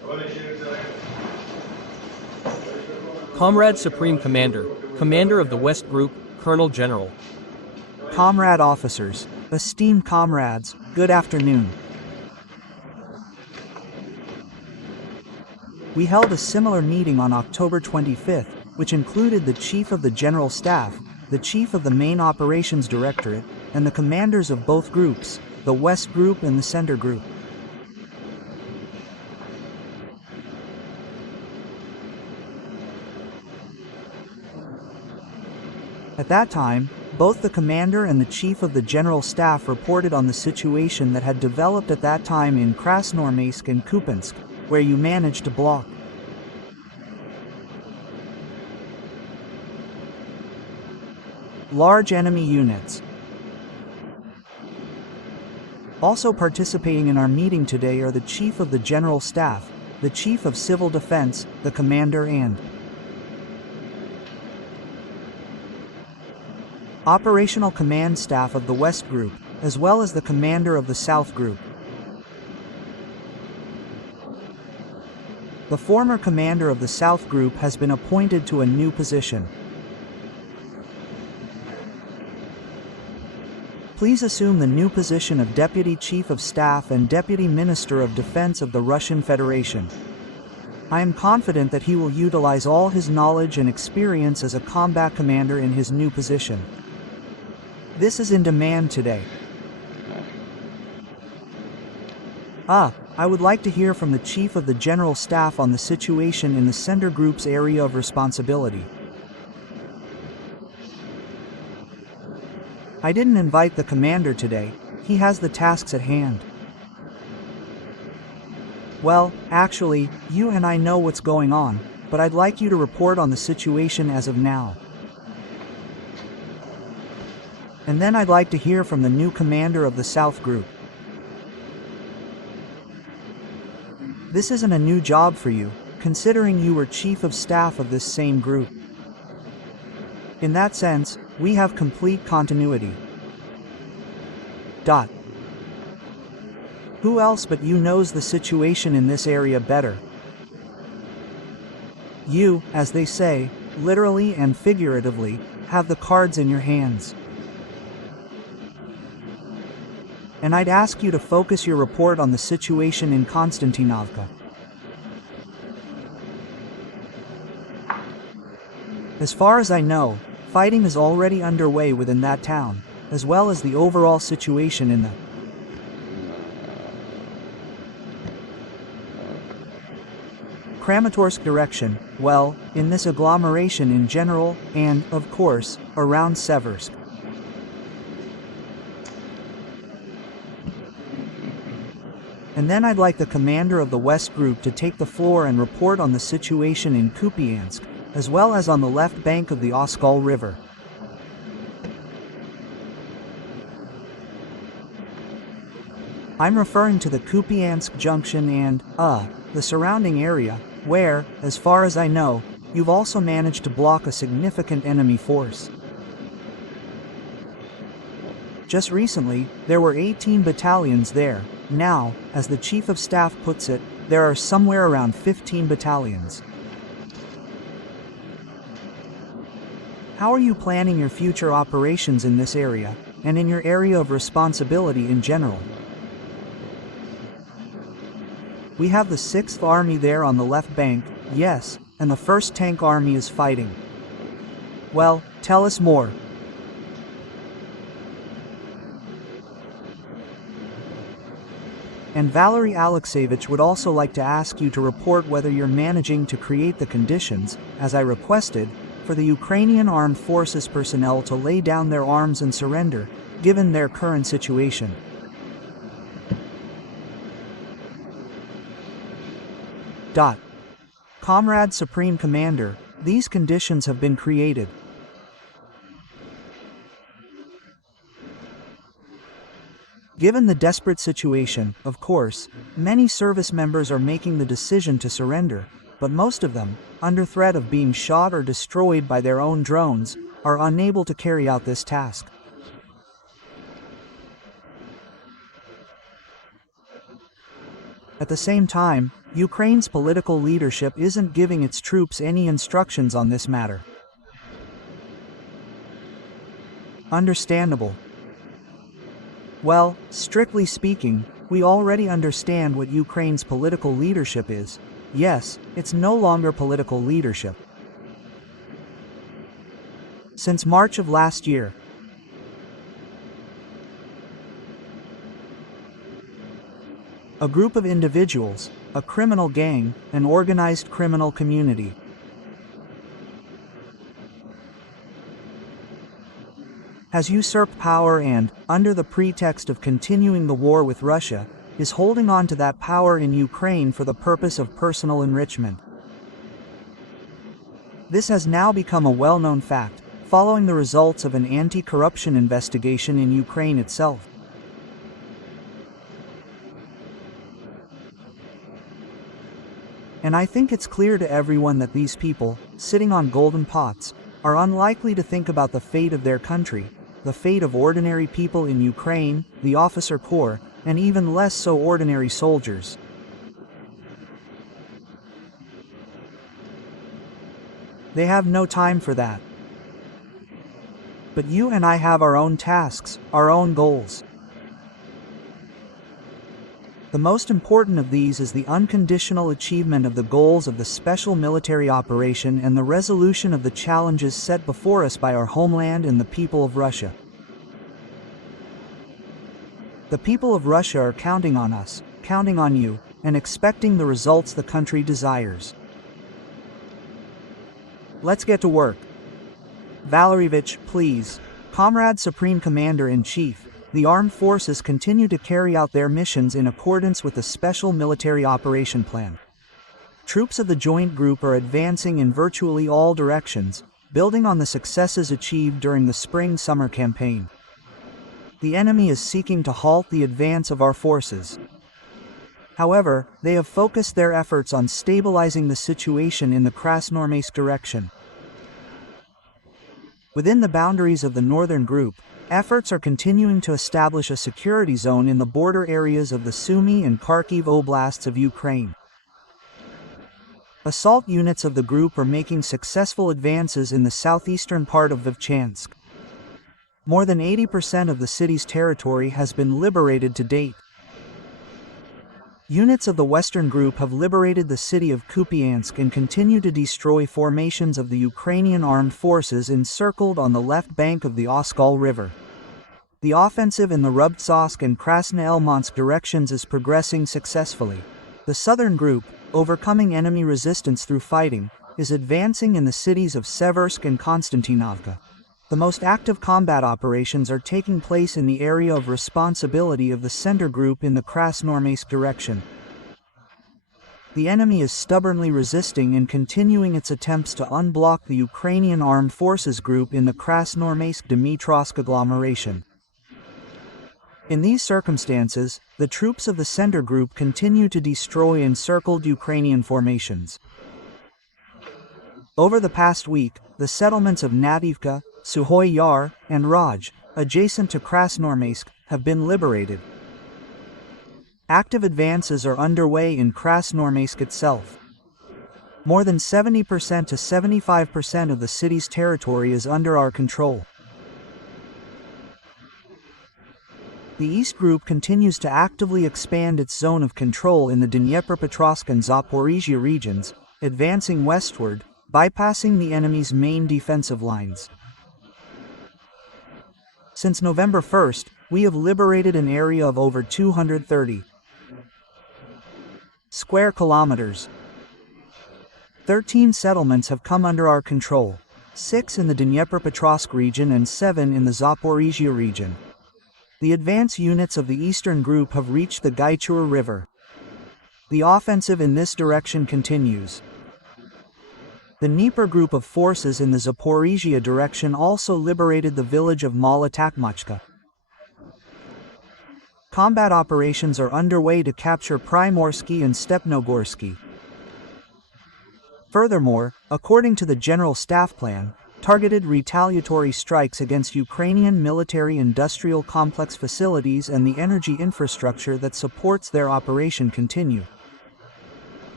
Comrade Supreme Commander, Commander of the West Group, Colonel General. Comrade officers, esteemed comrades, good afternoon. We held a similar meeting on October 25th, which included the Chief of the General Staff, the Chief of the Main Operations Directorate, and the commanders of both groups, the West Group and the Center Group. At that time, both the commander and the chief of the general staff reported on the situation that had developed at that time in Krasnoarmeysk and Kupyansk, where you managed to block. Large enemy units. Also participating in our meeting today are the chief of the general staff, the chief of civil defense, the commander and operational command staff of the West Group, as well as the commander of the South Group. The former commander of the South Group has been appointed to a new position. Please assume the new position of Deputy Chief of Staff and Deputy Minister of Defense of the Russian Federation. I am confident that he will utilize all his knowledge and experience as a combat commander in his new position. This is in demand today. I would like to hear from the Chief of the General Staff on the situation in the Center Group's area of responsibility. I didn't invite the commander today, he has the tasks at hand. Well, actually, you and I know what's going on, but I'd like you to report on the situation as of now. And then I'd like to hear from the new commander of the South Group. This isn't a new job for you, considering you were chief of staff of this same group. In that sense, we have complete continuity. Who else but you knows the situation in this area better? You, as they say, literally and figuratively, have the cards in your hands. And I'd ask you to focus your report on the situation in Konstantinovka. As far as I know, fighting is already underway within that town, as well as the overall situation in the Kramatorsk direction, well, in this agglomeration in general, and, of course, around Seversk. And then I'd like the commander of the West Group to take the floor and report on the situation in Kupyansk, as well as on the left bank of the Oskol River. I'm referring to the Kupyansk junction and, the surrounding area, where, as far as I know, you've also managed to block a significant enemy force. Just recently, there were 18 battalions there. Now, as the Chief of Staff puts it, there are somewhere around 15 battalions. How are you planning your future operations in this area, and in your area of responsibility in general? We have the 6th Army there on the left bank, yes, and the 1st Tank Army is fighting. Well, tell us more. And Valery Alexeyevich would also like to ask you to report whether you're managing to create the conditions, as I requested, for the Ukrainian Armed Forces personnel to lay down their arms and surrender, given their current situation. Comrade Supreme Commander, these conditions have been created. Given the desperate situation, of course, many service members are making the decision to surrender, but most of them, under threat of being shot or destroyed by their own drones, are unable to carry out this task. At the same time, Ukraine's political leadership isn't giving its troops any instructions on this matter. Understandable. Well, strictly speaking, we already understand what Ukraine's political leadership is. Yes, it's no longer political leadership. Since March of last year, a group of individuals, a criminal gang, an organized criminal community, has usurped power and, under the pretext of continuing the war with Russia, is holding on to that power in Ukraine for the purpose of personal enrichment. This has now become a well-known fact, following the results of an anti-corruption investigation in Ukraine itself. And I think it's clear to everyone that these people, sitting on golden pots, are unlikely to think about the fate of their country, the fate of ordinary people in Ukraine, the officer corps, and even less so ordinary soldiers. They have no time for that. But you and I have our own tasks, our own goals. The most important of these is the unconditional achievement of the goals of the special military operation and the resolution of the challenges set before us by our homeland and the people of Russia. The people of Russia are counting on us, counting on you, and expecting the results the country desires. Let's get to work. Valerievich, please. Comrade Supreme Commander-in-Chief, the armed forces continue to carry out their missions in accordance with the Special Military Operation Plan. Troops of the Joint Group are advancing in virtually all directions, building on the successes achieved during the spring-summer campaign. The enemy is seeking to halt the advance of our forces. However, they have focused their efforts on stabilizing the situation in the Krasnoarmeysk direction. Within the boundaries of the Northern Group, efforts are continuing to establish a security zone in the border areas of the Sumy and Kharkiv oblasts of Ukraine. Assault units of the group are making successful advances in the southeastern part of Vovchansk. More than 80% of the city's territory has been liberated to date. Units of the Western Group have liberated the city of Kupyansk and continue to destroy formations of the Ukrainian armed forces encircled on the left bank of the Oskol River. The offensive in the Rubtsovsk and Krasnoelmansk directions is progressing successfully. The Southern Group, overcoming enemy resistance through fighting, is advancing in the cities of Seversk and Konstantinovka. The most active combat operations are taking place in the area of responsibility of the Center Group in the Krasnoarmeysk direction. The enemy is stubbornly resisting and continuing its attempts to unblock the Ukrainian Armed Forces Group in the Krasnoarmeysk-Dmitrovsk agglomeration. In these circumstances, the troops of the Center Group continue to destroy encircled Ukrainian formations. Over the past week, the settlements of Nadivka, Suhoy Yar, and Raj, adjacent to Krasnoarmeysk, have been liberated. Active advances are underway in Krasnoarmeysk itself. More than 70% to 75% of the city's territory is under our control. The East Group continues to actively expand its zone of control in the Dnipropetrovsk and Zaporizhia regions, advancing westward, bypassing the enemy's main defensive lines. Since November 1st, we have liberated an area of over 230 square kilometers. 13 settlements have come under our control, 6 in the Dnipropetrovsk region and 7 in the Zaporizhia region. The advance units of the Eastern Group have reached the Gaichur River. The offensive in this direction continues. The Dnieper group of forces in the Zaporizhia direction also liberated the village of Malotakmachka. Combat operations are underway to capture Primorsky and Stepnogorsky. Furthermore, according to the General Staff Plan, targeted retaliatory strikes against Ukrainian military-industrial complex facilities and the energy infrastructure that supports their operation continue.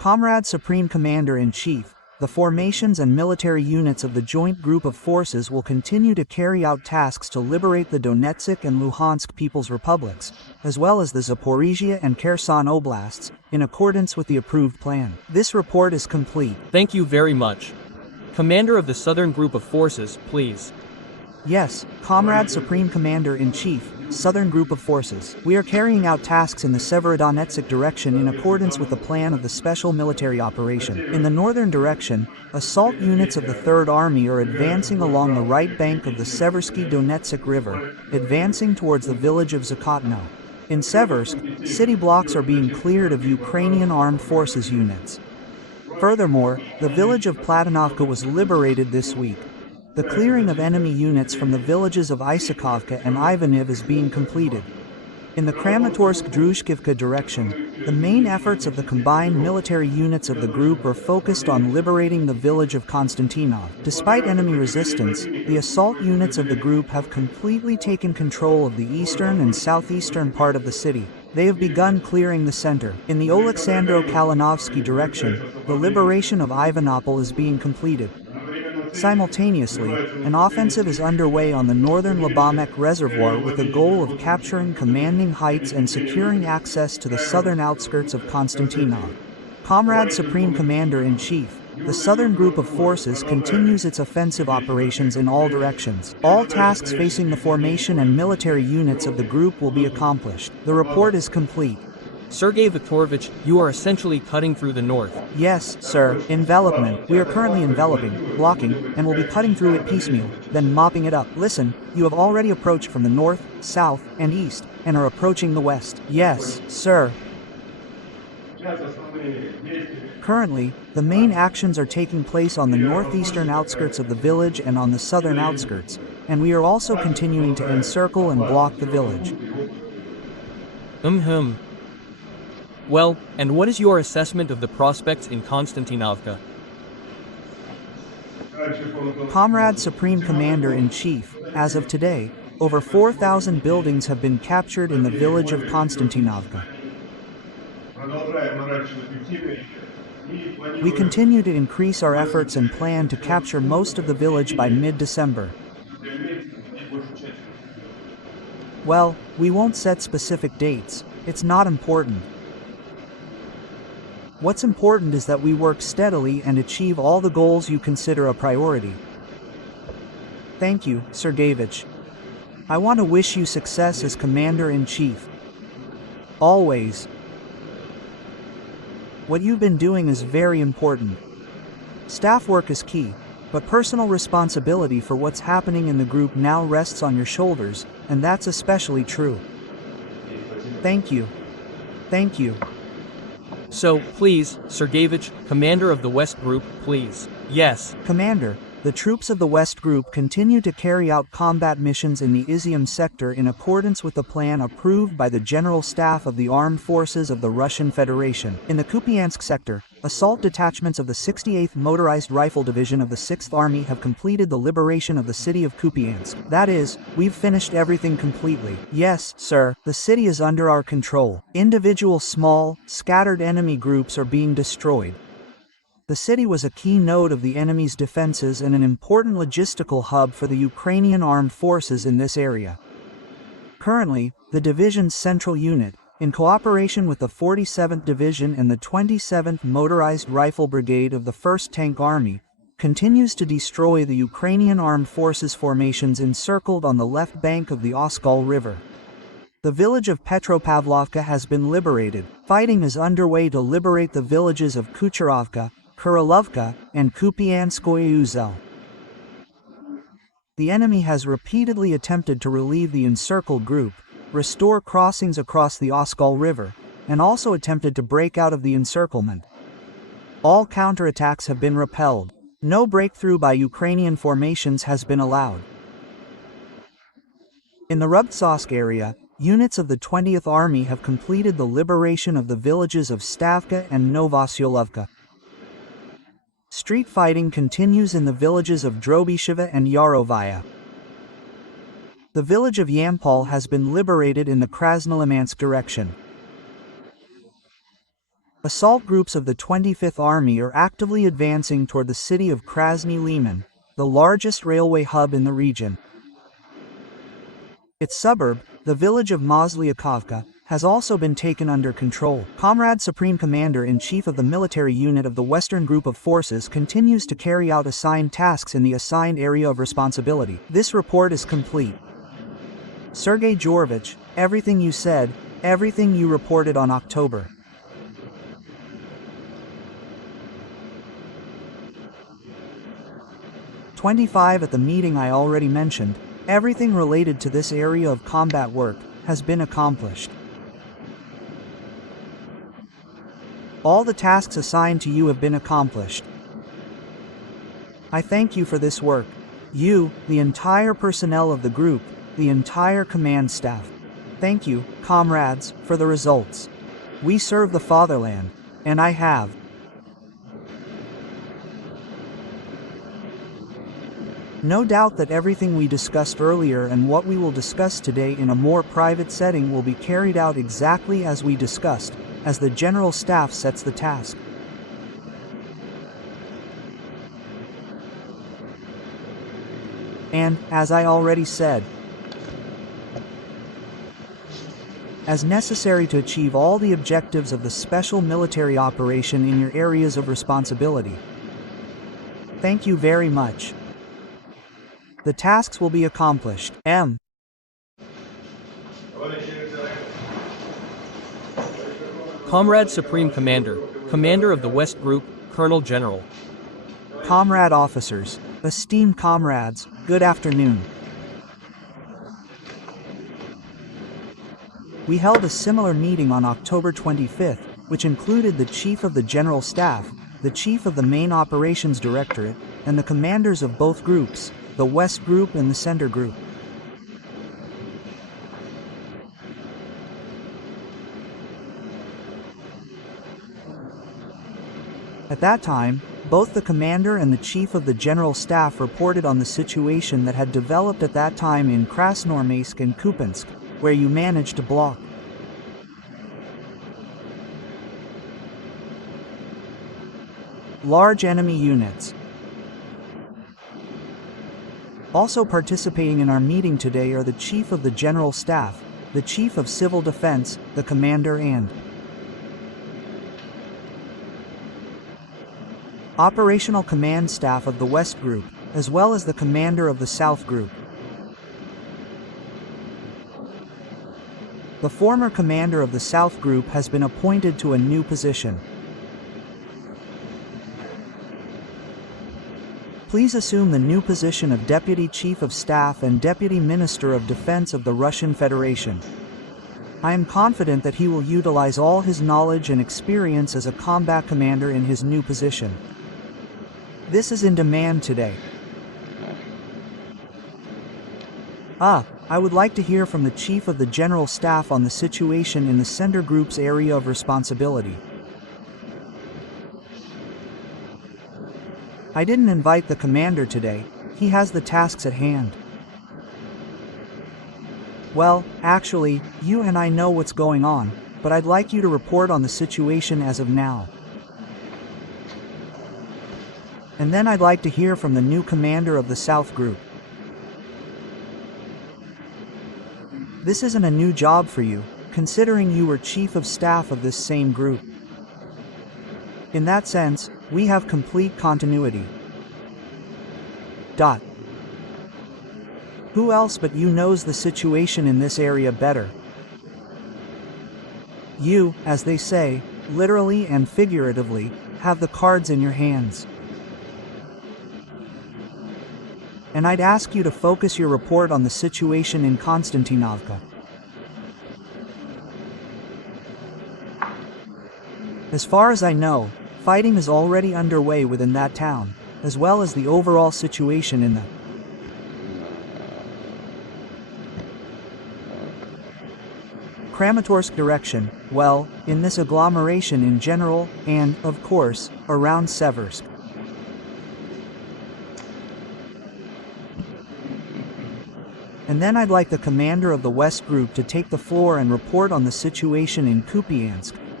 Comrade Supreme Commander-in-Chief, the formations and military units of the Joint Group of Forces will continue to carry out tasks to liberate the Donetsk and Luhansk People's Republics, as well as the Zaporizhia and Kherson Oblasts, in accordance with the approved plan. This report is complete. Thank you very much. Commander of the Southern Group of Forces, please. Yes, Comrade Supreme Commander-in-Chief, Southern Group of Forces. We are carrying out tasks in the Severodonetsk direction in accordance with the plan of the Special Military Operation. In the northern direction, assault units of the Third Army are advancing along the right bank of the Seversky Donetsk River, advancing towards the village of Zakotno. In Seversk, city blocks are being cleared of Ukrainian Armed Forces units. Furthermore, the village of Platonovka was liberated this week. The clearing of enemy units from the villages of Isakovka and Ivaniv is being completed. In the Kramatorsk-Druzhkivka direction, the main efforts of the combined military units of the group are focused on liberating the village of Konstantinov. Despite enemy resistance, the assault units of the group have completely taken control of the eastern and southeastern part of the city. They have begun clearing the center. In the Oleksandro-Kalinovsky direction, the liberation of Ivanopol is being completed. Simultaneously, an offensive is underway on the northern Labamek Reservoir with the goal of capturing commanding heights and securing access to the southern outskirts of Konstantinov. Comrade Supreme Commander-in-Chief, the Southern Group of Forces continues its offensive operations in all directions. All tasks facing the formation and military units of the group will be accomplished. The report is complete. Sergei Viktorovich, you are essentially cutting through the north. Yes, sir. Envelopment. We are currently enveloping, blocking, and will be cutting through it piecemeal, then mopping it up. Listen, you have already approached from the north, south, and east, and are approaching the west. Yes, sir. Currently, the main actions are taking place on the northeastern outskirts of the village and on the southern outskirts, and we are also continuing to encircle and block the village. Well, and what is your assessment of the prospects in Konstantinovka? Comrade Supreme Commander-in-Chief, as of today, over 4,000 buildings have been captured in the village of Konstantinovka. We continue to increase our efforts and plan to capture most of the village by mid-December. Well, we won't set specific dates. It's not important. What's important is that we work steadily and achieve all the goals you consider a priority. Thank you, Sergeyevich. I want to wish you success as Commander-in-Chief. Always. What you've been doing is very important. Staff work is key, but personal responsibility for what's happening in the group now rests on your shoulders, and that's especially true. Thank you. Thank you. So, please, Sergeyevich, Commander of the West Group, please. Yes. Commander, the troops of the West Group continue to carry out combat missions in the Izium sector in accordance with the plan approved by the General Staff of the Armed Forces of the Russian Federation. In the Kupyansk sector, assault detachments of the 68th Motorized Rifle Division of the 6th Army have completed the liberation of the city of Kupyansk. That is, we've finished everything completely. Yes, sir, the city is under our control. Individual small, scattered enemy groups are being destroyed. The city was a key node of the enemy's defenses and an important logistical hub for the Ukrainian armed forces in this area. Currently, the division's central unit, in cooperation with the 47th Division and the 27th Motorized Rifle Brigade of the 1st Tank Army, continues to destroy the Ukrainian armed forces formations encircled on the left bank of the Oskol River. The village of Petropavlovka has been liberated. Fighting is underway to liberate the villages of Kucherovka, Kurilovka, and Kupyanskoye Uzel. The enemy has repeatedly attempted to relieve the encircled group, restore crossings across the Oskol River, and also attempted to break out of the encirclement. All counterattacks have been repelled. No breakthrough by Ukrainian formations has been allowed. In the Rubtsovsk area, units of the 20th Army have completed the liberation of the villages of Stavka and Novosyolovka. Street fighting continues in the villages of Drobisheva and Yarovaya. The village of Yampol has been liberated in the Krasnolimansk direction. Assault groups of the 25th Army are actively advancing toward the city of Krasny Liman, the largest railway hub in the region. Its suburb, the village of Masliakovka, has also been taken under control. Comrade Supreme Commander-in-Chief of the military unit of the Western Group of Forces continues to carry out assigned tasks in the assigned area of responsibility. This report is complete. Sergei Georgevich, everything you said, everything you reported on October 25 at the meeting I already mentioned, everything related to this area of combat work has been accomplished. All the tasks assigned to you have been accomplished. I thank you for this work. You, the entire personnel of the group, the entire command staff. Thank you, comrades, for the results. We serve the fatherland, and I have. No doubt that everything we discussed earlier and what we will discuss today in a more private setting will be carried out exactly as we discussed, as the General Staff sets the task. And, as I already said, as necessary to achieve all the objectives of the special military operation in your areas of responsibility. Thank you very much. The tasks will be accomplished. M. Comrade Supreme Commander, Commander of the West Group, Colonel General. Comrade officers, esteemed comrades, good afternoon. We held a similar meeting on October 25th, which included the Chief of the General Staff, the Chief of the Main Operations Directorate, and the commanders of both groups, the West Group and the Center Group. At that time, both the commander and the chief of the general staff reported on the situation that had developed at that time in Krasnoarmeysk and Kupyansk, where you managed to block large enemy units. Also participating in our meeting today are the Chief of the General Staff, the Chief of Civil Defense, the Commander and Operational Command Staff of the West Group, as well as the Commander of the South Group. The former commander of the South Group has been appointed to a new position. Please assume the new position of Deputy Chief of Staff and Deputy Minister of Defense of the Russian Federation. I am confident that he will utilize all his knowledge and experience as a combat commander in his new position. This is in demand today. I would like to hear from the Chief of the General Staff on the situation in the Center Group's area of responsibility. I didn't invite the commander today, he has the tasks at hand. Well, actually, you and I know what's going on, but I'd like you to report on the situation as of now. And then I'd like to hear from the new commander of the South Group. This isn't a new job for you, considering you were Chief of Staff of this same group. In that sense, we have complete continuity. Who else but you knows the situation in this area better? You, as they say, literally and figuratively, have the cards in your hands. And I'd ask you to focus your report on the situation in Konstantinovka. As far as I know, fighting is already underway within that town, as well as the overall situation in the Kramatorsk direction, well, in this agglomeration in general, and, of course, around Seversk. And then I'd like the commander of the West Group to take the floor and report on the situation in Kupyansk,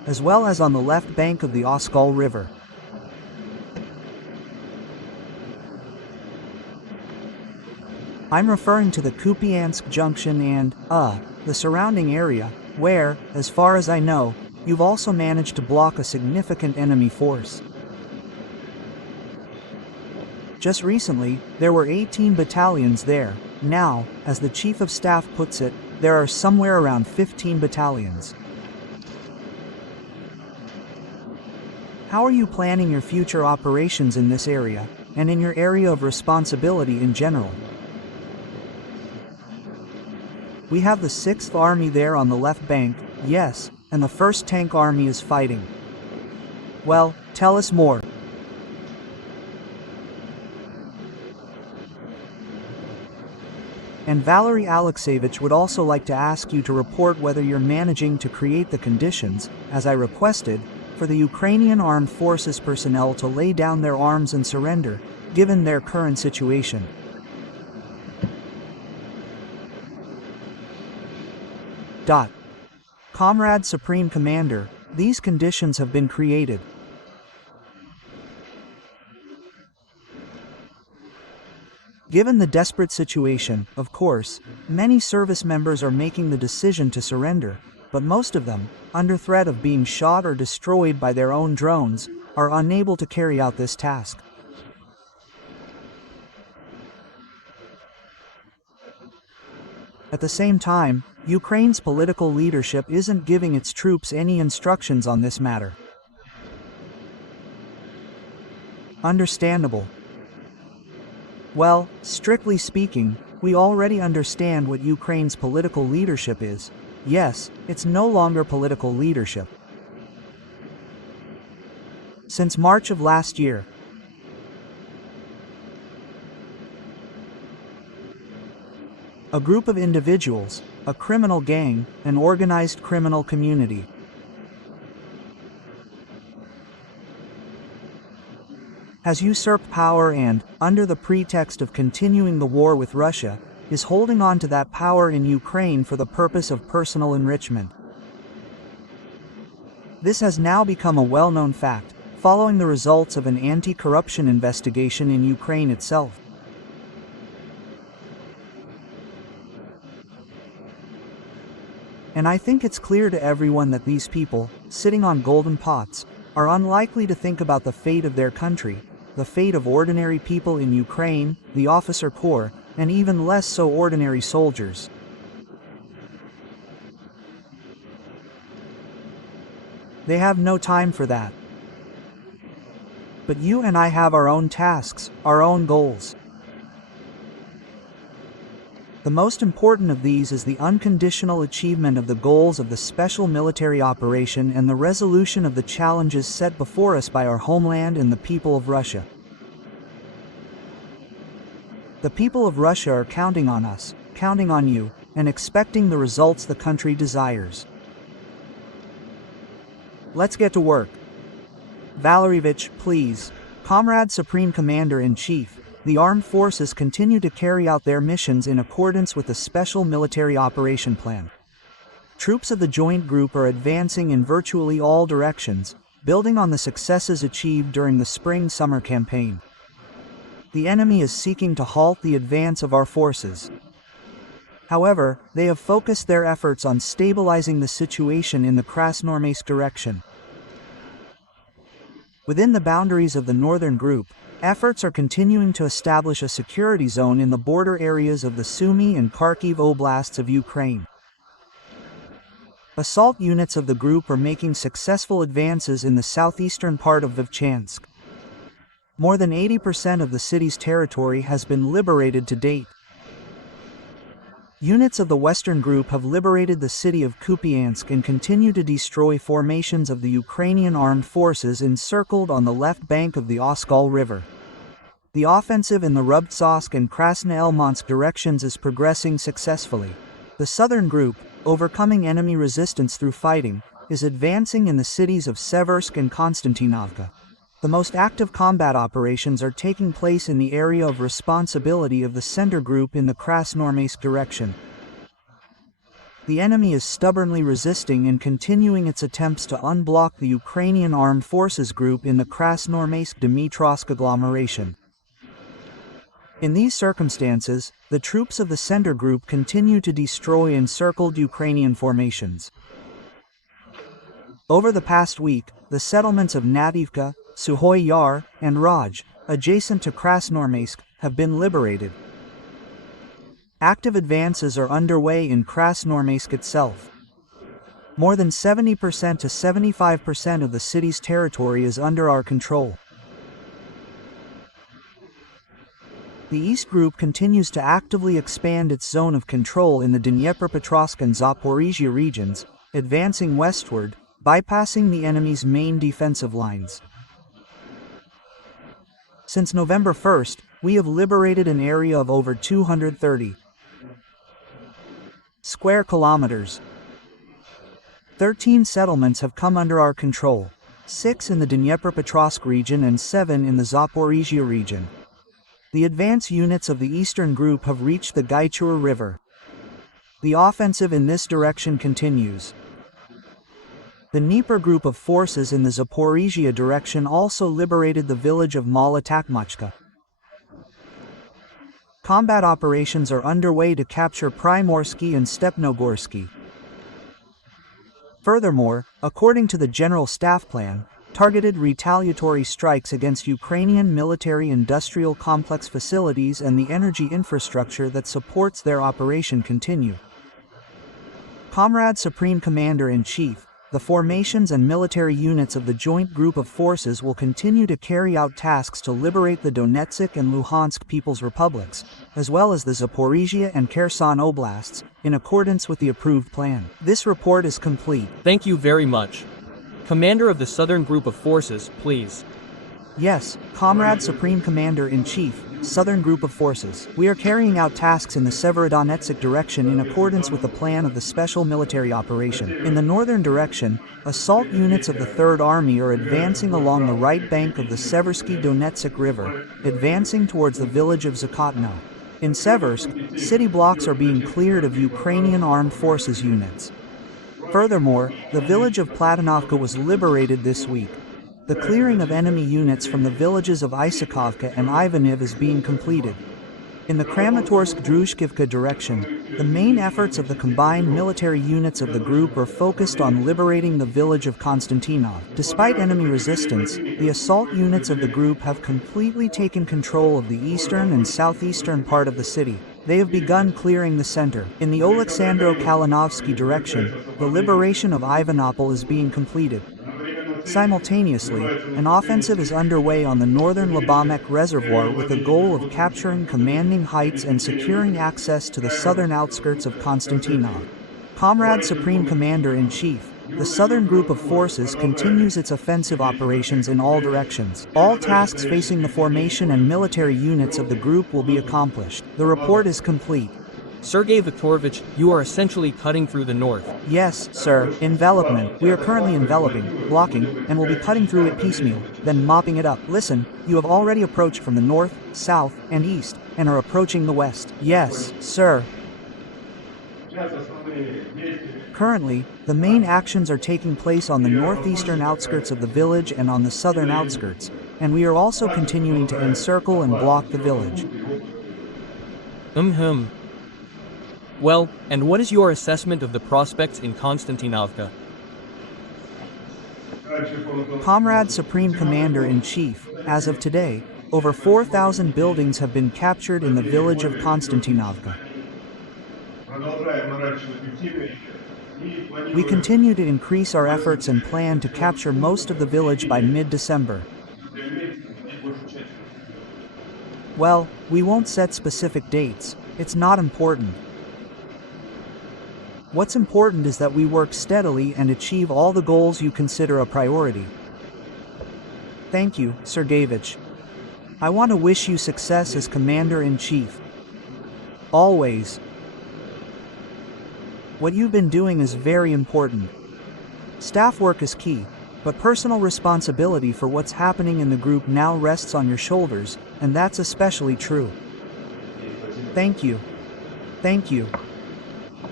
as well as on the left bank of the Oskol River. I'm referring to the Kupyansk junction and, the surrounding area, where, as far as I know, you've also managed to block a significant enemy force. Just recently, there were 18 battalions there. Now, as the Chief of Staff puts it, there are somewhere around 15 battalions. How are you planning your future operations in this area, and in your area of responsibility in general? We have the 6th Army there on the left bank, yes, and the 1st Tank Army is fighting. Well, tell us more. And Valery Alexeyevich would also like to ask you to report whether you're managing to create the conditions, as I requested, for the Ukrainian Armed Forces personnel to lay down their arms and surrender, given their current situation. Comrade Supreme Commander, these conditions have been created. Given the desperate situation, of course, many service members are making the decision to surrender, but most of them, under threat of being shot or destroyed by their own drones, are unable to carry out this task. At the same time, Ukraine's political leadership isn't giving its troops any instructions on this matter. Understandable. Well, strictly speaking, we already understand what Ukraine's political leadership is. Yes, it's no longer political leadership. Since March of last year, a group of individuals, a criminal gang, an organized criminal community, has usurped power and, under the pretext of continuing the war with Russia, is holding on to that power in Ukraine for the purpose of personal enrichment. This has now become a well-known fact, following the results of an anti-corruption investigation in Ukraine itself. And I think it's clear to everyone that these people, sitting on golden pots, are unlikely to think about the fate of their country, the fate of ordinary people in Ukraine, the officer corps, and even less so ordinary soldiers. They have no time for that. But you and I have our own tasks, our own goals. The most important of these is the unconditional achievement of the goals of the special military operation and the resolution of the challenges set before us by our homeland and the people of Russia. The people of Russia are counting on us, counting on you, and expecting the results the country desires. Let's get to work. Valeryevich, please. Comrade Supreme Commander-in-Chief, the armed forces continue to carry out their missions in accordance with the Special Military Operation Plan. Troops of the Joint Group are advancing in virtually all directions, building on the successes achieved during the spring-summer campaign. The enemy is seeking to halt the advance of our forces. However, they have focused their efforts on stabilizing the situation in the Krasnoarmeysk direction. Within the boundaries of the Northern Group, efforts are continuing to establish a security zone in the border areas of the Sumy and Kharkiv oblasts of Ukraine. Assault units of the group are making successful advances in the southeastern part of Vovchansk. More than 80% of the city's territory has been liberated to date. Units of the Western Group have liberated the city of Kupyansk and continue to destroy formations of the Ukrainian armed forces encircled on the left bank of the Oskol River. The offensive in the Rubtsovsk and Krasnoelmansk directions is progressing successfully. The Southern Group, overcoming enemy resistance through fighting, is advancing in the cities of Seversk and Konstantinovka. The most active combat operations are taking place in the area of responsibility of the Center Group in the Krasnoarmeysk direction. The enemy is stubbornly resisting and continuing its attempts to unblock the Ukrainian Armed Forces group in the Krasnoarmeysk-Dniprovsk agglomeration. In these circumstances, the troops of the center group continue to destroy encircled Ukrainian formations. Over the past week, the settlements of Nativka, Suhoy Yar, and Raj, adjacent to Krasnoarmeysk, have been liberated. Active advances are underway in Krasnoarmeysk itself. More than 70% to 75% of the city's territory is under our control. The East Group continues to actively expand its zone of control in the Dnipropetrovsk and Zaporizhia regions, advancing westward, bypassing the enemy's main defensive lines. Since November 1st, we have liberated an area of over 230 square kilometers. 13 settlements have come under our control, 6 in the Dnipropetrovsk region and 7 in the Zaporizhia region. The advance units of the Eastern Group have reached the Gaichur River. The offensive in this direction continues. The Dnieper Group of forces in the Zaporizhia direction also liberated the village of Malotakmachka. Combat operations are underway to capture Primorsky and Stepnogorsky. Furthermore, according to the General Staff Plan, targeted retaliatory strikes against Ukrainian military-industrial complex facilities and the energy infrastructure that supports their operation continue. Comrade Supreme Commander-in-Chief, the formations and military units of the Joint Group of Forces will continue to carry out tasks to liberate the Donetsk and Luhansk People's Republics, as well as the Zaporizhia and Kherson Oblasts, in accordance with the approved plan. This report is complete. Thank you very much. Commander of the Southern Group of Forces, please. Yes, Comrade Supreme Commander-in-Chief, Southern Group of Forces. We are carrying out tasks in the Severodonetsk direction in accordance with the plan of the Special Military Operation. In the northern direction, assault units of the Third Army are advancing along the right bank of the Seversky Donetsk River, advancing towards the village of Zakotno. In Seversk, city blocks are being cleared of Ukrainian Armed Forces units. Furthermore, the village of Platonovka was liberated this week. The clearing of enemy units from the villages of Isakovka and Ivaniv is being completed. In the Kramatorsk-Druzhkivka direction, the main efforts of the combined military units of the group are focused on liberating the village of Konstantinov. Despite enemy resistance, the assault units of the group have completely taken control of the eastern and southeastern part of the city. They have begun clearing the center. In the Oleksandro-Kalinovsky direction, the liberation of Ivanopol is being completed. Simultaneously, an offensive is underway on the northern Labamek Reservoir with the goal of capturing commanding heights and securing access to the southern outskirts of Konstantinov. Comrade Supreme Commander-in-Chief, the Southern Group of Forces continues its offensive operations in all directions. All tasks facing the formation and military units of the group will be accomplished. The report is complete. Sergei Viktorovich, you are essentially cutting through the north. Yes, sir. Envelopment. We are currently enveloping, blocking, and will be cutting through it piecemeal, then mopping it up. Listen, you have already approached from the north, south, and east, and are approaching the west. Yes, sir. Currently, the main actions are taking place on the northeastern outskirts of the village and on the southern outskirts, and we are also continuing to encircle and block the village. Well, and what is your assessment of the prospects in Konstantinovka? Comrade Supreme Commander-in-Chief, as of today, over 4,000 buildings have been captured in the village of Konstantinovka. We continue to increase our efforts and plan to capture most of the village by mid-December. Well, we won't set specific dates. It's not important. What's important is that we work steadily and achieve all the goals you consider a priority. Thank you, Sergeyevich. I want to wish you success as Commander-in-Chief. Always. What you've been doing is very important. Staff work is key, but personal responsibility for what's happening in the group now rests on your shoulders, and that's especially true. Thank you. Thank you.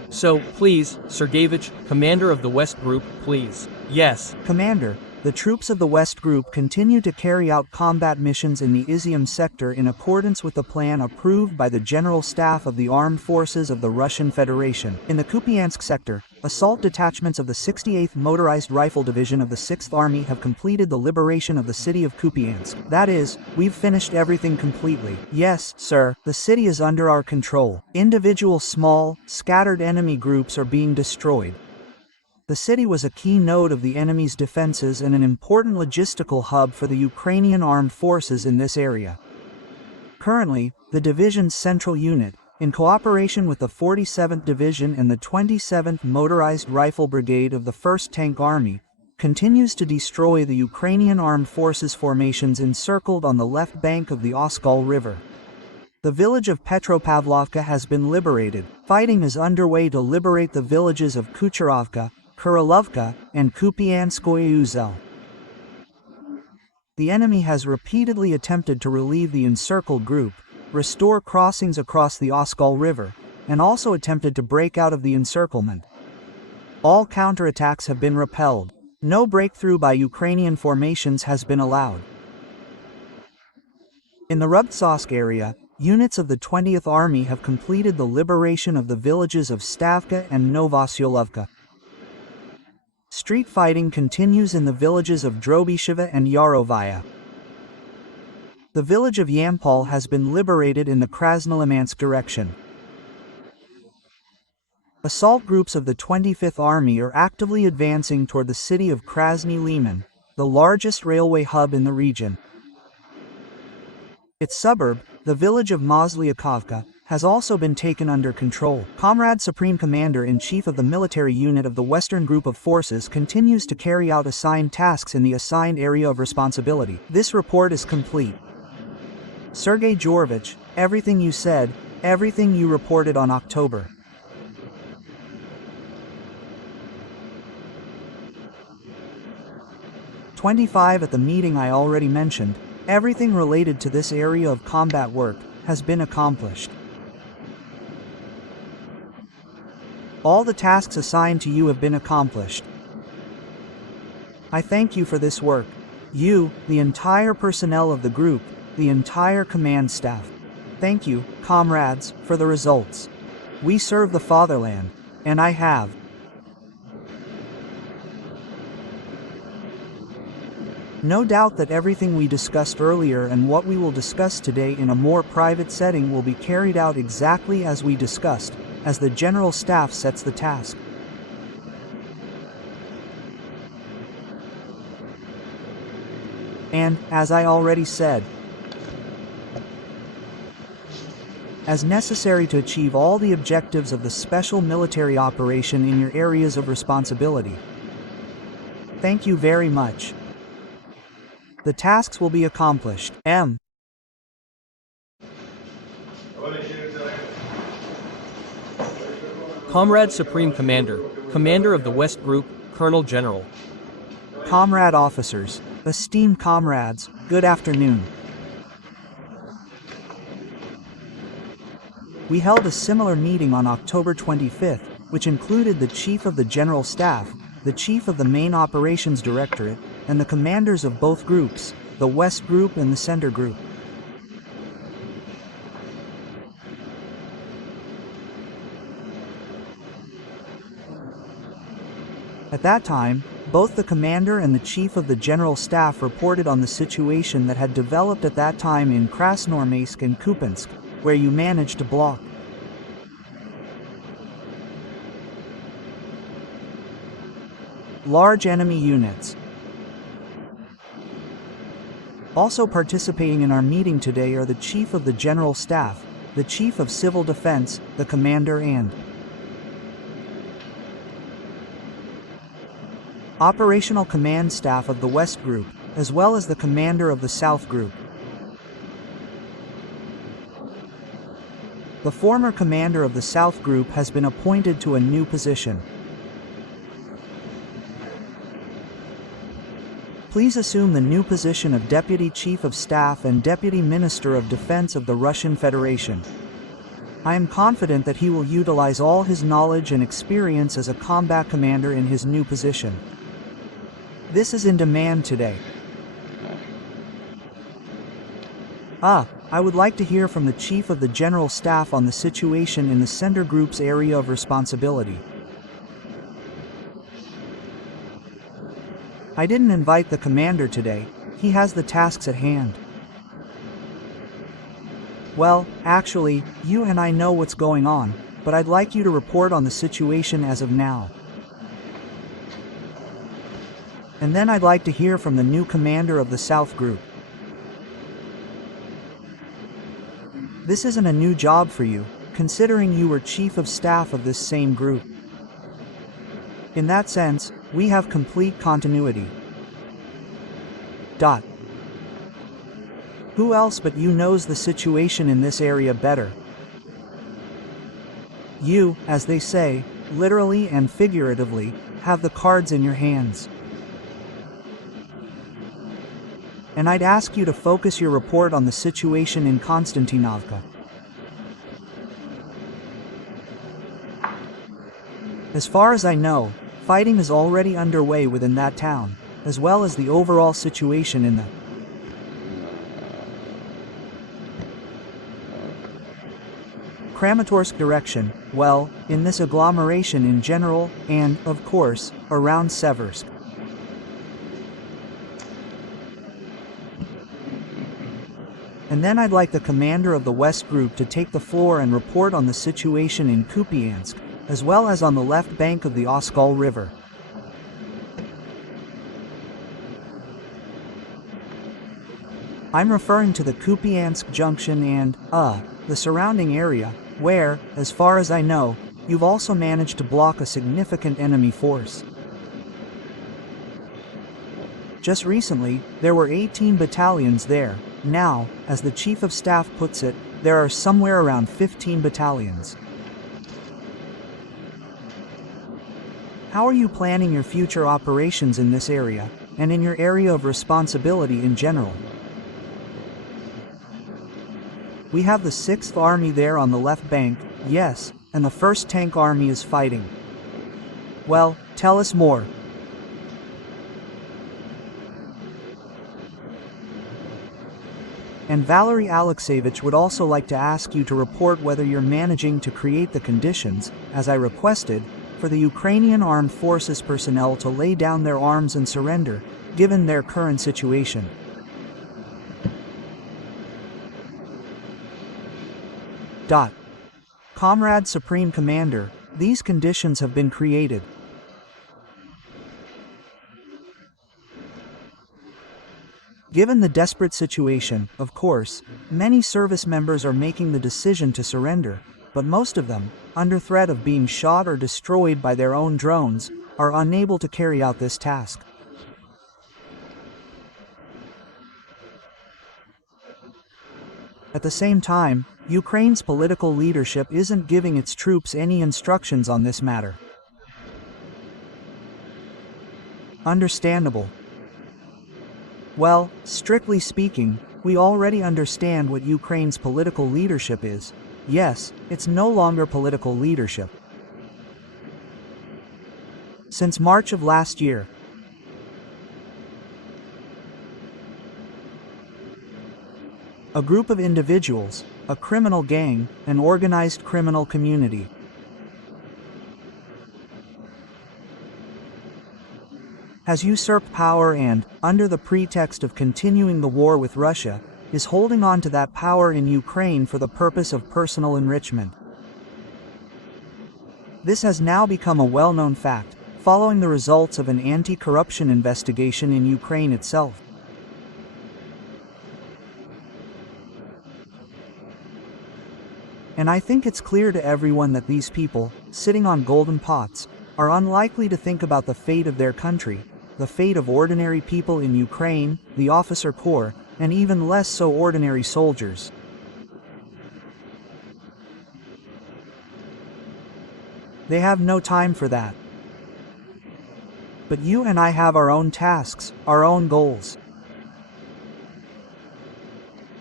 So, please, Sergeyevich, commander of the West Group, please. Yes. Commander, the troops of the West Group continue to carry out combat missions in the Izium sector in accordance with the plan approved by the General Staff of the Armed Forces of the Russian Federation. In the Kupyansk sector, assault detachments of the 68th Motorized Rifle Division of the 6th Army have completed the liberation of the city of Kupyansk. That is, we've finished everything completely. Yes, sir, the city is under our control. Individual small, scattered enemy groups are being destroyed. The city was a key node of the enemy's defenses and an important logistical hub for the Ukrainian armed forces in this area. Currently, the division's central unit, in cooperation with the 47th Division and the 27th Motorized Rifle Brigade of the 1st Tank Army, continues to destroy the Ukrainian armed forces formations encircled on the left bank of the Oskol River. The village of Petropavlovka has been liberated. Fighting is underway to liberate the villages of Kucherovka, Kurilovka, and Kupyanskoye Uzel. The enemy has repeatedly attempted to relieve the encircled group, restore crossings across the Oskol River, and also attempted to break out of the encirclement. All counterattacks have been repelled. No breakthrough by Ukrainian formations has been allowed. In the Rubtsovsk area, units of the 20th Army have completed the liberation of the villages of Stavka and Novosyolovka. Street fighting continues in the villages of Drobisheva and Yarovaya. The village of Yampol has been liberated in the Krasnolimansk direction. Assault groups of the 25th Army are actively advancing toward the city of Krasny Liman, the largest railway hub in the region. Its suburb, the village of Mozlyakovka, has also been taken under control. Comrade Supreme Commander-in-Chief of the military unit of the Western Group of Forces continues to carry out assigned tasks in the assigned area of responsibility. This report is complete. Sergei Georgevich, everything you said, everything you reported on October 25 at the meeting I already mentioned, everything related to this area of combat work has been accomplished. All the tasks assigned to you have been accomplished. I thank you for this work. You, the entire personnel of the group, the entire command staff. Thank you, comrades, for the results. We serve the fatherland, and I have. No doubt that everything we discussed earlier and what we will discuss today in a more private setting will be carried out exactly as we discussed, as the General Staff sets the task. And, as I already said, as necessary to achieve all the objectives of the special military operation in your areas of responsibility. Thank you very much. The tasks will be accomplished. M. Comrade Supreme Commander, Commander of the West Group, Colonel General. Comrade officers, esteemed comrades, good afternoon. We held a similar meeting on October 25th, which included the Chief of the General Staff, the Chief of the Main Operations Directorate, and the commanders of both groups, the West Group and the Center Group. At that time, both the commander and the chief of the general staff reported on the situation that had developed at that time in Krasnoarmeysk and Kupyansk, where you managed to block. Large enemy units. Also participating in our meeting today are the Chief of the General Staff, the Chief of Civil Defense, the Commander and Operational Command Staff of the West Group, as well as the Commander of the South Group. The former commander of the South Group has been appointed to a new position. Please assume the new position of Deputy Chief of Staff and Deputy Minister of Defense of the Russian Federation. I am confident that he will utilize all his knowledge and experience as a combat commander in his new position. This is in demand today. I would like to hear from the Chief of the General Staff on the situation in the Center Group's area of responsibility. I didn't invite the commander today, he has the tasks at hand. Well, actually, you and I know what's going on, but I'd like you to report on the situation as of now. And then I'd like to hear from the new commander of the South Group. This isn't a new job for you, considering you were Chief of Staff of this same group. In that sense, we have complete continuity. Who else but you knows the situation in this area better? You, as they say, literally and figuratively, have the cards in your hands. And I'd ask you to focus your report on the situation in Konstantinovka. As far as I know, fighting is already underway within that town, as well as the overall situation in the Kramatorsk direction, well, in this agglomeration in general, and, of course, around Seversk. And then I'd like the commander of the West Group to take the floor and report on the situation in Kupyansk, as well as on the left bank of the Oskol River. I'm referring to the Kupyansk junction and, the surrounding area, where, as far as I know, you've also managed to block a significant enemy force. Just recently, there were 18 battalions there. Now, as the Chief of Staff puts it, there are somewhere around 15 battalions. How are you planning your future operations in this area, and in your area of responsibility in general? We have the 6th Army there on the left bank, yes, and the 1st Tank Army is fighting. Well, tell us more. And Valery Alexeyevich would also like to ask you to report whether you're managing to create the conditions, as I requested, for the Ukrainian Armed Forces personnel to lay down their arms and surrender, given their current situation. Comrade Supreme Commander, these conditions have been created. Given the desperate situation, of course, many service members are making the decision to surrender, but most of them, under threat of being shot or destroyed by their own drones, are unable to carry out this task. At the same time, Ukraine's political leadership isn't giving its troops any instructions on this matter. Understandable. Well, strictly speaking, we already understand what Ukraine's political leadership is. Yes, it's no longer political leadership. Since March of last year, a group of individuals, a criminal gang, an organized criminal community, has usurped power and, under the pretext of continuing the war with Russia, is holding on to that power in Ukraine for the purpose of personal enrichment. This has now become a well-known fact, following the results of an anti-corruption investigation in Ukraine itself. And I think it's clear to everyone that these people, sitting on golden pots, are unlikely to think about the fate of their country, the fate of ordinary people in Ukraine, the officer corps, and even less so ordinary soldiers. They have no time for that. But you and I have our own tasks, our own goals.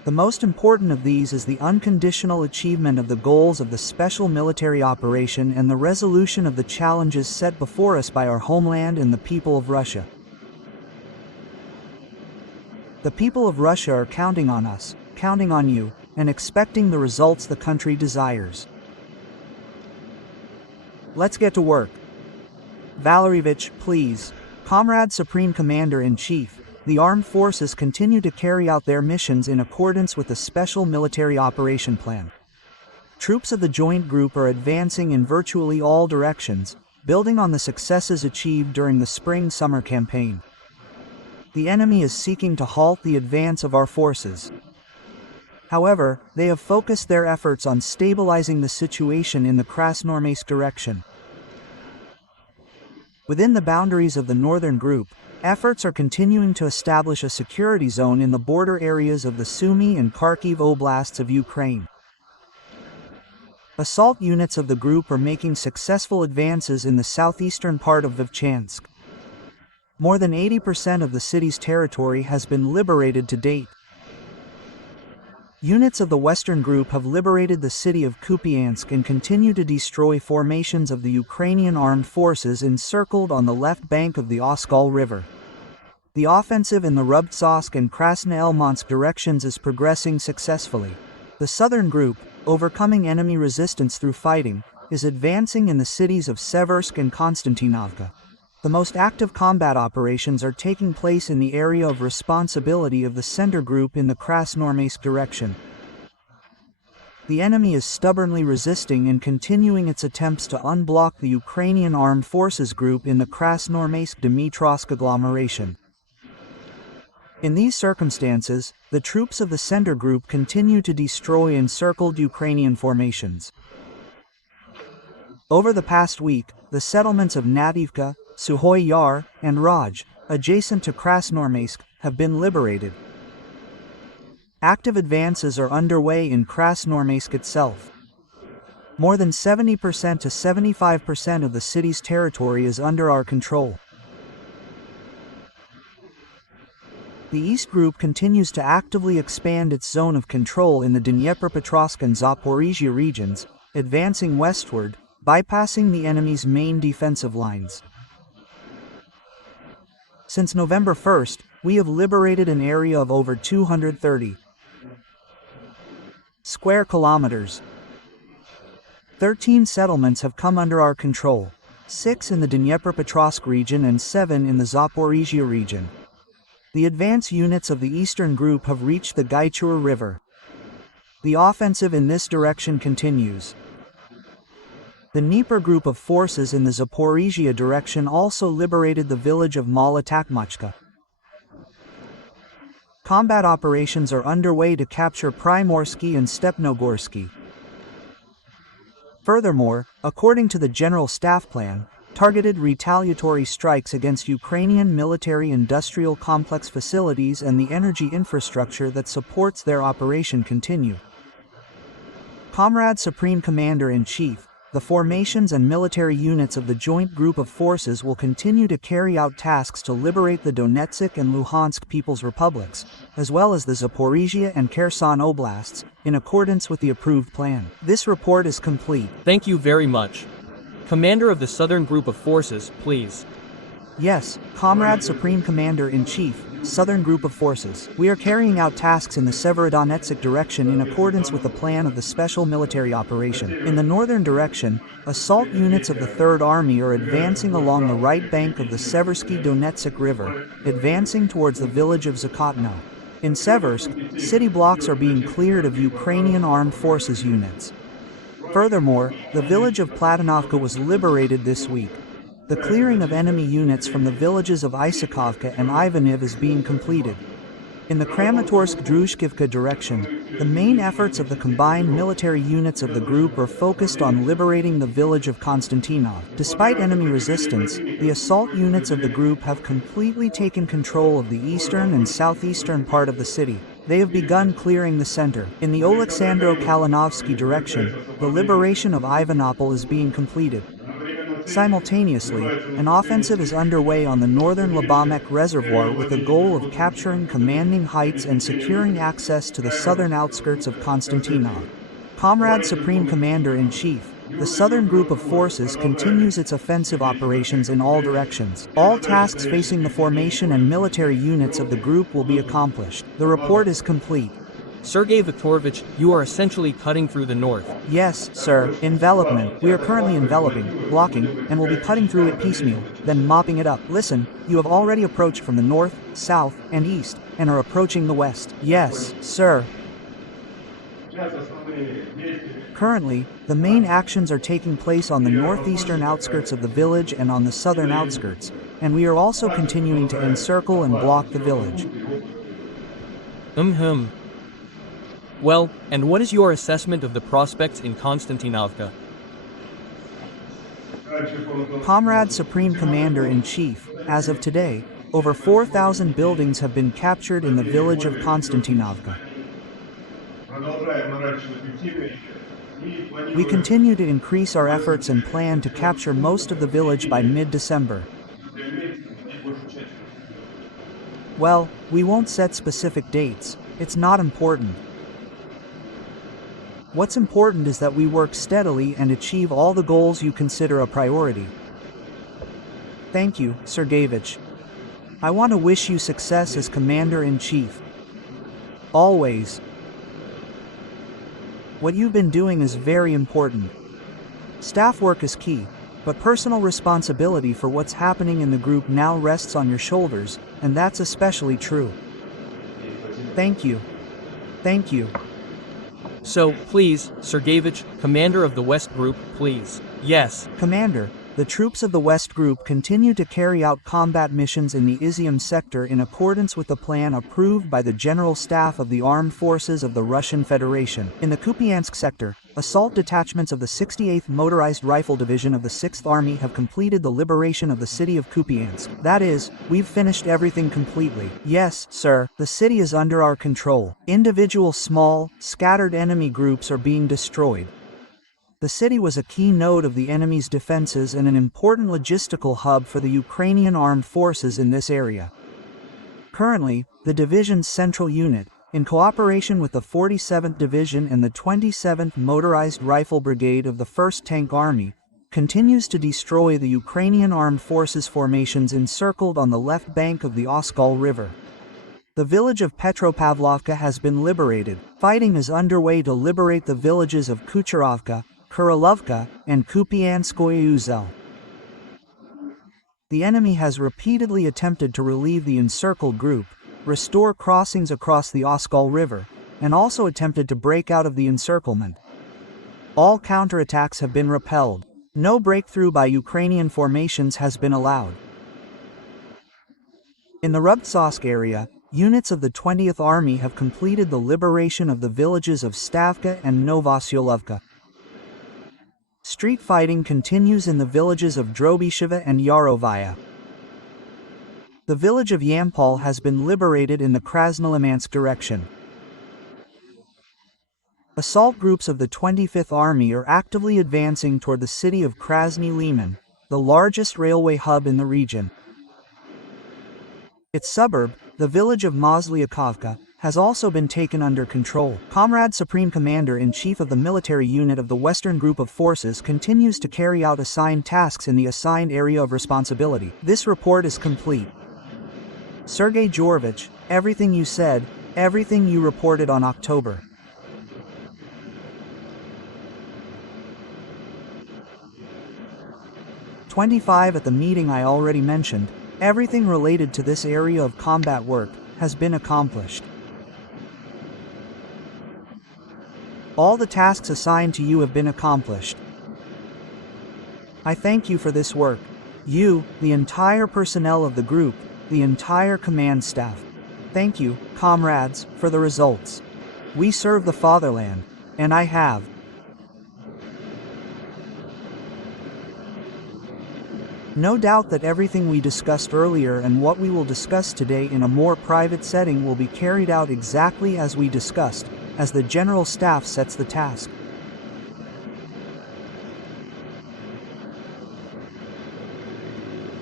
The most important of these is the unconditional achievement of the goals of the special military operation and the resolution of the challenges set before us by our homeland and the people of Russia. The people of Russia are counting on us, counting on you, and expecting the results the country desires. Let's get to work. Valerievich, please. Comrade Supreme Commander-in-Chief, the armed forces continue to carry out their missions in accordance with the Special Military Operation Plan. Troops of the Joint Group are advancing in virtually all directions, building on the successes achieved during the spring-summer campaign. The enemy is seeking to halt the advance of our forces. However, they have focused their efforts on stabilizing the situation in the Krasnoarmeysk direction. Within the boundaries of the Northern Group, efforts are continuing to establish a security zone in the border areas of the Sumy and Kharkiv oblasts of Ukraine. Assault units of the group are making successful advances in the southeastern part of Kupyansk. More than 80% of the city's territory has been liberated to date. Units of the Western Group have liberated the city of Kupyansk and continue to destroy formations of the Ukrainian armed forces encircled on the left bank of the Oskol River. The offensive in the Rubtsovsk and Krasnoelmansk directions is progressing successfully. The Southern Group, overcoming enemy resistance through fighting, is advancing in the cities of Seversk and Konstantinovka. The most active combat operations are taking place in the area of responsibility of the Center Group in the Krasnoarmeysk direction. The enemy is stubbornly resisting and continuing its attempts to unblock the Ukrainian Armed Forces Group in the Krasnoarmeysk-Dmitrovsk agglomeration. In these circumstances, the troops of the Center Group continue to destroy encircled Ukrainian formations. Over the past week, the settlements of Nadivka, Suhoy Yar, and Raj, adjacent to Krasnoarmeysk, have been liberated. Active advances are underway in Krasnoarmeysk itself. More than 70% to 75% of the city's territory is under our control. The East Group continues to actively expand its zone of control in the Dnipropetrovsk and Zaporizhia regions, advancing westward, bypassing the enemy's main defensive lines. Since November 1st, we have liberated an area of over 230 square kilometers. 13 settlements have come under our control, 6 in the Dnipropetrovsk region and 7 in the Zaporizhia region. The advance units of the Eastern Group have reached the Gaichur River. The offensive in this direction continues. The Dnieper Group of forces in the Zaporizhia direction also liberated the village of Malotakmachka. Combat operations are underway to capture Primorsky and Stepnogorsky. Furthermore, according to the General Staff Plan, targeted retaliatory strikes against Ukrainian military-industrial complex facilities and the energy infrastructure that supports their operation continue. Comrade Supreme Commander-in-Chief, the formations and military units of the Joint Group of Forces will continue to carry out tasks to liberate the Donetsk and Luhansk People's Republics, as well as the Zaporizhia and Kherson Oblasts, in accordance with the approved plan. This report is complete. Thank you very much. Commander of the Southern Group of Forces, please. Yes, Comrade Supreme Commander-in-Chief, Southern Group of Forces. We are carrying out tasks in the Severodonetsk direction in accordance with the plan of the Special Military Operation. In the northern direction, assault units of the Third Army are advancing along the right bank of the Seversky Donetsk River, advancing towards the village of Zakotno. In Seversk, city blocks are being cleared of Ukrainian Armed Forces units. Furthermore, the village of Platonovka was liberated this week. The clearing of enemy units from the villages of Isakovka and Ivaniv is being completed. In the Kramatorsk-Druzhkivka direction, the main efforts of the combined military units of the group are focused on liberating the village of Konstantinov. Despite enemy resistance, the assault units of the group have completely taken control of the eastern and southeastern part of the city. They have begun clearing the center. In the Oleksandro-Kalinovsky direction, the liberation of Ivanopol is being completed. Simultaneously, an offensive is underway on the northern Labamek Reservoir with the goal of capturing commanding heights and securing access to the southern outskirts of Konstantinov. Comrade Supreme Commander-in-Chief, the southern group of forces continues its offensive operations in all directions. All tasks facing the formation and military units of the group will be accomplished. The report is complete. Sergei Viktorovich, you are essentially cutting through the north. Yes, sir. Envelopment. We are currently enveloping, blocking, and will be cutting through it piecemeal, then mopping it up. Listen, you have already approached from the north, south, and east, and are approaching the west. Yes, sir. Currently, the main actions are taking place on the northeastern outskirts of the village and on the southern outskirts, and we are also continuing to encircle and block the village. Well, and what is your assessment of the prospects in Konstantinovka? Comrade Supreme Commander-in-Chief, as of today, over 4,000 buildings have been captured in the village of Konstantinovka. We continue to increase our efforts and plan to capture most of the village by mid-December. Well, we won't set specific dates. It's not important. What's important is that we work steadily and achieve all the goals you consider a priority. Thank you, Sergeyevich. I want to wish you success as Commander-in-Chief. Always. What you've been doing is very important. Staff work is key, but personal responsibility for what's happening in the group now rests on your shoulders, and that's especially true. Thank you. Thank you. So, please, Sergeyevich, Commander of the West Group, please. Yes. Commander, the troops of the West Group continue to carry out combat missions in the Izium sector in accordance with the plan approved by the General Staff of the Armed Forces of the Russian Federation. In the Kupyansk sector, assault detachments of the 68th Motorized Rifle Division of the 6th Army have completed the liberation of the city of Kupyansk. That is, we've finished everything completely. Yes, sir, the city is under our control. Individual small, scattered enemy groups are being destroyed. The city was a key node of the enemy's defenses and an important logistical hub for the Ukrainian armed forces in this area. Currently, the division's central unit, in cooperation with the 47th Division and the 27th Motorized Rifle Brigade of the 1st Tank Army, continues to destroy the Ukrainian armed forces formations encircled on the left bank of the Oskol River. The village of Petropavlovka has been liberated. Fighting is underway to liberate the villages of Kucherovka, Kurilovka, and Kupyanskoye Uzel. The enemy has repeatedly attempted to relieve the encircled group, restore crossings across the Oskol River, and also attempted to break out of the encirclement. All counterattacks have been repelled. No breakthrough by Ukrainian formations has been allowed. In the Rubtsovsk area, units of the 20th Army have completed the liberation of the villages of Stavka and Novosyolovka. Street fighting continues in the villages of Drobisheva and Yarovaya. The village of Yampol has been liberated in the Krasnolimansk direction. Assault groups of the 25th Army are actively advancing toward the city of Krasny Liman, the largest railway hub in the region. Its suburb, the village of Mozlyakovka, has also been taken under control. Comrade Supreme Commander-in-Chief of the military unit of the Western Group of Forces continues to carry out assigned tasks in the assigned area of responsibility. This report is complete. Sergei Georgevich, everything you said, everything you reported on October 25 at the meeting I already mentioned, everything related to this area of combat work has been accomplished. All the tasks assigned to you have been accomplished. I thank you for this work. You, the entire personnel of the group, the entire command staff. Thank you, comrades, for the results. We serve the fatherland, and I have. No doubt that everything we discussed earlier and what we will discuss today in a more private setting will be carried out exactly as we discussed, as the General Staff sets the task.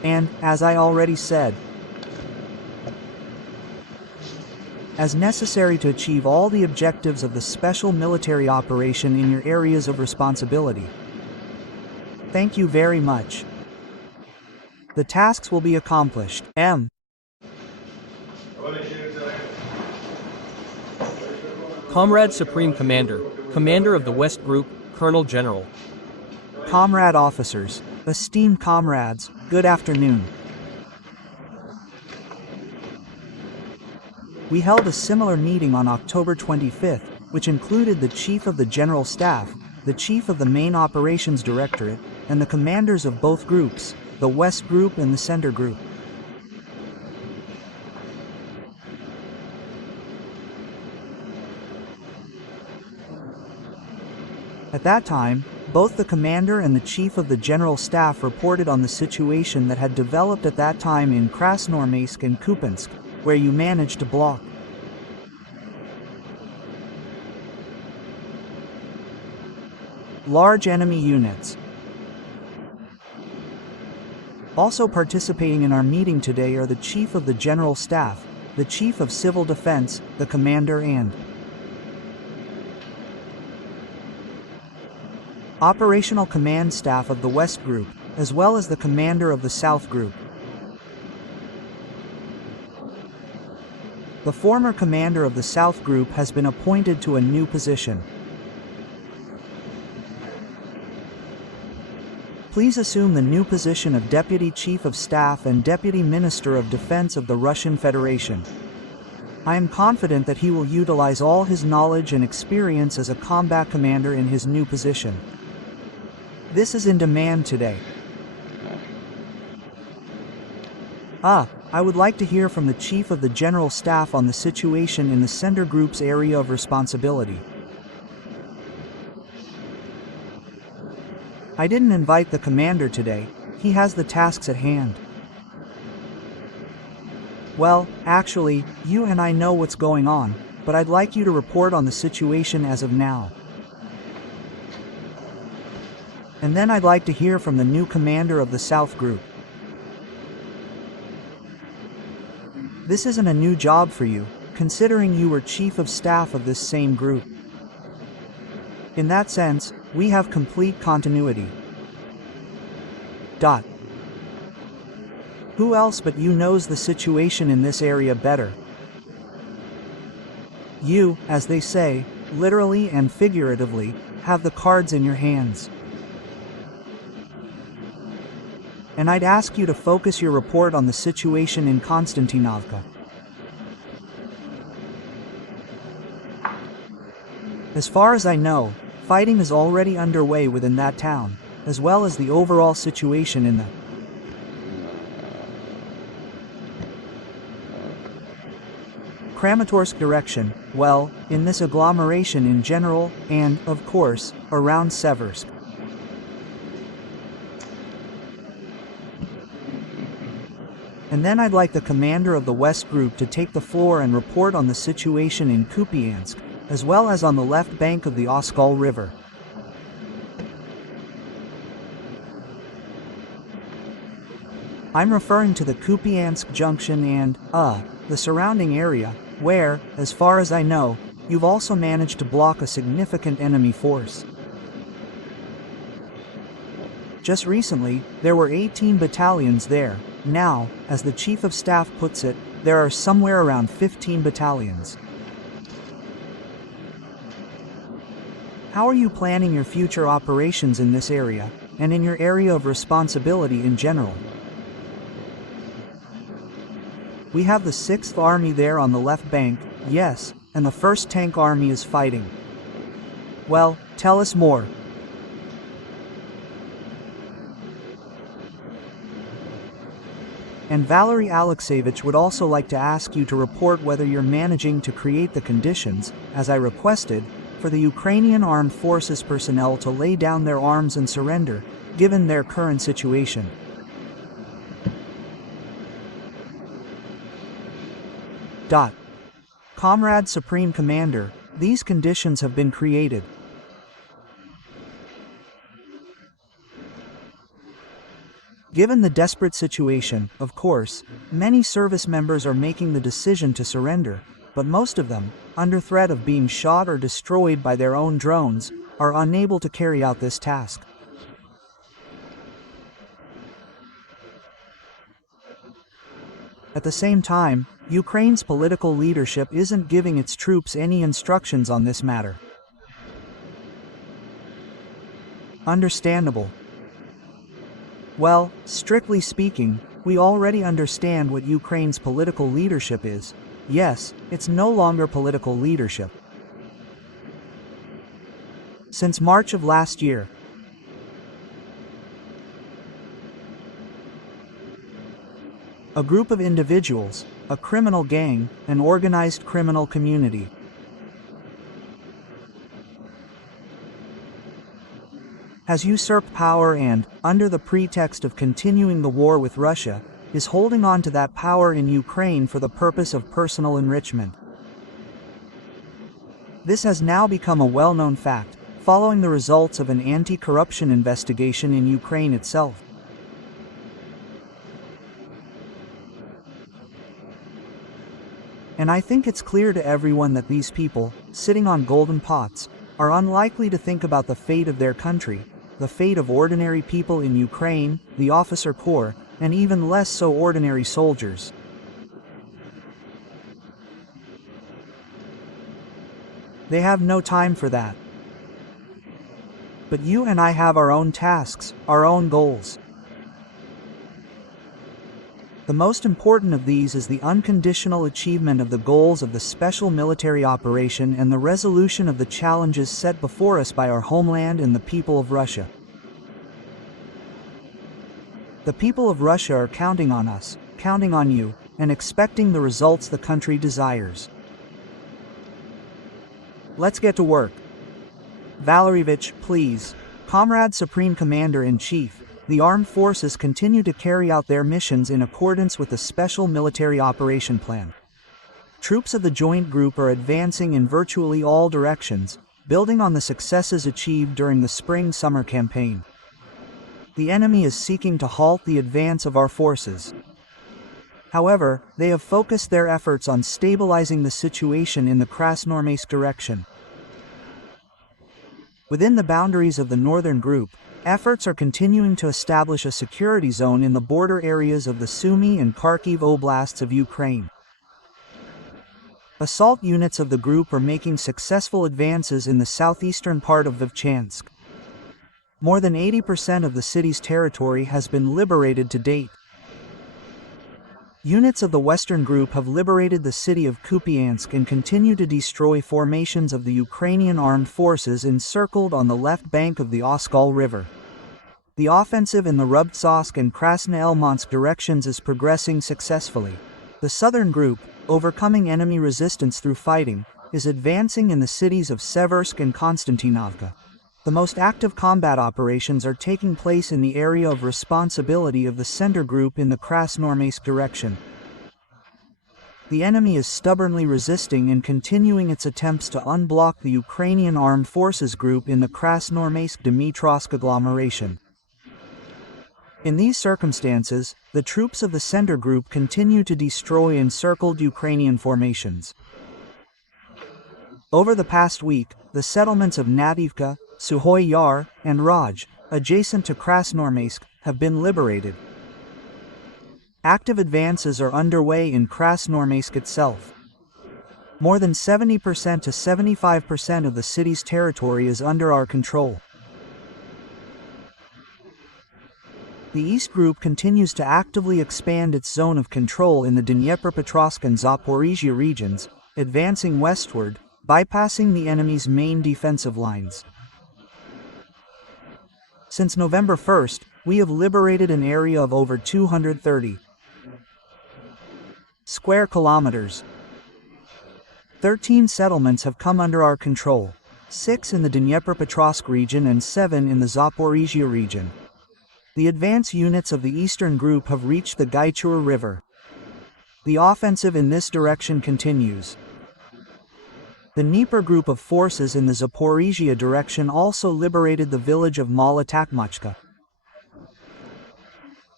And, as I already said, as necessary to achieve all the objectives of the special military operation in your areas of responsibility. Thank you very much. The tasks will be accomplished. M. Comrade Supreme Commander, Commander of the West Group, Colonel General. Comrade officers, esteemed comrades, good afternoon. We held a similar meeting on October 25th, which included the Chief of the General Staff, the Chief of the Main Operations Directorate, and the commanders of both groups, the West Group and the Center Group. At that time, both the commander and the chief of the general staff reported on the situation that had developed at that time in Krasnoarmeysk and Kupyansk, where you managed to block large enemy units. Also participating in our meeting today are the chief of the general staff, the chief of civil defense, the commander and operational command staff of the West Group, as well as the commander of the South Group. The former commander of the South Group has been appointed to a new position. Please assume the new position of Deputy Chief of Staff and Deputy Minister of Defense of the Russian Federation. I am confident that he will utilize all his knowledge and experience as a combat commander in his new position. This is in demand today. I would like to hear from the Chief of the General Staff on the situation in the Center Group's area of responsibility. I didn't invite the commander today, he has the tasks at hand. Well, actually, you and I know what's going on, but I'd like you to report on the situation as of now. And then I'd like to hear from the new commander of the South Group. This isn't a new job for you, considering you were chief of staff of this same group. In that sense, we have complete continuity. Who else but you knows the situation in this area better? You, as they say, literally and figuratively, have the cards in your hands. And I'd ask you to focus your report on the situation in Konstantinovka. As far as I know, fighting is already underway within that town, as well as the overall situation in the Kramatorsk direction, well, in this agglomeration in general, and, of course, around Seversk. And then I'd like the commander of the West Group to take the floor and report on the situation in Kupyansk, as well as on the left bank of the Oskol River. I'm referring to the Kupyansk junction and, the surrounding area, where, as far as I know, you've also managed to block a significant enemy force. Just recently, there were 18 battalions there. Now, as the Chief of Staff puts it, there are somewhere around 15 battalions. How are you planning your future operations in this area, and in your area of responsibility in general? We have the 6th Army there on the left bank, yes, and the 1st Tank Army is fighting. Well, tell us more. And Valery Alexeyevich would also like to ask you to report whether you're managing to create the conditions, as I requested, for the Ukrainian Armed Forces personnel to lay down their arms and surrender, given their current situation. Comrade Supreme Commander, these conditions have been created. Given the desperate situation, of course, many service members are making the decision to surrender, but most of them, under threat of being shot or destroyed by their own drones, are unable to carry out this task. At the same time, Ukraine's political leadership isn't giving its troops any instructions on this matter. Understandable. Well, strictly speaking, we already understand what Ukraine's political leadership is. Yes, it's no longer political leadership. Since March of last year, a group of individuals, a criminal gang, an organized criminal community, has usurped power and, under the pretext of continuing the war with Russia, is holding on to that power in Ukraine for the purpose of personal enrichment. This has now become a well-known fact, following the results of an anti-corruption investigation in Ukraine itself. And I think it's clear to everyone that these people, sitting on golden pots, are unlikely to think about the fate of their country, the fate of ordinary people in Ukraine, the officer corps, and even less so ordinary soldiers. They have no time for that. But you and I have our own tasks, our own goals. The most important of these is the unconditional achievement of the goals of the special military operation and the resolution of the challenges set before us by our homeland and the people of Russia. The people of Russia are counting on us, counting on you, and expecting the results the country desires. Let's get to work. Valerievich, please. Comrade Supreme Commander-in-Chief, the armed forces continue to carry out their missions in accordance with the Special Military Operation Plan. Troops of the Joint Group are advancing in virtually all directions, building on the successes achieved during the spring-summer campaign. The enemy is seeking to halt the advance of our forces. However, they have focused their efforts on stabilizing the situation in the Krasnoarmeysk direction. Within the boundaries of the Northern Group, efforts are continuing to establish a security zone in the border areas of the Sumy and Kharkiv oblasts of Ukraine. Assault units of the group are making successful advances in the southeastern part of Vovchansk. More than 80% of the city's territory has been liberated to date. Units of the Western Group have liberated the city of Kupyansk and continue to destroy formations of the Ukrainian armed forces encircled on the left bank of the Oskol River. The offensive in the Rubtsovsk and Krasnoelmansk directions is progressing successfully. The Southern Group, overcoming enemy resistance through fighting, is advancing in the cities of Seversk and Konstantinovka. The most active combat operations are taking place in the area of responsibility of the Center Group in the Krasnoarmeysk direction. The enemy is stubbornly resisting and continuing its attempts to unblock the Ukrainian Armed Forces Group in the Krasnoarmeysk-Dmitrovsk agglomeration. In these circumstances, the troops of the Center Group continue to destroy encircled Ukrainian formations. Over the past week, the settlements of Nadivka, Suhoy Yar, and Raj, adjacent to Krasnoarmeysk, have been liberated. Active advances are underway in Krasnoarmeysk itself. More than 70% to 75% of the city's territory is under our control. The East Group continues to actively expand its zone of control in the Dnipropetrovsk and Zaporizhia regions, advancing westward, bypassing the enemy's main defensive lines. Since November 1st, we have liberated an area of over 230 square kilometers. 13 settlements have come under our control, 6 in the Dnipropetrovsk region and 7 in the Zaporizhia region. The advance units of the Eastern Group have reached the Gaichur River. The offensive in this direction continues. The Dnieper group of forces in the Zaporizhia direction also liberated the village of Mala Takmachka.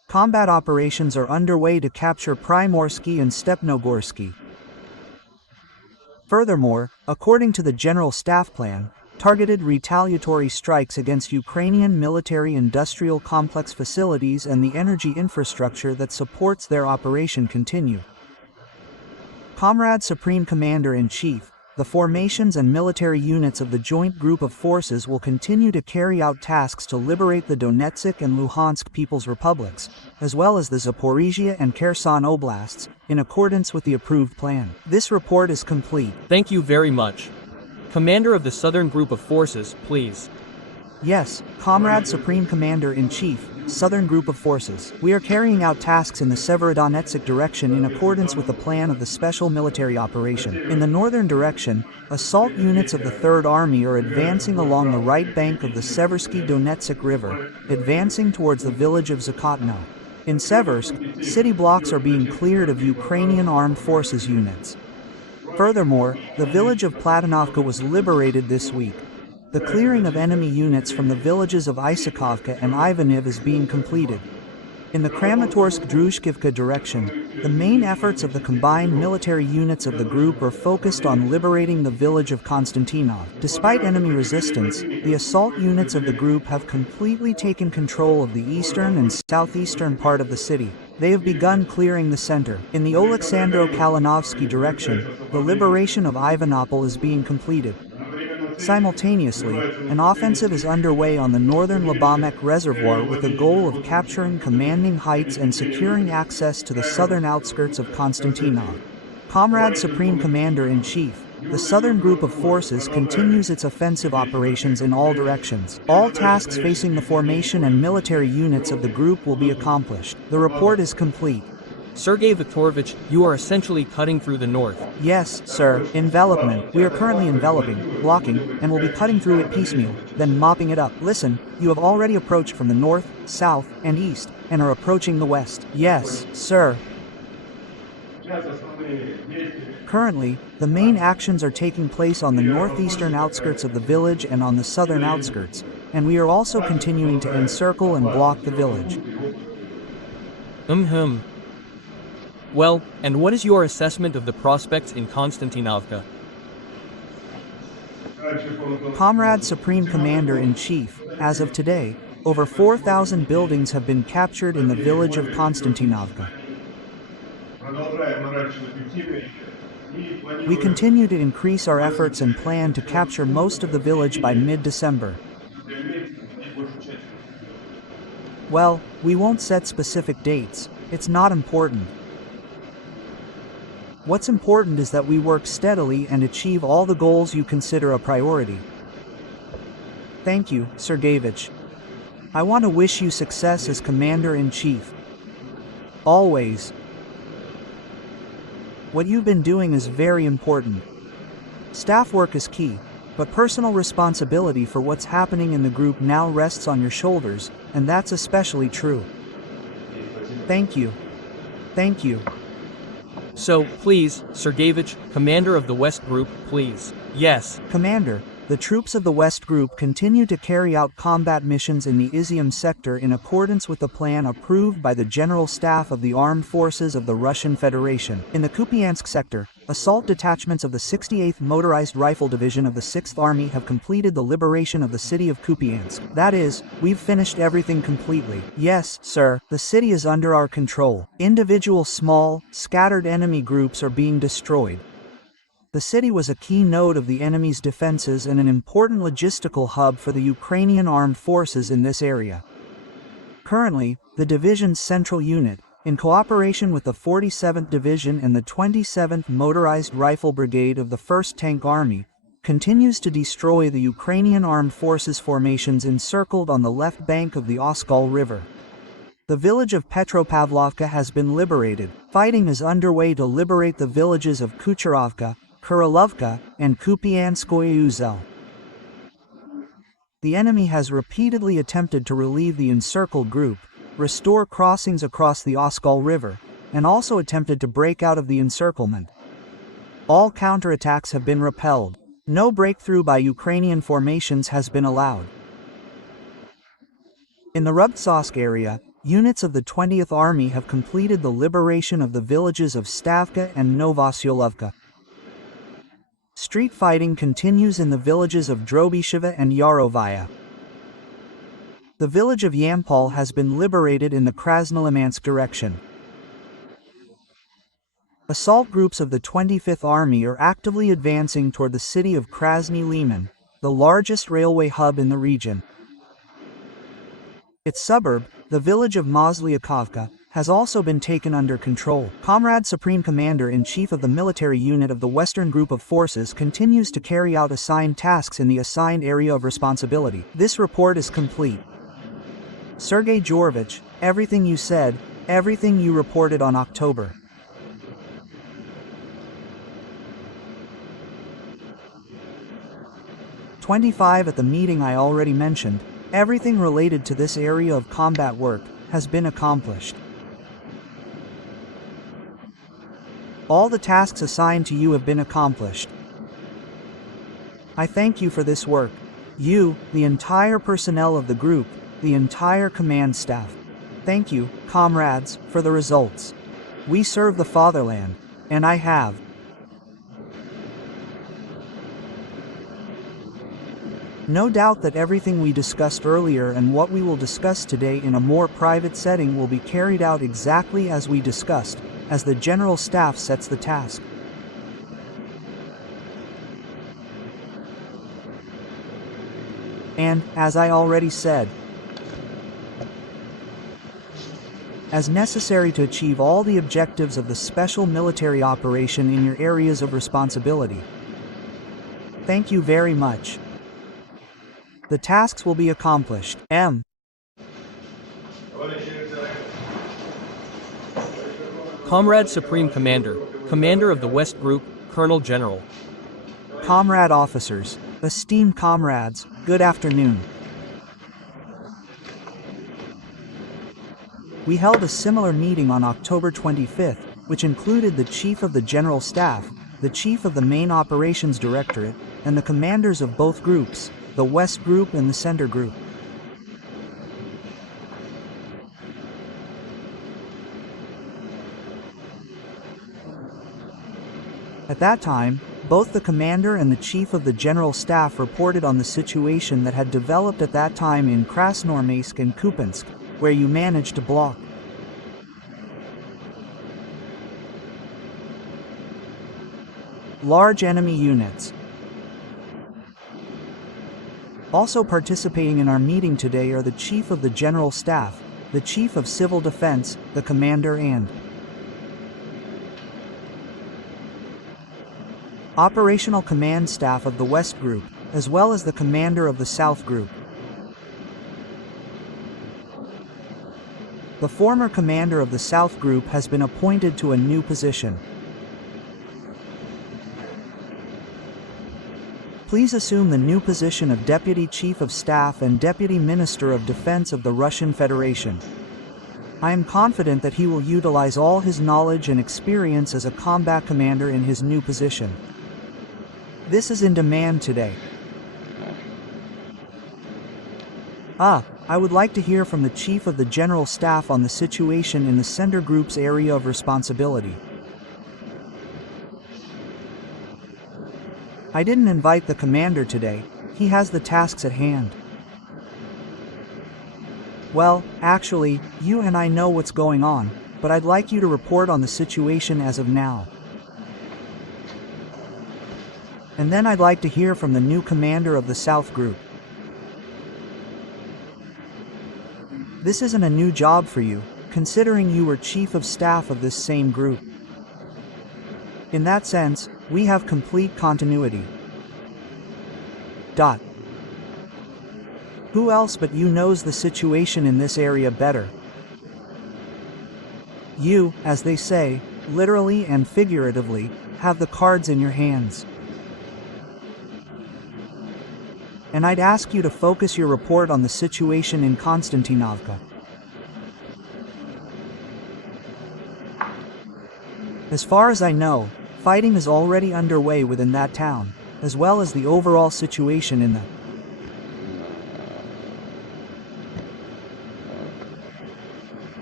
Combat operations are underway to capture Primorsky and Stepnogorsky. Furthermore, according to the General Staff Plan, targeted retaliatory strikes against Ukrainian military-industrial complex facilities and the energy infrastructure that supports their operation continue. Comrade Supreme Commander-in-Chief, the formations and military units of the Joint Group of Forces will continue to carry out tasks to liberate the Donetsk and Luhansk People's Republics, as well as the Zaporizhia and Kherson Oblasts, in accordance with the approved plan. This report is complete. Thank you very much. Commander of the Southern Group of Forces, please. Yes, Comrade Supreme Commander-in-Chief, Southern Group of Forces. We are carrying out tasks in the Severodonetsk direction in accordance with the plan of the Special Military Operation. In the northern direction, assault units of the 3rd Army are advancing along the right bank of the Seversky Donetsk River, advancing towards the village of Zakotno. In Seversk, city blocks are being cleared of Ukrainian Armed Forces units. Furthermore, the village of Platonovka was liberated this week. The clearing of enemy units from the villages of Isakovka and Ivaniv is being completed. In the Kramatorsk-Druzhkivka direction, the main efforts of the combined military units of the group are focused on liberating the village of Konstantinov. Despite enemy resistance, the assault units of the group have completely taken control of the eastern and southeastern part of the city. They have begun clearing the center. In the Oleksandro-Kalinovsky direction, the liberation of Ivanopol is being completed. Simultaneously, an offensive is underway on the northern Labamek Reservoir with the goal of capturing commanding heights and securing access to the southern outskirts of Konstantinov. Comrade Supreme Commander-in-Chief, the Southern Group of Forces continues its offensive operations in all directions. All tasks facing the formation and military units of the group will be accomplished. The report is complete. Sergei Viktorovich, you are essentially cutting through the north. Yes, sir. Envelopment. We are currently enveloping, blocking, and will be cutting through it piecemeal, then mopping it up. Listen, you have already approached from the north, south, and east, and are approaching the west. Yes, sir. Currently, the main actions are taking place on the northeastern outskirts of the village and on the southern outskirts, and we are also continuing to encircle and block the village. Well, and what is your assessment of the prospects in Konstantinovka? Comrade Supreme Commander-in-Chief, as of today, over 4,000 buildings have been captured in the village of Konstantinovka. We continue to increase our efforts and plan to capture most of the village by mid-December. Well, we won't set specific dates. It's not important. What's important is that we work steadily and achieve all the goals you consider a priority. Thank you, Sergeyevich. I want to wish you success as Commander-in-Chief. Always. What you've been doing is very important. Staff work is key, but personal responsibility for what's happening in the group now rests on your shoulders, and that's especially true. Thank you. Thank you. So, please, Sergeyevich, Commander of the West Group, please. Yes. Commander, the troops of the West Group continue to carry out combat missions in the Izium sector in accordance with the plan approved by the General Staff of the Armed Forces of the Russian Federation. In the Kupyansk sector, assault detachments of the 68th Motorized Rifle Division of the 6th Army have completed the liberation of the city of Kupyansk. That is, we've finished everything completely. Yes, sir, the city is under our control. Individual small, scattered enemy groups are being destroyed. The city was a key node of the enemy's defenses and an important logistical hub for the Ukrainian armed forces in this area. Currently, the division's central unit, in cooperation with the 47th Division and the 27th Motorized Rifle Brigade of the 1st Tank Army, continues to destroy the Ukrainian armed forces formations encircled on the left bank of the Oskol River. The village of Petropavlovka has been liberated. Fighting is underway to liberate the villages of Kucherovka, Kurilovka, and Kupyanskoye Uzel. The enemy has repeatedly attempted to relieve the encircled group, restore crossings across the Oskol River, and also attempted to break out of the encirclement. All counterattacks have been repelled. No breakthrough by Ukrainian formations has been allowed. In the Rubtsovsk area, Units of the 20th Army have completed the liberation of the villages of Stavka and Novosyolovka. Street fighting continues in the villages of Drobisheva and Yarovaya. The village of Yampol has been liberated in the Krasnolimansk direction. Assault groups of the 25th Army are actively advancing toward the city of Krasny Liman, the largest railway hub in the region. Its suburb, the village of Mozlyakovka, has also been taken under control. Comrade Supreme Commander-in-Chief of the military unit of the Western Group of Forces continues to carry out assigned tasks in the assigned area of responsibility. This report is complete. Sergei Georgevich, everything you said, everything you reported on October 25 at the meeting I already mentioned, everything related to this area of combat work has been accomplished. All the tasks assigned to you have been accomplished. I thank you for this work. You, the entire personnel of the group, the entire command staff. Thank you, comrades, for the results. We serve the fatherland, and I have. No doubt that everything we discussed earlier and what we will discuss today in a more private setting will be carried out exactly as we discussed, as the General Staff sets the task. And, as I already said, as necessary to achieve all the objectives of the special military operation in your areas of responsibility. Thank you very much. The tasks will be accomplished. M. Comrade Supreme Commander, Commander of the West Group, Colonel General. Comrade officers, esteemed comrades, good afternoon. We held a similar meeting on October 25th, which included the Chief of the General Staff, the Chief of the Main Operations Directorate, and the commanders of both groups, the West Group and the Center Group. At that time, both the commander and the chief of the general staff reported on the situation that had developed at that time in Krasnoarmeysk and Kupyansk, where you managed to block large enemy units. Also participating in our meeting today are the Chief of the General Staff, the Chief of Civil Defense, the Commander and Operational Command Staff of the West Group, as well as the Commander of the South Group. The former commander of the South Group has been appointed to a new position. Please assume the new position of Deputy Chief of Staff and Deputy Minister of Defense of the Russian Federation. I am confident that he will utilize all his knowledge and experience as a combat commander in his new position. This is in demand today. I would like to hear from the Chief of the General Staff on the situation in the Center Group's area of responsibility. I didn't invite the commander today, he has the tasks at hand. Well, actually, you and I know what's going on, but I'd like you to report on the situation as of now. And then I'd like to hear from the new commander of the South Group. This isn't a new job for you, considering you were Chief of Staff of this same group. In that sense, we have complete continuity. Who else but you knows the situation in this area better? You, as they say, literally and figuratively, have the cards in your hands. And I'd ask you to focus your report on the situation in Konstantinovka. As far as I know, fighting is already underway within that town, as well as the overall situation in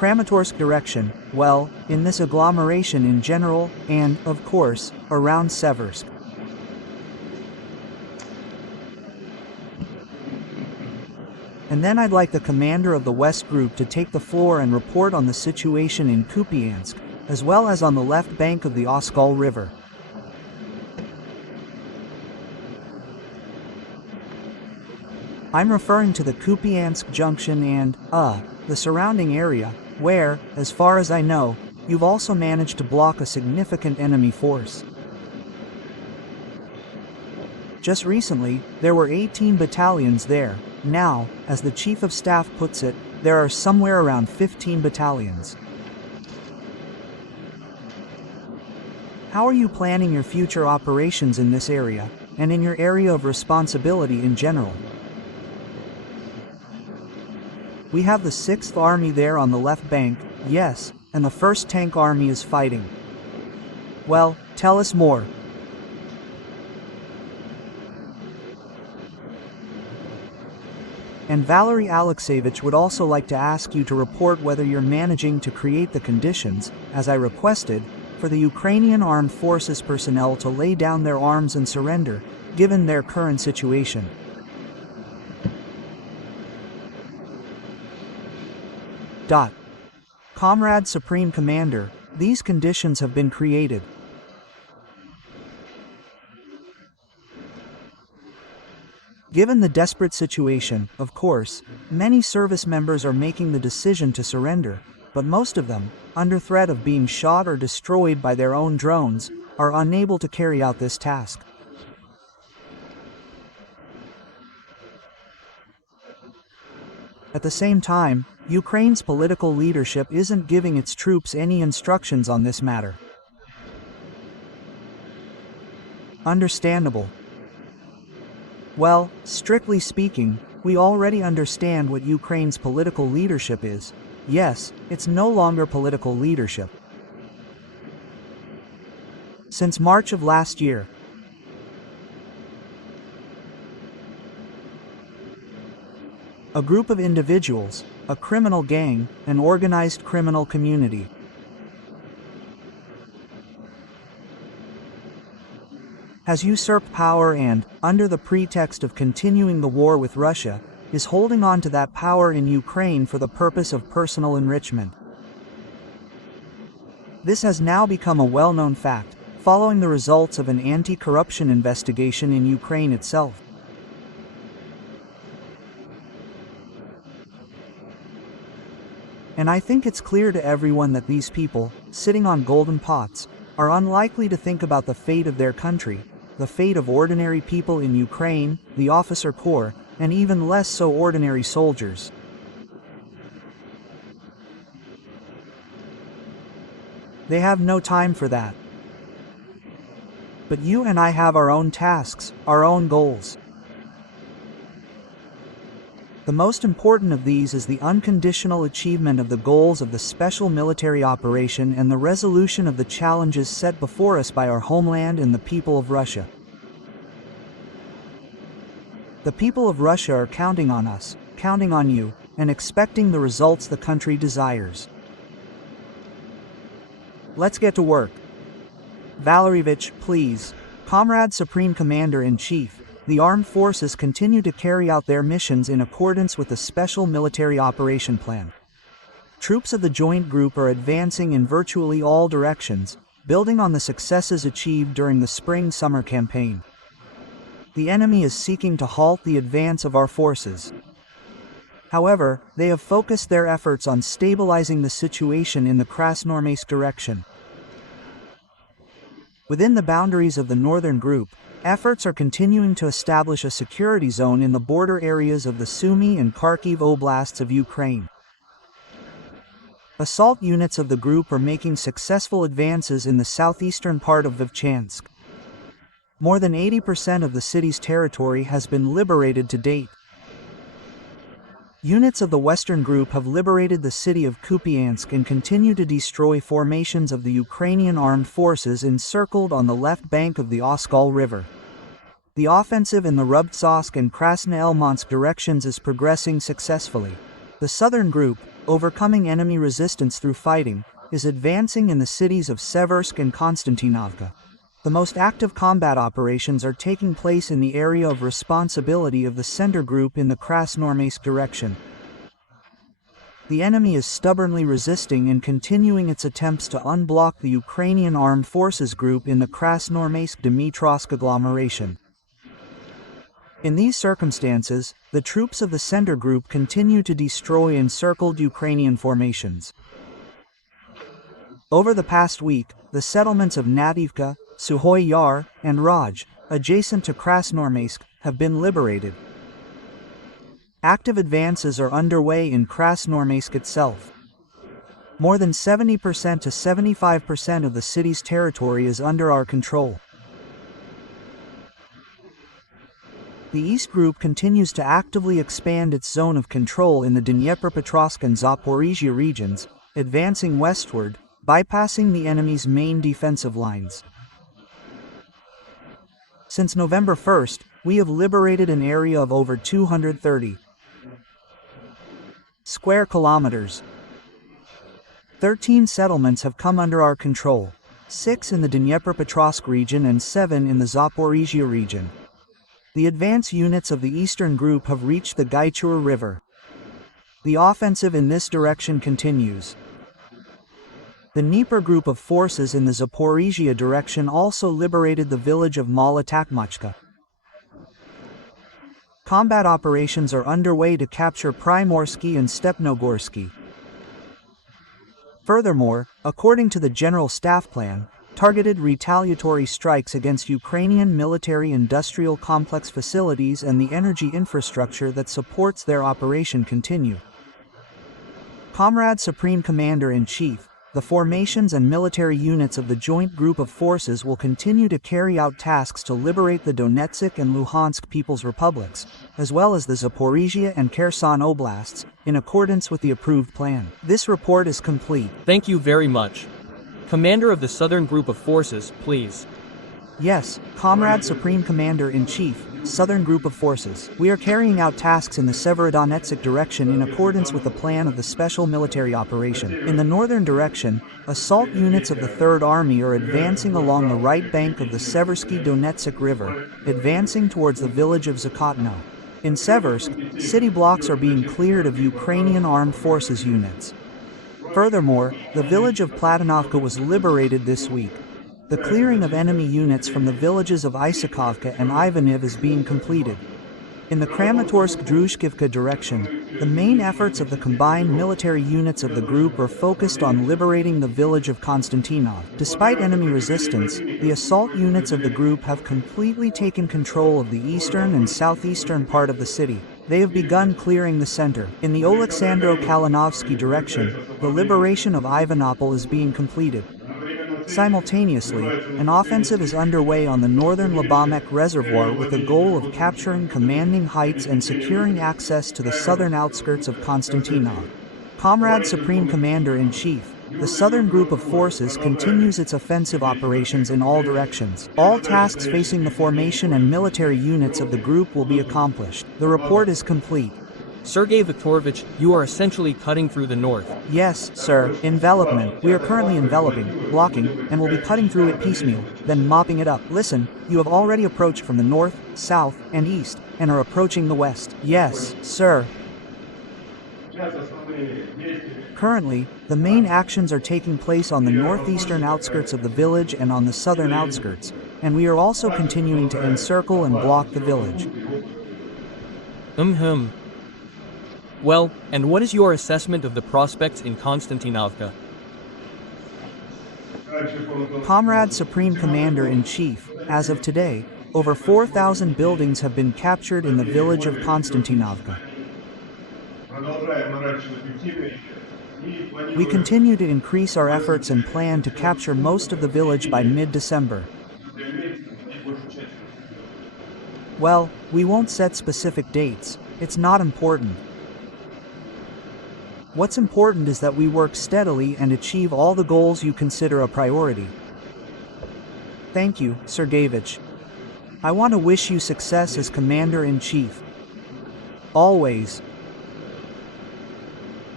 Kramatorsk direction, well, in this agglomeration in general, and, of course, around Seversk. And then I'd like the commander of the West Group to take the floor and report on the situation in Kupyansk, as well as on the left bank of the Oskol River. I'm referring to the Kupyansk junction and, the surrounding area, where, as far as I know, you've also managed to block a significant enemy force. Just recently, there were 18 battalions there. Now, as the Chief of Staff puts it, there are somewhere around 15 battalions. How are you planning your future operations in this area, and in your area of responsibility in general? We have the 6th Army there on the left bank, yes, and the 1st Tank Army is fighting. Well, tell us more. And Valery Alexeyevich would also like to ask you to report whether you're managing to create the conditions, as I requested, for the Ukrainian Armed Forces personnel to lay down their arms and surrender, given their current situation. Comrade Supreme Commander, these conditions have been created. Given the desperate situation, of course, many service members are making the decision to surrender, but most of them, under threat of being shot or destroyed by their own drones, are unable to carry out this task. At the same time, Ukraine's political leadership isn't giving its troops any instructions on this matter. Understandable. Well, strictly speaking, we already understand what Ukraine's political leadership is. Yes, it's no longer political leadership. Since March of last year, a group of individuals, a criminal gang, an organized criminal community, has usurped power and, under the pretext of continuing the war with Russia, is holding on to that power in Ukraine for the purpose of personal enrichment. This has now become a well-known fact, following the results of an anti-corruption investigation in Ukraine itself. And I think it's clear to everyone that these people, sitting on golden pots, are unlikely to think about the fate of their country, the fate of ordinary people in Ukraine, the officer corps, and even less so ordinary soldiers. They have no time for that. But you and I have our own tasks, our own goals. The most important of these is the unconditional achievement of the goals of the special military operation and the resolution of the challenges set before us by our homeland and the people of Russia. The people of Russia are counting on us, counting on you, and expecting the results the country desires. Let's get to work. Valeryevich, please. Comrade Supreme Commander-in-Chief, the armed forces continue to carry out their missions in accordance with the Special Military Operation Plan. Troops of the Joint Group are advancing in virtually all directions, building on the successes achieved during the spring-summer campaign. The enemy is seeking to halt the advance of our forces. However, they have focused their efforts on stabilizing the situation in the Krasnoarmeysk direction. Within the boundaries of the Northern Group, efforts are continuing to establish a security zone in the border areas of the Sumy and Kharkiv oblasts of Ukraine. Assault units of the group are making successful advances in the southeastern part of Vovchansk. More than 80% of the city's territory has been liberated to date. Units of the Western Group have liberated the city of Kupyansk and continue to destroy formations of the Ukrainian armed forces encircled on the left bank of the Oskol River. The offensive in the Rubtsovsk and Krasnoelmansk directions is progressing successfully. The Southern Group, overcoming enemy resistance through fighting, is advancing in the cities of Seversk and Konstantinovka. The most active combat operations are taking place in the area of responsibility of the Center Group in the Krasnoarmeysk direction. The enemy is stubbornly resisting and continuing its attempts to unblock the Ukrainian Armed Forces Group in the Krasnoarmeysk-Dmitrovsk agglomeration. In these circumstances, the troops of the Center Group continue to destroy encircled Ukrainian formations. Over the past week, the settlements of Nativka, Suhoy Yar, and Raj, adjacent to Krasnoarmeysk, have been liberated. Active advances are underway in Krasnoarmeysk itself. More than 70% to 75% of the city's territory is under our control. The East Group continues to actively expand its zone of control in the Dnipropetrovsk and Zaporizhia regions, advancing westward, bypassing the enemy's main defensive lines. Since November 1st, we have liberated an area of over 230 square kilometers. 13 settlements have come under our control, 6 in the Dnipropetrovsk region and 7 in the Zaporizhia region. The advance units of the Eastern Group have reached the Gaichur River. The offensive in this direction continues. The Dnieper Group of forces in the Zaporizhia direction also liberated the village of Malotakmachka. Combat operations are underway to capture Primorsky and Stepnogorsky. Furthermore, according to the General Staff Plan, targeted retaliatory strikes against Ukrainian military-industrial complex facilities and the energy infrastructure that supports their operation continue. Comrade Supreme Commander-in-Chief, the formations and military units of the Joint Group of Forces will continue to carry out tasks to liberate the Donetsk and Luhansk People's Republics, as well as the Zaporizhia and Kherson Oblasts, in accordance with the approved plan. This report is complete. Thank you very much. Commander of the Southern Group of Forces, please. Yes, Comrade Supreme Commander-in-Chief, Southern Group of Forces. We are carrying out tasks in the Severodonetsk direction in accordance with the plan of the Special Military Operation. In the northern direction, assault units of the Third Army are advancing along the right bank of the Seversky Donetsk River, advancing towards the village of Zakotno. In Seversk, city blocks are being cleared of Ukrainian Armed Forces units. Furthermore, the village of Platonovka was liberated this week. The clearing of enemy units from the villages of Isakovka and Ivaniv is being completed. In the Kramatorsk-Druzhkivka direction, the main efforts of the combined military units of the group are focused on liberating the village of Konstantinov. Despite enemy resistance, the assault units of the group have completely taken control of the eastern and southeastern part of the city. They have begun clearing the center. In the Oleksandro-Kalinovsky direction, the liberation of Ivanopol is being completed. Simultaneously, an offensive is underway on the northern Labamek Reservoir with the goal of capturing commanding heights and securing access to the southern outskirts of Konstantinov. Comrade Supreme Commander-in-Chief, the Southern Group of Forces continues its offensive operations in all directions. All tasks facing the formation and military units of the group will be accomplished. The report is complete. Sergei Viktorovich, you are essentially cutting through the north. Yes, sir. Envelopment. We are currently enveloping, blocking, and will be cutting through it piecemeal, then mopping it up. Listen, you have already approached from the north, south, and east, and are approaching the west. Yes, sir. Currently, the main actions are taking place on the northeastern outskirts of the village and on the southern outskirts, and we are also continuing to encircle and block the village. Well, and what is your assessment of the prospects in Konstantinovka? Comrade Supreme Commander-in-Chief, as of today, over 4,000 buildings have been captured in the village of Konstantinovka. We continue to increase our efforts and plan to capture most of the village by mid-December. Well, we won't set specific dates. It's not important. What's important is that we work steadily and achieve all the goals you consider a priority. Thank you, Sergeyevich. I want to wish you success as Commander-in-Chief. Always.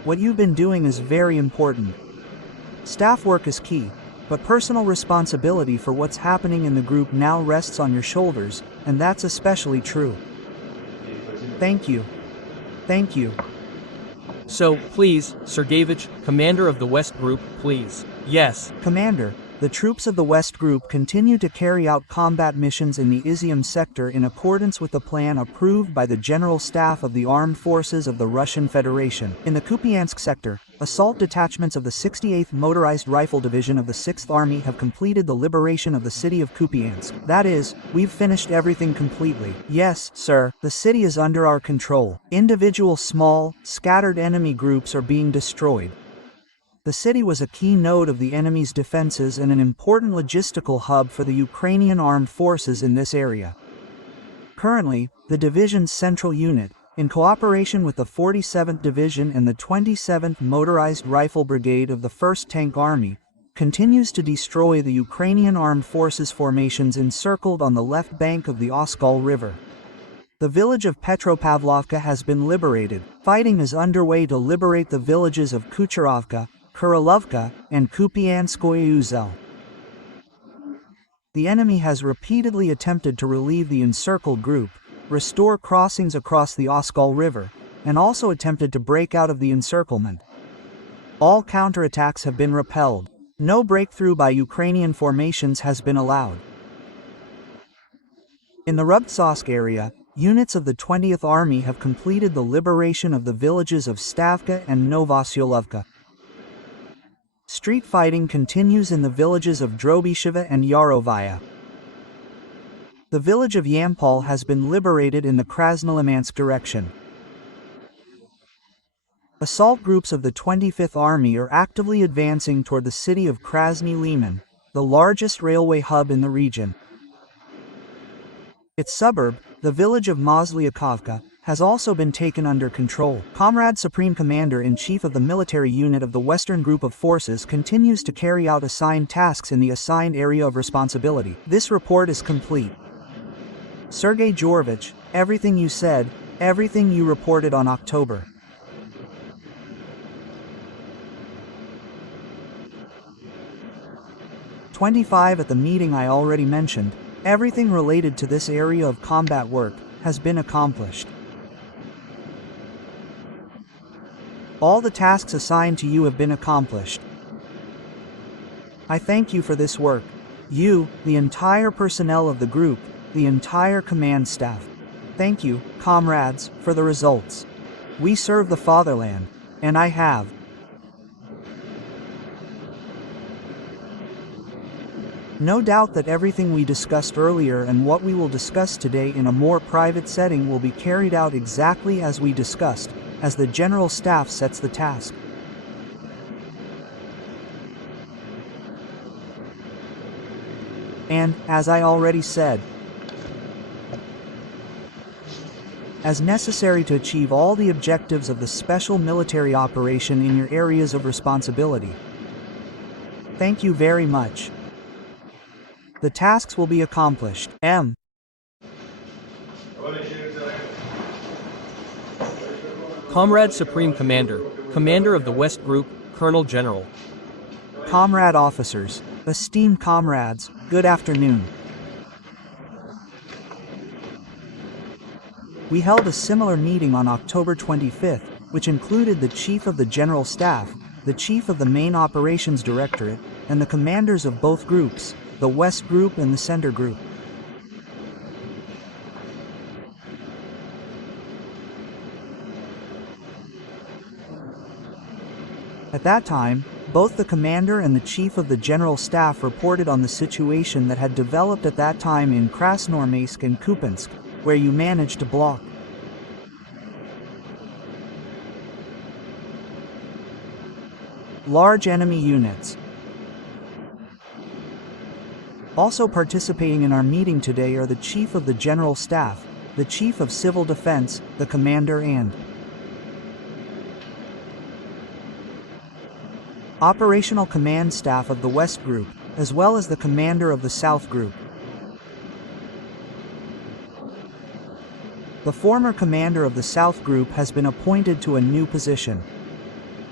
What you've been doing is very important. Staff work is key, but personal responsibility for what's happening in the group now rests on your shoulders, and that's especially true. Thank you. Thank you. So, please, Sergeyevich, Commander of the West Group, please. Yes. Commander, the troops of the West Group continue to carry out combat missions in the Izium sector in accordance with the plan approved by the General Staff of the Armed Forces of the Russian Federation. In the Kupyansk sector, assault detachments of the 68th Motorized Rifle Division of the 6th Army have completed the liberation of the city of Kupyansk. That is, we've finished everything completely. Yes, sir, the city is under our control. Individual small, scattered enemy groups are being destroyed. The city was a key node of the enemy's defenses and an important logistical hub for the Ukrainian armed forces in this area. Currently, the division's central unit, in cooperation with the 47th Division and the 27th Motorized Rifle Brigade of the 1st Tank Army, continues to destroy the Ukrainian armed forces formations encircled on the left bank of the Oskol River. The village of Petropavlovka has been liberated. Fighting is underway to liberate the villages of Kucherovka, Kurilovka, and Kupyanskoye Uzel. The enemy has repeatedly attempted to relieve the encircled group, restore crossings across the Oskol River, and also attempted to break out of the encirclement. All counterattacks have been repelled. No breakthrough by Ukrainian formations has been allowed. In the Rubtsovsk area, units of the 20th Army have completed the liberation of the villages of Stavka and Novosyolovka. Street fighting continues in the villages of Drobisheva and Yarovaya. The village of Yampol has been liberated in the Krasnolimansk direction. Assault groups of the 25th Army are actively advancing toward the city of Krasny Liman, the largest railway hub in the region. Its suburb, the village of Mozlyakovka, has also been taken under control. Comrade Supreme Commander-in-Chief of the military unit of the Western Group of Forces continues to carry out assigned tasks in the assigned area of responsibility. This report is complete. Sergei Georgevich, everything you said, everything you reported on October 25 at the meeting I already mentioned, everything related to this area of combat work has been accomplished. All the tasks assigned to you have been accomplished. I thank you for this work. You, the entire personnel of the group, the entire command staff. Thank you, comrades, for the results. We serve the fatherland, and I have. No doubt that everything we discussed earlier and what we will discuss today in a more private setting will be carried out exactly as we discussed, as the General Staff sets the task. And, as I already said, as necessary to achieve all the objectives of the special military operation in your areas of responsibility. Thank you very much. The tasks will be accomplished. M. Comrade Supreme Commander, Commander of the West Group, Colonel General. Comrade officers, esteemed comrades, good afternoon. We held a similar meeting on October 25th, which included the Chief of the General Staff, the Chief of the Main Operations Directorate, and the commanders of both groups, the West Group and the Center Group. At that time, both the commander and the chief of the general staff reported on the situation that had developed at that time in Krasnoarmeysk and Kupyansk, where you managed to block large enemy units. Also participating in our meeting today are the Chief of the General Staff, the Chief of Civil Defense, the Commander and Operational Command Staff of the West Group, as well as the Commander of the South Group. The former commander of the South Group has been appointed to a new position.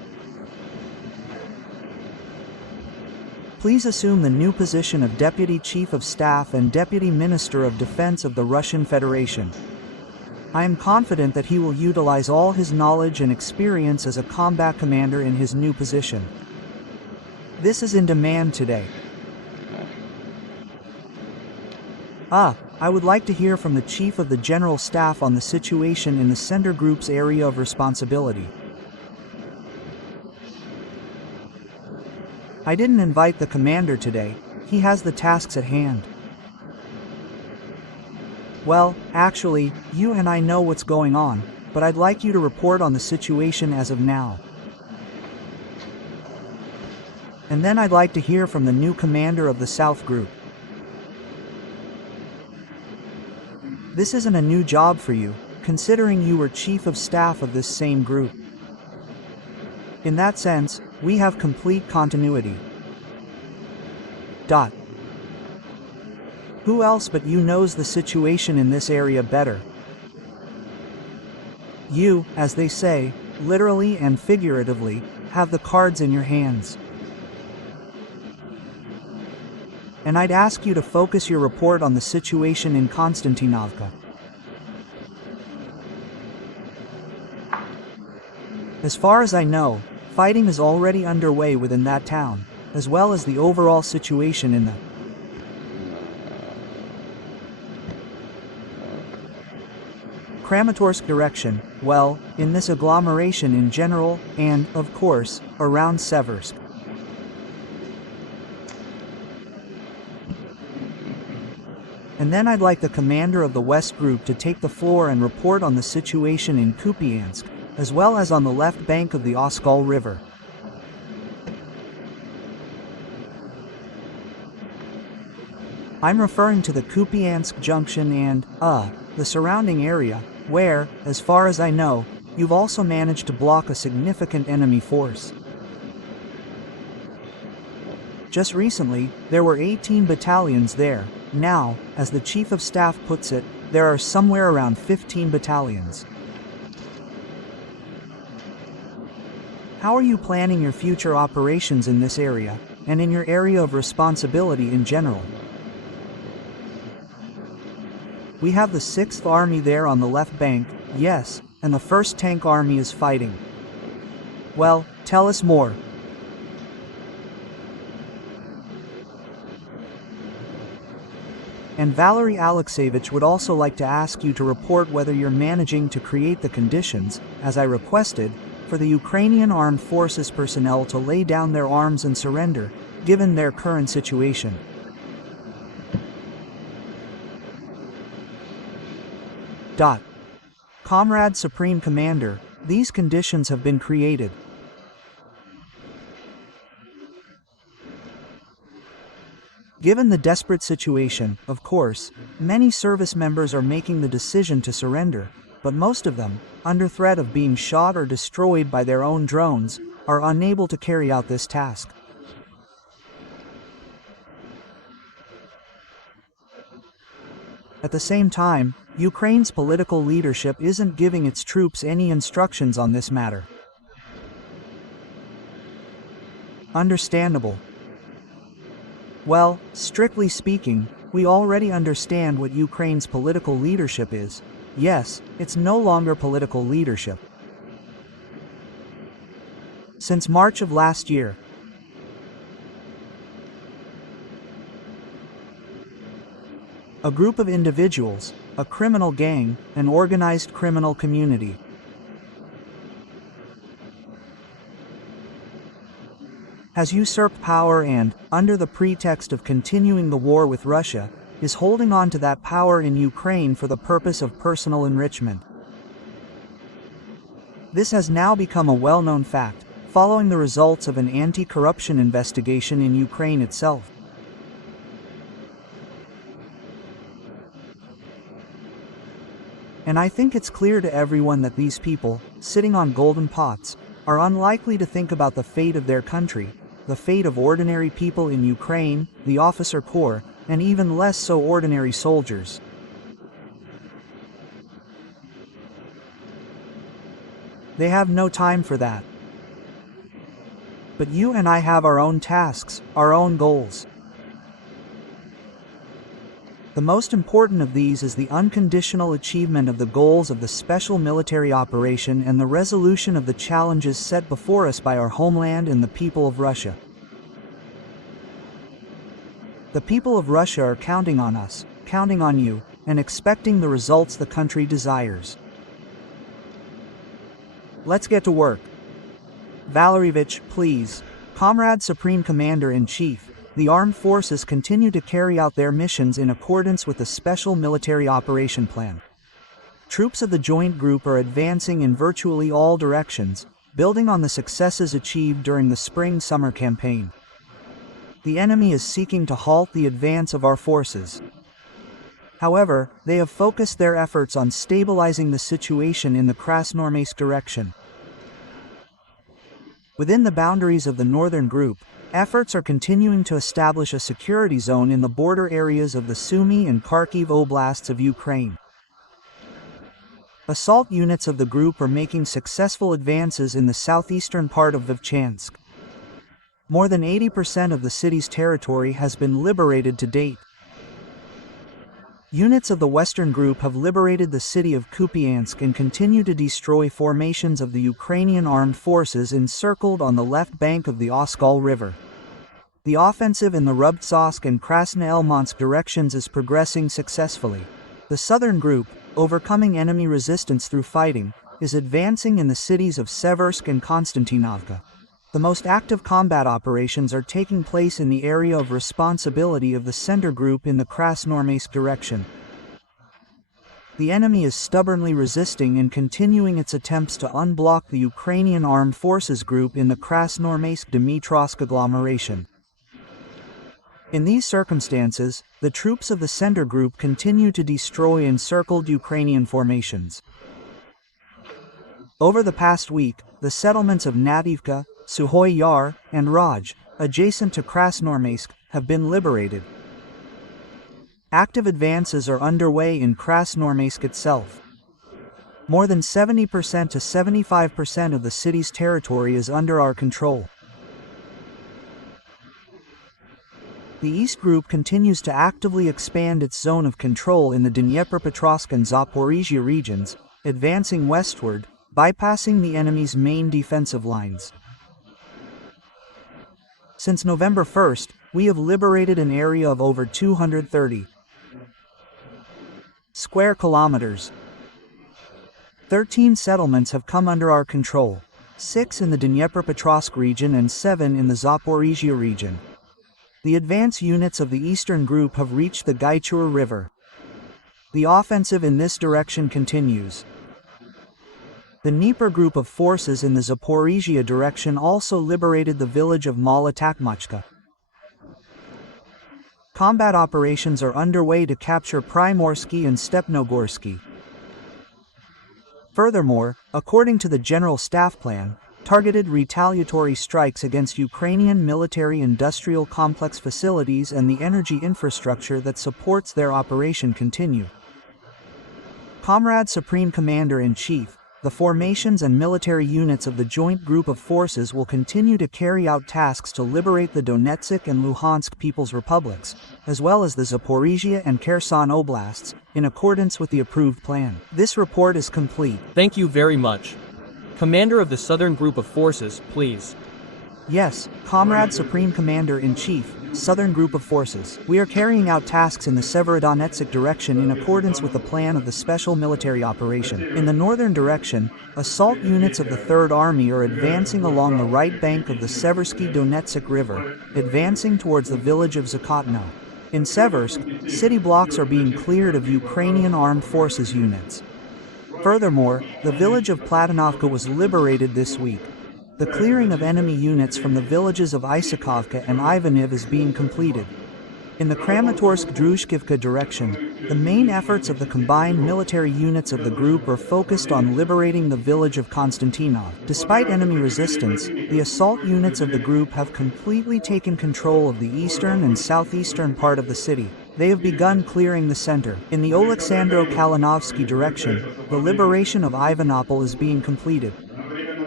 Please assume the new position of Deputy Chief of Staff and Deputy Minister of Defense of the Russian Federation. I am confident that he will utilize all his knowledge and experience as a combat commander in his new position. This is in demand today. I would like to hear from the Chief of the General Staff on the situation in the Center Group's area of responsibility. I didn't invite the commander today, he has the tasks at hand. Well, actually, you and I know what's going on, but I'd like you to report on the situation as of now. And then I'd like to hear from the new commander of the South Group. This isn't a new job for you, considering you were Chief of Staff of this same group. In that sense, we have complete continuity. Who else but you knows the situation in this area better? You, as they say, literally and figuratively, have the cards in your hands. And I'd ask you to focus your report on the situation in Konstantinovka. As far as I know, fighting is already underway within that town, as well as the overall situation in the Kramatorsk direction, well, in this agglomeration in general, and, of course, around Seversk. And then I'd like the commander of the West Group to take the floor and report on the situation in Kupyansk, as well as on the left bank of the Oskol River. I'm referring to the Kupyansk junction and, the surrounding area, where, as far as I know, you've also managed to block a significant enemy force. Just recently, there were 18 battalions there. Now, as the Chief of Staff puts it, there are somewhere around 15 battalions. How are you planning your future operations in this area, and in your area of responsibility in general? We have the 6th Army there on the left bank, yes, and the 1st Tank Army is fighting. Well, tell us more. And Valery Alexeyevich would also like to ask you to report whether you're managing to create the conditions, as I requested, for the Ukrainian Armed Forces personnel to lay down their arms and surrender, given their current situation. Comrade Supreme Commander, these conditions have been created. Given the desperate situation, of course, many service members are making the decision to surrender, but most of them, under threat of being shot or destroyed by their own drones, are unable to carry out this task. At the same time, Ukraine's political leadership isn't giving its troops any instructions on this matter. Understandable. Well, strictly speaking, we already understand what Ukraine's political leadership is. Yes, it's no longer political leadership. Since March of last year, a group of individuals, a criminal gang, an organized criminal community, has usurped power and, under the pretext of continuing the war with Russia, is holding on to that power in Ukraine for the purpose of personal enrichment. This has now become a well-known fact, following the results of an anti-corruption investigation in Ukraine itself. And I think it's clear to everyone that these people, sitting on golden pots, are unlikely to think about the fate of their country, the fate of ordinary people in Ukraine, the officer corps, and even less so ordinary soldiers. They have no time for that. But you and I have our own tasks, our own goals. The most important of these is the unconditional achievement of the goals of the special military operation and the resolution of the challenges set before us by our homeland and the people of Russia. The people of Russia are counting on us, counting on you, and expecting the results the country desires. Let's get to work. Valerievich, please. Comrade Supreme Commander-in-Chief, the armed forces continue to carry out their missions in accordance with the Special Military Operation Plan. Troops of the Joint Group are advancing in virtually all directions, building on the successes achieved during the spring-summer campaign. The enemy is seeking to halt the advance of our forces. However, they have focused their efforts on stabilizing the situation in the Krasnoarmeysk direction. Within the boundaries of the Northern Group, efforts are continuing to establish a security zone in the border areas of the Sumy and Kharkiv oblasts of Ukraine. Assault units of the group are making successful advances in the southeastern part of Kupyansk. More than 80% of the city's territory has been liberated to date. Units of the Western Group have liberated the city of Kupyansk and continue to destroy formations of the Ukrainian armed forces encircled on the left bank of the Oskol River. The offensive in the Rubtsovsk and Krasnoelmansk directions is progressing successfully. The Southern Group, overcoming enemy resistance through fighting, is advancing in the cities of Seversk and Konstantinovka. The most active combat operations are taking place in the area of responsibility of the Center Group in the Krasnoarmeysk direction. The enemy is stubbornly resisting and continuing its attempts to unblock the Ukrainian Armed Forces Group in the Krasnoarmeysk-Dmitrovsk agglomeration. In these circumstances, the troops of the Center Group continue to destroy encircled Ukrainian formations. Over the past week, the settlements of Nadivka, Suhoy Yar, and Raj, adjacent to Krasnoarmeysk, have been liberated. Active advances are underway in Krasnoarmeysk itself. More than 70% to 75% of the city's territory is under our control. The East Group continues to actively expand its zone of control in the Dnipropetrovsk and Zaporizhia regions, advancing westward, bypassing the enemy's main defensive lines. Since November 1st, we have liberated an area of over 230 square kilometers. 13 settlements have come under our control, 6 in the Dnipropetrovsk region and 7 in the Zaporizhia region. The advance units of the Eastern Group have reached the Gaichur River. The offensive in this direction continues. The Dnieper Group of forces in the Zaporizhia direction also liberated the village of Malotakmachka. Combat operations are underway to capture Primorsky and Stepnogorsky. Furthermore, according to the General Staff Plan, targeted retaliatory strikes against Ukrainian military-industrial complex facilities and the energy infrastructure that supports their operation continue. Comrade Supreme Commander-in-Chief, the formations and military units of the Joint Group of Forces will continue to carry out tasks to liberate the Donetsk and Luhansk People's Republics, as well as the Zaporizhia and Kherson Oblasts, in accordance with the approved plan. This report is complete. Thank you very much. Commander of the Southern Group of Forces, please. Yes, Comrade Supreme Commander-in-Chief, Southern Group of Forces. We are carrying out tasks in the Severodonetsk direction in accordance with the plan of the Special Military Operation. In the northern direction, assault units of the Third Army are advancing along the right bank of the Seversky Donetsk River, advancing towards the village of Zakotno. In Seversk, city blocks are being cleared of Ukrainian Armed Forces units. Furthermore, the village of Platonovka was liberated this week. The clearing of enemy units from the villages of Isakovka and Ivaniv is being completed. In the Kramatorsk-Druzhkivka direction, the main efforts of the combined military units of the group are focused on liberating the village of Konstantinov. Despite enemy resistance, the assault units of the group have completely taken control of the eastern and southeastern part of the city. They have begun clearing the center. In the Oleksandro-Kalinovsky direction, the liberation of Ivanopol is being completed.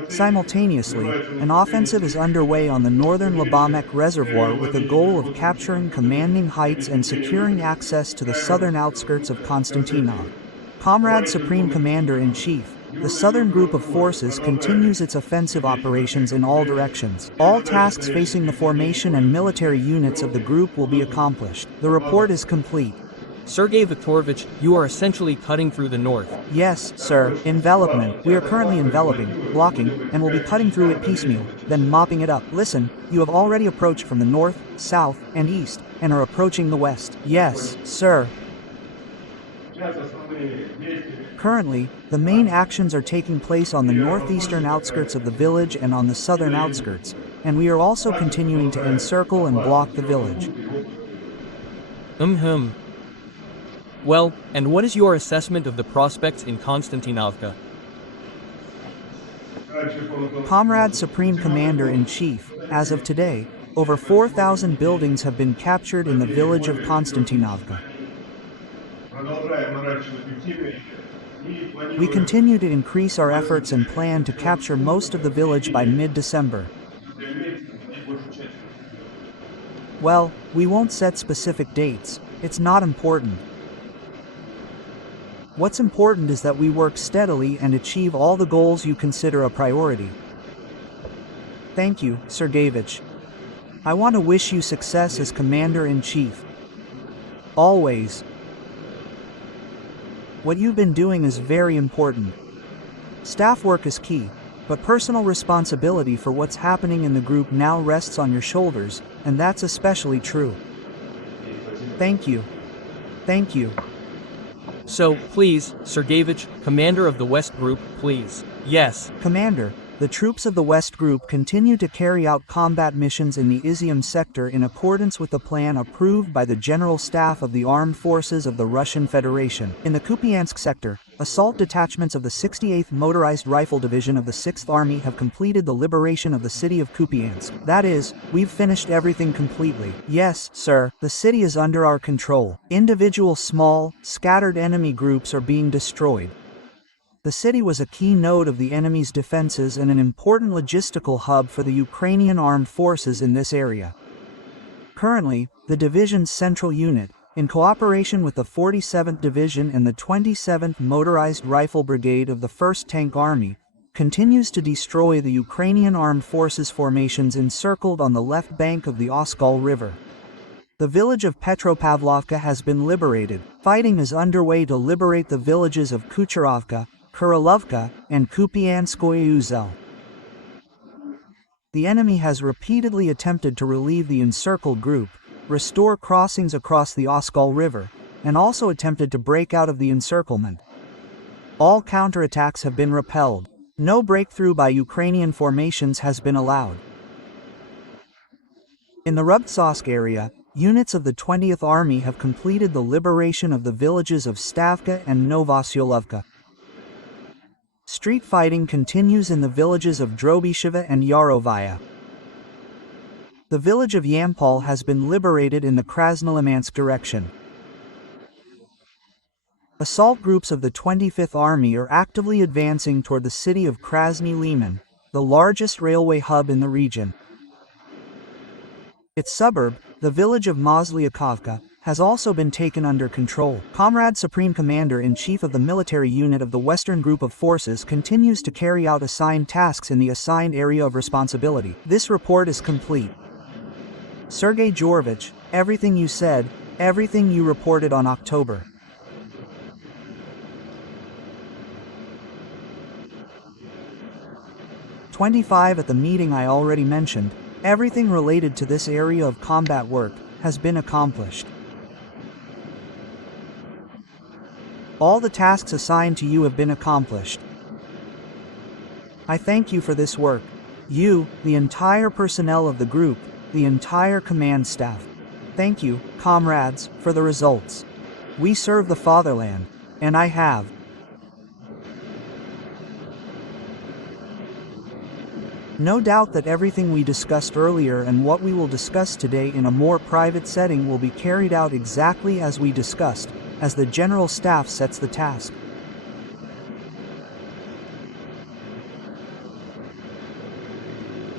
Simultaneously, an offensive is underway on the northern Labamek Reservoir with the goal of capturing commanding heights and securing access to the southern outskirts of Konstantinov. Comrade Supreme Commander-in-Chief, the southern group of forces continues its offensive operations in all directions. All tasks facing the formation and military units of the group will be accomplished. The report is complete. Sergei Viktorovich, you are essentially cutting through the north. Yes, sir. Envelopment. We are currently enveloping, blocking, and will be cutting through it piecemeal, then mopping it up. Listen, you have already approached from the north, south, and east, and are approaching the west. Yes, sir. Currently, the main actions are taking place on the northeastern outskirts of the village and on the southern outskirts, and we are also continuing to encircle and block the village. Well, and what is your assessment of the prospects in Konstantinovka? Comrade Supreme Commander-in-Chief, as of today, over 4,000 buildings have been captured in the village of Konstantinovka. We continue to increase our efforts and plan to capture most of the village by mid-December. Well, we won't set specific dates, it's not important. What's important is that we work steadily and achieve all the goals you consider a priority. Thank you, Sergeyevich. I want to wish you success as Commander-in-Chief. Always. What you've been doing is very important. Staff work is key, but personal responsibility for what's happening in the group now rests on your shoulders, and that's especially true. Thank you. Thank you. So, please, Sergeyevich, Commander of the West Group, please. Yes. Commander, the troops of the West Group continue to carry out combat missions in the Izium sector in accordance with the plan approved by the General Staff of the Armed Forces of the Russian Federation. In the Kupyansk sector, assault detachments of the 68th Motorized Rifle Division of the 6th Army have completed the liberation of the city of Kupyansk. That is, we've finished everything completely. Yes, sir, the city is under our control. Individual small, scattered enemy groups are being destroyed. The city was a key node of the enemy's defenses and an important logistical hub for the Ukrainian armed forces in this area. Currently, the division's central unit, in cooperation with the 47th Division and the 27th Motorized Rifle Brigade of the 1st Tank Army, continues to destroy the Ukrainian armed forces formations encircled on the left bank of the Oskol River. The village of Petropavlovka has been liberated. Fighting is underway to liberate the villages of Kucherovka, Kurilovka, and Kupyanskoye Uzel. The enemy has repeatedly attempted to relieve the encircled group, restore crossings across the Oskol River, and also attempted to break out of the encirclement. All counterattacks have been repelled. No breakthrough by Ukrainian formations has been allowed. In the Rubtsovsk area, units of the 20th Army have completed the liberation of the villages of Stavka and Novosyolovka. Street fighting continues in the villages of Drobisheva and Yarovaya. The village of Yampol has been liberated in the Krasnolimansk direction. Assault groups of the 25th Army are actively advancing toward the city of Krasny Liman, the largest railway hub in the region. Its suburb, the village of Mozlyakovka, has also been taken under control. Comrade Supreme Commander-in-Chief of the military unit of the Western Group of Forces continues to carry out assigned tasks in the assigned area of responsibility. This report is complete. Sergei Georgevich, everything you said, everything you reported on October. '25 at the meeting I already mentioned, everything related to this area of combat work has been accomplished. All the tasks assigned to you have been accomplished. I thank you for this work. You, the entire personnel of the group, the entire command staff. Thank you, comrades, for the results. We serve the fatherland, and I have. No doubt that everything we discussed earlier and what we will discuss today in a more private setting will be carried out exactly as we discussed, as the General Staff sets the task.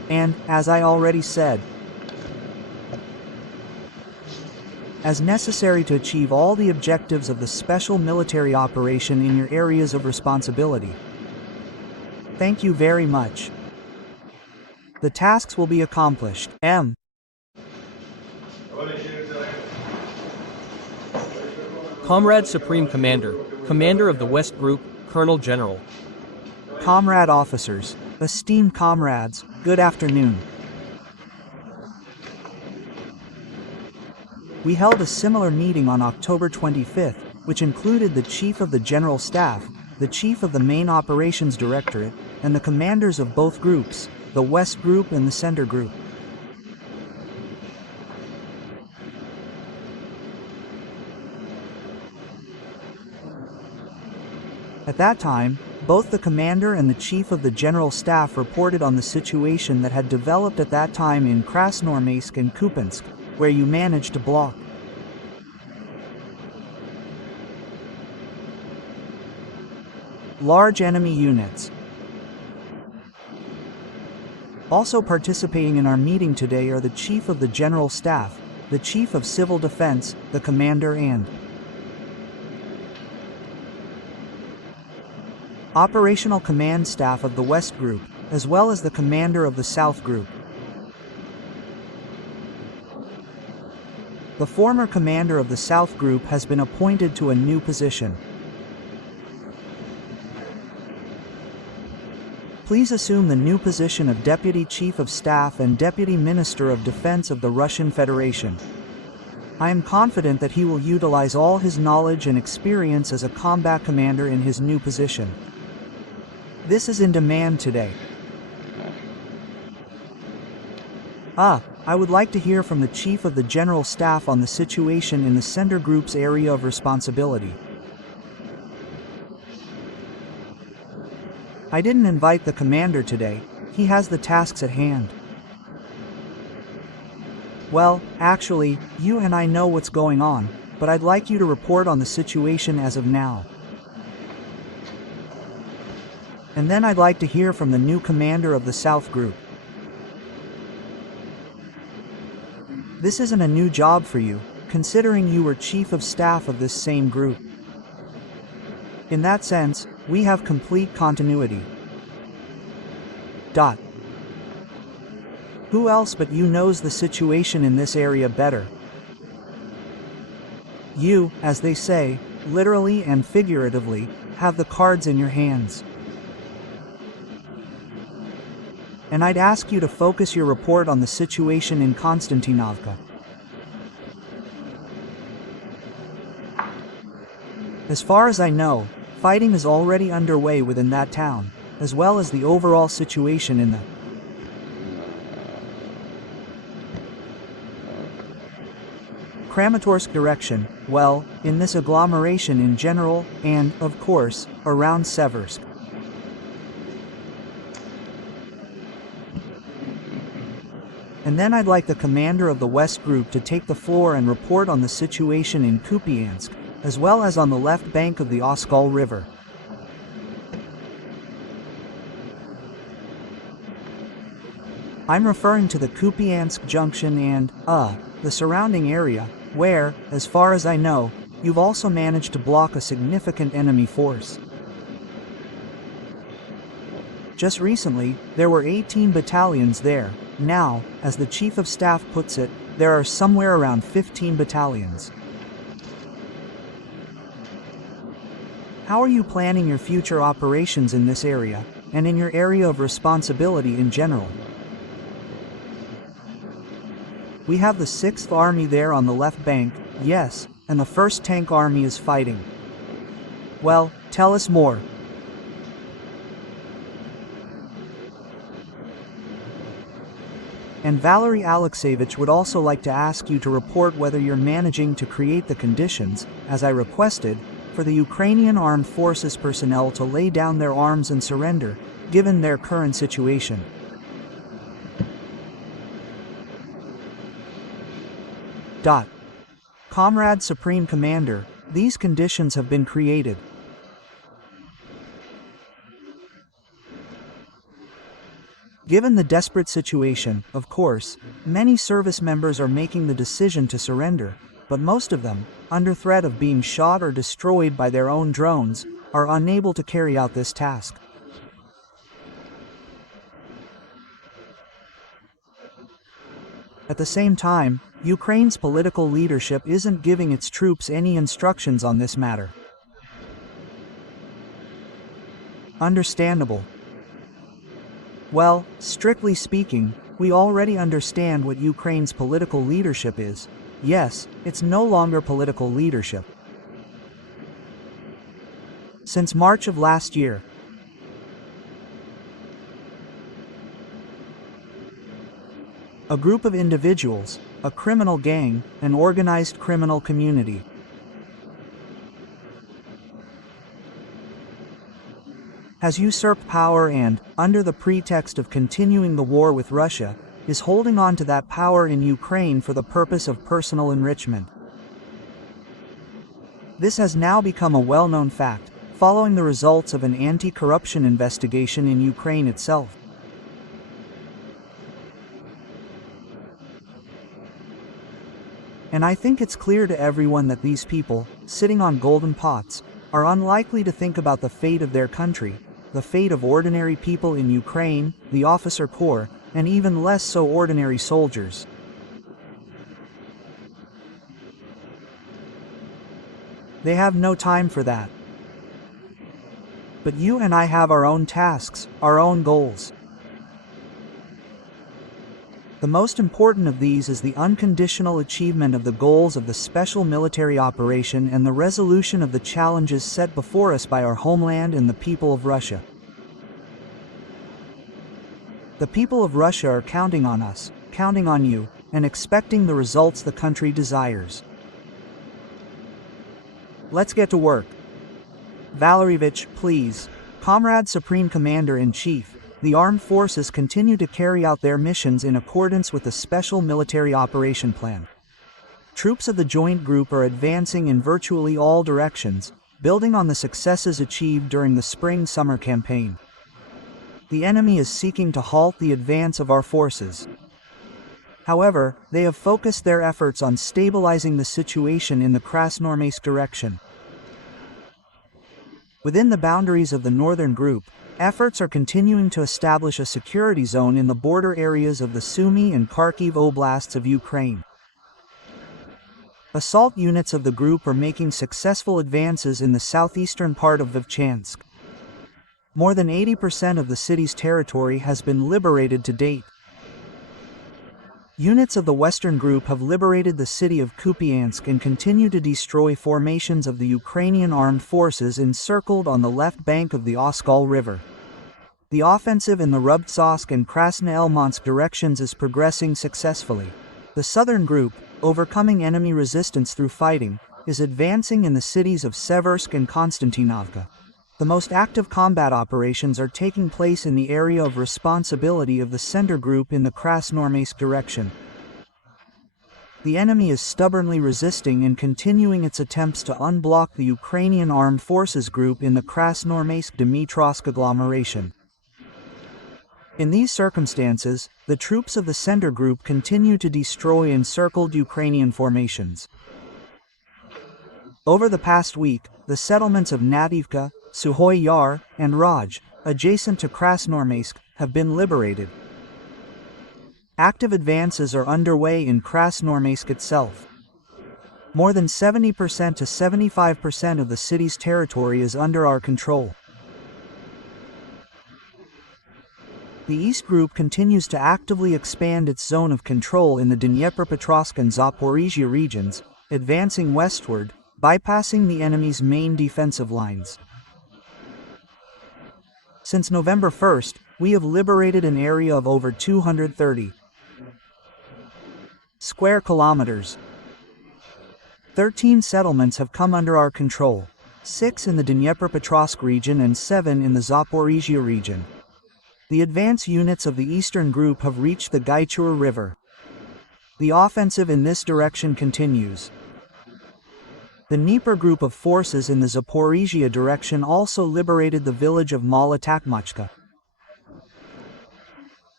And, as I already said, as necessary to achieve all the objectives of the special military operation in your areas of responsibility. Thank you very much. The tasks will be accomplished. M. Comrade Supreme Commander, Commander of the West Group, Colonel General. Comrade officers, esteemed comrades, good afternoon. We held a similar meeting on October 25th, which included the Chief of the General Staff, the Chief of the Main Operations Directorate, and the commanders of both groups, the West Group and the Center Group. At that time, both the commander and the chief of the general staff reported on the situation that had developed at that time in Krasnoarmeysk and Kupyansk, where you managed to block large enemy units. Also participating in our meeting today are the chief of the general staff, the chief of civil defense, the commander and operational command staff of the West Group, as well as the commander of the South Group. The former commander of the South Group has been appointed to a new position. Please assume the new position of Deputy Chief of Staff and Deputy Minister of Defense of the Russian Federation. I am confident that he will utilize all his knowledge and experience as a combat commander in his new position. This is in demand today. I would like to hear from the Chief of the General Staff on the situation in the Center Group's area of responsibility. I didn't invite the commander today, he has the tasks at hand. Well, actually, you and I know what's going on, but I'd like you to report on the situation as of now. And then I'd like to hear from the new commander of the South Group. This isn't a new job for you, considering you were chief of staff of this same group. In that sense, we have complete continuity. Who else but you knows the situation in this area better? You, as they say, literally and figuratively, have the cards in your hands. And I'd ask you to focus your report on the situation in Konstantinovka. As far as I know, fighting is already underway within that town, as well as the overall situation in the Kramatorsk direction, well, in this agglomeration in general, and, of course, around Seversk. And then I'd like the commander of the West Group to take the floor and report on the situation in Kupyansk, as well as on the left bank of the Oskol River. I'm referring to the Kupyansk junction and, the surrounding area, where, as far as I know, you've also managed to block a significant enemy force. Just recently, there were 18 battalions there. Now, as the Chief of Staff puts it, there are somewhere around 15 battalions. How are you planning your future operations in this area, and in your area of responsibility in general? We have the 6th Army there on the left bank, yes, and the 1st Tank Army is fighting. Well, tell us more. And Valery Alexeyevich would also like to ask you to report whether you're managing to create the conditions, as I requested, for the Ukrainian Armed Forces personnel to lay down their arms and surrender, given their current situation. Comrade Supreme Commander, these conditions have been created. Given the desperate situation, of course, many service members are making the decision to surrender, but most of them, under threat of being shot or destroyed by their own drones, are unable to carry out this task. At the same time, Ukraine's political leadership isn't giving its troops any instructions on this matter. Understandable. Well, strictly speaking, we already understand what Ukraine's political leadership is. Yes, it's no longer political leadership. Since March of last year, a group of individuals, a criminal gang, an organized criminal community, has usurped power and, under the pretext of continuing the war with Russia, is holding on to that power in Ukraine for the purpose of personal enrichment. This has now become a well-known fact, following the results of an anti-corruption investigation in Ukraine itself. And I think it's clear to everyone that these people, sitting on golden pots, are unlikely to think about the fate of their country, the fate of ordinary people in Ukraine, the officer corps, and even less so ordinary soldiers. They have no time for that. But you and I have our own tasks, our own goals. The most important of these is the unconditional achievement of the goals of the special military operation and the resolution of the challenges set before us by our homeland and the people of Russia. The people of Russia are counting on us, counting on you, and expecting the results the country desires. Let's get to work. Valerievich, please. Comrade Supreme Commander-in-Chief, the armed forces continue to carry out their missions in accordance with the Special Military Operation Plan. Troops of the Joint Group are advancing in virtually all directions, building on the successes achieved during the spring-summer campaign. The enemy is seeking to halt the advance of our forces. However, they have focused their efforts on stabilizing the situation in the Krasnoarmeysk direction. Within the boundaries of the Northern Group, efforts are continuing to establish a security zone in the border areas of the Sumy and Kharkiv oblasts of Ukraine. Assault units of the group are making successful advances in the southeastern part of Vovchansk. More than 80% of the city's territory has been liberated to date. Units of the Western Group have liberated the city of Kupyansk and continue to destroy formations of the Ukrainian armed forces encircled on the left bank of the Oskol River. The offensive in the Rubtsovsk and Krasnoelmansk directions is progressing successfully. The Southern Group, overcoming enemy resistance through fighting, is advancing in the cities of Seversk and Konstantinovka. The most active combat operations are taking place in the area of responsibility of the Center Group in the Krasnoarmeysk direction. The enemy is stubbornly resisting and continuing its attempts to unblock the Ukrainian Armed Forces Group in the Krasnoarmeysk-Dmitrovsk agglomeration. In these circumstances, the troops of the Center Group continue to destroy encircled Ukrainian formations. Over the past week, the settlements of Nativka, Suhoy Yar, and Raj, adjacent to Krasnoarmeysk, have been liberated. Active advances are underway in Krasnoarmeysk itself. More than 70% to 75% of the city's territory is under our control. The East Group continues to actively expand its zone of control in the Dnipropetrovsk and Zaporizhia regions, advancing westward, bypassing the enemy's main defensive lines. Since November 1st, we have liberated an area of over 230 square kilometers. 13 settlements have come under our control, 6 in the Dnipropetrovsk region and 7 in the Zaporizhia region. The advance units of the Eastern Group have reached the Gaichur River. The offensive in this direction continues. The Dnieper group of forces in the Zaporizhia direction also liberated the village of Mala Takmachka.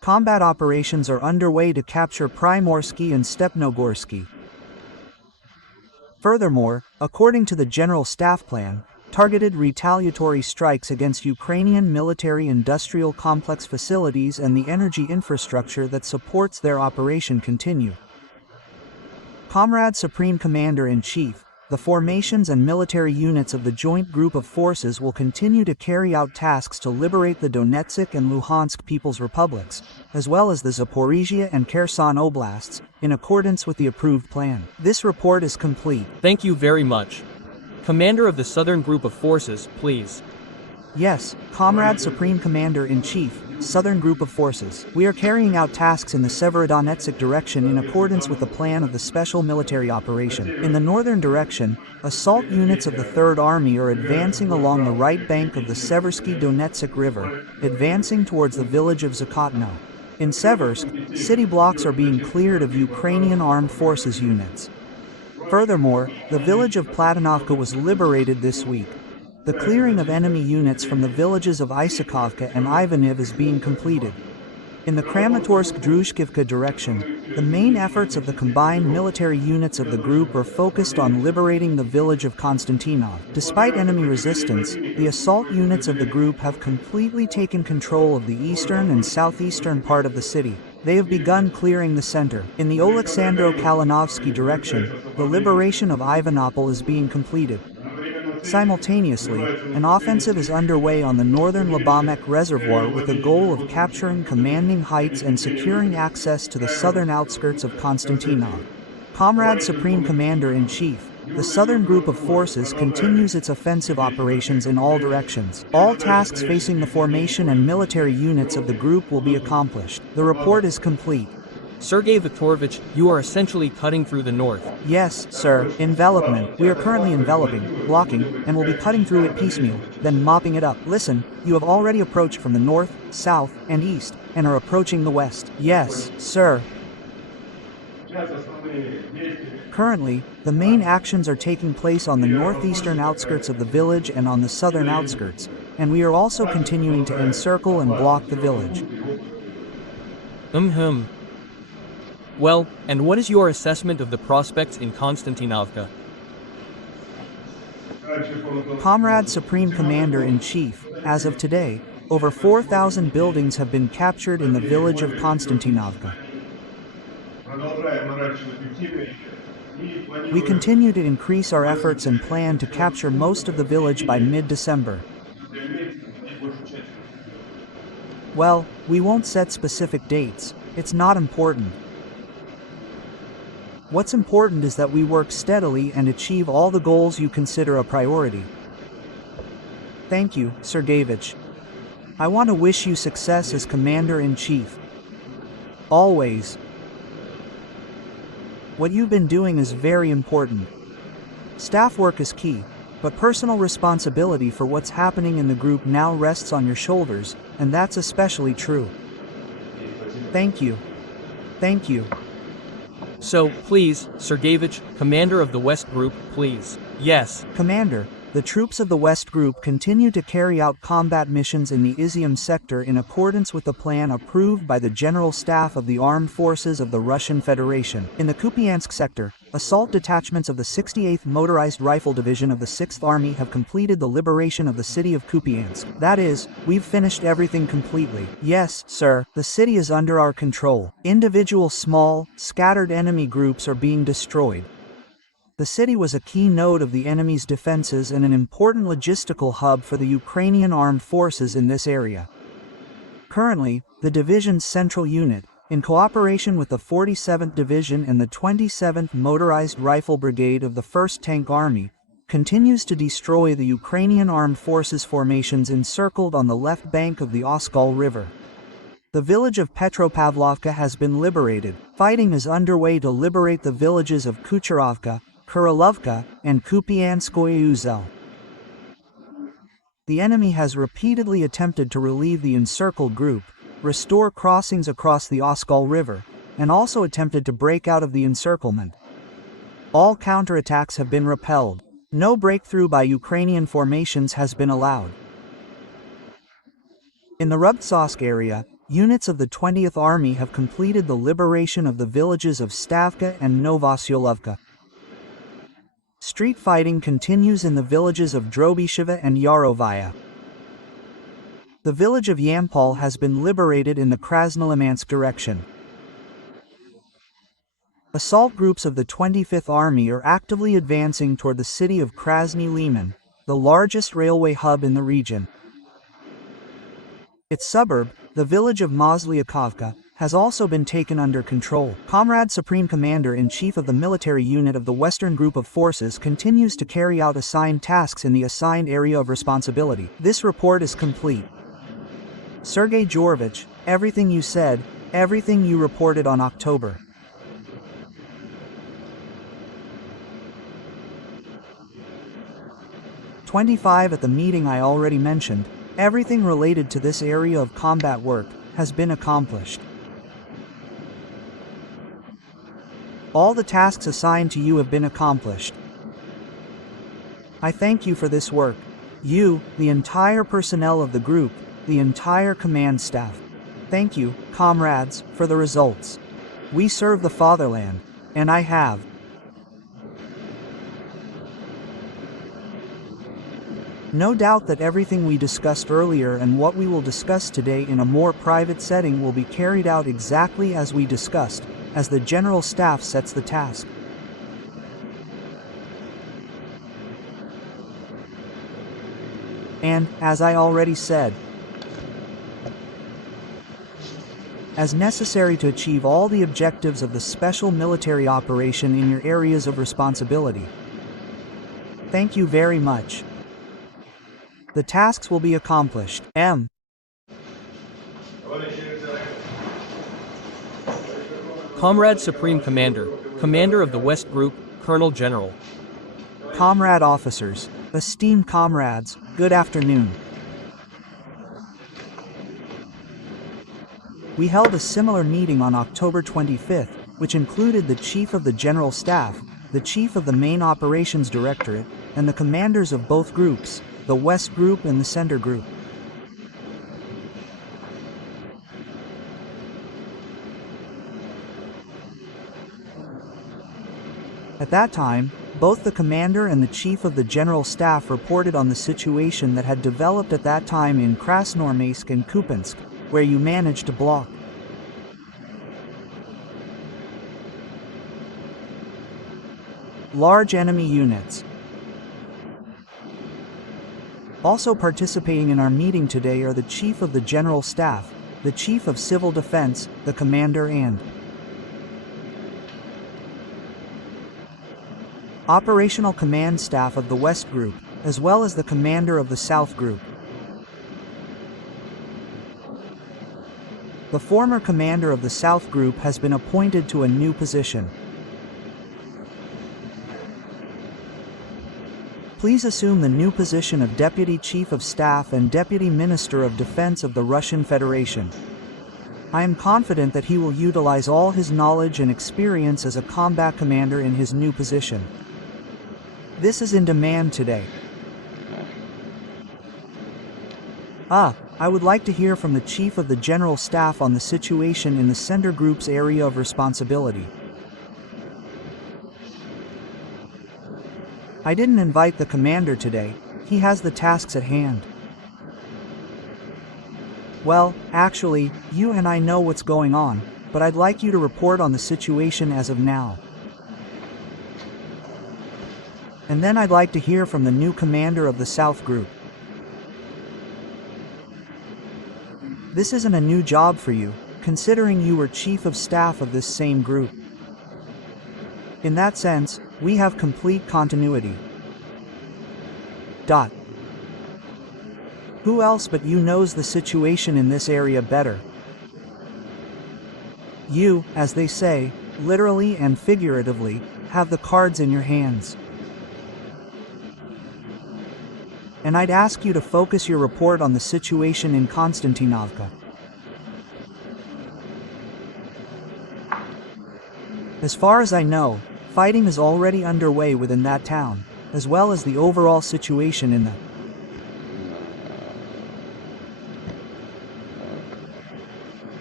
Combat operations are underway to capture Primorsky and Stepnogorsky. Furthermore, according to the General Staff Plan, targeted retaliatory strikes against Ukrainian military-industrial complex facilities and the energy infrastructure that supports their operation continue. Comrade Supreme Commander-in-Chief, the formations and military units of the Joint Group of Forces will continue to carry out tasks to liberate the Donetsk and Luhansk People's Republics, as well as the Zaporizhia and Kherson Oblasts, in accordance with the approved plan. This report is complete. Thank you very much. Commander of the Southern Group of Forces, please. Yes, Comrade Supreme Commander-in-Chief, Southern Group of Forces. We are carrying out tasks in the Severodonetsk direction in accordance with the plan of the Special Military Operation. In the northern direction, assault units of the Third Army are advancing along the right bank of the Seversky Donetsk River, advancing towards the village of Zakotno. In Seversk, city blocks are being cleared of Ukrainian Armed Forces units. Furthermore, the village of Platonovka was liberated this week. The clearing of enemy units from the villages of Isakovka and Ivaniv is being completed. In the Kramatorsk-Druzhkivka direction, the main efforts of the combined military units of the group are focused on liberating the village of Konstantinov. Despite enemy resistance, the assault units of the group have completely taken control of the eastern and southeastern part of the city. They have begun clearing the center. In the Oleksandro-Kalinovsky direction, the liberation of Ivanopol is being completed. Simultaneously, an offensive is underway on the northern Labamek Reservoir with the goal of capturing commanding heights and securing access to the southern outskirts of Konstantinov. Comrade Supreme Commander-in-Chief, the Southern Group of Forces continues its offensive operations in all directions. All tasks facing the formation and military units of the group will be accomplished. The report is complete. Sergei Viktorovich, you are essentially cutting through the north. Yes, sir. Envelopment. We are currently enveloping, blocking, and will be cutting through it piecemeal, then mopping it up. Listen, you have already approached from the north, south, and east, and are approaching the west. Yes, sir. Currently, the main actions are taking place on the northeastern outskirts of the village and on the southern outskirts, and we are also continuing to encircle and block the village. Well, and what is your assessment of the prospects in Konstantinovka? Comrade Supreme Commander-in-Chief, as of today, over 4,000 buildings have been captured in the village of Konstantinovka. We continue to increase our efforts and plan to capture most of the village by mid-December. Well, we won't set specific dates. It's not important. What's important is that we work steadily and achieve all the goals you consider a priority. Thank you, Sergeyevich. I want to wish you success as Commander-in-Chief. Always. What you've been doing is very important. Staff work is key, but personal responsibility for what's happening in the group now rests on your shoulders, and that's especially true. Thank you. Thank you. So, please, Sergeyevich, Commander of the West Group, please. Yes. Commander, the troops of the West Group continue to carry out combat missions in the Izium sector in accordance with the plan approved by the General Staff of the Armed Forces of the Russian Federation. In the Kupyansk sector, assault detachments of the 68th Motorized Rifle Division of the 6th Army have completed the liberation of the city of Kupyansk. That is, we've finished everything completely. Yes, sir, the city is under our control. Individual small, scattered enemy groups are being destroyed. The city was a key node of the enemy's defenses and an important logistical hub for the Ukrainian armed forces in this area. Currently, the division's central unit, in cooperation with the 47th Division and the 27th Motorized Rifle Brigade of the 1st Tank Army, continues to destroy the Ukrainian armed forces formations encircled on the left bank of the Oskol River. The village of Petropavlovka has been liberated. Fighting is underway to liberate the villages of Kucherovka, Kurilovka, and Kupyanskoye Uzel. The enemy has repeatedly attempted to relieve the encircled group, restore crossings across the Oskol River, and also attempted to break out of the encirclement. All counterattacks have been repelled. No breakthrough by Ukrainian formations has been allowed. In the Rubtsovsk area, Units of the 20th Army have completed the liberation of the villages of Stavka and Novosyolovka. Street fighting continues in the villages of Drobisheva and Yarovaya. The village of Yampol has been liberated in the Krasnolimansk direction. Assault groups of the 25th Army are actively advancing toward the city of Krasny Liman, the largest railway hub in the region. Its suburb, the village of Mozlyakovka, has also been taken under control. Comrade Supreme Commander-in-Chief of the military unit of the Western Group of Forces continues to carry out assigned tasks in the assigned area of responsibility. This report is complete. Sergei Georgevich, everything you said, everything you reported on October 25 at the meeting I already mentioned, everything related to this area of combat work has been accomplished. All the tasks assigned to you have been accomplished. I thank you for this work. You, the entire personnel of the group, the entire command staff. Thank you, comrades, for the results. We serve the fatherland, and I have. No doubt that everything we discussed earlier and what we will discuss today in a more private setting will be carried out exactly as we discussed, as the General Staff sets the task. And, as I already said, as necessary to achieve all the objectives of the special military operation in your areas of responsibility. Thank you very much. The tasks will be accomplished. M. Comrade Supreme Commander, Commander of the West Group, Colonel General. Comrade officers, esteemed comrades, good afternoon. We held a similar meeting on October 25th, which included the Chief of the General Staff, the Chief of the Main Operations Directorate, and the commanders of both groups, the West Group and the Center Group. At that time, both the commander and the chief of the general staff reported on the situation that had developed at that time in Krasnoarmeysk and Kupyansk, where you managed to block large enemy units. Also participating in our meeting today are the Chief of the General Staff, the Chief of Civil Defense, the Commander and Operational Command Staff of the West Group, as well as the Commander of the South Group. The former commander of the South Group has been appointed to a new position. Please assume the new position of Deputy Chief of Staff and Deputy Minister of Defense of the Russian Federation. I am confident that he will utilize all his knowledge and experience as a combat commander in his new position. This is in demand today. I would like to hear from the Chief of the General Staff on the situation in the Center Group's area of responsibility. I didn't invite the commander today, he has the tasks at hand. Well, actually, you and I know what's going on, but I'd like you to report on the situation as of now. And then I'd like to hear from the new commander of the South Group. This isn't a new job for you, considering you were Chief of Staff of this same group. In that sense, we have complete continuity. Who else but you knows the situation in this area better? You, as they say, literally and figuratively, have the cards in your hands. And I'd ask you to focus your report on the situation in Konstantinovka. As far as I know, fighting is already underway within that town, as well as the overall situation in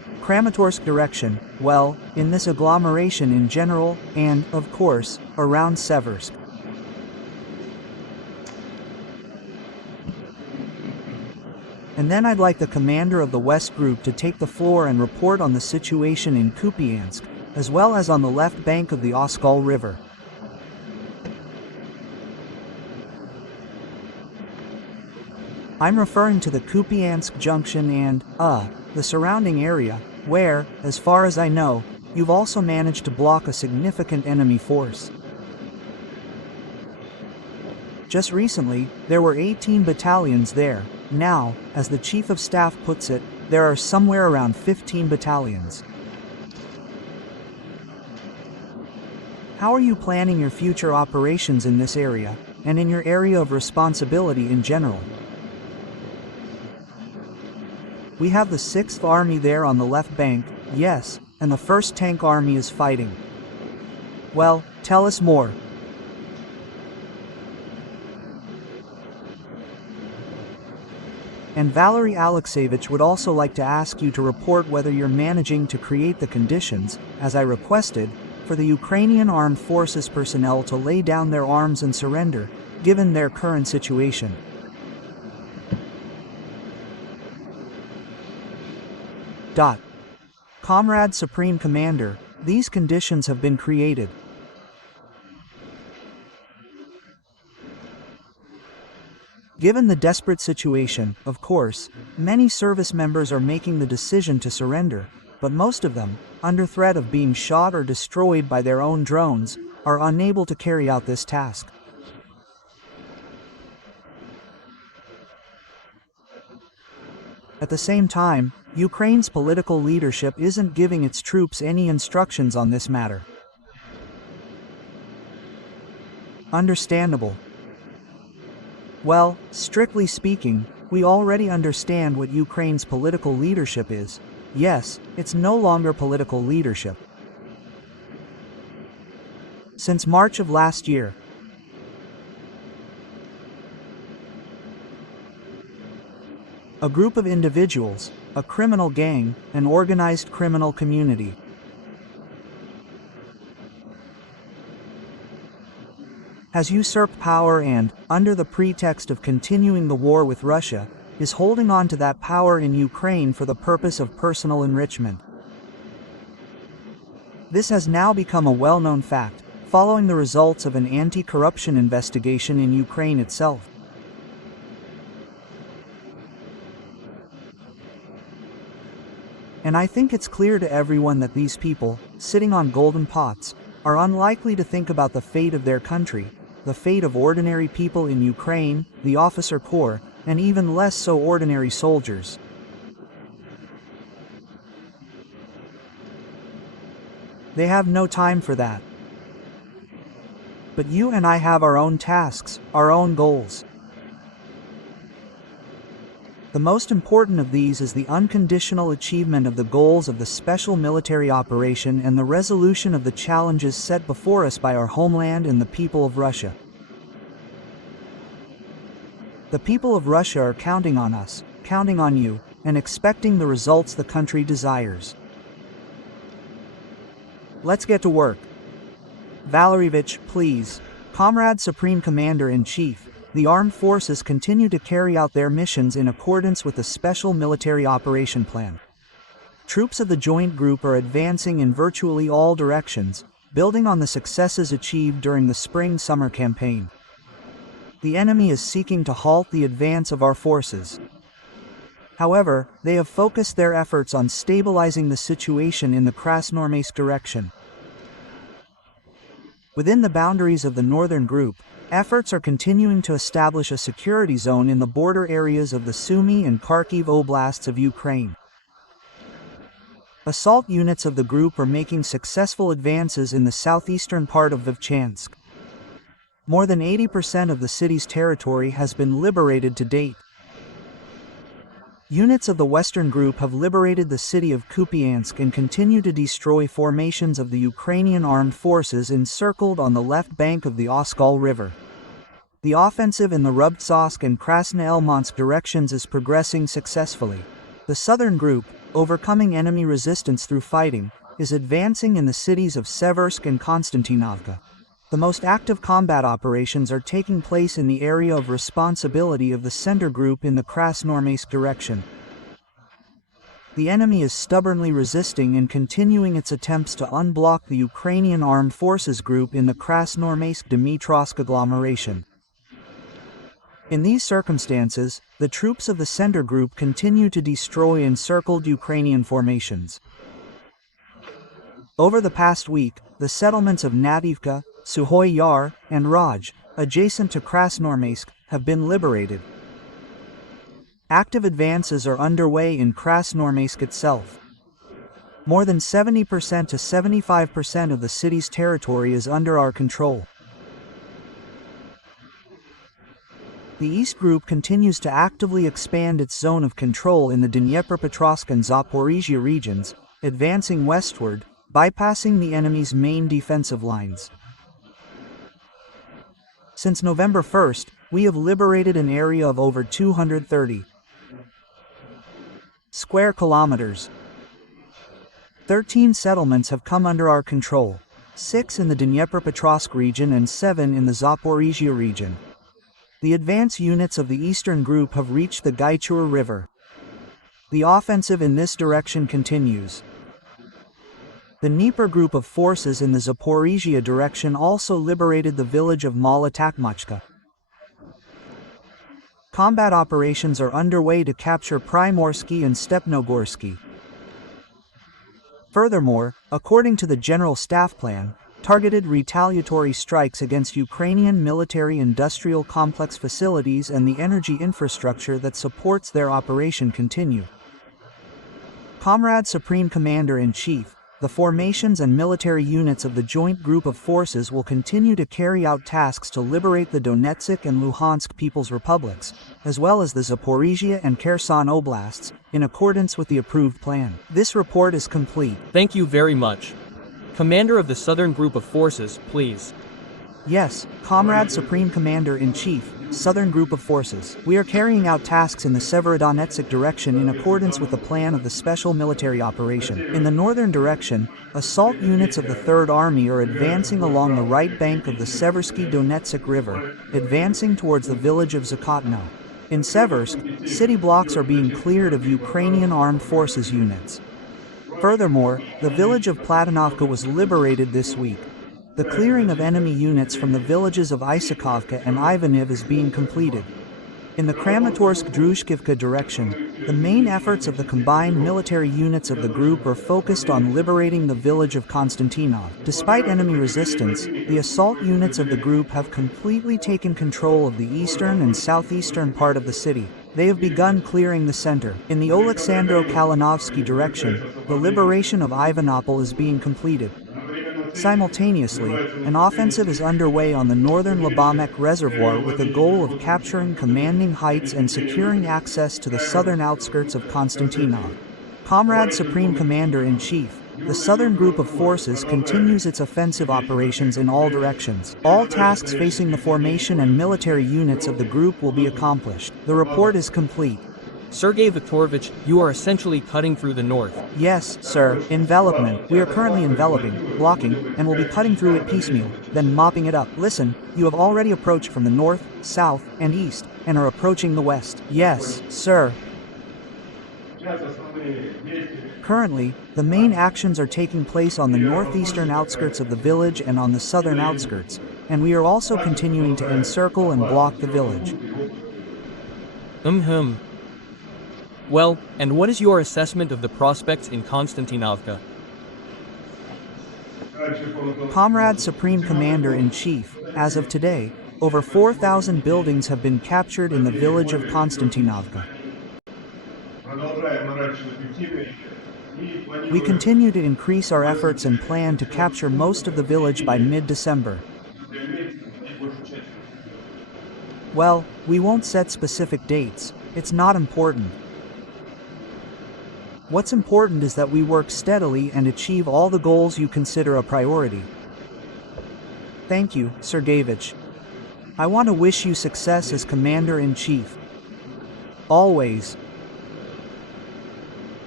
Kramatorsk direction, well, in this agglomeration in general, and, of course, around Seversk. And then I'd like the commander of the West Group to take the floor and report on the situation in Kupyansk, as well as on the left bank of the Oskol River. I'm referring to the Kupyansk junction and, the surrounding area, where, as far as I know, you've also managed to block a significant enemy force. Just recently, there were 18 battalions there. Now, as the Chief of Staff puts it, there are somewhere around 15 battalions. How are you planning your future operations in this area, and in your area of responsibility in general? We have the 6th Army there on the left bank, yes, and the 1st Tank Army is fighting. Well, tell us more. And Valery Alexeyevich would also like to ask you to report whether you're managing to create the conditions, as I requested, for the Ukrainian Armed Forces personnel to lay down their arms and surrender, given their current situation. Comrade Supreme Commander, these conditions have been created. Given the desperate situation, of course, many service members are making the decision to surrender, but most of them, under threat of being shot or destroyed by their own drones, are unable to carry out this task. At the same time, Ukraine's political leadership isn't giving its troops any instructions on this matter. Understandable. Well, strictly speaking, we already understand what Ukraine's political leadership is. Yes, it's no longer political leadership. Since March of last year, a group of individuals, a criminal gang, an organized criminal community, has usurped power and, under the pretext of continuing the war with Russia, is holding on to that power in Ukraine for the purpose of personal enrichment. This has now become a well-known fact, following the results of an anti-corruption investigation in Ukraine itself. And I think it's clear to everyone that these people, sitting on golden pots, are unlikely to think about the fate of their country, the fate of ordinary people in Ukraine, the officer corps, and even less so ordinary soldiers. They have no time for that. But you and I have our own tasks, our own goals. The most important of these is the unconditional achievement of the goals of the special military operation and the resolution of the challenges set before us by our homeland and the people of Russia. The people of Russia are counting on us, counting on you, and expecting the results the country desires. Let's get to work. Valeryevich, please. Comrade Supreme Commander-in-Chief, the armed forces continue to carry out their missions in accordance with the Special Military Operation Plan. Troops of the Joint Group are advancing in virtually all directions, building on the successes achieved during the spring-summer campaign. The enemy is seeking to halt the advance of our forces. However, they have focused their efforts on stabilizing the situation in the Krasnoarmeysk direction. Within the boundaries of the Northern Group, efforts are continuing to establish a security zone in the border areas of the Sumy and Kharkiv oblasts of Ukraine. Assault units of the group are making successful advances in the southeastern part of Vovchansk. More than 80% of the city's territory has been liberated to date. Units of the Western Group have liberated the city of Kupyansk and continue to destroy formations of the Ukrainian armed forces encircled on the left bank of the Oskol River. The offensive in the Rubtsovsk and Krasnoelmansk directions is progressing successfully. The Southern Group, overcoming enemy resistance through fighting, is advancing in the cities of Seversk and Konstantinovka. The most active combat operations are taking place in the area of responsibility of the center group in the Krasnoarmeysk direction. The enemy is stubbornly resisting and continuing its attempts to unblock the Ukrainian Armed Forces group in the Krasnoarmeysk-Dmitrovsk agglomeration. In these circumstances, the troops of the center group continue to destroy encircled Ukrainian formations. Over the past week, the settlements of Nativka, Suhoy Yar, and Raj, adjacent to Krasnoarmeysk, have been liberated. Active advances are underway in Krasnoarmeysk itself. More than 70% to 75% of the city's territory is under our control. The East Group continues to actively expand its zone of control in the Dnipropetrovsk and Zaporizhia regions, advancing westward, bypassing the enemy's main defensive lines. Since November 1st, we have liberated an area of over 230 square kilometers. 13 settlements have come under our control, 6 in the Dnipropetrovsk region and 7 in the Zaporizhia region. The advance units of the Eastern Group have reached the Gaichur River. The offensive in this direction continues. The Dnieper Group of forces in the Zaporizhia direction also liberated the village of Malotakmachka. Combat operations are underway to capture Primorsky and Stepnogorsky. Furthermore, according to the General Staff Plan, targeted retaliatory strikes against Ukrainian military-industrial complex facilities and the energy infrastructure that supports their operation continue. Comrade Supreme Commander-in-Chief, the formations and military units of the Joint Group of Forces will continue to carry out tasks to liberate the Donetsk and Luhansk People's Republics, as well as the Zaporizhia and Kherson Oblasts, in accordance with the approved plan. This report is complete. Thank you very much. Commander of the Southern Group of Forces, please. Yes, Comrade Supreme Commander-in-Chief, Southern Group of Forces. We are carrying out tasks in the Severodonetsk direction in accordance with the plan of the Special Military Operation. In the northern direction, assault units of the Third Army are advancing along the right bank of the Seversky Donetsk River, advancing towards the village of Zakotno. In Seversk, city blocks are being cleared of Ukrainian Armed Forces units. Furthermore, the village of Platonovka was liberated this week. The clearing of enemy units from the villages of Isakovka and Ivaniv is being completed. In the Kramatorsk-Druzhkivka direction, the main efforts of the combined military units of the group are focused on liberating the village of Konstantinov. Despite enemy resistance, the assault units of the group have completely taken control of the eastern and southeastern part of the city. They have begun clearing the center. In the Oleksandro-Kalinovsky direction, the liberation of Ivanopol is being completed. Simultaneously, an offensive is underway on the northern Labamek Reservoir with the goal of capturing commanding heights and securing access to the southern outskirts of Konstantinov. Comrade Supreme Commander-in-Chief, the Southern Group of Forces continues its offensive operations in all directions. All tasks facing the formation and military units of the group will be accomplished. The report is complete. Sergei Viktorovich, you are essentially cutting through the north. Yes, sir. Envelopment. We are currently enveloping, blocking, and will be cutting through it piecemeal, then mopping it up. Listen, you have already approached from the north, south, and east, and are approaching the west. Yes, sir. Currently, the main actions are taking place on the northeastern outskirts of the village and on the southern outskirts, and we are also continuing to encircle and block the village. Well, and what is your assessment of the prospects in Konstantinovka? Comrade Supreme Commander-in-Chief, as of today, over 4,000 buildings have been captured in the village of Konstantinovka. We continue to increase our efforts and plan to capture most of the village by mid-December. Well, we won't set specific dates. It's not important. What's important is that we work steadily and achieve all the goals you consider a priority. Thank you, Sergeyevich. I want to wish you success as Commander-in-Chief. Always.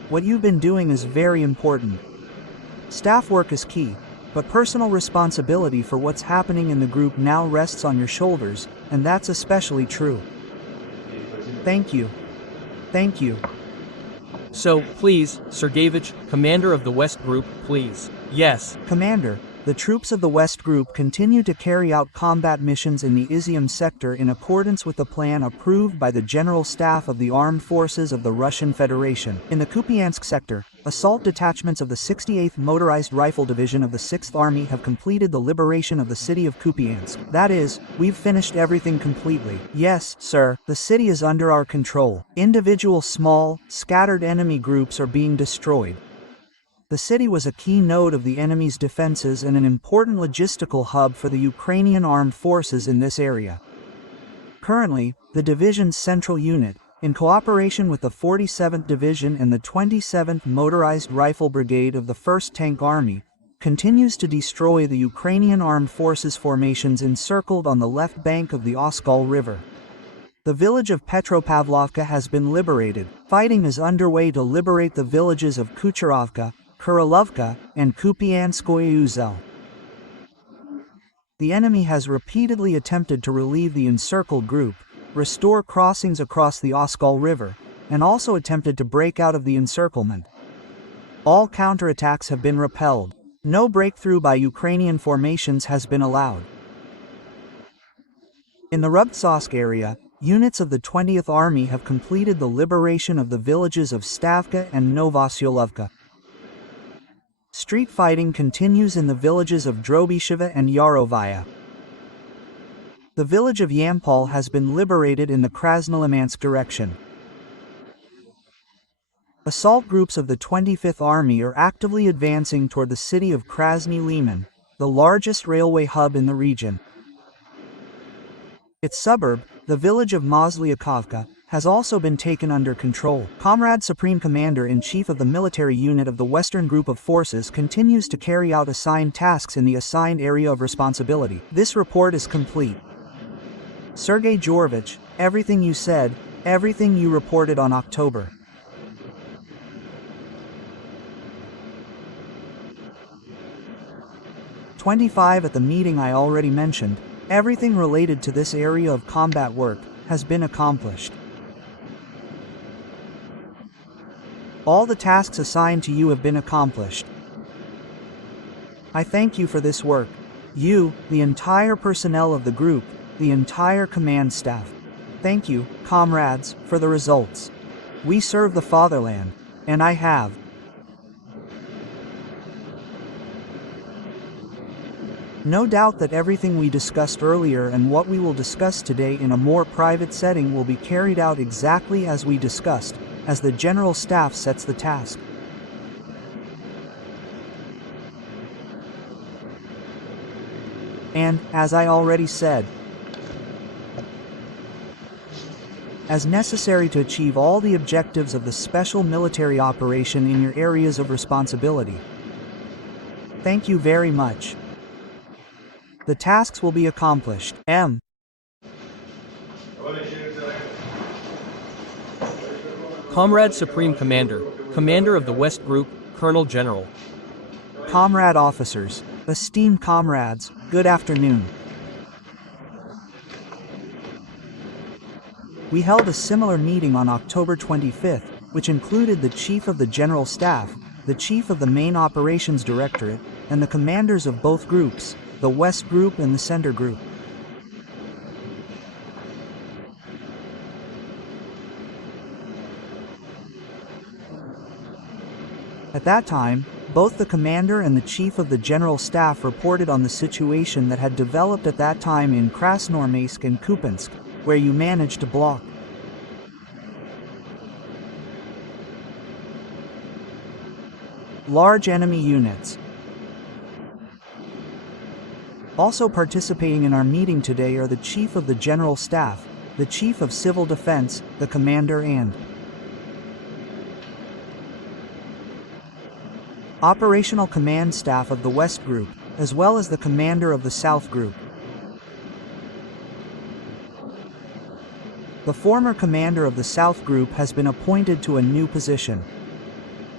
What you've been doing is very important. Staff work is key, but personal responsibility for what's happening in the group now rests on your shoulders, and that's especially true. Thank you. Thank you. So, please, Sergeyevich, Commander of the West Group, please. Yes. Commander, the troops of the West Group continue to carry out combat missions in the Izium sector in accordance with the plan approved by the General Staff of the Armed Forces of the Russian Federation. In the Kupyansk sector, assault detachments of the 68th Motorized Rifle Division of the 6th Army have completed the liberation of the city of Kupyansk. That is, we've finished everything completely. Yes, sir, the city is under our control. Individual small, scattered enemy groups are being destroyed. The city was a key node of the enemy's defenses and an important logistical hub for the Ukrainian armed forces in this area. Currently, the division's central unit, in cooperation with the 47th Division and the 27th Motorized Rifle Brigade of the 1st Tank Army, continues to destroy the Ukrainian armed forces formations encircled on the left bank of the Oskol River. The village of Petropavlovka has been liberated. Fighting is underway to liberate the villages of Kucherovka, Kurilovka, and Kupyanskoye Uzel. The enemy has repeatedly attempted to relieve the encircled group, restore crossings across the Oskol River, and also attempted to break out of the encirclement. All counterattacks have been repelled. No breakthrough by Ukrainian formations has been allowed. In the Rubtsovsk area, units of the 20th Army have completed the liberation of the villages of Stavka and Novosyolovka. Street fighting continues in the villages of Drobisheva and Yarovaya. The village of Yampol has been liberated in the Krasnolimansk direction. Assault groups of the 25th Army are actively advancing toward the city of Krasny Liman, the largest railway hub in the region. Its suburb, the village of Mozlyakovka, has also been taken under control. Comrade Supreme Commander-in-Chief of the military unit of the Western Group of Forces continues to carry out assigned tasks in the assigned area of responsibility. This report is complete. Sergei Georgevich, everything you said, everything you reported on October 25 at the meeting I already mentioned, everything related to this area of combat work has been accomplished. All the tasks assigned to you have been accomplished. I thank you for this work. You, the entire personnel of the group, the entire command staff. Thank you, comrades, for the results. We serve the fatherland, and I have. No doubt that everything we discussed earlier and what we will discuss today in a more private setting will be carried out exactly as we discussed, as the General Staff sets the task. And, as I already said, as necessary to achieve all the objectives of the special military operation in your areas of responsibility. Thank you very much. The tasks will be accomplished. M. Comrade Supreme Commander, Commander of the West Group, Colonel General. Comrade officers, esteemed comrades, good afternoon. We held a similar meeting on October 25th, which included the Chief of the General Staff, the Chief of the Main Operations Directorate, and the commanders of both groups, the West Group and the Center Group. At that time, both the commander and the chief of the general staff reported on the situation that had developed at that time in Krasnoarmeysk and Kupyansk, where you managed to block. Large enemy units. Also participating in our meeting today are the Chief of the General Staff, the Chief of Civil Defense, the Commander and Operational Command Staff of the West Group, as well as the Commander of the South Group. The former commander of the South Group has been appointed to a new position.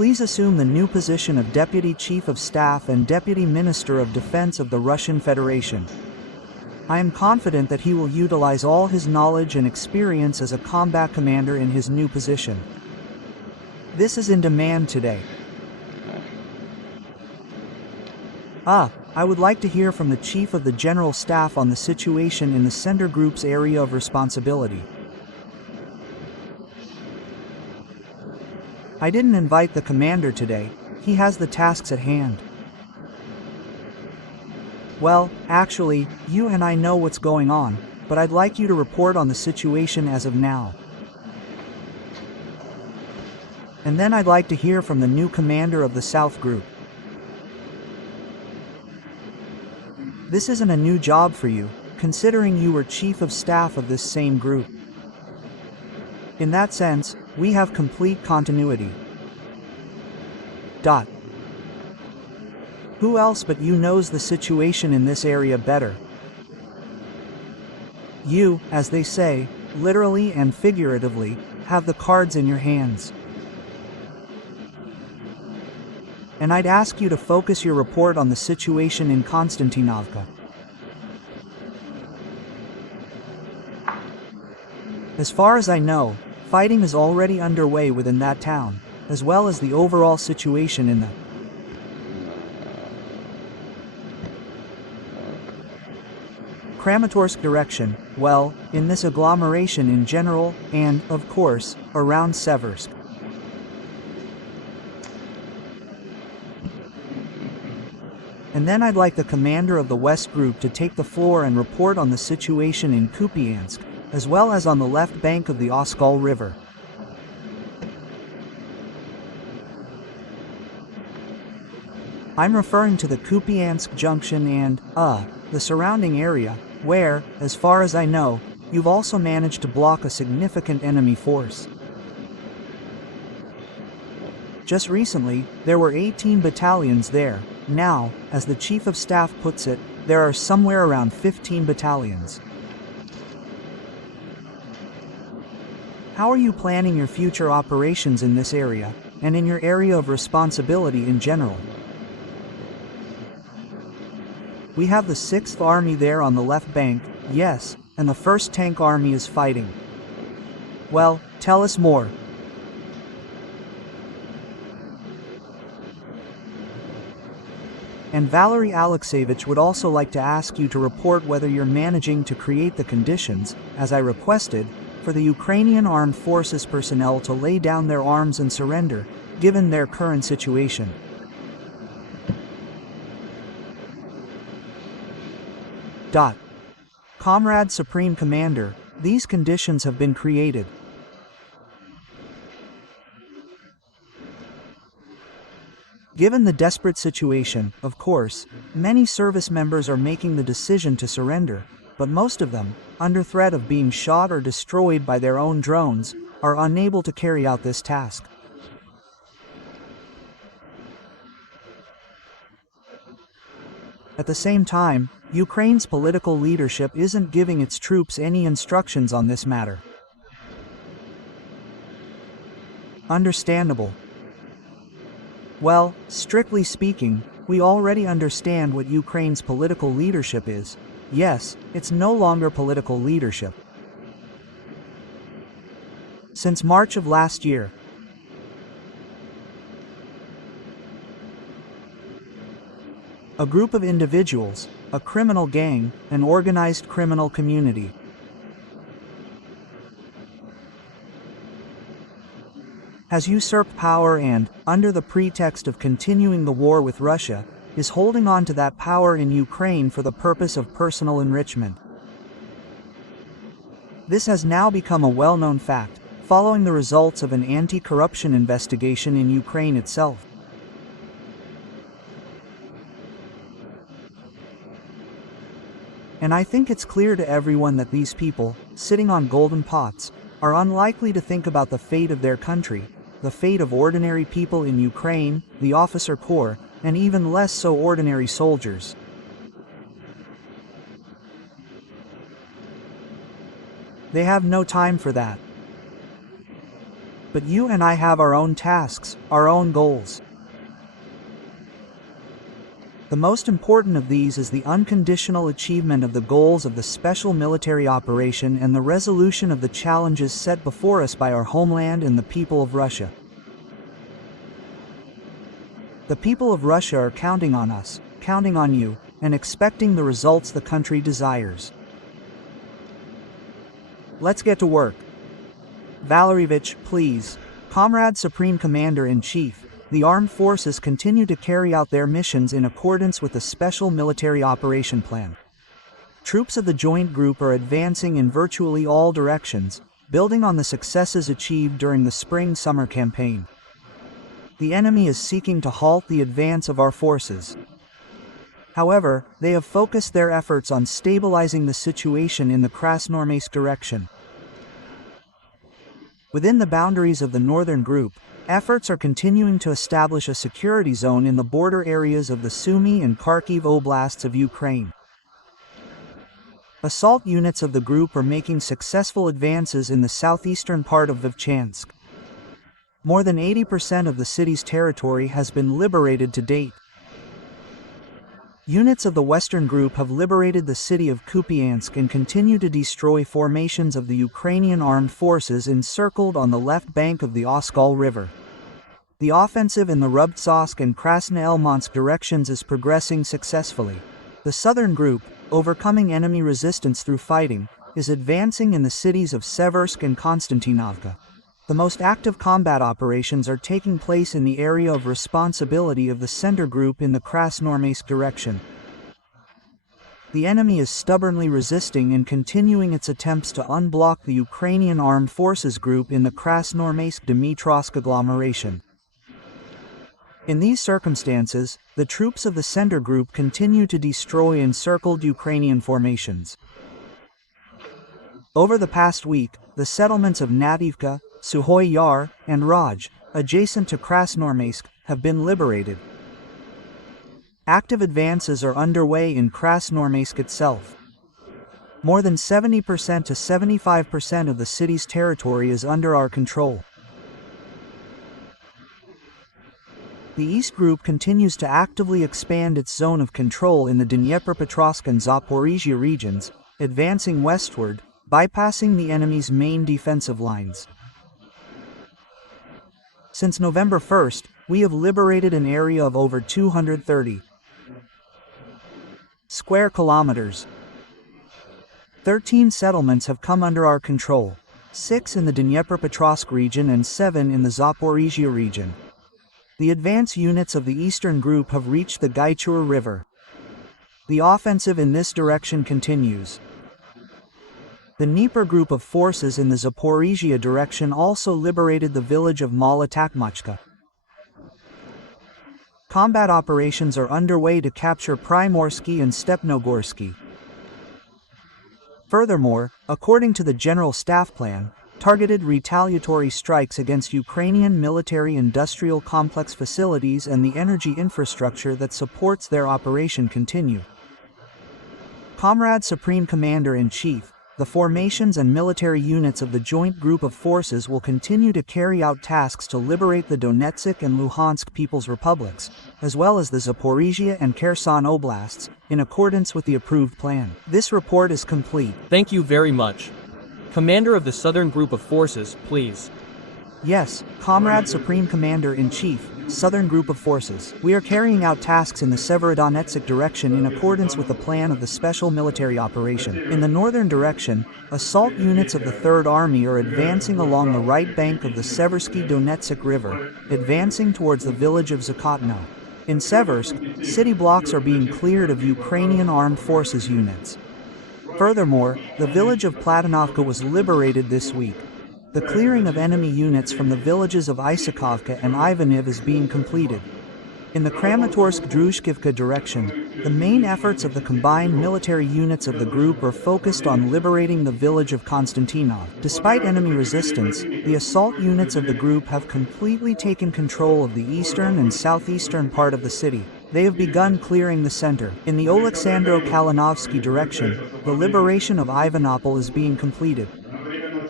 Please assume the new position of Deputy Chief of Staff and Deputy Minister of Defense of the Russian Federation. I am confident that he will utilize all his knowledge and experience as a combat commander in his new position. This is in demand today. I would like to hear from the Chief of the General Staff on the situation in the Center Group's area of responsibility. I didn't invite the commander today. He has the tasks at hand. Well, actually, you and I know what's going on, but I'd like you to report on the situation as of now. And then I'd like to hear from the new commander of the South Group. This isn't a new job for you, considering you were Chief of Staff of this same group. In that sense, we have complete continuity. Who else but you knows the situation in this area better? You, as they say, literally and figuratively, have the cards in your hands. And I'd ask you to focus your report on the situation in Konstantinovka. As far as I know, fighting is already underway within that town, as well as the overall situation in the Kramatorsk direction, well, in this agglomeration in general, and, of course, around Seversk. And then I'd like the commander of the West Group to take the floor and report on the situation in Kupyansk, as well as on the left bank of the Oskol River. I'm referring to the Kupyansk junction and, the surrounding area, where, as far as I know, you've also managed to block a significant enemy force. Just recently, there were 18 battalions there. Now, as the Chief of Staff puts it, there are somewhere around 15 battalions. How are you planning your future operations in this area, and in your area of responsibility in general? We have the 6th Army there on the left bank, yes, and the 1st Tank Army is fighting. Well, tell us more. And Valery Alexeyevich would also like to ask you to report whether you're managing to create the conditions, as I requested, for the Ukrainian Armed Forces personnel to lay down their arms and surrender, given their current situation. Comrade Supreme Commander, these conditions have been created. Given the desperate situation, of course, many service members are making the decision to surrender, but most of them, under threat of being shot or destroyed by their own drones, are unable to carry out this task. At the same time, Ukraine's political leadership isn't giving its troops any instructions on this matter. Understandable. Well, strictly speaking, we already understand what Ukraine's political leadership is. Yes, it's no longer political leadership. Since March of last year, a group of individuals, a criminal gang, an organized criminal community, has usurped power and, under the pretext of continuing the war with Russia, is holding on to that power in Ukraine for the purpose of personal enrichment. This has now become a well-known fact, following the results of an anti-corruption investigation in Ukraine itself. And I think it's clear to everyone that these people, sitting on golden pots, are unlikely to think about the fate of their country, the fate of ordinary people in Ukraine, the officer corps, and even less so ordinary soldiers. They have no time for that. But you and I have our own tasks, our own goals. The most important of these is the unconditional achievement of the goals of the special military operation and the resolution of the challenges set before us by our homeland and the people of Russia. The people of Russia are counting on us, counting on you, and expecting the results the country desires. Let's get to work. Valerievich, please. Comrade Supreme Commander-in-Chief, the armed forces continue to carry out their missions in accordance with the Special Military Operation Plan. Troops of the Joint Group are advancing in virtually all directions, building on the successes achieved during the spring-summer campaign. The enemy is seeking to halt the advance of our forces. However, they have focused their efforts on stabilizing the situation in the Krasnoarmeysk direction. Within the boundaries of the Northern Group, efforts are continuing to establish a security zone in the border areas of the Sumy and Kharkiv oblasts of Ukraine. Assault units of the group are making successful advances in the southeastern part of Kupyansk. More than 80% of the city's territory has been liberated to date. Units of the Western Group have liberated the city of Kupyansk and continue to destroy formations of the Ukrainian armed forces encircled on the left bank of the Oskol River. The offensive in the Rubtsovsk and Krasnoelmansk directions is progressing successfully. The Southern Group, overcoming enemy resistance through fighting, is advancing in the cities of Seversk and Konstantinovka. The most active combat operations are taking place in the area of responsibility of the Center Group in the Krasnoarmeysk direction. The enemy is stubbornly resisting and continuing its attempts to unblock the Ukrainian Armed Forces Group in the Krasnoarmeysk-Dmitrovsk agglomeration. In these circumstances, the troops of the Center Group continue to destroy encircled Ukrainian formations. Over the past week, the settlements of Nativka, Suhoy Yar, and Raj, adjacent to Krasnoarmeysk, have been liberated. Active advances are underway in Krasnoarmeysk itself. More than 70% to 75% of the city's territory is under our control. The East Group continues to actively expand its zone of control in the Dnipropetrovsk and Zaporizhia regions, advancing westward, bypassing the enemy's main defensive lines. Since November 1st, we have liberated an area of over 230 square kilometers. 13 settlements have come under our control, 6 in the Dnipropetrovsk region and 7 in the Zaporizhia region. The advance units of the Eastern Group have reached the Gaichur River. The offensive in this direction continues. The Dnieper Group of forces in the Zaporizhia direction also liberated the village of Malotakmachka. Combat operations are underway to capture Primorsky and Stepnogorsky. Furthermore, according to the General Staff Plan, targeted retaliatory strikes against Ukrainian military-industrial complex facilities and the energy infrastructure that supports their operation continue. Comrade Supreme Commander-in-Chief, the formations and military units of the Joint Group of Forces will continue to carry out tasks to liberate the Donetsk and Luhansk People's Republics, as well as the Zaporizhia and Kherson Oblasts, in accordance with the approved plan. This report is complete. Thank you very much. Commander of the Southern Group of Forces, please. Yes, Comrade Supreme Commander-in-Chief, Southern Group of Forces. We are carrying out tasks in the Severodonetsk direction in accordance with the plan of the Special Military Operation. In the northern direction, assault units of the Third Army are advancing along the right bank of the Seversky Donetsk River, advancing towards the village of Zakotno. In Seversk, city blocks are being cleared of Ukrainian Armed Forces units. Furthermore, the village of Platonovka was liberated this week. The clearing of enemy units from the villages of Isakovka and Ivaniv is being completed. In the Kramatorsk-Druzhkivka direction, the main efforts of the combined military units of the group are focused on liberating the village of Konstantinov. Despite enemy resistance, the assault units of the group have completely taken control of the eastern and southeastern part of the city. They have begun clearing the center. In the Oleksandro-Kalinovsky direction, the liberation of Ivanopol is being completed.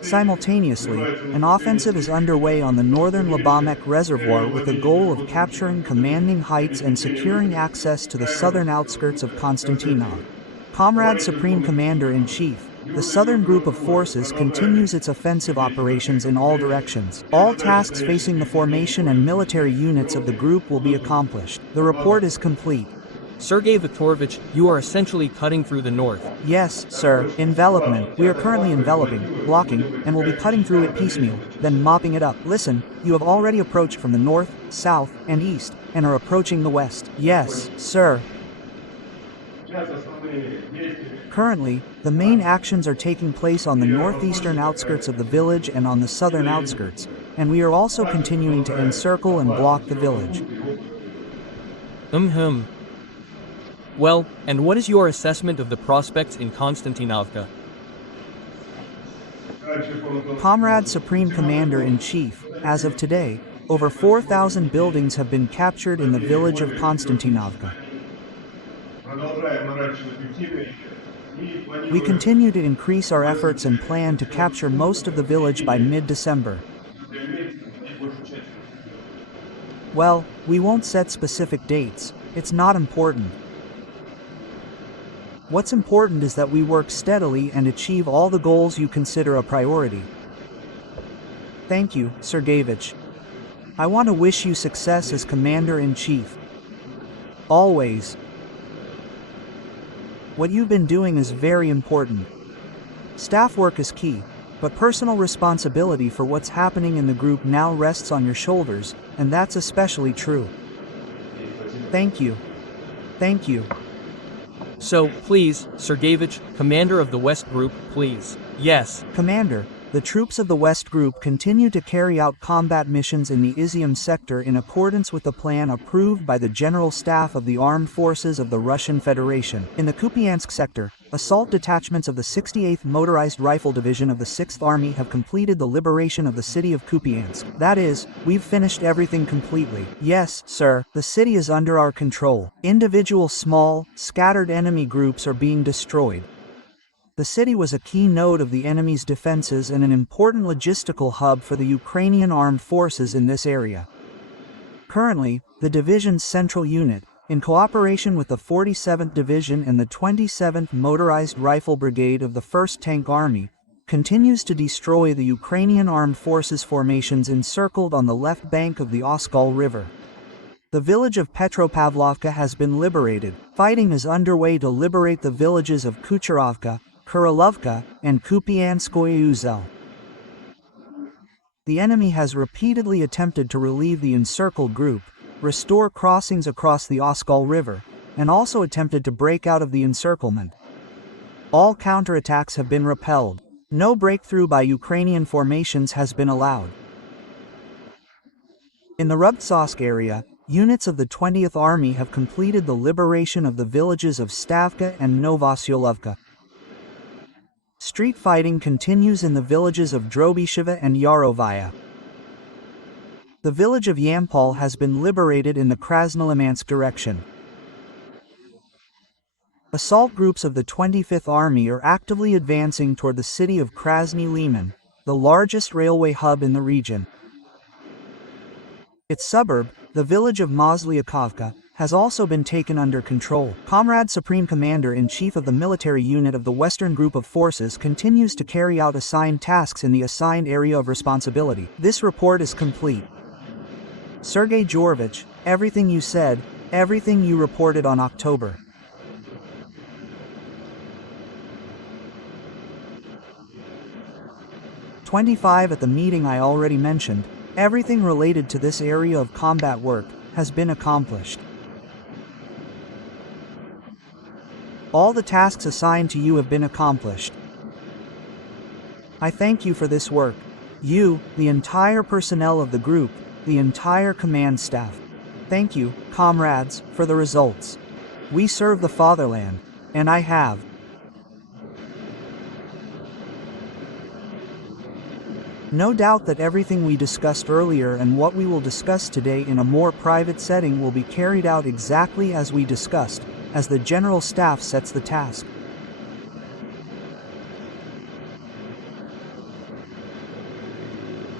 Simultaneously, an offensive is underway on the northern Labamek Reservoir with the goal of capturing commanding heights and securing access to the southern outskirts of Konstantinov. Comrade Supreme Commander-in-Chief, the southern group of forces continues its offensive operations in all directions. All tasks facing the formation and military units of the group will be accomplished. The report is complete. Sergei Viktorovich, you are essentially cutting through the north. Yes, sir. Envelopment. We are currently enveloping, blocking, and will be cutting through it piecemeal, then mopping it up. Listen, you have already approached from the north, south, and east, and are approaching the west. Yes, sir. Currently, the main actions are taking place on the northeastern outskirts of the village and on the southern outskirts, and we are also continuing to encircle and block the village. Well, and what is your assessment of the prospects in Konstantinovka? Comrade Supreme Commander-in-Chief, as of today, over 4,000 buildings have been captured in the village of Konstantinovka. We continue to increase our efforts and plan to capture most of the village by mid-December. Well, we won't set specific dates. It's not important. What's important is that we work steadily and achieve all the goals you consider a priority. Thank you, Sergeyevich. I want to wish you success as Commander-in-Chief. Always. What you've been doing is very important. Staff work is key, but personal responsibility for what's happening in the group now rests on your shoulders, and that's especially true. Thank you. Thank you. So, please, Sergeyevich, Commander of the West Group, please. Yes. Commander, the troops of the West Group continue to carry out combat missions in the Izium sector in accordance with the plan approved by the General Staff of the Armed Forces of the Russian Federation. In the Kupyansk sector, assault detachments of the 68th Motorized Rifle Division of the 6th Army have completed the liberation of the city of Kupyansk. That is, we've finished everything completely. Yes, sir, the city is under our control. Individual small, scattered enemy groups are being destroyed. The city was a key node of the enemy's defenses and an important logistical hub for the Ukrainian armed forces in this area. Currently, the division's central unit, in cooperation with the 47th Division and the 27th Motorized Rifle Brigade of the 1st Tank Army, continues to destroy the Ukrainian armed forces formations encircled on the left bank of the Oskol River. The village of Petropavlovka has been liberated. Fighting is underway to liberate the villages of Kucherovka, Kurilovka, and Kupyanskoye Uzel. The enemy has repeatedly attempted to relieve the encircled group, restore crossings across the Oskol River, and also attempted to break out of the encirclement. All counterattacks have been repelled. No breakthrough by Ukrainian formations has been allowed. In the Rubtsovsk area, units of the 20th Army have completed the liberation of the villages of Stavka and Novosyolovka. Street fighting continues in the villages of Drobisheva and Yarovaya. The village of Yampol has been liberated in the Krasnolimansk direction. Assault groups of the 25th Army are actively advancing toward the city of Krasny Liman, the largest railway hub in the region. Its suburb, the village of Mozlyakovka, has also been taken under control. Comrade Supreme Commander-in-Chief of the military unit of the Western Group of Forces continues to carry out assigned tasks in the assigned area of responsibility. This report is complete. Sergei Georgevich, everything you said, everything you reported on October 25 at the meeting I already mentioned, everything related to this area of combat work has been accomplished. All the tasks assigned to you have been accomplished. I thank you for this work. You, the entire personnel of the group, the entire command staff. Thank you, comrades, for the results. We serve the fatherland, and I have. No doubt that everything we discussed earlier and what we will discuss today in a more private setting will be carried out exactly as we discussed, as the General Staff sets the task.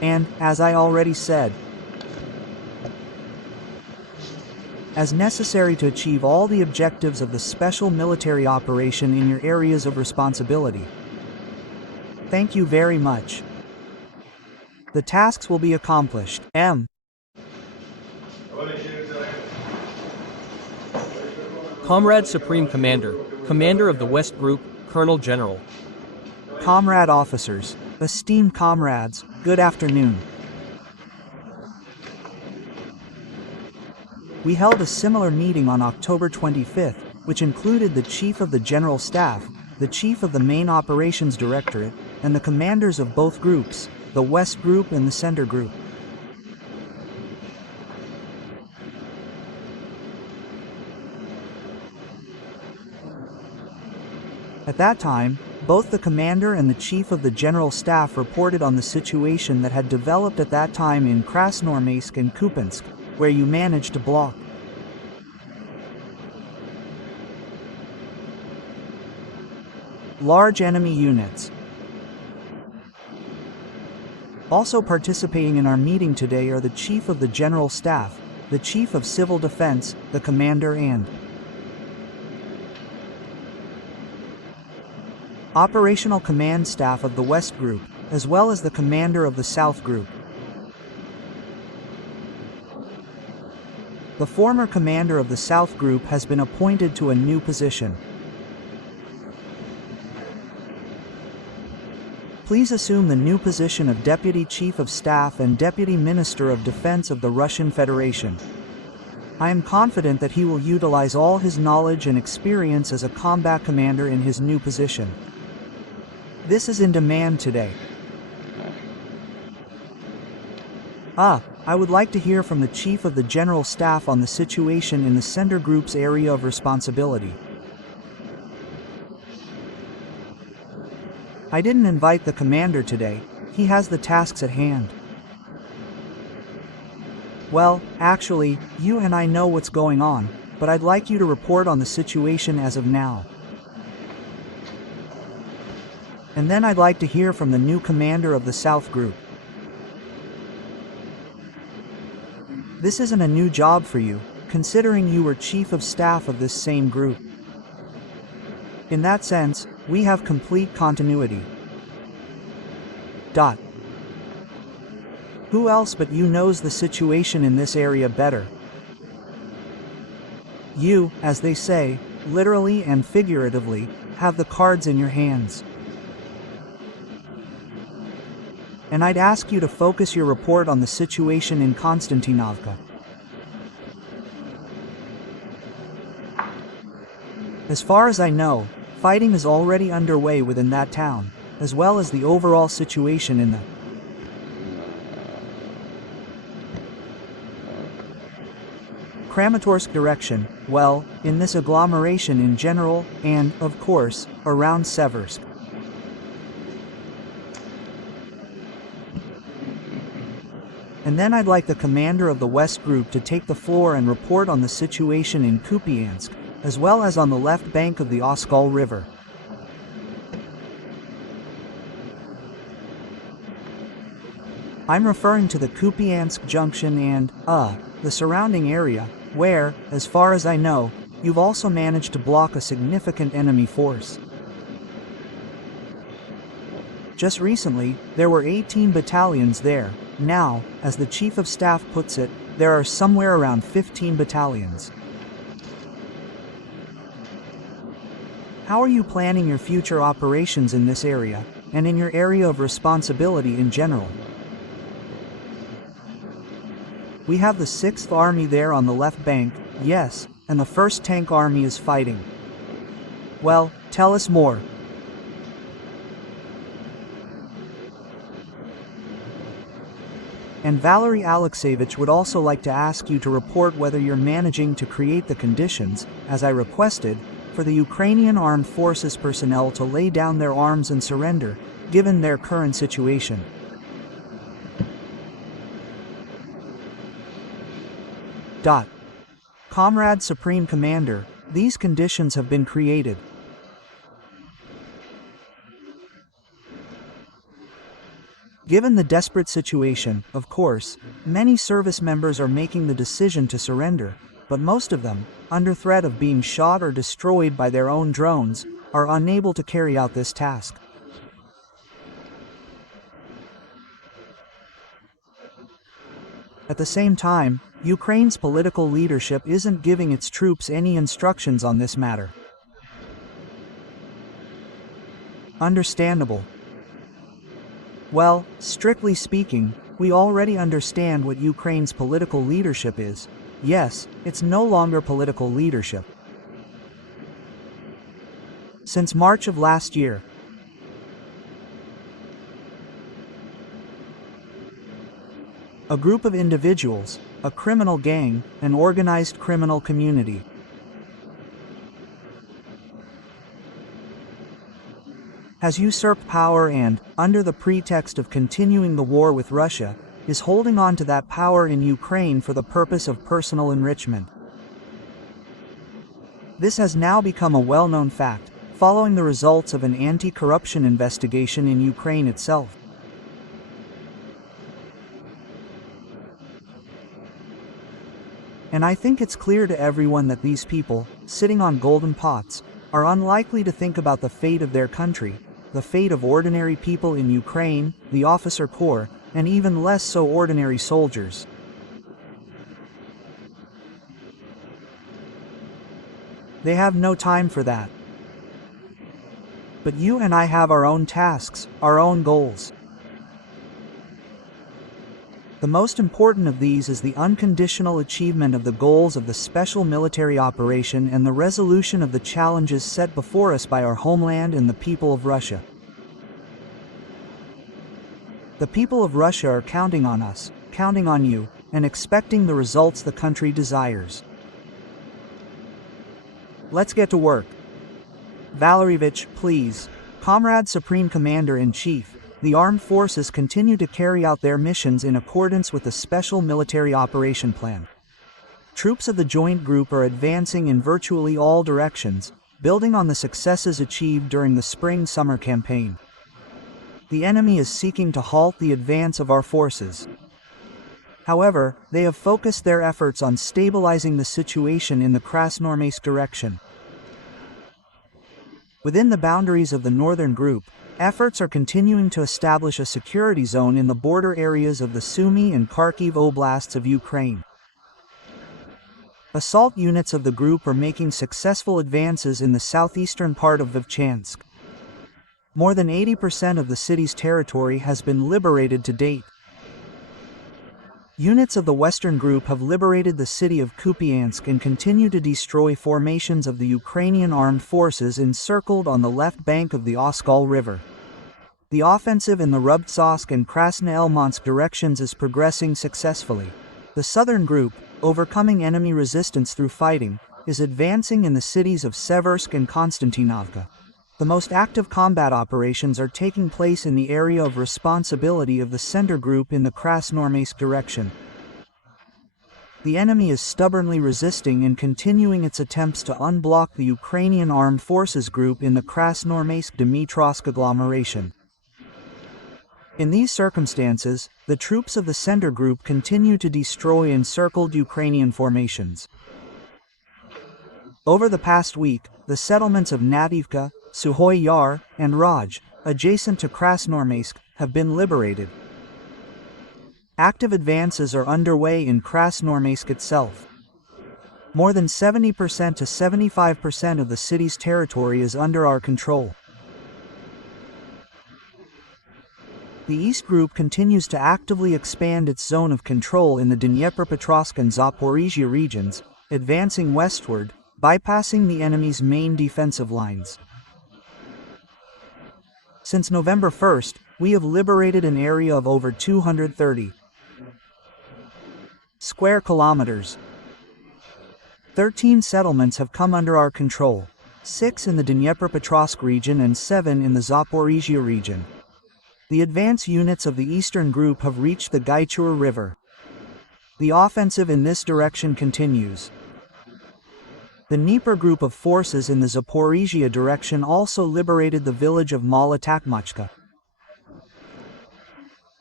And, as I already said, as necessary to achieve all the objectives of the special military operation in your areas of responsibility. Thank you very much. The tasks will be accomplished. M. Comrade Supreme Commander, Commander of the West Group, Colonel General. Comrade officers, esteemed comrades, good afternoon. We held a similar meeting on October 25th, which included the Chief of the General Staff, the Chief of the Main Operations Directorate, and the commanders of both groups, the West Group and the Center Group. At that time, both the commander and the chief of the general staff reported on the situation that had developed at that time in Krasnoarmeysk and Kupyansk, where you managed to block large enemy units. Also participating in our meeting today are the chief of the general staff, the chief of civil defense, the commander and operational command staff of the West Group, as well as the commander of the South Group. The former commander of the South Group has been appointed to a new position. Please assume the new position of Deputy Chief of Staff and Deputy Minister of Defense of the Russian Federation. I am confident that he will utilize all his knowledge and experience as a combat commander in his new position. This is in demand today. I would like to hear from the Chief of the General Staff on the situation in the Center Group's area of responsibility. I didn't invite the commander today, he has the tasks at hand. Well, actually, you and I know what's going on, but I'd like you to report on the situation as of now. And then I'd like to hear from the new commander of the South Group. This isn't a new job for you, considering you were chief of staff of this same group. In that sense, we have complete continuity. Who else but you knows the situation in this area better? You, as they say, literally and figuratively, have the cards in your hands. And I'd ask you to focus your report on the situation in Konstantinovka. As far as I know, fighting is already underway within that town, as well as the overall situation in the Kramatorsk direction, well, in this agglomeration in general, and, of course, around Seversk. And then I'd like the commander of the West Group to take the floor and report on the situation in Kupyansk, as well as on the left bank of the Oskol River. I'm referring to the Kupyansk junction and, the surrounding area, where, as far as I know, you've also managed to block a significant enemy force. Just recently, there were 18 battalions there. Now, as the Chief of Staff puts it, there are somewhere around 15 battalions. How are you planning your future operations in this area, and in your area of responsibility in general? We have the 6th Army there on the left bank, yes, and the 1st Tank Army is fighting. Well, tell us more. And Valery Alexeyevich would also like to ask you to report whether you're managing to create the conditions, as I requested, for the Ukrainian Armed Forces personnel to lay down their arms and surrender, given their current situation. Comrade Supreme Commander, these conditions have been created. Given the desperate situation, of course, many service members are making the decision to surrender, but most of them, under threat of being shot or destroyed by their own drones, are unable to carry out this task. At the same time, Ukraine's political leadership isn't giving its troops any instructions on this matter. Understandable. Well, strictly speaking, we already understand what Ukraine's political leadership is. Yes, it's no longer political leadership. Since March of last year, a group of individuals, a criminal gang, an organized criminal community, has usurped power and, under the pretext of continuing the war with Russia, is holding on to that power in Ukraine for the purpose of personal enrichment. This has now become a well-known fact, following the results of an anti-corruption investigation in Ukraine itself. And I think it's clear to everyone that these people, sitting on golden pots, are unlikely to think about the fate of their country, the fate of ordinary people in Ukraine, the officer corps, and even less so ordinary soldiers. They have no time for that. But you and I have our own tasks, our own goals. The most important of these is the unconditional achievement of the goals of the special military operation and the resolution of the challenges set before us by our homeland and the people of Russia. The people of Russia are counting on us, counting on you, and expecting the results the country desires. Let's get to work. Valeryevich, please. Comrade Supreme Commander-in-Chief, the armed forces continue to carry out their missions in accordance with the Special Military Operation Plan. Troops of the Joint Group are advancing in virtually all directions, building on the successes achieved during the spring-summer campaign. The enemy is seeking to halt the advance of our forces. However, they have focused their efforts on stabilizing the situation in the Krasnoarmeysk direction. Within the boundaries of the Northern Group, efforts are continuing to establish a security zone in the border areas of the Sumy and Kharkiv oblasts of Ukraine. Assault units of the group are making successful advances in the southeastern part of Kupyansk. More than 80% of the city's territory has been liberated to date. Units of the Western Group have liberated the city of Kupyansk and continue to destroy formations of the Ukrainian armed forces encircled on the left bank of the Oskol River. The offensive in the Rubtsovsk and Krasnoelmansk directions is progressing successfully. The Southern Group, overcoming enemy resistance through fighting, is advancing in the cities of Seversk and Konstantinovka. The most active combat operations are taking place in the area of responsibility of the Center Group in the Krasnoarmeysk direction. The enemy is stubbornly resisting and continuing its attempts to unblock the Ukrainian Armed Forces Group in the Krasnoarmeysk-Dmitrovsk agglomeration. In these circumstances, the troops of the Center Group continue to destroy encircled Ukrainian formations. Over the past week, the settlements of Nativka, Suhoy Yar, and Raj, adjacent to Krasnoarmeysk, have been liberated. Active advances are underway in Krasnoarmeysk itself. More than 70% to 75% of the city's territory is under our control. The East Group continues to actively expand its zone of control in the Dnipropetrovsk and Zaporizhia regions, advancing westward, bypassing the enemy's main defensive lines. Since November 1st, we have liberated an area of over 230 square kilometers. 13 settlements have come under our control, 6 in the Dnipropetrovsk region and 7 in the Zaporizhia region. The advance units of the Eastern Group have reached the Gaichur River. The offensive in this direction continues. The Dnieper group of forces in the Zaporizhia direction also liberated the village of Mala Takmachka.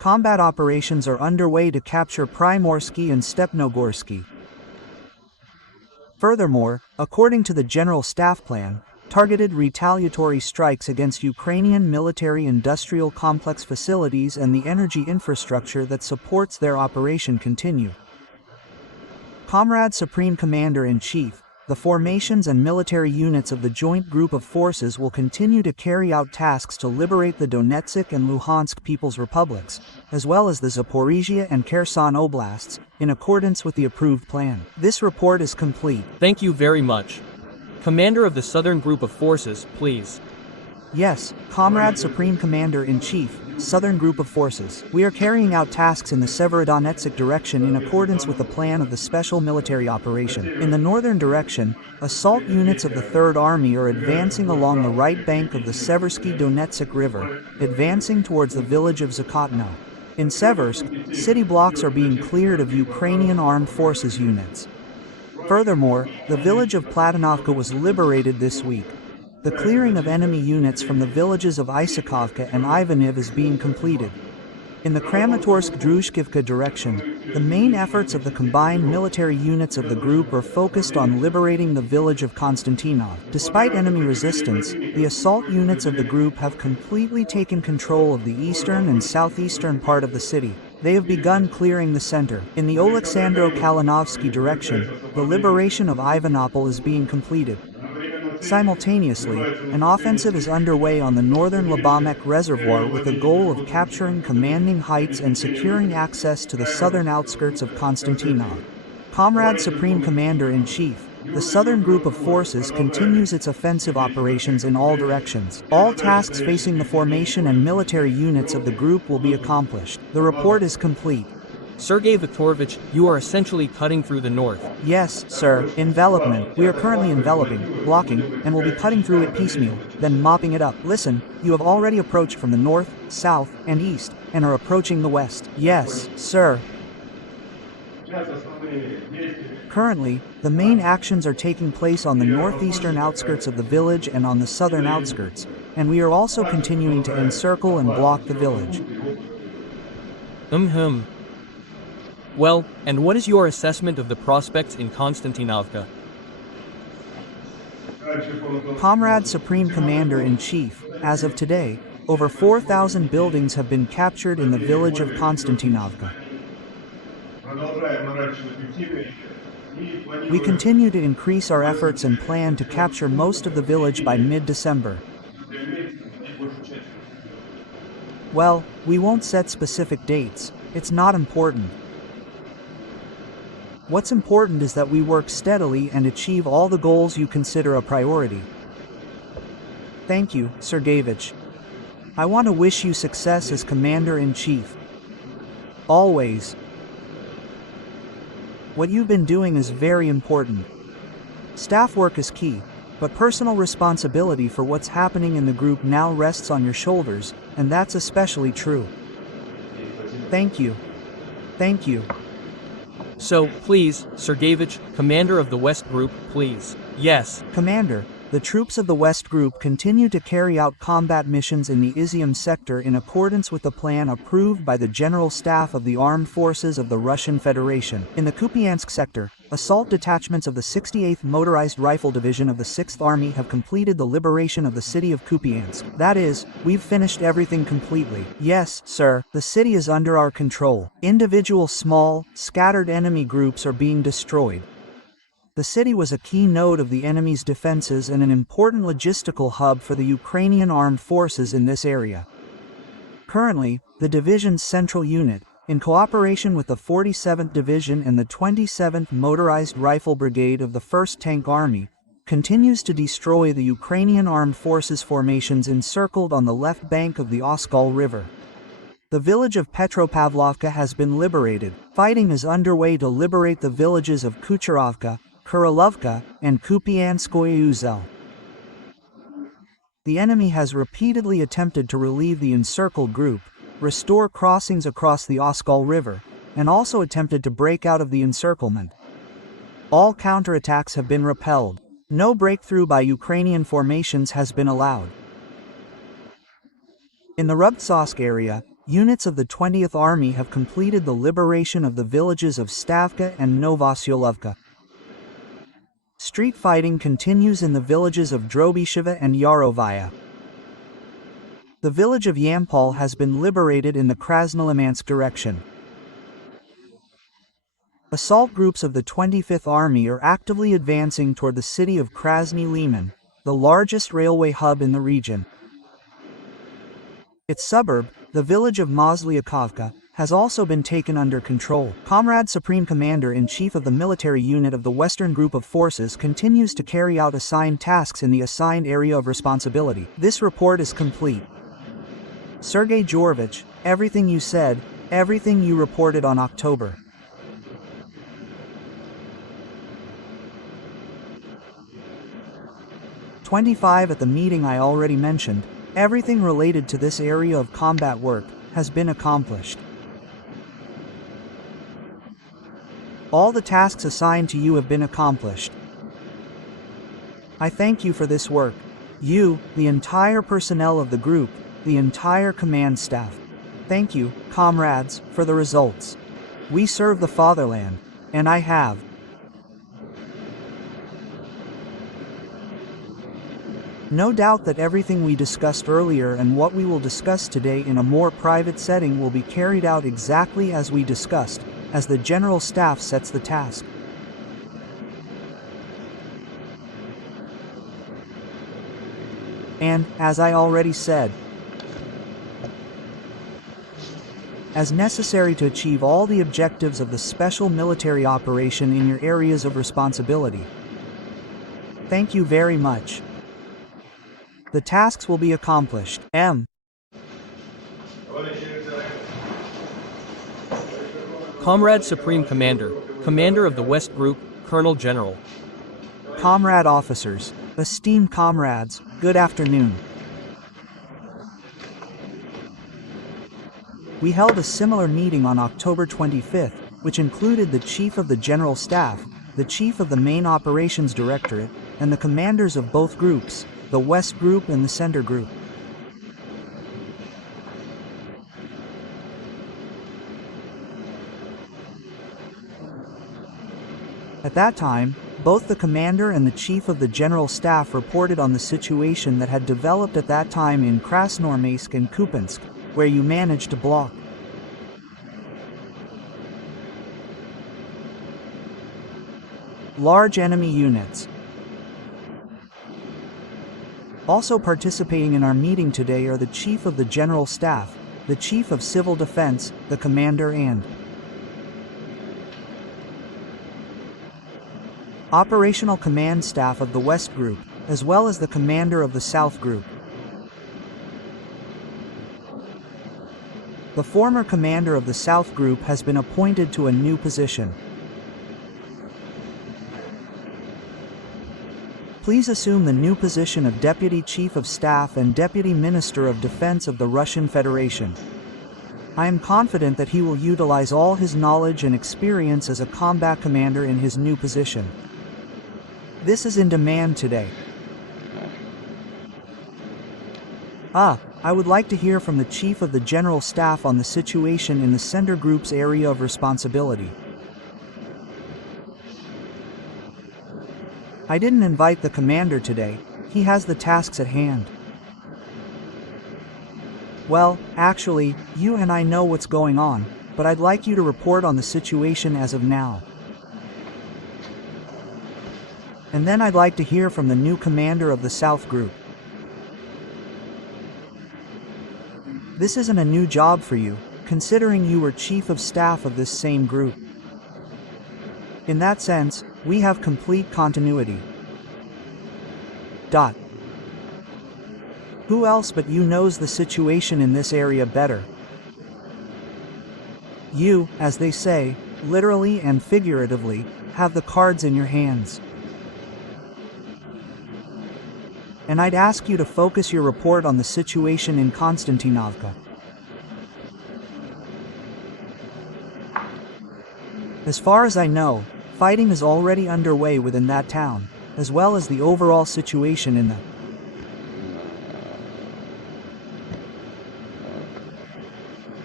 Combat operations are underway to capture Primorsky and Stepnogorsky. Furthermore, according to the General Staff Plan, targeted retaliatory strikes against Ukrainian military-industrial complex facilities and the energy infrastructure that supports their operation continue. Comrade Supreme Commander-in-Chief, the formations and military units of the Joint Group of Forces will continue to carry out tasks to liberate the Donetsk and Luhansk People's Republics, as well as the Zaporizhia and Kherson Oblasts, in accordance with the approved plan. This report is complete. Thank you very much. Commander of the Southern Group of Forces, please. Yes, Comrade Supreme Commander-in-Chief, Southern Group of Forces. We are carrying out tasks in the Severodonetsk direction in accordance with the plan of the Special Military Operation. In the northern direction, assault units of the Third Army are advancing along the right bank of the Seversky Donetsk River, advancing towards the village of Zakotno. In Seversk, city blocks are being cleared of Ukrainian Armed Forces units. Furthermore, the village of Platonovka was liberated this week. The clearing of enemy units from the villages of Isakovka and Ivaniv is being completed. In the Kramatorsk-Druzhkivka direction, the main efforts of the combined military units of the group are focused on liberating the village of Konstantinov. Despite enemy resistance, the assault units of the group have completely taken control of the eastern and southeastern part of the city. They have begun clearing the center. In the Oleksandro-Kalinovsky direction, the liberation of Ivanopol is being completed. Simultaneously, an offensive is underway on the northern Labamek Reservoir with the goal of capturing commanding heights and securing access to the southern outskirts of Konstantinov. Comrade Supreme Commander-in-Chief, the Southern Group of Forces continues its offensive operations in all directions. All tasks facing the formation and military units of the group will be accomplished. The report is complete. Sergei Viktorovich, you are essentially cutting through the north. Yes, sir. Envelopment. We are currently enveloping, blocking, and will be cutting through it piecemeal, then mopping it up. Listen, you have already approached from the north, south, and east, and are approaching the west. Yes, sir. Currently, the main actions are taking place on the northeastern outskirts of the village and on the southern outskirts, and we are also continuing to encircle and block the village. Well, and what is your assessment of the prospects in Konstantinovka? Comrade Supreme Commander-in-Chief, as of today, over 4,000 buildings have been captured in the village of Konstantinovka. We continue to increase our efforts and plan to capture most of the village by mid-December. Well, we won't set specific dates. It's not important. What's important is that we work steadily and achieve all the goals you consider a priority. Thank you, Sergeyevich. I want to wish you success as Commander-in-Chief. Always. What you've been doing is very important. Staff work is key, but personal responsibility for what's happening in the group now rests on your shoulders, and that's especially true. Thank you. Thank you. So, please, Sergeyevich, Commander of the West Group, please. Yes. Commander, the troops of the West Group continue to carry out combat missions in the Izium sector in accordance with the plan approved by the General Staff of the Armed Forces of the Russian Federation. In the Kupyansk sector, assault detachments of the 68th Motorized Rifle Division of the 6th Army have completed the liberation of the city of Kupyansk. That is, we've finished everything completely. Yes, sir, the city is under our control. Individual small, scattered enemy groups are being destroyed. The city was a key node of the enemy's defenses and an important logistical hub for the Ukrainian armed forces in this area. Currently, the division's central unit, in cooperation with the 47th Division and the 27th Motorized Rifle Brigade of the 1st Tank Army, continues to destroy the Ukrainian armed forces formations encircled on the left bank of the Oskol River. The village of Petropavlovka has been liberated. Fighting is underway to liberate the villages of Kucherovka, Kurilovka, and Kupyanskoye Uzel. The enemy has repeatedly attempted to relieve the encircled group, restore crossings across the Oskol River, and also attempted to break out of the encirclement. All counterattacks have been repelled. No breakthrough by Ukrainian formations has been allowed. In the Rubtsovsk area, Units of the 20th Army have completed the liberation of the villages of Stavka and Novosyolovka. Street fighting continues in the villages of Drobisheva and Yarovaya. The village of Yampol has been liberated in the Krasnolimansk direction. Assault groups of the 25th Army are actively advancing toward the city of Krasny Liman, the largest railway hub in the region. Its suburb, the village of Mozlyakovka, has also been taken under control. Comrade Supreme Commander-in-Chief of the military unit of the Western Group of Forces continues to carry out assigned tasks in the assigned area of responsibility. This report is complete. Sergei Georgevich, everything you said, everything you reported on October 25 at the meeting I already mentioned, everything related to this area of combat work has been accomplished. All the tasks assigned to you have been accomplished. I thank you for this work. You, the entire personnel of the group, the entire command staff. Thank you, comrades, for the results. We serve the fatherland, and I have. No doubt that everything we discussed earlier and what we will discuss today in a more private setting will be carried out exactly as we discussed, as the General Staff sets the task. And, as I already said, as necessary to achieve all the objectives of the special military operation in your areas of responsibility. Thank you very much. The tasks will be accomplished. Comrade Supreme Commander, Commander of the West Group, Colonel General. Comrade officers, esteemed comrades, good afternoon. We held a similar meeting on October 25th, which included the Chief of the General Staff, the Chief of the Main Operations Directorate, and the commanders of both groups, the West Group and the Center Group. At that time, both the commander and the chief of the general staff reported on the situation that had developed at that time in Krasnoarmeysk and Kupyansk, where you managed to block large enemy units. Also participating in our meeting today are the Chief of the General Staff, the Chief of Civil Defense, the Commander and Operational Command Staff of the West Group, as well as the Commander of the South Group. The former commander of the South Group has been appointed to a new position. Please assume the new position of Deputy Chief of Staff and Deputy Minister of Defense of the Russian Federation. I am confident that he will utilize all his knowledge and experience as a combat commander in his new position. This is in demand today. I would like to hear from the Chief of the General Staff on the situation in the Center Group's area of responsibility. I didn't invite the commander today, he has the tasks at hand. Well, actually, you and I know what's going on, but I'd like you to report on the situation as of now. And then I'd like to hear from the new commander of the South Group. This isn't a new job for you, considering you were Chief of Staff of this same group. In that sense, we have complete continuity. Who else but you knows the situation in this area better? You, as they say, literally and figuratively, have the cards in your hands. And I'd ask you to focus your report on the situation in Konstantinovka. As far as I know, fighting is already underway within that town, as well as the overall situation in the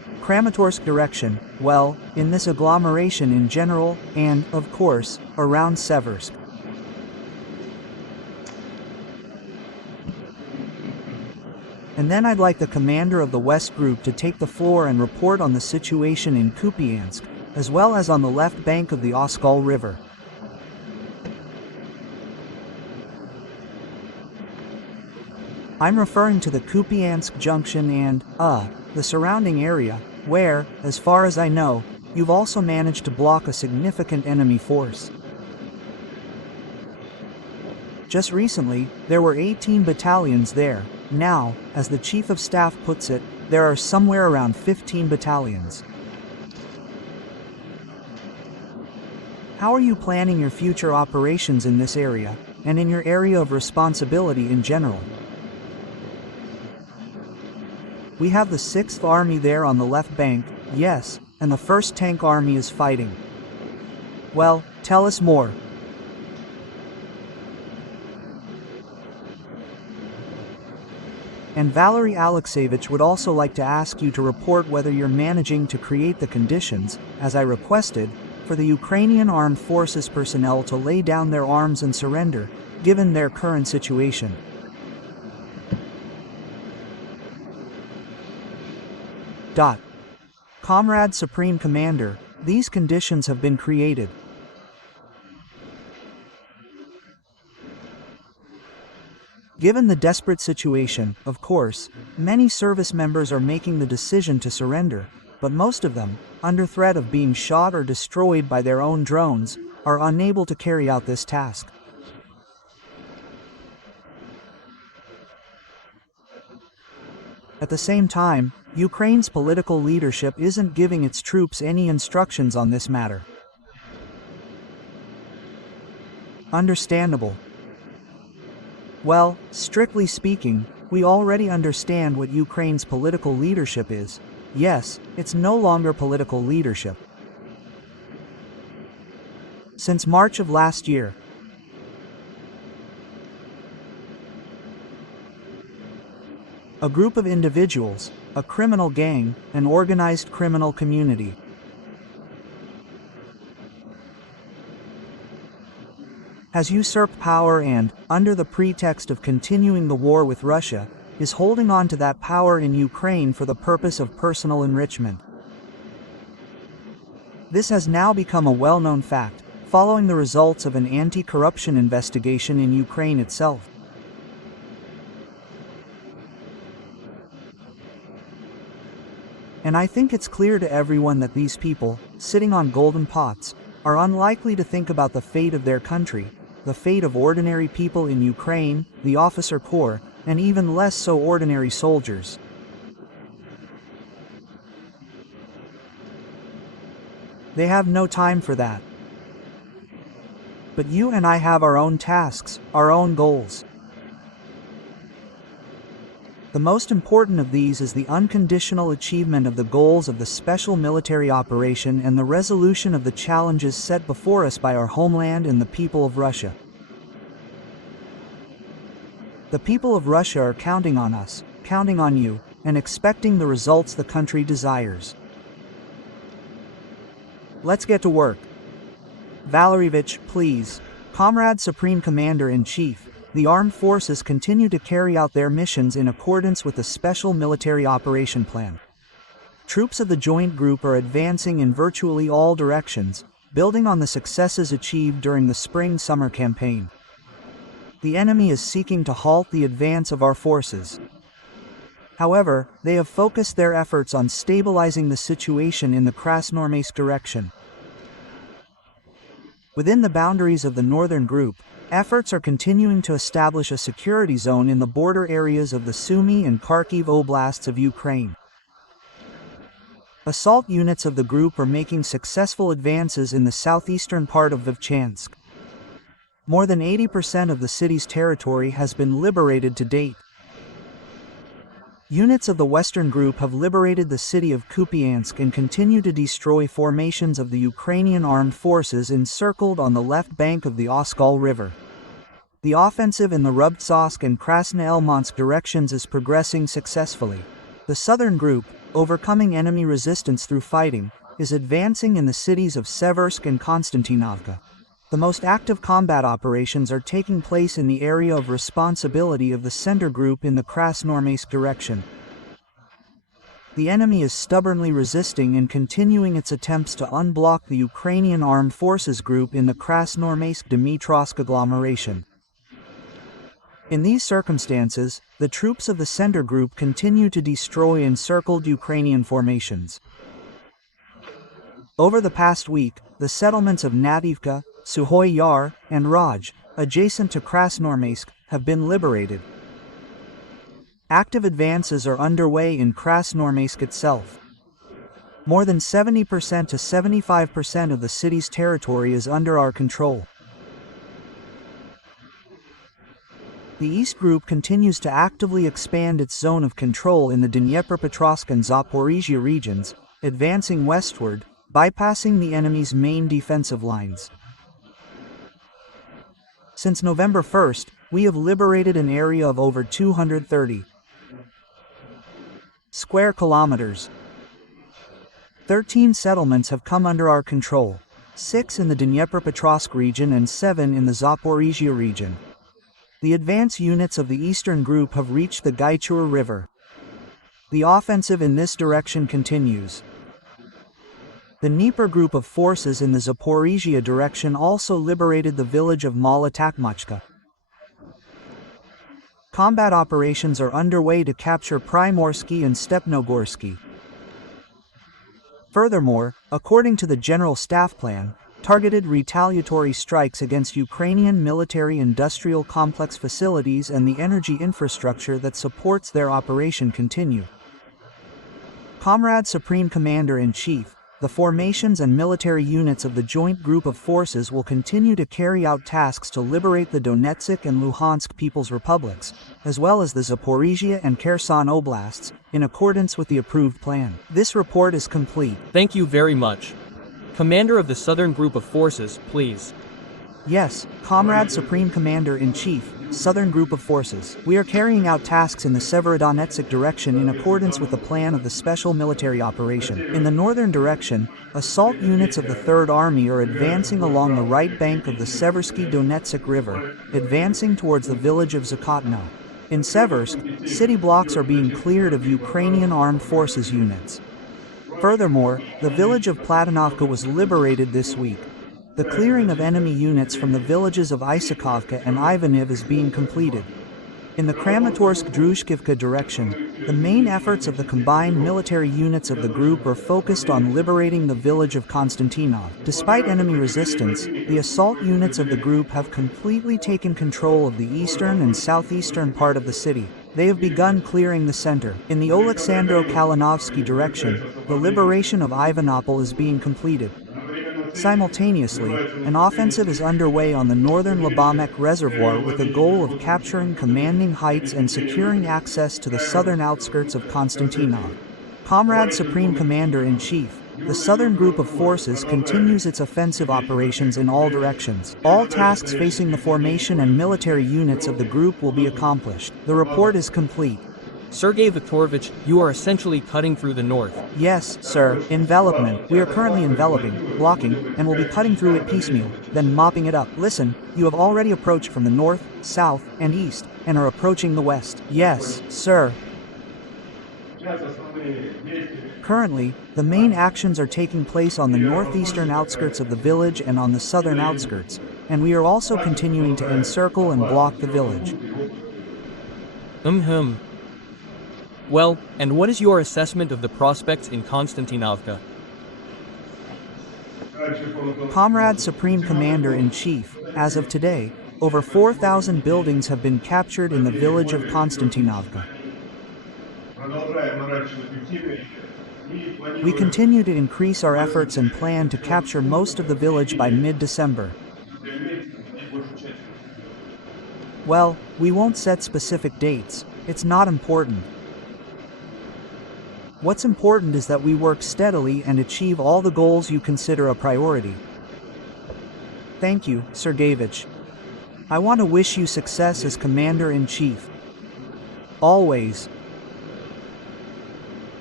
Kramatorsk direction, well, in this agglomeration in general, and, of course, around Seversk. And then I'd like the commander of the West Group to take the floor and report on the situation in Kupyansk, as well as on the left bank of the Oskol River. I'm referring to the Kupyansk junction and, the surrounding area, where, as far as I know, you've also managed to block a significant enemy force. Just recently, there were 18 battalions there. Now, as the Chief of Staff puts it, there are somewhere around 15 battalions. How are you planning your future operations in this area, and in your area of responsibility in general? We have the 6th Army there on the left bank, yes, and the 1st Tank Army is fighting. Well, tell us more. And Valery Alexeyevich would also like to ask you to report whether you're managing to create the conditions, as I requested, for the Ukrainian Armed Forces personnel to lay down their arms and surrender, given their current situation. Comrade Supreme Commander, these conditions have been created. Given the desperate situation, of course, many service members are making the decision to surrender, but most of them, under threat of being shot or destroyed by their own drones, are unable to carry out this task. At the same time, Ukraine's political leadership isn't giving its troops any instructions on this matter. Understandable. Well, strictly speaking, we already understand what Ukraine's political leadership is. Yes, it's no longer political leadership. Since March of last year, a group of individuals, a criminal gang, an organized criminal community, has usurped power and, under the pretext of continuing the war with Russia, is holding on to that power in Ukraine for the purpose of personal enrichment. This has now become a well-known fact, following the results of an anti-corruption investigation in Ukraine itself. And I think it's clear to everyone that these people, sitting on golden pots, are unlikely to think about the fate of their country, the fate of ordinary people in Ukraine, the officer corps, and even less so ordinary soldiers. They have no time for that. But you and I have our own tasks, our own goals. The most important of these is the unconditional achievement of the goals of the special military operation and the resolution of the challenges set before us by our homeland and the people of Russia. The people of Russia are counting on us, counting on you, and expecting the results the country desires. Let's get to work. Valeryevich, please. Comrade Supreme Commander-in-Chief, the armed forces continue to carry out their missions in accordance with the Special Military Operation Plan. Troops of the Joint Group are advancing in virtually all directions, building on the successes achieved during the spring-summer campaign. The enemy is seeking to halt the advance of our forces. However, they have focused their efforts on stabilizing the situation in the Krasnoarmeysk direction. Within the boundaries of the Northern Group, efforts are continuing to establish a security zone in the border areas of the Sumy and Kharkiv oblasts of Ukraine. Assault units of the group are making successful advances in the southeastern part of Vovchansk. More than 80% of the city's territory has been liberated to date. Units of the Western Group have liberated the city of Kupyansk and continue to destroy formations of the Ukrainian armed forces encircled on the left bank of the Oskol River. The offensive in the Rubtsovsk and Krasnoelmansk directions is progressing successfully. The Southern Group, overcoming enemy resistance through fighting, is advancing in the cities of Seversk and Konstantinovka. The most active combat operations are taking place in the area of responsibility of the Center Group in the Krasnoarmeysk direction. The enemy is stubbornly resisting and continuing its attempts to unblock the Ukrainian Armed Forces Group in the Krasnoarmeysk-Dmitrovsk agglomeration. In these circumstances, the troops of the Center Group continue to destroy encircled Ukrainian formations. Over the past week, the settlements of Nativka, Suhoy Yar, and Raj, adjacent to Krasnoarmeysk, have been liberated. Active advances are underway in Krasnoarmeysk itself. More than 70% to 75% of the city's territory is under our control. The East Group continues to actively expand its zone of control in the Dnipropetrovsk and Zaporizhia regions, advancing westward, bypassing the enemy's main defensive lines. Since November 1st, we have liberated an area of over 230 square kilometers. 13 settlements have come under our control, 6 in the Dnipropetrovsk region and 7 in the Zaporizhia region. The advance units of the Eastern Group have reached the Gaichur River. The offensive in this direction continues. The Dnieper Group of forces in the Zaporizhia direction also liberated the village of Malotakmachka. Combat operations are underway to capture Primorsky and Stepnogorsky. Furthermore, according to the General Staff Plan, targeted retaliatory strikes against Ukrainian military-industrial complex facilities and the energy infrastructure that supports their operation continue. Comrade Supreme Commander-in-Chief, the formations and military units of the Joint Group of Forces will continue to carry out tasks to liberate the Donetsk and Luhansk People's Republics, as well as the Zaporizhia and Kherson Oblasts, in accordance with the approved plan. This report is complete. Thank you very much. Commander of the Southern Group of Forces, please. Yes, Comrade Supreme Commander-in-Chief, Southern Group of Forces. We are carrying out tasks in the Severodonetsk direction in accordance with the plan of the Special Military Operation. In the northern direction, assault units of the Third Army are advancing along the right bank of the Seversky Donetsk River, advancing towards the village of Zakotno. In Seversk, city blocks are being cleared of Ukrainian Armed Forces units. Furthermore, the village of Platonovka was liberated this week. The clearing of enemy units from the villages of Isakovka and Ivaniv is being completed. In the Kramatorsk-Druzhkivka direction, the main efforts of the combined military units of the group are focused on liberating the village of Konstantinov. Despite enemy resistance, the assault units of the group have completely taken control of the eastern and southeastern part of the city. They have begun clearing the center. In the Oleksandro-Kalinovsky direction, the liberation of Ivanopol is being completed. Simultaneously, an offensive is underway on the northern Labamek Reservoir with the goal of capturing commanding heights and securing access to the southern outskirts of Konstantinov. Comrade Supreme Commander-in-Chief, the Southern Group of Forces continues its offensive operations in all directions. All tasks facing the formation and military units of the group will be accomplished. The report is complete. Sergei Viktorovich, you are essentially cutting through the north. Yes, sir. Envelopment. We are currently enveloping, blocking, and will be cutting through it piecemeal, then mopping it up. Listen, you have already approached from the north, south, and east, and are approaching the west. Yes, sir. Currently, the main actions are taking place on the northeastern outskirts of the village and on the southern outskirts, and we are also continuing to encircle and block the village. Well, and what is your assessment of the prospects in Konstantinovka? Comrade Supreme Commander-in-Chief, as of today, over 4,000 buildings have been captured in the village of Konstantinovka. We continue to increase our efforts and plan to capture most of the village by mid-December. Well, we won't set specific dates. It's not important. What's important is that we work steadily and achieve all the goals you consider a priority. Thank you, Sergeyevich. I want to wish you success as Commander-in-Chief. Always.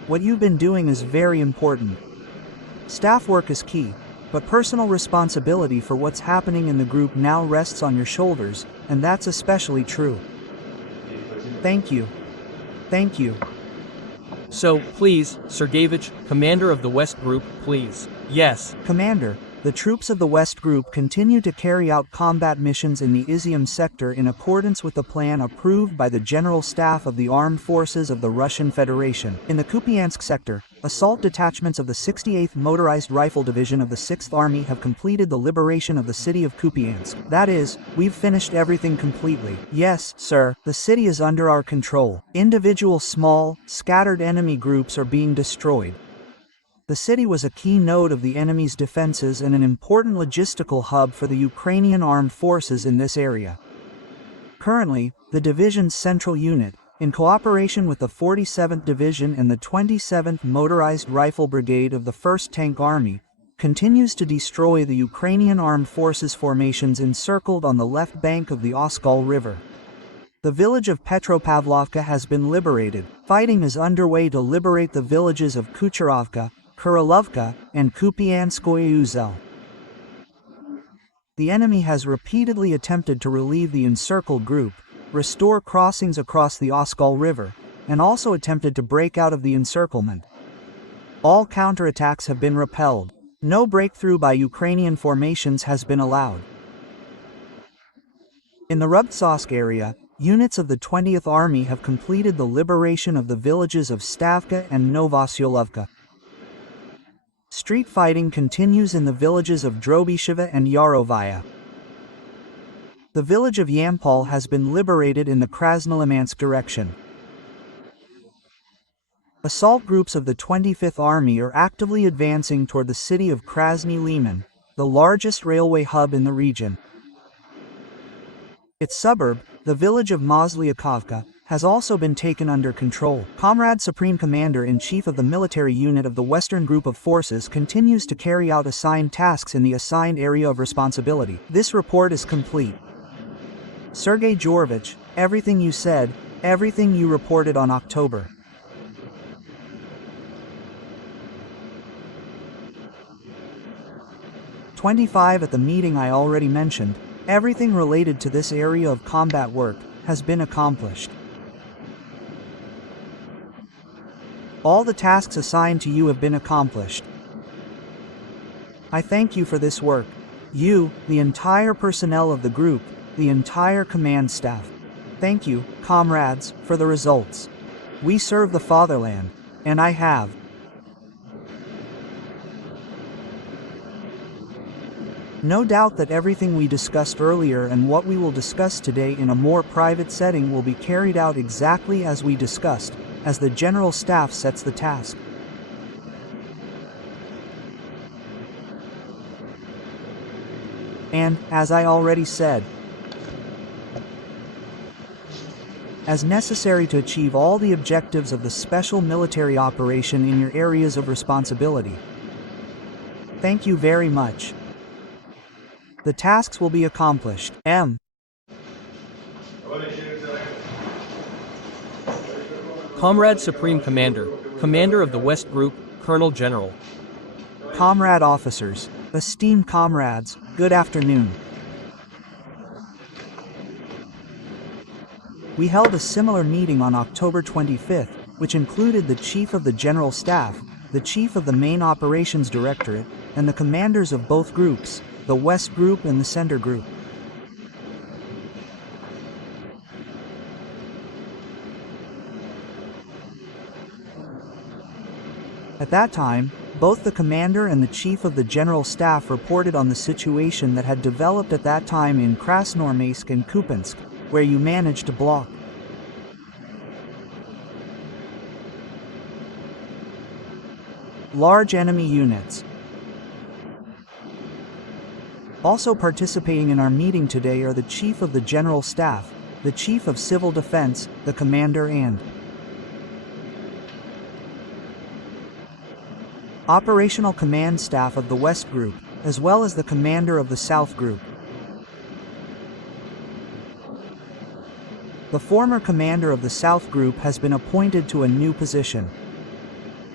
What you've been doing is very important. Staff work is key, but personal responsibility for what's happening in the group now rests on your shoulders, and that's especially true. Thank you. Thank you. So, please, Sergeyevich, commander of the West Group, please. Yes. Commander, the troops of the West Group continue to carry out combat missions in the Izium sector in accordance with the plan approved by the General Staff of the Armed Forces of the Russian Federation. In the Kupyansk sector, assault detachments of the 68th Motorized Rifle Division of the 6th Army have completed the liberation of the city of Kupyansk. That is, we've finished everything completely. Yes, sir, the city is under our control. Individual small, scattered enemy groups are being destroyed. The city was a key node of the enemy's defenses and an important logistical hub for the Ukrainian armed forces in this area. Currently, the division's central unit, in cooperation with the 47th Division and the 27th Motorized Rifle Brigade of the 1st Tank Army, continues to destroy the Ukrainian armed forces formations encircled on the left bank of the Oskol River. The village of Petropavlovka has been liberated. Fighting is underway to liberate the villages of Kucherovka, Kurilovka, and Kupyanskoye Uzel. The enemy has repeatedly attempted to relieve the encircled group, restore crossings across the Oskol River, and also attempted to break out of the encirclement. All counterattacks have been repelled. No breakthrough by Ukrainian formations has been allowed. In the Rubtsovsk area, units of the 20th Army have completed the liberation of the villages of Stavka and Novosyolovka. Street fighting continues in the villages of Drobisheva and Yarovaya. The village of Yampol has been liberated in the Krasnolimansk direction. Assault groups of the 25th Army are actively advancing toward the city of Krasny Liman, the largest railway hub in the region. Its suburb, the village of Mozlyakovka, has also been taken under control. Comrade Supreme Commander-in-Chief of the military unit of the Western Group of Forces continues to carry out assigned tasks in the assigned area of responsibility. This report is complete. Sergei Georgevich, everything you said, everything you reported on October 25 at the meeting I already mentioned, everything related to this area of combat work has been accomplished. All the tasks assigned to you have been accomplished. I thank you for this work. You, the entire personnel of the group, the entire command staff. Thank you, comrades, for the results. We serve the fatherland, and I have. No doubt that everything we discussed earlier and what we will discuss today in a more private setting will be carried out exactly as we discussed, as the General Staff sets the task. And, as I already said, as necessary to achieve all the objectives of the special military operation in your areas of responsibility. Thank you very much. The tasks will be accomplished. Comrade Supreme Commander, Commander of the West Group, Colonel General. Comrade officers, esteemed comrades, good afternoon. We held a similar meeting on October 25th, which included the Chief of the General Staff, the Chief of the Main Operations Directorate, and the commanders of both groups, the West Group and the Center Group. At that time, both the commander and the chief of the general staff reported on the situation that had developed at that time in Krasnoarmeysk and Kupyansk, where you managed to block. Large enemy units. Also participating in our meeting today are the Chief of the General Staff, the Chief of Civil Defense, the Commander and Operational Command Staff of the West Group, as well as the Commander of the South Group. The former commander of the South Group has been appointed to a new position.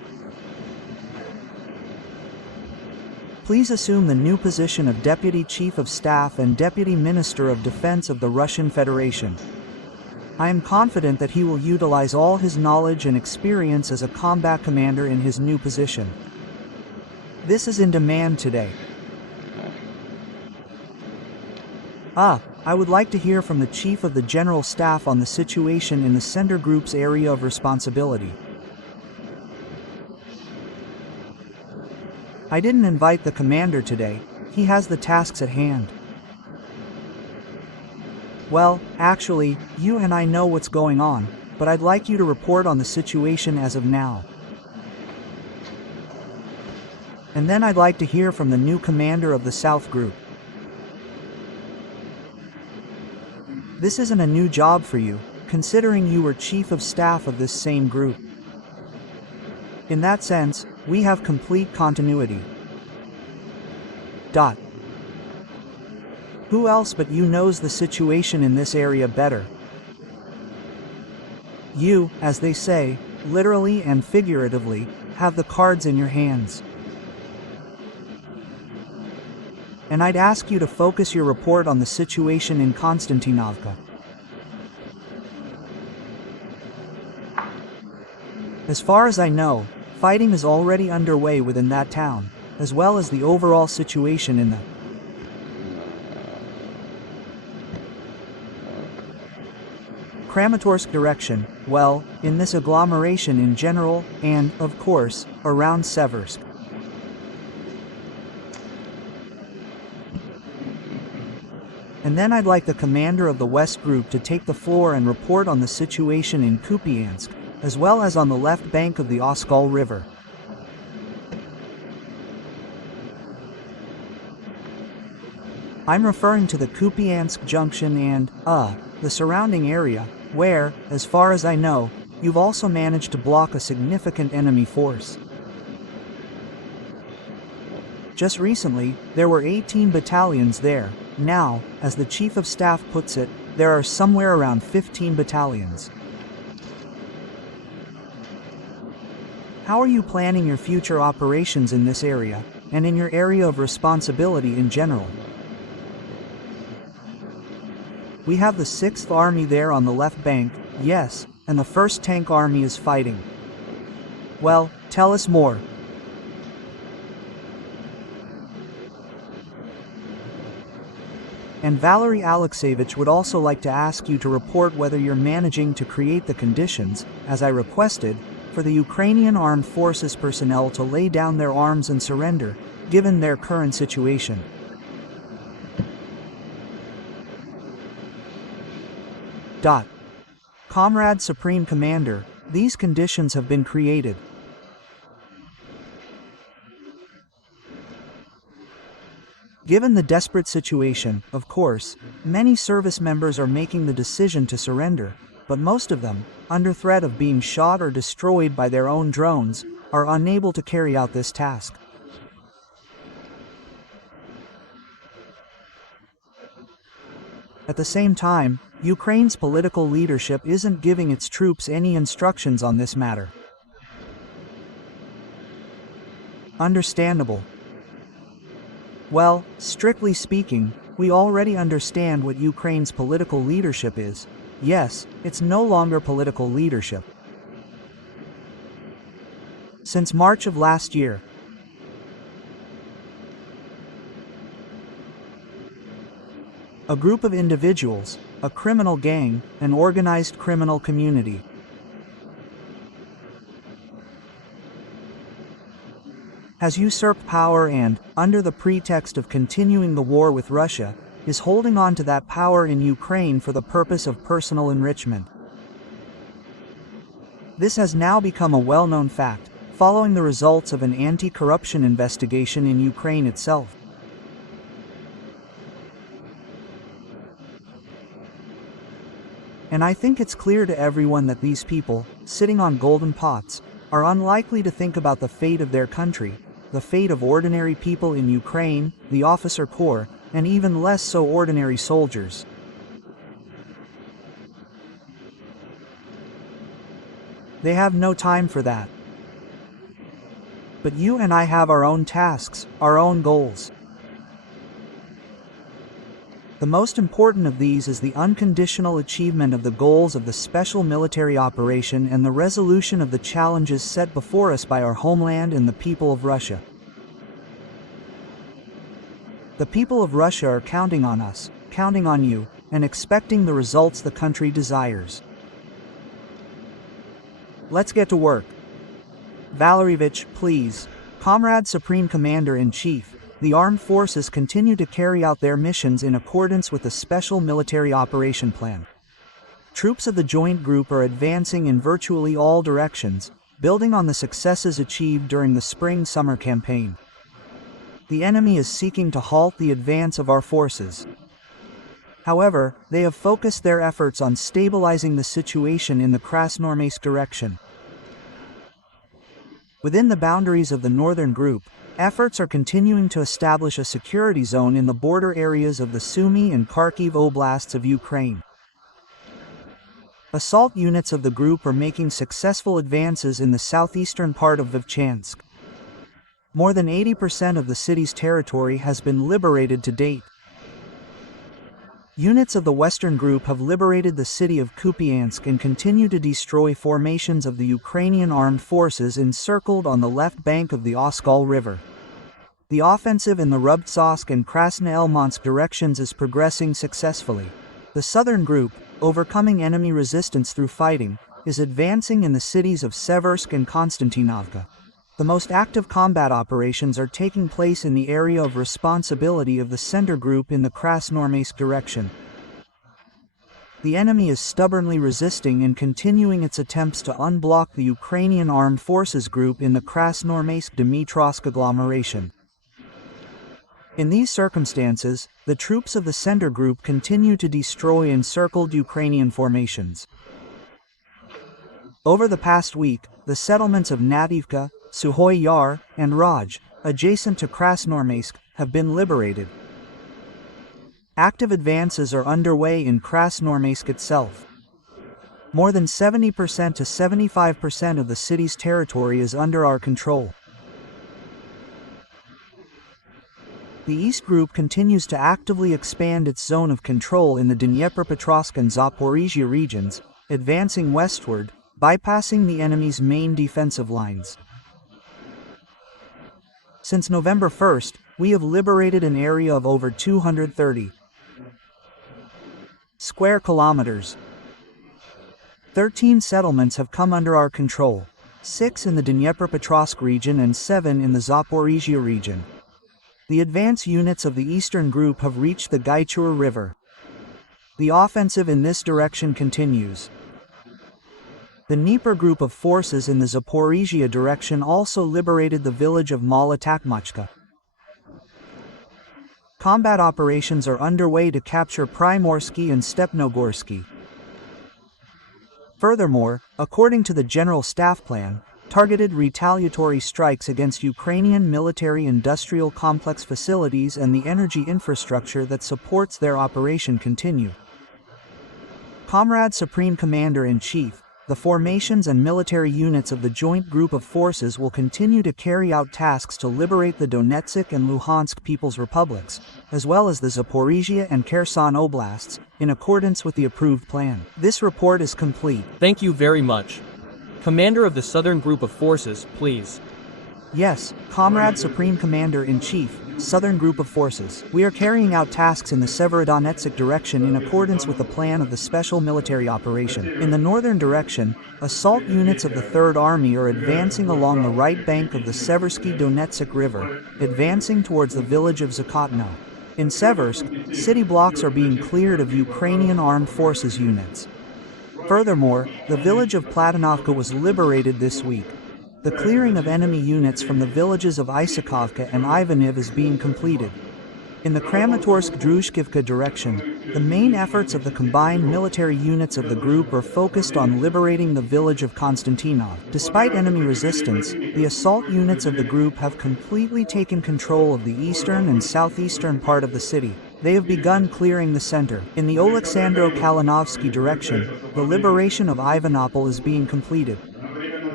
Please assume the new position of Deputy Chief of Staff and Deputy Minister of Defense of the Russian Federation. I am confident that he will utilize all his knowledge and experience as a combat commander in his new position. This is in demand today. I would like to hear from the Chief of the General Staff on the situation in the Center Group's area of responsibility. I didn't invite the commander today. He has the tasks at hand. Well, actually, you and I know what's going on, but I'd like you to report on the situation as of now. And then I'd like to hear from the new commander of the South Group. This isn't a new job for you, considering you were Chief of Staff of this same group. In that sense, we have complete continuity. Who else but you knows the situation in this area better? You, as they say, literally and figuratively, have the cards in your hands. And I'd ask you to focus your report on the situation in Konstantinovka. As far as I know, fighting is already underway within that town, as well as the overall situation in the Kramatorsk direction, well, in this agglomeration in general, and, of course, around Seversk. And then I'd like the commander of the West Group to take the floor and report on the situation in Kupyansk, as well as on the left bank of the Oskol River. I'm referring to the Kupyansk junction and, the surrounding area, where, as far as I know, you've also managed to block a significant enemy force. Just recently, there were 18 battalions there. Now, as the Chief of Staff puts it, there are somewhere around 15 battalions. How are you planning your future operations in this area, and in your area of responsibility in general? We have the 6th Army there on the left bank, yes, and the 1st Tank Army is fighting. Well, tell us more. And Valery Alexeyevich would also like to ask you to report whether you're managing to create the conditions, as I requested, for the Ukrainian Armed Forces personnel to lay down their arms and surrender, given their current situation. Comrade Supreme Commander, these conditions have been created. Given the desperate situation, of course, many service members are making the decision to surrender, but most of them, under threat of being shot or destroyed by their own drones, are unable to carry out this task. At the same time, Ukraine's political leadership isn't giving its troops any instructions on this matter. Understandable. Well, strictly speaking, we already understand what Ukraine's political leadership is. Yes, it's no longer political leadership. Since March of last year, a group of individuals, a criminal gang, an organized criminal community, has usurped power and, under the pretext of continuing the war with Russia, is holding on to that power in Ukraine for the purpose of personal enrichment. This has now become a well-known fact, following the results of an anti-corruption investigation in Ukraine itself. And I think it's clear to everyone that these people, sitting on golden pots, are unlikely to think about the fate of their country, the fate of ordinary people in Ukraine, the officer corps, and even less so ordinary soldiers. They have no time for that. But you and I have our own tasks, our own goals. The most important of these is the unconditional achievement of the goals of the special military operation and the resolution of the challenges set before us by our homeland and the people of Russia. The people of Russia are counting on us, counting on you, and expecting the results the country desires. Let's get to work. Valerievich, please. Comrade Supreme Commander-in-Chief, the armed forces continue to carry out their missions in accordance with the Special Military Operation Plan. Troops of the Joint Group are advancing in virtually all directions, building on the successes achieved during the spring-summer campaign. The enemy is seeking to halt the advance of our forces. However, they have focused their efforts on stabilizing the situation in the Krasnoarmeysk direction. Within the boundaries of the Northern Group, efforts are continuing to establish a security zone in the border areas of the Sumy and Kharkiv oblasts of Ukraine. Assault units of the group are making successful advances in the southeastern part of Kupyansk. More than 80% of the city's territory has been liberated to date. Units of the Western Group have liberated the city of Kupyansk and continue to destroy formations of the Ukrainian armed forces encircled on the left bank of the Oskol River. The offensive in the Rubtsovsk and Krasnoelmansk directions is progressing successfully. The Southern Group, overcoming enemy resistance through fighting, is advancing in the cities of Seversk and Konstantinovka. The most active combat operations are taking place in the area of responsibility of the Center Group in the Krasnoarmeysk direction. The enemy is stubbornly resisting and continuing its attempts to unblock the Ukrainian Armed Forces Group in the Krasnoarmeysk-Dmitrovsk agglomeration. In these circumstances, the troops of the Center Group continue to destroy encircled Ukrainian formations. Over the past week, the settlements of Nativka, Suhoy Yar, and Raj, adjacent to Krasnoarmeysk, have been liberated. Active advances are underway in Krasnoarmeysk itself. More than 70% to 75% of the city's territory is under our control. The East Group continues to actively expand its zone of control in the Dnipropetrovsk and Zaporizhia regions, advancing westward, bypassing the enemy's main defensive lines. Since November 1st, we have liberated an area of over 230 square kilometers. 13 settlements have come under our control, 6 in the Dnipropetrovsk region and 7 in the Zaporizhia region. The advance units of the Eastern Group have reached the Gaichur River. The offensive in this direction continues. The Dnieper Group of forces in the Zaporizhia direction also liberated the village of Malotakmachka. Combat operations are underway to capture Primorsky and Stepnogorsky. Furthermore, according to the General Staff Plan, targeted retaliatory strikes against Ukrainian military-industrial complex facilities and the energy infrastructure that supports their operation continue. Comrade Supreme Commander-in-Chief, the formations and military units of the Joint Group of Forces will continue to carry out tasks to liberate the Donetsk and Luhansk People's Republics, as well as the Zaporizhia and Kherson Oblasts, in accordance with the approved plan. This report is complete. Thank you very much. Commander of the Southern Group of Forces, please. Yes, Comrade Supreme Commander-in-Chief, Southern Group of Forces. We are carrying out tasks in the Severodonetsk direction in accordance with the plan of the Special Military Operation. In the northern direction, assault units of the Third Army are advancing along the right bank of the Seversky Donetsk River, advancing towards the village of Zakotno. In Seversk, city blocks are being cleared of Ukrainian Armed Forces units. Furthermore, the village of Platonovka was liberated this week. The clearing of enemy units from the villages of Isakovka and Ivaniv is being completed. In the Kramatorsk-Druzhkivka direction, the main efforts of the combined military units of the group are focused on liberating the village of Konstantinov. Despite enemy resistance, the assault units of the group have completely taken control of the eastern and southeastern part of the city. They have begun clearing the center. In the Oleksandro-Kalinovsky direction, the liberation of Ivanopol is being completed.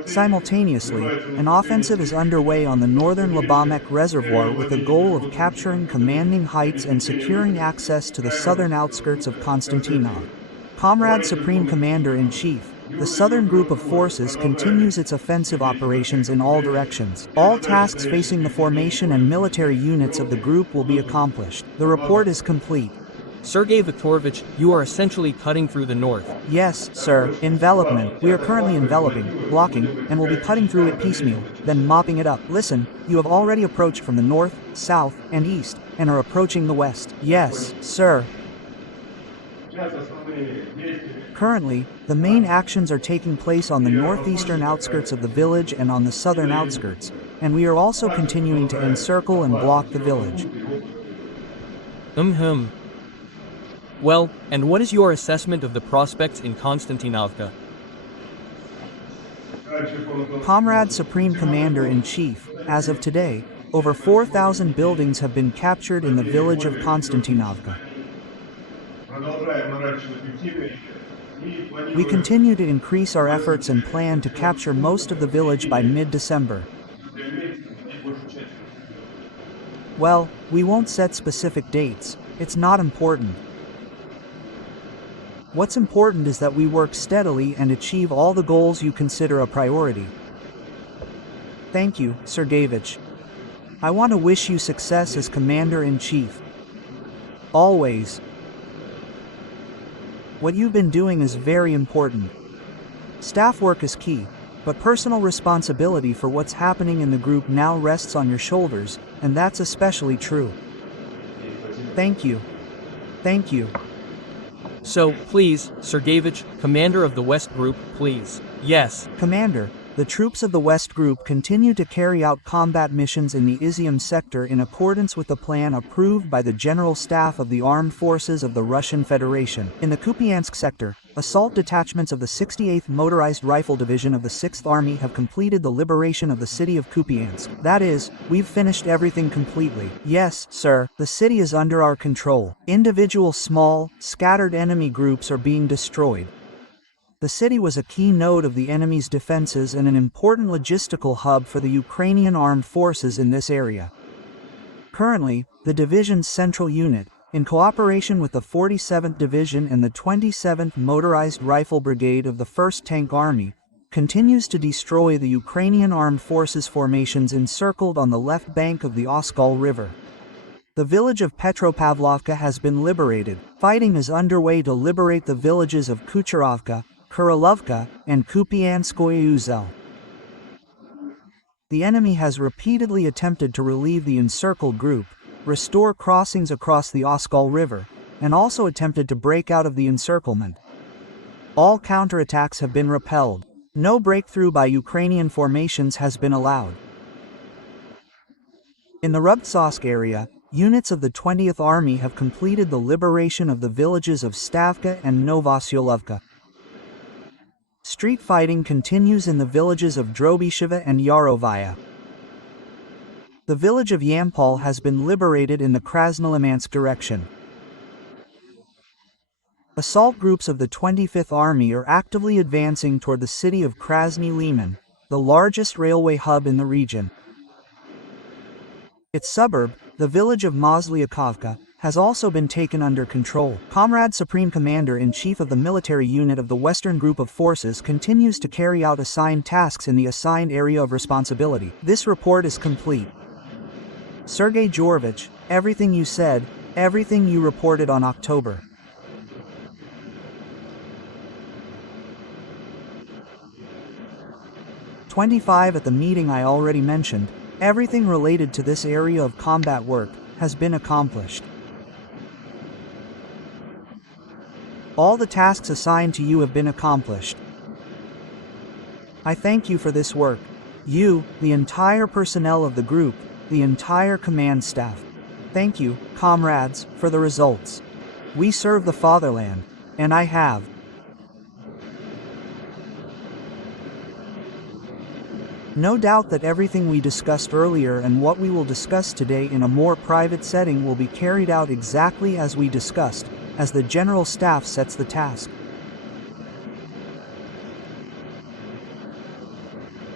Simultaneously, an offensive is underway on the northern Labamek Reservoir with the goal of capturing commanding heights and securing access to the southern outskirts of Konstantinov. Comrade Supreme Commander-in-Chief, the southern group of forces continues its offensive operations in all directions. All tasks facing the formation and military units of the group will be accomplished. The report is complete. Sergei Viktorovich, you are essentially cutting through the north. Yes, sir. Envelopment. We are currently enveloping, blocking, and will be cutting through it piecemeal, then mopping it up. Listen, you have already approached from the north, south, and east, and are approaching the west. Yes, sir. Currently, the main actions are taking place on the northeastern outskirts of the village and on the southern outskirts, and we are also continuing to encircle and block the village. Well, and what is your assessment of the prospects in Konstantinovka? Comrade Supreme Commander-in-Chief, as of today, over 4,000 buildings have been captured in the village of Konstantinovka. We continue to increase our efforts and plan to capture most of the village by mid-December. Well, we won't set specific dates. It's not important. What's important is that we work steadily and achieve all the goals you consider a priority. Thank you, Sergeyevich. I want to wish you success as Commander-in-Chief. Always. What you've been doing is very important. Staff work is key, but personal responsibility for what's happening in the group now rests on your shoulders, and that's especially true. Thank you. Thank you. So, please, Sergeyevich, Commander of the West Group, please. Yes. Commander, the troops of the West Group continue to carry out combat missions in the Izium sector in accordance with the plan approved by the General Staff of the Armed Forces of the Russian Federation. In the Kupyansk sector, assault detachments of the 68th Motorized Rifle Division of the 6th Army have completed the liberation of the city of Kupyansk. That is, we've finished everything completely. Yes, sir, the city is under our control. Individual small, scattered enemy groups are being destroyed. The city was a key node of the enemy's defenses and an important logistical hub for the Ukrainian armed forces in this area. Currently, the division's central unit, in cooperation with the 47th Division and the 27th Motorized Rifle Brigade of the 1st Tank Army, continues to destroy the Ukrainian armed forces formations encircled on the left bank of the Oskol River. The village of Petropavlovka has been liberated. Fighting is underway to liberate the villages of Kucherovka, Kurilovka, and Kupyanskoye Uzel. The enemy has repeatedly attempted to relieve the encircled group, restore crossings across the Oskol River, and also attempted to break out of the encirclement. All counterattacks have been repelled. No breakthrough by Ukrainian formations has been allowed. In the Rubtsovsk area, units of the 20th Army have completed the liberation of the villages of Stavka and Novosyolovka. Street fighting continues in the villages of Drobisheva and Yarovaya. The village of Yampol has been liberated in the Krasnolimansk direction. Assault groups of the 25th Army are actively advancing toward the city of Krasny Liman, the largest railway hub in the region. Its suburb, the village of Mozlyakovka, has also been taken under control. Comrade Supreme Commander-in-Chief of the military unit of the Western Group of Forces continues to carry out assigned tasks in the assigned area of responsibility. This report is complete. Sergei Georgevich, everything you said, everything you reported on October 25 at the meeting I already mentioned, everything related to this area of combat work has been accomplished. All the tasks assigned to you have been accomplished. I thank you for this work. You, the entire personnel of the group, the entire command staff. Thank you, comrades, for the results. We serve the fatherland, and I have. No doubt that everything we discussed earlier and what we will discuss today in a more private setting will be carried out exactly as we discussed, as the General Staff sets the task.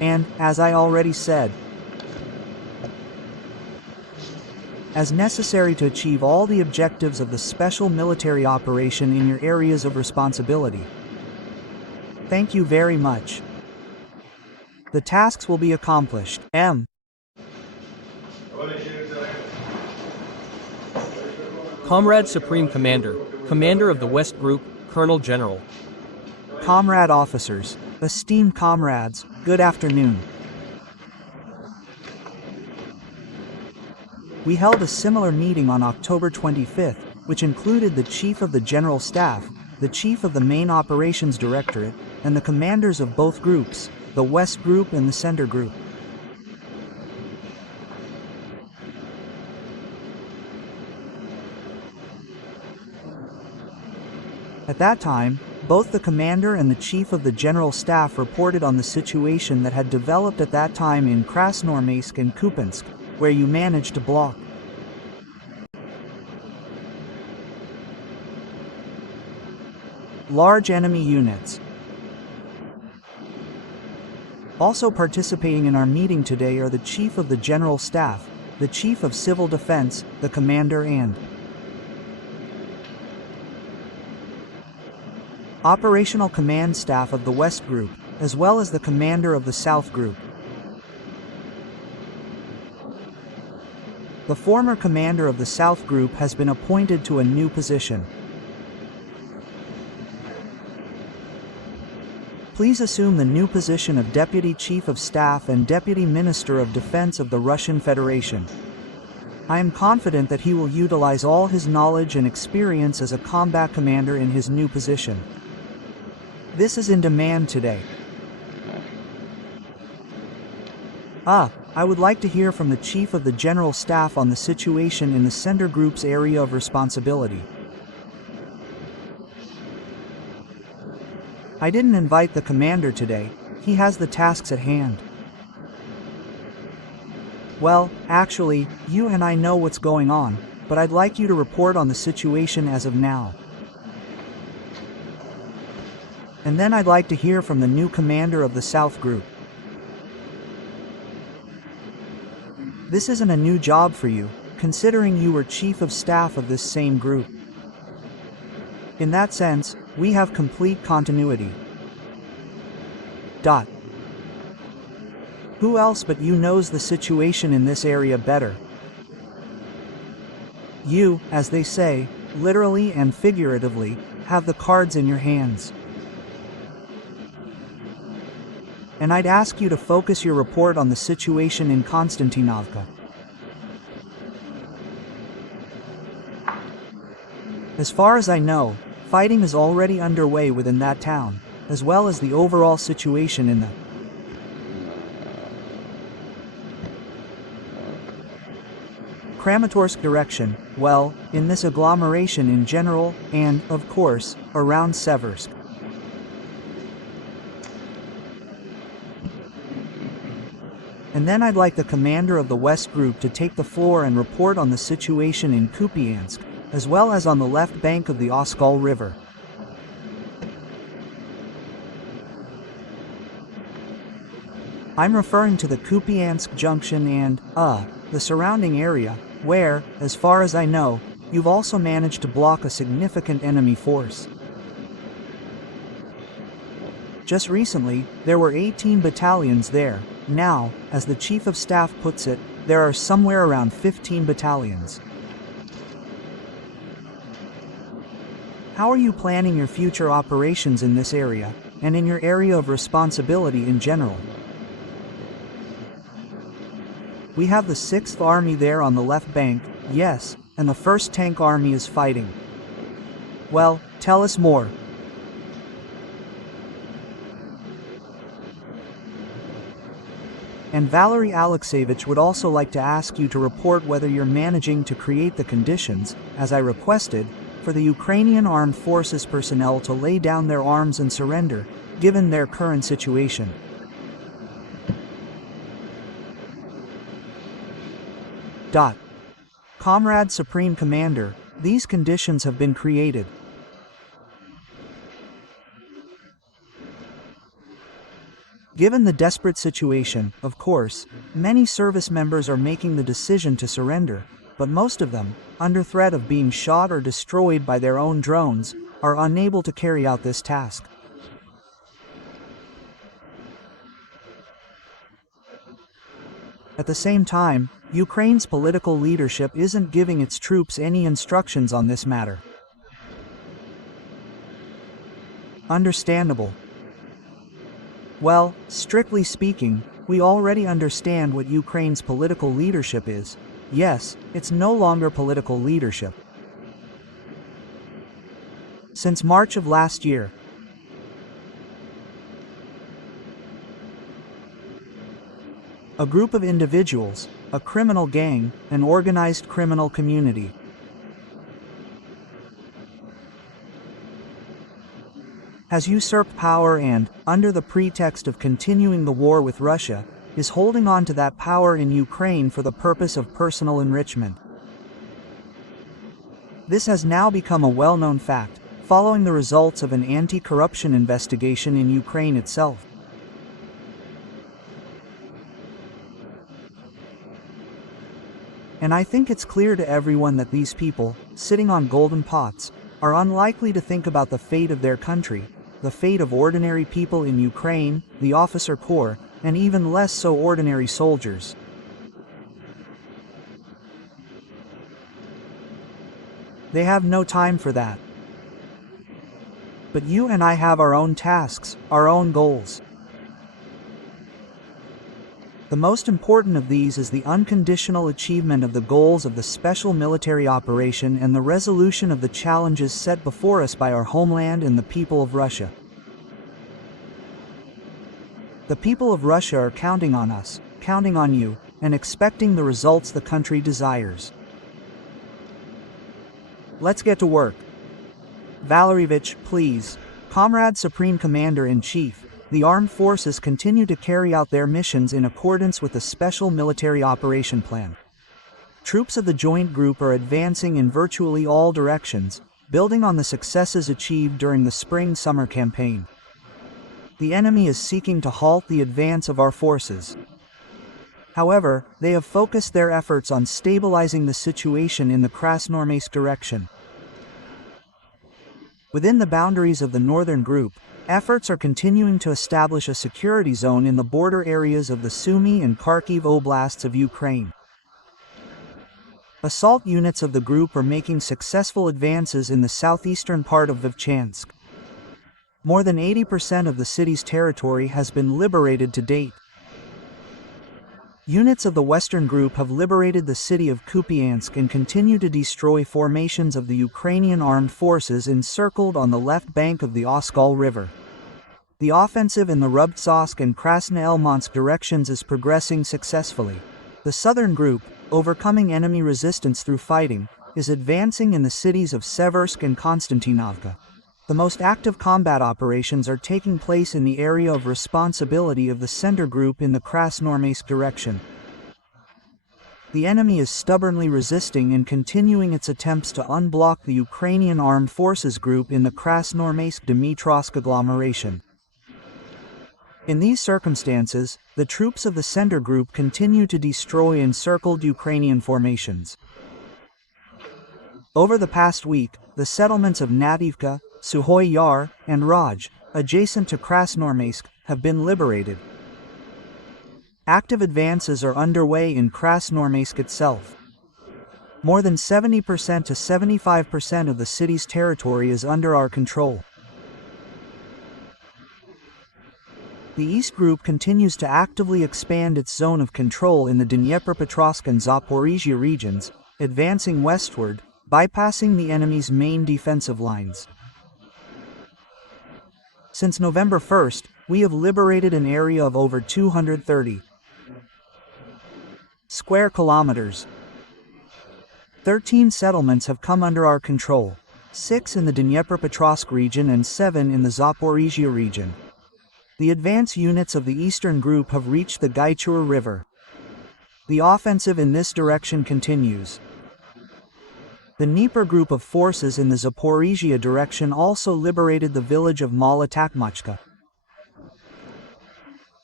And, as I already said, as necessary to achieve all the objectives of the special military operation in your areas of responsibility. Thank you very much. The tasks will be accomplished. M. Comrade Supreme Commander, Commander of the West Group, Colonel General. Comrade officers, esteemed comrades, good afternoon. We held a similar meeting on October 25th, which included the Chief of the General Staff, the Chief of the Main Operations Directorate, and the commanders of both groups, the West Group and the Center Group. At that time, both the commander and the chief of the general staff reported on the situation that had developed at that time in Krasnoarmeysk and Kupyansk, where you managed to block. Large enemy units. Also participating in our meeting today are the chief of the general staff, the chief of civil defense, the commander and operational command staff of the West Group, as well as the commander of the South Group. The former commander of the South Group has been appointed to a new position. Please assume the new position of Deputy Chief of Staff and Deputy Minister of Defense of the Russian Federation. I am confident that he will utilize all his knowledge and experience as a combat commander in his new position. This is in demand today. I would like to hear from the Chief of the General Staff on the situation in the Center Group's area of responsibility. I didn't invite the commander today, he has the tasks at hand. Well, actually, you and I know what's going on, but I'd like you to report on the situation as of now. And then I'd like to hear from the new commander of the South Group. This isn't a new job for you, considering you were chief of staff of this same group. In that sense, we have complete continuity. Who else but you knows the situation in this area better? You, as they say, literally and figuratively, have the cards in your hands. And I'd ask you to focus your report on the situation in Konstantinovka. As far as I know, fighting is already underway within that town, as well as the overall situation in the Kramatorsk direction, well, in this agglomeration in general, and, of course, around Seversk. And then I'd like the commander of the West Group to take the floor and report on the situation in Kupyansk, as well as on the left bank of the Oskol River. I'm referring to the Kupyansk junction and, the surrounding area, where, as far as I know, you've also managed to block a significant enemy force. Just recently, there were 18 battalions there. Now, as the Chief of Staff puts it, there are somewhere around 15 battalions. How are you planning your future operations in this area, and in your area of responsibility in general? We have the 6th Army there on the left bank, yes, and the 1st Tank Army is fighting. Well, tell us more. And Valery Alexeyevich would also like to ask you to report whether you're managing to create the conditions, as I requested, for the Ukrainian Armed Forces personnel to lay down their arms and surrender, given their current situation. Comrade Supreme Commander, these conditions have been created. Given the desperate situation, of course, many service members are making the decision to surrender, but most of them, under threat of being shot or destroyed by their own drones, are unable to carry out this task. At the same time, Ukraine's political leadership isn't giving its troops any instructions on this matter. Understandable. Well, strictly speaking, we already understand what Ukraine's political leadership is. Yes, it's no longer political leadership. Since March of last year, a group of individuals, a criminal gang, an organized criminal community, has usurped power and, under the pretext of continuing the war with Russia, is holding on to that power in Ukraine for the purpose of personal enrichment. This has now become a well-known fact, following the results of an anti-corruption investigation in Ukraine itself. And I think it's clear to everyone that these people, sitting on golden pots, are unlikely to think about the fate of their country, the fate of ordinary people in Ukraine, the officer corps, and even less so ordinary soldiers. They have no time for that. But you and I have our own tasks, our own goals. The most important of these is the unconditional achievement of the goals of the special military operation and the resolution of the challenges set before us by our homeland and the people of Russia. The people of Russia are counting on us, counting on you, and expecting the results the country desires. Let's get to work. Valeryevich, please. Comrade Supreme Commander-in-Chief, the armed forces continue to carry out their missions in accordance with the Special Military Operation Plan. Troops of the Joint Group are advancing in virtually all directions, building on the successes achieved during the spring-summer campaign. The enemy is seeking to halt the advance of our forces. However, they have focused their efforts on stabilizing the situation in the Krasnoarmeysk direction. Within the boundaries of the Northern Group, efforts are continuing to establish a security zone in the border areas of the Sumy and Kharkiv oblasts of Ukraine. Assault units of the group are making successful advances in the southeastern part of Kupyansk. More than 80% of the city's territory has been liberated to date. Units of the Western Group have liberated the city of Kupyansk and continue to destroy formations of the Ukrainian armed forces encircled on the left bank of the Oskol River. The offensive in the Rubtsovsk and Krasnoelmansk directions is progressing successfully. The Southern Group, overcoming enemy resistance through fighting, is advancing in the cities of Seversk and Konstantinovka. The most active combat operations are taking place in the area of responsibility of the Center Group in the Krasnoarmeysk direction. The enemy is stubbornly resisting and continuing its attempts to unblock the Ukrainian Armed Forces Group in the Krasnoarmeysk-Dmitrovsk agglomeration. In these circumstances, the troops of the Center Group continue to destroy encircled Ukrainian formations. Over the past week, the settlements of Nativka, Suhoy Yar, and Raj, adjacent to Krasnoarmeysk, have been liberated. Active advances are underway in Krasnoarmeysk itself. More than 70% to 75% of the city's territory is under our control. The East Group continues to actively expand its zone of control in the Dnipropetrovsk and Zaporizhia regions, advancing westward, bypassing the enemy's main defensive lines. Since November 1st, we have liberated an area of over 230 square kilometers. 13 settlements have come under our control, 6 in the Dnipropetrovsk region and 7 in the Zaporizhia region. The advance units of the Eastern Group have reached the Gaichur River. The offensive in this direction continues. The Dnieper group of forces in the Zaporizhia direction also liberated the village of Mala Takmachka.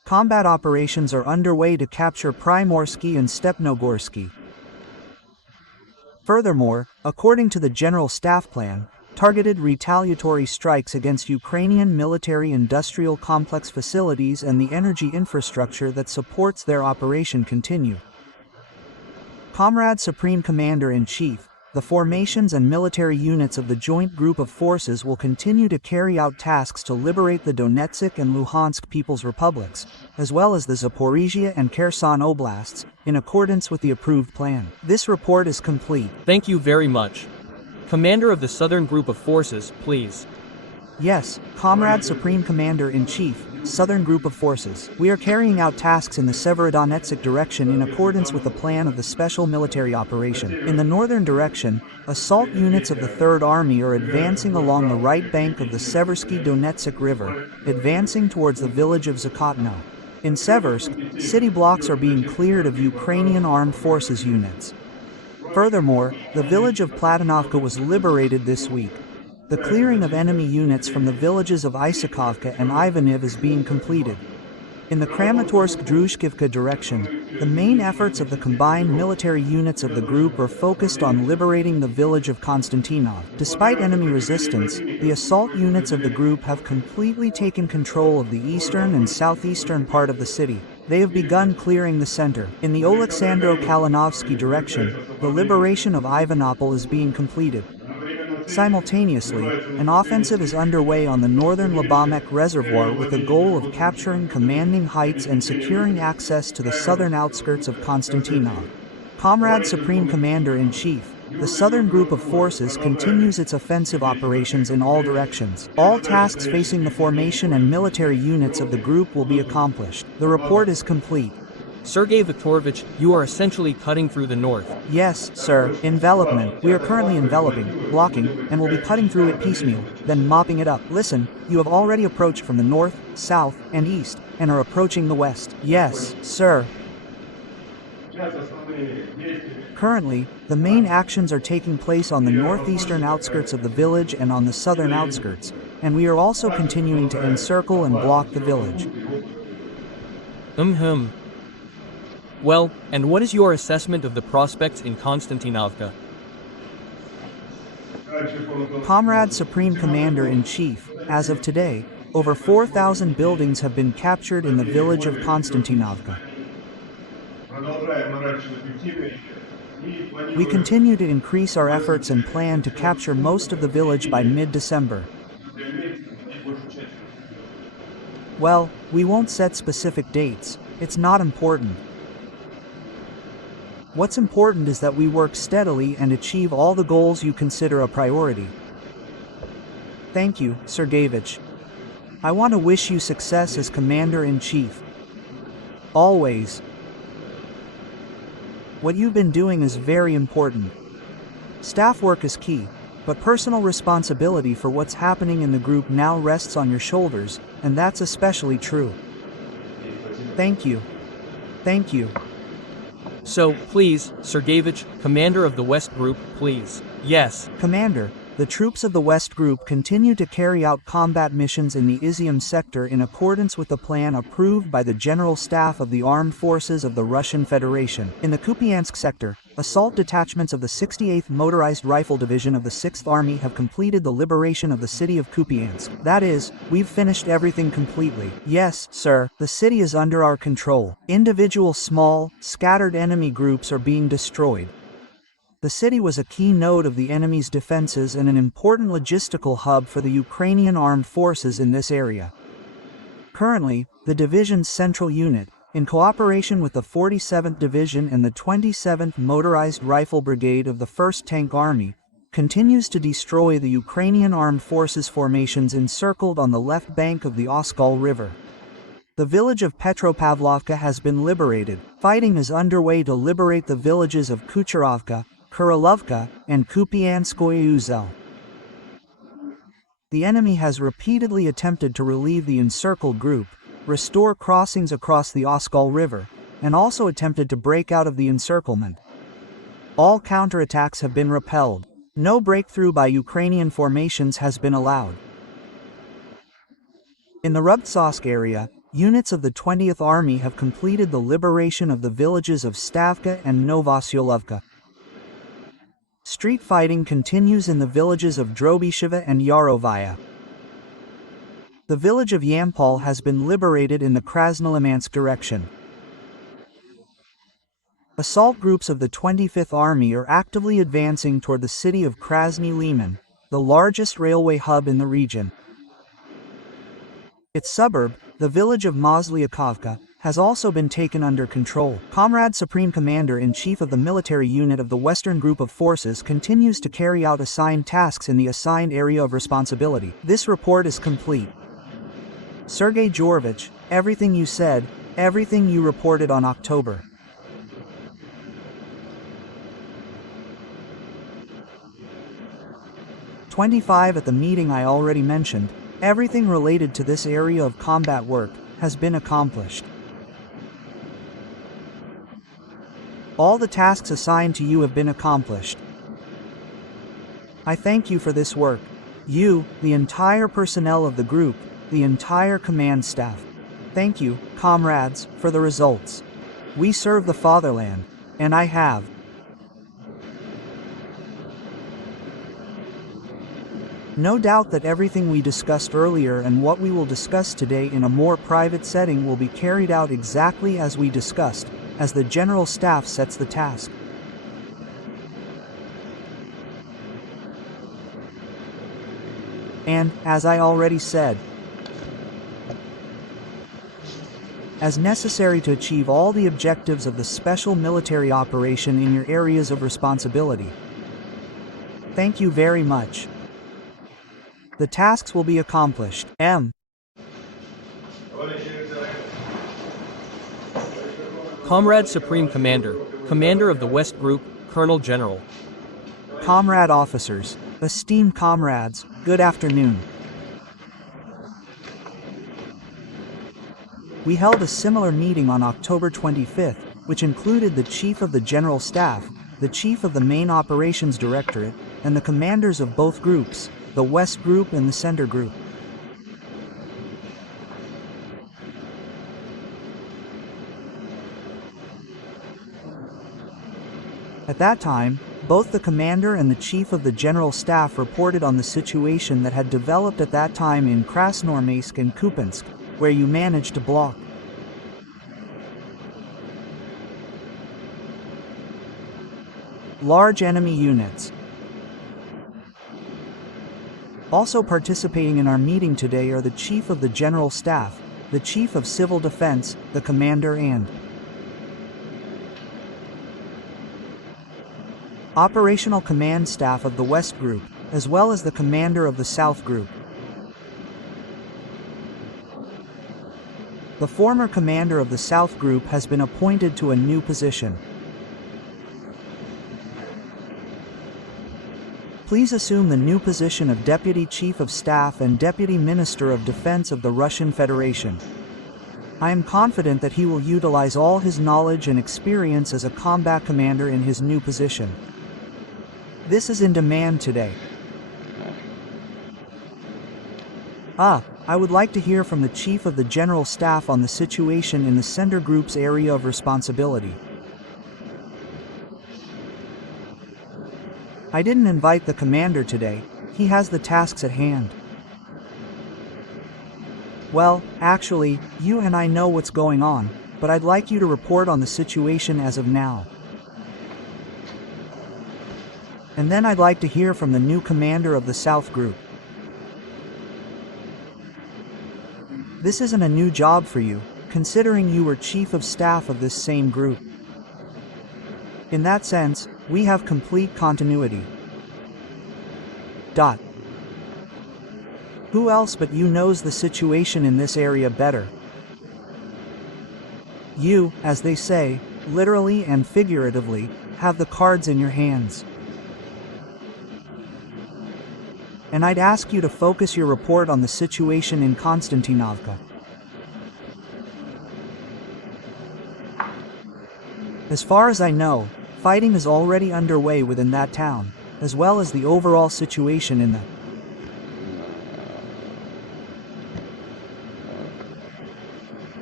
Combat operations are underway to capture Primorsky and Stepnogorsky. Furthermore, according to the General Staff Plan, targeted retaliatory strikes against Ukrainian military-industrial complex facilities and the energy infrastructure that supports their operation continue. Comrade Supreme Commander-in-Chief, the formations and military units of the Joint Group of Forces will continue to carry out tasks to liberate the Donetsk and Luhansk People's Republics, as well as the Zaporizhia and Kherson Oblasts, in accordance with the approved plan. This report is complete. Thank you very much. Commander of the Southern Group of Forces, please. Yes, Comrade Supreme Commander-in-Chief, Southern Group of Forces. We are carrying out tasks in the Severodonetsk direction in accordance with the plan of the Special Military Operation. In the northern direction, assault units of the Third Army are advancing along the right bank of the Seversky Donetsk River, advancing towards the village of Zakotno. In Seversk, city blocks are being cleared of Ukrainian Armed Forces units. Furthermore, the village of Platonovka was liberated this week. The clearing of enemy units from the villages of Isakovka and Ivaniv is being completed. In the Kramatorsk-Druzhkivka direction, the main efforts of the combined military units of the group are focused on liberating the village of Konstantinov. Despite enemy resistance, the assault units of the group have completely taken control of the eastern and southeastern part of the city. They have begun clearing the center. In the Oleksandro-Kalinovsky direction, the liberation of Ivanopol is being completed. Simultaneously, an offensive is underway on the northern Labamek Reservoir with the goal of capturing commanding heights and securing access to the southern outskirts of Konstantinov. Comrade Supreme Commander-in-Chief, the Southern Group of Forces continues its offensive operations in all directions. All tasks facing the formation and military units of the group will be accomplished. The report is complete. Sergei Viktorovich, you are essentially cutting through the north. Yes, sir. Envelopment. We are currently enveloping, blocking, and will be cutting through it piecemeal, then mopping it up. Listen, you have already approached from the north, south, and east, and are approaching the west. Yes, sir. Currently, the main actions are taking place on the northeastern outskirts of the village and on the southern outskirts, and we are also continuing to encircle and block the village. Well, and what is your assessment of the prospects in Konstantinovka? Comrade Supreme Commander-in-Chief, as of today, over 4,000 buildings have been captured in the village of Konstantinovka. We continue to increase our efforts and plan to capture most of the village by mid-December. Well, we won't set specific dates. It's not important. What's important is that we work steadily and achieve all the goals you consider a priority. Thank you, Sergeyevich. I want to wish you success as Commander-in-Chief. Always. What you've been doing is very important. Staff work is key, but personal responsibility for what's happening in the group now rests on your shoulders, and that's especially true. Thank you. Thank you. So, please, Sergeyevich, Commander of the West Group, please. Yes. Commander, the troops of the West Group continue to carry out combat missions in the Izium sector in accordance with the plan approved by the General Staff of the Armed Forces of the Russian Federation. In the Kupyansk sector, assault detachments of the 68th Motorized Rifle Division of the 6th Army have completed the liberation of the city of Kupyansk. That is, we've finished everything completely. Yes, sir, the city is under our control. Individual small, scattered enemy groups are being destroyed. The city was a key node of the enemy's defenses and an important logistical hub for the Ukrainian armed forces in this area. Currently, the division's central unit, in cooperation with the 47th Division and the 27th Motorized Rifle Brigade of the 1st Tank Army, continues to destroy the Ukrainian armed forces formations encircled on the left bank of the Oskol River. The village of Petropavlovka has been liberated. Fighting is underway to liberate the villages of Kucherovka, Kurilovka, and Kupyanskoye Uzel. The enemy has repeatedly attempted to relieve the encircled group, restore crossings across the Oskol River, and also attempted to break out of the encirclement. All counterattacks have been repelled. No breakthrough by Ukrainian formations has been allowed. In the Rubtsovsk area, Units of the 20th Army have completed the liberation of the villages of Stavka and Novosyolovka. Street fighting continues in the villages of Drobisheva and Yarovaya. The village of Yampol has been liberated in the Krasnolimansk direction. Assault groups of the 25th Army are actively advancing toward the city of Krasny Liman, the largest railway hub in the region. Its suburb, the village of Mozlyakovka, has also been taken under control. Comrade Supreme Commander-in-Chief of the military unit of the Western Group of Forces continues to carry out assigned tasks in the assigned area of responsibility. This report is complete. Sergei Georgevich, everything you said, everything you reported on October 25 at the meeting I already mentioned, everything related to this area of combat work has been accomplished. All the tasks assigned to you have been accomplished. I thank you for this work. You, the entire personnel of the group, the entire command staff. Thank you, comrades, for the results. We serve the fatherland, and I have. No doubt that everything we discussed earlier and what we will discuss today in a more private setting will be carried out exactly as we discussed, as the General Staff sets the task. And, as I already said, as necessary to achieve all the objectives of the special military operation in your areas of responsibility. Thank you very much. The tasks will be accomplished. Comrade Supreme Commander, Commander of the West Group, Colonel General. Comrade officers, esteemed comrades, good afternoon. We held a similar meeting on October 25th, which included the Chief of the General Staff, the Chief of the Main Operations Directorate, and the commanders of both groups, the West Group and the Center Group. At that time, both the commander and the chief of the general staff reported on the situation that had developed at that time in Krasnoarmeysk and Kupyansk, where you managed to block large enemy units. Also participating in our meeting today are the Chief of the General Staff, the Chief of Civil Defense, the Commander and Operational Command Staff of the West Group, as well as the Commander of the South Group. The former commander of the South Group has been appointed to a new position. Please assume the new position of Deputy Chief of Staff and Deputy Minister of Defense of the Russian Federation. I am confident that he will utilize all his knowledge and experience as a combat commander in his new position. This is in demand today. I would like to hear from the Chief of the General Staff on the situation in the Center Group's area of responsibility. I didn't invite the commander today, he has the tasks at hand. Well, actually, you and I know what's going on, but I'd like you to report on the situation as of now. And then I'd like to hear from the new commander of the South Group. This isn't a new job for you, considering you were Chief of Staff of this same group. In that sense, we have complete continuity. Who else but you knows the situation in this area better? You, as they say, literally and figuratively, have the cards in your hands. And I'd ask you to focus your report on the situation in Konstantinovka. As far as I know, fighting is already underway within that town, as well as the overall situation in the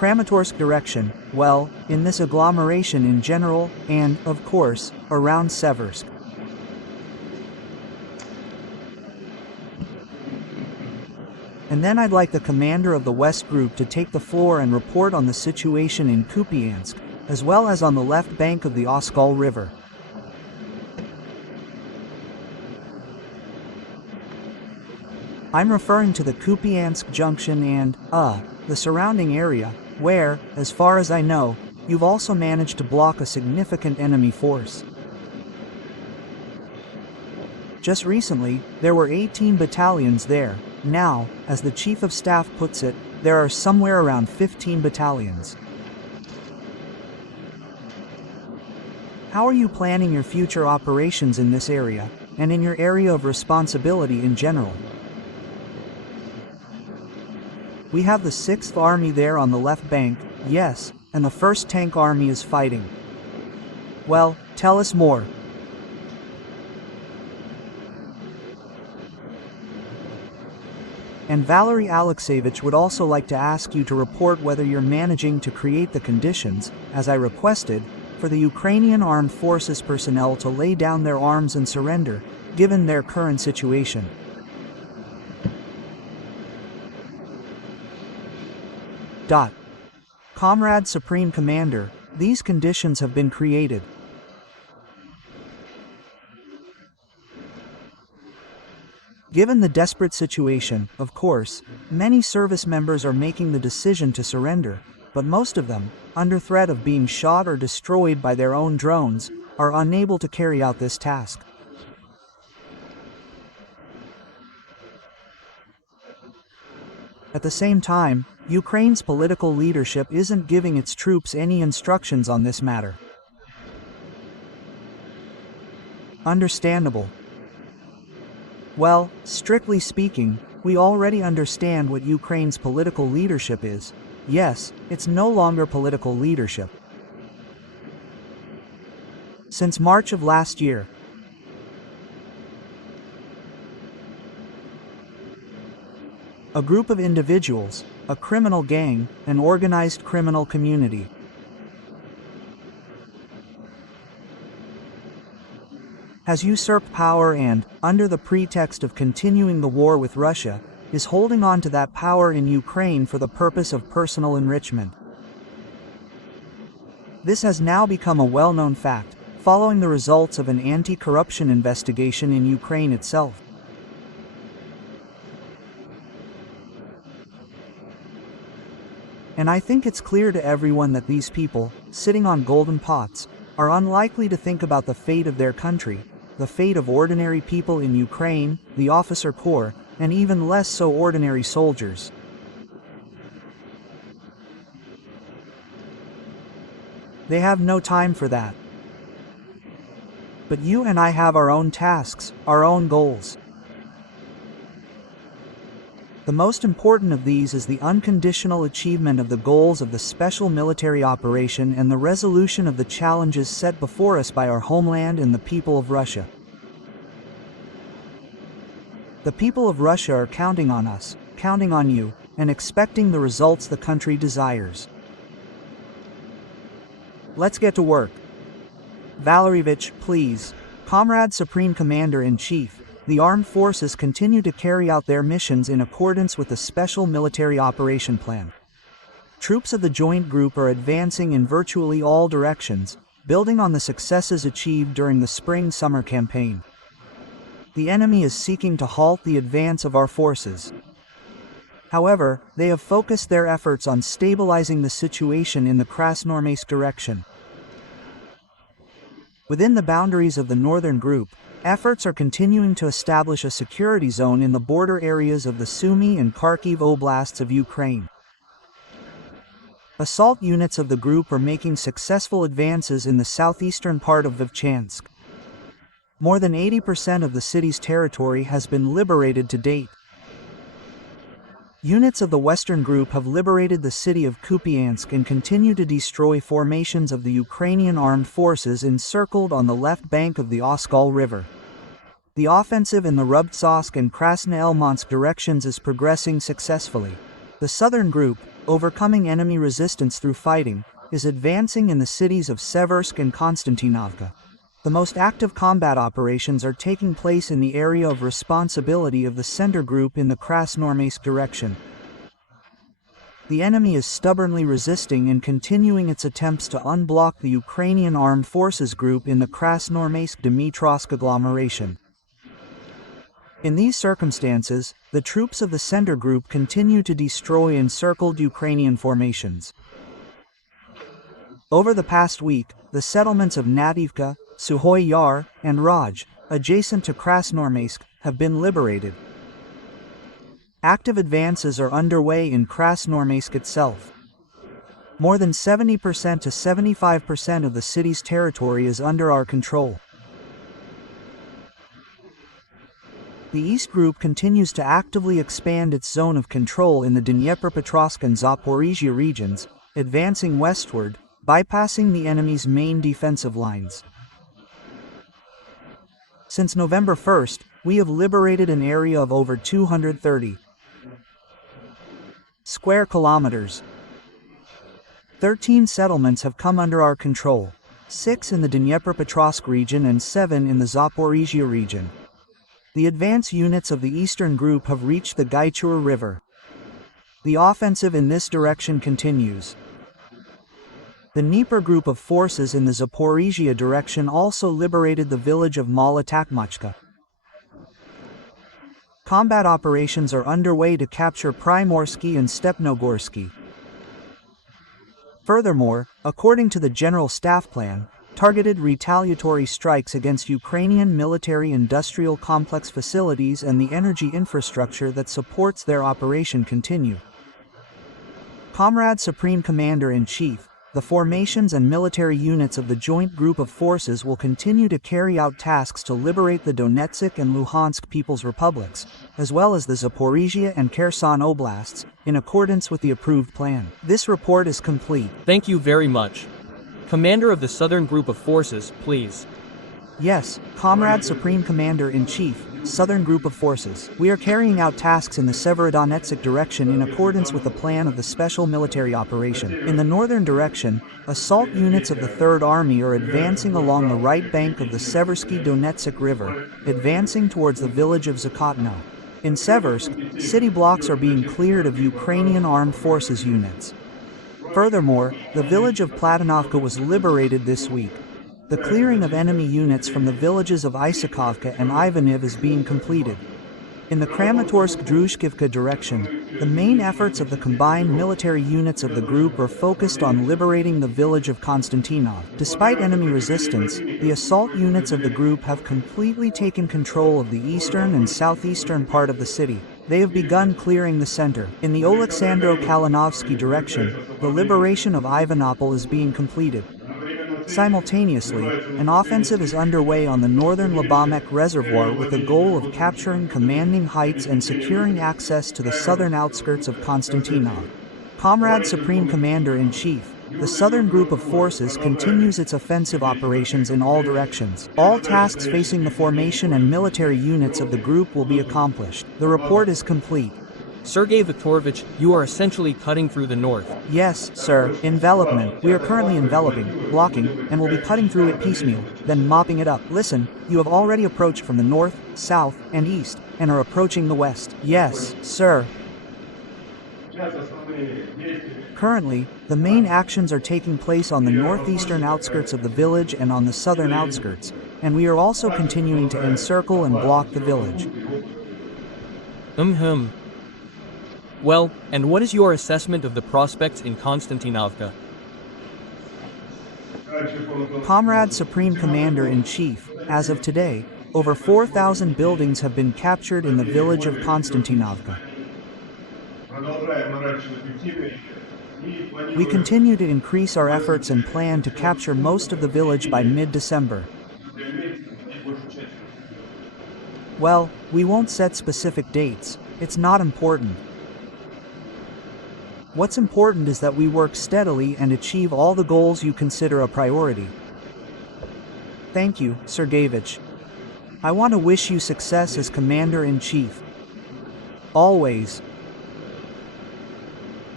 Kramatorsk direction, well, in this agglomeration in general, and, of course, around Seversk. And then I'd like the commander of the West Group to take the floor and report on the situation in Kupyansk, as well as on the left bank of the Oskol River. I'm referring to the Kupyansk junction and, the surrounding area, where, as far as I know, you've also managed to block a significant enemy force. Just recently, there were 18 battalions there. Now, as the Chief of Staff puts it, there are somewhere around 15 battalions. How are you planning your future operations in this area, and in your area of responsibility in general? We have the 6th Army there on the left bank, yes, and the 1st Tank Army is fighting. Well, tell us more. And Valery Alexeyevich would also like to ask you to report whether you're managing to create the conditions, as I requested, for the Ukrainian Armed Forces personnel to lay down their arms and surrender, given their current situation. Comrade Supreme Commander, these conditions have been created. Given the desperate situation, of course, many service members are making the decision to surrender, but most of them, under threat of being shot or destroyed by their own drones, are unable to carry out this task. At the same time, Ukraine's political leadership isn't giving its troops any instructions on this matter. Understandable. Well, strictly speaking, we already understand what Ukraine's political leadership is. Yes, it's no longer political leadership. Since March of last year, a group of individuals, a criminal gang, an organized criminal community, has usurped power and, under the pretext of continuing the war with Russia, is holding on to that power in Ukraine for the purpose of personal enrichment. This has now become a well-known fact, following the results of an anti-corruption investigation in Ukraine itself. And I think it's clear to everyone that these people, sitting on golden pots, are unlikely to think about the fate of their country, the fate of ordinary people in Ukraine, the officer corps, and even less so ordinary soldiers. They have no time for that. But you and I have our own tasks, our own goals. The most important of these is the unconditional achievement of the goals of the special military operation and the resolution of the challenges set before us by our homeland and the people of Russia. The people of Russia are counting on us, counting on you, and expecting the results the country desires. Let's get to work. Valeryevich, please. Comrade Supreme Commander-in-Chief, the armed forces continue to carry out their missions in accordance with the Special Military Operation Plan. Troops of the Joint Group are advancing in virtually all directions, building on the successes achieved during the spring-summer campaign. The enemy is seeking to halt the advance of our forces. However, they have focused their efforts on stabilizing the situation in the Krasnoarmeysk direction. Within the boundaries of the Northern Group, efforts are continuing to establish a security zone in the border areas of the Sumy and Kharkiv oblasts of Ukraine. Assault units of the group are making successful advances in the southeastern part of Vovchansk. More than 80% of the city's territory has been liberated to date. Units of the Western Group have liberated the city of Kupyansk and continue to destroy formations of the Ukrainian armed forces encircled on the left bank of the Oskol River. The offensive in the Rubtsovsk and Krasnoelmansk directions is progressing successfully. The Southern Group, overcoming enemy resistance through fighting, is advancing in the cities of Seversk and Konstantinovka. The most active combat operations are taking place in the area of responsibility of the Center Group in the Krasnoarmeysk direction. The enemy is stubbornly resisting and continuing its attempts to unblock the Ukrainian Armed Forces Group in the Krasnoarmeysk-Dmitrovsk agglomeration. In these circumstances, the troops of the Center Group continue to destroy encircled Ukrainian formations. Over the past week, the settlements of Nativka, Suhoy Yar, and Raj, adjacent to Krasnoarmeysk, have been liberated. Active advances are underway in Krasnoarmeysk itself. More than 70% to 75% of the city's territory is under our control. The East Group continues to actively expand its zone of control in the Dnipropetrovsk and Zaporizhia regions, advancing westward, bypassing the enemy's main defensive lines. Since November 1st, we have liberated an area of over 230 square kilometers. 13 settlements have come under our control, 6 in the Dnipropetrovsk region and 7 in the Zaporizhia region. The advance units of the Eastern Group have reached the Gaichur River. The offensive in this direction continues. The Dnieper Group of forces in the Zaporizhia direction also liberated the village of Malotakmachka. Combat operations are underway to capture Primorsky and Stepnogorsky. Furthermore, according to the General Staff Plan, targeted retaliatory strikes against Ukrainian military-industrial complex facilities and the energy infrastructure that supports their operation continue. Comrade Supreme Commander-in-Chief, the formations and military units of the Joint Group of Forces will continue to carry out tasks to liberate the Donetsk and Luhansk People's Republics, as well as the Zaporizhia and Kherson Oblasts, in accordance with the approved plan. This report is complete. Thank you very much. Commander of the Southern Group of Forces, please. Yes, Comrade Supreme Commander-in-Chief, Southern Group of Forces. We are carrying out tasks in the Severodonetsk direction in accordance with the plan of the Special Military Operation. In the northern direction, assault units of the Third Army are advancing along the right bank of the Seversky Donetsk River, advancing towards the village of Zakotno. In Seversk, city blocks are being cleared of Ukrainian Armed Forces units. Furthermore, the village of Platonovka was liberated this week. The clearing of enemy units from the villages of Isakovka and Ivaniv is being completed. In the Kramatorsk-Druzhkivka direction, the main efforts of the combined military units of the group are focused on liberating the village of Konstantinov. Despite enemy resistance, the assault units of the group have completely taken control of the eastern and southeastern part of the city. They have begun clearing the center. In the Oleksandro-Kalinovsky direction, the liberation of Ivanopol is being completed. Simultaneously, an offensive is underway on the northern Labamek Reservoir with the goal of capturing commanding heights and securing access to the southern outskirts of Konstantinov. Comrade Supreme Commander-in-Chief, the Southern Group of Forces continues its offensive operations in all directions. All tasks facing the formation and military units of the group will be accomplished. The report is complete. Sergei Viktorovich, you are essentially cutting through the north. Yes, sir. Envelopment. We are currently enveloping, blocking, and will be cutting through it piecemeal, then mopping it up. Listen, you have already approached from the north, south, and east, and are approaching the west. Yes, sir. Currently, the main actions are taking place on the northeastern outskirts of the village and on the southern outskirts, and we are also continuing to encircle and block the village. Well, and what is your assessment of the prospects in Konstantinovka? Comrade Supreme Commander-in-Chief, as of today, over 4,000 buildings have been captured in the village of Konstantinovka. We continue to increase our efforts and plan to capture most of the village by mid-December. Well, we won't set specific dates. It's not important. What's important is that we work steadily and achieve all the goals you consider a priority. Thank you, Sergeyevich. I want to wish you success as Commander-in-Chief. Always.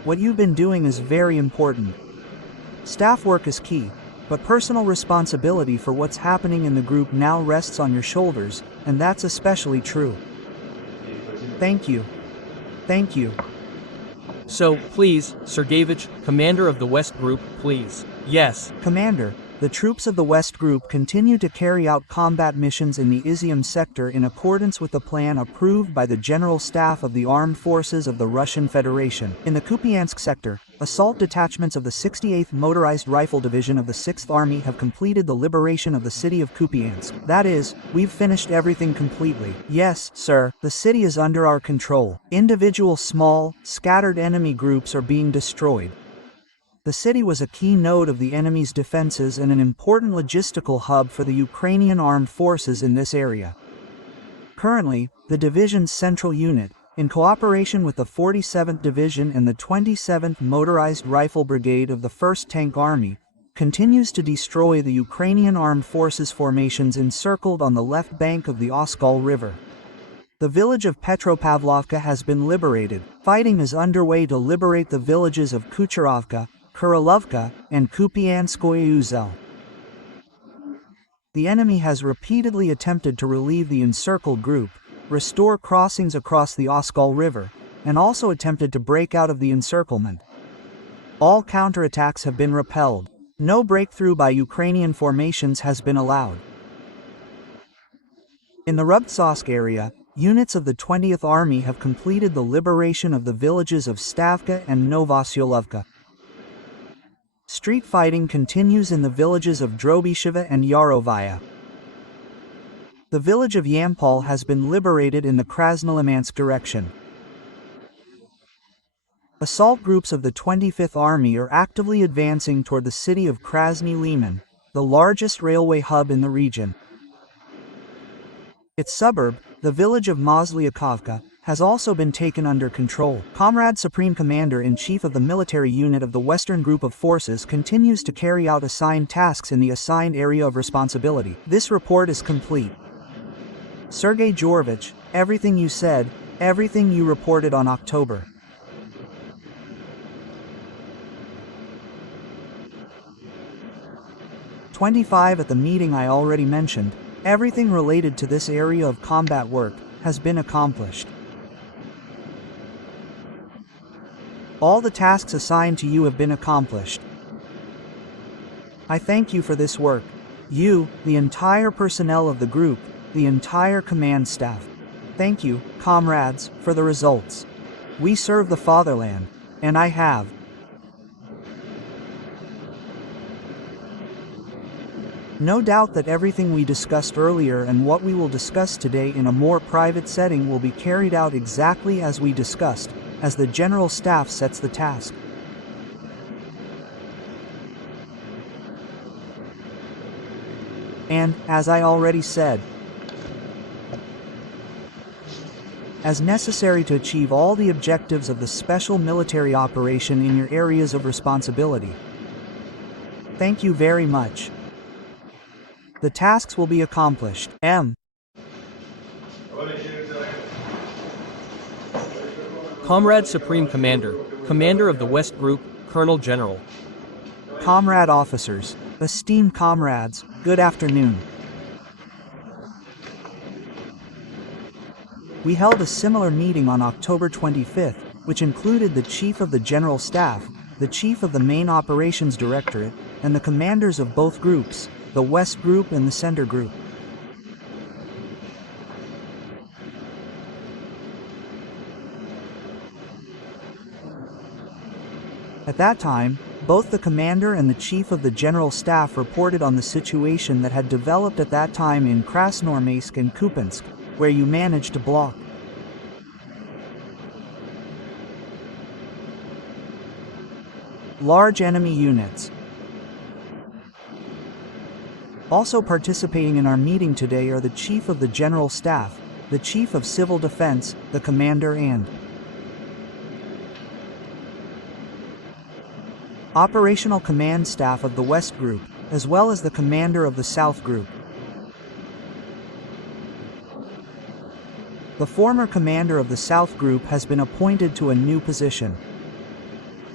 What you've been doing is very important. Staff work is key, but personal responsibility for what's happening in the group now rests on your shoulders, and that's especially true. Thank you. Thank you. So, please, Sergeyevich, Commander of the West Group, please. Yes. Commander, the troops of the West Group continue to carry out combat missions in the Izium sector in accordance with the plan approved by the General Staff of the Armed Forces of the Russian Federation. In the Kupyansk sector, assault detachments of the 68th Motorized Rifle Division of the 6th Army have completed the liberation of the city of Kupyansk. That is, we've finished everything completely. Yes, sir, the city is under our control. Individual small, scattered enemy groups are being destroyed. The city was a key node of the enemy's defenses and an important logistical hub for the Ukrainian armed forces in this area. Currently, the division's central unit, in cooperation with the 47th Division and the 27th Motorized Rifle Brigade of the 1st Tank Army, continues to destroy the Ukrainian armed forces formations encircled on the left bank of the Oskol River. The village of Petropavlovka has been liberated. Fighting is underway to liberate the villages of Kucherovka, Kurilovka, and Kupyanskoye Uzel. The enemy has repeatedly attempted to relieve the encircled group, restore crossings across the Oskol River, and also attempted to break out of the encirclement. All counterattacks have been repelled. No breakthrough by Ukrainian formations has been allowed. In the Rubtsovsk area, units of the 20th Army have completed the liberation of the villages of Stavka and Novosyolovka. Street fighting continues in the villages of Drobisheva and Yarovaya. The village of Yampol has been liberated in the Krasnolimansk direction. Assault groups of the 25th Army are actively advancing toward the city of Krasny Liman, the largest railway hub in the region. Its suburb, the village of Mozlyakovka, has also been taken under control. Comrade Supreme Commander-in-Chief of the military unit of the Western Group of Forces continues to carry out assigned tasks in the assigned area of responsibility. This report is complete. Sergei Georgevich, everything you said, everything you reported on October 25 at the meeting I already mentioned, everything related to this area of combat work has been accomplished. All the tasks assigned to you have been accomplished. I thank you for this work. You, the entire personnel of the group, the entire command staff. Thank you, comrades, for the results. We serve the fatherland, and I have. No doubt that everything we discussed earlier and what we will discuss today in a more private setting will be carried out exactly as we discussed, as the General Staff sets the task. And, as I already said, as necessary to achieve all the objectives of the special military operation in your areas of responsibility. Thank you very much. The tasks will be accomplished. M. Comrade Supreme Commander, Commander of the West Group, Colonel General. Comrade officers, esteemed comrades, good afternoon. We held a similar meeting on October 25th, which included the Chief of the General Staff, the Chief of the Main Operations Directorate, and the commanders of both groups, the West Group and the Center Group. At that time, both the commander and the chief of the General Staff reported on the situation that had developed at that time in Krasnoarmeysk and Kupyansk, where you managed to block. Large enemy units. Also participating in our meeting today are the Chief of the General Staff, the Chief of Civil Defense, the Commander and Operational Command Staff of the West Group, as well as the Commander of the South Group. The former commander of the South Group has been appointed to a new position.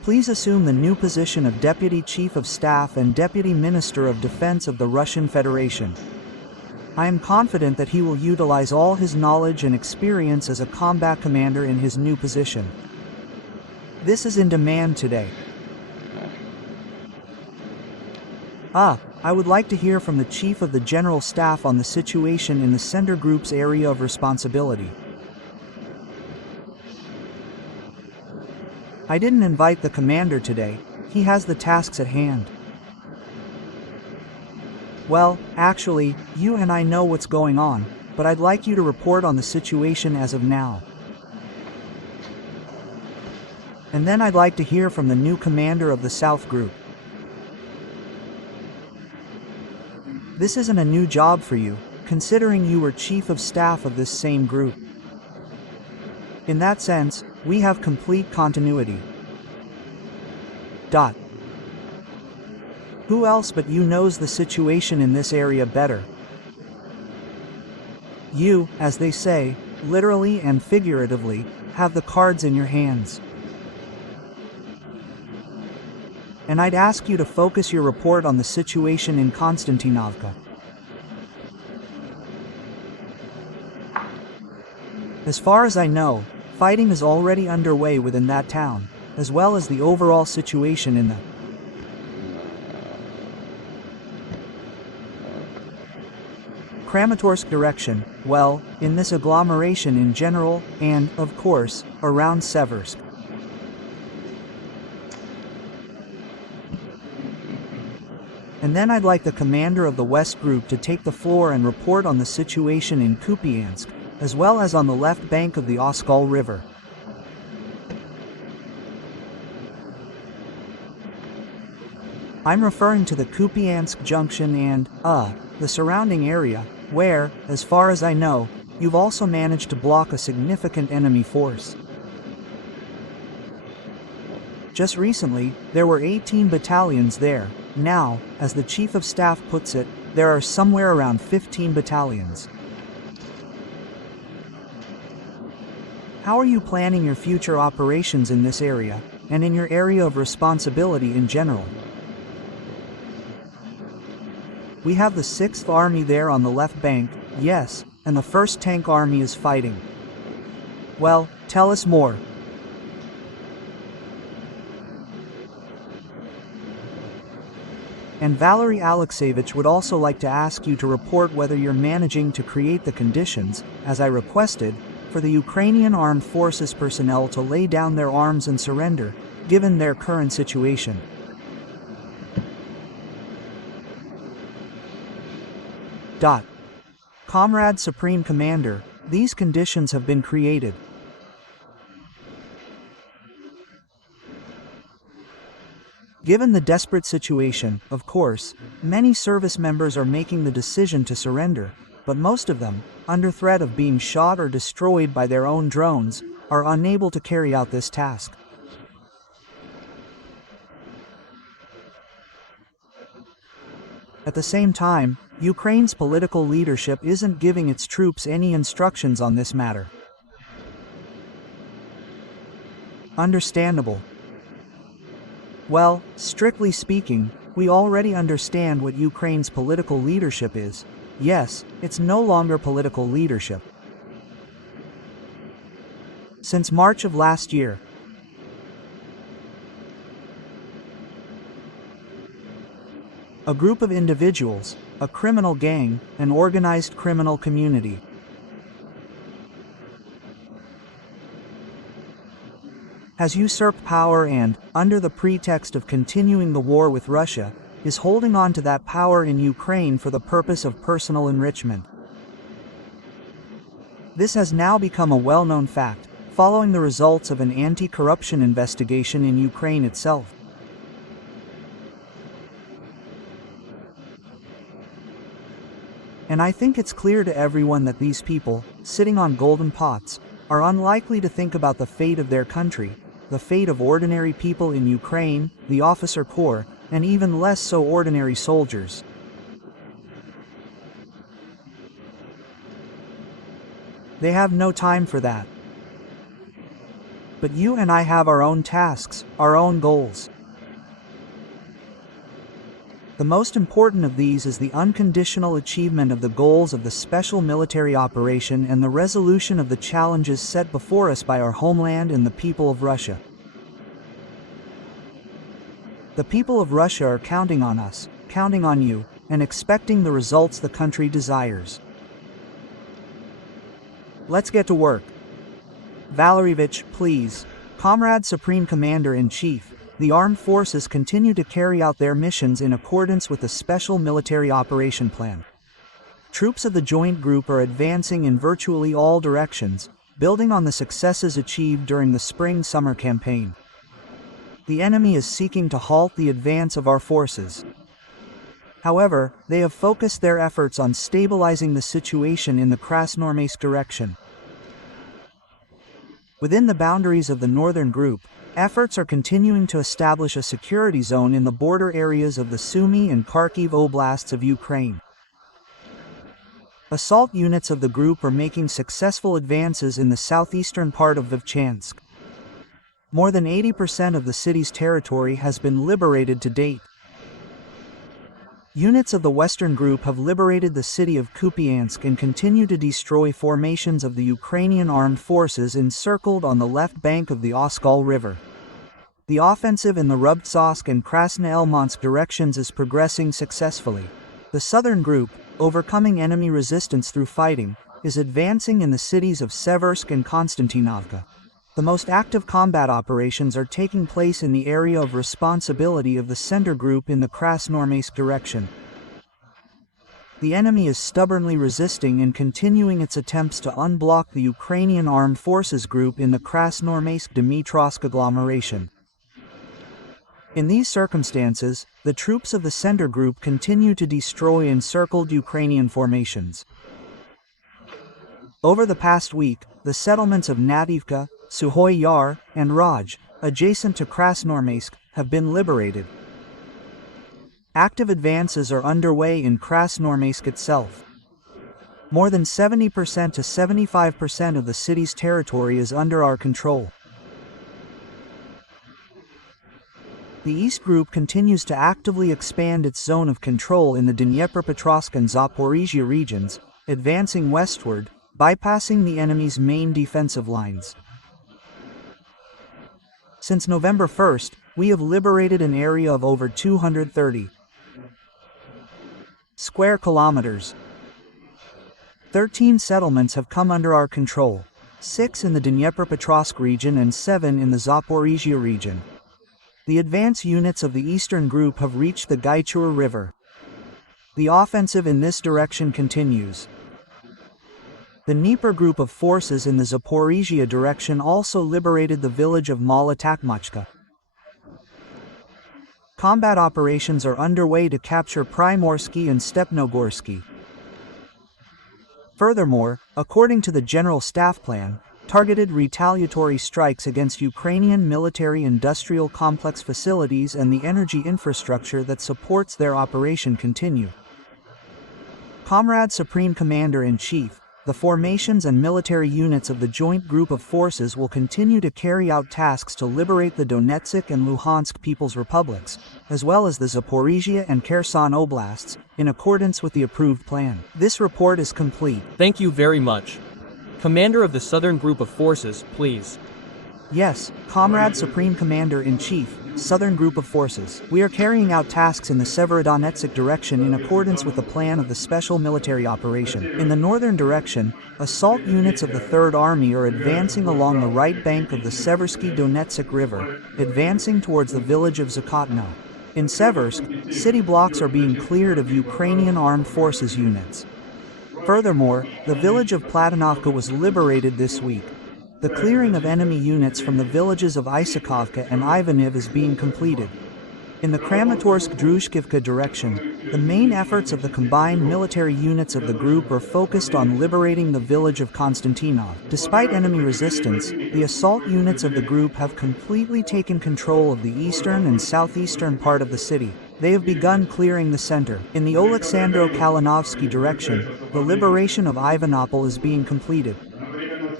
Please assume the new position of Deputy Chief of Staff and Deputy Minister of Defense of the Russian Federation. I am confident that he will utilize all his knowledge and experience as a combat commander in his new position. This is in demand today. I would like to hear from the Chief of the General Staff on the situation in the Center Group's area of responsibility. I didn't invite the commander today, he has the tasks at hand. Well, actually, you and I know what's going on, but I'd like you to report on the situation as of now. And then I'd like to hear from the new commander of the South Group. This isn't a new job for you, considering you were Chief of Staff of this same group. In that sense, we have complete continuity. Who else but you knows the situation in this area better? You, as they say, literally and figuratively, have the cards in your hands. And I'd ask you to focus your report on the situation in Konstantinovka. As far as I know, fighting is already underway within that town, as well as the overall situation in the Kramatorsk direction, well, in this agglomeration in general, and, of course, around Seversk. And then I'd like the commander of the West Group to take the floor and report on the situation in Kupyansk, as well as on the left bank of the Oskol River. I'm referring to the Kupyansk junction and, the surrounding area, where, as far as I know, you've also managed to block a significant enemy force. Just recently, there were 18 battalions there. Now, as the Chief of Staff puts it, there are somewhere around 15 battalions. How are you planning your future operations in this area, and in your area of responsibility in general? We have the 6th Army there on the left bank, yes, and the 1st Tank Army is fighting. Well, tell us more. And Valery Alexeyevich would also like to ask you to report whether you're managing to create the conditions, as I requested, for the Ukrainian Armed Forces personnel to lay down their arms and surrender, given their current situation. Comrade Supreme Commander, these conditions have been created. Given the desperate situation, of course, many service members are making the decision to surrender, but most of them, under threat of being shot or destroyed by their own drones, are unable to carry out this task. At the same time, Ukraine's political leadership isn't giving its troops any instructions on this matter. Understandable. Well, strictly speaking, we already understand what Ukraine's political leadership is. Yes, it's no longer political leadership. Since March of last year, a group of individuals, a criminal gang, an organized criminal community, has usurped power and, under the pretext of continuing the war with Russia, is holding on to that power in Ukraine for the purpose of personal enrichment. This has now become a well-known fact, following the results of an anti-corruption investigation in Ukraine itself. And I think it's clear to everyone that these people, sitting on golden pots, are unlikely to think about the fate of their country, the fate of ordinary people in Ukraine, the officer corps, and even less so ordinary soldiers. They have no time for that. But you and I have our own tasks, our own goals. The most important of these is the unconditional achievement of the goals of the special military operation and the resolution of the challenges set before us by our homeland and the people of Russia. The people of Russia are counting on us, counting on you, and expecting the results the country desires. Let's get to work. Valerievich, please. Comrade Supreme Commander-in-Chief, the armed forces continue to carry out their missions in accordance with the Special Military Operation Plan. Troops of the Joint Group are advancing in virtually all directions, building on the successes achieved during the spring-summer campaign. The enemy is seeking to halt the advance of our forces. However, they have focused their efforts on stabilizing the situation in the Krasnoarmeysk direction. Within the boundaries of the Northern Group, efforts are continuing to establish a security zone in the border areas of the Sumy and Kharkiv oblasts of Ukraine. Assault units of the group are making successful advances in the southeastern part of Kupyansk. More than 80% of the city's territory has been liberated to date. Units of the Western Group have liberated the city of Kupyansk and continue to destroy formations of the Ukrainian armed forces encircled on the left bank of the Oskol River. The offensive in the Rubtsovsk and Krasnoelmansk directions is progressing successfully. The Southern Group, overcoming enemy resistance through fighting, is advancing in the cities of Seversk and Konstantinovka. The most active combat operations are taking place in the area of responsibility of the Center Group in the Krasnoarmeysk direction. The enemy is stubbornly resisting and continuing its attempts to unblock the Ukrainian Armed Forces Group in the Krasnoarmeysk-Dmitrovsk agglomeration. In these circumstances, the troops of the Center Group continue to destroy encircled Ukrainian formations. Over the past week, the settlements of Nativka, Suhoy Yar, and Raj, adjacent to Krasnoarmeysk, have been liberated. Active advances are underway in Krasnoarmeysk itself. More than 70% to 75% of the city's territory is under our control. The East Group continues to actively expand its zone of control in the Dnipropetrovsk and Zaporizhia regions, advancing westward, bypassing the enemy's main defensive lines. Since November 1st, we have liberated an area of over 230 square kilometers. 13 settlements have come under our control, 6 in the Dnipropetrovsk region and 7 in the Zaporizhia region. The advance units of the Eastern Group have reached the Gaichur River. The offensive in this direction continues. The Dnieper Group of forces in the Zaporizhia direction also liberated the village of Malotakmachka. Combat operations are underway to capture Primorsky and Stepnogorsky. Furthermore, according to the General Staff Plan, targeted retaliatory strikes against Ukrainian military-industrial complex facilities and the energy infrastructure that supports their operation continue. Comrade Supreme Commander-in-Chief, the formations and military units of the Joint Group of Forces will continue to carry out tasks to liberate the Donetsk and Luhansk People's Republics, as well as the Zaporizhia and Kherson Oblasts, in accordance with the approved plan. This report is complete. Thank you very much. Commander of the Southern Group of Forces, please. Yes, Comrade Supreme Commander-in-Chief, Southern Group of Forces. We are carrying out tasks in the Severodonetsk direction in accordance with the plan of the Special Military Operation. In the northern direction, assault units of the Third Army are advancing along the right bank of the Seversky Donetsk River, advancing towards the village of Zakotno. In Seversk, city blocks are being cleared of Ukrainian Armed Forces units. Furthermore, the village of Platonovka was liberated this week. The clearing of enemy units from the villages of Isakovka and Ivaniv is being completed. In the Kramatorsk-Druzhkivka direction, the main efforts of the combined military units of the group are focused on liberating the village of Konstantinov. Despite enemy resistance, the assault units of the group have completely taken control of the eastern and southeastern part of the city. They have begun clearing the center. In the Oleksandro-Kalinovsky direction, the liberation of Ivanopol is being completed.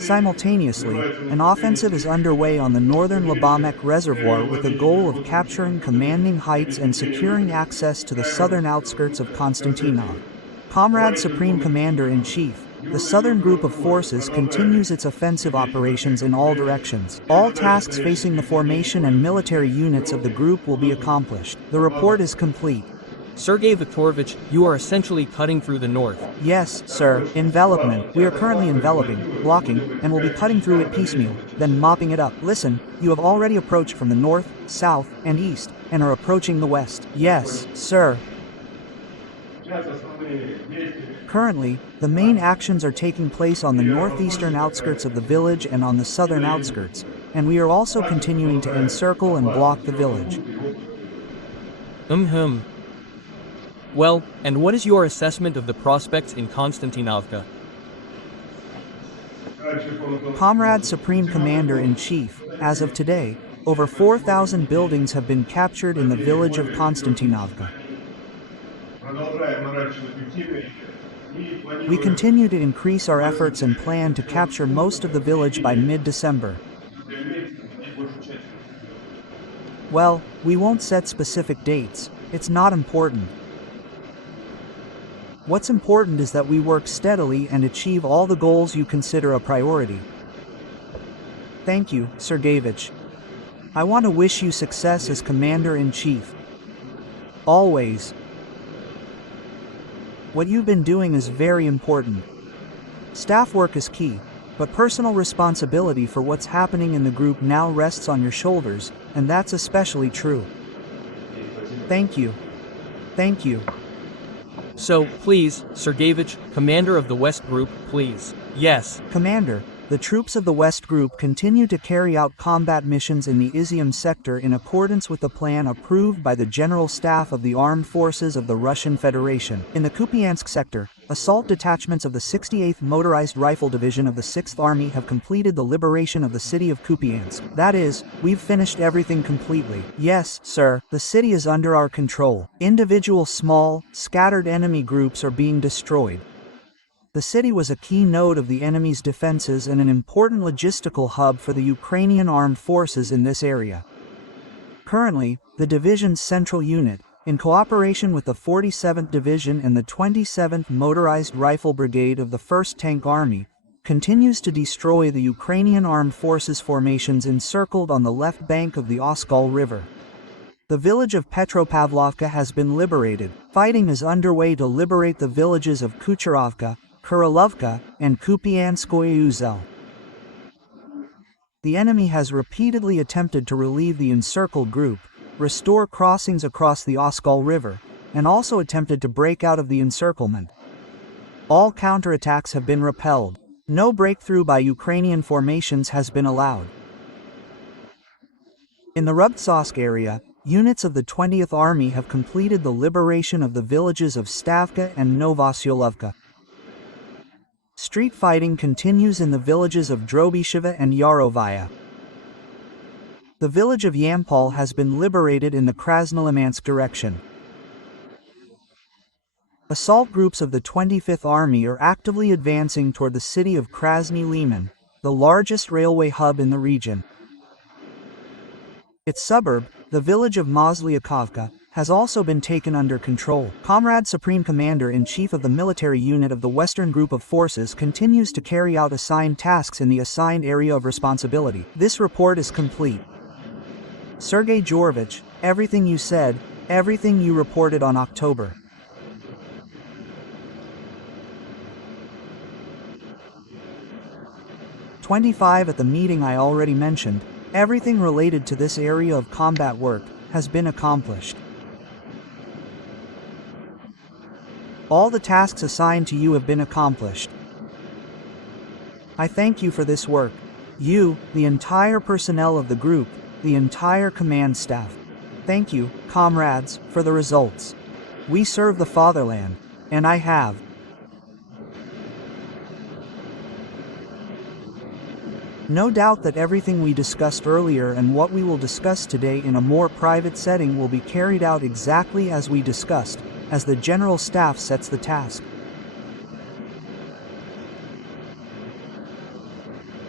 Simultaneously, an offensive is underway on the northern Labamek Reservoir with the goal of capturing commanding heights and securing access to the southern outskirts of Konstantinov. Comrade Supreme Commander-in-Chief, the southern group of forces continues its offensive operations in all directions. All tasks facing the formation and military units of the group will be accomplished. The report is complete. Sergei Viktorovich, you are essentially cutting through the north. Yes, sir. Envelopment. We are currently enveloping, blocking, and will be cutting through it piecemeal, then mopping it up. Listen, you have already approached from the north, south, and east, and are approaching the west. Yes, sir. Currently, the main actions are taking place on the northeastern outskirts of the village and on the southern outskirts, and we are also continuing to encircle and block the village. Well, and what is your assessment of the prospects in Konstantinovka? Comrade Supreme Commander-in-Chief, as of today, over 4,000 buildings have been captured in the village of Konstantinovka. We continue to increase our efforts and plan to capture most of the village by mid-December. Well, we won't set specific dates. It's not important. What's important is that we work steadily and achieve all the goals you consider a priority. Thank you, Sergeyevich. I want to wish you success as Commander-in-Chief. Always. What you've been doing is very important. Staff work is key, but personal responsibility for what's happening in the group now rests on your shoulders, and that's especially true. Thank you. Thank you. So, please, Sergeyevich, Commander of the West Group, please. Yes. Commander, the troops of the West Group continue to carry out combat missions in the Izium sector in accordance with the plan approved by the General Staff of the Armed Forces of the Russian Federation. In the Kupyansk sector, assault detachments of the 68th Motorized Rifle Division of the 6th Army have completed the liberation of the city of Kupyansk. That is, we've finished everything completely. Yes, sir, the city is under our control. Individual small, scattered enemy groups are being destroyed. The city was a key node of the enemy's defenses and an important logistical hub for the Ukrainian armed forces in this area. Currently, the division's central unit, in cooperation with the 47th Division and the 27th Motorized Rifle Brigade of the 1st Tank Army, continues to destroy the Ukrainian armed forces formations encircled on the left bank of the Oskol River. The village of Petropavlovka has been liberated. Fighting is underway to liberate the villages of Kucherovka, Kurilovka, and Kupyanskoye Uzel. The enemy has repeatedly attempted to relieve the encircled group, restore crossings across the Oskol River, and also attempted to break out of the encirclement. All counterattacks have been repelled. No breakthrough by Ukrainian formations has been allowed. In the Rubtsovsk area, units of the 20th Army have completed the liberation of the villages of Stavka and Novosyolovka. Street fighting continues in the villages of Drobisheva and Yarovaya. The village of Yampol has been liberated in the Krasnolimansk direction. Assault groups of the 25th Army are actively advancing toward the city of Krasny Liman, the largest railway hub in the region. Its suburb, the village of Mozlyakovka, has also been taken under control. Comrade Supreme Commander-in-Chief of the military unit of the Western Group of Forces continues to carry out assigned tasks in the assigned area of responsibility. This report is complete. Sergei Georgevich, everything you said, everything you reported on October 25 at the meeting I already mentioned, everything related to this area of combat work has been accomplished. All the tasks assigned to you have been accomplished. I thank you for this work. You, the entire personnel of the group, the entire command staff. Thank you, comrades, for the results. We serve the fatherland, and I have. No doubt that everything we discussed earlier and what we will discuss today in a more private setting will be carried out exactly as we discussed, as the General Staff sets the task.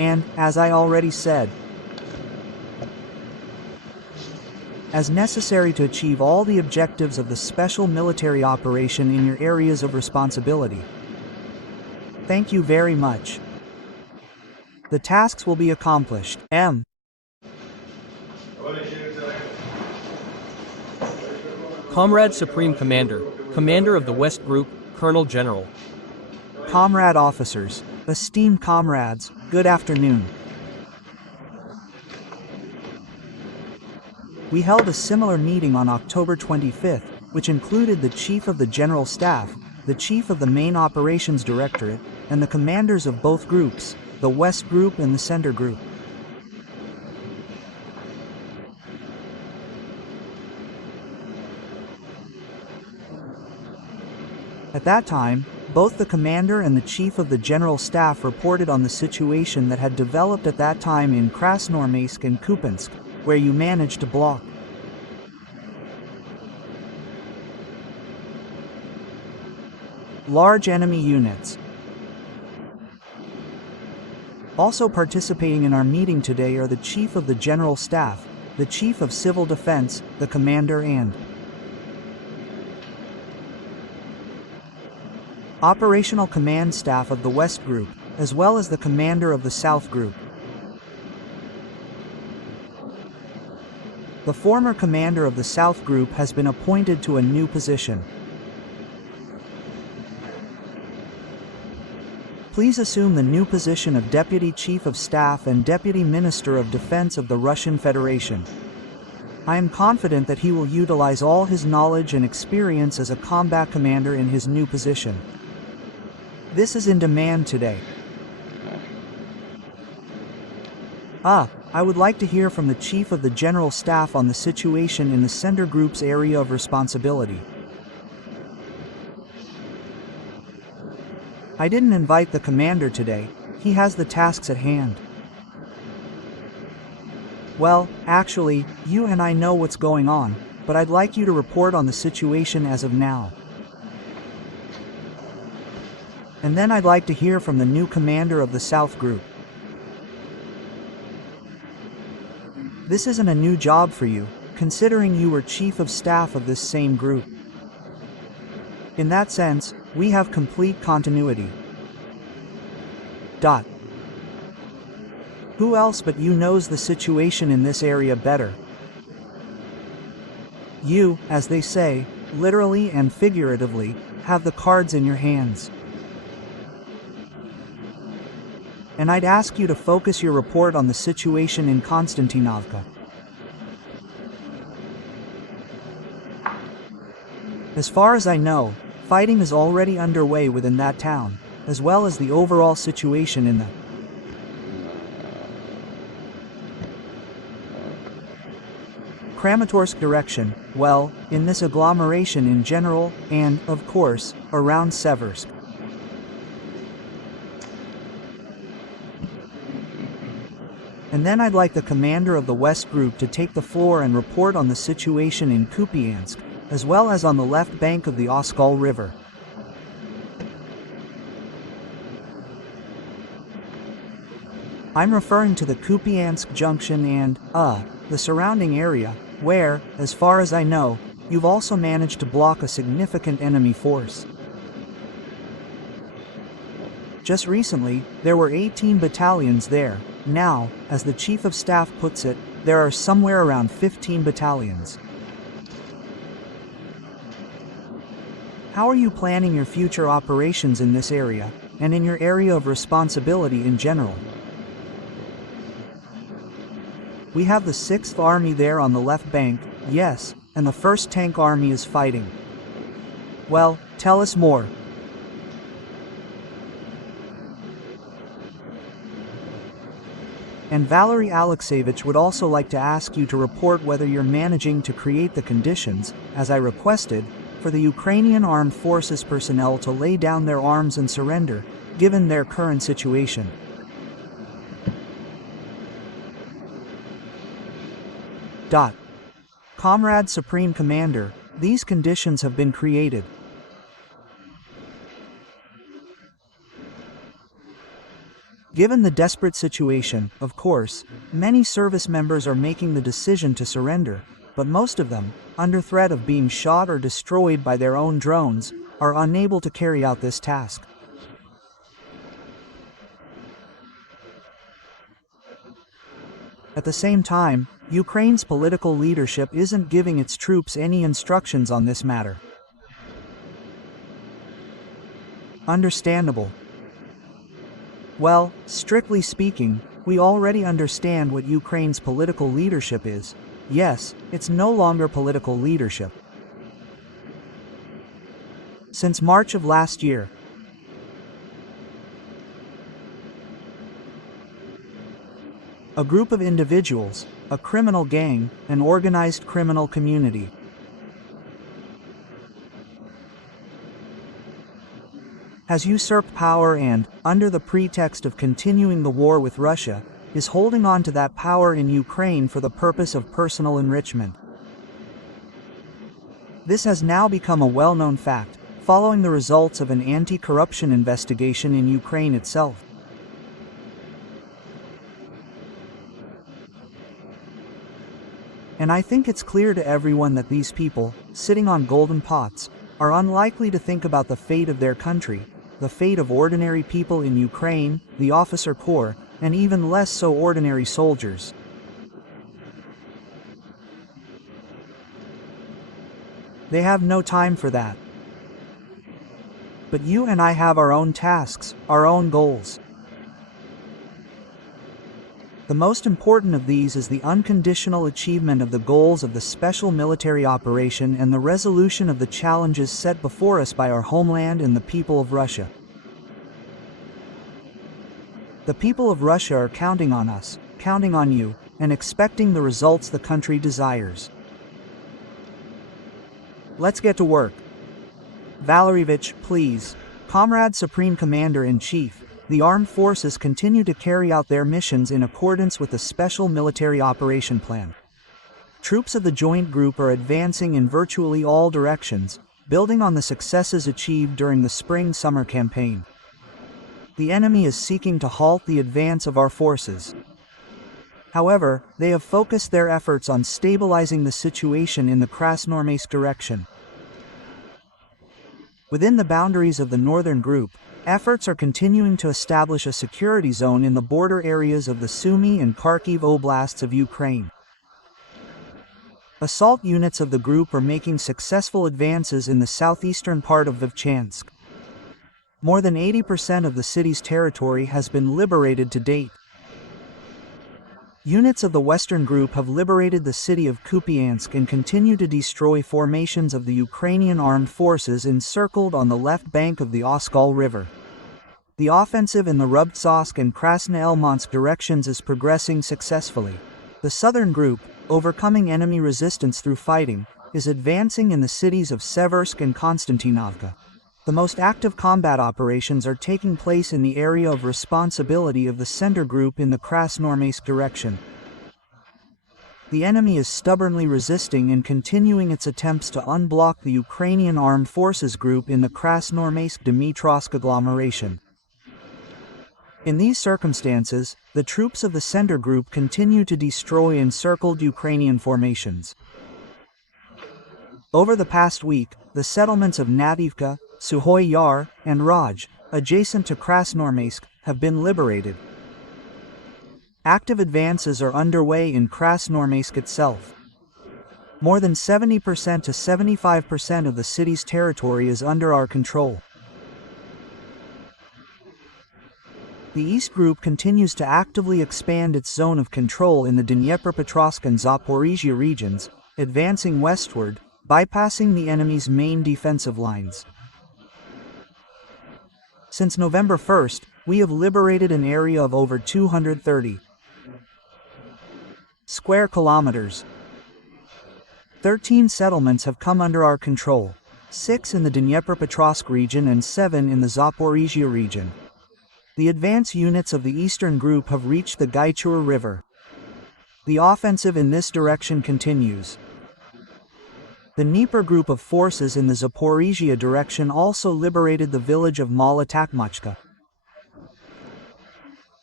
And, as I already said, as necessary to achieve all the objectives of the special military operation in your areas of responsibility. Thank you very much. The tasks will be accomplished. M. Comrade Supreme Commander, Commander of the West Group, Colonel General. Comrade officers, esteemed comrades, good afternoon. We held a similar meeting on October 25th, which included the Chief of the General Staff, the Chief of the Main Operations Directorate, and the commanders of both groups, the West Group and the Center Group. At that time, both the commander and the chief of the general staff reported on the situation that had developed at that time in Krasnoarmeysk and Kupyansk, where you managed to block large enemy units. Also participating in our meeting today are the chief of the general staff, the chief of civil defense, the commander and operational command staff of the West Group, as well as the commander of the South Group. The former commander of the South Group has been appointed to a new position. Please assume the new position of Deputy Chief of Staff and Deputy Minister of Defense of the Russian Federation. I am confident that he will utilize all his knowledge and experience as a combat commander in his new position. This is in demand today. I would like to hear from the Chief of the General Staff on the situation in the Center Group's area of responsibility. I didn't invite the commander today, he has the tasks at hand. Well, actually, you and I know what's going on, but I'd like you to report on the situation as of now. And then I'd like to hear from the new commander of the South Group. This isn't a new job for you, considering you were chief of staff of this same group. In that sense, we have complete continuity. Who else but you knows the situation in this area better? You, as they say, literally and figuratively, have the cards in your hands. And I'd ask you to focus your report on the situation in Konstantinovka. As far as I know, fighting is already underway within that town, as well as the overall situation in the Kramatorsk direction, well, in this agglomeration in general, and, of course, around Seversk. And then I'd like the commander of the West Group to take the floor and report on the situation in Kupyansk, as well as on the left bank of the Oskol River. I'm referring to the Kupyansk junction and, the surrounding area, where, as far as I know, you've also managed to block a significant enemy force. Just recently, there were 18 battalions there. Now, as the Chief of Staff puts it, there are somewhere around 15 battalions. How are you planning your future operations in this area, and in your area of responsibility in general? We have the 6th Army there on the left bank, yes, and the 1st Tank Army is fighting. Well, tell us more. And Valery Alexeyevich would also like to ask you to report whether you're managing to create the conditions, as I requested, for the Ukrainian Armed Forces personnel to lay down their arms and surrender, given their current situation. Comrade Supreme Commander, these conditions have been created. Given the desperate situation, of course, many service members are making the decision to surrender, but most of them, under threat of being shot or destroyed by their own drones, are unable to carry out this task. At the same time, Ukraine's political leadership isn't giving its troops any instructions on this matter. Understandable. Well, strictly speaking, we already understand what Ukraine's political leadership is. Yes, it's no longer political leadership. Since March of last year, a group of individuals, a criminal gang, an organized criminal community, has usurped power and, under the pretext of continuing the war with Russia, is holding on to that power in Ukraine for the purpose of personal enrichment. This has now become a well-known fact, following the results of an anti-corruption investigation in Ukraine itself. And I think it's clear to everyone that these people, sitting on golden pots, are unlikely to think about the fate of their country, the fate of ordinary people in Ukraine, the officer corps, and even less so ordinary soldiers. They have no time for that. But you and I have our own tasks, our own goals. The most important of these is the unconditional achievement of the goals of the special military operation and the resolution of the challenges set before us by our homeland and the people of Russia. The people of Russia are counting on us, counting on you, and expecting the results the country desires. Let's get to work. Valerievich, please. Comrade Supreme Commander-in-Chief, the armed forces continue to carry out their missions in accordance with the Special Military Operation Plan. Troops of the Joint Group are advancing in virtually all directions, building on the successes achieved during the spring-summer campaign. The enemy is seeking to halt the advance of our forces. However, they have focused their efforts on stabilizing the situation in the Krasnoarmeysk direction. Within the boundaries of the Northern Group, efforts are continuing to establish a security zone in the border areas of the Sumy and Kharkiv oblasts of Ukraine. Assault units of the group are making successful advances in the southeastern part of Vovchansk. More than 80% of the city's territory has been liberated to date. Units of the Western Group have liberated the city of Kupyansk and continue to destroy formations of the Ukrainian armed forces encircled on the left bank of the Oskol River. The offensive in the Rubtsovsk and Krasnoelmansk directions is progressing successfully. The Southern Group, overcoming enemy resistance through fighting, is advancing in the cities of Seversk and Konstantinovka. The most active combat operations are taking place in the area of responsibility of the Center Group in the Krasnoarmeysk direction. The enemy is stubbornly resisting and continuing its attempts to unblock the Ukrainian Armed Forces Group in the Krasnoarmeysk-Dmitrovsk agglomeration. In these circumstances, the troops of the Center Group continue to destroy encircled Ukrainian formations. Over the past week, the settlements of Nativka, Suhoy Yar, and Raj, adjacent to Krasnoarmeysk, have been liberated. Active advances are underway in Krasnoarmeysk itself. More than 70% to 75% of the city's territory is under our control. The East Group continues to actively expand its zone of control in the Dnipropetrovsk and Zaporizhia regions, advancing westward, bypassing the enemy's main defensive lines. Since November 1st, we have liberated an area of over 230 square kilometers. 13 settlements have come under our control, 6 in the Dnipropetrovsk region and 7 in the Zaporizhia region. The advance units of the Eastern Group have reached the Gaichur River. The offensive in this direction continues. The Dnieper Group of forces in the Zaporizhia direction also liberated the village of Mala Takmachka.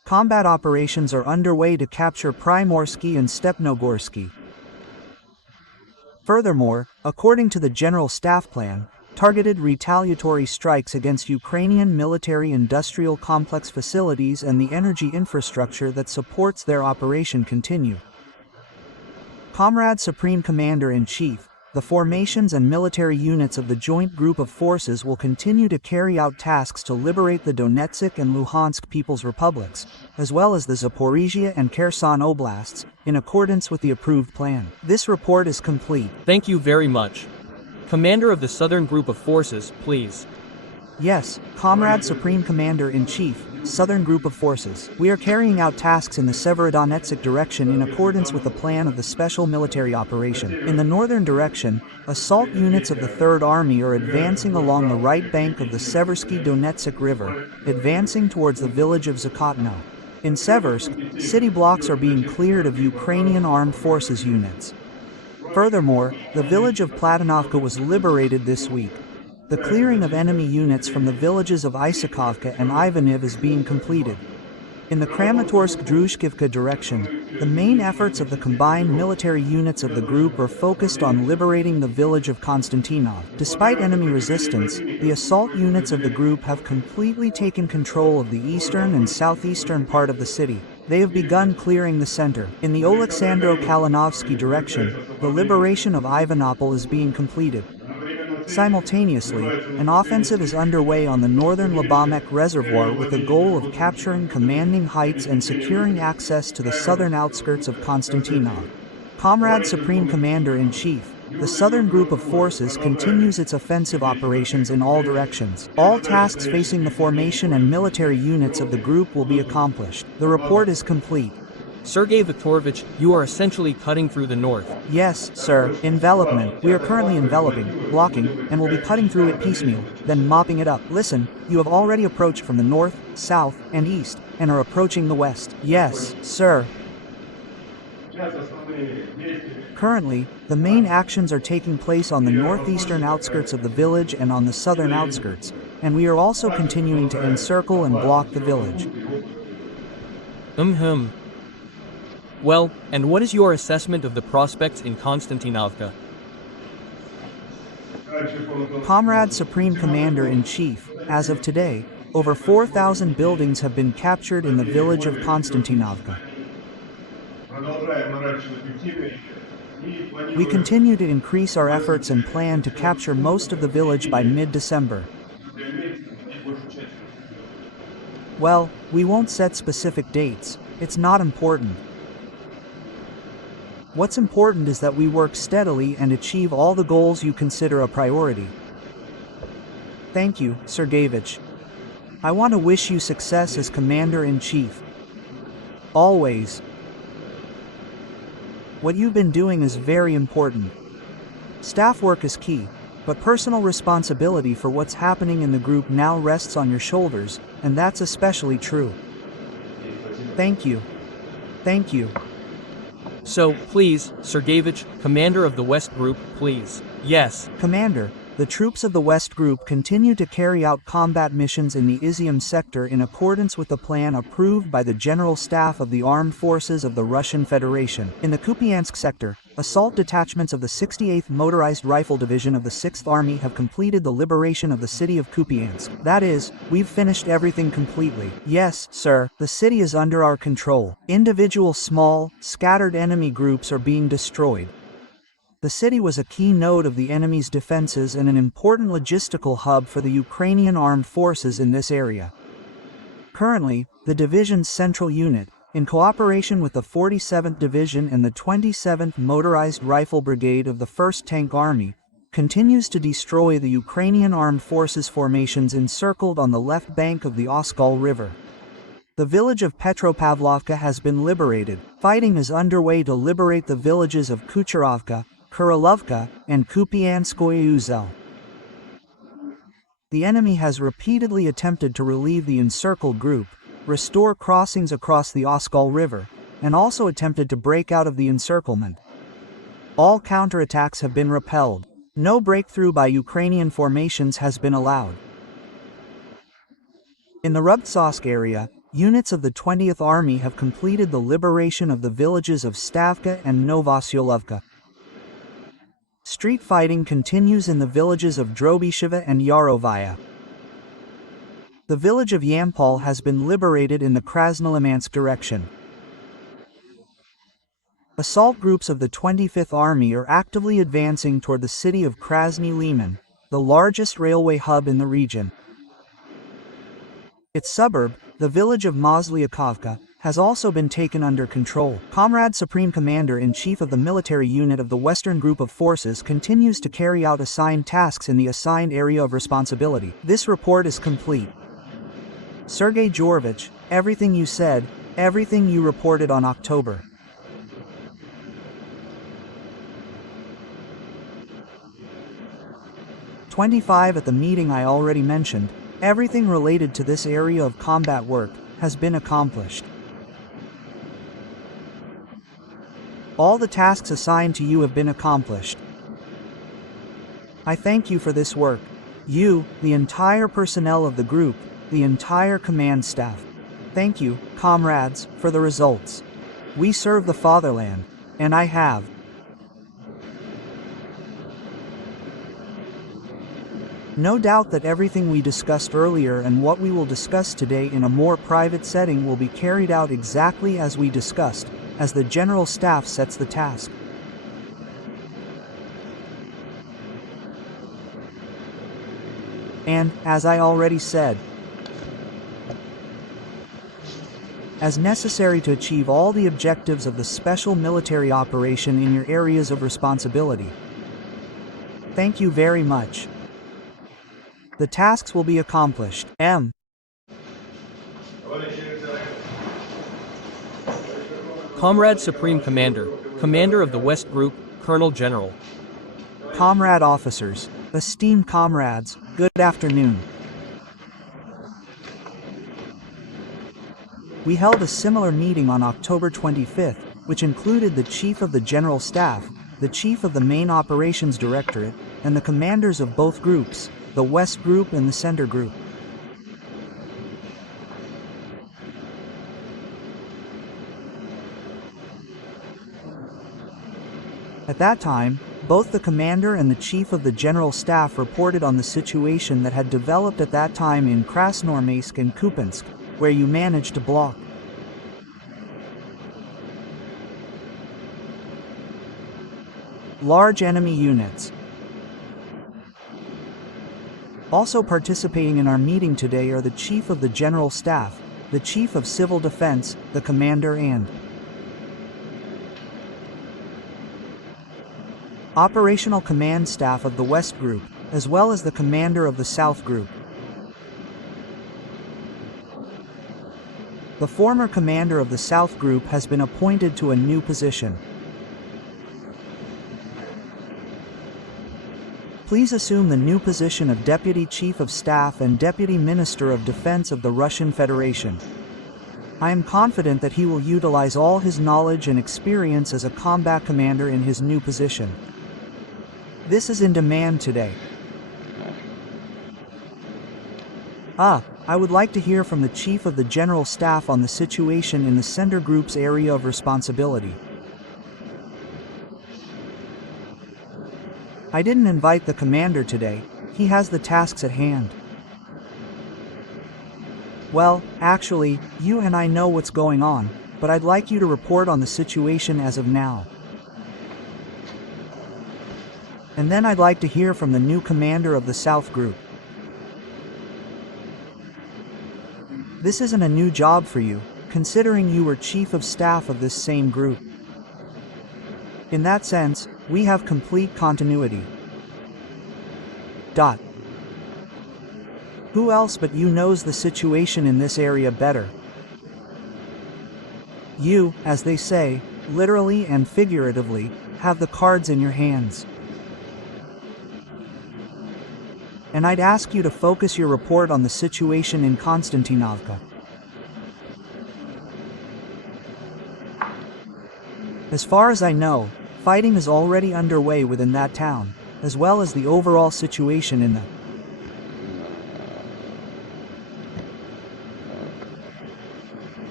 Combat operations are underway to capture Primorsky and Stepnogorsky. Furthermore, according to the General Staff Plan, targeted retaliatory strikes against Ukrainian military-industrial complex facilities and the energy infrastructure that supports their operation continue. Comrade Supreme Commander-in-Chief, the formations and military units of the Joint Group of Forces will continue to carry out tasks to liberate the Donetsk and Luhansk People's Republics, as well as the Zaporizhia and Kherson Oblasts, in accordance with the approved plan. This report is complete. Thank you very much. Commander of the Southern Group of Forces, please. Yes, Comrade Supreme Commander-in-Chief, Southern Group of Forces. We are carrying out tasks in the Severodonetsk direction in accordance with the plan of the Special Military Operation. In the northern direction, assault units of the Third Army are advancing along the right bank of the Seversky Donetsk River, advancing towards the village of Zakotno. In Seversk, city blocks are being cleared of Ukrainian Armed Forces units. Furthermore, the village of Platonovka was liberated this week. The clearing of enemy units from the villages of Isakovka and Ivaniv is being completed. In the Kramatorsk-Druzhkivka direction, the main efforts of the combined military units of the group are focused on liberating the village of Konstantinov. Despite enemy resistance, the assault units of the group have completely taken control of the eastern and southeastern part of the city. They have begun clearing the center. In the Oleksandro-Kalinovsky direction, the liberation of Ivanopol is being completed. Simultaneously, an offensive is underway on the northern Labamek Reservoir with the goal of capturing commanding heights and securing access to the southern outskirts of Konstantinov. Comrade Supreme Commander-in-Chief, the Southern Group of Forces continues its offensive operations in all directions. All tasks facing the formation and military units of the group will be accomplished. The report is complete. Sergei Viktorovich, you are essentially cutting through the north. Yes, sir. Envelopment. We are currently enveloping, blocking, and will be cutting through it piecemeal, then mopping it up. Listen, you have already approached from the north, south, and east, and are approaching the west. Yes, sir. Currently, the main actions are taking place on the northeastern outskirts of the village and on the southern outskirts, and we are also continuing to encircle and block the village. Well, and what is your assessment of the prospects in Konstantinovka? Comrade Supreme Commander-in-Chief, as of today, over 4,000 buildings have been captured in the village of Konstantinovka. We continue to increase our efforts and plan to capture most of the village by mid-December. Well, we won't set specific dates. It's not important. What's important is that we work steadily and achieve all the goals you consider a priority. Thank you, Sergeyevich. I want to wish you success as Commander-in-Chief. Always. What you've been doing is very important. Staff work is key, but personal responsibility for what's happening in the group now rests on your shoulders, and that's especially true. Thank you. Thank you. So, please, Sergeyevich, Commander of the West Group, please. Yes. Commander, the troops of the West Group continue to carry out combat missions in the Izium sector in accordance with the plan approved by the General Staff of the Armed Forces of the Russian Federation. In the Kupyansk sector, assault detachments of the 68th Motorized Rifle Division of the 6th Army have completed the liberation of the city of Kupyansk. That is, we've finished everything completely. Yes, sir, the city is under our control. Individual small, scattered enemy groups are being destroyed. The city was a key node of the enemy's defenses and an important logistical hub for the Ukrainian armed forces in this area. Currently, the division's central unit, in cooperation with the 47th Division and the 27th Motorized Rifle Brigade of the 1st Tank Army, continues to destroy the Ukrainian armed forces formations encircled on the left bank of the Oskol River. The village of Petropavlovka has been liberated. Fighting is underway to liberate the villages of Kucherovka, Kurilovka, and Kupyanskoye Uzel. The enemy has repeatedly attempted to relieve the encircled group, restore crossings across the Oskol River, and also attempted to break out of the encirclement. All counterattacks have been repelled. No breakthrough by Ukrainian formations has been allowed. In the Rubtsovsk area, Units of the 20th Army have completed the liberation of the villages of Stavka and Novosyolovka. Street fighting continues in the villages of Drobisheva and Yarovaya. The village of Yampol has been liberated in the Krasnolimansk direction. Assault groups of the 25th Army are actively advancing toward the city of Krasny Liman, the largest railway hub in the region. Its suburb, the village of Mozlyakovka, has also been taken under control. Comrade Supreme Commander-in-Chief of the military unit of the Western Group of Forces continues to carry out assigned tasks in the assigned area of responsibility. This report is complete. Sergei Georgevich, everything you said, everything you reported on October 25 at the meeting I already mentioned, everything related to this area of combat work has been accomplished. All the tasks assigned to you have been accomplished. I thank you for this work. You, the entire personnel of the group, the entire command staff. Thank you, comrades, for the results. We serve the fatherland, and I have. No doubt that everything we discussed earlier and what we will discuss today in a more private setting will be carried out exactly as we discussed, as the General Staff sets the task. And, as I already said, as necessary to achieve all the objectives of the special military operation in your areas of responsibility. Thank you very much. The tasks will be accomplished. M. Comrade Supreme Commander, Commander of the West Group, Colonel General. Comrade officers, esteemed comrades, good afternoon. We held a similar meeting on October 25th, which included the Chief of the General Staff, the Chief of the Main Operations Directorate, and the commanders of both groups, the West Group and the Center Group. At that time, both the commander and the chief of the general staff reported on the situation that had developed at that time in Krasnoarmeysk and Kupyansk, where you managed to block large enemy units. Also participating in our meeting today are the Chief of the General Staff, the Chief of Civil Defense, the Commander and Operational Command Staff of the West Group, as well as the Commander of the South Group. The former commander of the South Group has been appointed to a new position. Please assume the new position of Deputy Chief of Staff and Deputy Minister of Defense of the Russian Federation. I am confident that he will utilize all his knowledge and experience as a combat commander in his new position. This is in demand today. I would like to hear from the Chief of the General Staff on the situation in the Center Group's area of responsibility. I didn't invite the commander today, he has the tasks at hand. Well, actually, you and I know what's going on, but I'd like you to report on the situation as of now. And then I'd like to hear from the new commander of the South Group. This isn't a new job for you, considering you were Chief of Staff of this same group. In that sense, we have complete continuity. Who else but you knows the situation in this area better? You, as they say, literally and figuratively, have the cards in your hands. And I'd ask you to focus your report on the situation in Konstantinovka. As far as I know, fighting is already underway within that town, as well as the overall situation in the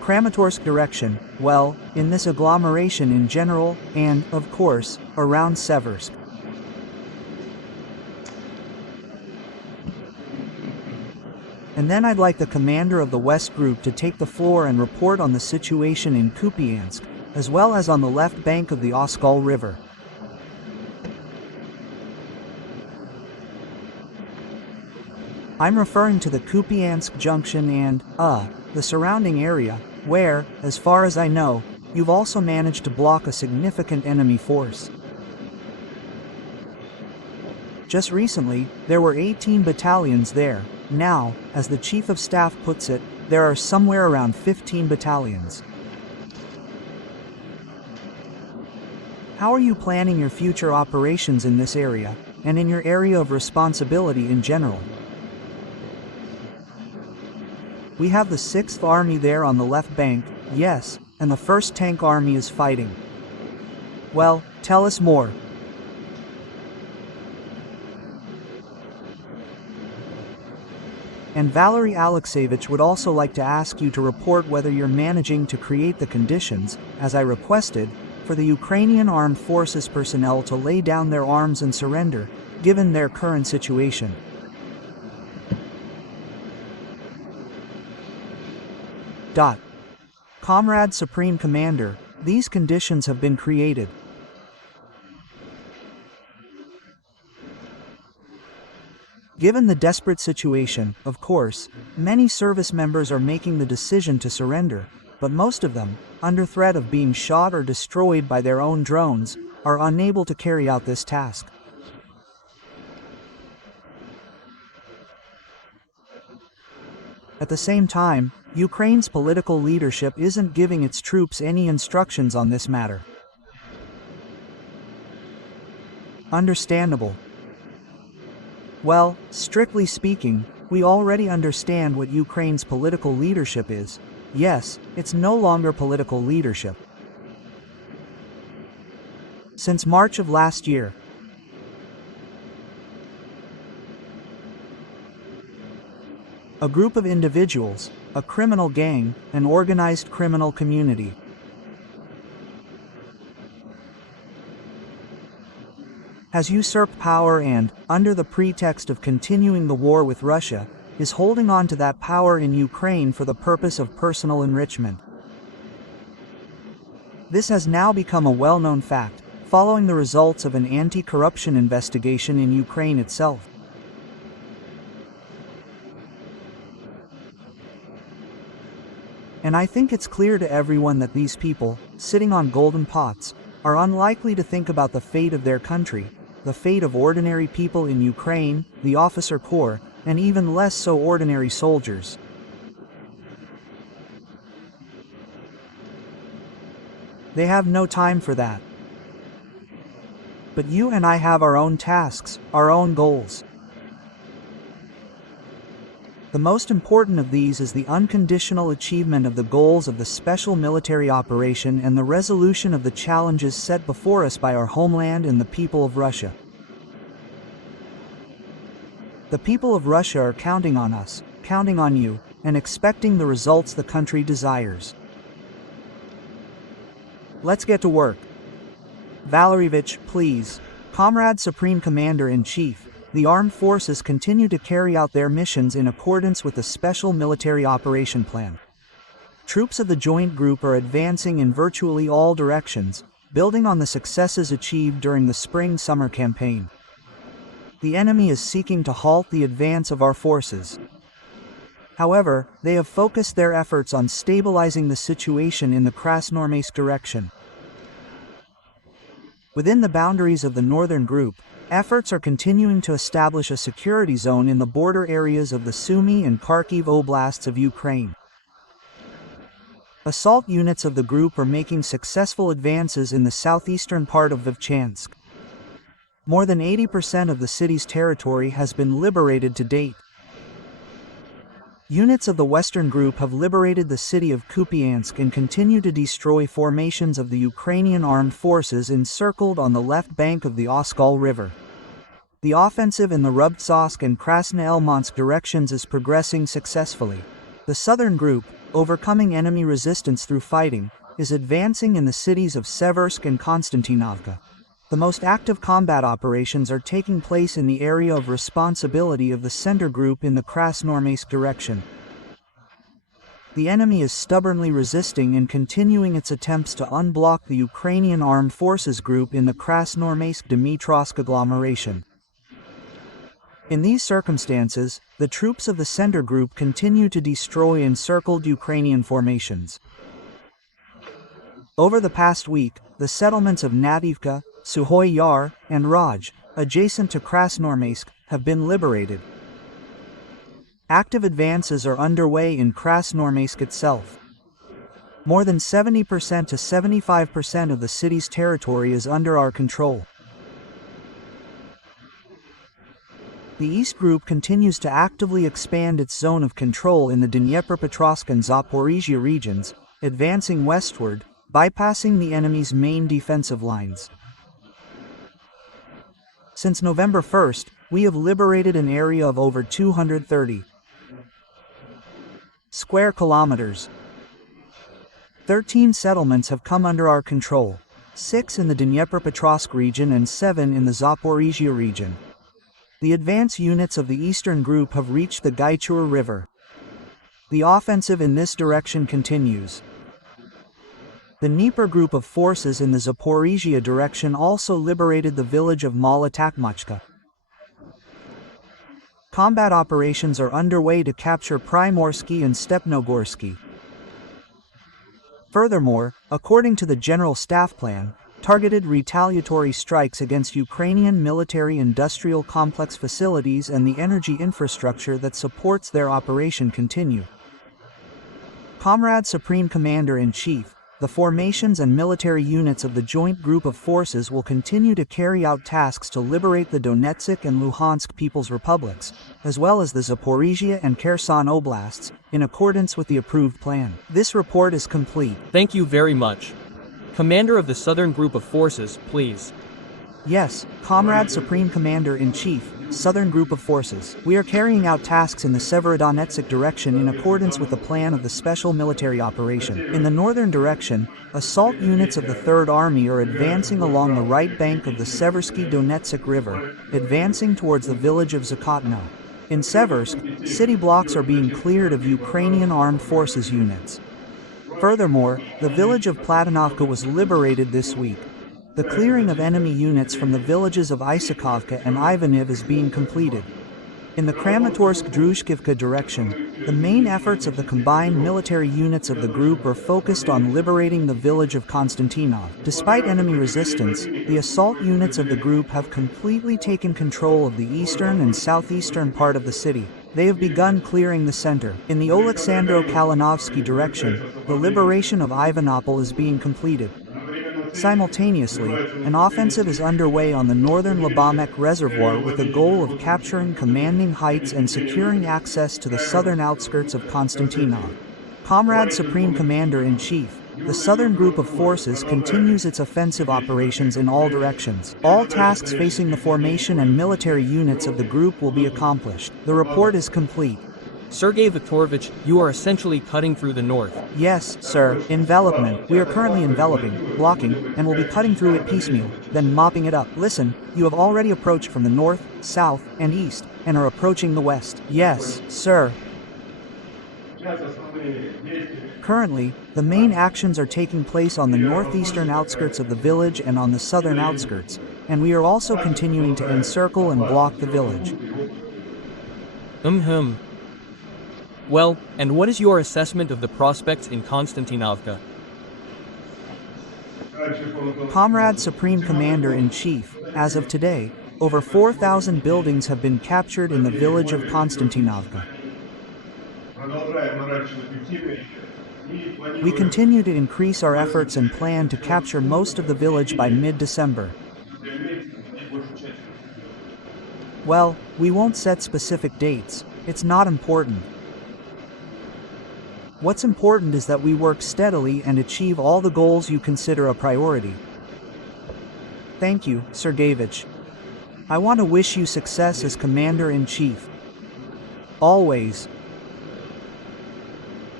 Kramatorsk direction, well, in this agglomeration in general, and, of course, around Seversk. And then I'd like the commander of the West Group to take the floor and report on the situation in Kupyansk, as well as on the left bank of the Oskol River. I'm referring to the Kupyansk junction and, the surrounding area, where, as far as I know, you've also managed to block a significant enemy force. Just recently, there were 18 battalions there. Now, as the Chief of Staff puts it, there are somewhere around 15 battalions. How are you planning your future operations in this area, and in your area of responsibility in general? We have the 6th Army there on the left bank, yes, and the 1st Tank Army is fighting. Well, tell us more. And Valery Alexeyevich would also like to ask you to report whether you're managing to create the conditions, as I requested, for the Ukrainian Armed Forces personnel to lay down their arms and surrender, given their current situation. Comrade Supreme Commander, these conditions have been created. Given the desperate situation, of course, many service members are making the decision to surrender, but most of them, under threat of being shot or destroyed by their own drones, are unable to carry out this task. At the same time, Ukraine's political leadership isn't giving its troops any instructions on this matter. Understandable. Well, strictly speaking, we already understand what Ukraine's political leadership is. Yes, it's no longer political leadership. Since March of last year, a group of individuals, a criminal gang, an organized criminal community, has usurped power and, under the pretext of continuing the war with Russia, is holding on to that power in Ukraine for the purpose of personal enrichment. This has now become a well-known fact, following the results of an anti-corruption investigation in Ukraine itself. And I think it's clear to everyone that these people, sitting on golden pots, are unlikely to think about the fate of their country, the fate of ordinary people in Ukraine, the officer corps, and even less so ordinary soldiers. They have no time for that. But you and I have our own tasks, our own goals. The most important of these is the unconditional achievement of the goals of the special military operation and the resolution of the challenges set before us by our homeland and the people of Russia. The people of Russia are counting on us, counting on you, and expecting the results the country desires. Let's get to work. Valeryevich, please. Comrade Supreme Commander-in-Chief, the armed forces continue to carry out their missions in accordance with the Special Military Operation Plan. Troops of the Joint Group are advancing in virtually all directions, building on the successes achieved during the spring-summer campaign. The enemy is seeking to halt the advance of our forces. However, they have focused their efforts on stabilizing the situation in the Krasnoarmeysk direction. Within the boundaries of the Northern Group, efforts are continuing to establish a security zone in the border areas of the Sumy and Kharkiv oblasts of Ukraine. Assault units of the group are making successful advances in the southeastern part of Vovchansk. More than 80% of the city's territory has been liberated to date. Units of the Western Group have liberated the city of Kupyansk and continue to destroy formations of the Ukrainian armed forces encircled on the left bank of the Oskol River. The offensive in the Rubtsovsk and Krasnoelmansk directions is progressing successfully. The Southern Group, overcoming enemy resistance through fighting, is advancing in the cities of Seversk and Konstantinovka. The most active combat operations are taking place in the area of responsibility of the center group in the Krasnoarmeysk direction. The enemy is stubbornly resisting and continuing its attempts to unblock the Ukrainian Armed Forces group in the Krasnoarmeysk-Dmitrovsk agglomeration. In these circumstances, the troops of the center group continue to destroy encircled Ukrainian formations. Over the past week, the settlements of Nativka, Suhoy Yar, and Raj, adjacent to Krasnoarmeysk, have been liberated. Active advances are underway in Krasnoarmeysk itself. More than 70% to 75% of the city's territory is under our control. The East Group continues to actively expand its zone of control in the Dnipropetrovsk and Zaporizhia regions, advancing westward, bypassing the enemy's main defensive lines. Since November 1st, we have liberated an area of over 230 square kilometers. 13 settlements have come under our control, 6 in the Dnipropetrovsk region and 7 in the Zaporizhia region. The advance units of the Eastern Group have reached the Gaichur River. The offensive in this direction continues. The Dnieper Group of forces in the Zaporizhia direction also liberated the village of Malotakmachka. Combat operations are underway to capture Primorsky and Stepnogorsky. Furthermore, according to the General Staff Plan, targeted retaliatory strikes against Ukrainian military-industrial complex facilities and the energy infrastructure that supports their operation continue. Comrade Supreme Commander-in-Chief, the formations and military units of the Joint Group of Forces will continue to carry out tasks to liberate the Donetsk and Luhansk People's Republics, as well as the Zaporizhia and Kherson Oblasts, in accordance with the approved plan. This report is complete. Thank you very much. Commander of the Southern Group of Forces, please. Yes, Comrade Supreme Commander-in-Chief, Southern Group of Forces. We are carrying out tasks in the Severodonetsk direction in accordance with the plan of the Special Military Operation. In the northern direction, assault units of the Third Army are advancing along the right bank of the Seversky Donetsk River, advancing towards the village of Zakotno. In Seversk, city blocks are being cleared of Ukrainian Armed Forces units. Furthermore, the village of Platonovka was liberated this week. The clearing of enemy units from the villages of Isakovka and Ivaniv is being completed. In the Kramatorsk-Druzhkivka direction, the main efforts of the combined military units of the group are focused on liberating the village of Konstantinov. Despite enemy resistance, the assault units of the group have completely taken control of the eastern and southeastern part of the city. They have begun clearing the center. In the Oleksandro-Kalinovsky direction, the liberation of Ivanopol is being completed. Simultaneously, an offensive is underway on the northern Labamek Reservoir with the goal of capturing commanding heights and securing access to the southern outskirts of Konstantinov. Comrade Supreme Commander-in-Chief, the Southern Group of Forces continues its offensive operations in all directions. All tasks facing the formation and military units of the group will be accomplished. The report is complete. Sergei Viktorovich, you are essentially cutting through the north. Yes, sir. Envelopment. We are currently enveloping, blocking, and will be cutting through it piecemeal, then mopping it up. Listen, you have already approached from the north, south, and east, and are approaching the west. Yes, sir. Currently, the main actions are taking place on the northeastern outskirts of the village and on the southern outskirts, and we are also continuing to encircle and block the village. Well, and what is your assessment of the prospects in Konstantinovka? Comrade Supreme Commander-in-Chief, as of today, over 4,000 buildings have been captured in the village of Konstantinovka. We continue to increase our efforts and plan to capture most of the village by mid-December. Well, we won't set specific dates. It's not important. What's important is that we work steadily and achieve all the goals you consider a priority. Thank you, Sergeyevich. I want to wish you success as Commander-in-Chief. Always.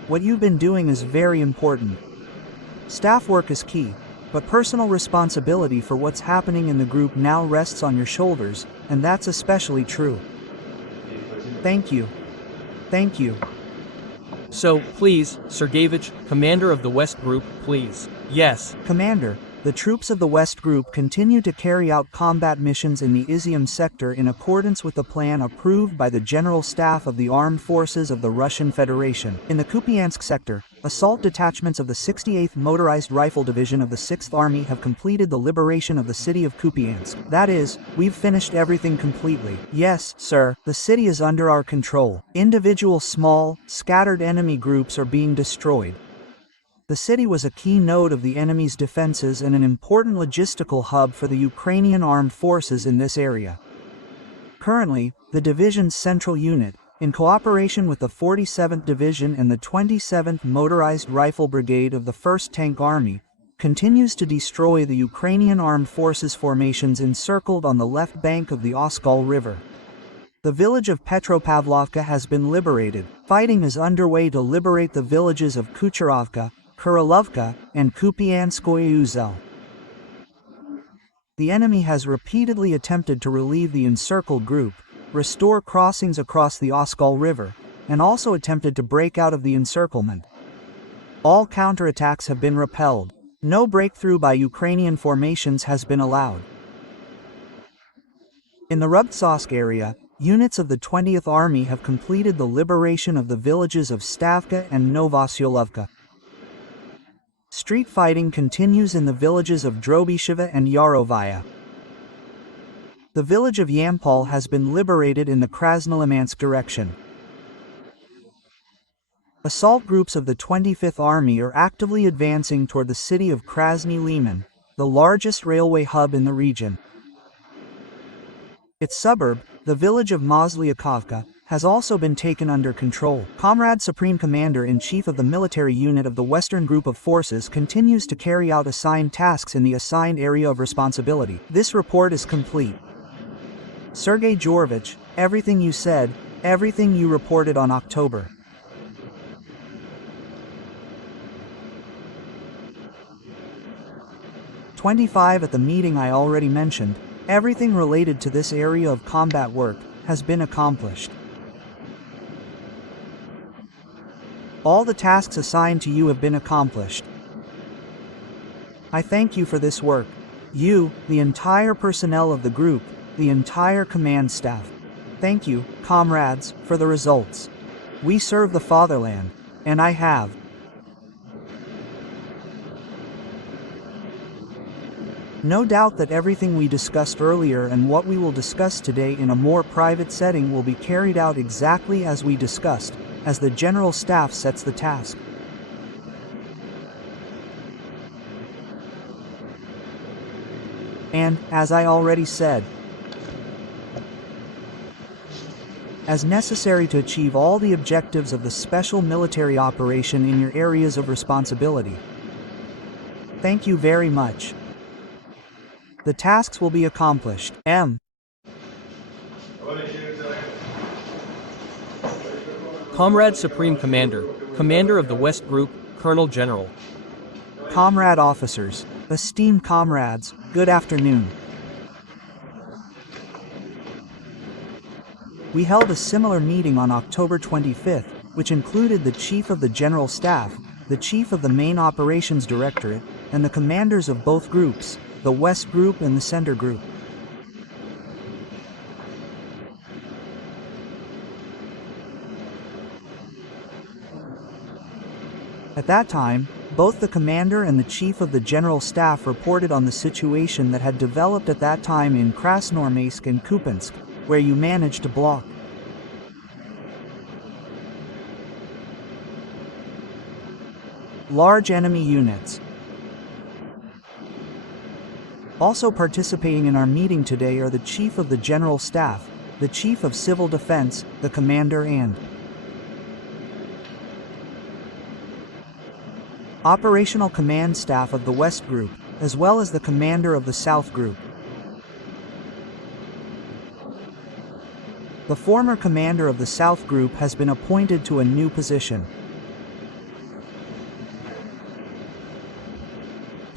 What you've been doing is very important. Staff work is key, but personal responsibility for what's happening in the group now rests on your shoulders, and that's especially true. Thank you. Thank you. So, please, Sergeyevich, Commander of the West Group, please. Yes. Commander, the troops of the West Group continue to carry out combat missions in the Izium sector in accordance with the plan approved by the General Staff of the Armed Forces of the Russian Federation. In the Kupyansk sector, assault detachments of the 68th Motorized Rifle Division of the 6th Army have completed the liberation of the city of Kupyansk. That is, we've finished everything completely. Yes, sir, the city is under our control. Individual small, scattered enemy groups are being destroyed. The city was a key node of the enemy's defenses and an important logistical hub for the Ukrainian armed forces in this area. Currently, the division's central unit, in cooperation with the 47th Division and the 27th Motorized Rifle Brigade of the 1st Tank Army, continues to destroy the Ukrainian armed forces formations encircled on the left bank of the Oskol River. The village of Petropavlovka has been liberated. Fighting is underway to liberate the villages of Kucherovka, Kurilovka, and Kupyanskoye Uzel. The enemy has repeatedly attempted to relieve the encircled group, restore crossings across the Oskol River, and also attempted to break out of the encirclement. All counterattacks have been repelled. No breakthrough by Ukrainian formations has been allowed. In the Rubtsovsk area, units of the 20th Army have completed the liberation of the villages of Stavka and Novosyolovka. Street fighting continues in the villages of Drobisheva and Yarovaya. The village of Yampol has been liberated in the Krasnolimansk direction. Assault groups of the 25th Army are actively advancing toward the city of Krasny Liman, the largest railway hub in the region. Its suburb, the village of Mozlyakovka, has also been taken under control. Comrade Supreme Commander-in-Chief of the military unit of the Western Group of Forces continues to carry out assigned tasks in the assigned area of responsibility. This report is complete. Sergei Georgevich, everything you said, everything you reported on October 25 at the meeting I already mentioned, everything related to this area of combat work has been accomplished. All the tasks assigned to you have been accomplished. I thank you for this work. You, the entire personnel of the group, the entire command staff. Thank you, comrades, for the results. We serve the fatherland, and I have. No doubt that everything we discussed earlier and what we will discuss today in a more private setting will be carried out exactly as we discussed, as the General Staff sets the task. And, as I already said, as necessary to achieve all the objectives of the special military operation in your areas of responsibility. Thank you very much. The tasks will be accomplished. M. Comrade Supreme Commander, Commander of the West Group, Colonel General. Comrade officers, esteemed comrades, good afternoon. We held a similar meeting on October 25th, which included the Chief of the General Staff, the Chief of the Main Operations Directorate, and the commanders of both groups, the West Group and the Center Group. At that time, both the commander and the chief of the general staff reported on the situation that had developed at that time in Krasnoarmeysk and Kupyansk, where you managed to block. Large enemy units. Also participating in our meeting today are the Chief of the General Staff, the Chief of Civil Defense, the Commander and Operational Command Staff of the West Group, as well as the Commander of the South Group. The former commander of the South Group has been appointed to a new position.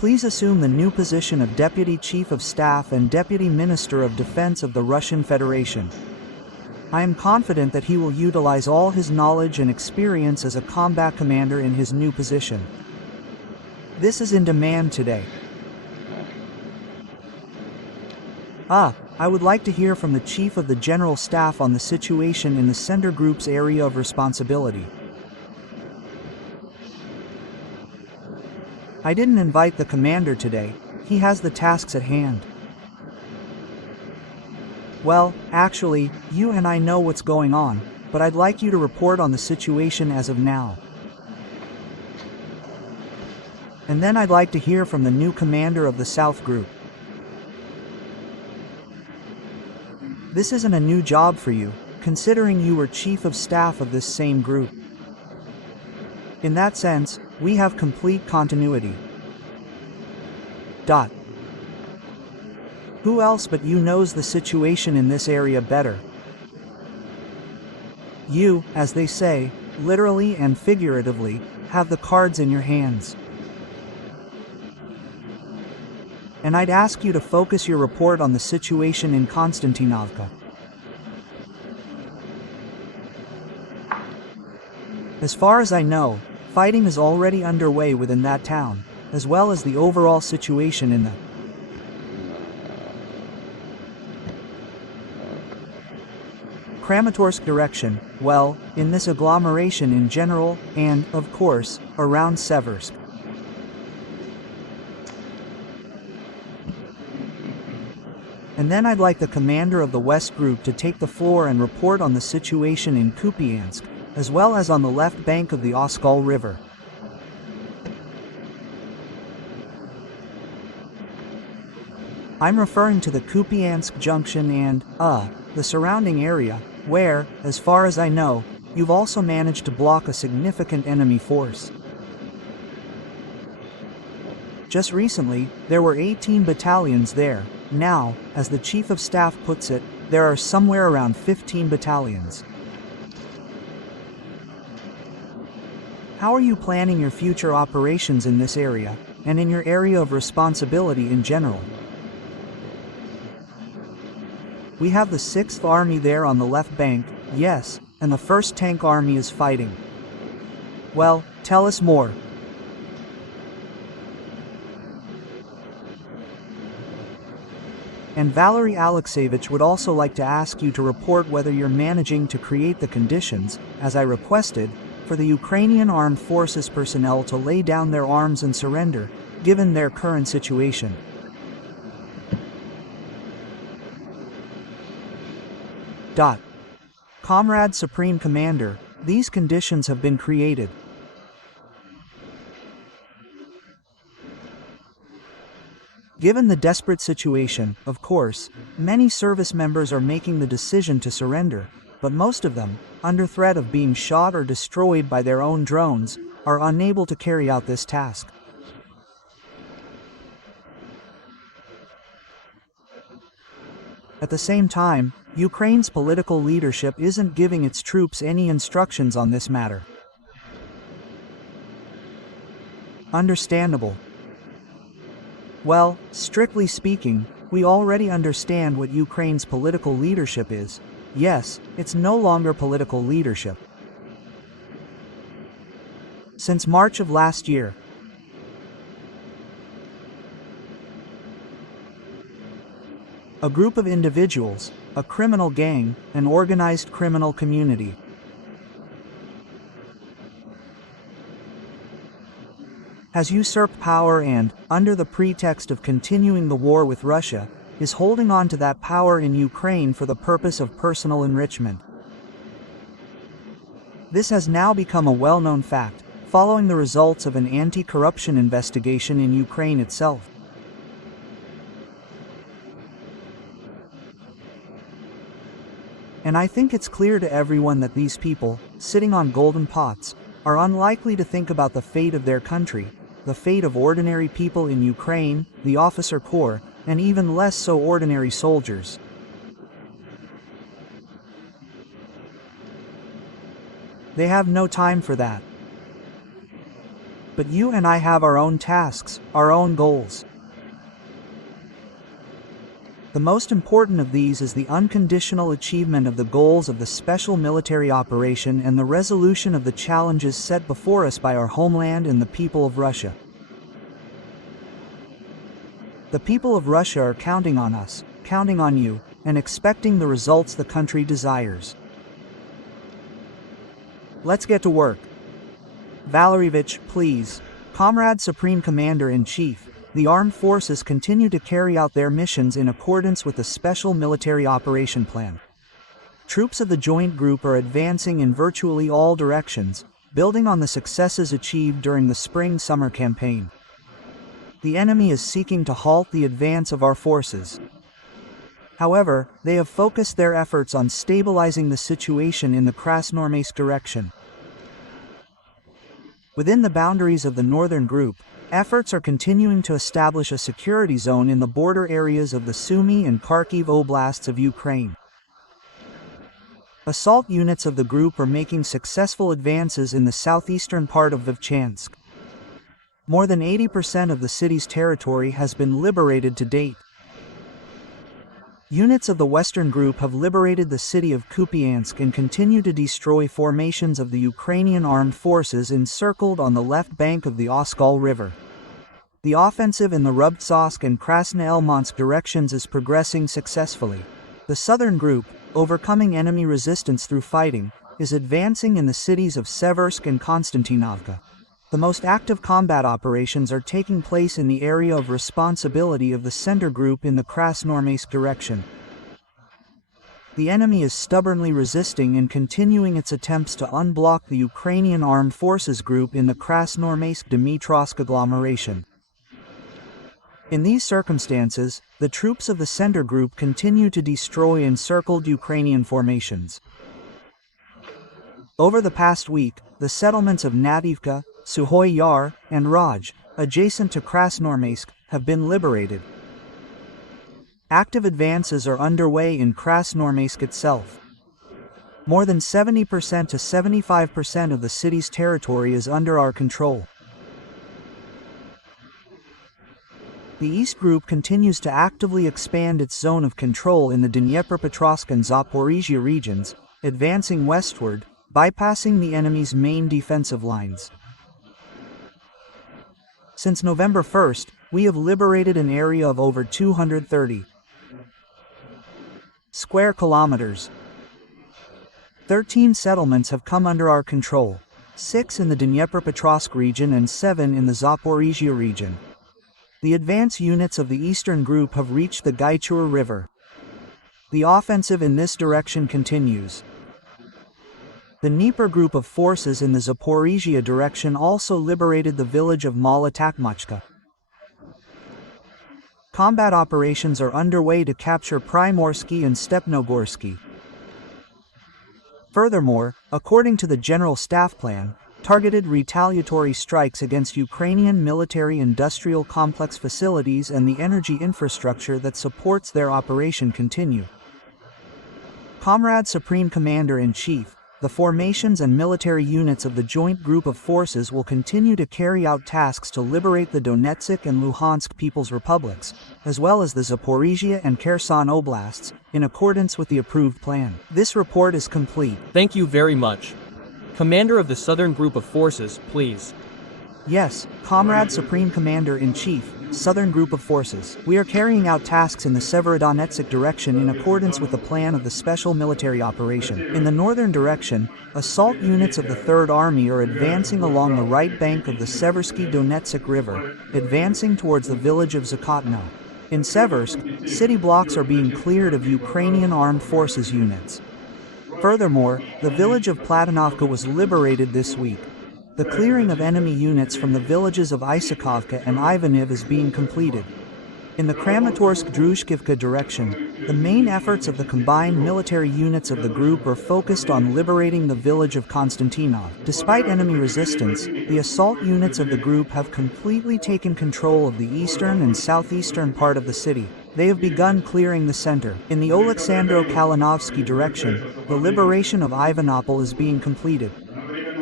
Please assume the new position of Deputy Chief of Staff and Deputy Minister of Defense of the Russian Federation. I am confident that he will utilize all his knowledge and experience as a combat commander in his new position. This is in demand today. I would like to hear from the Chief of the General Staff on the situation in the Center Group's area of responsibility. I didn't invite the commander today, he has the tasks at hand. Well, actually, you and I know what's going on, but I'd like you to report on the situation as of now. And then I'd like to hear from the new commander of the South Group. This isn't a new job for you, considering you were Chief of Staff of this same group. In that sense, we have complete continuity. Who else but you knows the situation in this area better? You, as they say, literally and figuratively, have the cards in your hands. And I'd ask you to focus your report on the situation in Konstantinovka. As far as I know, fighting is already underway within that town, as well as the overall situation in the Kramatorsk direction, well, in this agglomeration in general, and, of course, around Seversk. And then I'd like the commander of the West Group to take the floor and report on the situation in Kupyansk, as well as on the left bank of the Oskol River. I'm referring to the Kupyansk junction and, the surrounding area, where, as far as I know, you've also managed to block a significant enemy force. Just recently, there were 18 battalions there. Now, as the Chief of Staff puts it, there are somewhere around 15 battalions. How are you planning your future operations in this area, and in your area of responsibility in general? We have the 6th Army there on the left bank, yes, and the 1st Tank Army is fighting. Well, tell us more. And Valery Alexeyevich would also like to ask you to report whether you're managing to create the conditions, as I requested, for the Ukrainian Armed Forces personnel to lay down their arms and surrender, given their current situation. Comrade Supreme Commander, these conditions have been created. Given the desperate situation, of course, many service members are making the decision to surrender, but most of them, under threat of being shot or destroyed by their own drones, are unable to carry out this task. At the same time, Ukraine's political leadership isn't giving its troops any instructions on this matter. Understandable. Well, strictly speaking, we already understand what Ukraine's political leadership is. Yes, it's no longer political leadership. Since March of last year, a group of individuals, a criminal gang, an organized criminal community, has usurped power and, under the pretext of continuing the war with Russia, is holding on to that power in Ukraine for the purpose of personal enrichment. This has now become a well-known fact, following the results of an anti-corruption investigation in Ukraine itself. And I think it's clear to everyone that these people, sitting on golden pots, are unlikely to think about the fate of their country, the fate of ordinary people in Ukraine, the officer corps, and even less so ordinary soldiers. They have no time for that. But you and I have our own tasks, our own goals. The most important of these is the unconditional achievement of the goals of the special military operation and the resolution of the challenges set before us by our homeland and the people of Russia. The people of Russia are counting on us, counting on you, and expecting the results the country desires. Let's get to work. Valerievich, please. Comrade Supreme Commander-in-Chief, the armed forces continue to carry out their missions in accordance with the Special Military Operation Plan. Troops of the Joint Group are advancing in virtually all directions, building on the successes achieved during the spring-summer campaign. The enemy is seeking to halt the advance of our forces. However, they have focused their efforts on stabilizing the situation in the Krasnoarmeysk direction. Within the boundaries of the Northern Group, efforts are continuing to establish a security zone in the border areas of the Sumy and Kharkiv oblasts of Ukraine. Assault units of the group are making successful advances in the southeastern part of Kupyansk. More than 80% of the city's territory has been liberated to date. Units of the Western Group have liberated the city of Kupyansk and continue to destroy formations of the Ukrainian armed forces encircled on the left bank of the Oskol River. The offensive in the Rubtsovsk and Krasnoelmansk directions is progressing successfully. The Southern Group, overcoming enemy resistance through fighting, is advancing in the cities of Seversk and Konstantinovka. The most active combat operations are taking place in the area of responsibility of the Center Group in the Krasnoarmeysk direction. The enemy is stubbornly resisting and continuing its attempts to unblock the Ukrainian Armed Forces Group in the Krasnoarmeysk-Dmitrovsk agglomeration. In these circumstances, the troops of the Center Group continue to destroy encircled Ukrainian formations. Over the past week, the settlements of Nadivka, Suhoy Yar, and Raj, adjacent to Krasnoarmeysk, have been liberated. Active advances are underway in Krasnoarmeysk itself. More than 70% to 75% of the city's territory is under our control. The East Group continues to actively expand its zone of control in the Dnipropetrovsk and Zaporizhia regions, advancing westward, bypassing the enemy's main defensive lines. Since November 1st, we have liberated an area of over 230 square kilometers. 13 settlements have come under our control, 6 in the Dnipropetrovsk region and 7 in the Zaporizhia region. The advance units of the Eastern Group have reached the Gaichur River. The offensive in this direction continues. The Dnieper Group of forces in the Zaporizhia direction also liberated the village of Malotakmachka. Combat operations are underway to capture Primorsky and Stepnogorsky. Furthermore, according to the General Staff Plan, targeted retaliatory strikes against Ukrainian military-industrial complex facilities and the energy infrastructure that supports their operation continue. Comrade Supreme Commander-in-Chief, the formations and military units of the Joint Group of Forces will continue to carry out tasks to liberate the Donetsk and Luhansk People's Republics, as well as the Zaporizhia and Kherson Oblasts, in accordance with the approved plan. This report is complete. Thank you very much. Commander of the Southern Group of Forces, please. Yes, Comrade Supreme Commander-in-Chief, Southern Group of Forces. We are carrying out tasks in the Severodonetsk direction in accordance with the plan of the Special Military Operation. In the northern direction, assault units of the Third Army are advancing along the right bank of the Seversky Donetsk River, advancing towards the village of Zakotno. In Seversk, city blocks are being cleared of Ukrainian Armed Forces units. Furthermore, the village of Platonovka was liberated this week. The clearing of enemy units from the villages of Isakovka and Ivaniv is being completed. In the Kramatorsk-Druzhkivka direction, the main efforts of the combined military units of the group are focused on liberating the village of Konstantinov. Despite enemy resistance, the assault units of the group have completely taken control of the eastern and southeastern part of the city. They have begun clearing the center. In the Oleksandro-Kalinovsky direction, the liberation of Ivanopol is being completed.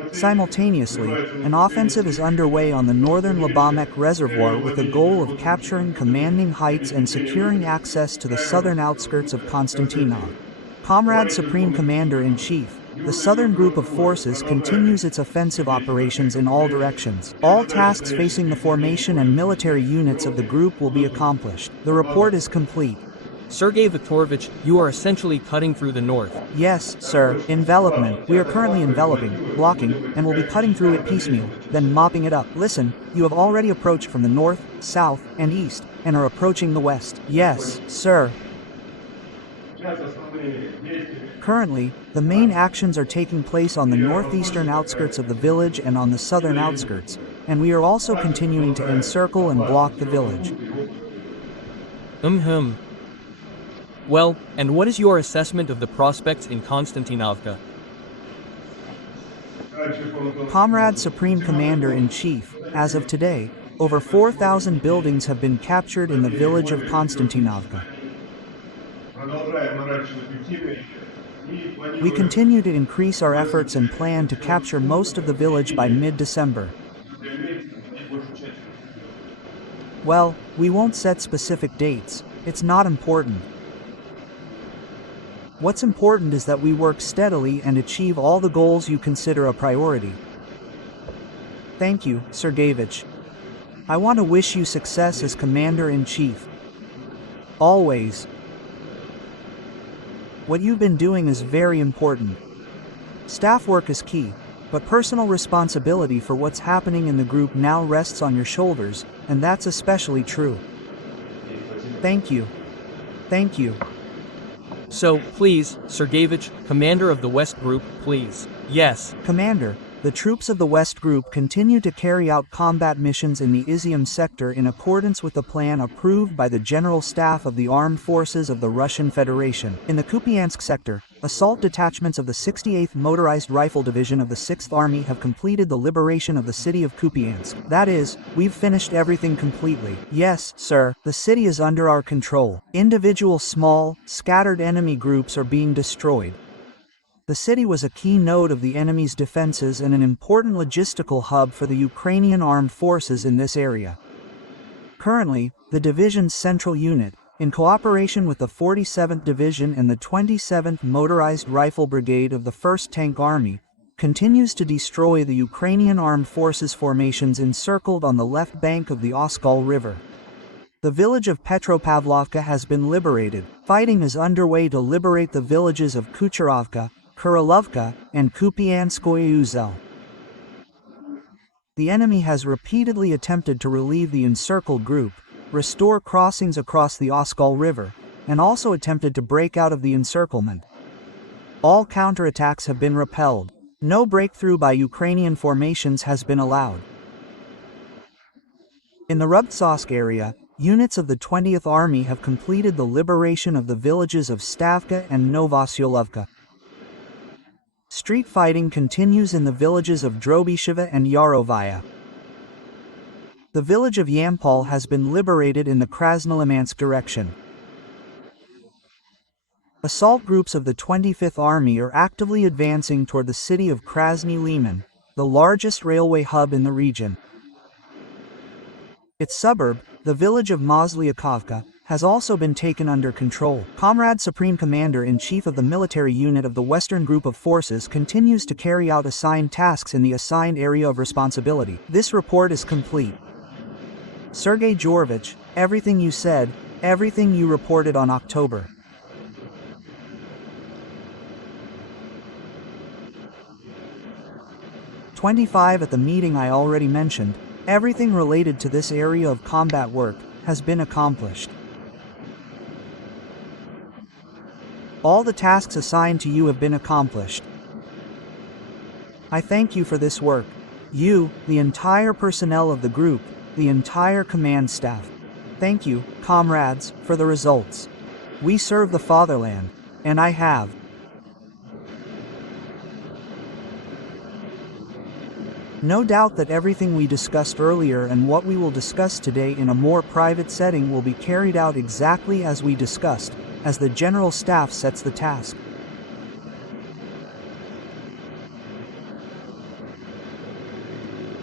Simultaneously, an offensive is underway on the northern Labamek Reservoir with the goal of capturing commanding heights and securing access to the southern outskirts of Konstantinov. Comrade Supreme Commander-in-Chief, the southern group of forces continues its offensive operations in all directions. All tasks facing the formation and military units of the group will be accomplished. The report is complete. Sergei Viktorovich, you are essentially cutting through the north. Yes, sir. Envelopment. We are currently enveloping, blocking, and will be cutting through it piecemeal, then mopping it up. Listen, you have already approached from the north, south, and east, and are approaching the west. Yes, sir. Currently, the main actions are taking place on the northeastern outskirts of the village and on the southern outskirts, and we are also continuing to encircle and block the village. Well, and what is your assessment of the prospects in Konstantinovka? Comrade Supreme Commander-in-Chief, as of today, over 4,000 buildings have been captured in the village of Konstantinovka. We continue to increase our efforts and plan to capture most of the village by mid-December. Well, we won't set specific dates, it's not important. What's important is that we work steadily and achieve all the goals you consider a priority. Thank you, Sergeyevich. I want to wish you success as Commander-in-Chief. Always. What you've been doing is very important. Staff work is key, but personal responsibility for what's happening in the group now rests on your shoulders, and that's especially true. Thank you. Thank you. So, please, Sergeyevich, Commander of the West Group, please. Yes. Commander, the troops of the West Group continue to carry out combat missions in the Izium sector in accordance with the plan approved by the General Staff of the Armed Forces of the Russian Federation. In the Kupyansk sector, assault detachments of the 68th Motorized Rifle Division of the 6th Army have completed the liberation of the city of Kupyansk. That is, we've finished everything completely. Yes, sir, the city is under our control. Individual small, scattered enemy groups are being destroyed. The city was a key node of the enemy's defenses and an important logistical hub for the Ukrainian armed forces in this area. Currently, the division's central unit, in cooperation with the 47th Division and the 27th Motorized Rifle Brigade of the 1st Tank Army, continues to destroy the Ukrainian armed forces formations encircled on the left bank of the Oskol River. The village of Petropavlovka has been liberated. Fighting is underway to liberate the villages of Kucherovka, Kurilovka, and Kupyanskoye Uzel. The enemy has repeatedly attempted to relieve the encircled group, restore crossings across the Oskol River, and also attempted to break out of the encirclement. All counterattacks have been repelled. No breakthrough by Ukrainian formations has been allowed. In the Rubtsovsk area, units of the 20th Army have completed the liberation of the villages of Stavka and Novosyolovka. Street fighting continues in the villages of Drobisheva and Yarovaya. The village of Yampol has been liberated in the Krasnolimansk direction. Assault groups of the 25th Army are actively advancing toward the city of Krasny Liman, the largest railway hub in the region. Its suburb, the village of Mozlyakovka, has also been taken under control. Comrade Supreme Commander-in-Chief of the military unit of the Western Group of Forces continues to carry out assigned tasks in the assigned area of responsibility. This report is complete. Sergei Georgevich, everything you said, everything you reported on October 25 at the meeting I already mentioned, everything related to this area of combat work has been accomplished. All the tasks assigned to you have been accomplished. I thank you for this work. You, the entire personnel of the group, the entire command staff. Thank you, comrades, for the results. We serve the fatherland, and I have. No doubt that everything we discussed earlier and what we will discuss today in a more private setting will be carried out exactly as we discussed, as the General Staff sets the task.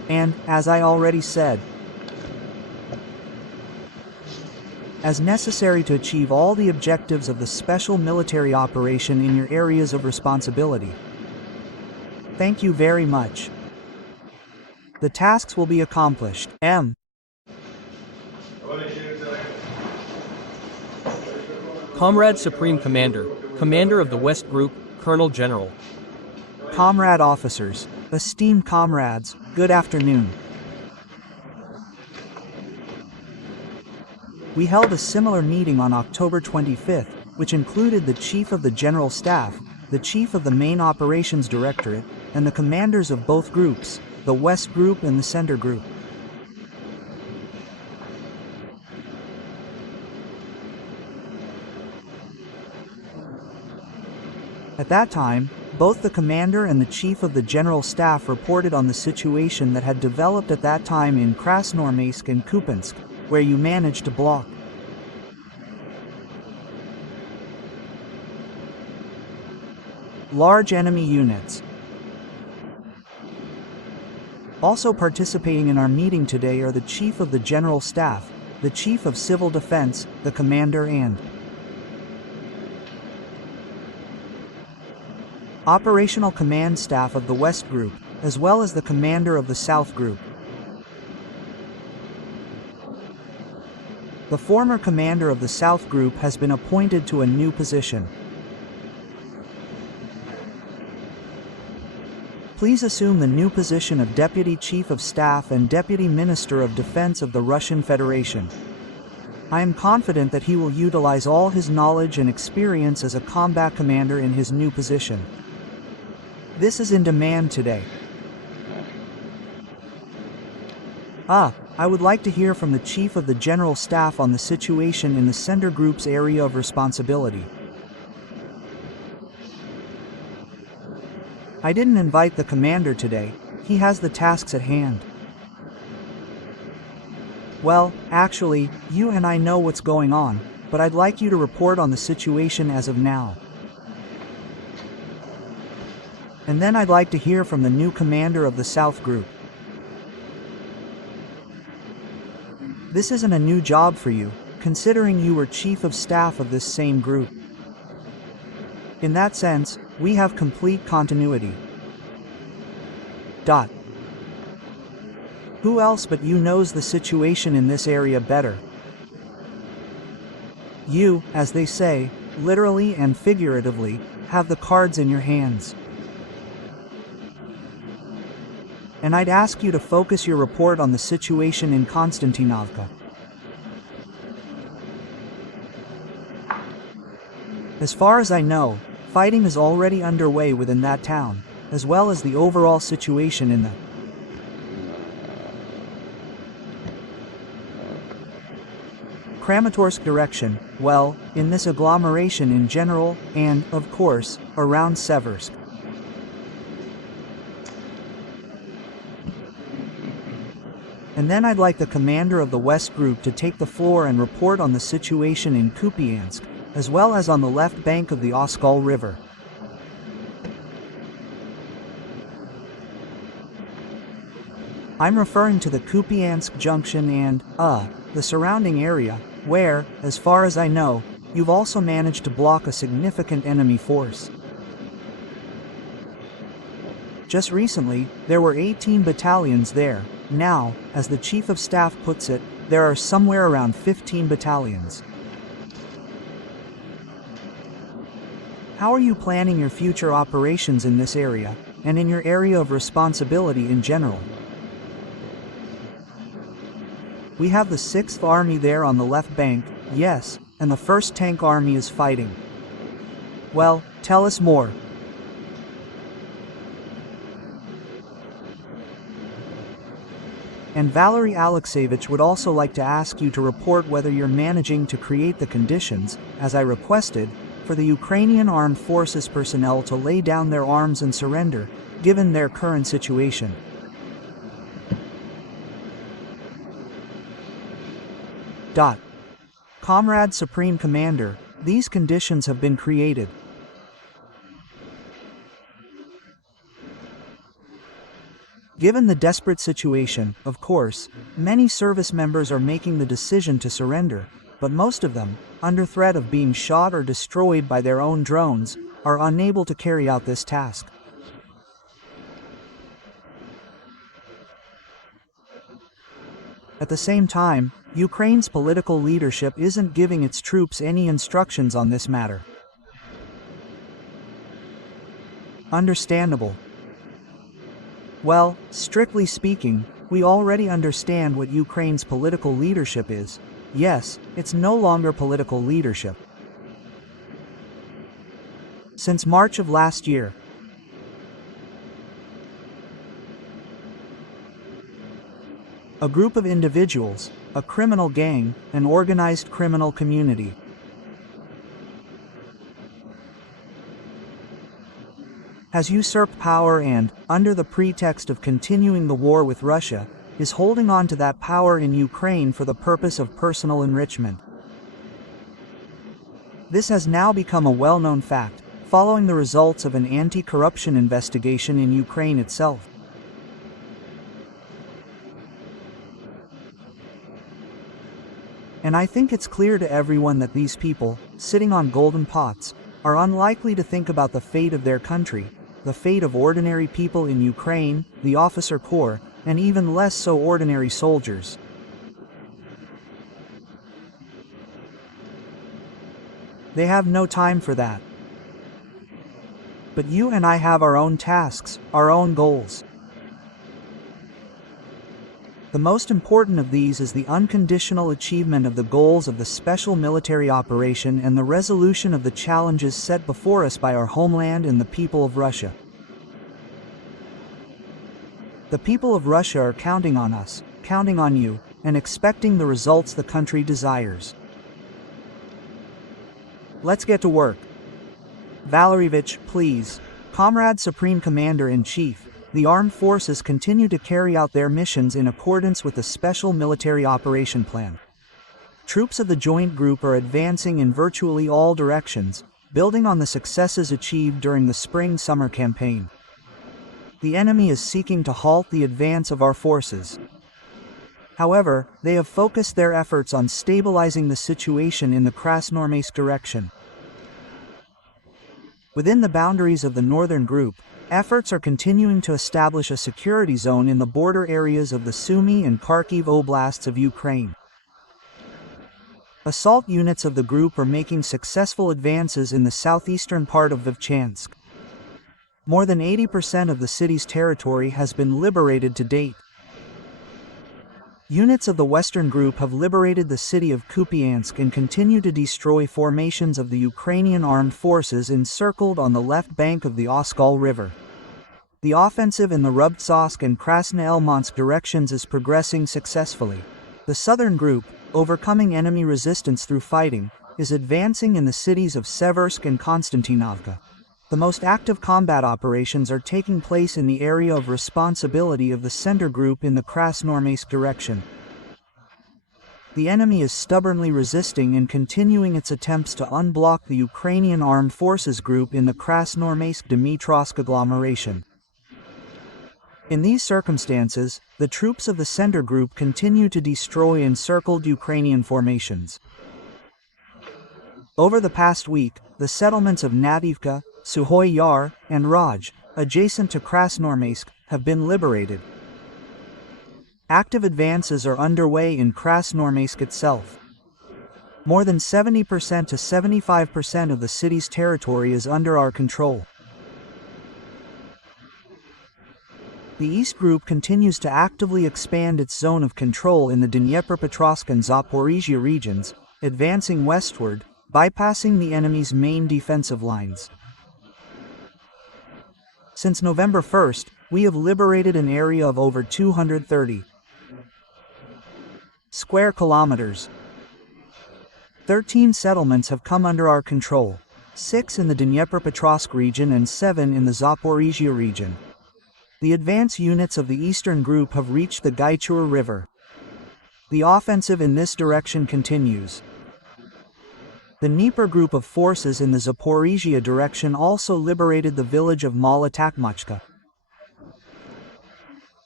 And, as I already said, as necessary to achieve all the objectives of the special military operation in your areas of responsibility. Thank you very much. The tasks will be accomplished. M. Comrade Supreme Commander, Commander of the West Group, Colonel General. Comrade officers, esteemed comrades, good afternoon. We held a similar meeting on October 25th, which included the Chief of the General Staff, the Chief of the Main Operations Directorate, and the commanders of both groups, the West Group and the Center Group. At that time, both the commander and the chief of the general staff reported on the situation that had developed at that time in Krasnoarmeysk and Kupyansk, where you managed to block large enemy units. Also participating in our meeting today are the chief of the general staff, the chief of civil defense, the commander and operational command staff of the West Group, as well as the commander of the South Group. The former commander of the South Group has been appointed to a new position. Please assume the new position of Deputy Chief of Staff and Deputy Minister of Defense of the Russian Federation. I am confident that he will utilize all his knowledge and experience as a combat commander in his new position. This is in demand today. I would like to hear from the Chief of the General Staff on the situation in the Center Group's area of responsibility. I didn't invite the commander today, he has the tasks at hand. Well, actually, you and I know what's going on, but I'd like you to report on the situation as of now. And then I'd like to hear from the new commander of the South Group. This isn't a new job for you, considering you were chief of staff of this same group. In that sense, we have complete continuity. Who else but you knows the situation in this area better? You, as they say, literally and figuratively, have the cards in your hands. And I'd ask you to focus your report on the situation in Konstantinovka. As far as I know, fighting is already underway within that town, as well as the overall situation in the Kramatorsk direction, well, in this agglomeration in general, and, of course, around Seversk. And then I'd like the commander of the West Group to take the floor and report on the situation in Kupyansk, as well as on the left bank of the Oskol River. I'm referring to the Kupyansk junction and, the surrounding area, where, as far as I know, you've also managed to block a significant enemy force. Just recently, there were 18 battalions there. Now, as the Chief of Staff puts it, there are somewhere around 15 battalions. How are you planning your future operations in this area, and in your area of responsibility in general? We have the 6th Army there on the left bank, yes, and the 1st Tank Army is fighting. Well, tell us more. And Valery Alexeyevich would also like to ask you to report whether you're managing to create the conditions, as I requested, for the Ukrainian Armed Forces personnel to lay down their arms and surrender, given their current situation. Comrade Supreme Commander, these conditions have been created. Given the desperate situation, of course, many service members are making the decision to surrender, but most of them, under threat of being shot or destroyed by their own drones, are unable to carry out this task. At the same time, Ukraine's political leadership isn't giving its troops any instructions on this matter. Understandable. Well, strictly speaking, we already understand what Ukraine's political leadership is. Yes, it's no longer political leadership. Since March of last year, a group of individuals, a criminal gang, an organized criminal community, has usurped power and, under the pretext of continuing the war with Russia, is holding on to that power in Ukraine for the purpose of personal enrichment. This has now become a well-known fact, following the results of an anti-corruption investigation in Ukraine itself. And I think it's clear to everyone that these people, sitting on golden pots, are unlikely to think about the fate of their country, the fate of ordinary people in Ukraine, the officer corps, and even less so ordinary soldiers. They have no time for that. But you and I have our own tasks, our own goals. The most important of these is the unconditional achievement of the goals of the special military operation and the resolution of the challenges set before us by our homeland and the people of Russia. The people of Russia are counting on us, counting on you, and expecting the results the country desires. Let's get to work. Valerievich, please. Comrade Supreme Commander-in-Chief, the armed forces continue to carry out their missions in accordance with the Special Military Operation Plan. Troops of the Joint Group are advancing in virtually all directions, building on the successes achieved during the spring-summer campaign. The enemy is seeking to halt the advance of our forces. However, they have focused their efforts on stabilizing the situation in the Krasnoarmeysk direction. Within the boundaries of the Northern Group, efforts are continuing to establish a security zone in the border areas of the Sumy and Kharkiv oblasts of Ukraine. Assault units of the group are making successful advances in the southeastern part of Kupyansk. More than 80% of the city's territory has been liberated to date. Units of the Western Group have liberated the city of Kupyansk and continue to destroy formations of the Ukrainian armed forces encircled on the left bank of the Oskol River. The offensive in the Rubtsovsk and Krasnoelmansk directions is progressing successfully. The Southern Group, overcoming enemy resistance through fighting, is advancing in the cities of Seversk and Konstantinovka. The most active combat operations are taking place in the area of responsibility of the Center Group in the Krasnoarmeysk direction. The enemy is stubbornly resisting and continuing its attempts to unblock the Ukrainian Armed Forces Group in the Krasnoarmeysk-Dmitrovsk agglomeration. In these circumstances, the troops of the Center Group continue to destroy encircled Ukrainian formations. Over the past week, the settlements of Nadivka, Suhoy Yar, and Raj, adjacent to Krasnoarmeysk, have been liberated. Active advances are underway in Krasnoarmeysk itself. More than 70% to 75% of the city's territory is under our control. The East Group continues to actively expand its zone of control in the Dnipropetrovsk and Zaporizhia regions, advancing westward, bypassing the enemy's main defensive lines. Since November 1st, we have liberated an area of over 230 square kilometers. 13 settlements have come under our control, 6 in the Dnipropetrovsk region and 7 in the Zaporizhia region. The advance units of the Eastern Group have reached the Gaichur River. The offensive in this direction continues. The Dnieper Group of forces in the Zaporizhia direction also liberated the village of Mala Takmachka.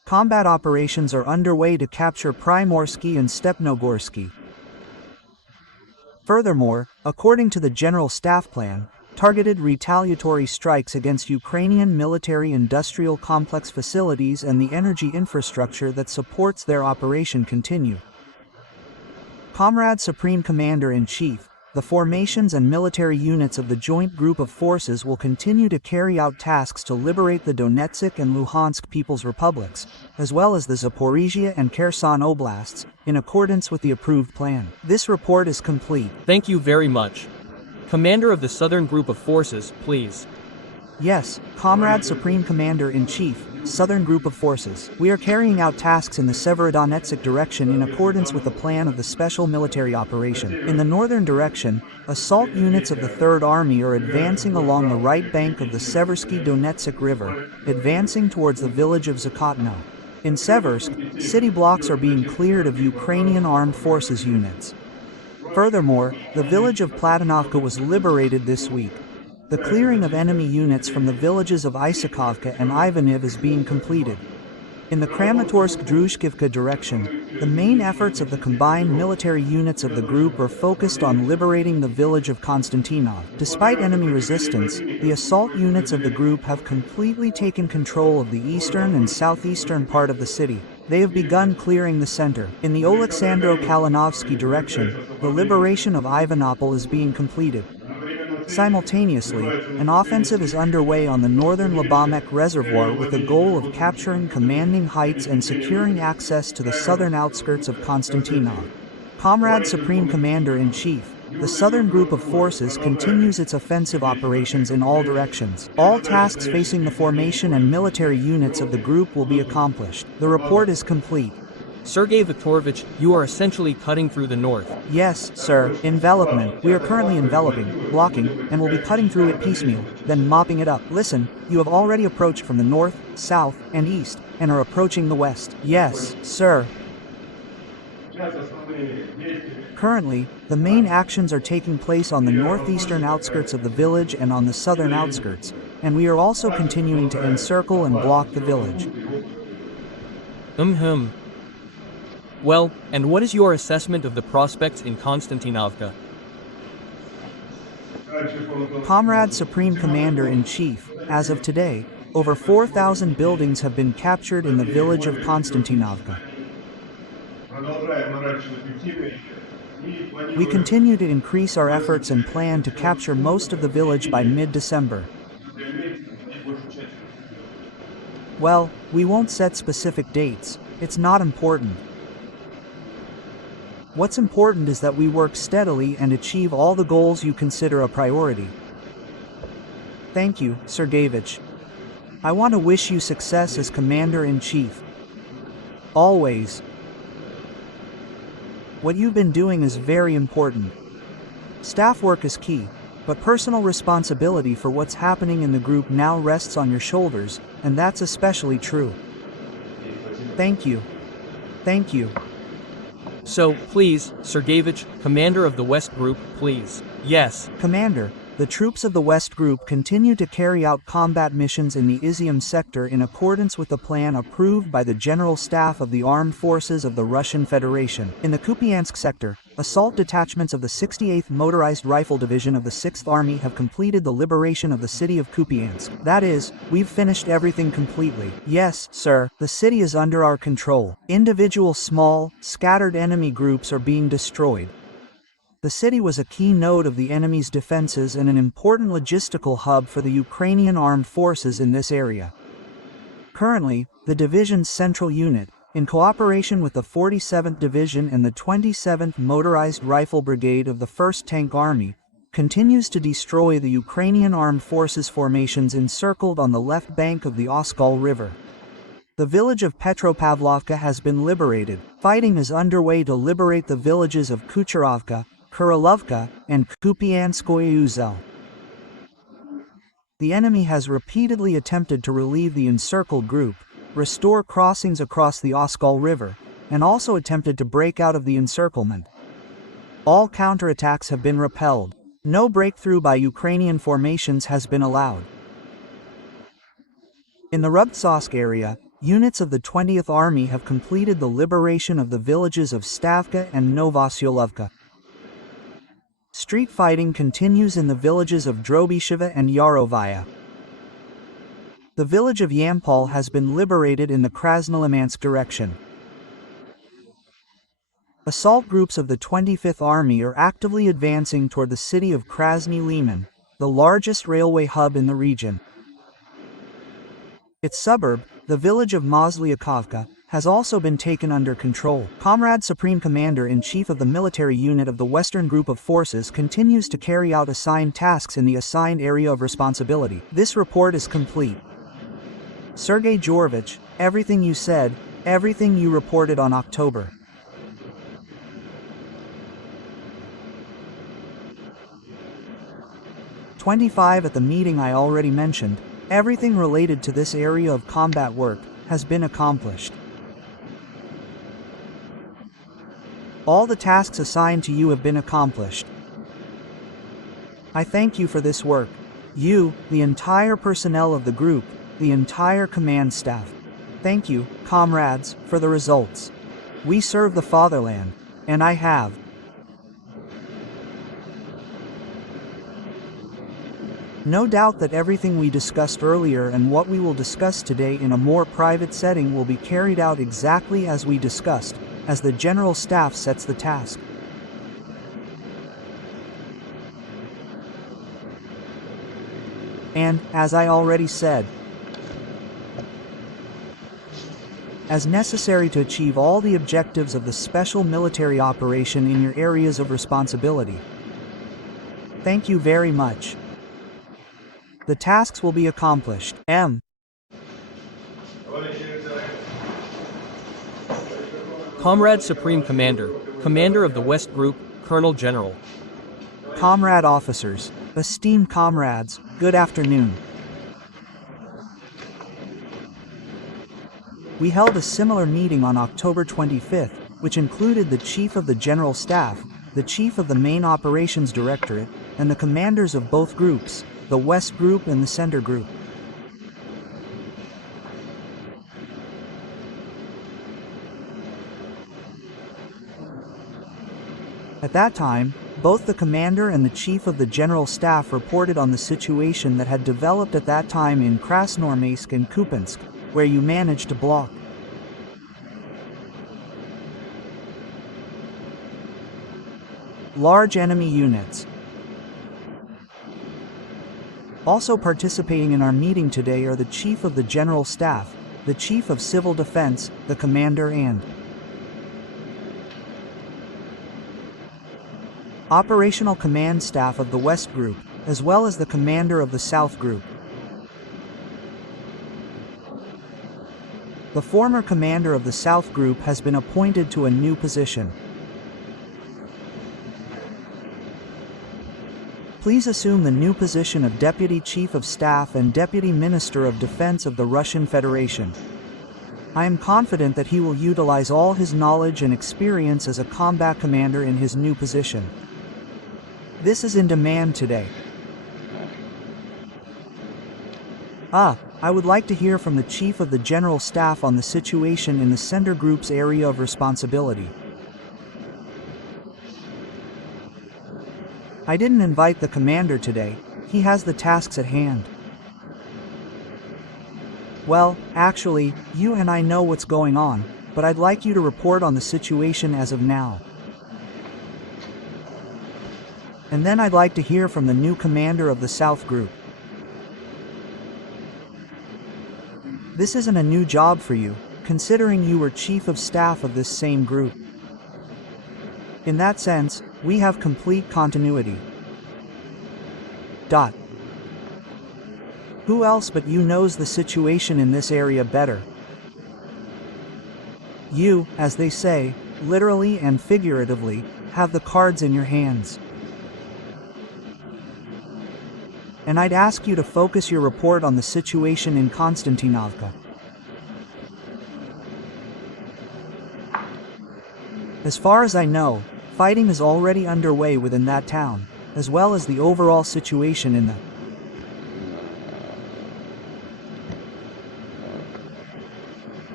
Combat operations are underway to capture Primorsky and Stepnogorsky. Furthermore, according to the General Staff Plan, targeted retaliatory strikes against Ukrainian military-industrial complex facilities and the energy infrastructure that supports their operation continue. Comrade Supreme Commander-in-Chief, the formations and military units of the Joint Group of Forces will continue to carry out tasks to liberate the Donetsk and Luhansk People's Republics, as well as the Zaporizhia and Kherson Oblasts, in accordance with the approved plan. This report is complete. Thank you very much. Commander of the Southern Group of Forces, please. Yes, Comrade Supreme Commander-in-Chief, Southern Group of Forces. We are carrying out tasks in the Severodonetsk direction in accordance with the plan of the Special Military Operation. In the northern direction, assault units of the Third Army are advancing along the right bank of the Seversky Donetsk River, advancing towards the village of Zakotno. In Seversk, city blocks are being cleared of Ukrainian Armed Forces units. Furthermore, the village of Platonovka was liberated this week. The clearing of enemy units from the villages of Isakovka and Ivaniv is being completed. In the Kramatorsk-Druzhkivka direction, the main efforts of the combined military units of the group are focused on liberating the village of Konstantinov. Despite enemy resistance, the assault units of the group have completely taken control of the eastern and southeastern part of the city. They have begun clearing the center. In the Oleksandro-Kalinovsky direction, the liberation of Ivanopol is being completed. Simultaneously, an offensive is underway on the northern Labamek Reservoir with the goal of capturing commanding heights and securing access to the southern outskirts of Konstantinov. Comrade Supreme Commander-in-Chief, the Southern Group of Forces continues its offensive operations in all directions. All tasks facing the formation and military units of the group will be accomplished. The report is complete. Sergei Viktorovich, you are essentially cutting through the north. Yes, sir. Envelopment. We are currently enveloping, blocking, and will be cutting through it piecemeal, then mopping it up. Listen, you have already approached from the north, south, and east, and are approaching the west. Yes, sir. Currently, the main actions are taking place on the northeastern outskirts of the village and on the southern outskirts, and we are also continuing to encircle and block the village. Well, and what is your assessment of the prospects in Konstantinovka? Comrade Supreme Commander-in-Chief, as of today, over 4,000 buildings have been captured in the village of Konstantinovka. We continue to increase our efforts and plan to capture most of the village by mid-December. Well, we won't set specific dates. It's not important. What's important is that we work steadily and achieve all the goals you consider a priority. Thank you, Sergeyevich. I want to wish you success as Commander-in-Chief. Always. What you've been doing is very important. Staff work is key, but personal responsibility for what's happening in the group now rests on your shoulders, and that's especially true. Thank you. Thank you. So, please, Sergeyevich, Commander of the West Group, please. Yes. Commander, the troops of the West Group continue to carry out combat missions in the Izium sector in accordance with the plan approved by the General Staff of the Armed Forces of the Russian Federation. In the Kupyansk sector, assault detachments of the 68th Motorized Rifle Division of the 6th Army have completed the liberation of the city of Kupyansk. That is, we've finished everything completely. Yes, sir, the city is under our control. Individual small, scattered enemy groups are being destroyed. The city was a key node of the enemy's defenses and an important logistical hub for the Ukrainian armed forces in this area. Currently, the division's central unit, in cooperation with the 47th Division and the 27th Motorized Rifle Brigade of the 1st Tank Army, continues to destroy the Ukrainian armed forces formations encircled on the left bank of the Oskol River. The village of Petropavlovka has been liberated. Fighting is underway to liberate the villages of Kucherovka, Kurilovka, and Kupyanskoye Uzel. The enemy has repeatedly attempted to relieve the encircled group, restore crossings across the Oskol River, and also attempted to break out of the encirclement. All counterattacks have been repelled. No breakthrough by Ukrainian formations has been allowed. In the Rubtsovsk area, Units of the 20th Army have completed the liberation of the villages of Stavka and Novosyolovka. Street fighting continues in the villages of Drobisheva and Yarovaya. The village of Yampol has been liberated in the Krasnolimansk direction. Assault groups of the 25th Army are actively advancing toward the city of Krasny Liman, the largest railway hub in the region. Its suburb, the village of Mozlyakovka, has also been taken under control. Comrade Supreme Commander-in-Chief of the military unit of the Western Group of Forces continues to carry out assigned tasks in the assigned area of responsibility. This report is complete. Sergei Georgevich, everything you said, everything you reported on October 25 at the meeting I already mentioned, everything related to this area of combat work has been accomplished. All the tasks assigned to you have been accomplished. I thank you for this work. You, the entire personnel of the group, the entire command staff. Thank you, comrades, for the results. We serve the fatherland, and I have. No doubt that everything we discussed earlier and what we will discuss today in a more private setting will be carried out exactly as we discussed, as the General Staff sets the task. And, as I already said, as necessary to achieve all the objectives of the special military operation in your areas of responsibility. Thank you very much. The tasks will be accomplished. Comrade Supreme Commander, Commander of the West Group, Colonel General. Comrade officers, esteemed comrades, good afternoon. We held a similar meeting on October 25th, which included the Chief of the General Staff, the Chief of the Main Operations Directorate, and the commanders of both groups, the West Group and the Center Group. At that time, both the commander and the chief of the general staff reported on the situation that had developed at that time in Krasnoarmeysk and Kupyansk, where you managed to block large enemy units. Also participating in our meeting today are the Chief of the General Staff, the Chief of Civil Defense, the Commander and Operational Command Staff of the West Group, as well as the Commander of the South Group. The former commander of the South Group has been appointed to a new position. Please assume the new position of Deputy Chief of Staff and Deputy Minister of Defense of the Russian Federation. I am confident that he will utilize all his knowledge and experience as a combat commander in his new position. This is in demand today. I would like to hear from the Chief of the General Staff on the situation in the Center Group's area of responsibility. I didn't invite the commander today, he has the tasks at hand. Well, actually, you and I know what's going on, but I'd like you to report on the situation as of now. And then I'd like to hear from the new commander of the South Group. This isn't a new job for you, considering you were Chief of Staff of this same group. In that sense, we have complete continuity. Who else but you knows the situation in this area better? You, as they say, literally and figuratively, have the cards in your hands. And I'd ask you to focus your report on the situation in Konstantinovka. As far as I know, fighting is already underway within that town, as well as the overall situation in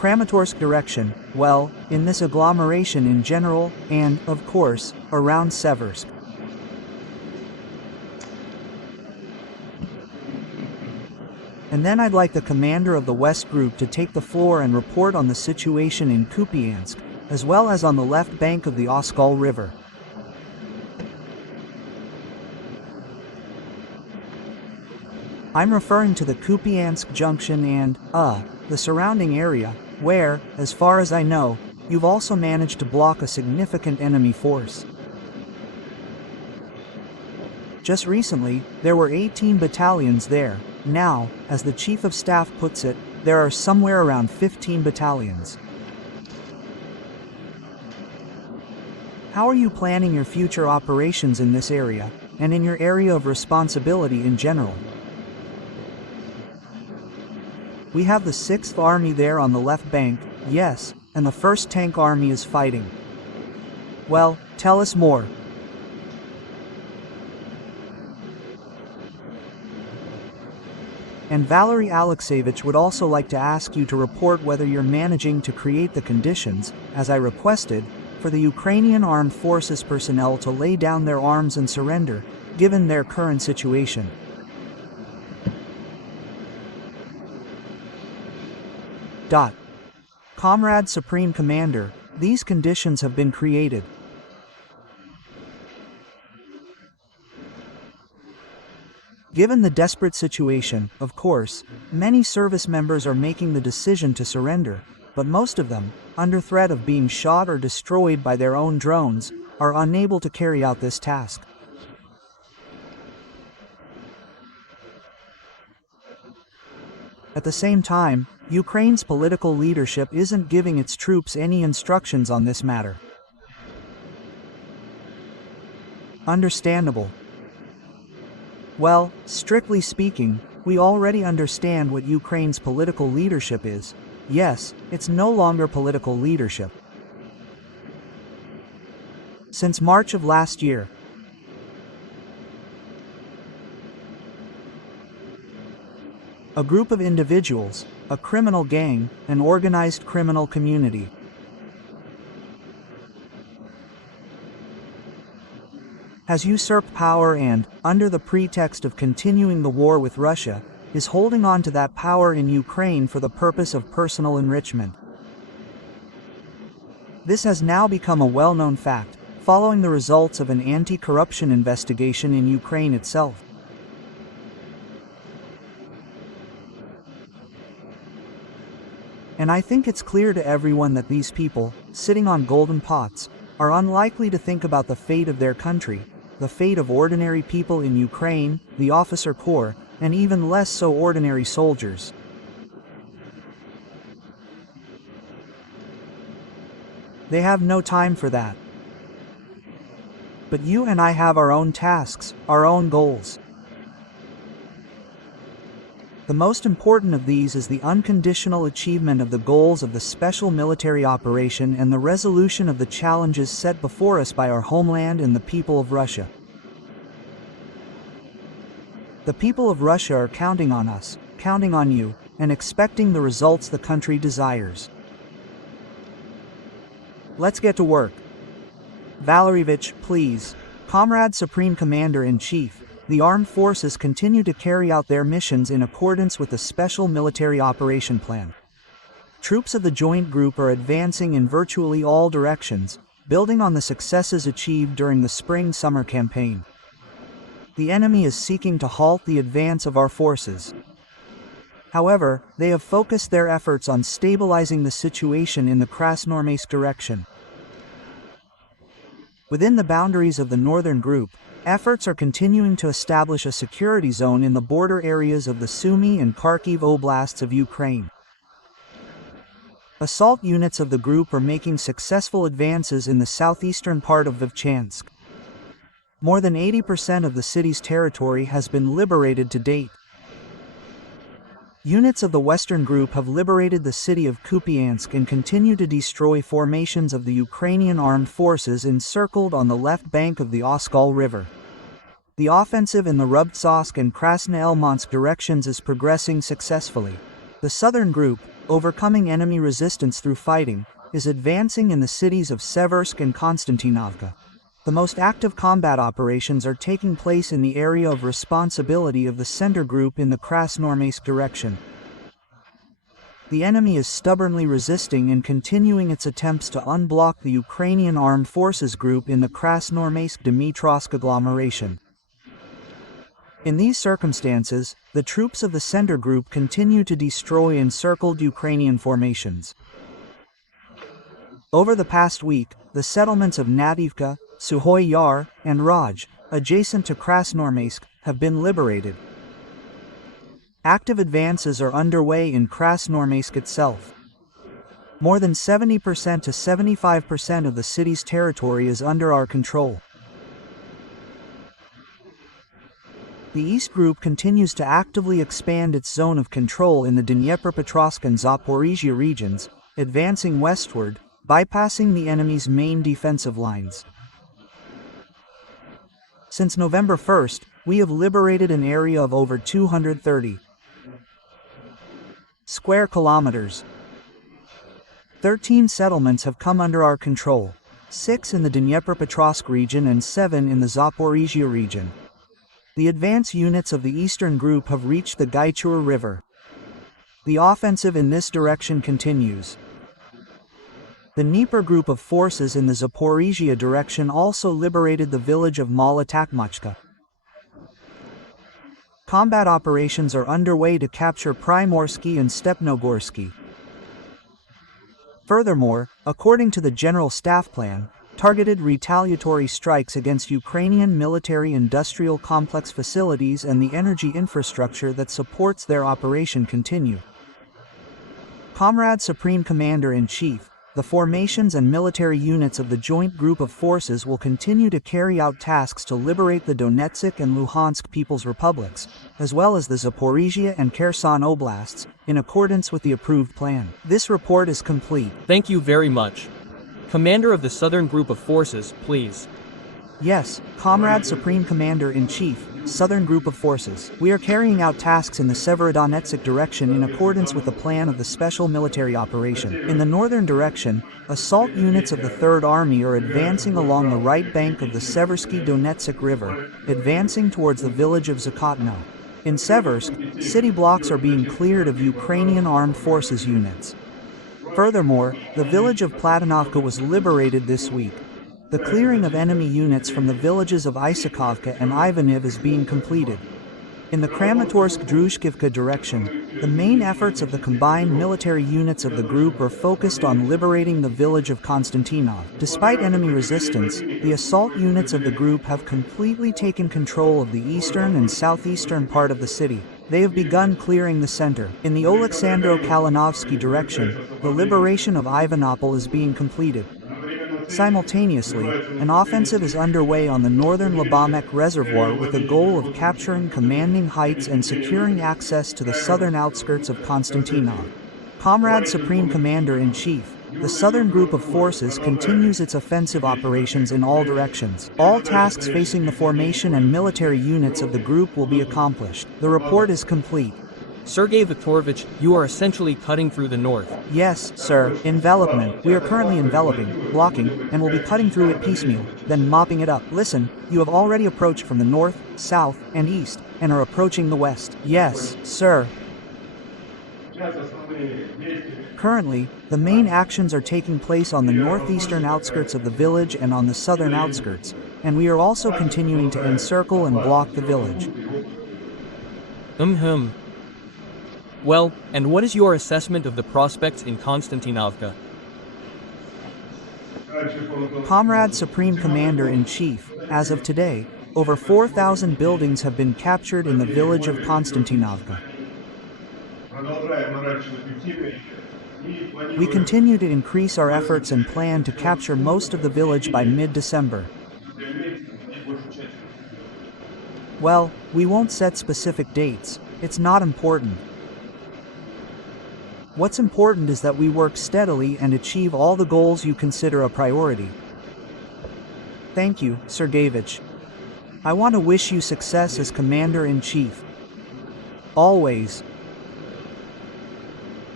Kramatorsk direction, well, in this agglomeration in general, and, of course, around Seversk. And then I'd like the commander of the West Group to take the floor and report on the situation in Kupyansk, as well as on the left bank of the Oskol River. I'm referring to the Kupyansk junction and, the surrounding area, where, as far as I know, you've also managed to block a significant enemy force. Just recently, there were 18 battalions there. Now, as the Chief of Staff puts it, there are somewhere around 15 battalions. How are you planning your future operations in this area, and in your area of responsibility in general? We have the 6th Army there on the left bank, yes, and the 1st Tank Army is fighting. Well, tell us more. And Valery Alexeyevich would also like to ask you to report whether you're managing to create the conditions, as I requested, for the Ukrainian Armed Forces personnel to lay down their arms and surrender, given their current situation. Comrade Supreme Commander, these conditions have been created. Given the desperate situation, of course, many service members are making the decision to surrender, but most of them, under threat of being shot or destroyed by their own drones, are unable to carry out this task. At the same time, Ukraine's political leadership isn't giving its troops any instructions on this matter. Understandable. Well, strictly speaking, we already understand what Ukraine's political leadership is. Yes, it's no longer political leadership. Since March of last year, a group of individuals, a criminal gang, an organized criminal community, has usurped power and, under the pretext of continuing the war with Russia, is holding on to that power in Ukraine for the purpose of personal enrichment. This has now become a well-known fact, following the results of an anti-corruption investigation in Ukraine itself. And I think it's clear to everyone that these people, sitting on golden pots, are unlikely to think about the fate of their country, the fate of ordinary people in Ukraine, the officer corps, and even less so ordinary soldiers. They have no time for that. But you and I have our own tasks, our own goals. The most important of these is the unconditional achievement of the goals of the special military operation and the resolution of the challenges set before us by our homeland and the people of Russia. The people of Russia are counting on us, counting on you, and expecting the results the country desires. Let's get to work. Valeryevich, please. Comrade Supreme Commander-in-Chief, the armed forces continue to carry out their missions in accordance with the Special Military Operation Plan. Troops of the Joint Group are advancing in virtually all directions, building on the successes achieved during the spring-summer campaign. The enemy is seeking to halt the advance of our forces. However, they have focused their efforts on stabilizing the situation in the Krasnoarmeysk direction. Within the boundaries of the Northern Group, efforts are continuing to establish a security zone in the border areas of the Sumy and Kharkiv oblasts of Ukraine. Assault units of the group are making successful advances in the southeastern part of Vovchansk. More than 80% of the city's territory has been liberated to date. Units of the Western Group have liberated the city of Kupyansk and continue to destroy formations of the Ukrainian armed forces encircled on the left bank of the Oskol River. The offensive in the Rubtsovsk and Krasnoelmansk directions is progressing successfully. The Southern Group, overcoming enemy resistance through fighting, is advancing in the cities of Seversk and Konstantinovka. The most active combat operations are taking place in the area of responsibility of the center group in the Krasnoarmeysk direction. The enemy is stubbornly resisting and continuing its attempts to unblock the Ukrainian Armed Forces group in the Krasnoarmeysk-Dmitrovsk agglomeration. In these circumstances, the troops of the center group continue to destroy encircled Ukrainian formations. Over the past week, the settlements of Nadivka, Suhoy Yar, and Raj, adjacent to Krasnoarmeysk, have been liberated. Active advances are underway in Krasnoarmeysk itself. More than 70% to 75% of the city's territory is under our control. The East Group continues to actively expand its zone of control in the Dnipropetrovsk and Zaporizhia regions, advancing westward, bypassing the enemy's main defensive lines. Since November 1st, we have liberated an area of over 230 square kilometers. 13 settlements have come under our control, 6 in the Dnipropetrovsk region and 7 in the Zaporizhia region. The advance units of the Eastern Group have reached the Gaichur River. The offensive in this direction continues. The Dnieper Group of forces in the Zaporizhia direction also liberated the village of Malotakmachka. Combat operations are underway to capture Primorsky and Stepnogorsky. Furthermore, according to the General Staff Plan, targeted retaliatory strikes against Ukrainian military-industrial complex facilities and the energy infrastructure that supports their operation continue. Comrade Supreme Commander-in-Chief, the formations and military units of the Joint Group of Forces will continue to carry out tasks to liberate the Donetsk and Luhansk People's Republics, as well as the Zaporizhia and Kherson Oblasts, in accordance with the approved plan. This report is complete. Thank you very much. Commander of the Southern Group of Forces, please. Yes, Comrade Supreme Commander-in-Chief, Southern Group of Forces. We are carrying out tasks in the Severodonetsk direction in accordance with the plan of the Special Military Operation. In the northern direction, assault units of the Third Army are advancing along the right bank of the Seversky Donetsk River, advancing towards the village of Zakotno. In Seversk, city blocks are being cleared of Ukrainian Armed Forces units. Furthermore, the village of Platonovka was liberated this week. The clearing of enemy units from the villages of Isakovka and Ivaniv is being completed. In the Kramatorsk-Druzhkivka direction, the main efforts of the combined military units of the group are focused on liberating the village of Konstantinov. Despite enemy resistance, the assault units of the group have completely taken control of the eastern and southeastern part of the city. They have begun clearing the center. In the Oleksandro-Kalinovsky direction, the liberation of Ivanopol is being completed. Simultaneously, an offensive is underway on the northern Labamek Reservoir with the goal of capturing commanding heights and securing access to the southern outskirts of Konstantinov. Comrade Supreme Commander-in-Chief, the Southern Group of Forces continues its offensive operations in all directions. All tasks facing the formation and military units of the group will be accomplished. The report is complete. Sergei Viktorovich, you are essentially cutting through the north. Yes, sir. Envelopment. We are currently enveloping, blocking, and will be cutting through it piecemeal, then mopping it up. Listen, you have already approached from the north, south, and east, and are approaching the west. Yes, sir. Currently, the main actions are taking place on the northeastern outskirts of the village and on the southern outskirts, and we are also continuing to encircle and block the village. Well, and what is your assessment of the prospects in Konstantinovka? Comrade Supreme Commander-in-Chief, as of today, over 4,000 buildings have been captured in the village of Konstantinovka. We continue to increase our efforts and plan to capture most of the village by mid-December. Well, we won't set specific dates. It's not important. What's important is that we work steadily and achieve all the goals you consider a priority. Thank you, Sergeyevich. I want to wish you success as Commander-in-Chief. Always.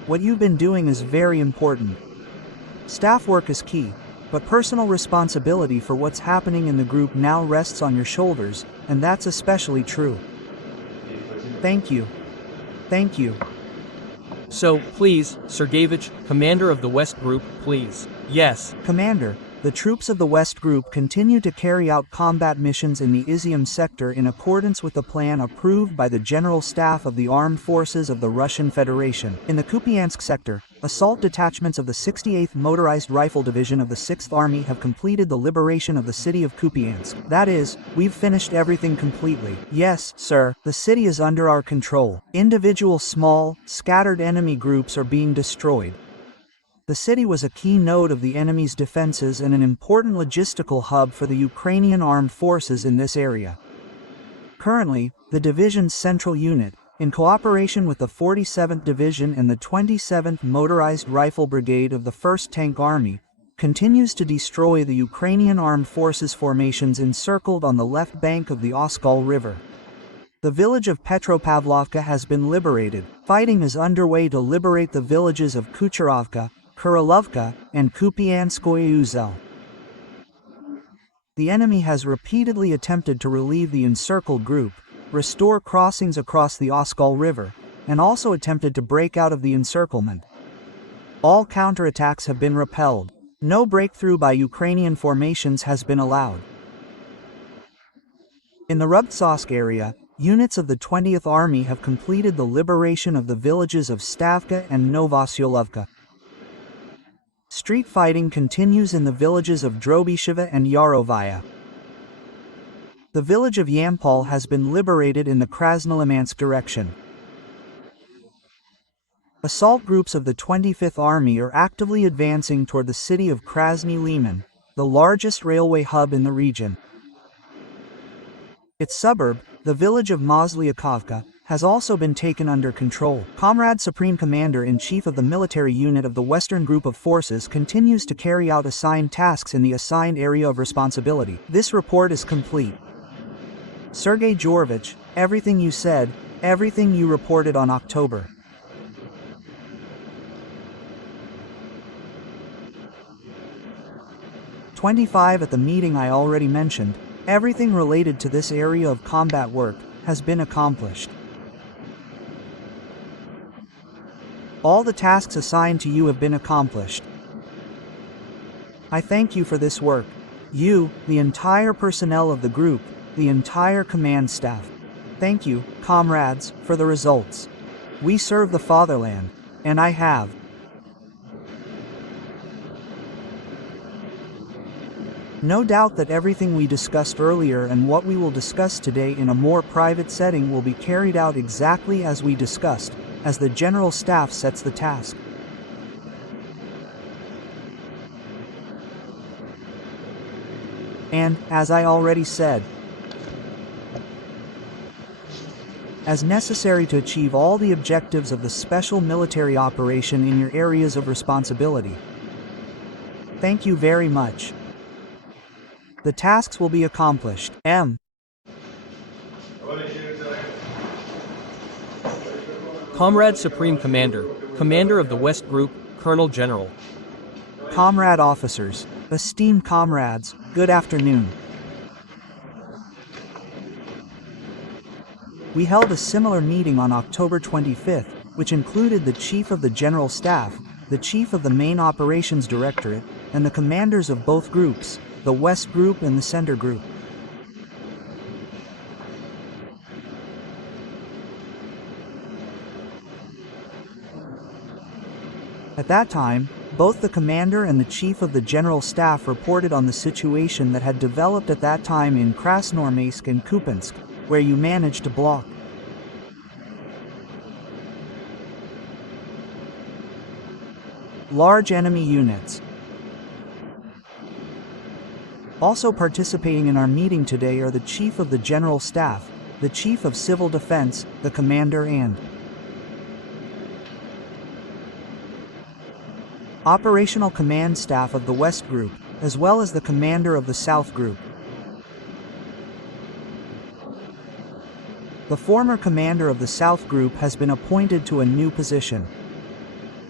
What you've been doing is very important. Staff work is key, but personal responsibility for what's happening in the group now rests on your shoulders, and that's especially true. Thank you. Thank you. So, please, Sergeyevich, Commander of the West Group, please. Yes. Commander, the troops of the West Group continue to carry out combat missions in the Izium sector in accordance with the plan approved by the General Staff of the Armed Forces of the Russian Federation. In the Kupyansk sector, assault detachments of the 68th Motorized Rifle Division of the 6th Army have completed the liberation of the city of Kupyansk. That is, we've finished everything completely. Yes, sir, the city is under our control. Individual small, scattered enemy groups are being destroyed. The city was a key node of the enemy's defenses and an important logistical hub for the Ukrainian armed forces in this area. Currently, the division's central unit, in cooperation with the 47th Division and the 27th Motorized Rifle Brigade of the 1st Tank Army, continues to destroy the Ukrainian armed forces formations encircled on the left bank of the Oskol River. The village of Petropavlovka has been liberated. Fighting is underway to liberate the villages of Kucherovka, Kurilovka, and Kupyanskoye Uzel. The enemy has repeatedly attempted to relieve the encircled group, restore crossings across the Oskol River, and also attempted to break out of the encirclement. All counterattacks have been repelled. No breakthrough by Ukrainian formations has been allowed. In the Rubtsovsk area, units of the 20th Army have completed the liberation of the villages of Stavka and Novosyolovka. Street fighting continues in the villages of Drobisheva and Yarovaya. The village of Yampol has been liberated in the Krasnolimansk direction. Assault groups of the 25th Army are actively advancing toward the city of Krasny Liman, the largest railway hub in the region. Its suburb, the village of Mozlyakovka, has also been taken under control. Comrade Supreme Commander-in-Chief of the military unit of the Western Group of Forces continues to carry out assigned tasks in the assigned area of responsibility. This report is complete. Sergei Georgevich, everything you said, everything you reported on October 25 at the meeting I already mentioned, everything related to this area of combat work has been accomplished. All the tasks assigned to you have been accomplished. I thank you for this work. You, the entire personnel of the group, the entire command staff. Thank you, comrades, for the results. We serve the fatherland, and I have. No doubt that everything we discussed earlier and what we will discuss today in a more private setting will be carried out exactly as we discussed, as the General Staff sets the task. And, as I already said, as necessary to achieve all the objectives of the special military operation in your areas of responsibility. Thank you very much. The tasks will be accomplished. Comrade Supreme Commander, Commander of the West Group, Colonel General. Comrade officers, esteemed comrades, good afternoon. We held a similar meeting on October 25th, which included the Chief of the General Staff, the Chief of the Main Operations Directorate, and the commanders of both groups, the West Group and the Center Group. At that time, both the commander and the chief of the general staff reported on the situation that had developed at that time in Krasnoarmeysk and Kupyansk, where you managed to block large enemy units. Also participating in our meeting today are the Chief of the General Staff, the Chief of Civil Defense, the Commander and Operational Command Staff of the West Group, as well as the Commander of the South Group. The former commander of the South Group has been appointed to a new position.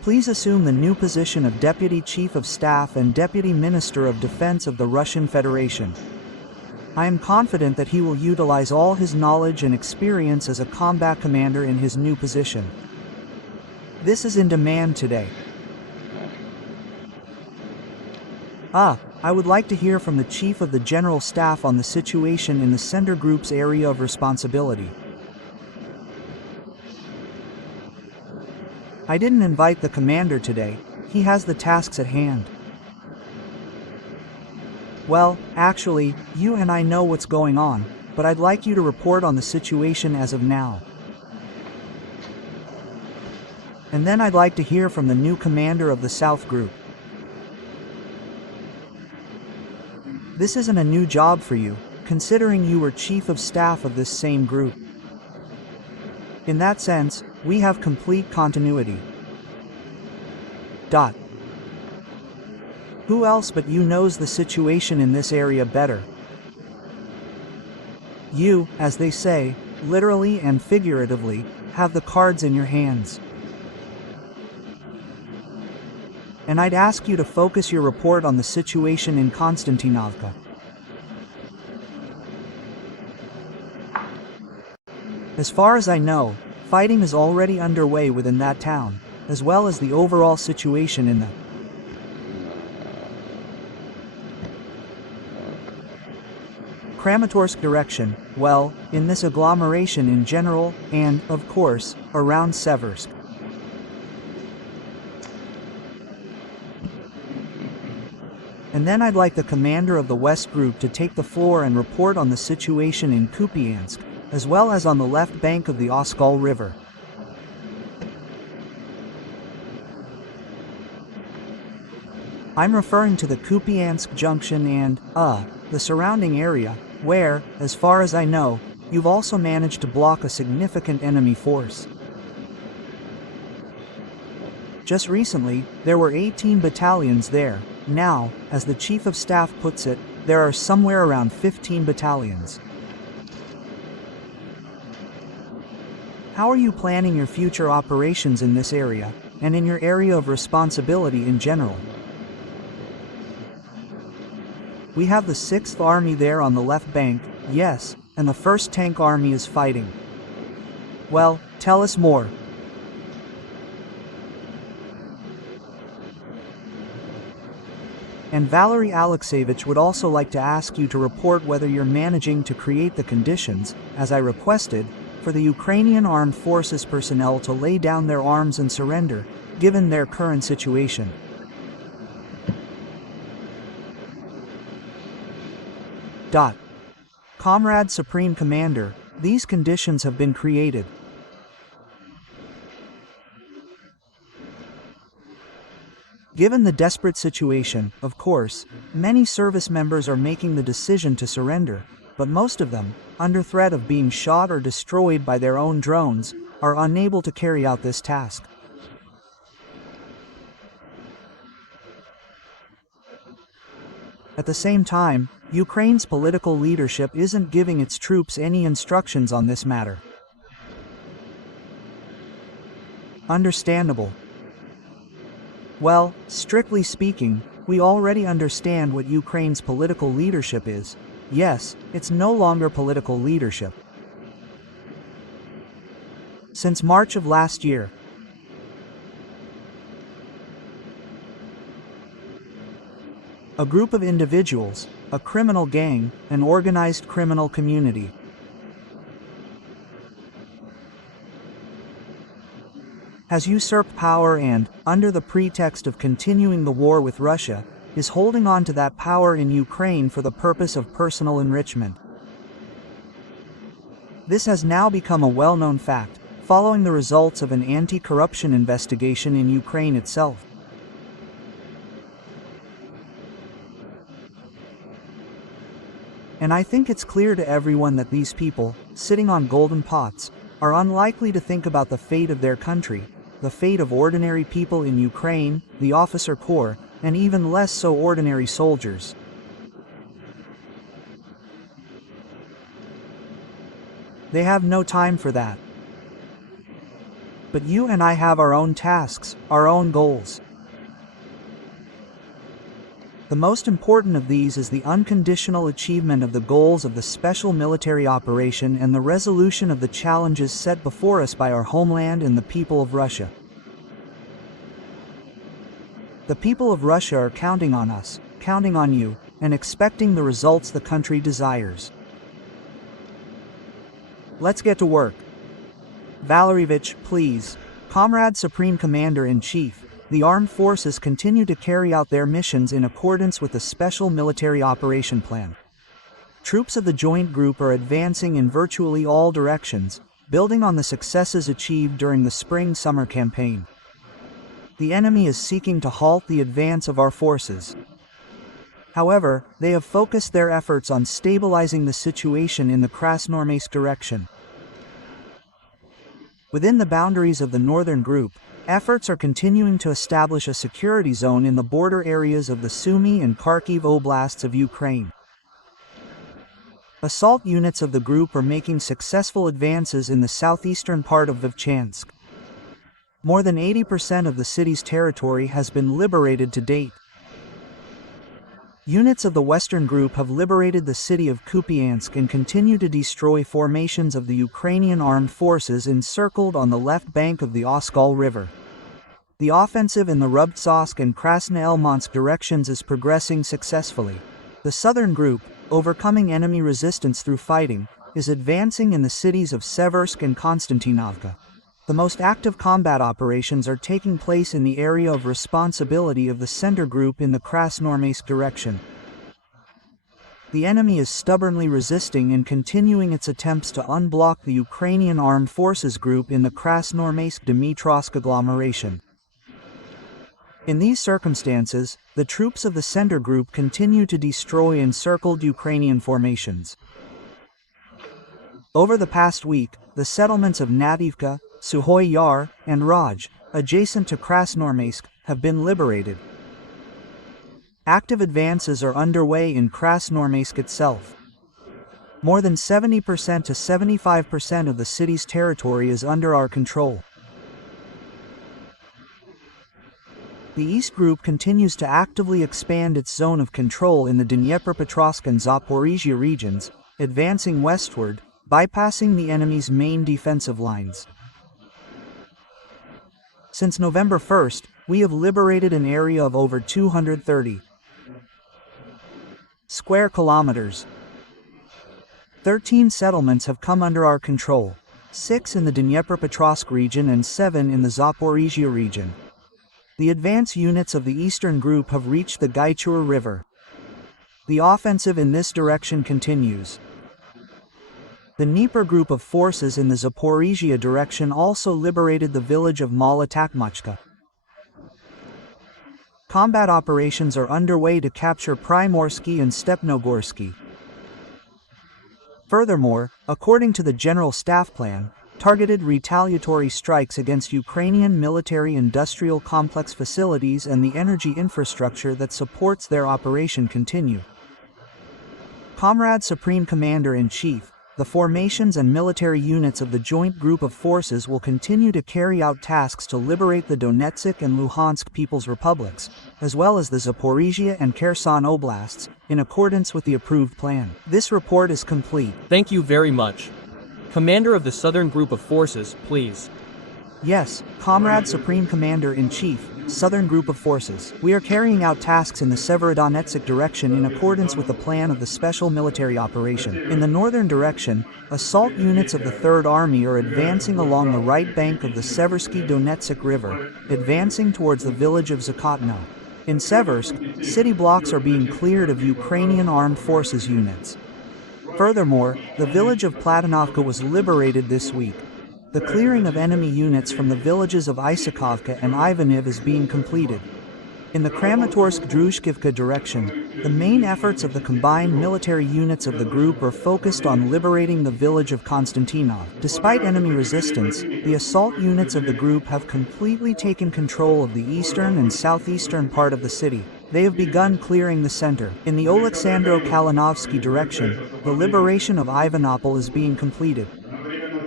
Please assume the new position of Deputy Chief of Staff and Deputy Minister of Defense of the Russian Federation. I am confident that he will utilize all his knowledge and experience as a combat commander in his new position. This is in demand today. I would like to hear from the Chief of the General Staff on the situation in the Center Group's area of responsibility. I didn't invite the commander today, he has the tasks at hand. Well, actually, you and I know what's going on, but I'd like you to report on the situation as of now. And then I'd like to hear from the new commander of the South Group. This isn't a new job for you, considering you were Chief of Staff of this same group. In that sense, we have complete continuity. Who else but you knows the situation in this area better? You, as they say, literally and figuratively, have the cards in your hands. And I'd ask you to focus your report on the situation in Konstantinovka. As far as I know, fighting is already underway within that town, as well as the overall situation in the Kramatorsk direction, well, in this agglomeration in general, and, of course, around Seversk. And then I'd like the commander of the West Group to take the floor and report on the situation in Kupyansk, as well as on the left bank of the Oskol River. I'm referring to the Kupyansk junction and, the surrounding area, where, as far as I know, you've also managed to block a significant enemy force. Just recently, there were 18 battalions there. Now, as the Chief of Staff puts it, there are somewhere around 15 battalions. How are you planning your future operations in this area, and in your area of responsibility in general? We have the 6th Army there on the left bank, yes, and the 1st Tank Army is fighting. Well, tell us more. And Valery Alexeyevich would also like to ask you to report whether you're managing to create the conditions, as I requested, for the Ukrainian Armed Forces personnel to lay down their arms and surrender, given their current situation. Comrade Supreme Commander, these conditions have been created. Given the desperate situation, of course, many service members are making the decision to surrender, but most of them, under threat of being shot or destroyed by their own drones, are unable to carry out this task. At the same time, Ukraine's political leadership isn't giving its troops any instructions on this matter. Understandable. Well, strictly speaking, we already understand what Ukraine's political leadership is. Yes, it's no longer political leadership. Since March of last year, a group of individuals, a criminal gang, an organized criminal community, has usurped power and, under the pretext of continuing the war with Russia, is holding on to that power in Ukraine for the purpose of personal enrichment. This has now become a well-known fact, following the results of an anti-corruption investigation in Ukraine itself. And I think it's clear to everyone that these people, sitting on golden pots, are unlikely to think about the fate of their country, the fate of ordinary people in Ukraine, the officer corps, and even less so ordinary soldiers. They have no time for that. But you and I have our own tasks, our own goals. The most important of these is the unconditional achievement of the goals of the special military operation and the resolution of the challenges set before us by our homeland and the people of Russia. The people of Russia are counting on us, counting on you, and expecting the results the country desires. Let's get to work. Valerievich, please. Comrade Supreme Commander-in-Chief, the armed forces continue to carry out their missions in accordance with the Special Military Operation Plan. Troops of the Joint Group are advancing in virtually all directions, building on the successes achieved during the spring-summer campaign. The enemy is seeking to halt the advance of our forces. However, they have focused their efforts on stabilizing the situation in the Krasnoarmeysk direction. Within the boundaries of the Northern Group, efforts are continuing to establish a security zone in the border areas of the Sumy and Kharkiv oblasts of Ukraine. Assault units of the group are making successful advances in the southeastern part of Kupyansk. More than 80% of the city's territory has been liberated to date. Units of the Western Group have liberated the city of Kupyansk and continue to destroy formations of the Ukrainian armed forces encircled on the left bank of the Oskol River. The offensive in the Rubtsovsk and Krasnoelmansk directions is progressing successfully. The Southern Group, overcoming enemy resistance through fighting, is advancing in the cities of Seversk and Konstantinovka. The most active combat operations are taking place in the area of responsibility of the Center Group in the Krasnoarmeysk direction. The enemy is stubbornly resisting and continuing its attempts to unblock the Ukrainian Armed Forces Group in the Krasnoarmeysk-Dmitrovsk agglomeration. In these circumstances, the troops of the Center Group continue to destroy encircled Ukrainian formations. Over the past week, the settlements of Nativka, Suhoy Yar, and Raj, adjacent to Krasnoarmeysk, have been liberated. Active advances are underway in Krasnoarmeysk itself. More than 70% to 75% of the city's territory is under our control. The East Group continues to actively expand its zone of control in the Dnipropetrovsk and Zaporizhia regions, advancing westward, bypassing the enemy's main defensive lines. Since November 1st, we have liberated an area of over 230 square kilometers. 13 settlements have come under our control, 6 in the Dnipropetrovsk region and 7 in the Zaporizhia region. The advance units of the Eastern Group have reached the Gaichur River. The offensive in this direction continues. The Dnieper Group of forces in the Zaporizhia direction also liberated the village of Malotakmachka. Combat operations are underway to capture Primorsky and Stepnogorsky. Furthermore, according to the General Staff Plan, targeted retaliatory strikes against Ukrainian military-industrial complex facilities and the energy infrastructure that supports their operation continue. Comrade Supreme Commander-in-Chief, the formations and military units of the Joint Group of Forces will continue to carry out tasks to liberate the Donetsk and Luhansk People's Republics, as well as the Zaporizhia and Kherson Oblasts, in accordance with the approved plan. This report is complete. Thank you very much. Commander of the Southern Group of Forces, please. Yes, Comrade Supreme Commander-in-Chief, Southern Group of Forces. We are carrying out tasks in the Severodonetsk direction in accordance with the plan of the Special Military Operation. In the northern direction, assault units of the Third Army are advancing along the right bank of the Seversky Donetsk River, advancing towards the village of Zakotno. In Seversk, city blocks are being cleared of Ukrainian Armed Forces units. Furthermore, the village of Platonovka was liberated this week. The clearing of enemy units from the villages of Isakovka and Ivaniv is being completed. In the Kramatorsk-Druzhkivka direction, the main efforts of the combined military units of the group are focused on liberating the village of Konstantinov. Despite enemy resistance, the assault units of the group have completely taken control of the eastern and southeastern part of the city. They have begun clearing the center. In the Oleksandro-Kalinovsky direction, the liberation of Ivanopol is being completed.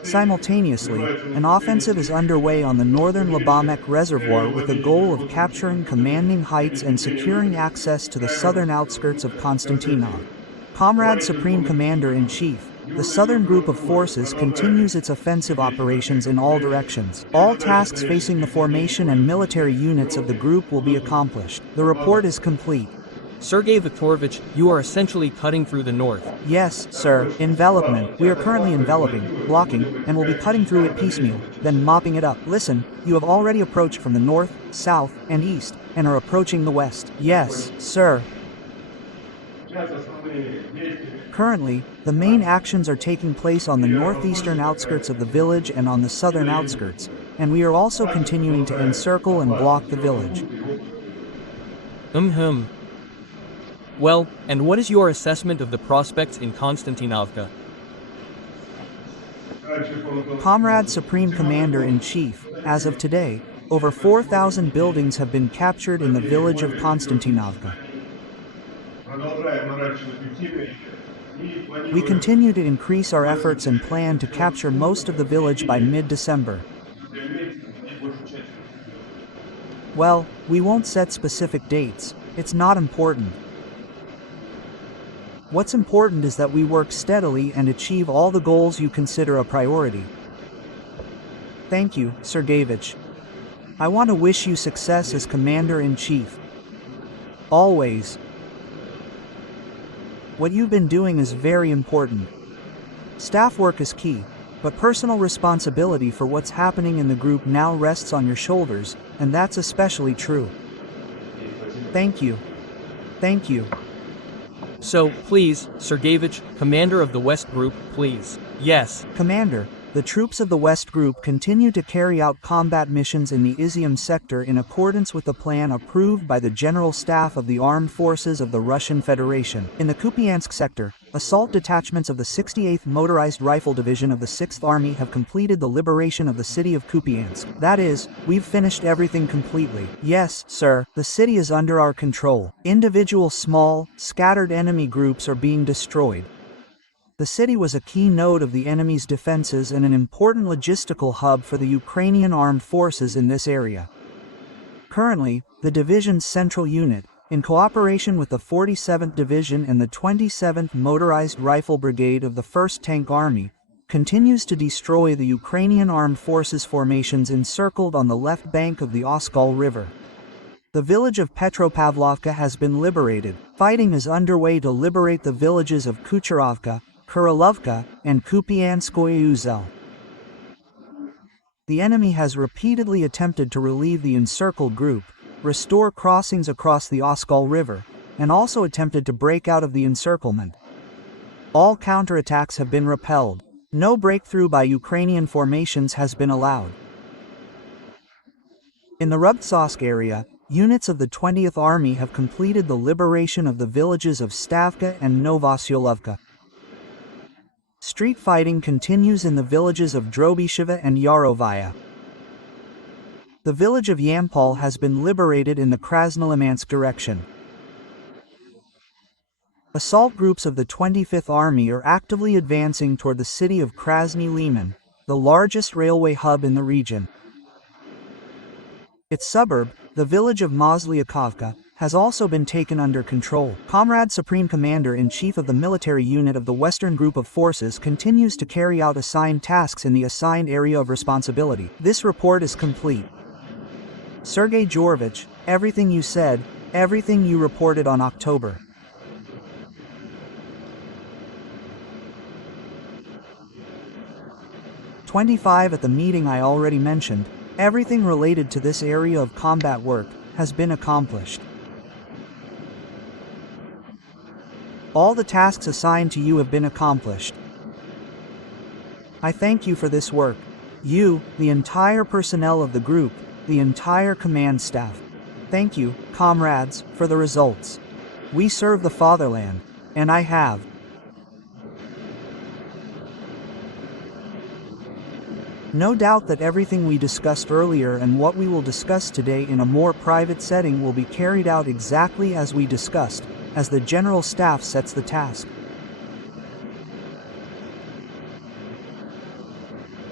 Simultaneously, an offensive is underway on the northern Labamek Reservoir with the goal of capturing commanding heights and securing access to the southern outskirts of Konstantinov. Comrade Supreme Commander-in-Chief, the southern group of forces continues its offensive operations in all directions. All tasks facing the formation and military units of the group will be accomplished. The report is complete. Sergei Viktorovich, you are essentially cutting through the north. Yes, sir. Envelopment. We are currently enveloping, blocking, and will be cutting through it piecemeal, then mopping it up. Listen, you have already approached from the north, south, and east, and are approaching the west. Yes, sir. Currently, the main actions are taking place on the northeastern outskirts of the village and on the southern outskirts, and we are also continuing to encircle and block the village. Well, and what is your assessment of the prospects in Konstantinovka? Comrade Supreme Commander-in-Chief, as of today, over 4,000 buildings have been captured in the village of Konstantinovka. We continue to increase our efforts and plan to capture most of the village by mid-December. Well, we won't set specific dates. It's not important. What's important is that we work steadily and achieve all the goals you consider a priority. Thank you, Sergeyevich. I want to wish you success as Commander-in-Chief. Always. What you've been doing is very important. Staff work is key, but personal responsibility for what's happening in the group now rests on your shoulders, and that's especially true. Thank you. Thank you. So, please, Sergeyevich, Commander of the West Group, please. Yes. Commander, the troops of the West Group continue to carry out combat missions in the Izium sector in accordance with the plan approved by the General Staff of the Armed Forces of the Russian Federation. In the Kupyansk sector, assault detachments of the 68th Motorized Rifle Division of the 6th Army have completed the liberation of the city of Kupyansk. That is, we've finished everything completely. Yes, sir, the city is under our control. Individual small, scattered enemy groups are being destroyed. The city was a key node of the enemy's defenses and an important logistical hub for the Ukrainian armed forces in this area. Currently, the division's central unit, in cooperation with the 47th Division and the 27th Motorized Rifle Brigade of the 1st Tank Army, continues to destroy the Ukrainian armed forces formations encircled on the left bank of the Oskol River. The village of Petropavlovka has been liberated. Fighting is underway to liberate the villages of Kucherovka, Kurilovka, and Kupyanskoye Uzel. The enemy has repeatedly attempted to relieve the encircled group, restore crossings across the Oskol River, and also attempted to break out of the encirclement. All counterattacks have been repelled. No breakthrough by Ukrainian formations has been allowed. In the Rubtsovsk area, units of the 20th Army have completed the liberation of the villages of Stavka and Novosyolovka. Street fighting continues in the villages of Drobisheva and Yarovaya. The village of Yampol has been liberated in the Krasnolimansk direction. Assault groups of the 25th Army are actively advancing toward the city of Krasny Liman, the largest railway hub in the region. Its suburb, the village of Mozlyakovka, has also been taken under control. Comrade Supreme Commander-in-Chief of the military unit of the Western Group of Forces continues to carry out assigned tasks in the assigned area of responsibility. This report is complete. Sergei Georgevich, everything you said, everything you reported on October. '25 at the meeting I already mentioned, everything related to this area of combat work has been accomplished. All the tasks assigned to you have been accomplished. I thank you for this work. You, the entire personnel of the group, the entire command staff. Thank you, comrades, for the results. We serve the fatherland, and I have. No doubt that everything we discussed earlier and what we will discuss today in a more private setting will be carried out exactly as we discussed, as the General Staff sets the task.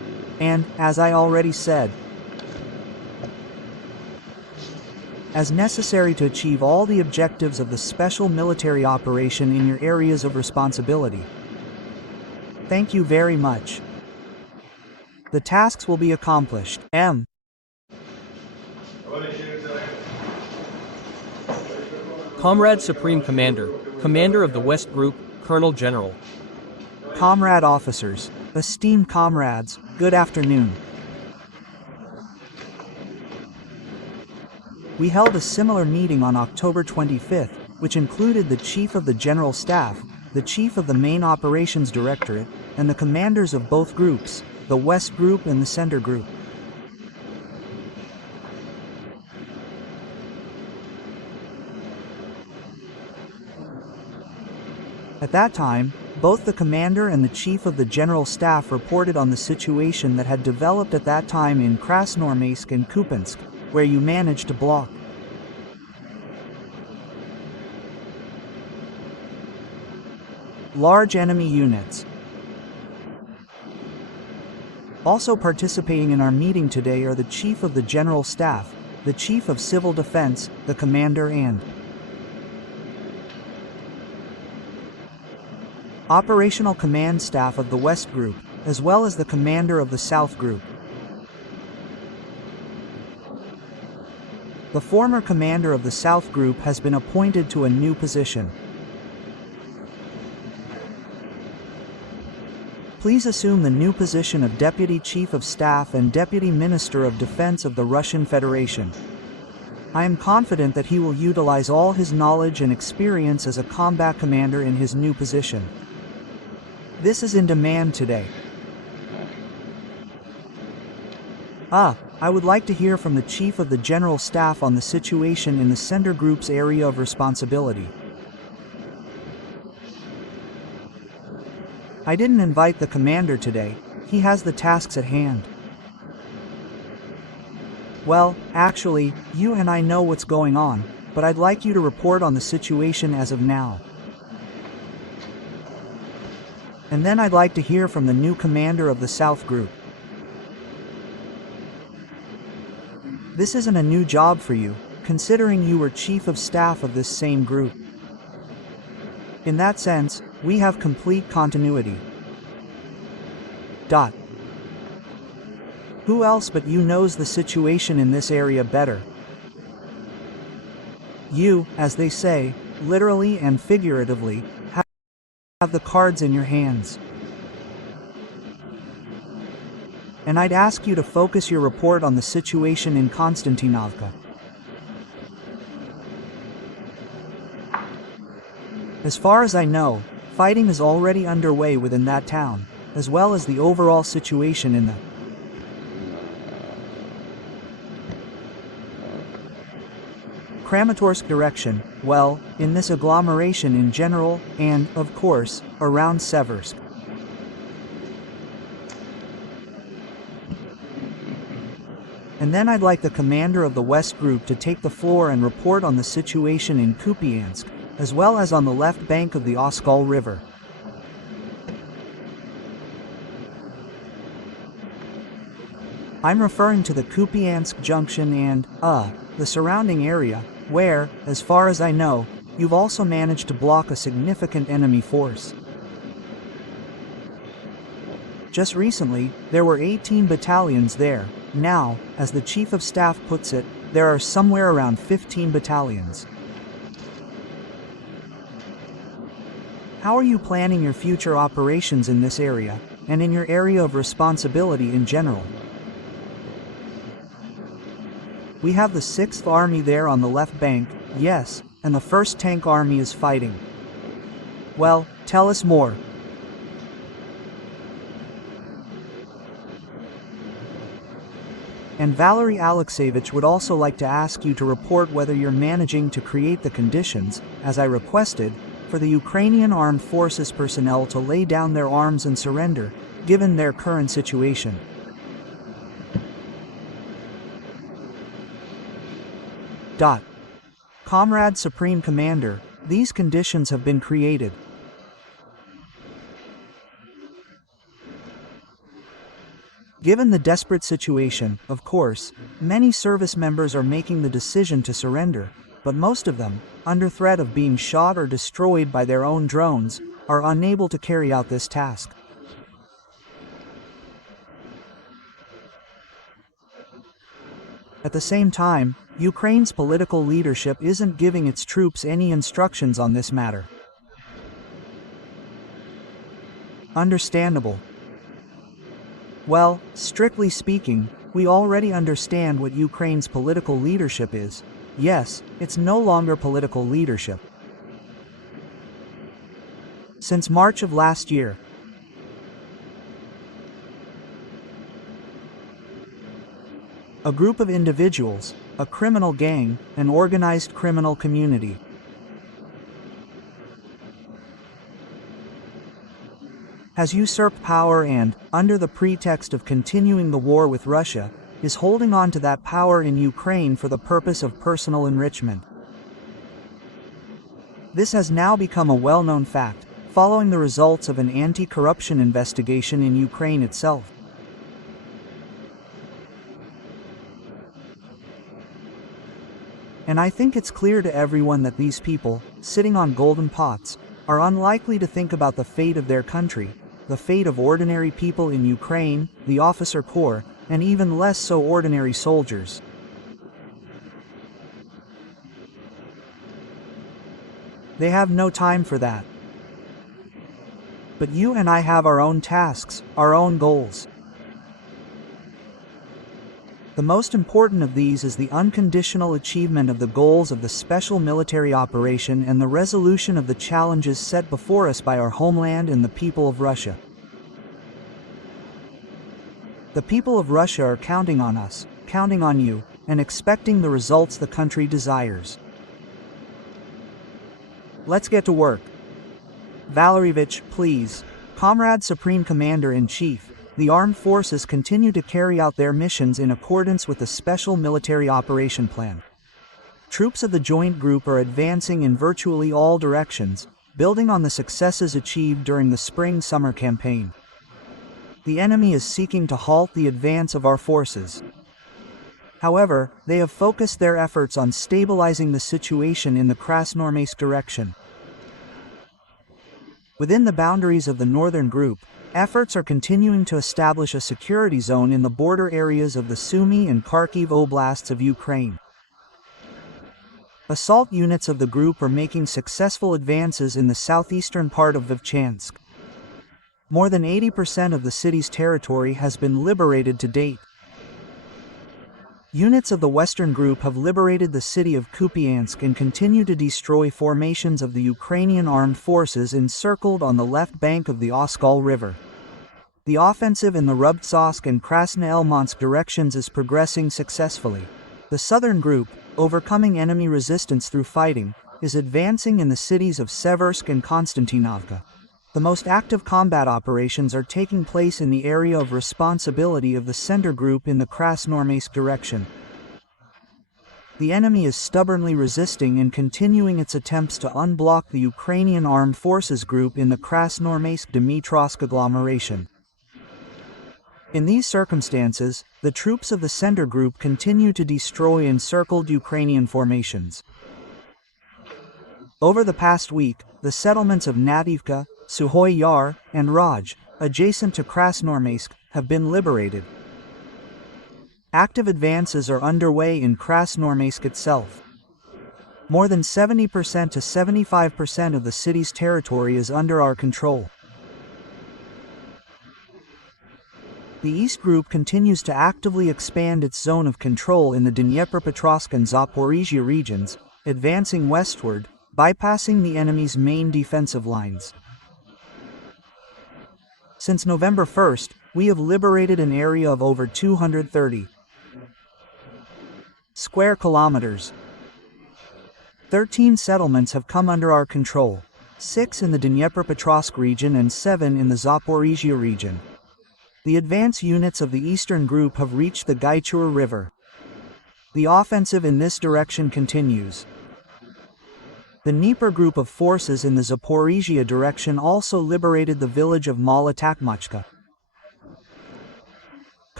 And, as I already said, as necessary to achieve all the objectives of the special military operation in your areas of responsibility. Thank you very much. The tasks will be accomplished. M. Comrade Supreme Commander, Commander of the West Group, Colonel General. Comrade officers, esteemed comrades, good afternoon. We held a similar meeting on October 25th, which included the Chief of the General Staff, the Chief of the Main Operations Directorate, and the commanders of both groups, the West Group and the Center Group. At that time, both the commander and the chief of the general staff reported on the situation that had developed at that time in Krasnoarmeysk and Kupyansk, where you managed to block large enemy units. Also participating in our meeting today are the chief of the general staff, the chief of civil defense, the commander and operational command staff of the West Group, as well as the commander of the South Group. The former commander of the South Group has been appointed to a new position. Please assume the new position of Deputy Chief of Staff and Deputy Minister of Defense of the Russian Federation. I am confident that he will utilize all his knowledge and experience as a combat commander in his new position. This is in demand today. I would like to hear from the Chief of the General Staff on the situation in the Center Group's area of responsibility. I didn't invite the commander today, he has the tasks at hand. Well, actually, you and I know what's going on, but I'd like you to report on the situation as of now. And then I'd like to hear from the new commander of the South Group. This isn't a new job for you, considering you were chief of staff of this same group. In that sense, we have complete continuity. Who else but you knows the situation in this area better? You, as they say, literally and figuratively, have the cards in your hands. And I'd ask you to focus your report on the situation in Konstantinovka. As far as I know, fighting is already underway within that town, as well as the overall situation in the Kramatorsk direction, well, in this agglomeration in general, and, of course, around Seversk. And then I'd like the commander of the West Group to take the floor and report on the situation in Kupyansk, as well as on the left bank of the Oskol River. I'm referring to the Kupyansk junction and, the surrounding area, where, as far as I know, you've also managed to block a significant enemy force. Just recently, there were 18 battalions there. Now, as the Chief of Staff puts it, there are somewhere around 15 battalions. How are you planning your future operations in this area, and in your area of responsibility in general? We have the 6th Army there on the left bank, yes, and the 1st Tank Army is fighting. Well, tell us more. And Valery Alexeyevich would also like to ask you to report whether you're managing to create the conditions, as I requested, for the Ukrainian Armed Forces personnel to lay down their arms and surrender, given their current situation. Comrade Supreme Commander, these conditions have been created. Given the desperate situation, of course, many service members are making the decision to surrender, but most of them, under threat of being shot or destroyed by their own drones, are unable to carry out this task. At the same time, Ukraine's political leadership isn't giving its troops any instructions on this matter. Understandable. Well, strictly speaking, we already understand what Ukraine's political leadership is. Yes, it's no longer political leadership. Since March of last year, a group of individuals, a criminal gang, an organized criminal community, has usurped power and, under the pretext of continuing the war with Russia, is holding on to that power in Ukraine for the purpose of personal enrichment. This has now become a well-known fact, following the results of an anti-corruption investigation in Ukraine itself. And I think it's clear to everyone that these people, sitting on golden pots, are unlikely to think about the fate of their country, the fate of ordinary people in Ukraine, the officer corps, and even less so ordinary soldiers. They have no time for that. But you and I have our own tasks, our own goals. The most important of these is the unconditional achievement of the goals of the special military operation and the resolution of the challenges set before us by our homeland and the people of Russia. The people of Russia are counting on us, counting on you, and expecting the results the country desires. Let's get to work. Valeryevich, please. Comrade Supreme Commander-in-Chief, the armed forces continue to carry out their missions in accordance with the Special Military Operation Plan. Troops of the Joint Group are advancing in virtually all directions, building on the successes achieved during the spring-summer campaign. The enemy is seeking to halt the advance of our forces. However, they have focused their efforts on stabilizing the situation in the Krasnoarmeysk direction. Within the boundaries of the Northern Group, efforts are continuing to establish a security zone in the border areas of the Sumy and Kharkiv oblasts of Ukraine. Assault units of the group are making successful advances in the southeastern part of Vovchansk. More than 80% of the city's territory has been liberated to date. Units of the Western Group have liberated the city of Kupyansk and continue to destroy formations of the Ukrainian armed forces encircled on the left bank of the Oskol River. The offensive in the Rubtsovsk and Krasnoelmansk directions is progressing successfully. The Southern Group, overcoming enemy resistance through fighting, is advancing in the cities of Seversk and Konstantinovka. The most active combat operations are taking place in the area of responsibility of the Center Group in the Krasnoarmeysk direction. The enemy is stubbornly resisting and continuing its attempts to unblock the Ukrainian Armed Forces Group in the Krasnoarmeysk-Dmitrovsk agglomeration. In these circumstances, the troops of the Center Group continue to destroy encircled Ukrainian formations. Over the past week, the settlements of Nativka, Suhoy Yar, and Raj, adjacent to Krasnoarmeysk, have been liberated. Active advances are underway in Krasnoarmeysk itself. More than 70% to 75% of the city's territory is under our control. The East Group continues to actively expand its zone of control in the Dnipropetrovsk and Zaporizhia regions, advancing westward, bypassing the enemy's main defensive lines. Since November 1st, we have liberated an area of over 230 square kilometers. 13 settlements have come under our control, 6 in the Dnipropetrovsk region and 7 in the Zaporizhia region. The advance units of the Eastern Group have reached the Gaichur River. The offensive in this direction continues. The Dnieper group of forces in the Zaporizhia direction also liberated the village of Malotakmachka.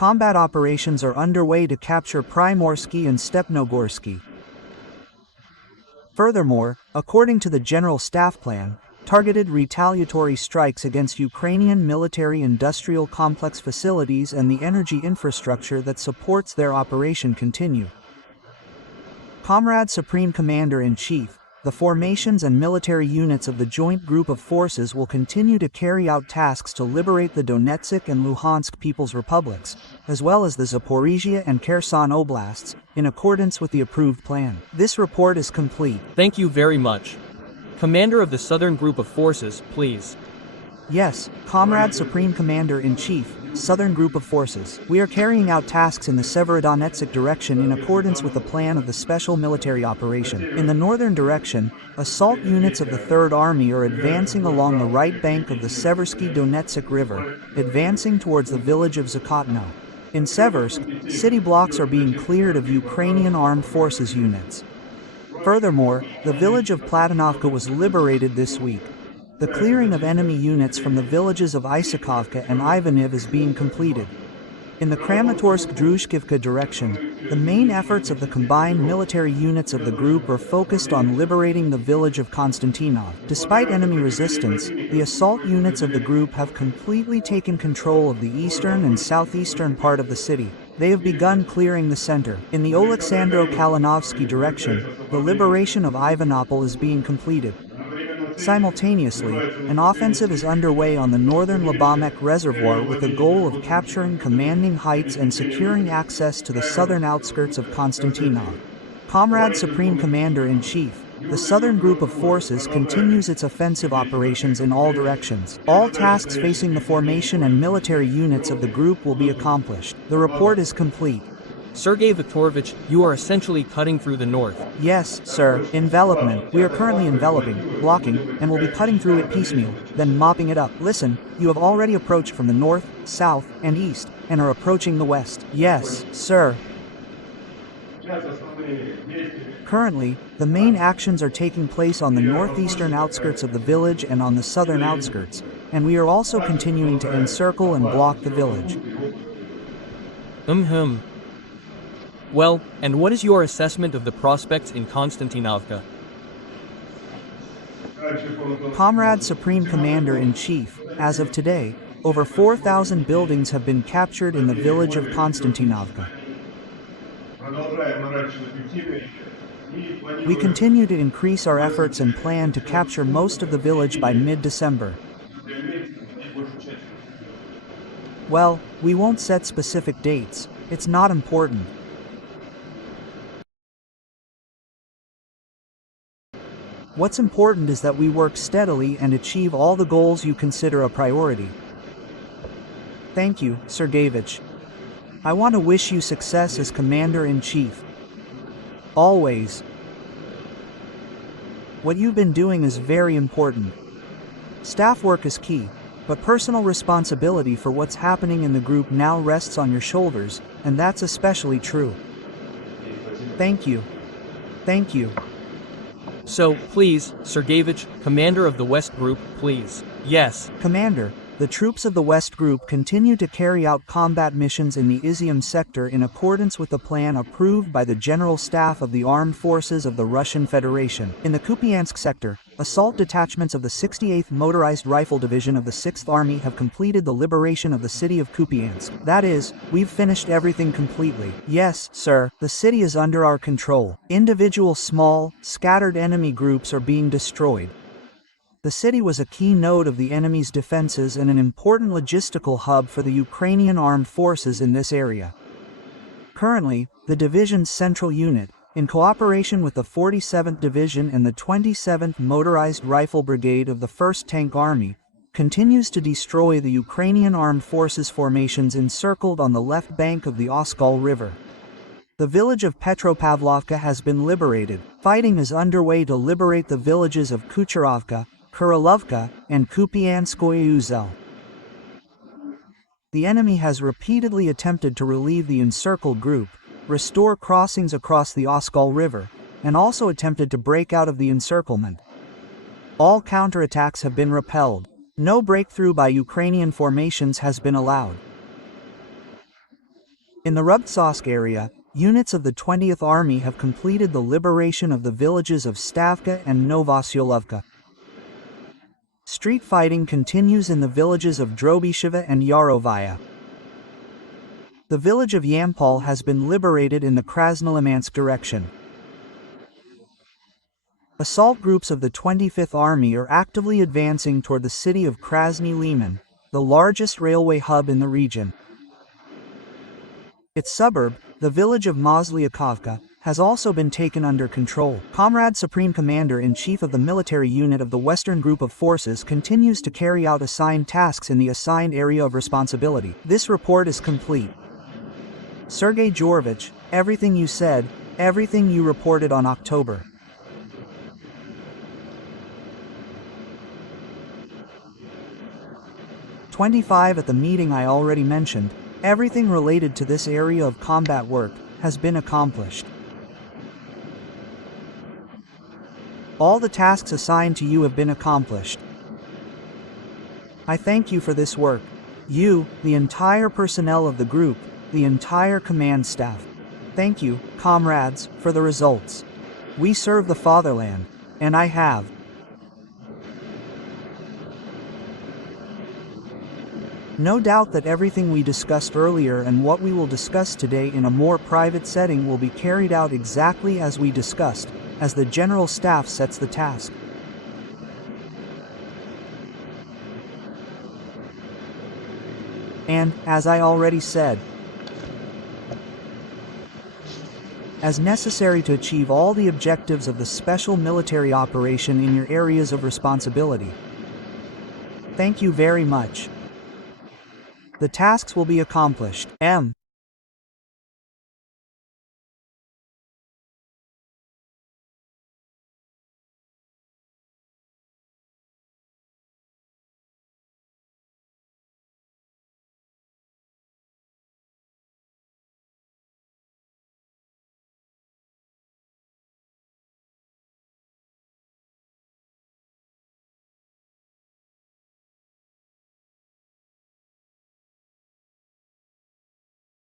Combat operations are underway to capture Primorsky and Stepnogorsky. Furthermore, according to the General Staff Plan, targeted retaliatory strikes against Ukrainian military-industrial complex facilities and the energy infrastructure that supports their operation continue. Comrade Supreme Commander-in-Chief, the formations and military units of the Joint Group of Forces will continue to carry out tasks to liberate the Donetsk and Luhansk People's Republics, as well as the Zaporizhia and Kherson Oblasts, in accordance with the approved plan. This report is complete. Thank you very much. Commander of the Southern Group of Forces, please. Yes, Comrade Supreme Commander-in-Chief, Southern Group of Forces. We are carrying out tasks in the Severodonetsk direction in accordance with the plan of the Special Military Operation. In the northern direction, assault units of the Third Army are advancing along the right bank of the Seversky Donetsk River, advancing towards the village of Zakotno. In Seversk, city blocks are being cleared of Ukrainian Armed Forces units. Furthermore, the village of Platonovka was liberated this week. The clearing of enemy units from the villages of Isakovka and Ivaniv is being completed. In the Kramatorsk-Druzhkivka direction, the main efforts of the combined military units of the group are focused on liberating the village of Konstantinov. Despite enemy resistance, the assault units of the group have completely taken control of the eastern and southeastern part of the city. They have begun clearing the center. In the Oleksandro-Kalinovsky direction, the liberation of Ivanopol is being completed. Simultaneously, an offensive is underway on the northern Labamek Reservoir with the goal of capturing commanding heights and securing access to the southern outskirts of Konstantinov. Comrade Supreme Commander-in-Chief, the Southern Group of Forces continues its offensive operations in all directions. All tasks facing the formation and military units of the group will be accomplished. The report is complete. Sergei Viktorovich, you are essentially cutting through the north. Yes, sir. Envelopment. We are currently enveloping, blocking, and will be cutting through it piecemeal, then mopping it up. Listen, you have already approached from the north, south, and east, and are approaching the west. Yes, sir. Currently, the main actions are taking place on the northeastern outskirts of the village and on the southern outskirts, and we are also continuing to encircle and block the village. Well, and what is your assessment of the prospects in Konstantinovka? Comrade Supreme Commander-in-Chief, as of today, over 4,000 buildings have been captured in the village of Konstantinovka. We continue to increase our efforts and plan to capture most of the village by mid-December. Well, we won't set specific dates. It's not important. What's important is that we work steadily and achieve all the goals you consider a priority. Thank you, Sergeyevich. I want to wish you success as Commander-in-Chief. Always. What you've been doing is very important. Staff work is key, but personal responsibility for what's happening in the group now rests on your shoulders, and that's especially true. Thank you. Thank you. So, please, Sergeyevich, Commander of the West Group, please. Yes. Commander, the troops of the West Group continue to carry out combat missions in the Izium sector in accordance with the plan approved by the General Staff of the Armed Forces of the Russian Federation. In the Kupyansk sector, assault detachments of the 68th Motorized Rifle Division of the 6th Army have completed the liberation of the city of Kupyansk. That is, we've finished everything completely. Yes, sir, the city is under our control. Individual small, scattered enemy groups are being destroyed. The city was a key node of the enemy's defenses and an important logistical hub for the Ukrainian armed forces in this area. Currently, the division's central unit, in cooperation with the 47th Division and the 27th Motorized Rifle Brigade of the 1st Tank Army, continues to destroy the Ukrainian armed forces formations encircled on the left bank of the Oskol River. The village of Petropavlovka has been liberated. Fighting is underway to liberate the villages of Kucherovka, Kurilovka, and Kupyanskoye Uzel. The enemy has repeatedly attempted to relieve the encircled group, restore crossings across the Oskol River, and also attempted to break out of the encirclement. All counterattacks have been repelled. No breakthrough by Ukrainian formations has been allowed. In the Rubtsovsk area, units of the 20th Army have completed the liberation of the villages of Stavka and Novosyolovka. Street fighting continues in the villages of Drobisheva and Yarovaya. The village of Yampol has been liberated in the Krasnolimansk direction. Assault groups of the 25th Army are actively advancing toward the city of Krasny Liman, the largest railway hub in the region. Its suburb, the village of Mozlyakovka, has also been taken under control. Comrade Supreme Commander-in-Chief of the military unit of the Western Group of Forces continues to carry out assigned tasks in the assigned area of responsibility. This report is complete. Sergei Georgevich, everything you said, everything you reported on October 25 at the meeting I already mentioned, everything related to this area of combat work has been accomplished. All the tasks assigned to you have been accomplished. I thank you for this work. You, the entire personnel of the group, the entire command staff. Thank you, comrades, for the results. We serve the fatherland, and I have. No doubt that everything we discussed earlier and what we will discuss today in a more private setting will be carried out exactly as we discussed, as the General Staff sets the task. And, as I already said, as necessary to achieve all the objectives of the special military operation in your areas of responsibility. Thank you very much. The tasks will be accomplished. M.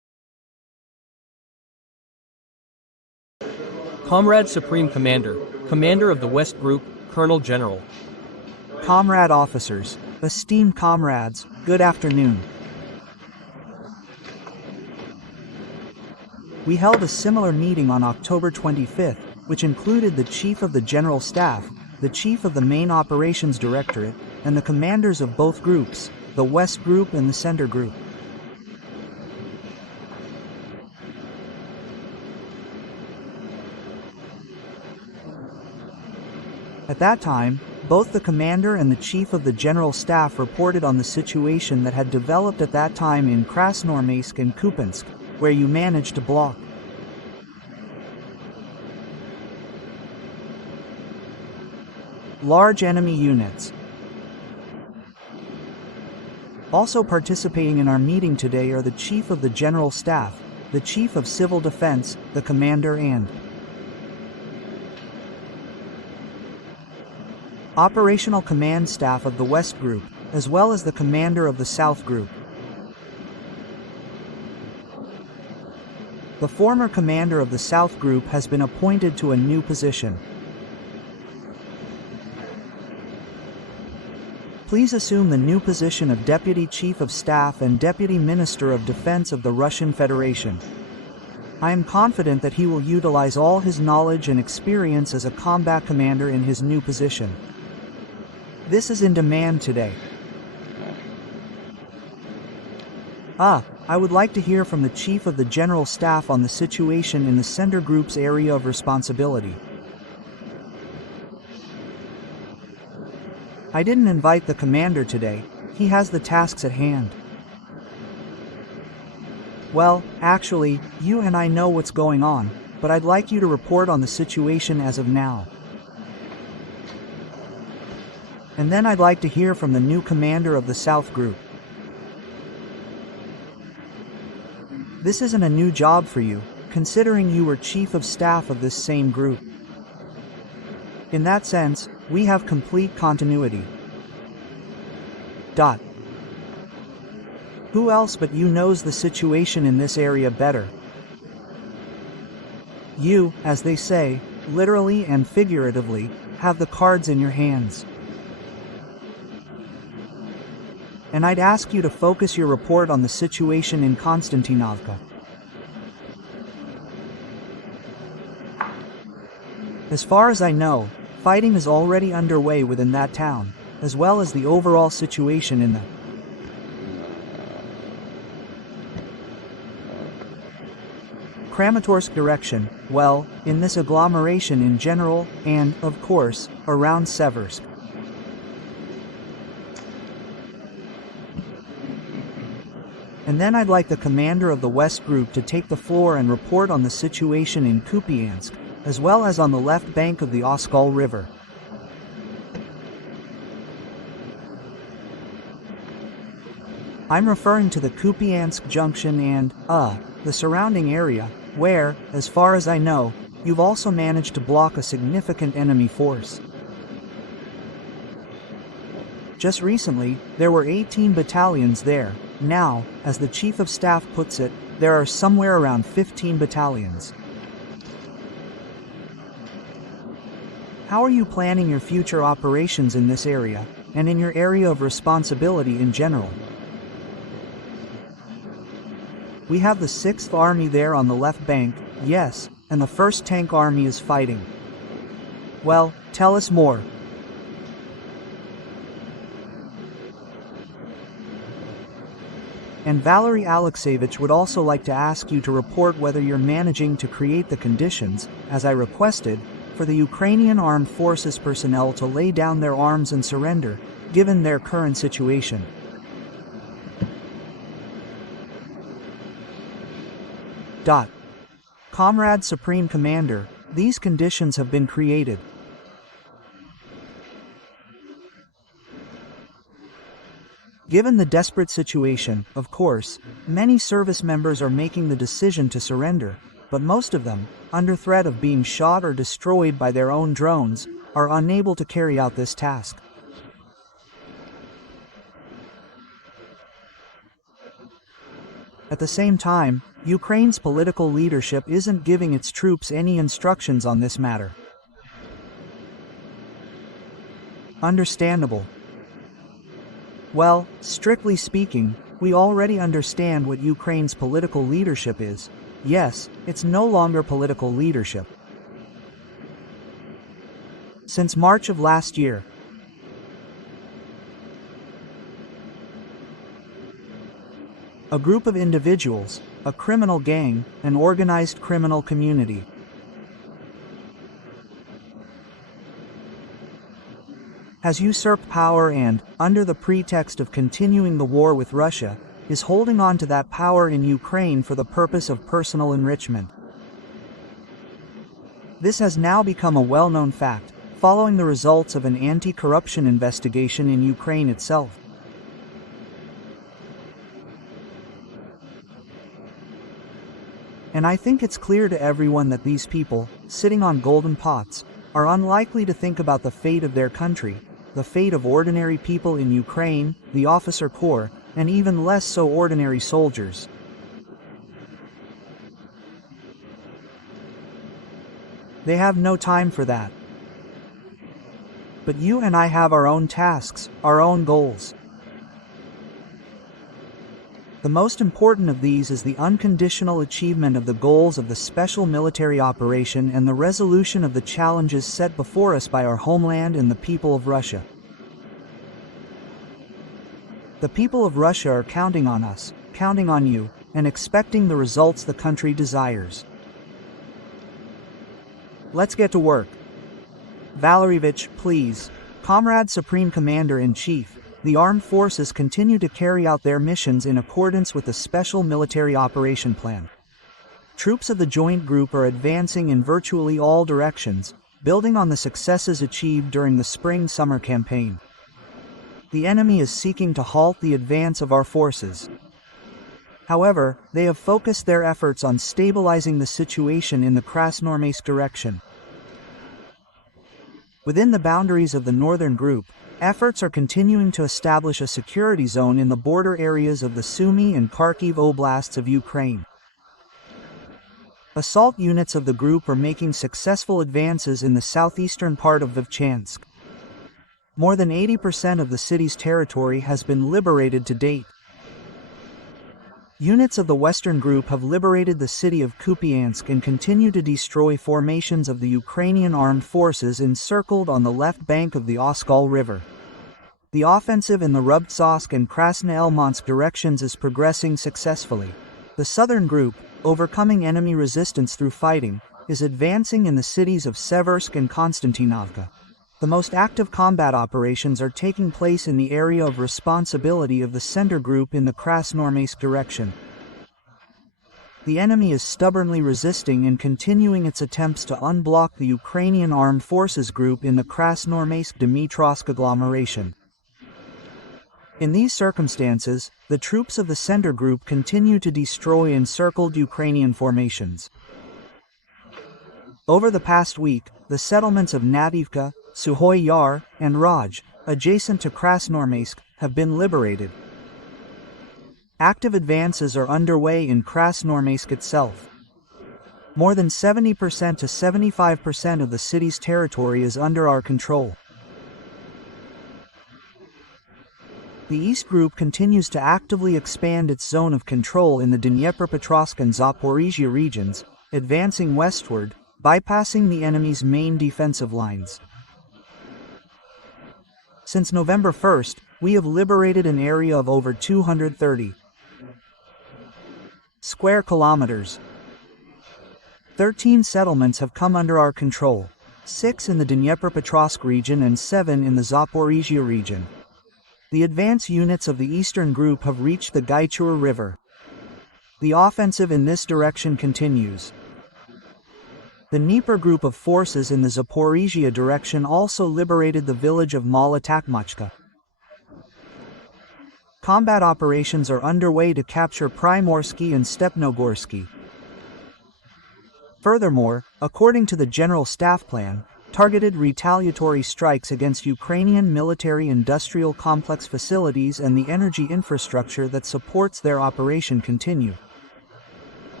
Comrade Supreme Commander, Commander of the West Group, Colonel General. Comrade officers, esteemed comrades, good afternoon. We held a similar meeting on October 25th, which included the Chief of the General Staff, the Chief of the Main Operations Directorate, and the commanders of both groups, the West Group and the Center Group. At that time, both the commander and the chief of the general staff reported on the situation that had developed at that time in Krasnoarmeysk and Kupyansk, where you managed to block large enemy units. Also participating in our meeting today are the chief of the general staff, the chief of civil defense, the commander and operational command staff of the West Group, as well as the commander of the South Group. The former commander of the South Group has been appointed to a new position. Please assume the new position of Deputy Chief of Staff and Deputy Minister of Defense of the Russian Federation. I am confident that he will utilize all his knowledge and experience as a combat commander in his new position. This is in demand today. I would like to hear from the Chief of the General Staff on the situation in the Center Group's area of responsibility. I didn't invite the commander today, he has the tasks at hand. Well, actually, you and I know what's going on, but I'd like you to report on the situation as of now. And then I'd like to hear from the new commander of the South Group. This isn't a new job for you, considering you were chief of staff of this same group. In that sense, we have complete continuity. Who else but you knows the situation in this area better? You, as they say, literally and figuratively, have the cards in your hands. And I'd ask you to focus your report on the situation in Konstantinovka. As far as I know, fighting is already underway within that town, as well as the overall situation in the Kramatorsk direction, well, in this agglomeration in general, and, of course, around Seversk. And then I'd like the commander of the West Group to take the floor and report on the situation in Kupyansk, as well as on the left bank of the Oskol River. I'm referring to the Kupyansk junction and, the surrounding area, where, as far as I know, you've also managed to block a significant enemy force. Just recently, there were 18 battalions there. Now, as the Chief of Staff puts it, there are somewhere around 15 battalions. How are you planning your future operations in this area, and in your area of responsibility in general? We have the 6th Army there on the left bank, yes, and the 1st Tank Army is fighting. Well, tell us more. And Valery Alexeyevich would also like to ask you to report whether you're managing to create the conditions, as I requested, for the Ukrainian Armed Forces personnel to lay down their arms and surrender, given their current situation. Comrade Supreme Commander, these conditions have been created. Given the desperate situation, of course, many service members are making the decision to surrender, but most of them, under threat of being shot or destroyed by their own drones, are unable to carry out this task. At the same time, Ukraine's political leadership isn't giving its troops any instructions on this matter. Understandable. Well, strictly speaking, we already understand what Ukraine's political leadership is. Yes, it's no longer political leadership. Since March of last year, a group of individuals, a criminal gang, an organized criminal community, has usurped power and, under the pretext of continuing the war with Russia, is holding on to that power in Ukraine for the purpose of personal enrichment. This has now become a well-known fact, following the results of an anti-corruption investigation in Ukraine itself. And I think it's clear to everyone that these people, sitting on golden pots, are unlikely to think about the fate of their country, the fate of ordinary people in Ukraine, the officer corps, and even less so ordinary soldiers. They have no time for that. But you and I have our own tasks, our own goals. The most important of these is the unconditional achievement of the goals of the special military operation and the resolution of the challenges set before us by our homeland and the people of Russia. The people of Russia are counting on us, counting on you, and expecting the results the country desires. Let's get to work. Valeriyevich, please. Comrade Supreme Commander-in-Chief, the armed forces continue to carry out their missions in accordance with the Special Military Operation Plan. Troops of the Joint Group are advancing in virtually all directions, building on the successes achieved during the spring-summer campaign. The enemy is seeking to halt the advance of our forces. However, they have focused their efforts on stabilizing the situation in the Krasnoarmeysk direction. Within the boundaries of the Northern Group, efforts are continuing to establish a security zone in the border areas of the Sumy and Kharkiv oblasts of Ukraine. Assault units of the group are making successful advances in the southeastern part of Vovchansk. More than 80% of the city's territory has been liberated to date. Units of the Western Group have liberated the city of Kupyansk and continue to destroy formations of the Ukrainian armed forces encircled on the left bank of the Oskol River. The offensive in the Rubtsovsk and Krasnoelmansk directions is progressing successfully. The Southern Group, overcoming enemy resistance through fighting, is advancing in the cities of Seversk and Konstantinovka. The most active combat operations are taking place in the area of responsibility of the Center Group in the Krasnoarmeysk direction. The enemy is stubbornly resisting and continuing its attempts to unblock the Ukrainian Armed Forces Group in the Krasnoarmeysk-Dmitrovsk agglomeration. In these circumstances, the troops of the Center Group continue to destroy encircled Ukrainian formations. Over the past week, the settlements of Nativka, Suhoy Yar, and Raj, adjacent to Krasnoarmeysk, have been liberated. Active advances are underway in Krasnoarmeysk itself. More than 70% to 75% of the city's territory is under our control. The East Group continues to actively expand its zone of control in the Dnipropetrovsk and Zaporizhia regions, advancing westward, bypassing the enemy's main defensive lines. Since November 1st, we have liberated an area of over 230 square kilometers. 13 settlements have come under our control, 6 in the Dnipropetrovsk region and 7 in the Zaporizhia region. The advance units of the Eastern Group have reached the Gaichur River. The offensive in this direction continues. The Dnieper Group of forces in the Zaporizhia direction also liberated the village of Malotakmachka. Combat operations are underway to capture Primorsky and Stepnogorsky. Furthermore, according to the General Staff Plan, targeted retaliatory strikes against Ukrainian military-industrial complex facilities and the energy infrastructure that supports their operation continue.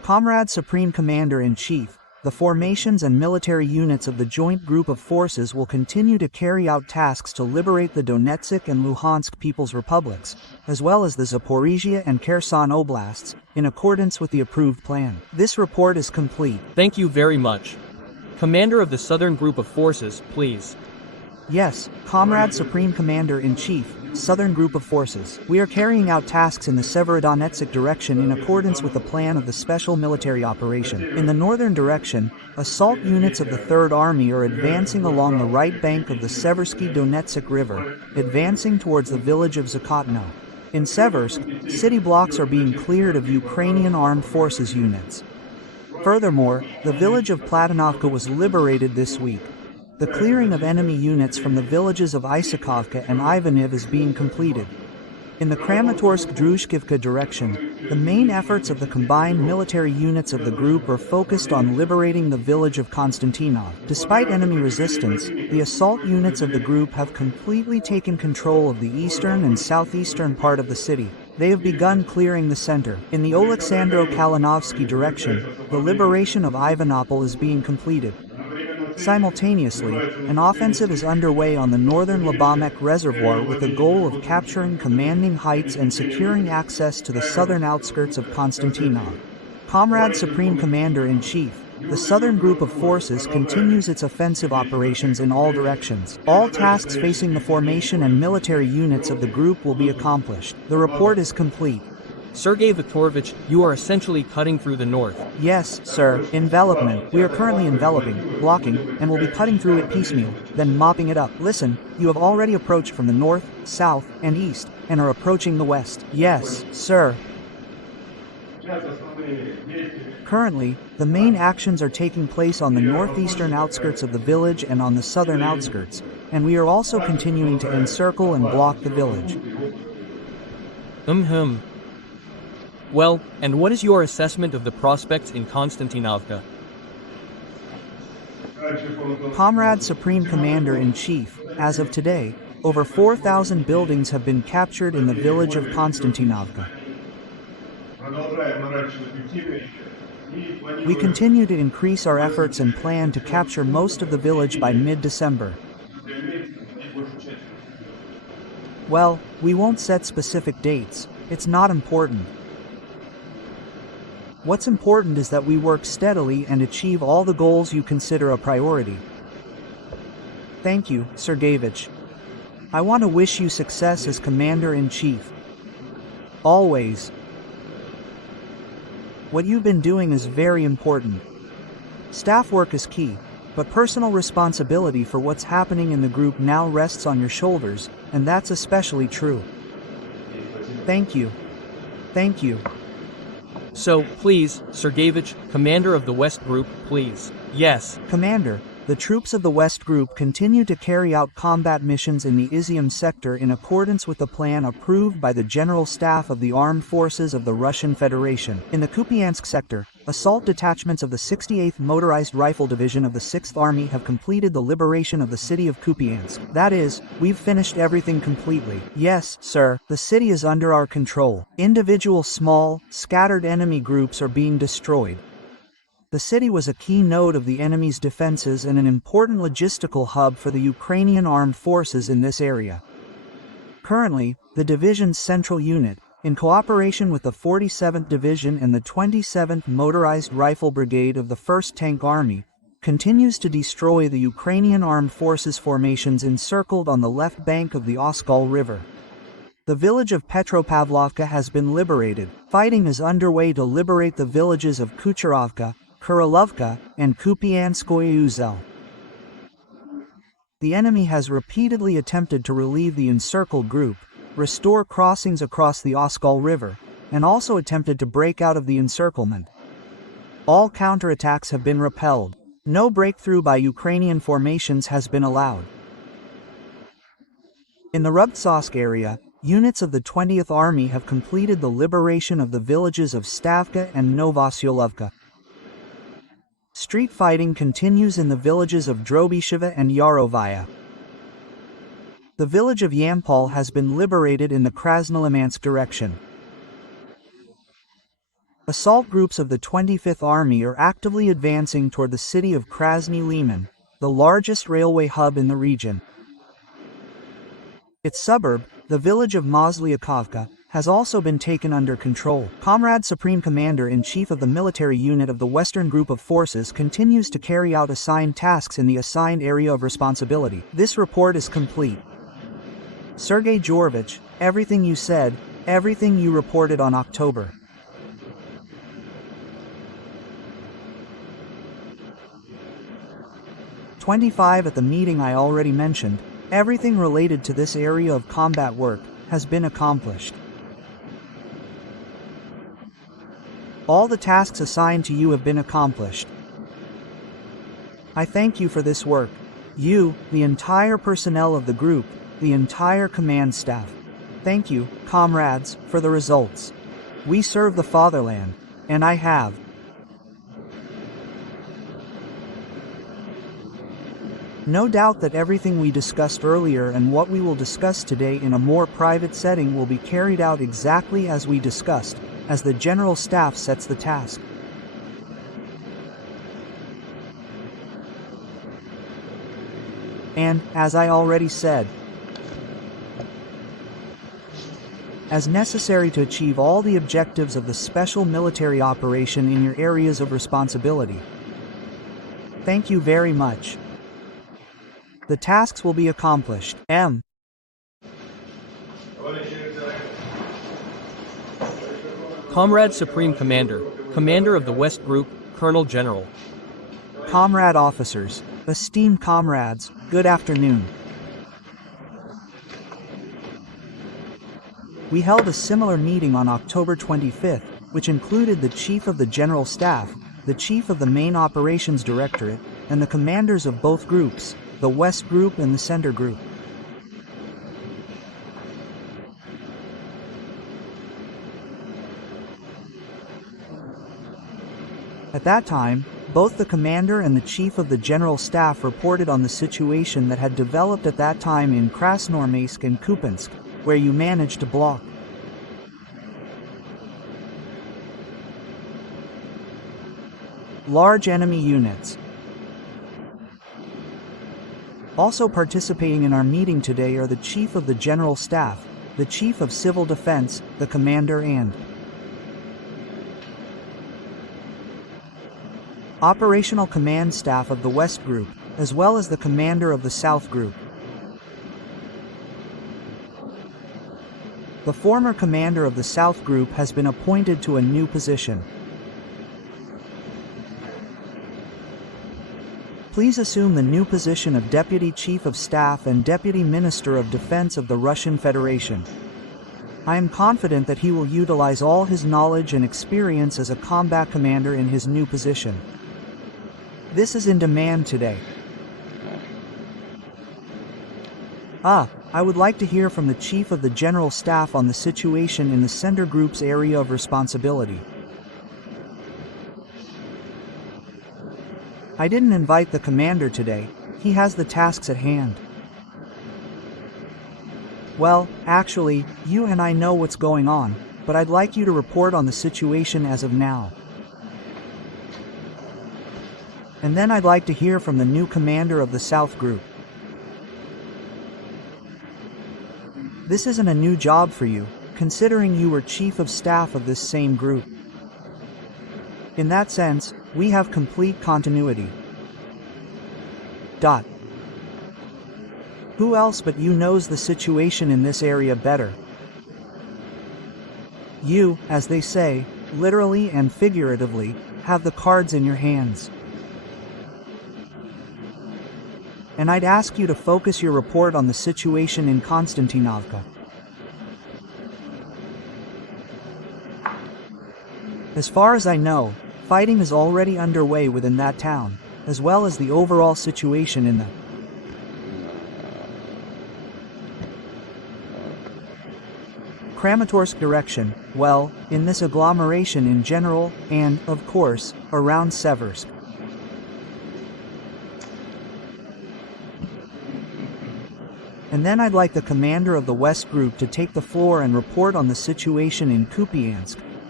Comrade Supreme Commander-in-Chief, the formations and military units of the Joint Group of Forces will continue to carry out tasks to liberate the Donetsk and Luhansk People's Republics, as well as the Zaporizhia and Kherson Oblasts, in accordance with the approved plan. This report is complete. Thank you very much. Commander of the Southern Group of Forces, please. Yes, Comrade Supreme Commander-in-Chief, Southern Group of Forces. We are carrying out tasks in the Severodonetsk direction in accordance with the plan of the Special Military Operation. In the northern direction, assault units of the Third Army are advancing along the right bank of the Seversky Donetsk River, advancing towards the village of Zakotno. In Seversk, city blocks are being cleared of Ukrainian Armed Forces units. Furthermore, the village of Platonovka was liberated this week. The clearing of enemy units from the villages of Isakovka and Ivaniv is being completed. In the Kramatorsk-Druzhkivka direction, the main efforts of the combined military units of the group are focused on liberating the village of Konstantinov. Despite enemy resistance, the assault units of the group have completely taken control of the eastern and southeastern part of the city. They have begun clearing the center. In the Oleksandro-Kalinovsky direction, the liberation of Ivanopol is being completed. Simultaneously, an offensive is underway on the northern Labamek Reservoir with the goal of capturing commanding heights and securing access to the southern outskirts of Konstantinov. Comrade Supreme Commander-in-Chief, the Southern Group of Forces continues its offensive operations in all directions. All tasks facing the formation and military units of the group will be accomplished. The report is complete. Sergei Viktorovich, you are essentially cutting through the north. Yes, sir. Envelopment. We are currently enveloping, blocking, and will be cutting through it piecemeal, then mopping it up. Listen, you have already approached from the north, south, and east, and are approaching the west. Yes, sir. Currently, the main actions are taking place on the northeastern outskirts of the village and on the southern outskirts, and we are also continuing to encircle and block the village. Well, and what is your assessment of the prospects in Konstantinovka? Comrade Supreme Commander-in-Chief, as of today, over 4,000 buildings have been captured in the village of Konstantinovka. We continue to increase our efforts and plan to capture most of the village by mid-December. Well, we won't set specific dates. It's not important. What's important is that we work steadily and achieve all the goals you consider a priority. Thank you, Sergeyevich. I want to wish you success as Commander-in-Chief. Always. What you've been doing is very important. Staff work is key, but personal responsibility for what's happening in the group now rests on your shoulders, and that's especially true. Thank you. Thank you. So, please, Sergeyevich, Commander of the West Group, please. Yes. Commander, the troops of the West Group continue to carry out combat missions in the Izium sector in accordance with the plan approved by the General Staff of the Armed Forces of the Russian Federation. In the Kupyansk sector, assault detachments of the 68th Motorized Rifle Division of the 6th Army have completed the liberation of the city of Kupyansk. That is, we've finished everything completely. Yes, sir, the city is under our control. Individual small, scattered enemy groups are being destroyed. The city was a key node of the enemy's defenses and an important logistical hub for the Ukrainian armed forces in this area. Currently, the division's central unit, in cooperation with the 47th Division and the 27th Motorized Rifle Brigade of the 1st Tank Army, continues to destroy the Ukrainian armed forces formations encircled on the left bank of the Oskol River. The village of Petropavlovka has been liberated. Fighting is underway to liberate the villages of Kucherovka, Kurilovka, and Kupyanskoye Uzel. The enemy has repeatedly attempted to relieve the encircled group, restore crossings across the Oskol River, and also attempted to break out of the encirclement. All counterattacks have been repelled. No breakthrough by Ukrainian formations has been allowed. In the Rubtsovsk area, units of the 20th Army have completed the liberation of the villages of Stavka and Novosyolovka. Street fighting continues in the villages of Drobisheva and Yarovaya. The village of Yampol has been liberated in the Krasnolimansk direction. Assault groups of the 25th Army are actively advancing toward the city of Krasny Liman, the largest railway hub in the region. Its suburb, the village of Mozliakovka, has also been taken under control. Comrade Supreme Commander-in-Chief of the military unit of the Western Group of Forces continues to carry out assigned tasks in the assigned area of responsibility. This report is complete. Sergei Georgevich, everything you said, everything you reported on October 25 at the meeting I already mentioned, everything related to this area of combat work has been accomplished. All the tasks assigned to you have been accomplished. I thank you for this work. You, the entire personnel of the group, the entire command staff. Thank you, comrades, for the results. We serve the fatherland, and I have. No doubt that everything we discussed earlier and what we will discuss today in a more private setting will be carried out exactly as we discussed, as the General Staff sets the task. And, as I already said, as necessary to achieve all the objectives of the special military operation in your areas of responsibility. Thank you very much. The tasks will be accomplished. M. Comrade Supreme Commander, Commander of the West Group, Colonel General. Comrade officers, esteemed comrades, good afternoon. We held a similar meeting on October 25th, which included the Chief of the General Staff, the Chief of the Main Operations Directorate, and the commanders of both groups, the West Group and the Center Group. At that time, both the commander and the chief of the general staff reported on the situation that had developed at that time in Krasnoarmeysk and Kupyansk, where you managed to block large enemy units. Also participating in our meeting today are the Chief of the General Staff, the Chief of Civil Defense, the Commander and Operational Command Staff of the West Group, as well as the Commander of the South Group. The former commander of the South Group has been appointed to a new position. Please assume the new position of Deputy Chief of Staff and Deputy Minister of Defense of the Russian Federation. I am confident that he will utilize all his knowledge and experience as a combat commander in his new position. This is in demand today. I would like to hear from the Chief of the General Staff on the situation in the Center Group's area of responsibility. I didn't invite the commander today, he has the tasks at hand. Well, actually, you and I know what's going on, but I'd like you to report on the situation as of now. And then I'd like to hear from the new commander of the South Group. This isn't a new job for you, considering you were Chief of Staff of this same group. In that sense, we have complete continuity. Who else but you knows the situation in this area better? You, as they say, literally and figuratively, have the cards in your hands. And I'd ask you to focus your report on the situation in Konstantinovka. As far as I know, fighting is already underway within that town, as well as the overall situation in the Kramatorsk direction, well, in this agglomeration in general, and, of course, around Seversk. And then I'd like the commander of the West Group to take the floor and report on the situation in Kupyansk,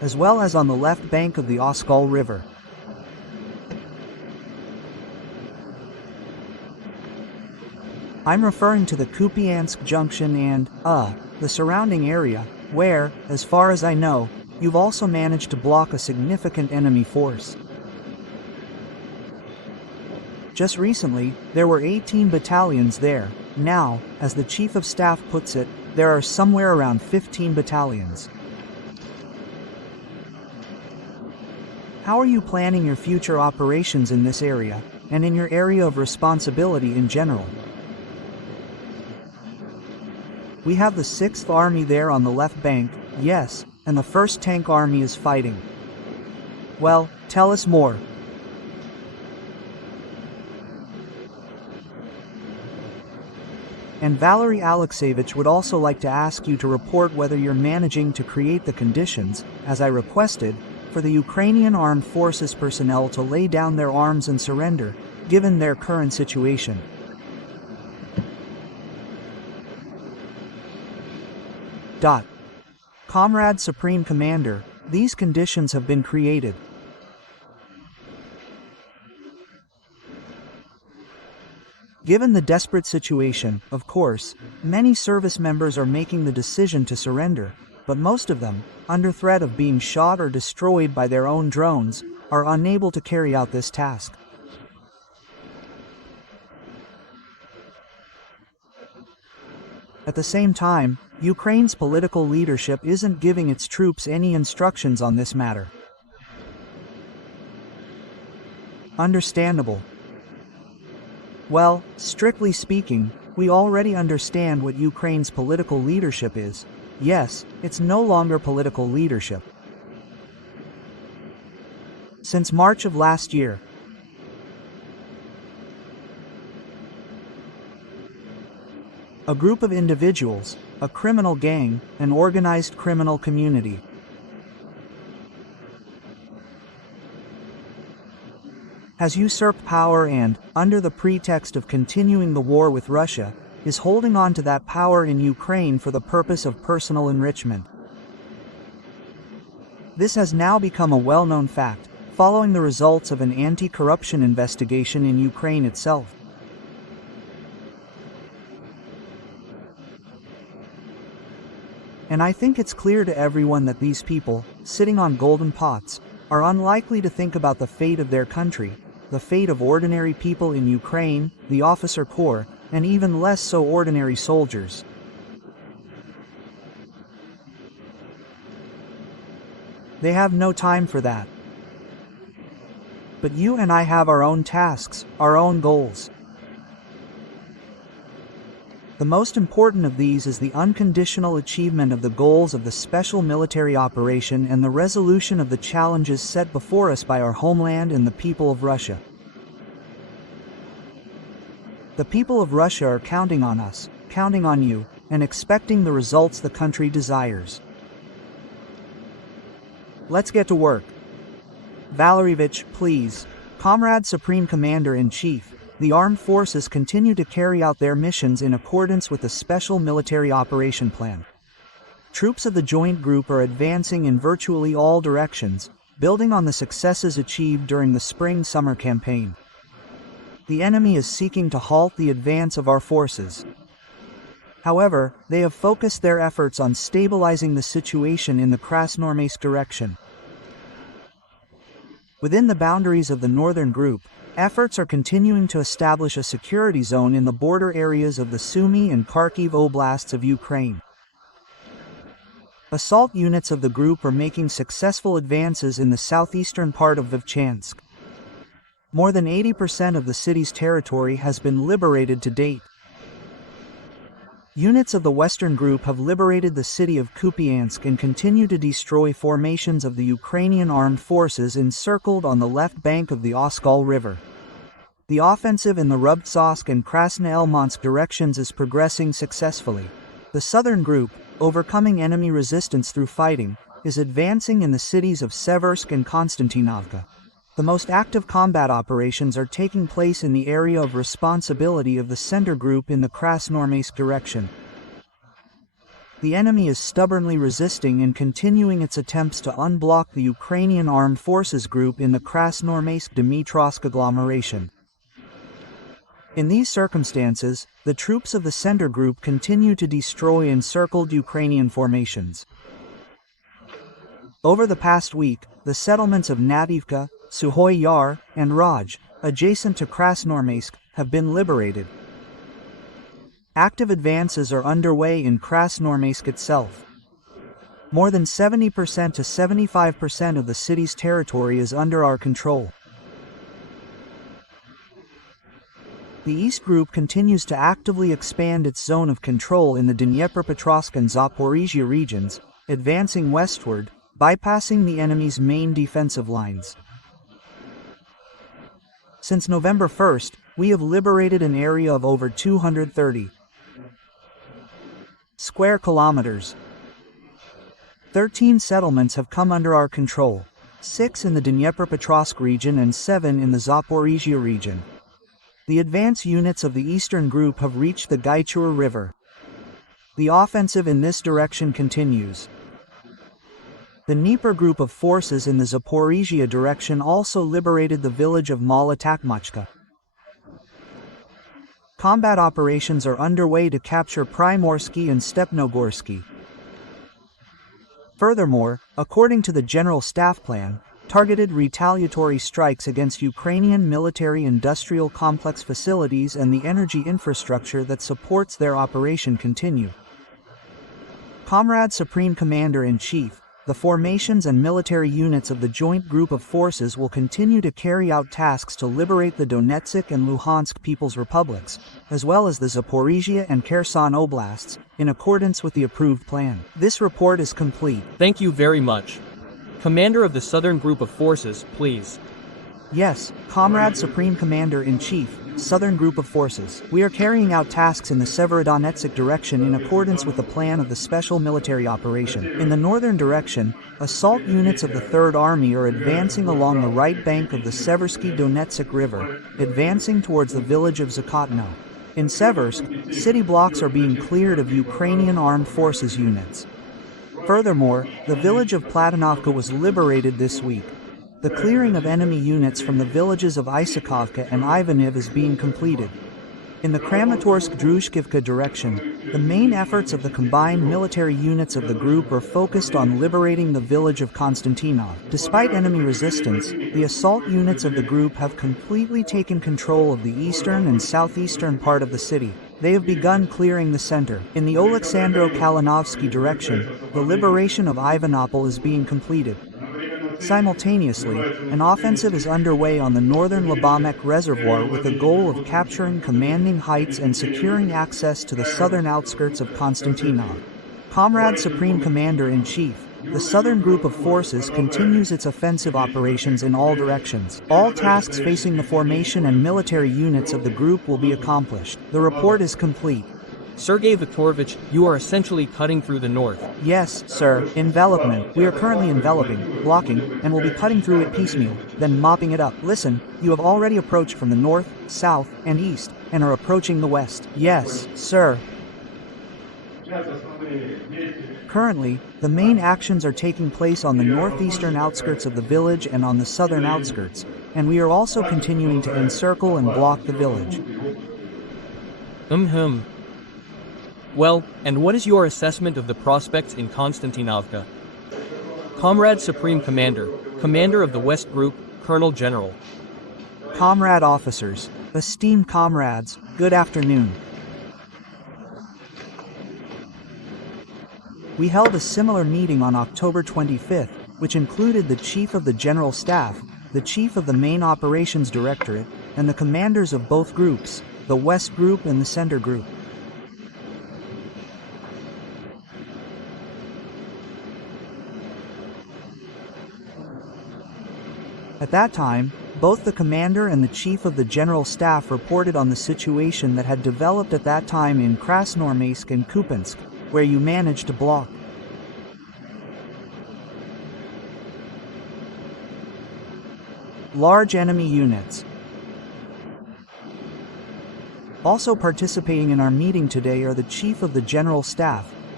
as well as on the left bank of the Oskol River. I'm referring to the Kupyansk junction and, the surrounding area, where, as far as I know, you've also managed to block a significant enemy force. Just recently, there were 18 battalions there. Now, as the Chief of Staff puts it, there are somewhere around 15 battalions. How are you planning your future operations in this area, and in your area of responsibility in general? We have the 6th Army there on the left bank, yes, and the 1st Tank Army is fighting. Well, tell us more. And Valery Alexeyevich would also like to ask you to report whether you're managing to create the conditions, as I requested, for the Ukrainian Armed Forces personnel to lay down their arms and surrender, given their current situation. Comrade Supreme Commander, these conditions have been created. Given the desperate situation, of course, many service members are making the decision to surrender, but most of them, under threat of being shot or destroyed by their own drones, are unable to carry out this task. At the same time, Ukraine's political leadership isn't giving its troops any instructions on this matter. Understandable. Well, strictly speaking, we already understand what Ukraine's political leadership is. Yes, it's no longer political leadership. Since March of last year, a group of individuals, a criminal gang, an organized criminal community, has usurped power and, under the pretext of continuing the war with Russia, is holding on to that power in Ukraine for the purpose of personal enrichment. This has now become a well-known fact, following the results of an anti-corruption investigation in Ukraine itself. And I think it's clear to everyone that these people, sitting on golden pots, are unlikely to think about the fate of their country, the fate of ordinary people in Ukraine, the officer corps, and even less so ordinary soldiers. They have no time for that. But you and I have our own tasks, our own goals. The most important of these is the unconditional achievement of the goals of the special military operation and the resolution of the challenges set before us by our homeland and the people of Russia. The people of Russia are counting on us, counting on you, and expecting the results the country desires. Let's get to work. Valeryevich, please. Comrade Supreme Commander-in-Chief, the armed forces continue to carry out their missions in accordance with the Special Military Operation Plan. Troops of the Joint Group are advancing in virtually all directions, building on the successes achieved during the spring-summer campaign. The enemy is seeking to halt the advance of our forces. However, they have focused their efforts on stabilizing the situation in the Krasnoarmeysk direction. Within the boundaries of the Northern Group, efforts are continuing to establish a security zone in the border areas of the Sumy and Kharkiv oblasts of Ukraine. Assault units of the group are making successful advances in the southeastern part of Vovchansk. More than 80% of the city's territory has been liberated to date. Units of the Western Group have liberated the city of Kupyansk and continue to destroy formations of the Ukrainian armed forces encircled on the left bank of the Oskol River. The offensive in the Rubtsovsk and Krasnoelmansk directions is progressing successfully. The Southern Group, overcoming enemy resistance through fighting, is advancing in the cities of Seversk and Konstantinovka. The most active combat operations are taking place in the area of responsibility of the Center Group in the Krasnoarmeysk direction. The enemy is stubbornly resisting and continuing its attempts to unblock the Ukrainian Armed Forces group in the Krasnoarmeysk-Dmitrovsk agglomeration. In these circumstances, the troops of the center group continue to destroy encircled Ukrainian formations. Over the past week, the settlements of Nadivka, Suhoy Yar, and Raj, adjacent to Krasnoarmeysk, have been liberated. Active advances are underway in Krasnoarmeysk itself. More than 70% to 75% of the city's territory is under our control. The East Group continues to actively expand its zone of control in the Dnipropetrovsk and Zaporizhia regions, advancing westward, bypassing the enemy's main defensive lines. Since November 1st, we have liberated an area of over 230 square kilometers. 13 settlements have come under our control, 6 in the Dnipropetrovsk region and 7 in the Zaporizhia region. The advance units of the Eastern Group have reached the Gaichur River. The offensive in this direction continues. The Dnieper Group of forces in the Zaporizhia direction also liberated the village of Malotakmachka. Combat operations are underway to capture Primorsky and Stepnogorsky. Furthermore, according to the General Staff Plan, targeted retaliatory strikes against Ukrainian military-industrial complex facilities and the energy infrastructure that supports their operation continue. Comrade Supreme Commander-in-Chief, the formations and military units of the Joint Group of Forces will continue to carry out tasks to liberate the Donetsk and Luhansk People's Republics, as well as the Zaporizhia and Kherson Oblasts, in accordance with the approved plan. This report is complete. Thank you very much. Commander of the Southern Group of Forces, please. Yes, Comrade Supreme Commander-in-Chief, Southern Group of Forces. We are carrying out tasks in the Severodonetsk direction in accordance with the plan of the Special Military Operation. In the northern direction, assault units of the Third Army are advancing along the right bank of the Seversky Donetsk River, advancing towards the village of Zakotno. In Seversk, city blocks are being cleared of Ukrainian Armed Forces units. Furthermore, the village of Platonovka was liberated this week. The clearing of enemy units from the villages of Isakovka and Ivaniv is being completed. In the Kramatorsk-Druzhkivka direction, the main efforts of the combined military units of the group are focused on liberating the village of Konstantinov. Despite enemy resistance, the assault units of the group have completely taken control of the eastern and southeastern part of the city. They have begun clearing the center. In the Oleksandro-Kalinovsky direction, the liberation of Ivanopol is being completed. Simultaneously, an offensive is underway on the northern Labamek Reservoir with the goal of capturing commanding heights and securing access to the southern outskirts of Konstantinov. Comrade Supreme Commander-in-Chief, the Southern Group of Forces continues its offensive operations in all directions. All tasks facing the formation and military units of the group will be accomplished. The report is complete. Sergei Viktorovich, you are essentially cutting through the north. Yes, sir. Envelopment. We are currently enveloping, blocking, and will be cutting through it piecemeal, then mopping it up. Listen, you have already approached from the north, south, and east, and are approaching the west. Yes, sir. Currently, the main actions are taking place on the northeastern outskirts of the village and on the southern outskirts, and we are also continuing to encircle and block the village. Well, and what is your assessment of the prospects in Konstantinovka? Comrade Supreme Commander, Commander of the West Group, Colonel General. Comrade officers, esteemed comrades, good afternoon. We held a similar meeting on October 25th, which included the Chief of the General Staff, the Chief of the Main Operations Directorate, and the commanders of both groups, the West Group and the Center Group. At that time, both the commander and the chief of the general staff reported on the situation that had developed at that time in Krasnoarmeysk and Kupyansk, where you managed to block. Large enemy units. Also participating in our meeting today are the chief of the general staff,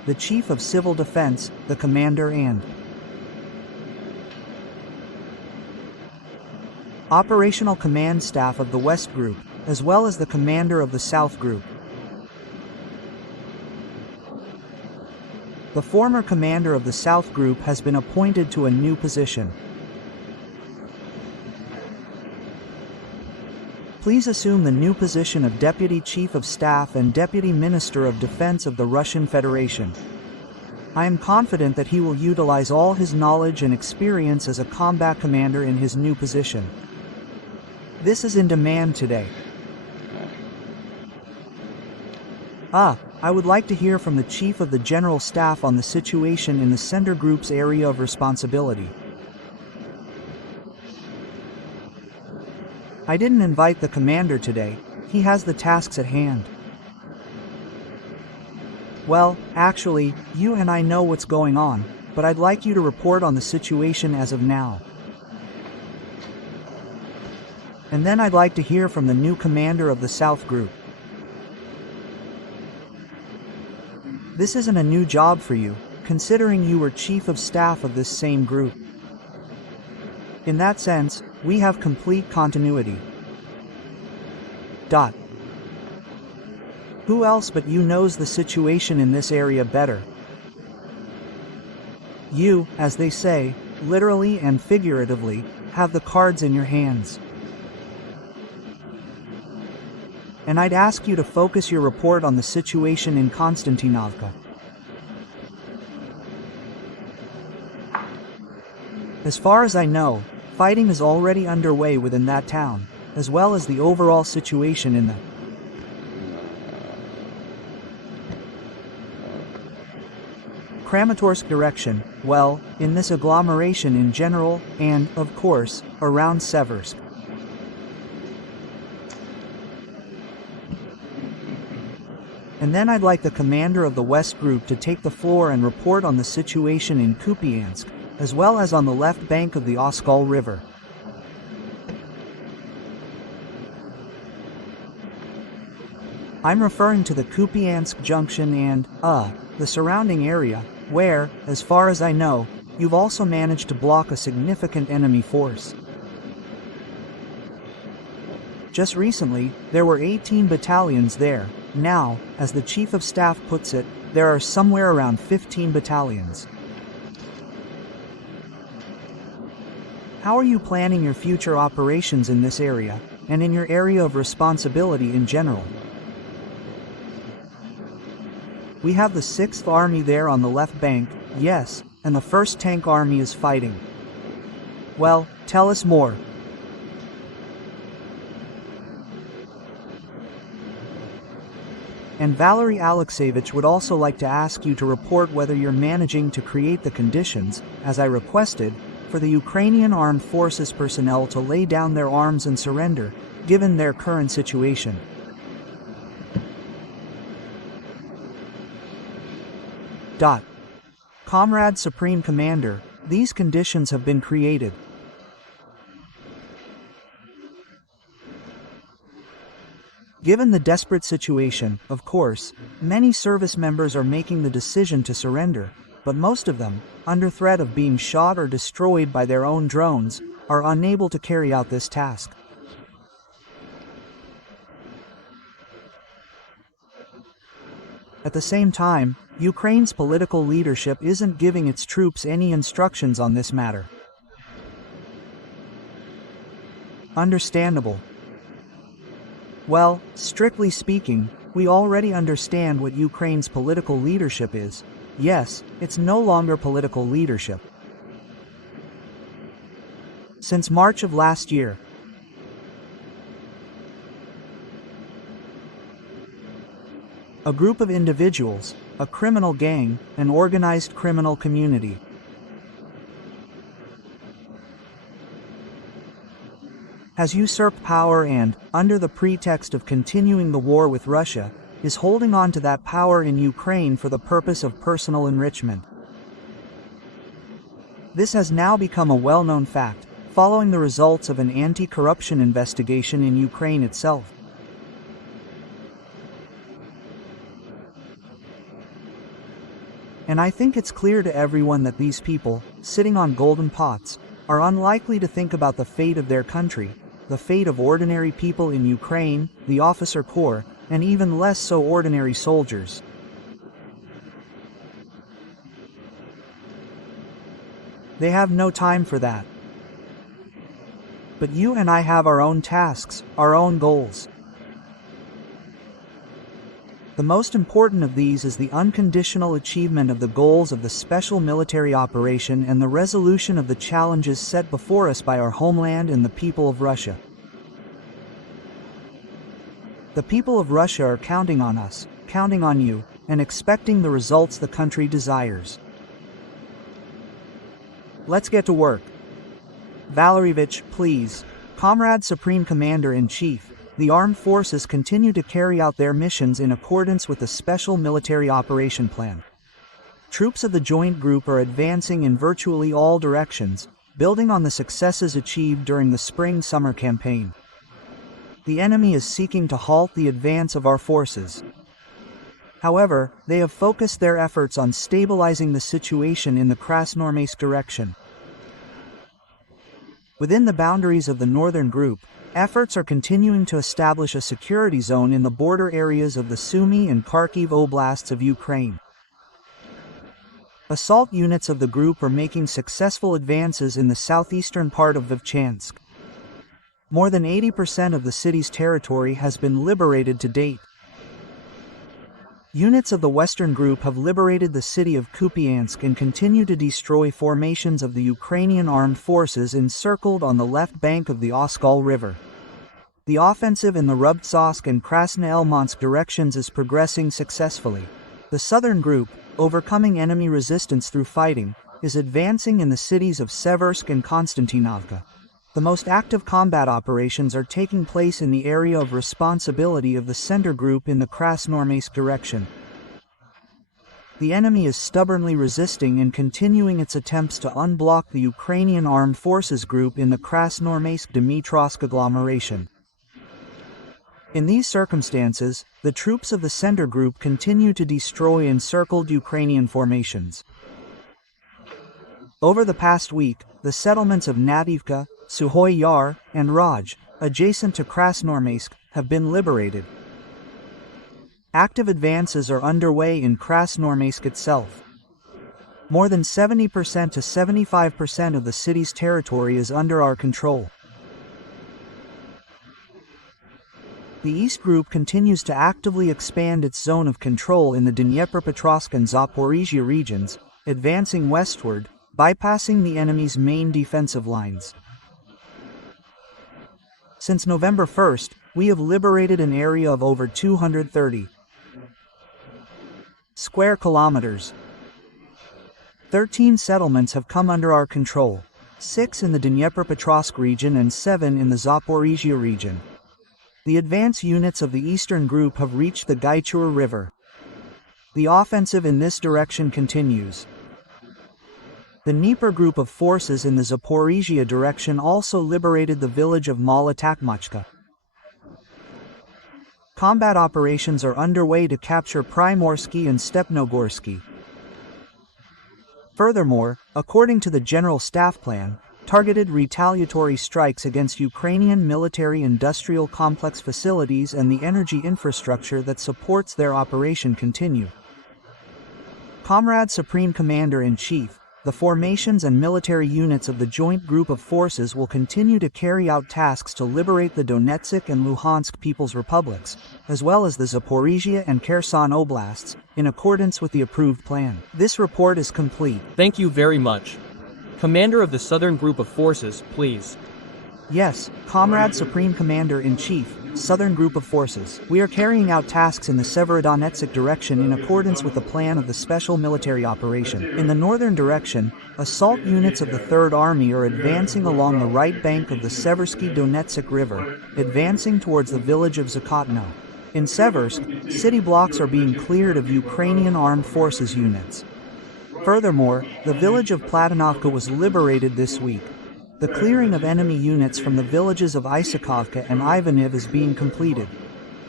the Chief of Civil Defense, the Commander and Operational Command Staff of the West Group, as well as the Commander of the South Group. The former commander of the South Group has been appointed to a new position. Please assume the new position of Deputy Chief of Staff and Deputy Minister of Defense of the Russian Federation. I am confident that he will utilize all his knowledge and experience as a combat commander in his new position. This is in demand today. I would like to hear from the Chief of the General Staff on the situation in the Center Group's area of responsibility. I didn't invite the commander today, he has the tasks at hand. Well, actually, you and I know what's going on, but I'd like you to report on the situation as of now. And then I'd like to hear from the new commander of the South Group. This isn't a new job for you, considering you were Chief of Staff of this same group. In that sense, we have complete continuity. Who else but you knows the situation in this area better? You, as they say, literally and figuratively, have the cards in your hands. And I'd ask you to focus your report on the situation in Konstantinovka. As far as I know, fighting is already underway within that town, as well as the overall situation in the Kramatorsk direction, well, in this agglomeration in general, and, of course, around Seversk. And then I'd like the commander of the West Group to take the floor and report on the situation in Kupyansk, as well as on the left bank of the Oskol River. I'm referring to the Kupyansk junction and, the surrounding area, where, as far as I know, you've also managed to block a significant enemy force. Just recently, there were 18 battalions there. Now, as the Chief of Staff puts it, there are somewhere around 15 battalions. How are you planning your future operations in this area, and in your area of responsibility in general? We have the 6th Army there on the left bank, yes, and the 1st Tank Army is fighting. Well, tell us more. And Valery Alexeyevich would also like to ask you to report whether you're managing to create the conditions, as I requested, for the Ukrainian Armed Forces personnel to lay down their arms and surrender, given their current situation. Comrade Supreme Commander, these conditions have been created. Given the desperate situation, of course, many service members are making the decision to surrender, but most of them, under threat of being shot or destroyed by their own drones, are unable to carry out this task. At the same time, Ukraine's political leadership isn't giving its troops any instructions on this matter. Understandable. Well, strictly speaking, we already understand what Ukraine's political leadership is. Yes, it's no longer political leadership. Since March of last year, a group of individuals, a criminal gang, an organized criminal community, has usurped power and, under the pretext of continuing the war with Russia, is holding on to that power in Ukraine for the purpose of personal enrichment. This has now become a well-known fact, following the results of an anti-corruption investigation in Ukraine itself. And I think it's clear to everyone that these people, sitting on golden pots, are unlikely to think about the fate of their country, the fate of ordinary people in Ukraine, the officer corps, and even less so ordinary soldiers. They have no time for that. But you and I have our own tasks, our own goals. The most important of these is the unconditional achievement of the goals of the special military operation and the resolution of the challenges set before us by our homeland and the people of Russia. The people of Russia are counting on us, counting on you, and expecting the results the country desires. Let's get to work. Valeriyevich, please. Comrade Supreme Commander-in-Chief, the armed forces continue to carry out their missions in accordance with the Special Military Operation Plan. Troops of the Joint Group are advancing in virtually all directions, building on the successes achieved during the spring-summer campaign. The enemy is seeking to halt the advance of our forces. However, they have focused their efforts on stabilizing the situation in the Krasnoarmeysk direction. Within the boundaries of the Northern Group, efforts are continuing to establish a security zone in the border areas of the Sumy and Kharkiv oblasts of Ukraine. Assault units of the group are making successful advances in the southeastern part of Kupyansk. More than 80% of the city's territory has been liberated to date. Units of the Western Group have liberated the city of Kupyansk and continue to destroy formations of the Ukrainian armed forces encircled on the left bank of the Oskol River. The offensive in the Rubtsovsk and Krasnoelmansk directions is progressing successfully. The Southern Group, overcoming enemy resistance through fighting, is advancing in the cities of Seversk and Konstantinovka. The most active combat operations are taking place in the area of responsibility of the Center Group in the Krasnoarmeysk direction. The enemy is stubbornly resisting and continuing its attempts to unblock the Ukrainian Armed Forces Group in the Krasnoarmeysk-Dmitrovsk agglomeration. In these circumstances, the troops of the Center Group continue to destroy encircled Ukrainian formations. Over the past week, the settlements of Nativka, Suhoy Yar, and Raj, adjacent to Krasnoarmeysk, have been liberated. Active advances are underway in Krasnoarmeysk itself. More than 70% to 75% of the city's territory is under our control. The East Group continues to actively expand its zone of control in the Dnipropetrovsk and Zaporizhia regions, advancing westward, bypassing the enemy's main defensive lines. Since November 1st, we have liberated an area of over 230 square kilometers. 13 settlements have come under our control, 6 in the Dnipropetrovsk region and 7 in the Zaporizhia region. The advance units of the Eastern Group have reached the Gaichur River. The offensive in this direction continues. The Dnieper Group of forces in the Zaporizhia direction also liberated the village of Malotakmachka. Combat operations are underway to capture Primorsky and Stepnogorsky. Furthermore, according to the General Staff Plan, targeted retaliatory strikes against Ukrainian military-industrial complex facilities and the energy infrastructure that supports their operation continue. Comrade Supreme Commander-in-Chief, the formations and military units of the Joint Group of Forces will continue to carry out tasks to liberate the Donetsk and Luhansk People's Republics, as well as the Zaporizhia and Kherson Oblasts, in accordance with the approved plan. This report is complete. Thank you very much. Commander of the Southern Group of Forces, please. Yes, Comrade Supreme Commander-in-Chief, Southern Group of Forces. We are carrying out tasks in the Severodonetsk direction in accordance with the plan of the Special Military Operation. In the northern direction, assault units of the Third Army are advancing along the right bank of the Seversky Donetsk River, advancing towards the village of Zakotno. In Seversk, city blocks are being cleared of Ukrainian Armed Forces units. Furthermore, the village of Platonovka was liberated this week. The clearing of enemy units from the villages of Isakovka and Ivaniv is being completed.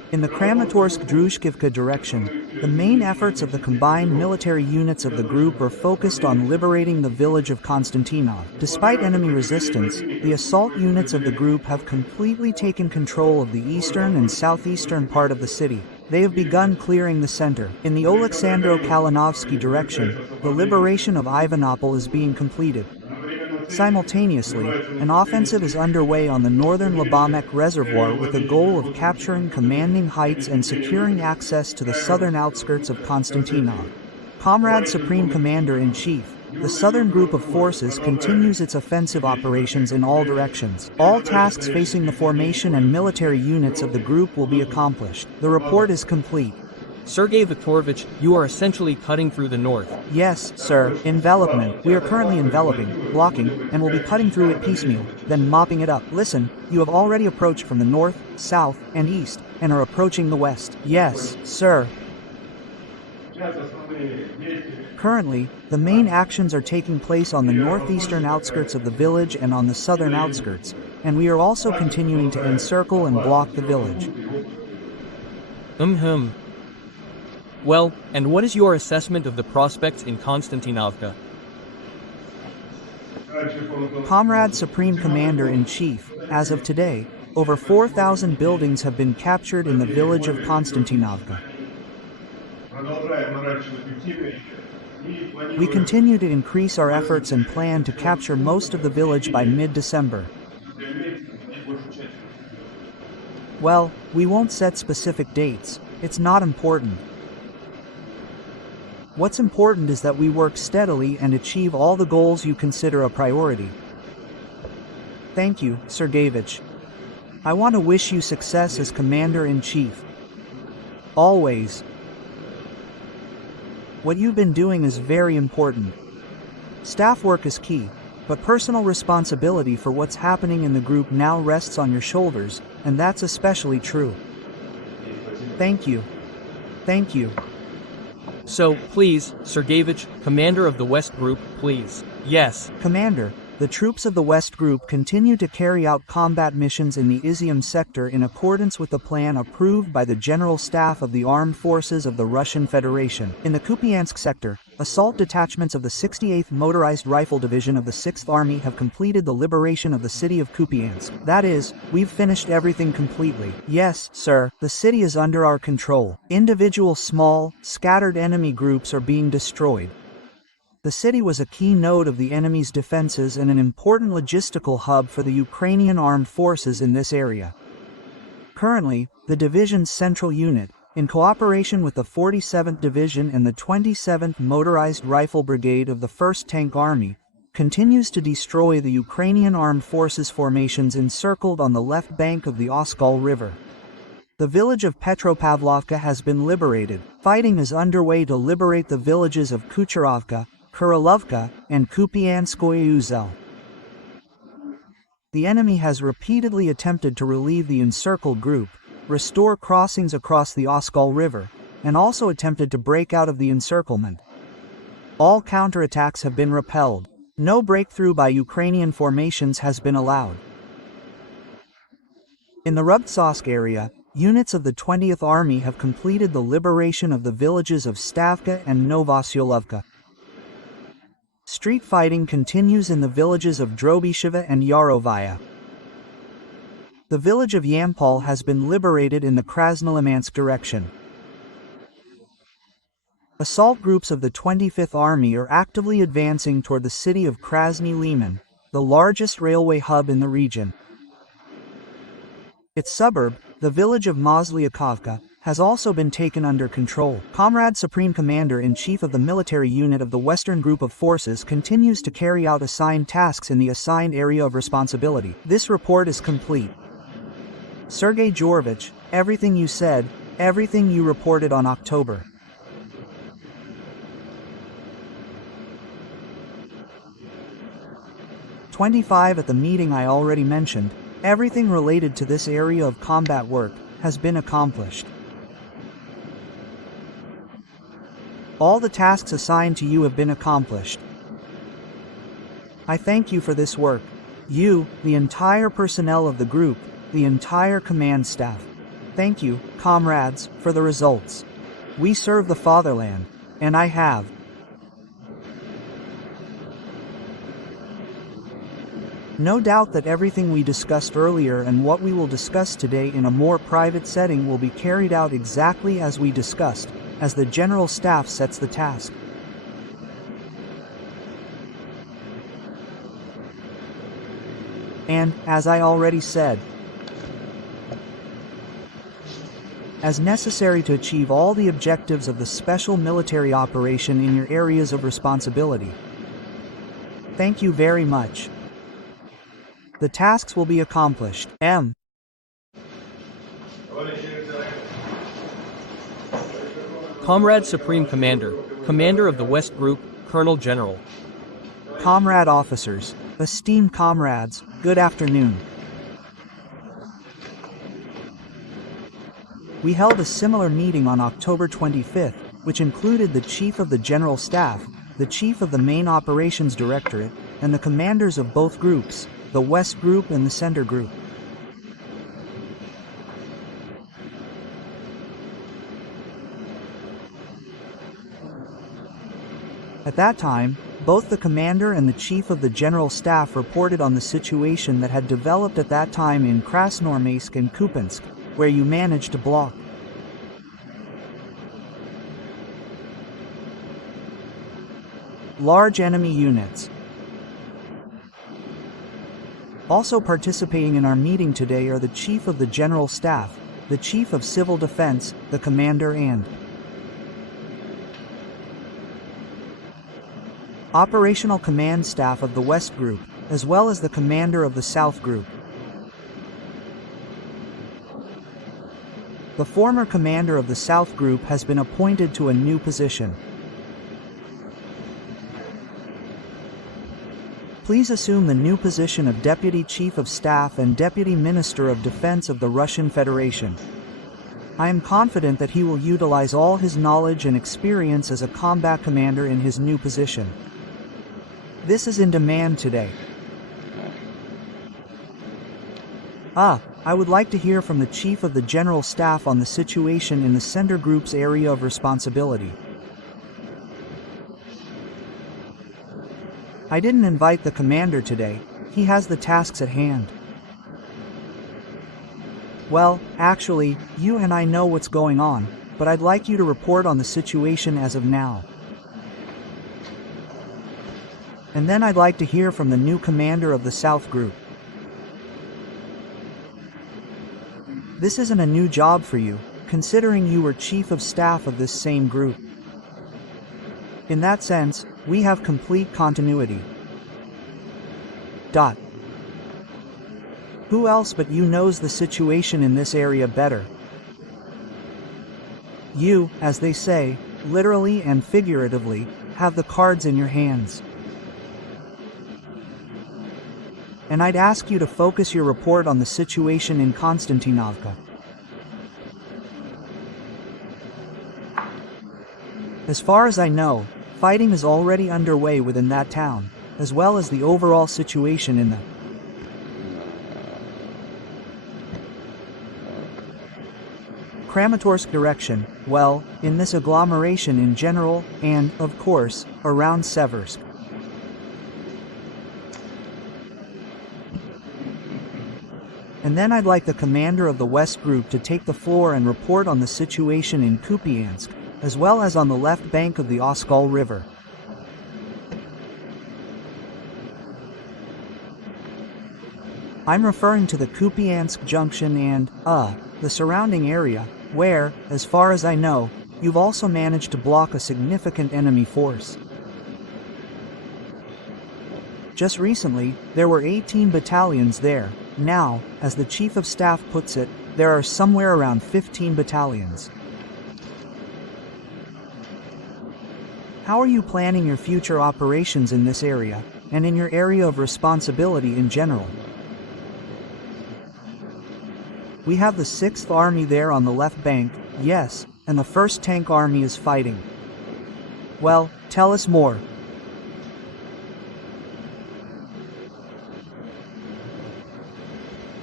In the Kramatorsk-Druzhkivka direction, the main efforts of the combined military units of the group are focused on liberating the village of Konstantinov. Despite enemy resistance, the assault units of the group have completely taken control of the eastern and southeastern part of the city. They have begun clearing the center. In the Oleksandro-Kalinovsky direction, the liberation of Ivanopol is being completed. Simultaneously, an offensive is underway on the northern Labamek Reservoir with the goal of capturing commanding heights and securing access to the southern outskirts of Konstantinov. Comrade Supreme Commander-in-Chief, the southern group of forces continues its offensive operations in all directions. All tasks facing the formation and military units of the group will be accomplished. The report is complete. Sergei Viktorovich, you are essentially cutting through the north. Yes, sir. Envelopment. We are currently enveloping, blocking, and will be cutting through it piecemeal, then mopping it up. Listen, you have already approached from the north, south, and east, and are approaching the west. Yes, sir. Currently, the main actions are taking place on the northeastern outskirts of the village and on the southern outskirts, and we are also continuing to encircle and block the village. Well, and what is your assessment of the prospects in Konstantinovka? Comrade Supreme Commander-in-Chief, as of today, over 4,000 buildings have been captured in the village of Konstantinovka. We continue to increase our efforts and plan to capture most of the village by mid-December. Well, we won't set specific dates. It's not important. What's important is that we work steadily and achieve all the goals you consider a priority. Thank you, Sergeyevich. I want to wish you success as Commander-in-Chief. Always. What you've been doing is very important. Staff work is key, but personal responsibility for what's happening in the group now rests on your shoulders, and that's especially true. Thank you. Thank you. So, please, Sergeyevich, Commander of the West Group, please. Yes. Commander, the troops of the West Group continue to carry out combat missions in the Izium sector in accordance with the plan approved by the General Staff of the Armed Forces of the Russian Federation. In the Kupyansk sector, assault detachments of the 68th Motorized Rifle Division of the 6th Army have completed the liberation of the city of Kupyansk. That is, we've finished everything completely. Yes, sir, the city is under our control. Individual small, scattered enemy groups are being destroyed. The city was a key node of the enemy's defenses and an important logistical hub for the Ukrainian armed forces in this area. Currently, the division's central unit, in cooperation with the 47th Division and the 27th Motorized Rifle Brigade of the 1st Tank Army, continues to destroy the Ukrainian armed forces formations encircled on the left bank of the Oskol River. The village of Petropavlovka has been liberated. Fighting is underway to liberate the villages of Kucherovka, Kurilovka, and Kupyanskoye Uzel. The enemy has repeatedly attempted to relieve the encircled group, restore crossings across the Oskol River, and also attempted to break out of the encirclement. All counterattacks have been repelled. No breakthrough by Ukrainian formations has been allowed. In the Rubtsovsk area, units of the 20th Army have completed the liberation of the villages of Stavka and Novosyolovka. Street fighting continues in the villages of Drobisheva and Yarovaya. The village of Yampol has been liberated in the Krasnolimansk direction. Assault groups of the 25th Army are actively advancing toward the city of Krasny Liman, the largest railway hub in the region. Its suburb, the village of Mozlyakovka, has also been taken under control. Comrade Supreme Commander-in-Chief of the military unit of the Western Group of Forces continues to carry out assigned tasks in the assigned area of responsibility. This report is complete. Sergei Georgevich, everything you said, everything you reported on October. '25 at the meeting I already mentioned, everything related to this area of combat work has been accomplished. All the tasks assigned to you have been accomplished. I thank you for this work. You, the entire personnel of the group, the entire command staff. Thank you, comrades, for the results. We serve the fatherland, and I have. No doubt that everything we discussed earlier and what we will discuss today in a more private setting will be carried out exactly as we discussed, as the General Staff sets the task. And, as I already said, as necessary to achieve all the objectives of the special military operation in your areas of responsibility. Thank you very much. The tasks will be accomplished. M. Comrade Supreme Commander, Commander of the West Group, Colonel General. Comrade officers, esteemed comrades, good afternoon. We held a similar meeting on October 25th, which included the Chief of the General Staff, the Chief of the Main Operations Directorate, and the commanders of both groups, the West Group and the Center Group. At that time, both the commander and the chief of the general staff reported on the situation that had developed at that time in Krasnoarmeysk and Kupyansk, where you managed to block large enemy units. Also participating in our meeting today are the Chief of the General Staff, the Chief of Civil Defense, the Commander and Operational Command Staff of the West Group, as well as the Commander of the South Group. The former commander of the South Group has been appointed to a new position. Please assume the new position of Deputy Chief of Staff and Deputy Minister of Defense of the Russian Federation. I am confident that he will utilize all his knowledge and experience as a combat commander in his new position. This is in demand today. I would like to hear from the Chief of the General Staff on the situation in the Center Group's area of responsibility. I didn't invite the commander today, he has the tasks at hand. Well, actually, you and I know what's going on, but I'd like you to report on the situation as of now. And then I'd like to hear from the new commander of the South Group. This isn't a new job for you, considering you were Chief of Staff of this same group. In that sense, we have complete continuity. Who else but you knows the situation in this area better? You, as they say, literally and figuratively, have the cards in your hands. And I'd ask you to focus your report on the situation in Konstantinovka. As far as I know, fighting is already underway within that town, as well as the overall situation in the Kramatorsk direction, well, in this agglomeration in general, and, of course, around Seversk. And then I'd like the commander of the West Group to take the floor and report on the situation in Kupyansk, as well as on the left bank of the Oskol River. I'm referring to the Kupyansk junction and, the surrounding area, where, as far as I know, you've also managed to block a significant enemy force. Just recently, there were 18 battalions there. Now, as the Chief of Staff puts it, there are somewhere around 15 battalions. How are you planning your future operations in this area, and in your area of responsibility in general? We have the 6th Army there on the left bank, yes, and the 1st Tank Army is fighting. Well, tell us more.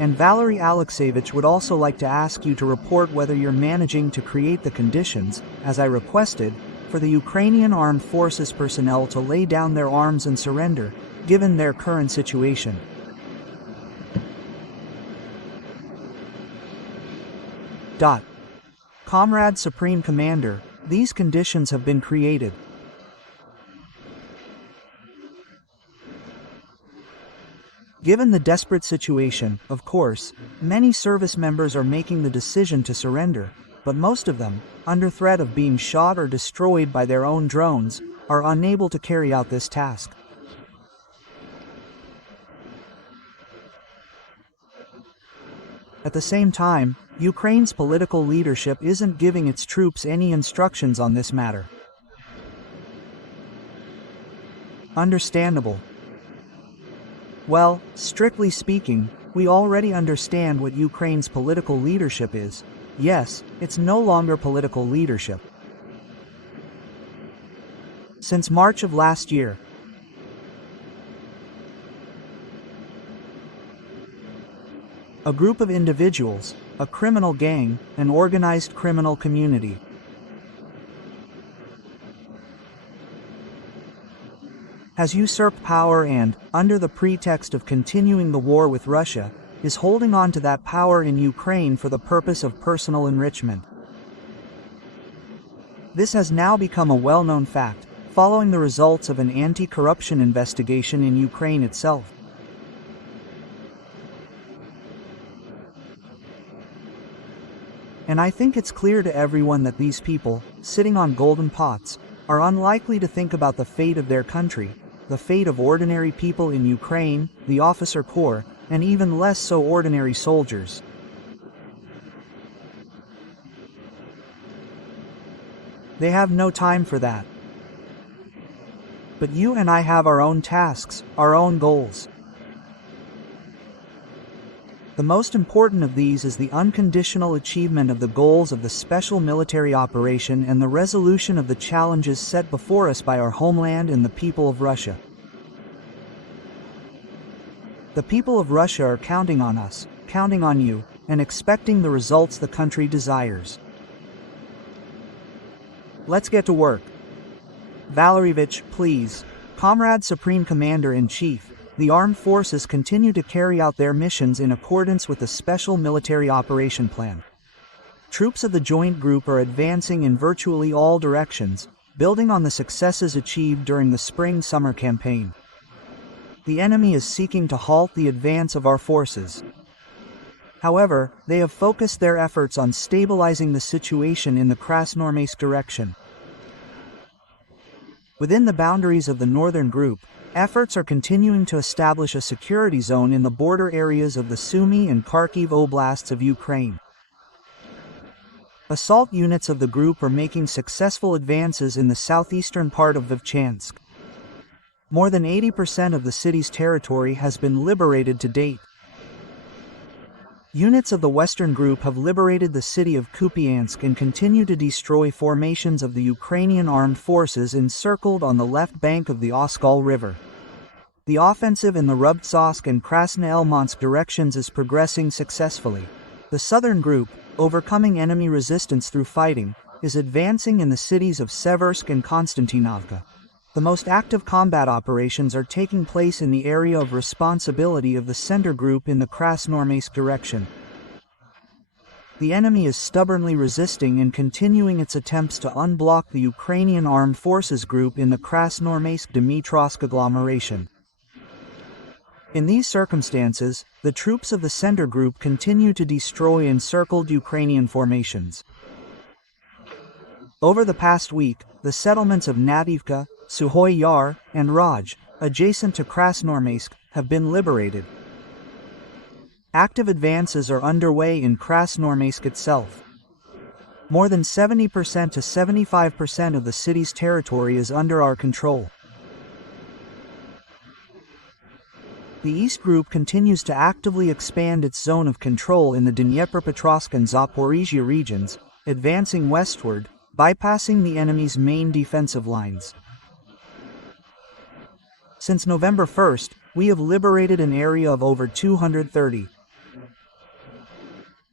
And Valery Alexeyevich would also like to ask you to report whether you're managing to create the conditions, as I requested, for the Ukrainian Armed Forces personnel to lay down their arms and surrender, given their current situation. Comrade Supreme Commander, these conditions have been created. Given the desperate situation, of course, many service members are making the decision to surrender, but most of them, under threat of being shot or destroyed by their own drones, are unable to carry out this task. At the same time, Ukraine's political leadership isn't giving its troops any instructions on this matter. Understandable. Well, strictly speaking, we already understand what Ukraine's political leadership is. Yes, it's no longer political leadership. Since March of last year, a group of individuals, a criminal gang, an organized criminal community, has usurped power and, under the pretext of continuing the war with Russia, is holding on to that power in Ukraine for the purpose of personal enrichment. This has now become a well-known fact, following the results of an anti-corruption investigation in Ukraine itself. And I think it's clear to everyone that these people, sitting on golden pots, are unlikely to think about the fate of their country, the fate of ordinary people in Ukraine, the officer corps, and even less so ordinary soldiers. They have no time for that. But you and I have our own tasks, our own goals. The most important of these is the unconditional achievement of the goals of the special military operation and the resolution of the challenges set before us by our homeland and the people of Russia. The people of Russia are counting on us, counting on you, and expecting the results the country desires. Let's get to work. Valeryevich, please. Comrade Supreme Commander-in-Chief, the armed forces continue to carry out their missions in accordance with the Special Military Operation Plan. Troops of the Joint Group are advancing in virtually all directions, building on the successes achieved during the spring-summer campaign. The enemy is seeking to halt the advance of our forces. However, they have focused their efforts on stabilizing the situation in the Krasnoarmeysk direction. Within the boundaries of the Northern Group, efforts are continuing to establish a security zone in the border areas of the Sumy and Kharkiv oblasts of Ukraine. Assault units of the group are making successful advances in the southeastern part of Vovchansk. More than 80% of the city's territory has been liberated to date. Units of the Western Group have liberated the city of Kupyansk and continue to destroy formations of the Ukrainian armed forces encircled on the left bank of the Oskol River. The offensive in the Rubtsovsk and Krasnoelmansk directions is progressing successfully. The Southern Group, overcoming enemy resistance through fighting, is advancing in the cities of Seversk and Konstantinovka. The most active combat operations are taking place in the area of responsibility of the Center Group in the Krasnoarmeysk direction. The enemy is stubbornly resisting and continuing its attempts to unblock the Ukrainian Armed Forces Group in the Krasnoarmeysk-Dmitrovsk agglomeration. In these circumstances, the troops of the Center Group continue to destroy encircled Ukrainian formations. Over the past week, the settlements of Nativka, Suhoy Yar, and Raj, adjacent to Krasnoarmeysk, have been liberated. Active advances are underway in Krasnoarmeysk itself. More than 70% to 75% of the city's territory is under our control. The East Group continues to actively expand its zone of control in the Dnipropetrovsk and Zaporizhia regions, advancing westward, bypassing the enemy's main defensive lines. Since November 1st, we have liberated an area of over 230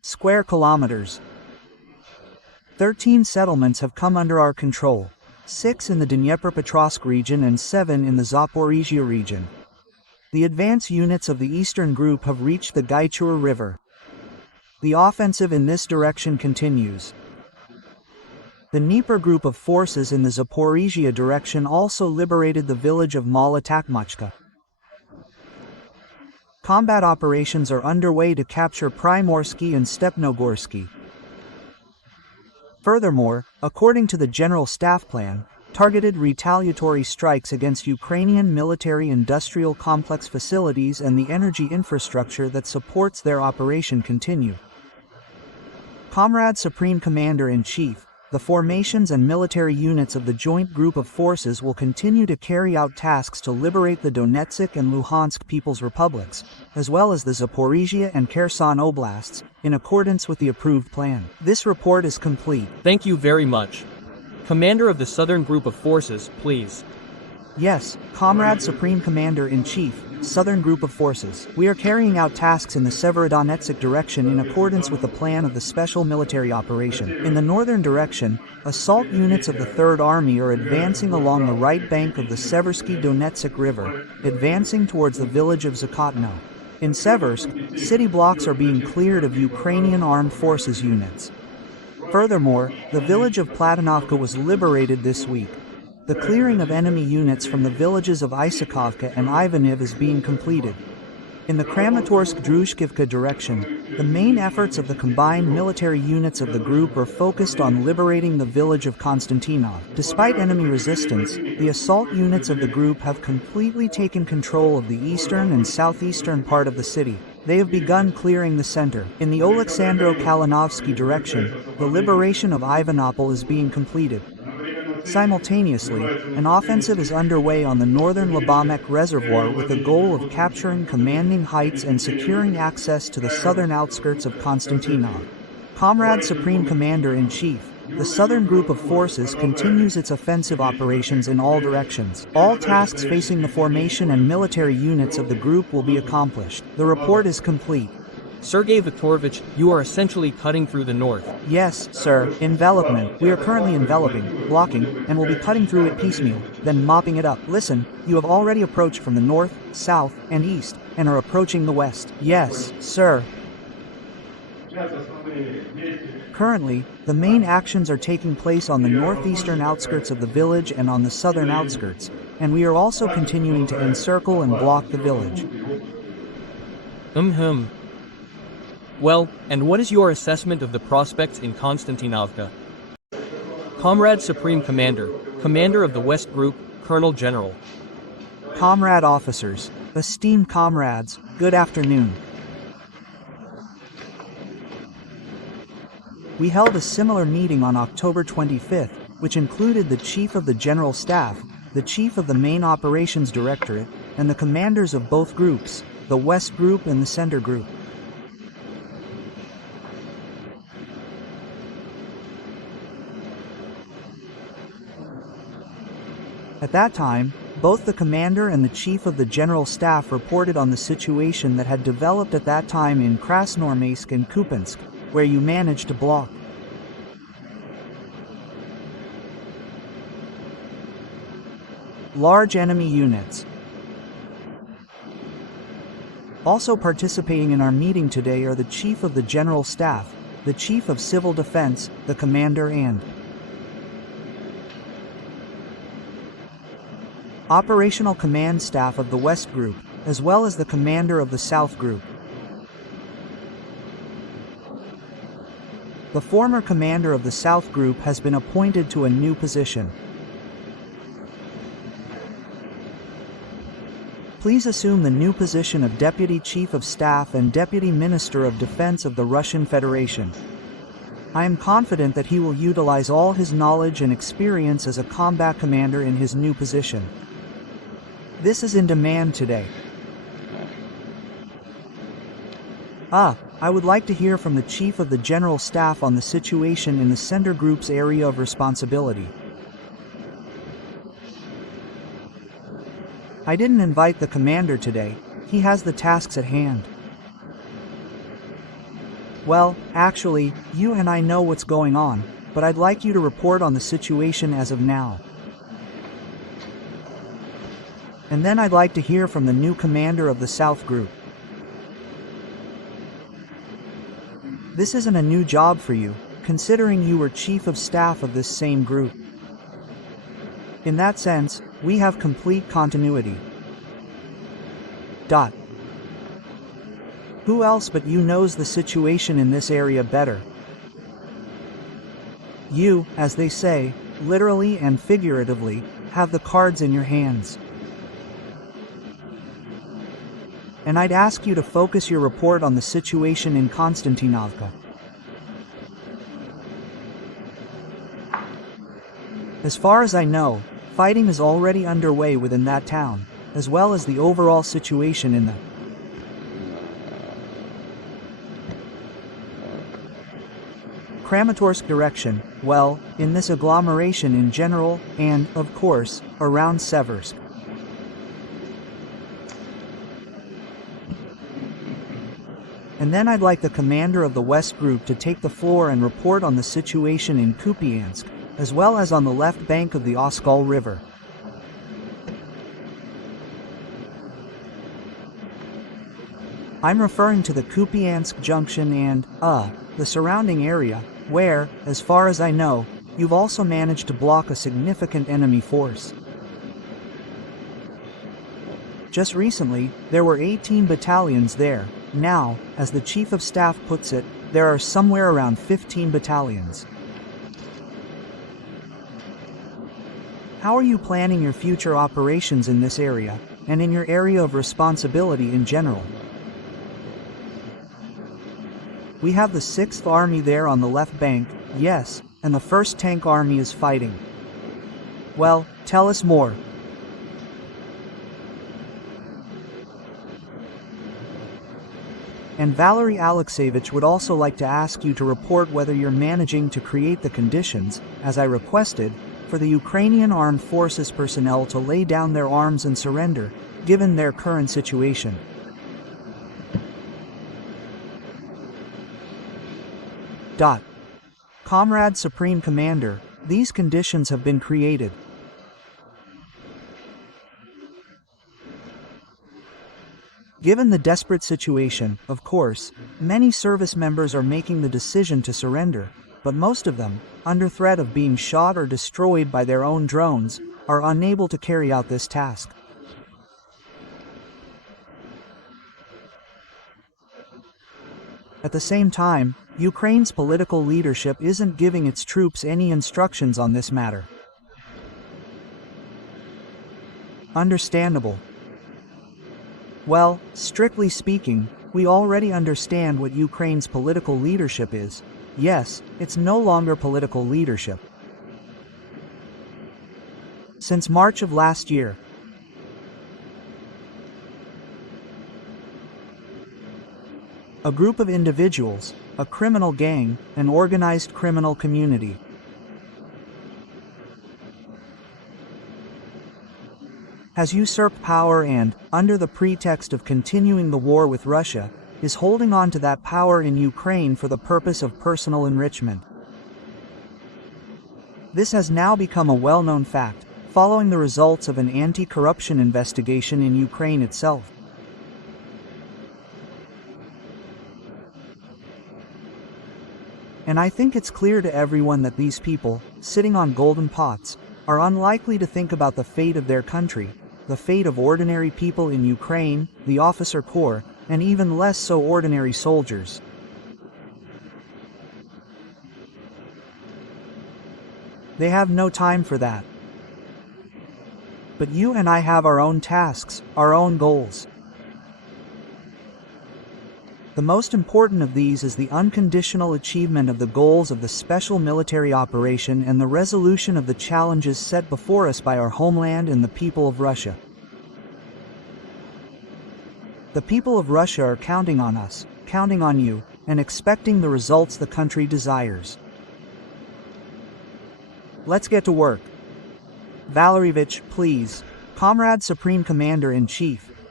square kilometers. 13 settlements have come under our control, 6 in the Dnipropetrovsk region and 7 in the Zaporizhia region. The advance units of the Eastern Group have reached the Gaichur River. The offensive in this direction continues. The Dnieper Group of forces in the Zaporizhia direction also liberated the village of Malotakmachka. Combat operations are underway to capture Primorsky and Stepnogorsky. Furthermore, according to the General Staff Plan, targeted retaliatory strikes against Ukrainian military-industrial complex facilities and the energy infrastructure that supports their operation continue. Comrade Supreme Commander-in-Chief, the formations and military units of the Joint Group of Forces will continue to carry out tasks to liberate the Donetsk and Luhansk People's Republics, as well as the Zaporizhia and Kherson Oblasts, in accordance with the approved plan. This report is complete. Thank you very much. Commander of the Southern Group of Forces, please. Yes, Comrade Supreme Commander-in-Chief, Southern Group of Forces. We are carrying out tasks in the Severodonetsk direction in accordance with the plan of the Special Military Operation. In the northern direction, assault units of the Third Army are advancing along the right bank of the Seversky Donetsk River, advancing towards the village of Zakotno. In Seversk, city blocks are being cleared of Ukrainian Armed Forces units. Furthermore, the village of Platonovka was liberated this week. The clearing of enemy units from the villages of Isakovka and Ivaniv is being completed. In the Kramatorsk-Druzhkivka direction, the main efforts of the combined military units of the group are focused on liberating the village of Konstantinov. Despite enemy resistance, the assault units of the group have completely taken control of the eastern and southeastern part of the city. They have begun clearing the center. In the Oleksandro-Kalinovsky direction, the liberation of Ivanopol is being completed. Simultaneously, an offensive is underway on the northern Labamek Reservoir with the goal of capturing commanding heights and securing access to the southern outskirts of Konstantinov. Comrade Supreme Commander-in-Chief, the Southern Group of Forces continues its offensive operations in all directions. All tasks facing the formation and military units of the group will be accomplished. The report is complete. Sergei Viktorovich, you are essentially cutting through the north. Yes, sir. Envelopment. We are currently enveloping, blocking, and will be cutting through it piecemeal, then mopping it up. Listen, you have already approached from the north, south, and east, and are approaching the west. Yes, sir. Currently, the main actions are taking place on the northeastern outskirts of the village and on the southern outskirts, and we are also continuing to encircle and block the village. Well, and what is your assessment of the prospects in Konstantinovka? Comrade Supreme Commander, Commander of the West Group, Colonel General. Comrade officers, esteemed comrades, good afternoon. We held a similar meeting on October 25th, which included the Chief of the General Staff, the Chief of the Main Operations Directorate, and the commanders of both groups, the West Group and the Center Group. At that time, both the commander and the chief of the general staff reported on the situation that had developed at that time in Krasnoarmeysk and Kupyansk, where you managed to block. Large enemy units. Also participating in our meeting today are the chief of the general staff, the chief of civil defense, the commander and operational command staff of the West Group, as well as the commander of the South Group. The former commander of the South Group has been appointed to a new position. Please assume the new position of Deputy Chief of Staff and Deputy Minister of Defense of the Russian Federation. I am confident that he will utilize all his knowledge and experience as a combat commander in his new position. This is in demand today. I would like to hear from the Chief of the General Staff on the situation in the Center Group's area of responsibility. I didn't invite the commander today. He has the tasks at hand. Well, actually, you and I know what's going on, but I'd like you to report on the situation as of now. And then I'd like to hear from the new commander of the South Group. This isn't a new job for you, considering you were chief of staff of this same group. In that sense, we have complete continuity. Who else but you knows the situation in this area better? You, as they say, literally and figuratively, have the cards in your hands. And I'd ask you to focus your report on the situation in Konstantinovka. As far as I know, fighting is already underway within that town, as well as the overall situation in the Kramatorsk direction, well, in this agglomeration in general, and, of course, around Seversk. And then I'd like the commander of the West Group to take the floor and report on the situation in Kupyansk, as well as on the left bank of the Oskol River. I'm referring to the Kupyansk junction and, the surrounding area, where, as far as I know, you've also managed to block a significant enemy force. Just recently, there were 18 battalions there. Now, as the Chief of Staff puts it, there are somewhere around 15 battalions. How are you planning your future operations in this area, and in your area of responsibility in general? We have the 6th Army there on the left bank, yes, and the 1st Tank Army is fighting. Well, tell us more. And Valery Alexeyevich would also like to ask you to report whether you're managing to create the conditions, as I requested, for the Ukrainian Armed Forces personnel to lay down their arms and surrender, given their current situation. Comrade Supreme Commander, these conditions have been created. Given the desperate situation, of course, many service members are making the decision to surrender, but most of them, under threat of being shot or destroyed by their own drones, are unable to carry out this task. At the same time, Ukraine's political leadership isn't giving its troops any instructions on this matter. Understandable. Well, strictly speaking, we already understand what Ukraine's political leadership is. Yes, it's no longer political leadership. Since March of last year, a group of individuals, a criminal gang, an organized criminal community, has usurped power and, under the pretext of continuing the war with Russia, is holding on to that power in Ukraine for the purpose of personal enrichment. This has now become a well-known fact, following the results of an anti-corruption investigation in Ukraine itself. And I think it's clear to everyone that these people, sitting on golden pots, are unlikely to think about the fate of their country, the fate of ordinary people in Ukraine, the officer corps, and even less so ordinary soldiers. They have no time for that. But you and I have our own tasks, our own goals. The most important of these is the unconditional achievement of the goals of the special military operation and the resolution of the challenges set before us by our homeland and the people of Russia. The people of Russia are counting on us, counting on you, and expecting the results the country desires. Let's get to work. Valeryevich, please. Comrade Supreme Commander-in-Chief,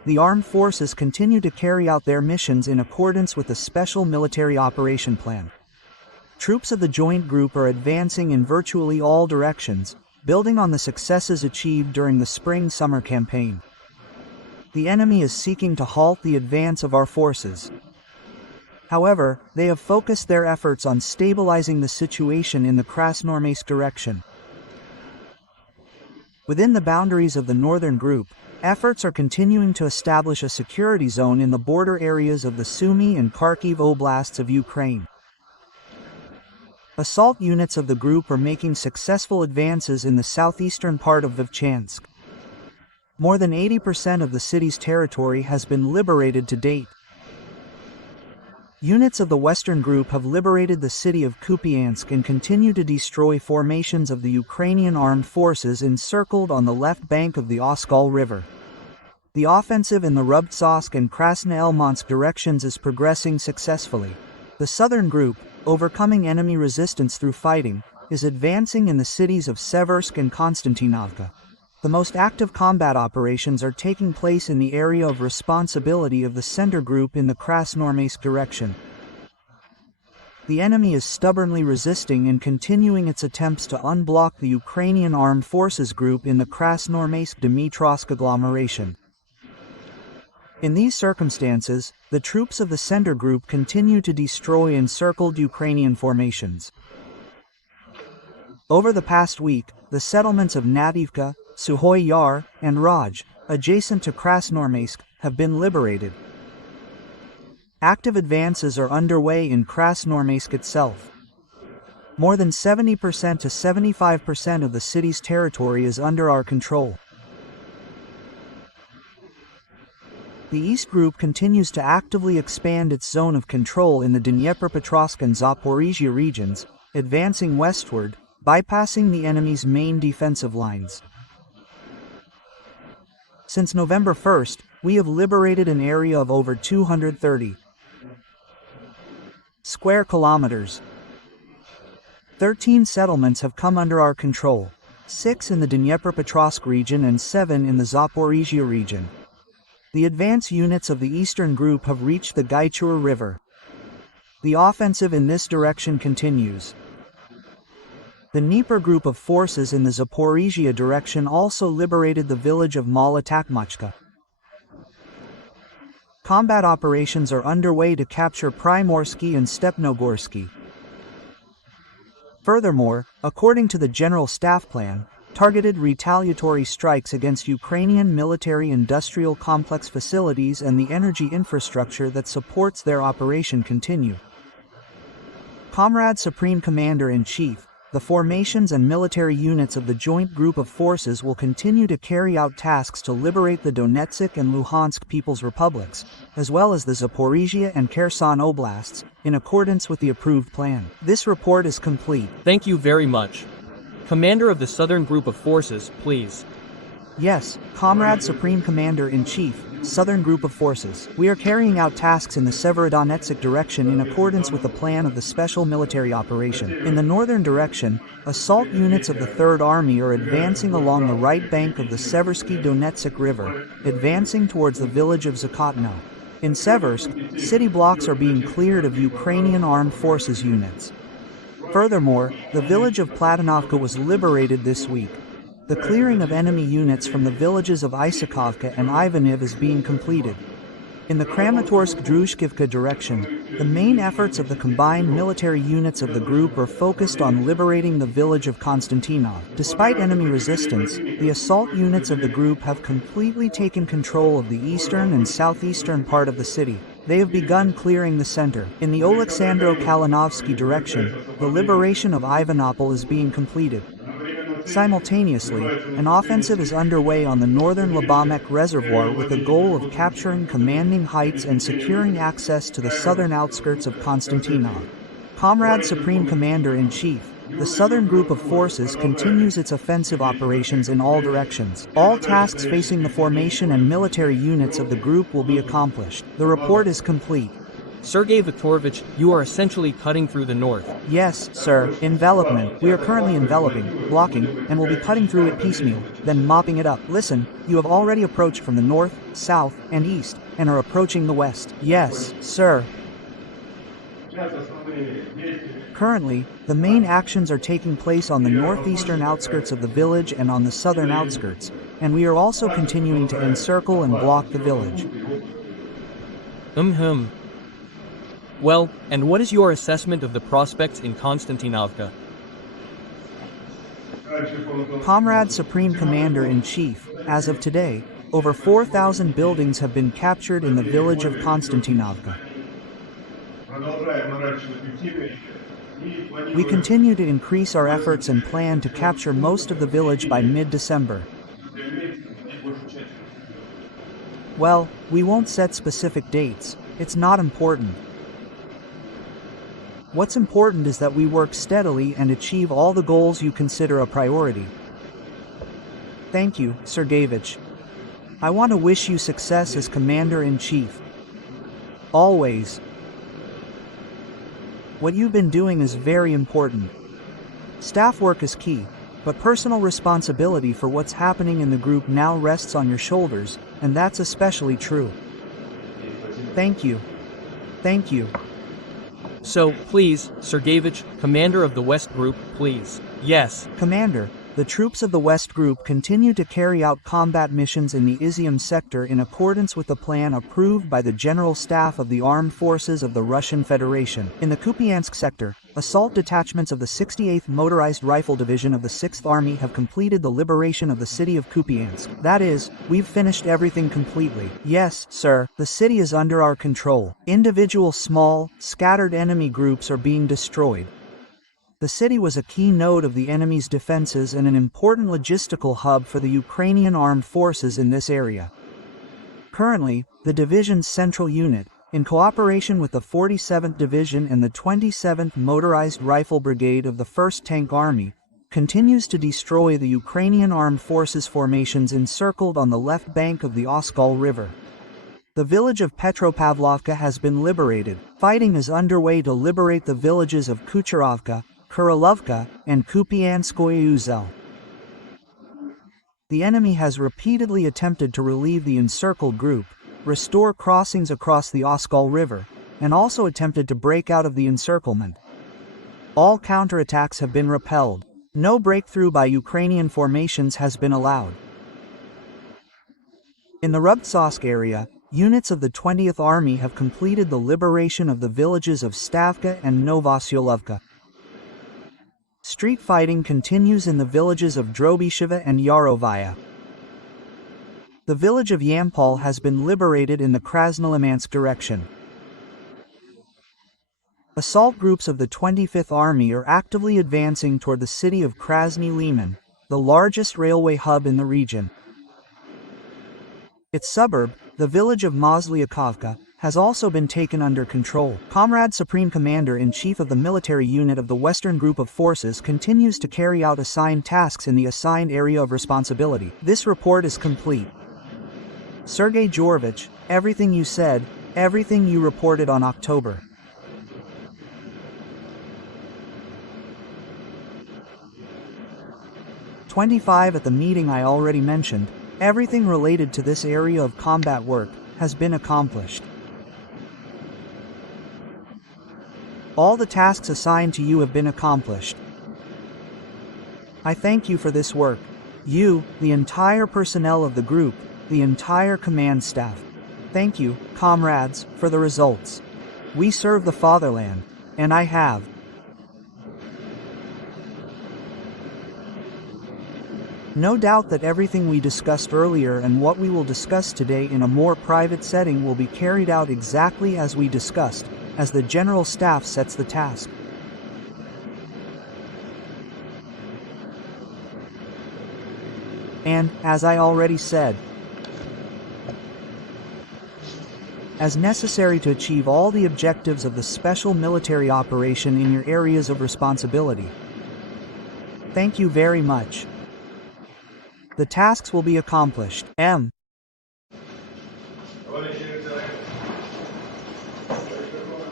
The armed forces continue to carry out their missions in accordance with the Special Military Operation Plan. Troops of the Joint Group are advancing in virtually all directions, building on the successes achieved during the spring-summer campaign. The enemy is seeking to halt the advance of our forces. However, they have focused their efforts on stabilizing the situation in the Krasnoarmeysk direction. Within the boundaries of the Northern Group, efforts are continuing to establish a security zone in the border areas of the Sumy and Kharkiv oblasts of Ukraine. Assault units of the group are making successful advances in the southeastern part of Kupyansk. More than 80% of the city's territory has been liberated to date. Units of the Western Group have liberated the city of Kupyansk and continue to destroy formations of the Ukrainian armed forces encircled on the left bank of the Oskol River. The offensive in the Rubtsovsk and Krasnoelmansk directions is progressing successfully. The Southern Group, overcoming enemy resistance through fighting, is advancing in the cities of Seversk and Konstantinovka. The most active combat operations are taking place in the area of responsibility of the Center Group in the Krasnoarmeysk direction. The enemy is stubbornly resisting and continuing its attempts to unblock the Ukrainian Armed Forces Group in the Krasnoarmeysk-Dmitrovsk agglomeration. In these circumstances, the troops of the Center Group continue to destroy encircled Ukrainian formations. Over the past week, the settlements of Nadivka, Suhoy Yar, and Raj, adjacent to Krasnoarmeysk, have been liberated. Active advances are underway in Krasnoarmeysk itself. More than 70% to 75% of the city's territory is under our control. The East Group continues to actively expand its zone of control in the Dnipropetrovsk and Zaporizhia regions, advancing westward, bypassing the enemy's main defensive lines. Since November 1st, we have liberated an area of over 230 square kilometers. 13 settlements have come under our control, 6 in the Dnipropetrovsk region and 7 in the Zaporizhia region. The advance units of the Eastern Group have reached the Gaichur River. The offensive in this direction continues. The Dnieper Group of forces in the Zaporizhia direction also liberated the village of Malotakmachka. Combat operations are underway to capture Primorsky and Stepnogorsky. Furthermore, according to the General Staff Plan, targeted retaliatory strikes against Ukrainian military-industrial complex facilities and the energy infrastructure that supports their operation continue. Comrade Supreme Commander-in-Chief, the formations and military units of the Joint Group of Forces will continue to carry out tasks to liberate the Donetsk and Luhansk People's Republics, as well as the Zaporizhia and Kherson Oblasts, in accordance with the approved plan. This report is complete. Thank you very much. Commander of the Southern Group of Forces, please. Yes, Comrade Supreme Commander-in-Chief, Southern Group of Forces. We are carrying out tasks in the Severodonetsk direction in accordance with the plan of the Special Military Operation. In the northern direction, assault units of the Third Army are advancing along the right bank of the Seversky Donetsk River, advancing towards the village of Zakotno. In Seversk, city blocks are being cleared of Ukrainian Armed Forces units. Furthermore, the village of Platonovka was liberated this week. The clearing of enemy units from the villages of Isakovka and Ivaniv is being completed. In the Kramatorsk-Druzhkivka direction, the main efforts of the combined military units of the group are focused on liberating the village of Konstantinov. Despite enemy resistance, the assault units of the group have completely taken control of the eastern and southeastern part of the city. They have begun clearing the center. In the Oleksandro-Kalinovsky direction, the liberation of Ivanopol is being completed. Simultaneously, an offensive is underway on the northern Labamek Reservoir with the goal of capturing commanding heights and securing access to the southern outskirts of Konstantinov. Comrade Supreme Commander-in-Chief, the Southern Group of Forces continues its offensive operations in all directions. All tasks facing the formation and military units of the group will be accomplished. The report is complete. Sergei Viktorovich, you are essentially cutting through the north. Yes, sir, envelopment. We are currently enveloping, blocking, and will be cutting through it piecemeal, then mopping it up. Listen, you have already approached from the north, south, and east, and are approaching the west. Yes, sir. Currently, the main actions are taking place on the northeastern outskirts of the village and on the southern outskirts, and we are also continuing to encircle and block the village. Well, and what is your assessment of the prospects in Konstantinovka? Comrade Supreme Commander-in-Chief, as of today, over 4,000 buildings have been captured in the village of Konstantinovka. We continue to increase our efforts and plan to capture most of the village by mid-December. Well, we won't set specific dates, it's not important. What's important is that we work steadily and achieve all the goals you consider a priority. Thank you, Sergeyevich. I want to wish you success as Commander-in-Chief. Always. What you've been doing is very important. Staff work is key, but personal responsibility for what's happening in the group now rests on your shoulders, and that's especially true. Thank you. Thank you. So, please, Sergeyevich, Commander of the West Group, please. Yes. Commander, the troops of the West Group continue to carry out combat missions in the Izium sector in accordance with the plan approved by the General Staff of the Armed Forces of the Russian Federation. In the Kupyansk sector, assault detachments of the 68th Motorized Rifle Division of the 6th Army have completed the liberation of the city of Kupyansk. That is, we've finished everything completely. Yes, sir, the city is under our control. Individual small, scattered enemy groups are being destroyed. The city was a key node of the enemy's defenses and an important logistical hub for the Ukrainian armed forces in this area. Currently, the division's central unit, in cooperation with the 47th Division and the 27th Motorized Rifle Brigade of the 1st Tank Army, continues to destroy the Ukrainian armed forces formations encircled on the left bank of the Oskol River. The village of Petropavlovka has been liberated. Fighting is underway to liberate the villages of Kucherovka, Kurilovka, and Kupyanskoye Uzel. The enemy has repeatedly attempted to relieve the encircled group, restore crossings across the Oskol River, and also attempted to break out of the encirclement. All counterattacks have been repelled. No breakthrough by Ukrainian formations has been allowed. In the Rubtsovsk area, units of the 20th Army have completed the liberation of the villages of Stavka and Novosyolovka. Street fighting continues in the villages of Drobisheva and Yarovaya. The village of Yampol has been liberated in the Krasnolimansk direction. Assault groups of the 25th Army are actively advancing toward the city of Krasny Liman, the largest railway hub in the region. Its suburb, the village of Mozlyakovka, has also been taken under control. Comrade Supreme Commander-in-Chief of the military unit of the Western Group of Forces continues to carry out assigned tasks in the assigned area of responsibility. This report is complete. Sergei Georgevich, everything you said, everything you reported on October 25 at the meeting I already mentioned, everything related to this area of combat work has been accomplished. All the tasks assigned to you have been accomplished. I thank you for this work. You, the entire personnel of the group, the entire command staff. Thank you, comrades, for the results. We serve the fatherland, and I have. No doubt that everything we discussed earlier and what we will discuss today in a more private setting will be carried out exactly as we discussed, as the General Staff sets the task. And, as I already said, as necessary to achieve all the objectives of the special military operation in your areas of responsibility. Thank you very much. The tasks will be accomplished.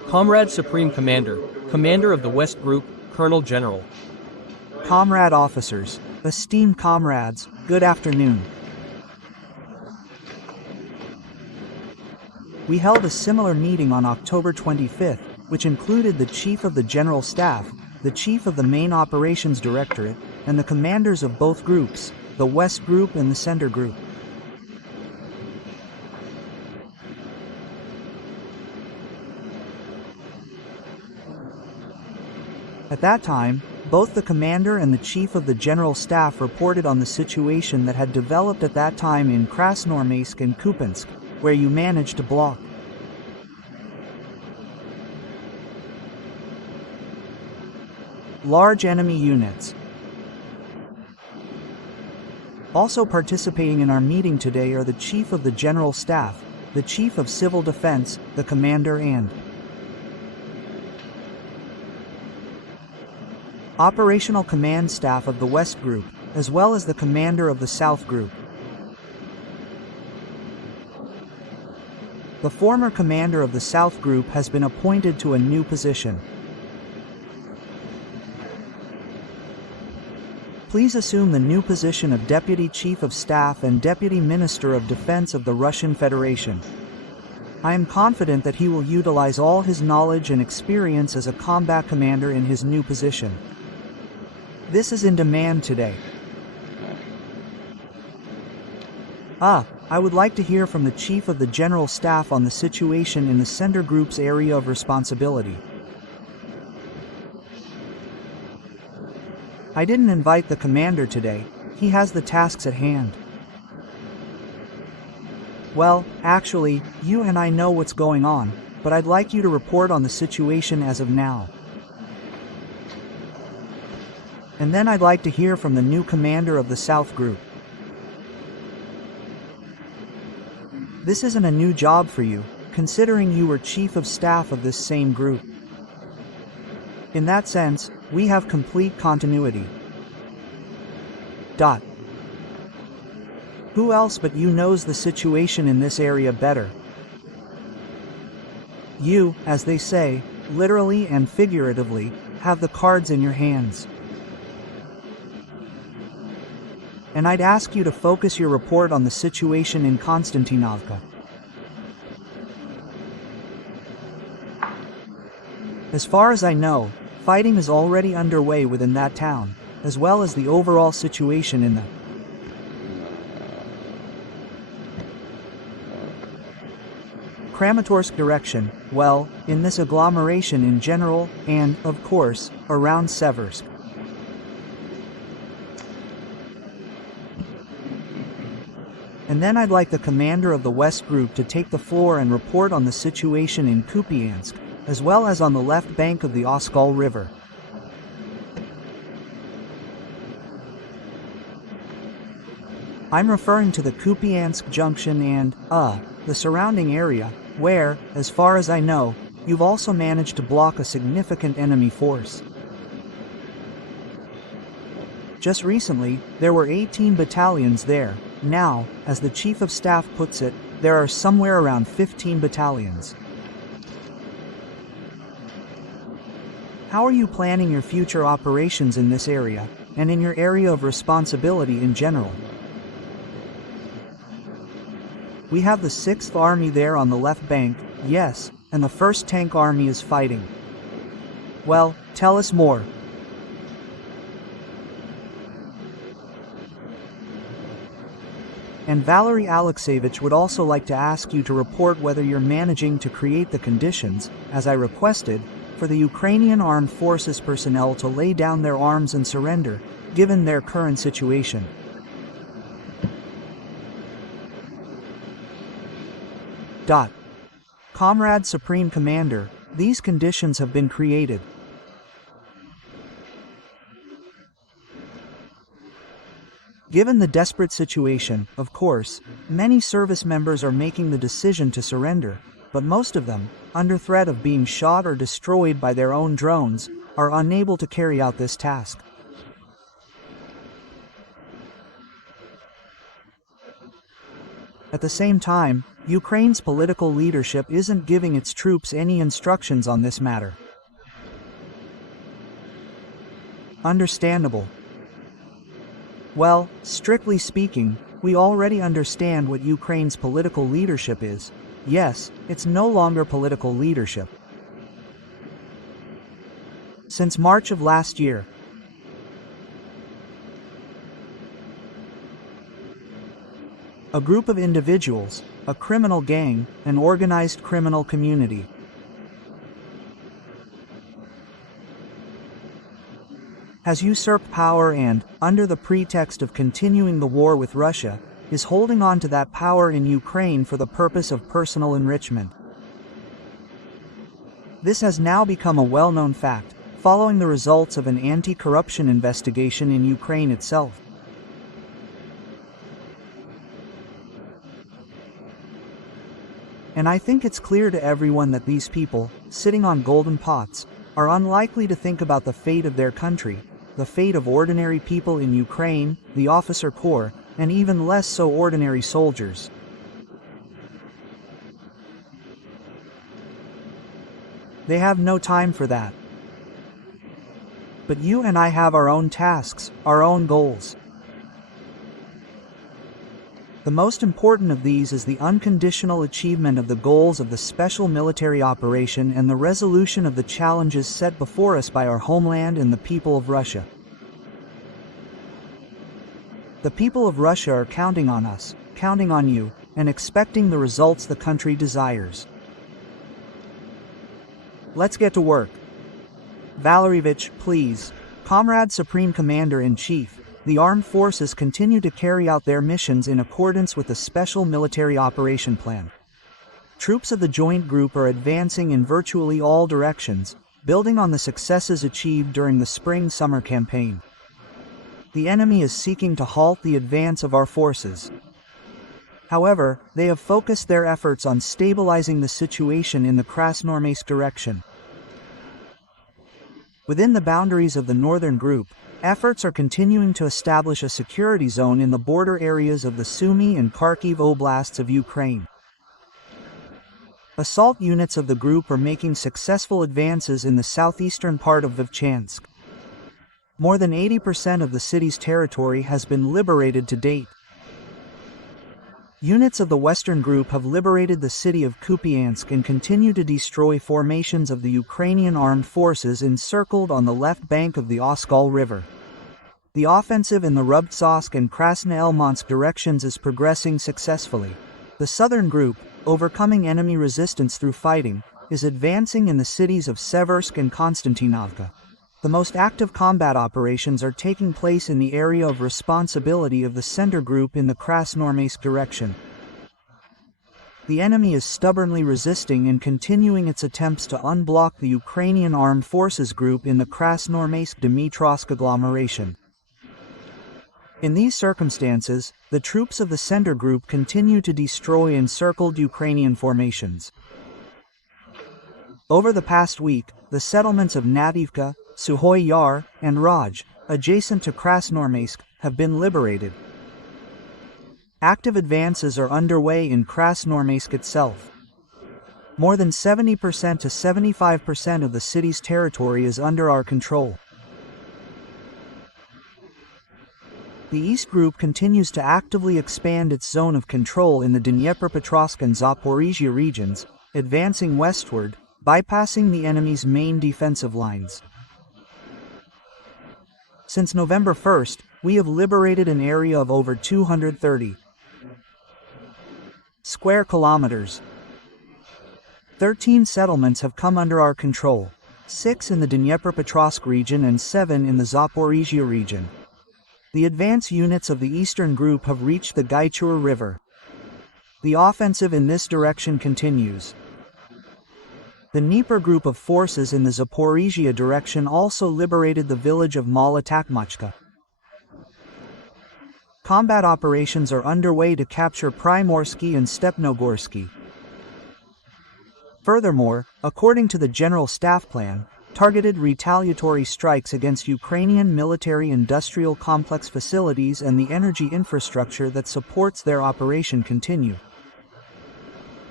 Comrade Supreme Commander, Commander of the West Group, Colonel General. Comrade officers, esteemed comrades, good afternoon. We held a similar meeting on October 25th, which included the Chief of the General Staff, the Chief of the Main Operations Directorate, and the commanders of both groups, the West Group and the Center Group. At that time, both the commander and the chief of the general staff reported on the situation that had developed at that time in Krasnoarmeysk and Kupyansk, where you managed to block. Large enemy units. Also participating in our meeting today are the chief of the general staff, the chief of civil defense, the commander and operational command staff of the West Group, as well as the commander of the South Group. The former commander of the South Group has been appointed to a new position. Please assume the new position of Deputy Chief of Staff and Deputy Minister of Defense of the Russian Federation. I am confident that he will utilize all his knowledge and experience as a combat commander in his new position. This is in demand today. I would like to hear from the Chief of the General Staff on the situation in the Center Group's area of responsibility. I didn't invite the commander today, he has the tasks at hand. Well, actually, you and I know what's going on, but I'd like you to report on the situation as of now. And then I'd like to hear from the new commander of the South Group. This isn't a new job for you, considering you were chief of staff of this same group. In that sense, we have complete continuity. Who else but you knows the situation in this area better? You, as they say, literally and figuratively, have the cards in your hands. And I'd ask you to focus your report on the situation in Konstantinovka. As far as I know, fighting is already underway within that town, as well as the overall situation in the Kramatorsk direction, well, in this agglomeration in general, and, of course, around Seversk. And then I'd like the commander of the West Group to take the floor and report on the situation in Kupyansk, as well as on the left bank of the Oskol River. I'm referring to the Kupyansk junction and, the surrounding area, where, as far as I know, you've also managed to block a significant enemy force. Just recently, there were 18 battalions there. Now, as the Chief of Staff puts it, there are somewhere around 15 battalions. How are you planning your future operations in this area, and in your area of responsibility in general? We have the 6th Army there on the left bank, yes, and the 1st Tank Army is fighting. Well, tell us more. And Valery Alexeyevich would also like to ask you to report whether you're managing to create the conditions, as I requested, for the Ukrainian Armed Forces personnel to lay down their arms and surrender, given their current situation. Comrade Supreme Commander, these conditions have been created. Given the desperate situation, of course, many service members are making the decision to surrender, but most of them, under threat of being shot or destroyed by their own drones, are unable to carry out this task. At the same time, Ukraine's political leadership isn't giving its troops any instructions on this matter. Understandable. Well, strictly speaking, we already understand what Ukraine's political leadership is. Yes, it's no longer political leadership. Since March of last year, a group of individuals, a criminal gang, an organized criminal community, has usurped power and, under the pretext of continuing the war with Russia, is holding on to that power in Ukraine for the purpose of personal enrichment. This has now become a well-known fact, following the results of an anti-corruption investigation in Ukraine itself. And I think it's clear to everyone that these people, sitting on golden pots, are unlikely to think about the fate of their country, the fate of ordinary people in Ukraine, the officer corps, and even less so ordinary soldiers. They have no time for that. But you and I have our own tasks, our own goals. The most important of these is the unconditional achievement of the goals of the special military operation and the resolution of the challenges set before us by our homeland and the people of Russia. The people of Russia are counting on us, counting on you, and expecting the results the country desires. Let's get to work. Valeryevich, please. Comrade Supreme Commander-in-Chief, the armed forces continue to carry out their missions in accordance with the Special Military Operation Plan. Troops of the Joint Group are advancing in virtually all directions, building on the successes achieved during the spring-summer campaign. The enemy is seeking to halt the advance of our forces. However, they have focused their efforts on stabilizing the situation in the Krasnoarmeysk direction. Within the boundaries of the Northern Group, efforts are continuing to establish a security zone in the border areas of the Sumy and Kharkiv oblasts of Ukraine. Assault units of the group are making successful advances in the southeastern part of Kupyansk. More than 80% of the city's territory has been liberated to date. Units of the Western Group have liberated the city of Kupyansk and continue to destroy formations of the Ukrainian armed forces encircled on the left bank of the Oskol River. The offensive in the Rubtsovsk and Krasnoelmansk directions is progressing successfully. The Southern Group, overcoming enemy resistance through fighting, is advancing in the cities of Seversk and Konstantinovka. The most active combat operations are taking place in the area of responsibility of the Center Group in the Krasnoarmeysk direction. The enemy is stubbornly resisting and continuing its attempts to unblock the Ukrainian Armed Forces Group in the Krasnoarmeysk-Dmitrovsk agglomeration. In these circumstances, the troops of the Center Group continue to destroy encircled Ukrainian formations. Over the past week, the settlements of Nativka, Suhoy Yar, and Raj, adjacent to Krasnoarmeysk, have been liberated. Active advances are underway in Krasnoarmeysk itself. More than 70% to 75% of the city's territory is under our control. The East Group continues to actively expand its zone of control in the Dnipropetrovsk and Zaporizhia regions, advancing westward, bypassing the enemy's main defensive lines. Since November 1st, we have liberated an area of over 230 square kilometers. 13 settlements have come under our control, 6 in the Dnipropetrovsk region and 7 in the Zaporizhia region. The advance units of the Eastern Group have reached the Gaichur River. The offensive in this direction continues. The Dnieper Group of forces in the Zaporizhia direction also liberated the village of Malotakmachka. Combat operations are underway to capture Primorsky and Stepnogorsky. Furthermore, according to the General Staff Plan, targeted retaliatory strikes against Ukrainian military-industrial complex facilities and the energy infrastructure that supports their operation continue.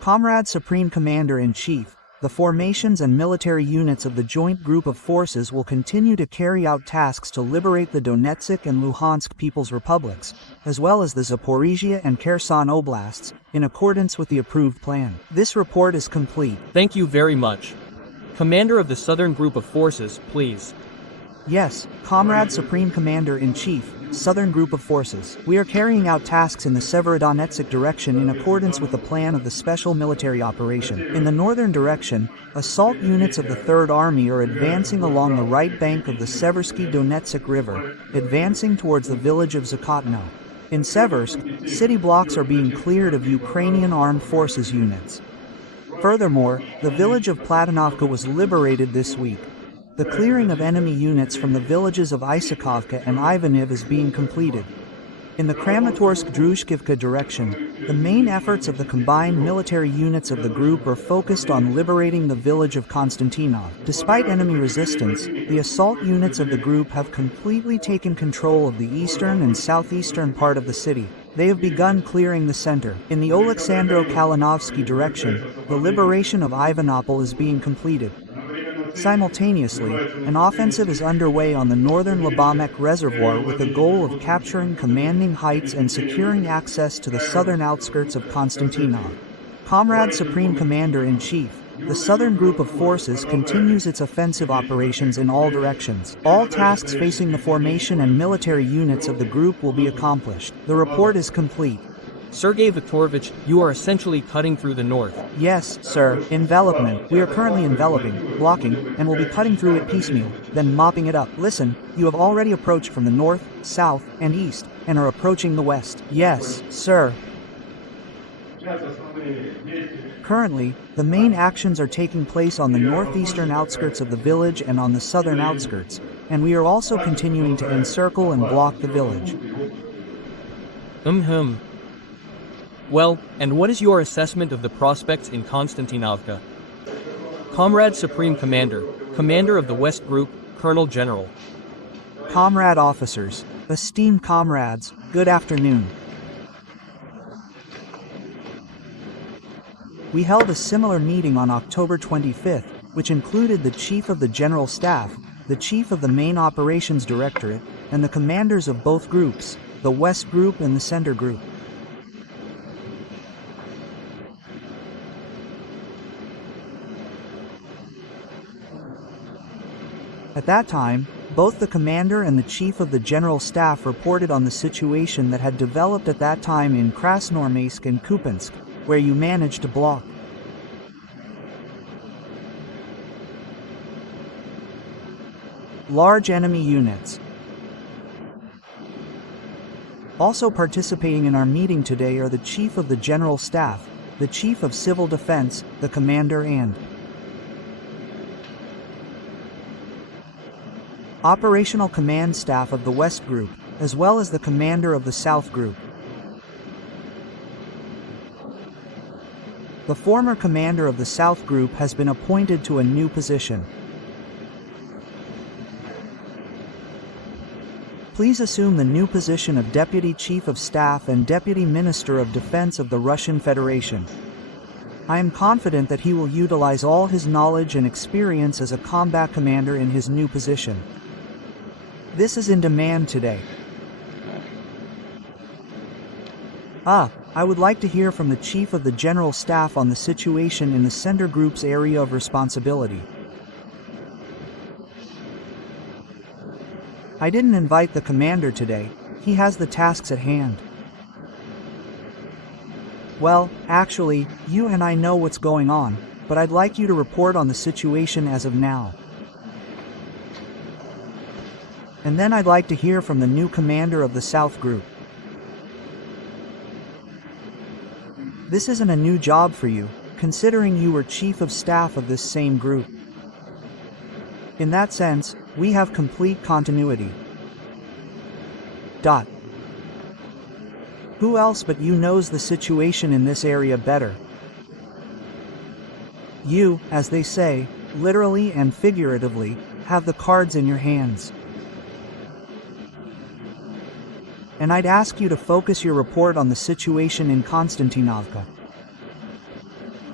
Comrade Supreme Commander-in-Chief, the formations and military units of the Joint Group of Forces will continue to carry out tasks to liberate the Donetsk and Luhansk People's Republics, as well as the Zaporizhia and Kherson Oblasts, in accordance with the approved plan. This report is complete. Thank you very much. Commander of the Southern Group of Forces, please. Yes, Comrade Supreme Commander-in-Chief, Southern Group of Forces. We are carrying out tasks in the Severodonetsk direction in accordance with the plan of the Special Military Operation. In the northern direction, assault units of the Third Army are advancing along the right bank of the Seversky Donetsk River, advancing towards the village of Zakotno. In Seversk, city blocks are being cleared of Ukrainian Armed Forces units. Furthermore, the village of Platonovka was liberated this week. The clearing of enemy units from the villages of Isakovka and Ivaniv is being completed. In the Kramatorsk-Druzhkivka direction, the main efforts of the combined military units of the group are focused on liberating the village of Konstantinov. Despite enemy resistance, the assault units of the group have completely taken control of the eastern and southeastern part of the city. They have begun clearing the center. In the Oleksandro-Kalinovsky direction, the liberation of Ivanopol is being completed. Simultaneously, an offensive is underway on the northern Labamek Reservoir with the goal of capturing commanding heights and securing access to the southern outskirts of Konstantinov. Comrade Supreme Commander-in-Chief, the Southern Group of Forces continues its offensive operations in all directions. All tasks facing the formation and military units of the group will be accomplished. The report is complete. Sergei Viktorovich, you are essentially cutting through the north. Yes, sir. Envelopment. We are currently enveloping, blocking, and will be cutting through it piecemeal, then mopping it up. Listen, you have already approached from the north, south, and east, and are approaching the west. Yes, sir. Currently, the main actions are taking place on the northeastern outskirts of the village and on the southern outskirts, and we are also continuing to encircle and block the village. Well, and what is your assessment of the prospects in Konstantinovka? Comrade Supreme Commander, Commander of the West Group, Colonel General. Comrade officers, esteemed comrades, good afternoon. We held a similar meeting on October 25th, which included the Chief of the General Staff, the Chief of the Main Operations Directorate, and the commanders of both groups, the West Group and the Center Group. At that time, both the commander and the chief of the general staff reported on the situation that had developed at that time in Krasnoarmeysk and Kupyansk, where you managed to block. Large enemy units. Also participating in our meeting today are the chief of the general staff, the chief of civil defense, the commander and operational command staff of the West Group, as well as the commander of the South Group. The former commander of the South Group has been appointed to a new position. Please assume the new position of Deputy Chief of Staff and Deputy Minister of Defense of the Russian Federation. I am confident that he will utilize all his knowledge and experience as a combat commander in his new position. This is in demand today. I would like to hear from the Chief of the General Staff on the situation in the Center Group's area of responsibility. I didn't invite the commander today. He has the tasks at hand. Well, actually, you and I know what's going on, but I'd like you to report on the situation as of now. And then I'd like to hear from the new commander of the South Group. This isn't a new job for you, considering you were chief of staff of this same group. In that sense, we have complete continuity. Who else but you knows the situation in this area better? You, as they say, literally and figuratively, have the cards in your hands. And I'd ask you to focus your report on the situation in Konstantinovka.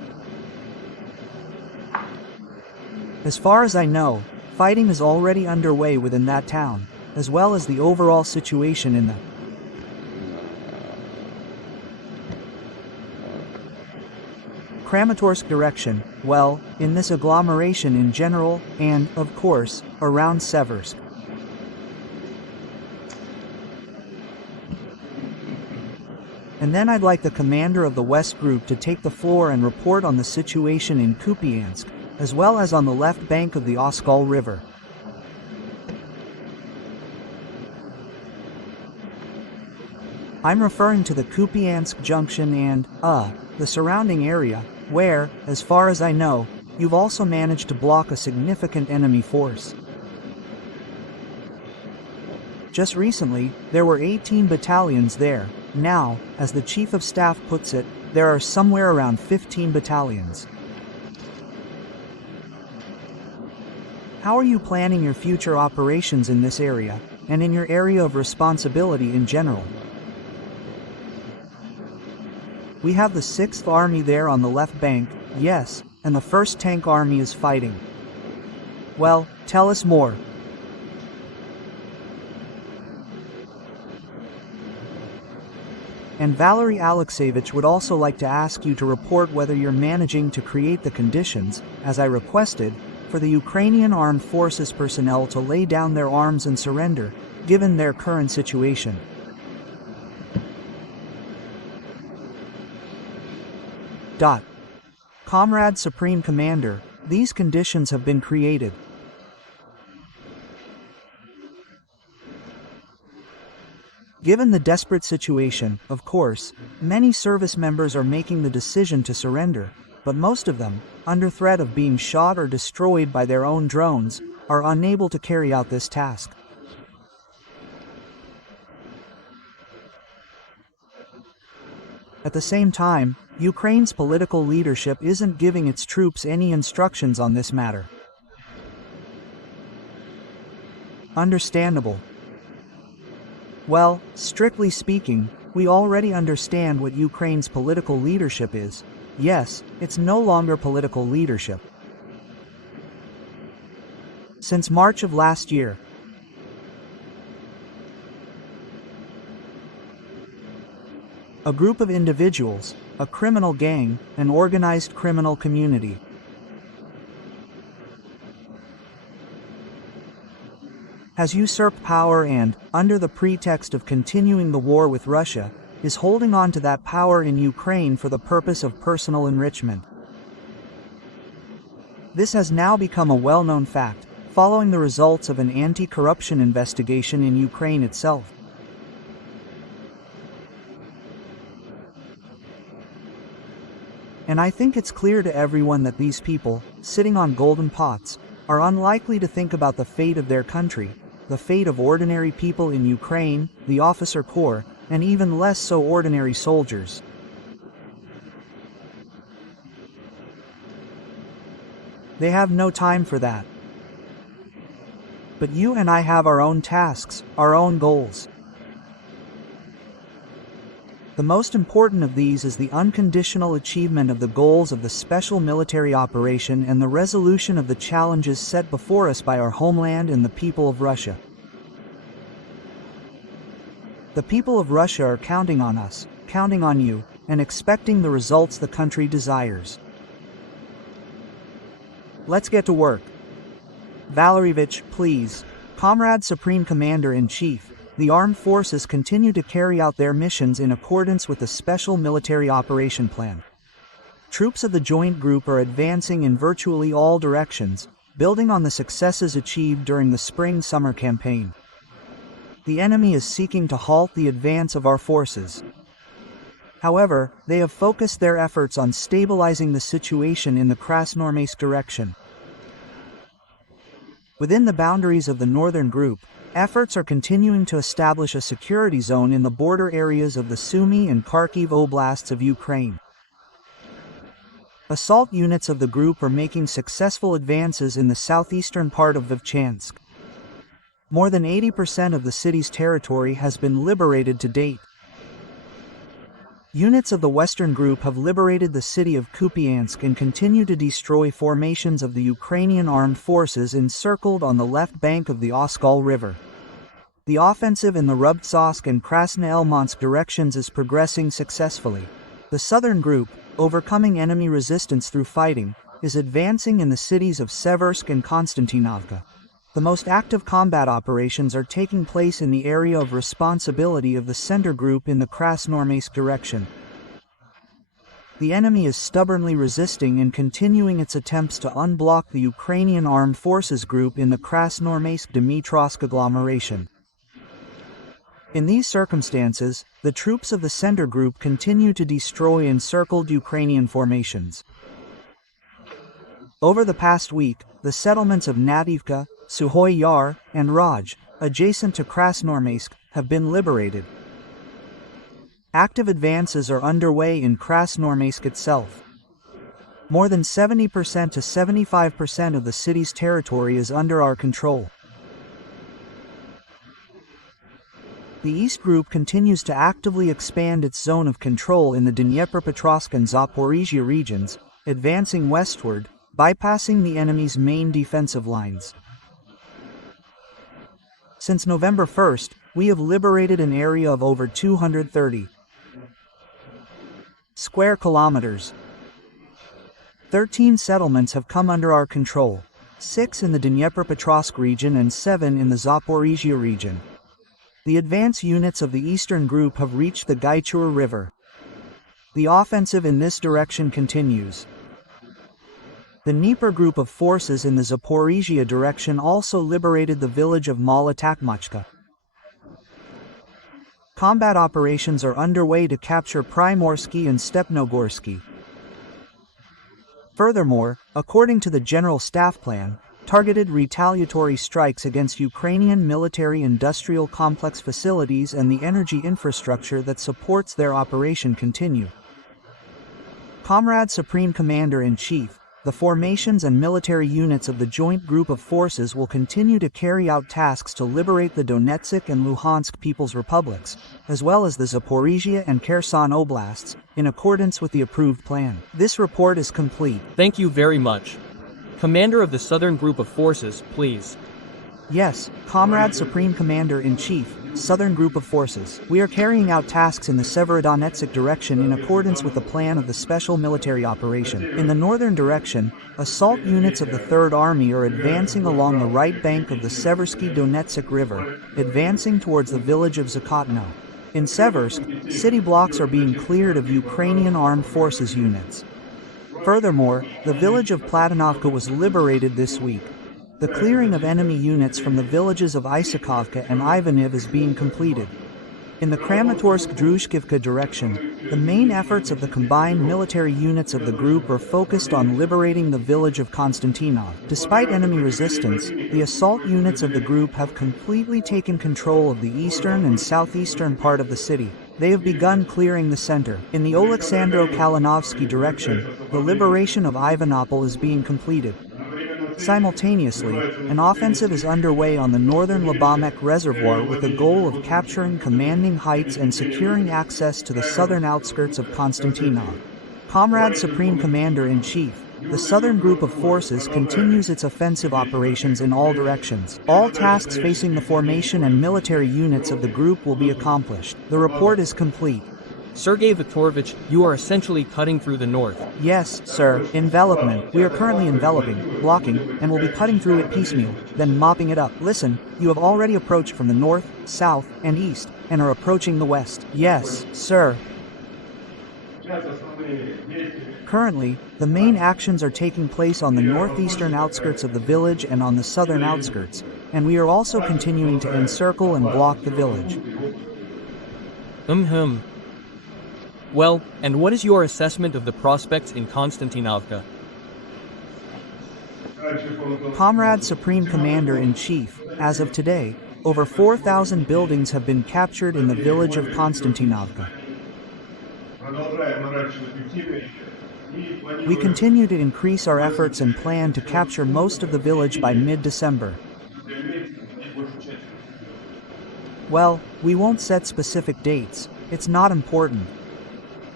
As far as I know, fighting is already underway within that town, as well as the overall situation in the Kramatorsk direction, well, in this agglomeration in general, and, of course, around Seversk. And then I'd like the commander of the West Group to take the floor and report on the situation in Kupyansk, as well as on the left bank of the Oskol River. I'm referring to the Kupyansk junction and, the surrounding area, where, as far as I know, you've also managed to block a significant enemy force. Just recently, there were 18 battalions there. Now, as the Chief of Staff puts it, there are somewhere around 15 battalions. How are you planning your future operations in this area, and in your area of responsibility in general? We have the 6th Army there on the left bank, yes, and the 1st Tank Army is fighting. Well, tell us more. And Valery Alexeyevich would also like to ask you to report whether you're managing to create the conditions, as I requested, for the Ukrainian Armed Forces personnel to lay down their arms and surrender, given their current situation. Comrade Supreme Commander, these conditions have been created. Given the desperate situation, of course, many service members are making the decision to surrender, but most of them, under threat of being shot or destroyed by their own drones, are unable to carry out this task. At the same time, Ukraine's political leadership isn't giving its troops any instructions on this matter. Understandable. Well, strictly speaking, we already understand what Ukraine's political leadership is. Yes, it's no longer political leadership. Since March of last year, a group of individuals, a criminal gang, an organized criminal community, has usurped power and, under the pretext of continuing the war with Russia, is holding on to that power in Ukraine for the purpose of personal enrichment. This has now become a well-known fact, following the results of an anti-corruption investigation in Ukraine itself. And I think it's clear to everyone that these people, sitting on golden pots, are unlikely to think about the fate of their country, the fate of ordinary people in Ukraine, the officer corps, and even less so ordinary soldiers. They have no time for that. But you and I have our own tasks, our own goals. The most important of these is the unconditional achievement of the goals of the special military operation and the resolution of the challenges set before us by our homeland and the people of Russia. The people of Russia are counting on us, counting on you, and expecting the results the country desires. Let's get to work. Valeryevich, please. Comrade Supreme Commander-in-Chief, the armed forces continue to carry out their missions in accordance with the Special Military Operation Plan. Troops of the Joint Group are advancing in virtually all directions, building on the successes achieved during the spring-summer campaign. The enemy is seeking to halt the advance of our forces. However, they have focused their efforts on stabilizing the situation in the Krasnoarmeysk direction. Within the boundaries of the Northern Group, efforts are continuing to establish a security zone in the border areas of the Sumy and Kharkiv oblasts of Ukraine. Assault units of the group are making successful advances in the southeastern part of Vovchansk. More than 80% of the city's territory has been liberated to date. Units of the Western Group have liberated the city of Kupyansk and continue to destroy formations of the Ukrainian armed forces encircled on the left bank of the Oskol River. The offensive in the Rubtsovsk and Krasnoelmansk directions is progressing successfully. The Southern Group, overcoming enemy resistance through fighting, is advancing in the cities of Seversk and Konstantinovka. The most active combat operations are taking place in the area of responsibility of the Center Group in the Krasnoarmeysk direction. The enemy is stubbornly resisting and continuing its attempts to unblock the Ukrainian Armed Forces Group in the Krasnoarmeysk-Dmitrovsk agglomeration. In these circumstances, the troops of the Center Group continue to destroy encircled Ukrainian formations. Over the past week, the settlements of Nativka, Suhoy Yar, and Raj, adjacent to Krasnoarmeysk, have been liberated. Active advances are underway in Krasnoarmeysk itself. More than 70% to 75% of the city's territory is under our control. The East Group continues to actively expand its zone of control in the Dnipropetrovsk and Zaporizhia regions, advancing westward, bypassing the enemy's main defensive lines. Since November 1st, we have liberated an area of over 230 square kilometers. 13 settlements have come under our control, 6 in the Dnipropetrovsk region and 7 in the Zaporizhia region. The advance units of the Eastern Group have reached the Gaichur River. The offensive in this direction continues. The Dnieper Group of forces in the Zaporizhia direction also liberated the village of Malotakmachka. Combat operations are underway to capture Primorsky and Stepnogorsky. Furthermore, according to the General Staff Plan, targeted retaliatory strikes against Ukrainian military-industrial complex facilities and the energy infrastructure that supports their operation continue. Comrade Supreme Commander-in-Chief, the formations and military units of the Joint Group of Forces will continue to carry out tasks to liberate the Donetsk and Luhansk People's Republics, as well as the Zaporizhia and Kherson Oblasts, in accordance with the approved plan. This report is complete. Thank you very much. Commander of the Southern Group of Forces, please. Yes, Comrade Supreme Commander-in-Chief, Southern Group of Forces. We are carrying out tasks in the Severodonetsk direction in accordance with the plan of the Special Military Operation. In the northern direction, assault units of the Third Army are advancing along the right bank of the Seversky Donetsk River, advancing towards the village of Zakotno. In Seversk, city blocks are being cleared of Ukrainian Armed Forces units. Furthermore, the village of Platonovka was liberated this week. The clearing of enemy units from the villages of Isakovka and Ivaniv is being completed. In the Kramatorsk-Druzhkivka direction, the main efforts of the combined military units of the group are focused on liberating the village of Konstantinov. Despite enemy resistance, the assault units of the group have completely taken control of the eastern and southeastern part of the city. They have begun clearing the center. In the Oleksandro-Kalinovsky direction, the liberation of Ivanopol is being completed. Simultaneously, an offensive is underway on the northern Labamek Reservoir with the goal of capturing commanding heights and securing access to the southern outskirts of Konstantinov. Comrade Supreme Commander-in-Chief, the Southern Group of Forces continues its offensive operations in all directions. All tasks facing the formation and military units of the group will be accomplished. The report is complete. Sergei Viktorovich, you are essentially cutting through the north. Yes, sir. Envelopment. We are currently enveloping, blocking, and will be cutting through it piecemeal, then mopping it up. Listen, you have already approached from the north, south, and east, and are approaching the west. Yes, sir. Currently, the main actions are taking place on the northeastern outskirts of the village and on the southern outskirts, and we are also continuing to encircle and block the village. Well, and what is your assessment of the prospects in Konstantinovka? Comrade Supreme Commander-in-Chief, as of today, over 4,000 buildings have been captured in the village of Konstantinovka. We continue to increase our efforts and plan to capture most of the village by mid-December. Well, we won't set specific dates, it's not important.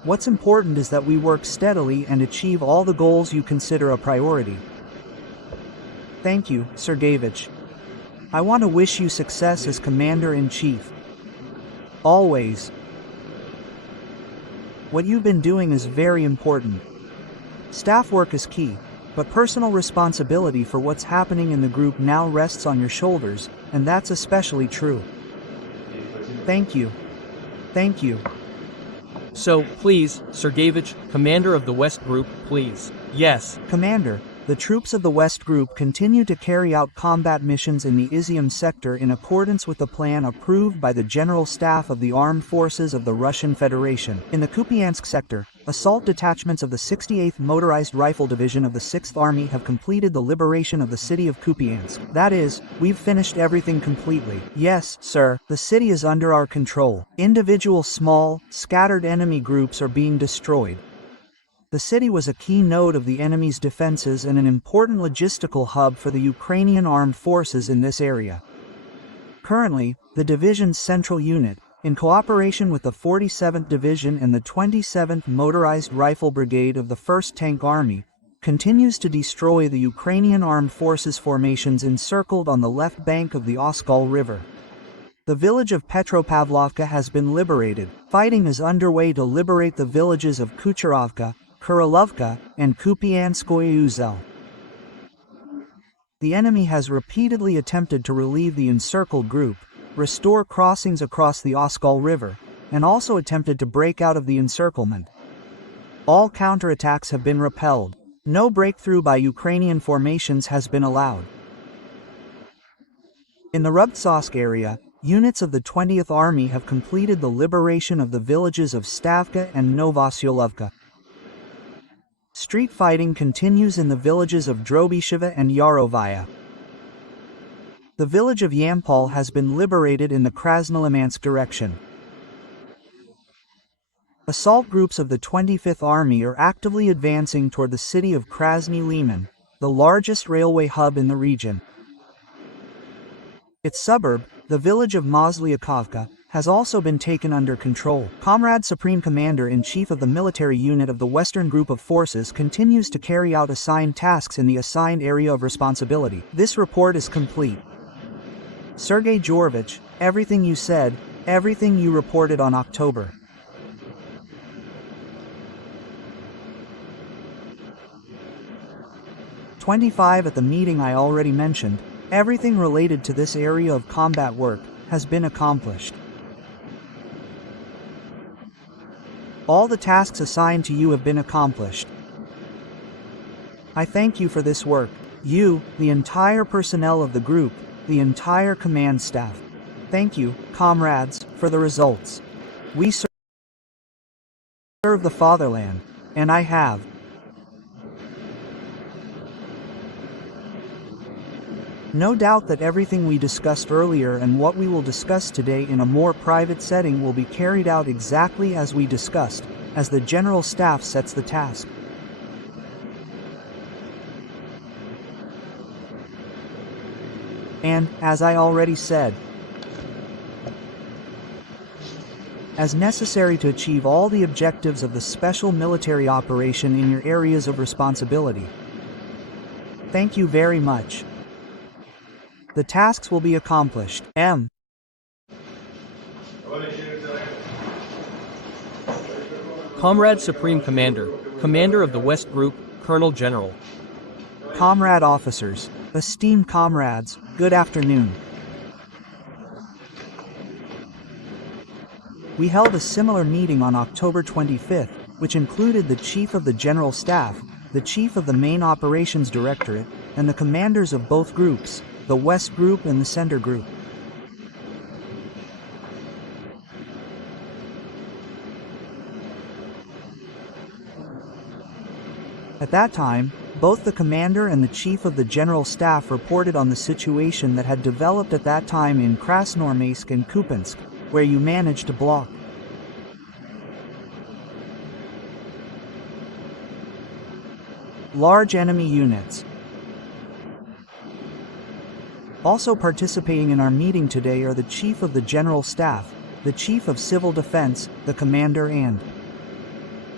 What's important is that we work steadily and achieve all the goals you consider a priority. Thank you, Sergeyevich. I want to wish you success as Commander-in-Chief. Always. What you've been doing is very important. Staff work is key, but personal responsibility for what's happening in the group now rests on your shoulders, and that's especially true. Thank you. Thank you. So, please, Sergeyevich, Commander of the West Group, please. Yes. Commander, the troops of the West Group continue to carry out combat missions in the Izium sector in accordance with the plan approved by the General Staff of the Armed Forces of the Russian Federation. In the Kupyansk sector, assault detachments of the 68th Motorized Rifle Division of the 6th Army have completed the liberation of the city of Kupyansk. That is, we've finished everything completely. Yes, sir, the city is under our control. Individual small, scattered enemy groups are being destroyed. The city was a key node of the enemy's defenses and an important logistical hub for the Ukrainian armed forces in this area. Currently, the division's central unit, in cooperation with the 47th Division and the 27th Motorized Rifle Brigade of the 1st Tank Army, continues to destroy the Ukrainian armed forces formations encircled on the left bank of the Oskol River. The village of Petropavlovka has been liberated. Fighting is underway to liberate the villages of Kucherovka, Kurilovka, and Kupyanskoye Uzel. The enemy has repeatedly attempted to relieve the encircled group, restore crossings across the Oskol River, and also attempted to break out of the encirclement. All counterattacks have been repelled. No breakthrough by Ukrainian formations has been allowed. In the Rubtsovsk area, units of the 20th Army have completed the liberation of the villages of Stavka and Novosyolovka. Street fighting continues in the villages of Drobisheva and Yarovaya. The village of Yampol has been liberated in the Krasnolimansk direction. Assault groups of the 25th Army are actively advancing toward the city of Krasny Liman, the largest railway hub in the region. Its suburb, the village of Mozlyakovka, has also been taken under control. Comrade Supreme Commander-in-Chief of the military unit of the Western Group of Forces continues to carry out assigned tasks in the assigned area of responsibility. This report is complete. Sergei Georgevich, everything you said, everything you reported on October 25 at the meeting I already mentioned, everything related to this area of combat work has been accomplished. All the tasks assigned to you have been accomplished. I thank you for this work. You, the entire personnel of the group, the entire command staff. Thank you, comrades, for the results. We serve the fatherland, and I have. No doubt that everything we discussed earlier and what we will discuss today in a more private setting will be carried out exactly as we discussed, as the General Staff sets the task. And, as I already said, as necessary to achieve all the objectives of the special military operation in your areas of responsibility. Thank you very much. The tasks will be accomplished. M. Comrade Supreme Commander, Commander of the West Group, Colonel General. Comrade officers, esteemed comrades, good afternoon. We held a similar meeting on October 25th, which included the Chief of the General Staff, the Chief of the Main Operations Directorate, and the commanders of both groups, the West Group and the Center Group. At that time, both the commander and the chief of the General Staff reported on the situation that had developed at that time in Krasnoarmeysk and Kupyansk, where you managed to block large enemy units. Also participating in our meeting today are the Chief of the General Staff, the Chief of Civil Defense, the Commander and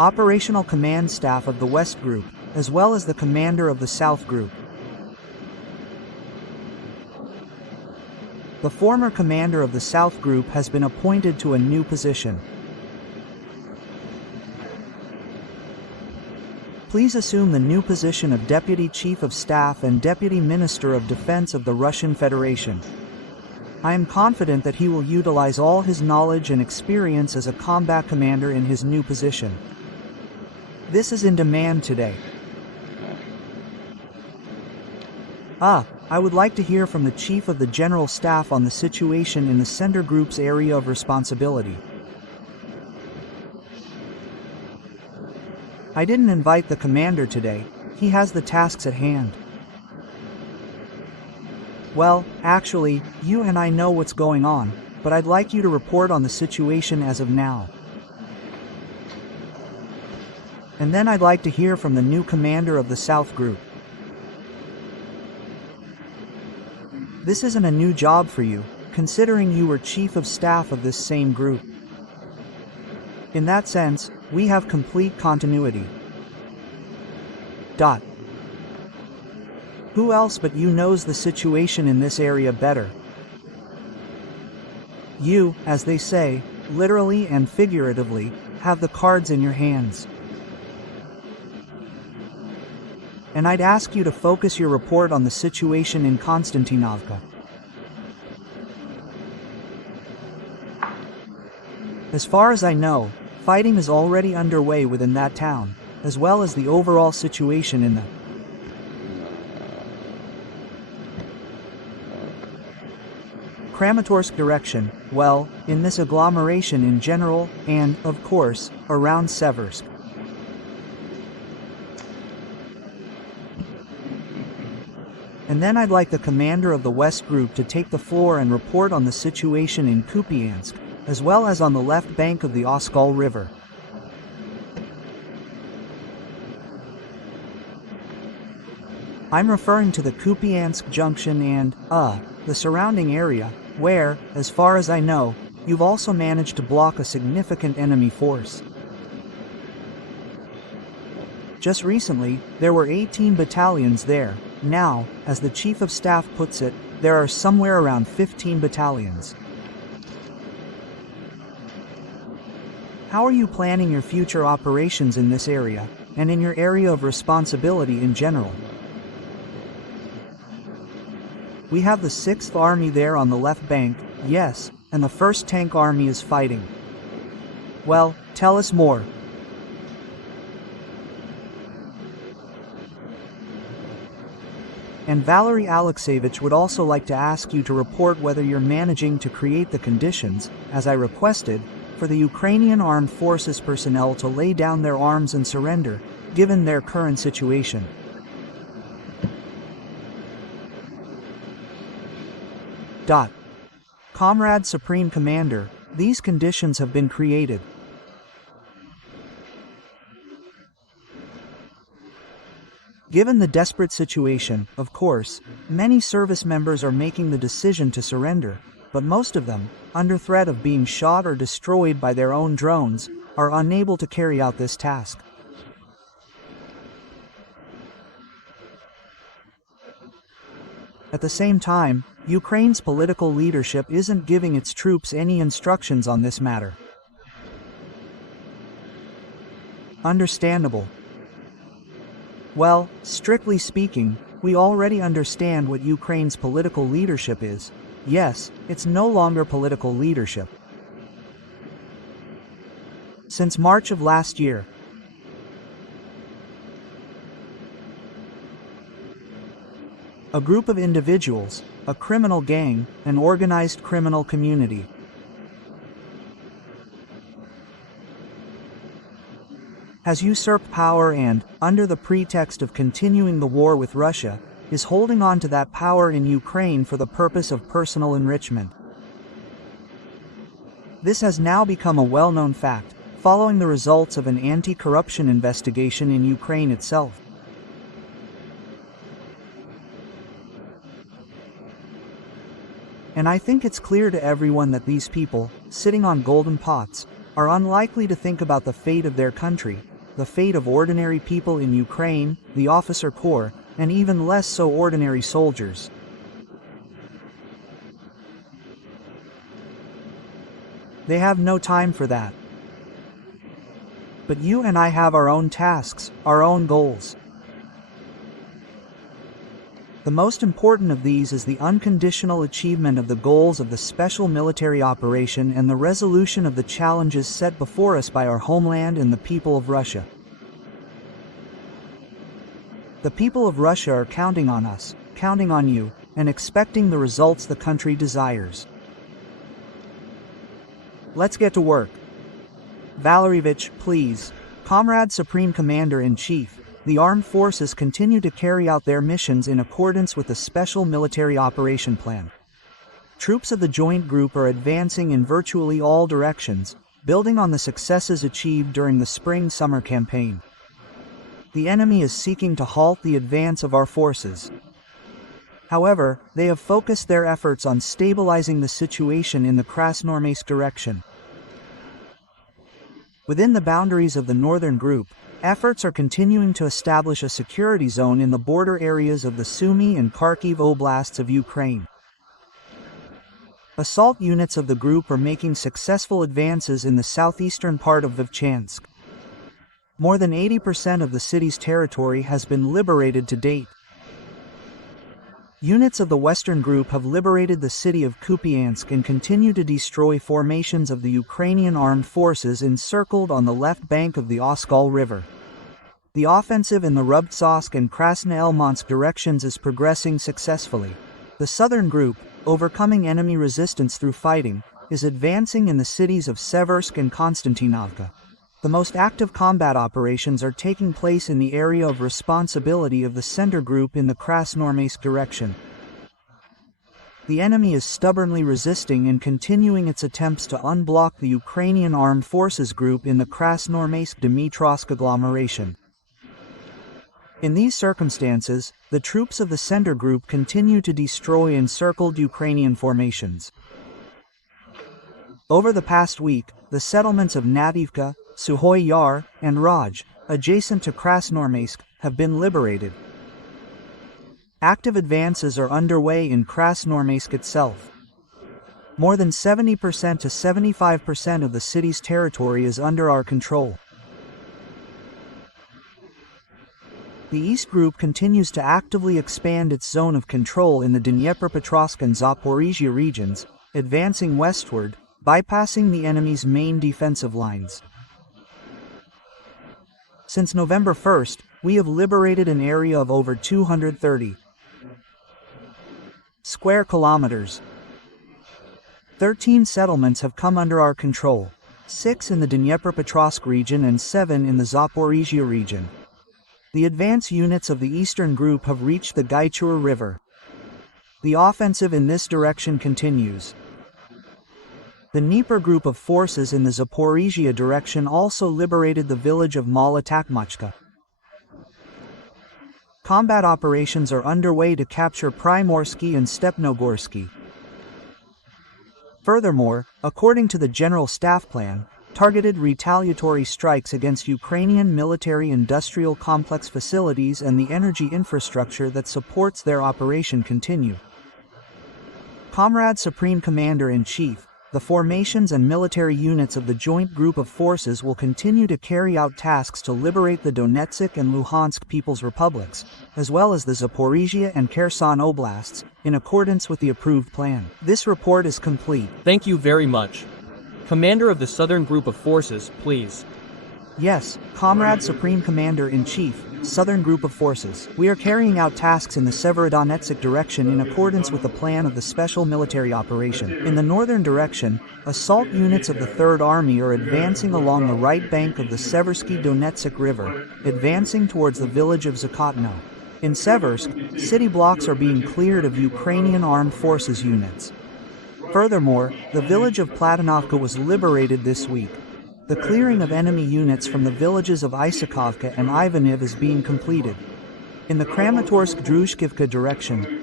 operational command staff of the West Group, as well as the commander of the South Group. The former commander of the South Group has been appointed to a new position. Please assume the new position of Deputy Chief of Staff and Deputy Minister of Defense of the Russian Federation. I am confident that he will utilize all his knowledge and experience as a combat commander in his new position. This is in demand today. I would like to hear from the Chief of the General Staff on the situation in the Center Group's area of responsibility. I didn't invite the commander today. He has the tasks at hand. Well, actually, you and I know what's going on, but I'd like you to report on the situation as of now. And then I'd like to hear from the new commander of the South Group. This isn't a new job for you, considering you were Chief of Staff of this same group. In that sense, we have complete continuity. Who else but you knows the situation in this area better? You, as they say, literally and figuratively, have the cards in your hands. And I'd ask you to focus your report on the situation in Konstantinovka. As far as I know, fighting is already underway within that town, as well as the overall situation in the Kramatorsk direction, well, in this agglomeration in general, and, of course, around Seversk. And then I'd like the commander of the West Group to take the floor and report on the situation in Kupyansk, as well as on the left bank of the Oskol River. I'm referring to the Kupyansk junction and, the surrounding area, where, as far as I know, you've also managed to block a significant enemy force. Just recently, there were 18 battalions there. Now, as the Chief of Staff puts it, there are somewhere around 15 battalions. How are you planning your future operations in this area, and in your area of responsibility in general? We have the 6th Army there on the left bank, yes, and the 1st Tank Army is fighting. Well, tell us more. And Valery Alexeyevich would also like to ask you to report whether you're managing to create the conditions, as I requested, for the Ukrainian Armed Forces personnel to lay down their arms and surrender, given their current situation. Comrade Supreme Commander, these conditions have been created. Given the desperate situation, of course, many service members are making the decision to surrender, but most of them, under threat of being shot or destroyed by their own drones, are unable to carry out this task. At the same time, Ukraine's political leadership isn't giving its troops any instructions on this matter. Understandable. Well, strictly speaking, we already understand what Ukraine's political leadership is. Yes, it's no longer political leadership. Since March of last year, a group of individuals, a criminal gang, an organized criminal community, has usurped power and, under the pretext of continuing the war with Russia, is holding on to that power in Ukraine for the purpose of personal enrichment. This has now become a well-known fact, following the results of an anti-corruption investigation in Ukraine itself. And I think it's clear to everyone that these people, sitting on golden pots, are unlikely to think about the fate of their country, the fate of ordinary people in Ukraine, the officer corps, and even less so ordinary soldiers. They have no time for that. But you and I have our own tasks, our own goals. The most important of these is the unconditional achievement of the goals of the special military operation and the resolution of the challenges set before us by our homeland and the people of Russia. The people of Russia are counting on us, counting on you, and expecting the results the country desires. Let's get to work. Valerevich, please. Comrade Supreme Commander-in-Chief, the armed forces continue to carry out their missions in accordance with the Special Military Operation Plan. Troops of the Joint Group are advancing in virtually all directions, building on the successes achieved during the spring-summer campaign. The enemy is seeking to halt the advance of our forces. However, they have focused their efforts on stabilizing the situation in the Krasnoarmeysk direction. Within the boundaries of the Northern Group, efforts are continuing to establish a security zone in the border areas of the Sumy and Kharkiv oblasts of Ukraine. Assault units of the group are making successful advances in the southeastern part of Kupyansk. More than 80% of the city's territory has been liberated to date. Units of the Western Group have liberated the city of Kupyansk and continue to destroy formations of the Ukrainian armed forces encircled on the left bank of the Oskol River. The offensive in the Rubtsovsk and Krasnoelmansk directions is progressing successfully. The Southern Group, overcoming enemy resistance through fighting, is advancing in the cities of Seversk and Konstantinovka. The most active combat operations are taking place in the area of responsibility of the Center Group in the Krasnoarmeysk direction. The enemy is stubbornly resisting and continuing its attempts to unblock the Ukrainian Armed Forces Group in the Krasnoarmeysk-Dmitrovsk agglomeration. In these circumstances, the troops of the Center Group continue to destroy encircled Ukrainian formations. Over the past week, the settlements of Nadivka, Suhoy Yar, and Raj, adjacent to Krasnoarmeysk, have been liberated. Active advances are underway in Krasnoarmeysk itself. More than 70% to 75% of the city's territory is under our control. The East Group continues to actively expand its zone of control in the Dnipropetrovsk and Zaporizhia regions, advancing westward, bypassing the enemy's main defensive lines. Since November 1st, we have liberated an area of over 230 square kilometers. 13 settlements have come under our control, 6 in the Dnipropetrovsk region and 7 in the Zaporizhia region. The advance units of the Eastern Group have reached the Gaichur River. The offensive in this direction continues. The Dnieper Group of forces in the Zaporizhia direction also liberated the village of Malotakmachka. Combat operations are underway to capture Primorsky and Stepnogorsky. Furthermore, according to the General Staff Plan, targeted retaliatory strikes against Ukrainian military-industrial complex facilities and the energy infrastructure that supports their operation continue. Comrade Supreme Commander-in-Chief, the formations and military units of the Joint Group of Forces will continue to carry out tasks to liberate the Donetsk and Luhansk People's Republics, as well as the Zaporizhia and Kherson Oblasts, in accordance with the approved plan. This report is complete. Thank you very much. Commander of the Southern Group of Forces, please. Yes, Comrade Supreme Commander-in-Chief, Southern Group of Forces. We are carrying out tasks in the Severodonetsk direction in accordance with the plan of the Special Military Operation. In the northern direction, assault units of the Third Army are advancing along the right bank of the Seversky Donetsk River, advancing towards the village of Zakotno. In Seversk, city blocks are being cleared of Ukrainian Armed Forces units. Furthermore, the village of Platonovka was liberated this week. The clearing of enemy units from the villages of Isakovka and Ivaniv is being completed. In the Kramatorsk-Druzhkivka direction,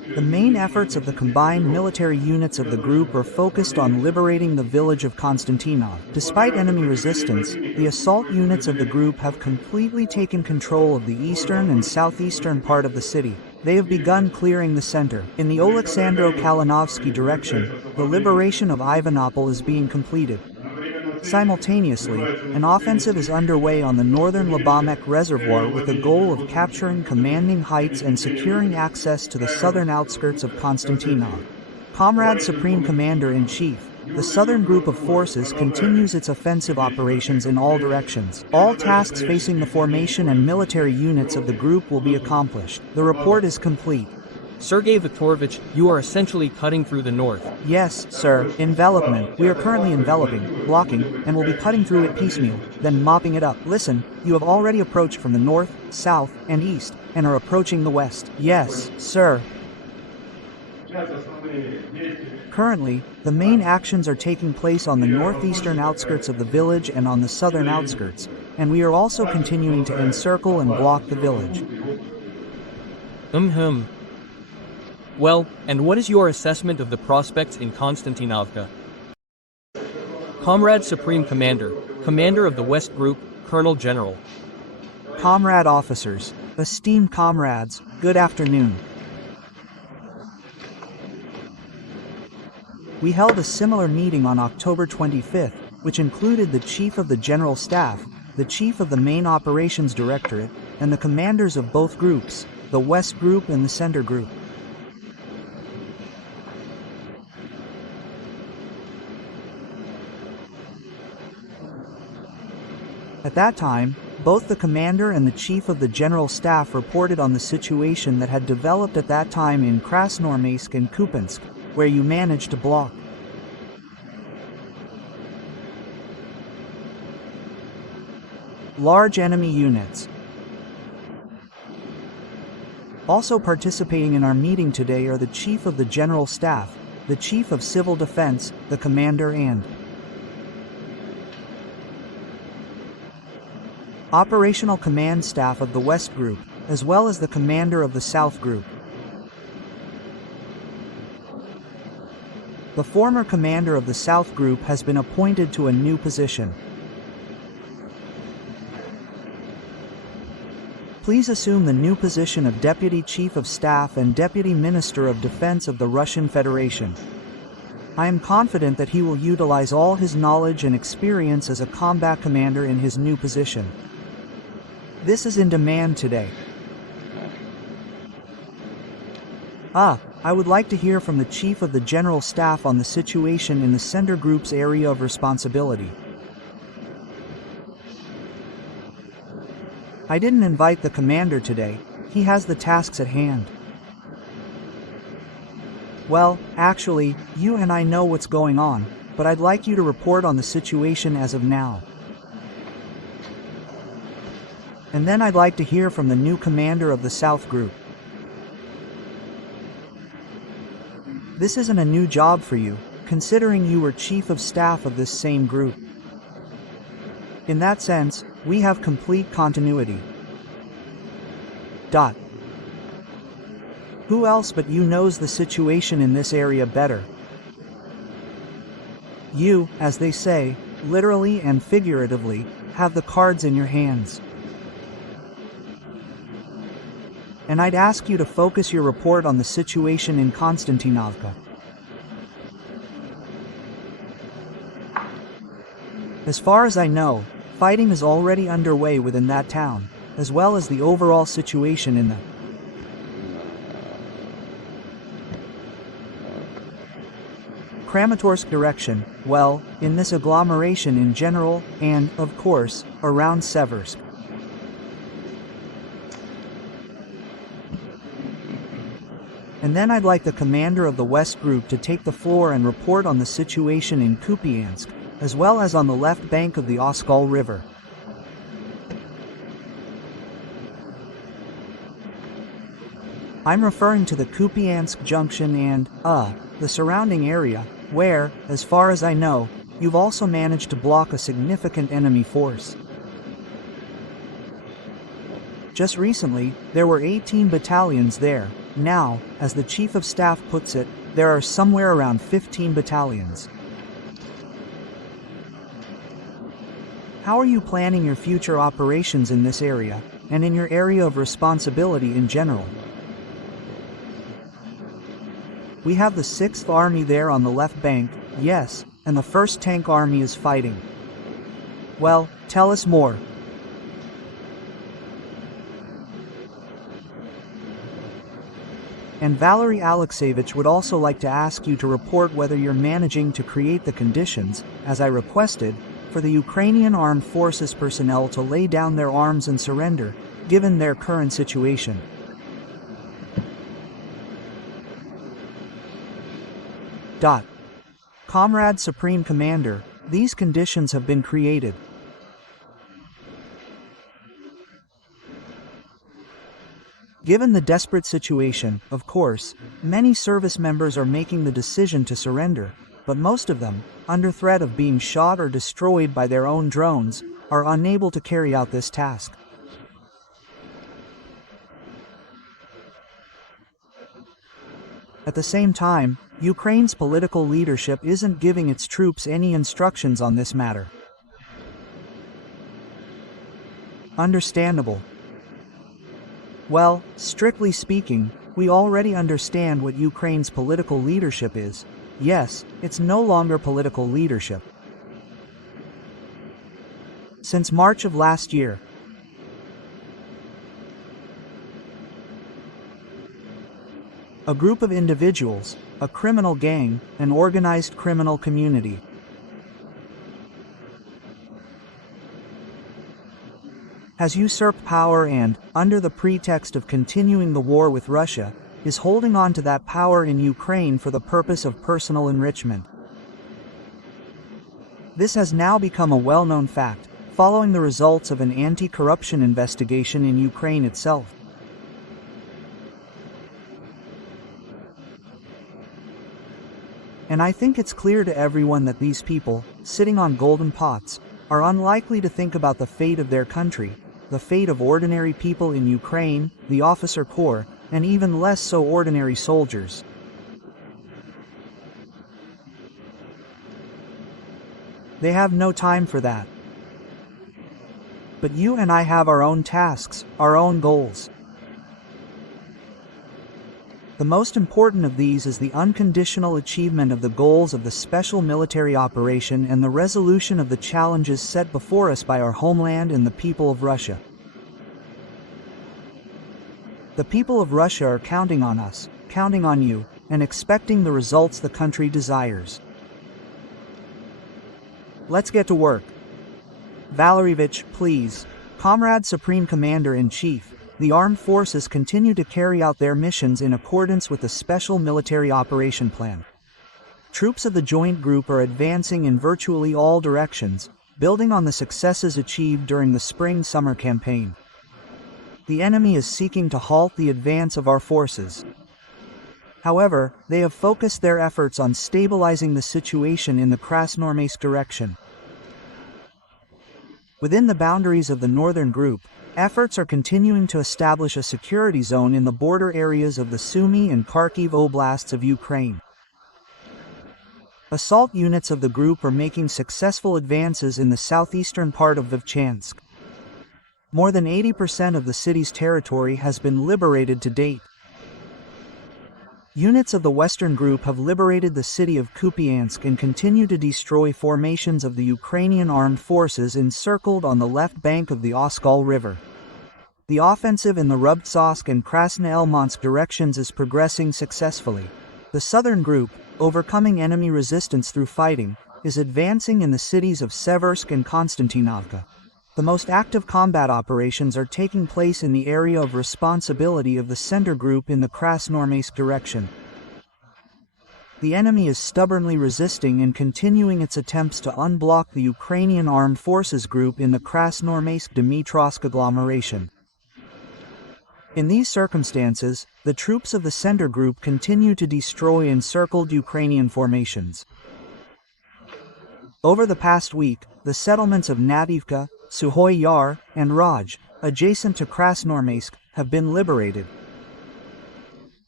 The main efforts of the combined military units of the group are focused on liberating the village of Konstantinov. Despite enemy resistance, the assault units of the group have completely taken control of the eastern and southeastern part of the city. They have begun clearing the center. In the Oleksandro-Kalinovsky direction, the liberation of Ivanopol is being completed. Simultaneously, an offensive is underway on the northern Labamek Reservoir with the goal of capturing commanding heights and securing access to the southern outskirts of Konstantinov. Comrade Supreme Commander-in-Chief, the southern group of forces continues its offensive operations in all directions. All tasks facing the formation and military units of the group will be accomplished. The report is complete. Sergei Viktorovich, you are essentially cutting through the north. Yes, sir. Envelopment. We are currently enveloping, blocking, and will be cutting through it piecemeal, then mopping it up. Listen, you have already approached from the north, south, and east, and are approaching the west. Yes, sir. Currently, the main actions are taking place on the northeastern outskirts of the village and on the southern outskirts, and we are also continuing to encircle and block the village. Well, and what is your assessment of the prospects in Konstantinovka? Comrade Supreme Commander, Commander of the West Group, Colonel General. Comrade officers, esteemed comrades, good afternoon. We held a similar meeting on October 25th, which included the Chief of the General Staff, the Chief of the Main Operations Directorate, and the commanders of both groups, the West Group and the Center Group. At that time, both the commander and the chief of the general staff reported on the situation that had developed at that time in Krasnoarmeysk and Kupyansk, where you managed to block. Large enemy units. Also participating in our meeting today are the chief of the general staff, the chief of civil defense, the commander and operational command staff of the West Group, as well as the commander of the South Group. The former commander of the South Group has been appointed to a new position. Please assume the new position of Deputy Chief of Staff and Deputy Minister of Defense of the Russian Federation. I am confident that he will utilize all his knowledge and experience as a combat commander in his new position. This is in demand today. I would like to hear from the Chief of the General Staff on the situation in the Center Group's area of responsibility. I didn't invite the commander today. He has the tasks at hand. Well, actually, you and I know what's going on, but I'd like you to report on the situation as of now. And then I'd like to hear from the new commander of the South Group. This isn't a new job for you, considering you were chief of staff of this same group. In that sense, we have complete continuity. Who else but you knows the situation in this area better? You, as they say, literally and figuratively, have the cards in your hands. And I'd ask you to focus your report on the situation in Konstantinovka. As far as I know, fighting is already underway within that town, as well as the overall situation in the Kramatorsk direction, well, in this agglomeration in general, and, of course, around Seversk. And then I'd like the commander of the West Group to take the floor and report on the situation in Kupyansk, as well as on the left bank of the Oskol River. I'm referring to the Kupyansk junction and, the surrounding area, where, as far as I know, you've also managed to block a significant enemy force. Just recently, there were 18 battalions there, Now, as the Chief of Staff puts it, there are somewhere around 15 battalions. How are you planning your future operations in this area, and in your area of responsibility in general? We have the 6th Army there on the left bank, yes, and the 1st Tank Army is fighting. Well, tell us more. And Valery Alexeyevich would also like to ask you to report whether you're managing to create the conditions, as I requested, for the Ukrainian Armed Forces personnel to lay down their arms and surrender, given their current situation. Comrade Supreme Commander, these conditions have been created. Given the desperate situation, of course, many service members are making the decision to surrender, but most of them, under threat of being shot or destroyed by their own drones, are unable to carry out this task. At the same time, Ukraine's political leadership isn't giving its troops any instructions on this matter. Understandable. Well, strictly speaking, we already understand what Ukraine's political leadership is. Yes, it's no longer political leadership. Since March of last year, a group of individuals, a criminal gang, an organized criminal community, has usurped power and, under the pretext of continuing the war with Russia, is holding on to that power in Ukraine for the purpose of personal enrichment. This has now become a well-known fact, following the results of an anti-corruption investigation in Ukraine itself. And I think it's clear to everyone that these people, sitting on golden pots, are unlikely to think about the fate of their country, the fate of ordinary people in Ukraine, the officer corps, and even less so ordinary soldiers. They have no time for that. But you and I have our own tasks, our own goals. The most important of these is the unconditional achievement of the goals of the special military operation and the resolution of the challenges set before us by our homeland and the people of Russia. The people of Russia are counting on us, counting on you, and expecting the results the country desires. Let's get to work. Valeryevich, please. Comrade Supreme Commander-in-Chief, the armed forces continue to carry out their missions in accordance with the Special Military Operation Plan. Troops of the Joint Group are advancing in virtually all directions, building on the successes achieved during the spring-summer campaign. The enemy is seeking to halt the advance of our forces. However, they have focused their efforts on stabilizing the situation in the Krasnoarmeysk direction. Within the boundaries of the Northern Group, efforts are continuing to establish a security zone in the border areas of the Sumy and Kharkiv oblasts of Ukraine. Assault units of the group are making successful advances in the southeastern part of Kupyansk. More than 80% of the city's territory has been liberated to date. Units of the Western Group have liberated the city of Kupyansk and continue to destroy formations of the Ukrainian armed forces encircled on the left bank of the Oskol River. The offensive in the Rubtsovsk and Krasnoelmansk directions is progressing successfully. The Southern Group, overcoming enemy resistance through fighting, is advancing in the cities of Seversk and Konstantinovka. The most active combat operations are taking place in the area of responsibility of the Center Group in the Krasnoarmeysk direction. The enemy is stubbornly resisting and continuing its attempts to unblock the Ukrainian Armed Forces Group in the Krasnoarmeysk-Dmitrovsk agglomeration. In these circumstances, the troops of the Center Group continue to destroy encircled Ukrainian formations. Over the past week, the settlements of Nadivka, Suhoy Yar, and Raj, adjacent to Krasnoarmeysk, have been liberated.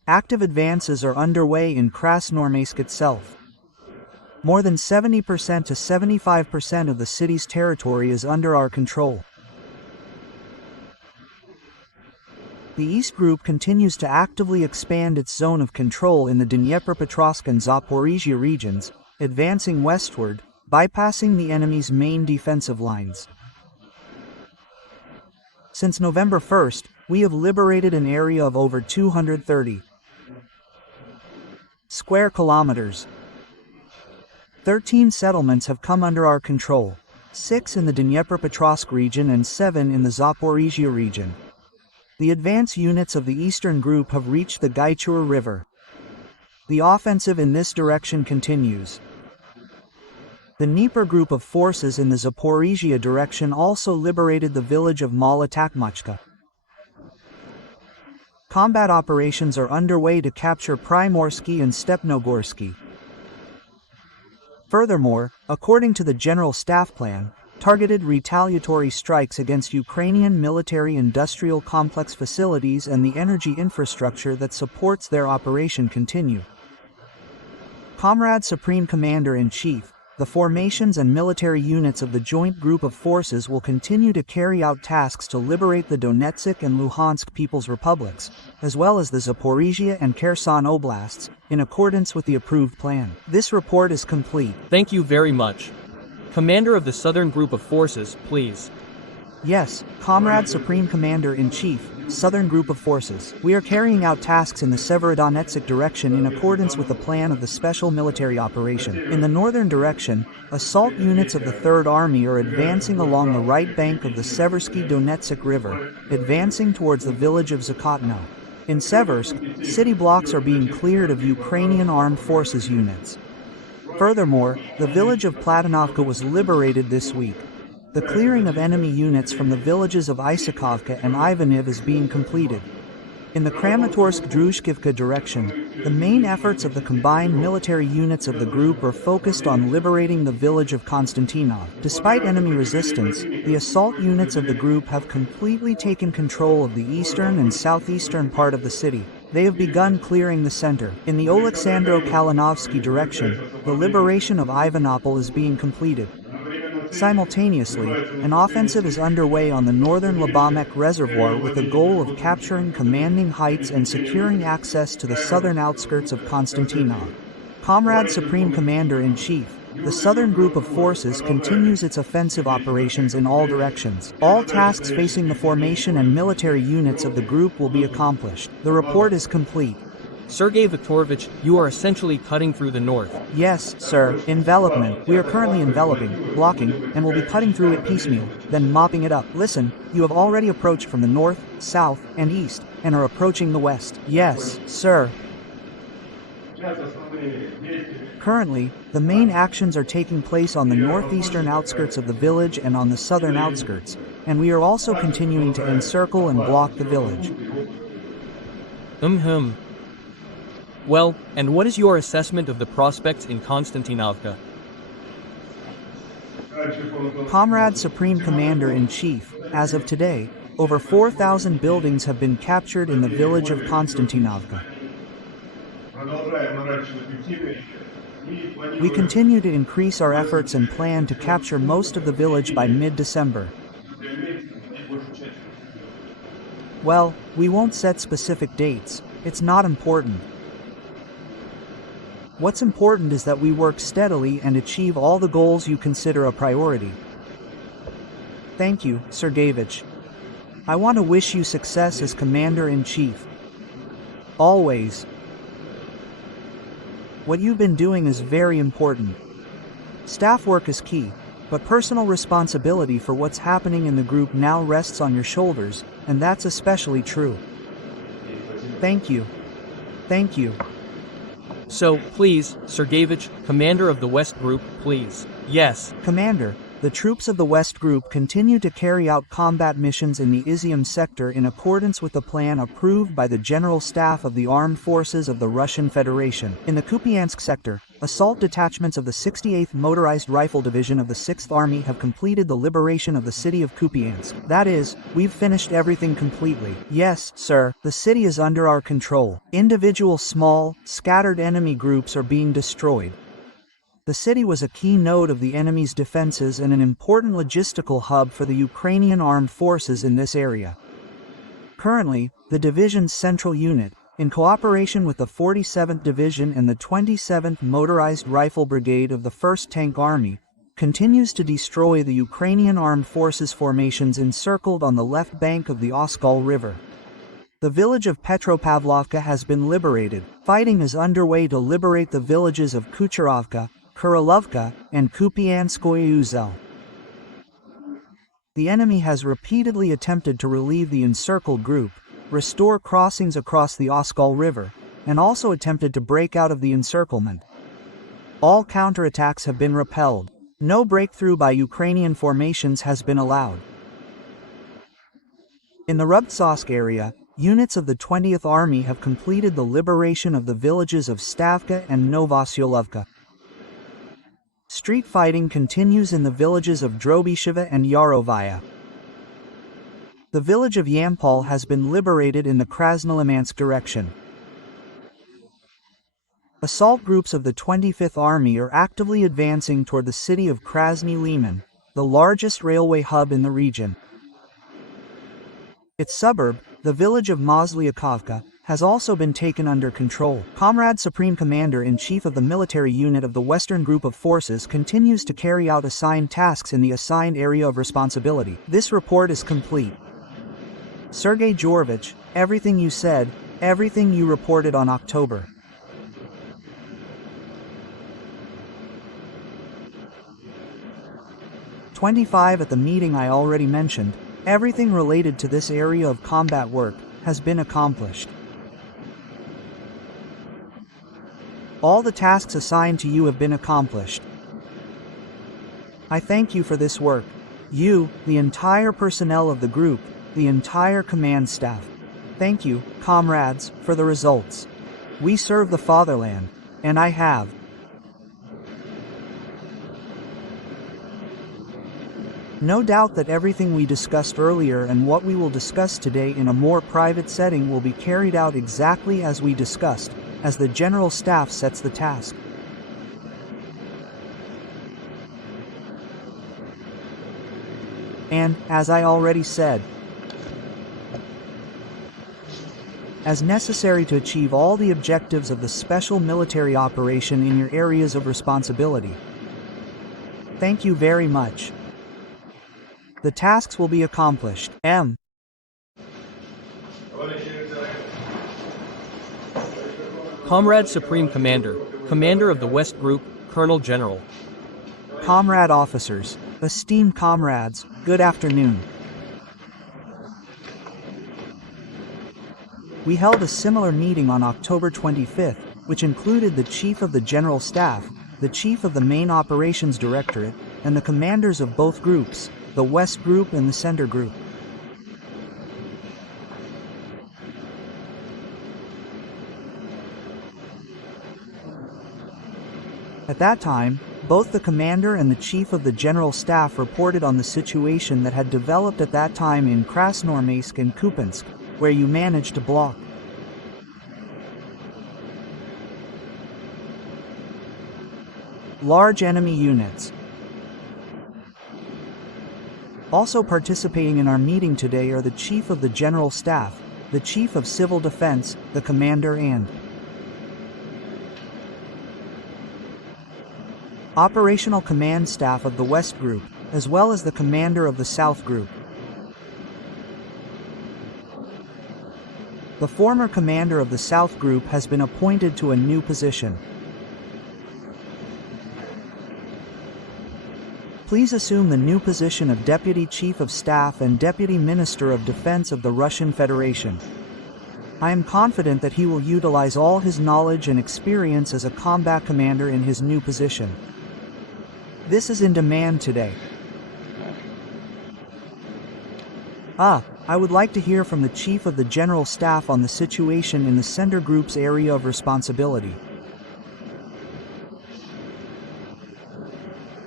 Active advances are underway in Krasnoarmeysk itself. More than 70% to 75% of the city's territory is under our control. The East Group continues to actively expand its zone of control in the Dnipropetrovsk and Zaporizhia regions, advancing westward, bypassing the enemy's main defensive lines. Since November 1st, we have liberated an area of over 230 square kilometers. 13 settlements have come under our control, 6 in the Dnipropetrovsk region and 7 in the Zaporizhia region. The advance units of the Eastern Group have reached the Gaichur River. The offensive in this direction continues. The Dnieper Group of forces in the Zaporizhia direction also liberated the village of Malotakmachka. Combat operations are underway to capture Primorsky and Stepnogorsky. Furthermore, according to the General Staff Plan, targeted retaliatory strikes against Ukrainian military-industrial complex facilities and the energy infrastructure that supports their operation continue. Comrade Supreme Commander-in-Chief, the formations and military units of the Joint Group of Forces will continue to carry out tasks to liberate the Donetsk and Luhansk People's Republics, as well as the Zaporizhia and Kherson Oblasts, in accordance with the approved plan. This report is complete. Thank you very much. Commander of the Southern Group of Forces, please. Yes, Comrade Supreme Commander-in-Chief, Southern Group of Forces. We are carrying out tasks in the Severodonetsk direction in accordance with the plan of the Special Military Operation. In the northern direction, assault units of the Third Army are advancing along the right bank of the Seversky Donetsk River, advancing towards the village of Zakotno. In Seversk, city blocks are being cleared of Ukrainian armed forces units. Furthermore, the village of Platonovka was liberated this week. The clearing of enemy units from the villages of Isakovka and Ivaniv is being completed. In the Kramatorsk-Druzhkivka direction, the main efforts of the combined military units of the group are focused on liberating the village of Konstantinov. Despite enemy resistance, the assault units of the group have completely taken control of the eastern and southeastern part of the city. They have begun clearing the center. In the Oleksandro-Kalinovsky direction, the liberation of Ivanopol is being completed. Simultaneously, an offensive is underway on the northern Labamek Reservoir with the goal of capturing commanding heights and securing access to the southern outskirts of Konstantinov. Comrade Supreme Commander-in-Chief, the Southern Group of Forces continues its offensive operations in all directions. All tasks facing the formation and military units of the group will be accomplished. The report is complete. Sergei Viktorovich, you are essentially cutting through the north. Yes, sir. Envelopment. We are currently enveloping, blocking, and will be cutting through it piecemeal, then mopping it up. Listen, you have already approached from the north, south, and east, and are approaching the west. Yes, sir. Currently, the main actions are taking place on the northeastern outskirts of the village and on the southern outskirts, and we are also continuing to encircle and block the village. Well, and what is your assessment of the prospects in Konstantinovka? Comrade Supreme Commander-in-Chief, as of today, over 4,000 buildings have been captured in the village of Konstantinovka. We continue to increase our efforts and plan to capture most of the village by mid-December. Well, we won't set specific dates. It's not important. What's important is that we work steadily and achieve all the goals you consider a priority. Thank you, Sergeyevich. I want to wish you success as Commander-in-Chief. Always. What you've been doing is very important. Staff work is key, but personal responsibility for what's happening in the group now rests on your shoulders, and that's especially true. Thank you. Thank you. So, please, Sergeyevich, Commander of the West Group, please. Yes. Commander, the troops of the West Group continue to carry out combat missions in the Izium sector in accordance with the plan approved by the General Staff of the Armed Forces of the Russian Federation. In the Kupyansk sector, Assault detachments of the 68th Motorized Rifle Division of the 6th Army have completed the liberation of the city of Kupyansk. That is, we've finished everything completely. Yes, sir, the city is under our control. Individual small, scattered enemy groups are being destroyed. The city was a key node of the enemy's defenses and an important logistical hub for the Ukrainian armed forces in this area. Currently, the division's central unit, in cooperation with the 47th Division and the 27th Motorized Rifle Brigade of the 1st Tank Army, continues to destroy the Ukrainian armed forces formations encircled on the left bank of the Oskol River. The village of Petropavlovka has been liberated. Fighting is underway to liberate the villages of Kucherovka, Kurilovka, and Kupyanskoye Uzel. The enemy has repeatedly attempted to relieve the encircled group, restore crossings across the Oskol River, and also attempted to break out of the encirclement. All counterattacks have been repelled. No breakthrough by Ukrainian formations has been allowed. In the Rubtsovsk area, units of the 20th Army have completed the liberation of the villages of Stavka and Novosyolovka. Street fighting continues in the villages of Drobisheva and Yarovaya. The village of Yampol has been liberated in the Krasnolimansk direction. Assault groups of the 25th Army are actively advancing toward the city of Krasny Liman, the largest railway hub in the region. Its suburb, the village of Mozlyakovka, has also been taken under control. Comrade Supreme Commander-in-Chief of the military unit of the Western Group of Forces continues to carry out assigned tasks in the assigned area of responsibility. This report is complete. Sergei Georgevich, everything you said, everything you reported on October 25 at the meeting I already mentioned, everything related to this area of combat work has been accomplished. All the tasks assigned to you have been accomplished. I thank you for this work. You, the entire personnel of the group, the entire command staff. Thank you, comrades, for the results. We serve the fatherland, and I have. No doubt that everything we discussed earlier and what we will discuss today in a more private setting will be carried out exactly as we discussed, as the General Staff sets the task. And, as I already said, as necessary to achieve all the objectives of the special military operation in your areas of responsibility. Thank you very much. The tasks will be accomplished. M. Comrade Supreme Commander, Commander of the West Group, Colonel General. Comrade officers, esteemed comrades, good afternoon. We held a similar meeting on October 25th, which included the Chief of the General Staff, the Chief of the Main Operations Directorate, and the commanders of both groups, the West Group and the Center Group. At that time, both the commander and the Chief of the General Staff reported on the situation that had developed at that time in Krasnoarmeysk and Kupyansk, where you managed to block large enemy units. Also participating in our meeting today are the Chief of the General Staff, the Chief of Civil Defense, the Commander and Operational Command Staff of the West Group, as well as the Commander of the South Group. The former commander of the South Group has been appointed to a new position. Please assume the new position of Deputy Chief of Staff and Deputy Minister of Defense of the Russian Federation. I am confident that he will utilize all his knowledge and experience as a combat commander in his new position. This is in demand today. I would like to hear from the Chief of the General Staff on the situation in the Center Group's area of responsibility.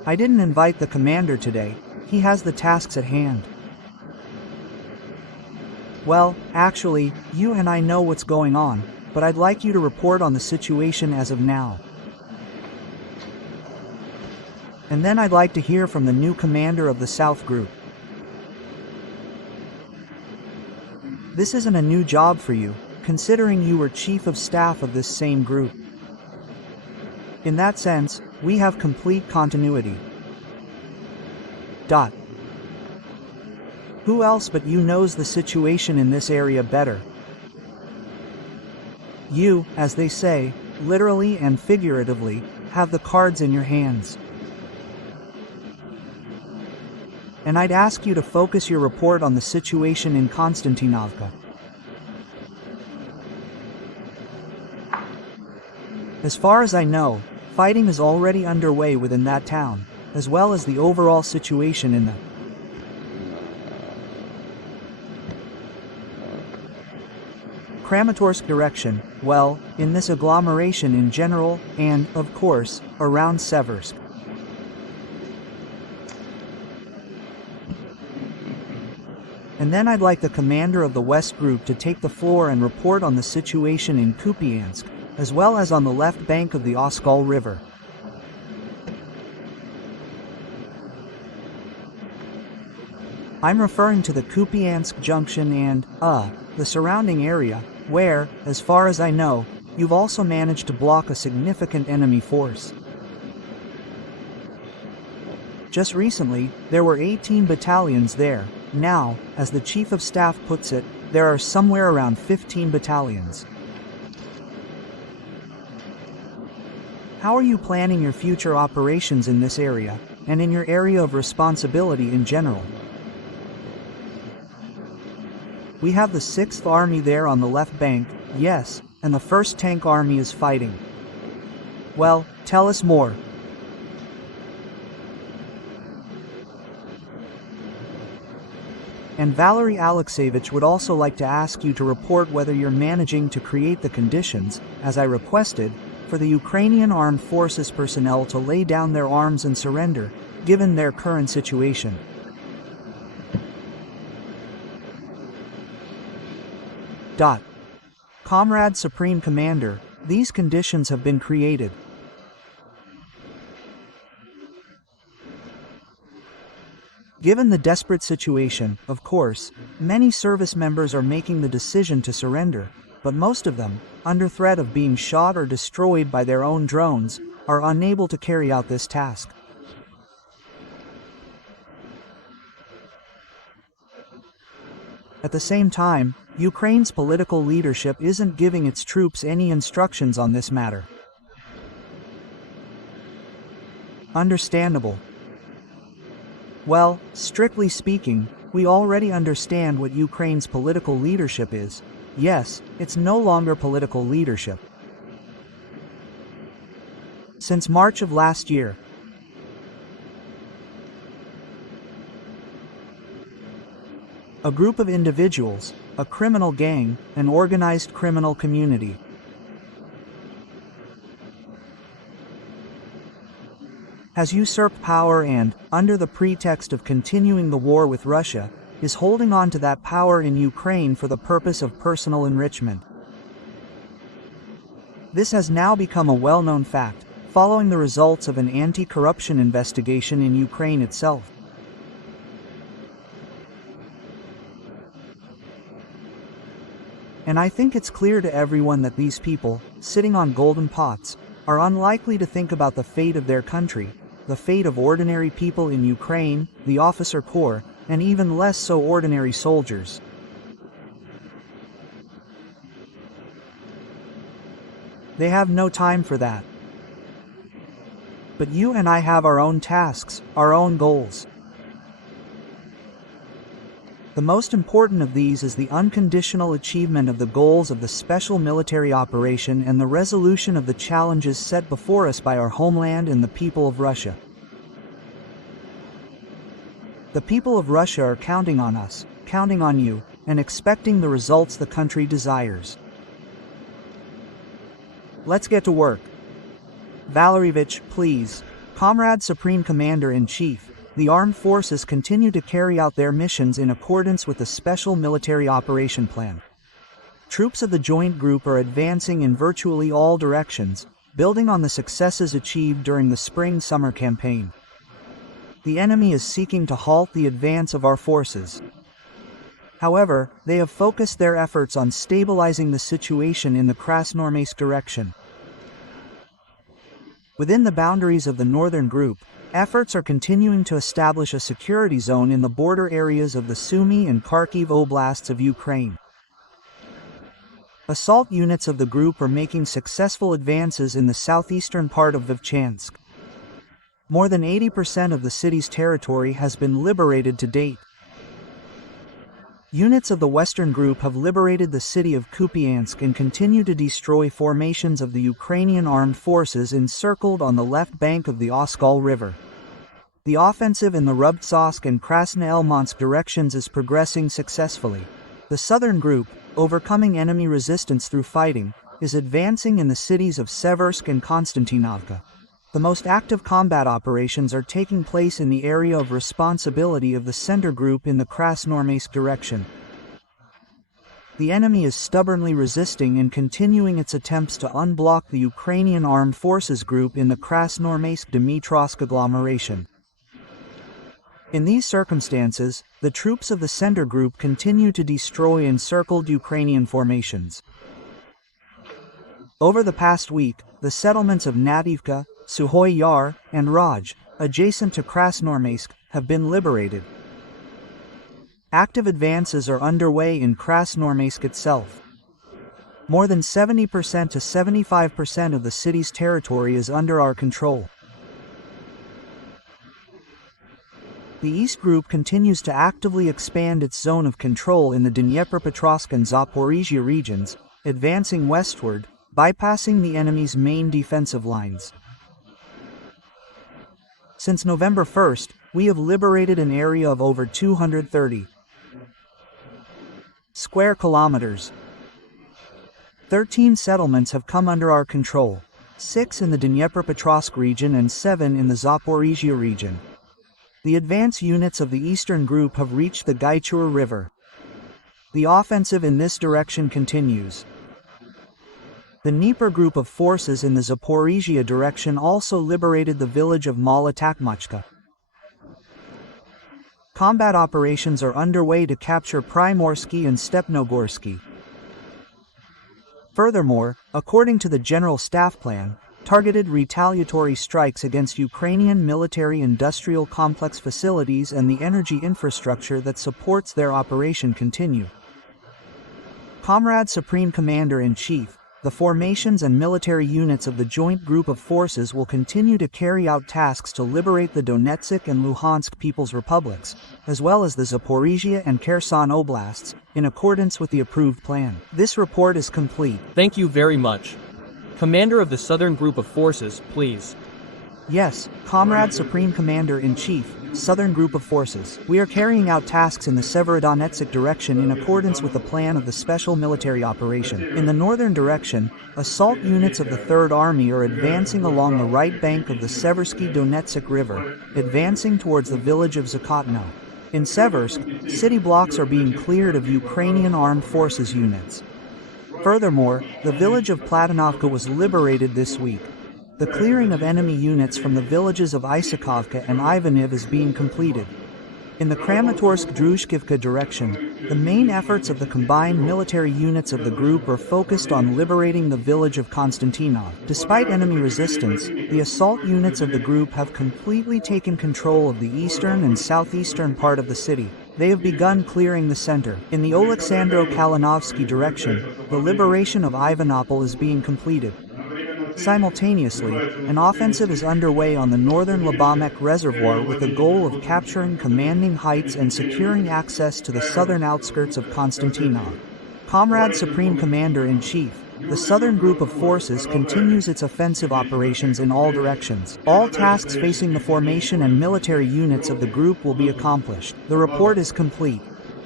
I didn't invite the commander today, he has the tasks at hand. Well, actually, you and I know what's going on, but I'd like you to report on the situation as of now. And then I'd like to hear from the new commander of the South Group. This isn't a new job for you, considering you were chief of staff of this same group. In that sense, we have complete continuity. Who else but you knows the situation in this area better? You, as they say, literally and figuratively, have the cards in your hands. And I'd ask you to focus your report on the situation in Konstantinovka. As far as I know, fighting is already underway within that town, as well as the overall situation in the Kramatorsk direction, well, in this agglomeration in general, and, of course, around Seversk. And then I'd like the commander of the West Group to take the floor and report on the situation in Kupyansk, as well as on the left bank of the Oskol River. I'm referring to the Kupyansk junction and, the surrounding area, where, as far as I know, you've also managed to block a significant enemy force. Just recently, there were 18 battalions there. Now, as the Chief of Staff puts it, there are somewhere around 15 battalions. How are you planning your future operations in this area, and in your area of responsibility in general? We have the 6th Army there on the left bank, yes, and the 1st Tank Army is fighting. Well, tell us more. And Valery Alexeyevich would also like to ask you to report whether you're managing to create the conditions, as I requested, for the Ukrainian Armed Forces personnel to lay down their arms and surrender, given their current situation. Comrade Supreme Commander, these conditions have been created. Given the desperate situation, of course, many service members are making the decision to surrender, but most of them, under threat of being shot or destroyed by their own drones, are unable to carry out this task. At the same time, Ukraine's political leadership isn't giving its troops any instructions on this matter. Understandable. Well, strictly speaking, we already understand what Ukraine's political leadership is. Yes, it's no longer political leadership. Since March of last year, a group of individuals, a criminal gang, an organized criminal community, has usurped power and, under the pretext of continuing the war with Russia, is holding on to that power in Ukraine for the purpose of personal enrichment. This has now become a well-known fact, following the results of an anti-corruption investigation in Ukraine itself. And I think it's clear to everyone that these people, sitting on golden pots, are unlikely to think about the fate of their country, the fate of ordinary people in Ukraine, the officer corps, and even less so ordinary soldiers. They have no time for that. But you and I have our own tasks, our own goals. The most important of these is the unconditional achievement of the goals of the special military operation and the resolution of the challenges set before us by our homeland and the people of Russia. The people of Russia are counting on us, counting on you, and expecting the results the country desires. Let's get to work. Valeryevich, please. Comrade Supreme Commander-in-Chief, the armed forces continue to carry out their missions in accordance with the Special Military Operation Plan. Troops of the Joint Group are advancing in virtually all directions, building on the successes achieved during the spring-summer campaign. The enemy is seeking to halt the advance of our forces. However, they have focused their efforts on stabilizing the situation in the Krasnoarmeysk direction. Within the boundaries of the Northern Group, efforts are continuing to establish a security zone in the border areas of the Sumy and Kharkiv oblasts of Ukraine. Assault units of the group are making successful advances in the southeastern part of Kupyansk. More than 80% of the city's territory has been liberated to date. Units of the Western Group have liberated the city of Kupyansk and continue to destroy formations of the Ukrainian armed forces encircled on the left bank of the Oskol River. The offensive in the Rubtsovsk and Krasnoelmansk directions is progressing successfully. The Southern Group, overcoming enemy resistance through fighting, is advancing in the cities of Seversk and Konstantinovka. The most active combat operations are taking place in the area of responsibility of the Center Group in the Krasnoarmeysk direction. The enemy is stubbornly resisting and continuing its attempts to unblock the Ukrainian Armed Forces Group in the Krasnoarmeysk-Dmitrovsk agglomeration. In these circumstances, the troops of the Center Group continue to destroy encircled Ukrainian formations. Over the past week, the settlements of Nadivka, Suhoy Yar, and Raj, adjacent to Krasnoarmeysk, have been liberated. Active advances are underway in Krasnoarmeysk itself. More than 70% to 75% of the city's territory is under our control. The East Group continues to actively expand its zone of control in the Dnipropetrovsk and Zaporizhia regions, advancing westward, bypassing the enemy's main defensive lines. Since November 1st, we have liberated an area of over 230 square kilometers. 13 settlements have come under our control, 6 in the Dnipropetrovsk region and 7 in the Zaporizhia region. The advance units of the Eastern Group have reached the Gaichur River. The offensive in this direction continues. The Dnieper Group of forces in the Zaporizhia direction also liberated the village of Malotakmachka. Combat operations are underway to capture Primorsky and Stepnogorsky. Furthermore, according to the General Staff Plan, targeted retaliatory strikes against Ukrainian military-industrial complex facilities and the energy infrastructure that supports their operation continue. Comrade Supreme Commander-in-Chief, the formations and military units of the Joint Group of Forces will continue to carry out tasks to liberate the Donetsk and Luhansk People's Republics, as well as the Zaporizhia and Kherson Oblasts, in accordance with the approved plan. This report is complete. Thank you very much. Commander of the Southern Group of Forces, please. Yes, Comrade Supreme Commander-in-Chief, Southern Group of Forces. We are carrying out tasks in the Severodonetsk direction in accordance with the plan of the Special Military Operation. In the northern direction, assault units of the Third Army are advancing along the right bank of the Seversky Donetsk River, advancing towards the village of Zakotno. In Seversk, city blocks are being cleared of Ukrainian Armed Forces units. Furthermore, the village of Platonovka was liberated this week. The clearing of enemy units from the villages of Isakovka and Ivaniv is being completed. In the Kramatorsk-Druzhkivka direction, the main efforts of the combined military units of the group are focused on liberating the village of Konstantinov. Despite enemy resistance, the assault units of the group have completely taken control of the eastern and southeastern part of the city. They have begun clearing the center. In the Oleksandro-Kalinovsky direction, the liberation of Ivanopol is being completed. Simultaneously, an offensive is underway on the northern Labamek Reservoir with the goal of capturing commanding heights and securing access to the southern outskirts of Konstantinov. Comrade Supreme Commander-in-Chief, the Southern Group of Forces continues its offensive operations in all directions. All tasks facing the formation and military units of the group will be accomplished. The report is complete.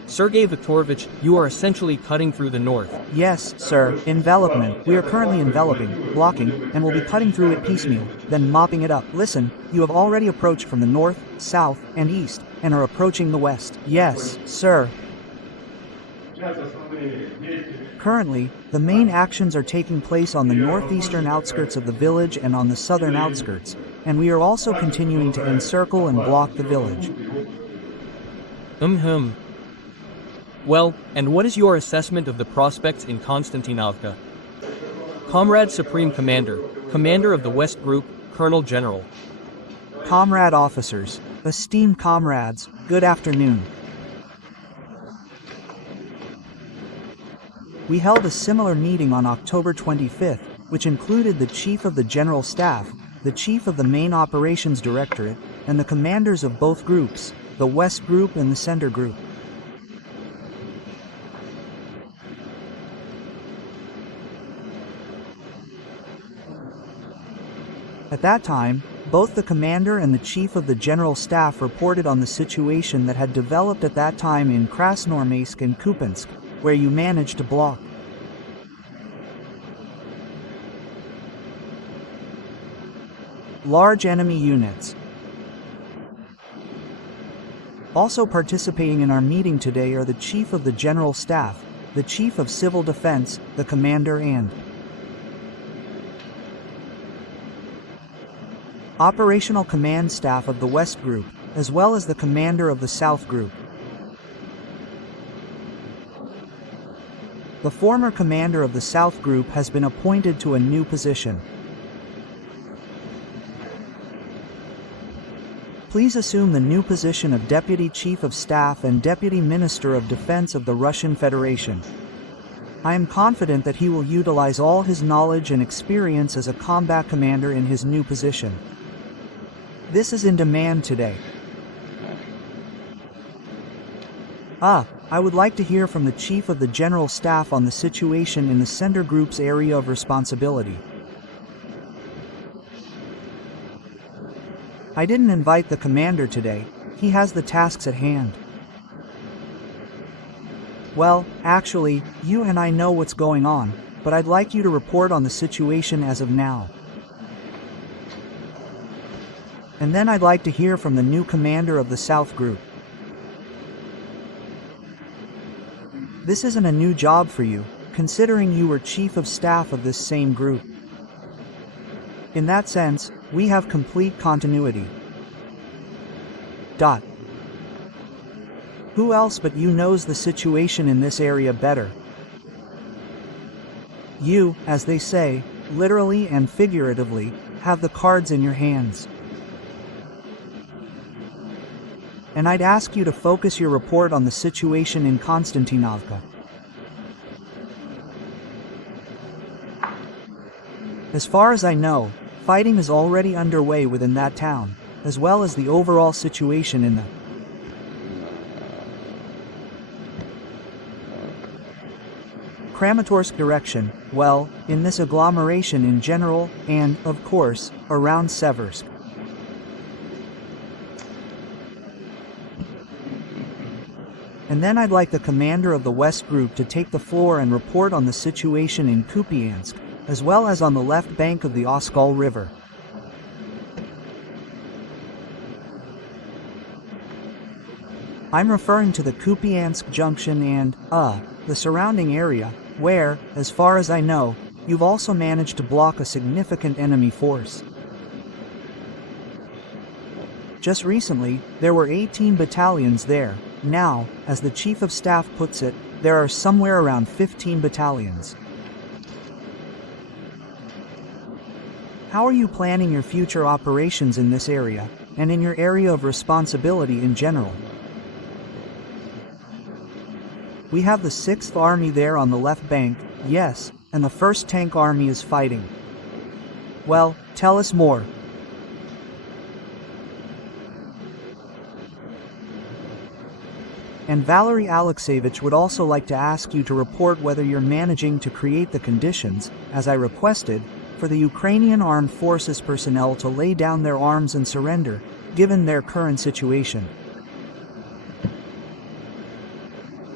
Sergei Viktorovich, you are essentially cutting through the north. Yes, sir, envelopment. We are currently enveloping, blocking, and will be cutting through it piecemeal, then mopping it up. Listen, you have already approached from the north, south, and east, and are approaching the west. Yes, sir. Currently, the main actions are taking place on the northeastern outskirts of the village and on the southern outskirts, and we are also continuing to encircle and block the village. Well, and what is your assessment of the prospects in Konstantinovka? Comrade Supreme Commander, Commander of the West Group, Colonel General. Comrade officers, esteemed comrades, good afternoon. We held a similar meeting on October 25th, which included the Chief of the General Staff, the Chief of the Main Operations Directorate, and the commanders of both groups, the West Group and the Center Group. At that time, both the commander and the Chief of the General Staff reported on the situation that had developed at that time in Krasnoarmeysk and Kupyansk, where you managed to block. Large enemy units. Also participating in our meeting today are the Chief of the General Staff, the Chief of Civil Defense, the Commander and Operational Command Staff of the West Group, as well as the Commander of the South Group. The former commander of the South Group has been appointed to a new position. Please assume the new position of Deputy Chief of Staff and Deputy Minister of Defense of the Russian Federation. I am confident that he will utilize all his knowledge and experience as a combat commander in his new position. This is in demand today. I would like to hear from the Chief of the General Staff on the situation in the Center Group's area of responsibility. I didn't invite the commander today. He has the tasks at hand. Well, actually, you and I know what's going on, but I'd like you to report on the situation as of now. And then I'd like to hear from the new commander of the South Group. This isn't a new job for you, considering you were Chief of Staff of this same group. In that sense, we have complete continuity. Who else but you knows the situation in this area better? You, as they say, literally and figuratively, have the cards in your hands. And I'd ask you to focus your report on the situation in Konstantinovka. As far as I know, fighting is already underway within that town, as well as the overall situation in the Kramatorsk direction, well, in this agglomeration in general, and, of course, around Seversk. And then I'd like the commander of the West Group to take the floor and report on the situation in Kupyansk, as well as on the left bank of the Oskol River. I'm referring to the Kupyansk junction and, the surrounding area, where, as far as I know, you've also managed to block a significant enemy force. Just recently, there were 18 battalions there. Now, as the Chief of Staff puts it, there are somewhere around 15 battalions. How are you planning your future operations in this area, and in your area of responsibility in general? We have the 6th Army there on the left bank, yes, and the 1st Tank Army is fighting. Well, tell us more. And Valery Alexeyevich would also like to ask you to report whether you're managing to create the conditions, as I requested, for the Ukrainian Armed Forces personnel to lay down their arms and surrender, given their current situation.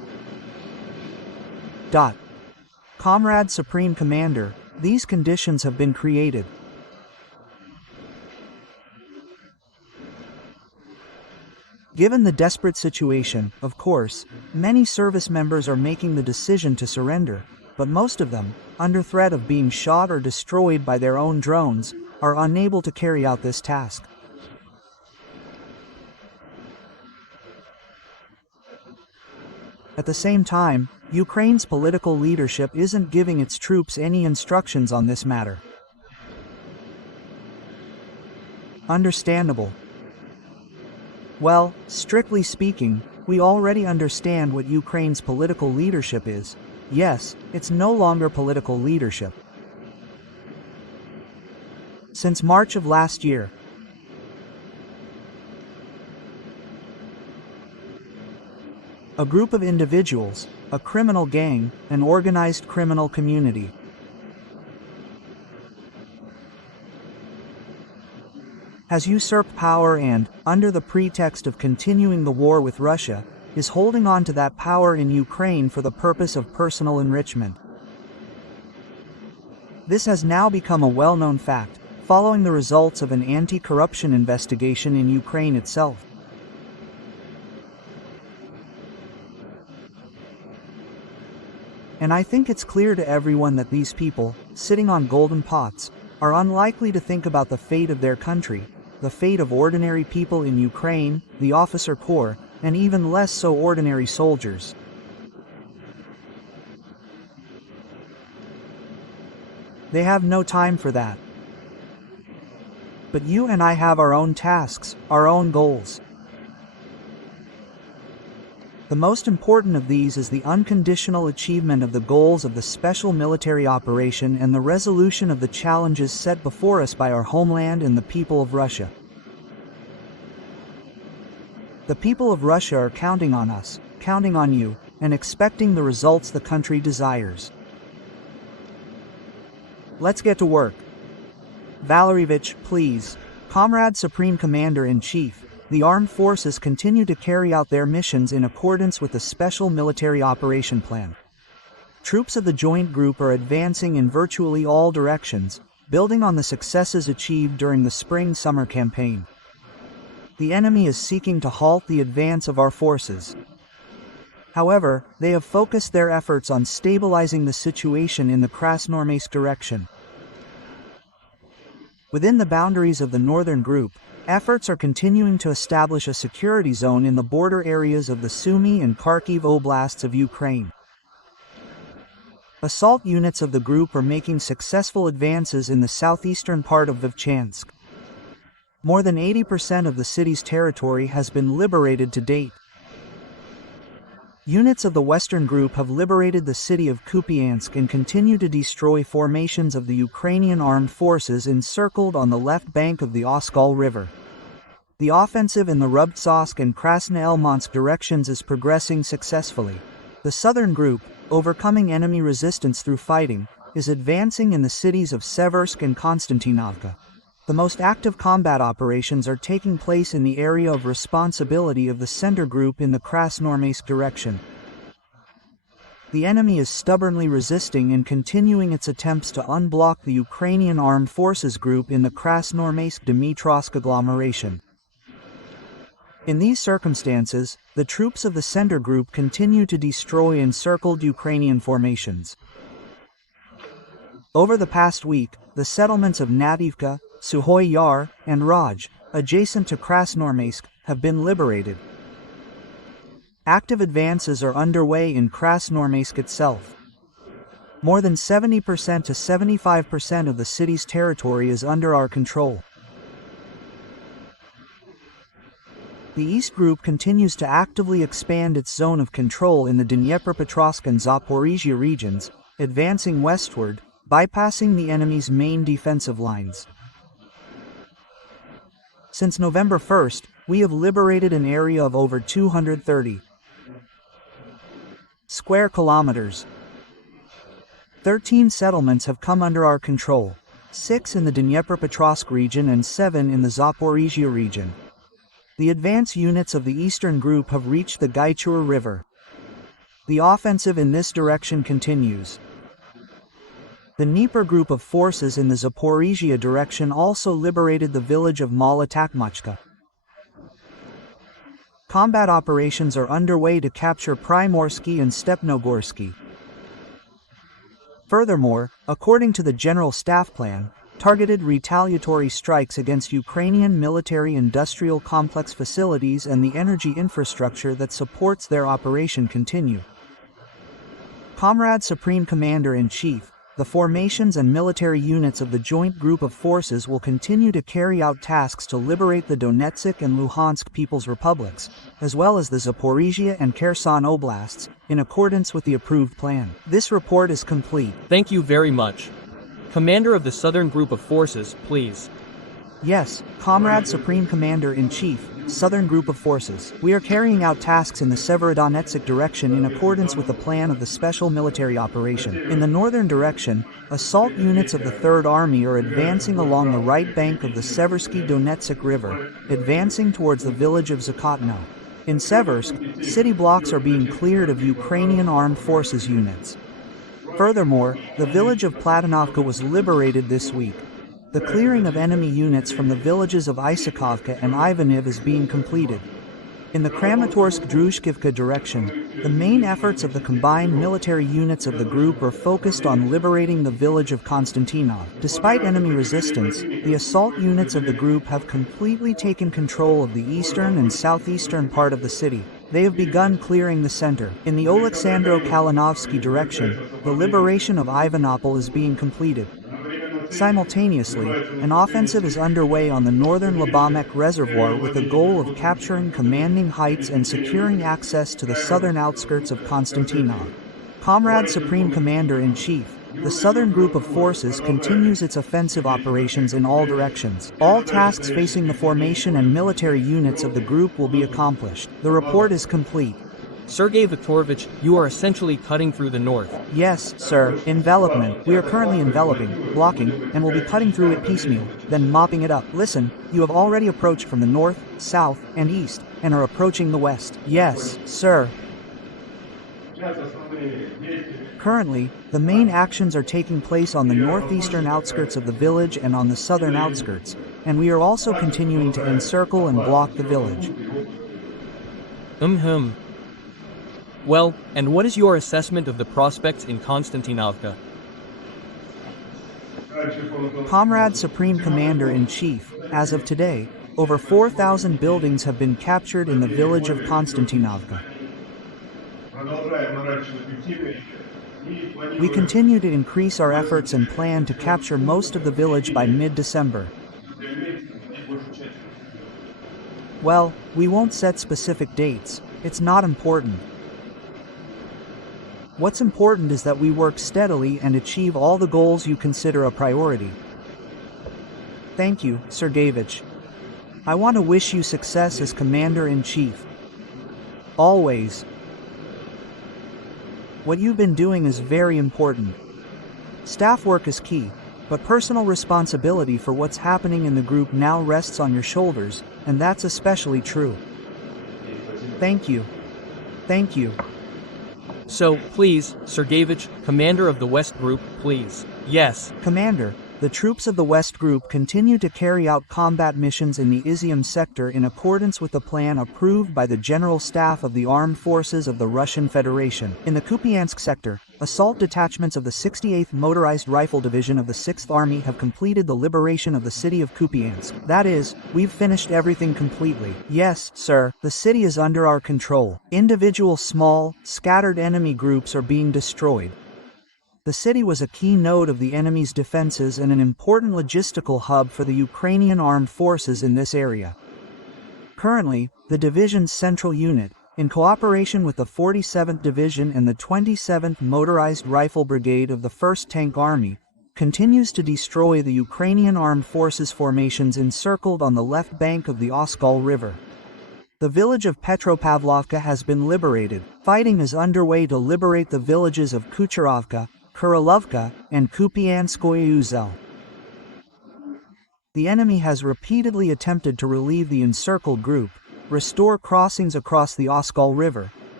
Comrade Supreme Commander, these conditions have been created. Given the desperate situation, of course, many service members are making the decision to surrender, but most of them, under threat of being shot or destroyed by their own drones, are unable to carry out this task. At the same time, Ukraine's political leadership isn't giving its troops any instructions on this matter. Understandable. Well, strictly speaking, we already understand what Ukraine's political leadership is. Yes, it's no longer political leadership. Since March of last year, a group of individuals, a criminal gang, an organized criminal community, has usurped power and, under the pretext of continuing the war with Russia, is holding on to that power in Ukraine for the purpose of personal enrichment. This has now become a well-known fact, following the results of an anti-corruption investigation in Ukraine itself. And I think it's clear to everyone that these people, sitting on golden pots, are unlikely to think about the fate of their country, the fate of ordinary people in Ukraine, the officer corps, and even less so ordinary soldiers. They have no time for that. But you and I have our own tasks, our own goals. The most important of these is the unconditional achievement of the goals of the special military operation and the resolution of the challenges set before us by our homeland and the people of Russia. The people of Russia are counting on us, counting on you, and expecting the results the country desires. Let's get to work. Valeriyevich, please. Comrade Supreme Commander-in-Chief, the armed forces continue to carry out their missions in accordance with the Special Military Operation Plan. Troops of the Joint Group are advancing in virtually all directions, building on the successes achieved during the spring-summer campaign. The enemy is seeking to halt the advance of our forces. However, they have focused their efforts on stabilizing the situation in the Krasnoarmeysk direction. Within the boundaries of the Northern Group, efforts are continuing to establish a security zone in the border areas of the Sumy and Kharkiv oblasts of Ukraine. Assault units of the group are making successful advances in the southeastern part of Kupyansk. More than 80% of the city's territory has been liberated to date. Units of the Western Group have liberated the city of Kupyansk and continue to destroy formations of the Ukrainian armed forces encircled on the left bank of the Oskol River. The offensive in the Rubtsovsk and Krasnoelmansk directions is progressing successfully. The Southern Group, overcoming enemy resistance through fighting, is advancing in the cities of Seversk and Konstantinovka. The most active combat operations are taking place in the area of responsibility of the Center Group in the Krasnoarmeysk direction. The enemy is stubbornly resisting and continuing its attempts to unblock the Ukrainian Armed Forces Group in the Krasnoarmeysk-Dmitrovsk agglomeration. In these circumstances, the troops of the Center Group continue to destroy encircled Ukrainian formations. Over the past week, the settlements of Nativka, Suhoy Yar, and Raj, adjacent to Krasnoarmeysk, have been liberated. Active advances are underway in Krasnoarmeysk itself. More than 70% to 75% of the city's territory is under our control. The East Group continues to actively expand its zone of control in the Dnipropetrovsk and Zaporizhia regions, advancing westward, bypassing the enemy's main defensive lines. Since November 1st, we have liberated an area of over 230 square kilometers. 13 settlements have come under our control, 6 in the Dnipropetrovsk region and 7 in the Zaporizhia region. The advance units of the Eastern Group have reached the Gaichur River. The offensive in this direction continues. The Dnieper group of forces in the Zaporizhia direction also liberated the village of Malotakmachka. Combat operations are underway to capture Primorsky and Stepnogorsky. Furthermore, according to the General Staff Plan, targeted retaliatory strikes against Ukrainian military-industrial complex facilities and the energy infrastructure that supports their operation continue. Comrade Supreme Commander-in-Chief, the formations and military units of the Joint Group of Forces will continue to carry out tasks to liberate the Donetsk and Luhansk People's Republics, as well as the Zaporizhia and Kherson Oblasts, in accordance with the approved plan. This report is complete. Thank you very much. Commander of the Southern Group of Forces, please. Yes, Comrade Supreme Commander-in-Chief, Southern Group of Forces. We are carrying out tasks in the Severodonetsk direction in accordance with the plan of the Special Military Operation. In the northern direction, assault units of the Third Army are advancing along the right bank of the Seversky Donetsk River, advancing towards the village of Zakotno. In Seversk, city blocks are being cleared of Ukrainian Armed Forces units. Furthermore, the village of Platonovka was liberated this week. The clearing of enemy units from the villages of Isakovka and Ivaniv is being completed. In the Kramatorsk-Druzhkivka direction, the main efforts of the combined military units of the group are focused on liberating the village of Konstantinov. Despite enemy resistance, the assault units of the group have completely taken control of the eastern and southeastern part of the city. They have begun clearing the center. In the Oleksandro-Kalinovsky direction, the liberation of Ivanopol is being completed. Simultaneously, an offensive is underway on the northern Labamek Reservoir with the goal of capturing commanding heights and securing access to the southern outskirts of Konstantinov. Comrade Supreme Commander-in-Chief, the Southern Group of Forces continues its offensive operations in all directions. All tasks facing the formation and military units of the group will be accomplished. The report is complete. Sergei Viktorovich, you are essentially cutting through the north. Yes, sir. Envelopment. We are currently enveloping, blocking, and will be cutting through it piecemeal, then mopping it up. Listen, you have already approached from the north, south, and east, and are approaching the west. Yes, sir. Currently, the main actions are taking place on the northeastern outskirts of the village and on the southern outskirts, and we are also continuing to encircle and block the village. Well, and what is your assessment of the prospects in Konstantinovka? Comrade Supreme Commander-in-Chief, as of today, over 4,000 buildings have been captured in the village of Konstantinovka. We continue to increase our efforts and plan to capture most of the village by mid-December. Well, we won't set specific dates. It's not important. What's important is that we work steadily and achieve all the goals you consider a priority. Thank you, Sergeyevich. I want to wish you success as Commander-in-Chief. Always. What you've been doing is very important. Staff work is key, but personal responsibility for what's happening in the group now rests on your shoulders, and that's especially true. Thank you. Thank you. So, please, Sergeyevich, Commander of the West Group, please. Yes. Commander, the troops of the West Group continue to carry out combat missions in the Izium sector in accordance with the plan approved by the General Staff of the Armed Forces of the Russian Federation. In the Kupyansk sector, assault detachments of the 68th Motorized Rifle Division of the 6th Army have completed the liberation of the city of Kupyansk. That is, we've finished everything completely. Yes, sir, the city is under our control. Individual small, scattered enemy groups are being destroyed. The city was a key node of the enemy's defenses and an important logistical hub for the Ukrainian armed forces in this area. Currently, the division's central unit, in cooperation with the 47th Division and the 27th Motorized Rifle Brigade of the 1st Tank Army, continues to destroy the Ukrainian armed forces formations encircled on the left bank of the Oskol River. The village of Petropavlovka has been liberated. Fighting is underway to liberate the villages of Kucherovka, Kurilovka, and Kupyanskoye Uzel. The enemy has repeatedly attempted to relieve the encircled group, restore crossings across the Oskol River,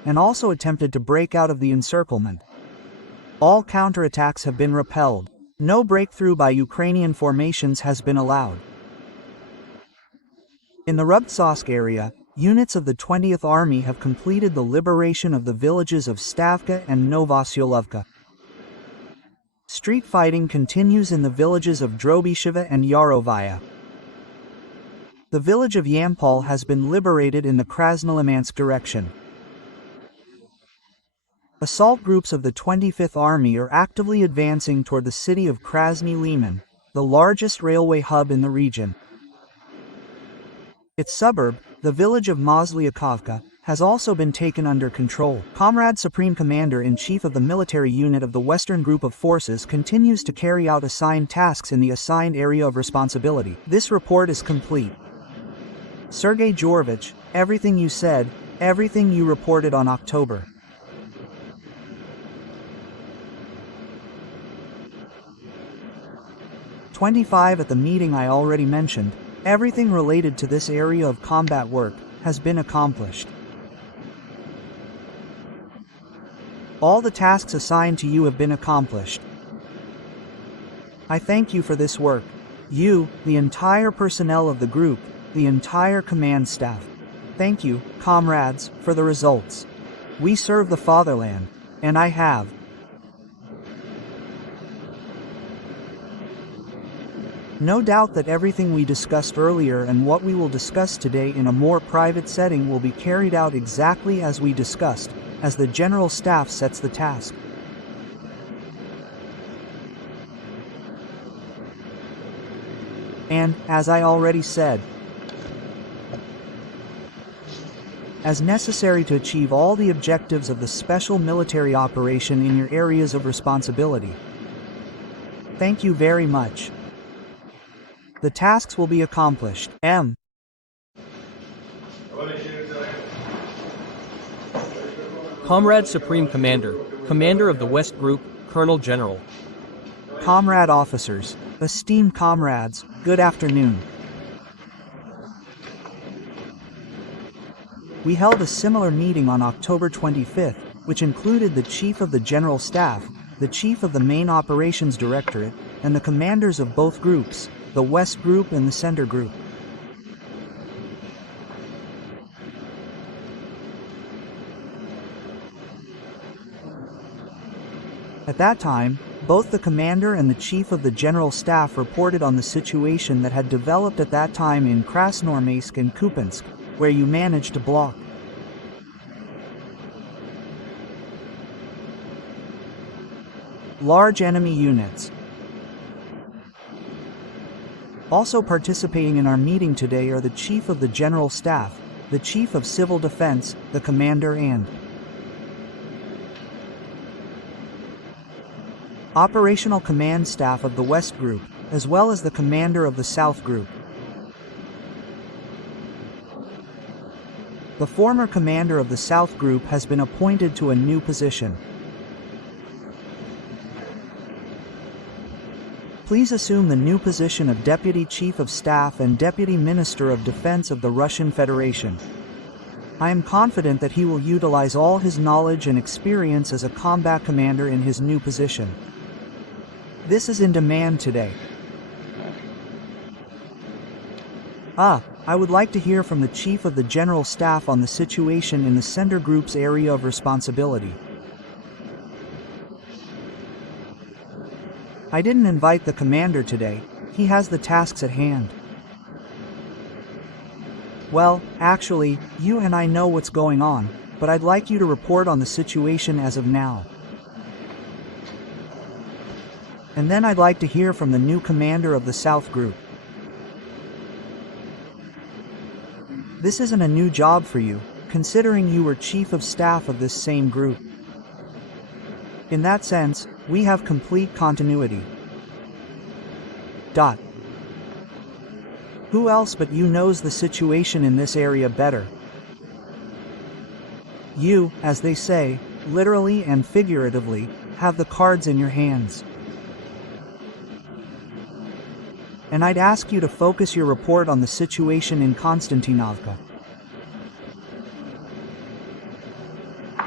and also attempted to break out of the encirclement. All counterattacks have been repelled. No breakthrough by Ukrainian formations has been allowed. In the Rubtsovsk area, units of the 20th Army have completed the liberation of the villages of Stavka and Novosyolovka. Street fighting continues in the villages of Drobisheva and Yarovaya. The village of Yampol has been liberated in the Krasnolimansk direction. Assault groups of the 25th Army are actively advancing toward the city of Krasny Liman, the largest railway hub in the region. Its suburb, the village of Mozlyakovka, has also been taken under control. Comrade Supreme Commander-in-Chief of the military unit of the Western Group of Forces continues to carry out assigned tasks in the assigned area of responsibility. This report is complete. Sergei Georgevich, everything you said, everything you reported on October 25 at the meeting I already mentioned, everything related to this area of combat work has been accomplished. All the tasks assigned to you have been accomplished. I thank you for this work. You, the entire personnel of the group, the entire command staff. Thank you, comrades, for the results. We serve the fatherland, and I have. No doubt that everything we discussed earlier and what we will discuss today in a more private setting will be carried out exactly as we discussed, as the General Staff sets the task. And, as I already said, as necessary to achieve all the objectives of the special military operation in your areas of responsibility. Thank you very much. The tasks will be accomplished. M. Comrade Supreme Commander, Commander of the West Group, Colonel General. Comrade officers, esteemed comrades, good afternoon. We held a similar meeting on October 25th, which included the Chief of the General Staff, the Chief of the Main Operations Directorate, and the commanders of both groups, the West Group and the Center Group. At that time, both the commander and the chief of the general staff reported on the situation that had developed at that time in Krasnoarmeysk and Kupyansk, where you managed to block. Large enemy units. Also participating in our meeting today are the Chief of the General Staff, the Chief of Civil Defense, the Commander and Operational Command Staff of the West Group, as well as the Commander of the South Group. The former commander of the South Group has been appointed to a new position. Please assume the new position of Deputy Chief of Staff and Deputy Minister of Defense of the Russian Federation. I am confident that he will utilize all his knowledge and experience as a combat commander in his new position. This is in demand today. I would like to hear from the Chief of the General Staff on the situation in the Center Group's area of responsibility. I didn't invite the commander today, he has the tasks at hand. Well, actually, you and I know what's going on, but I'd like you to report on the situation as of now. And then I'd like to hear from the new commander of the South Group. This isn't a new job for you, considering you were Chief of Staff of this same group. In that sense, we have complete continuity. Who else but you knows the situation in this area better? You, as they say, literally and figuratively, have the cards in your hands. And I'd ask you to focus your report on the situation in Konstantinovka.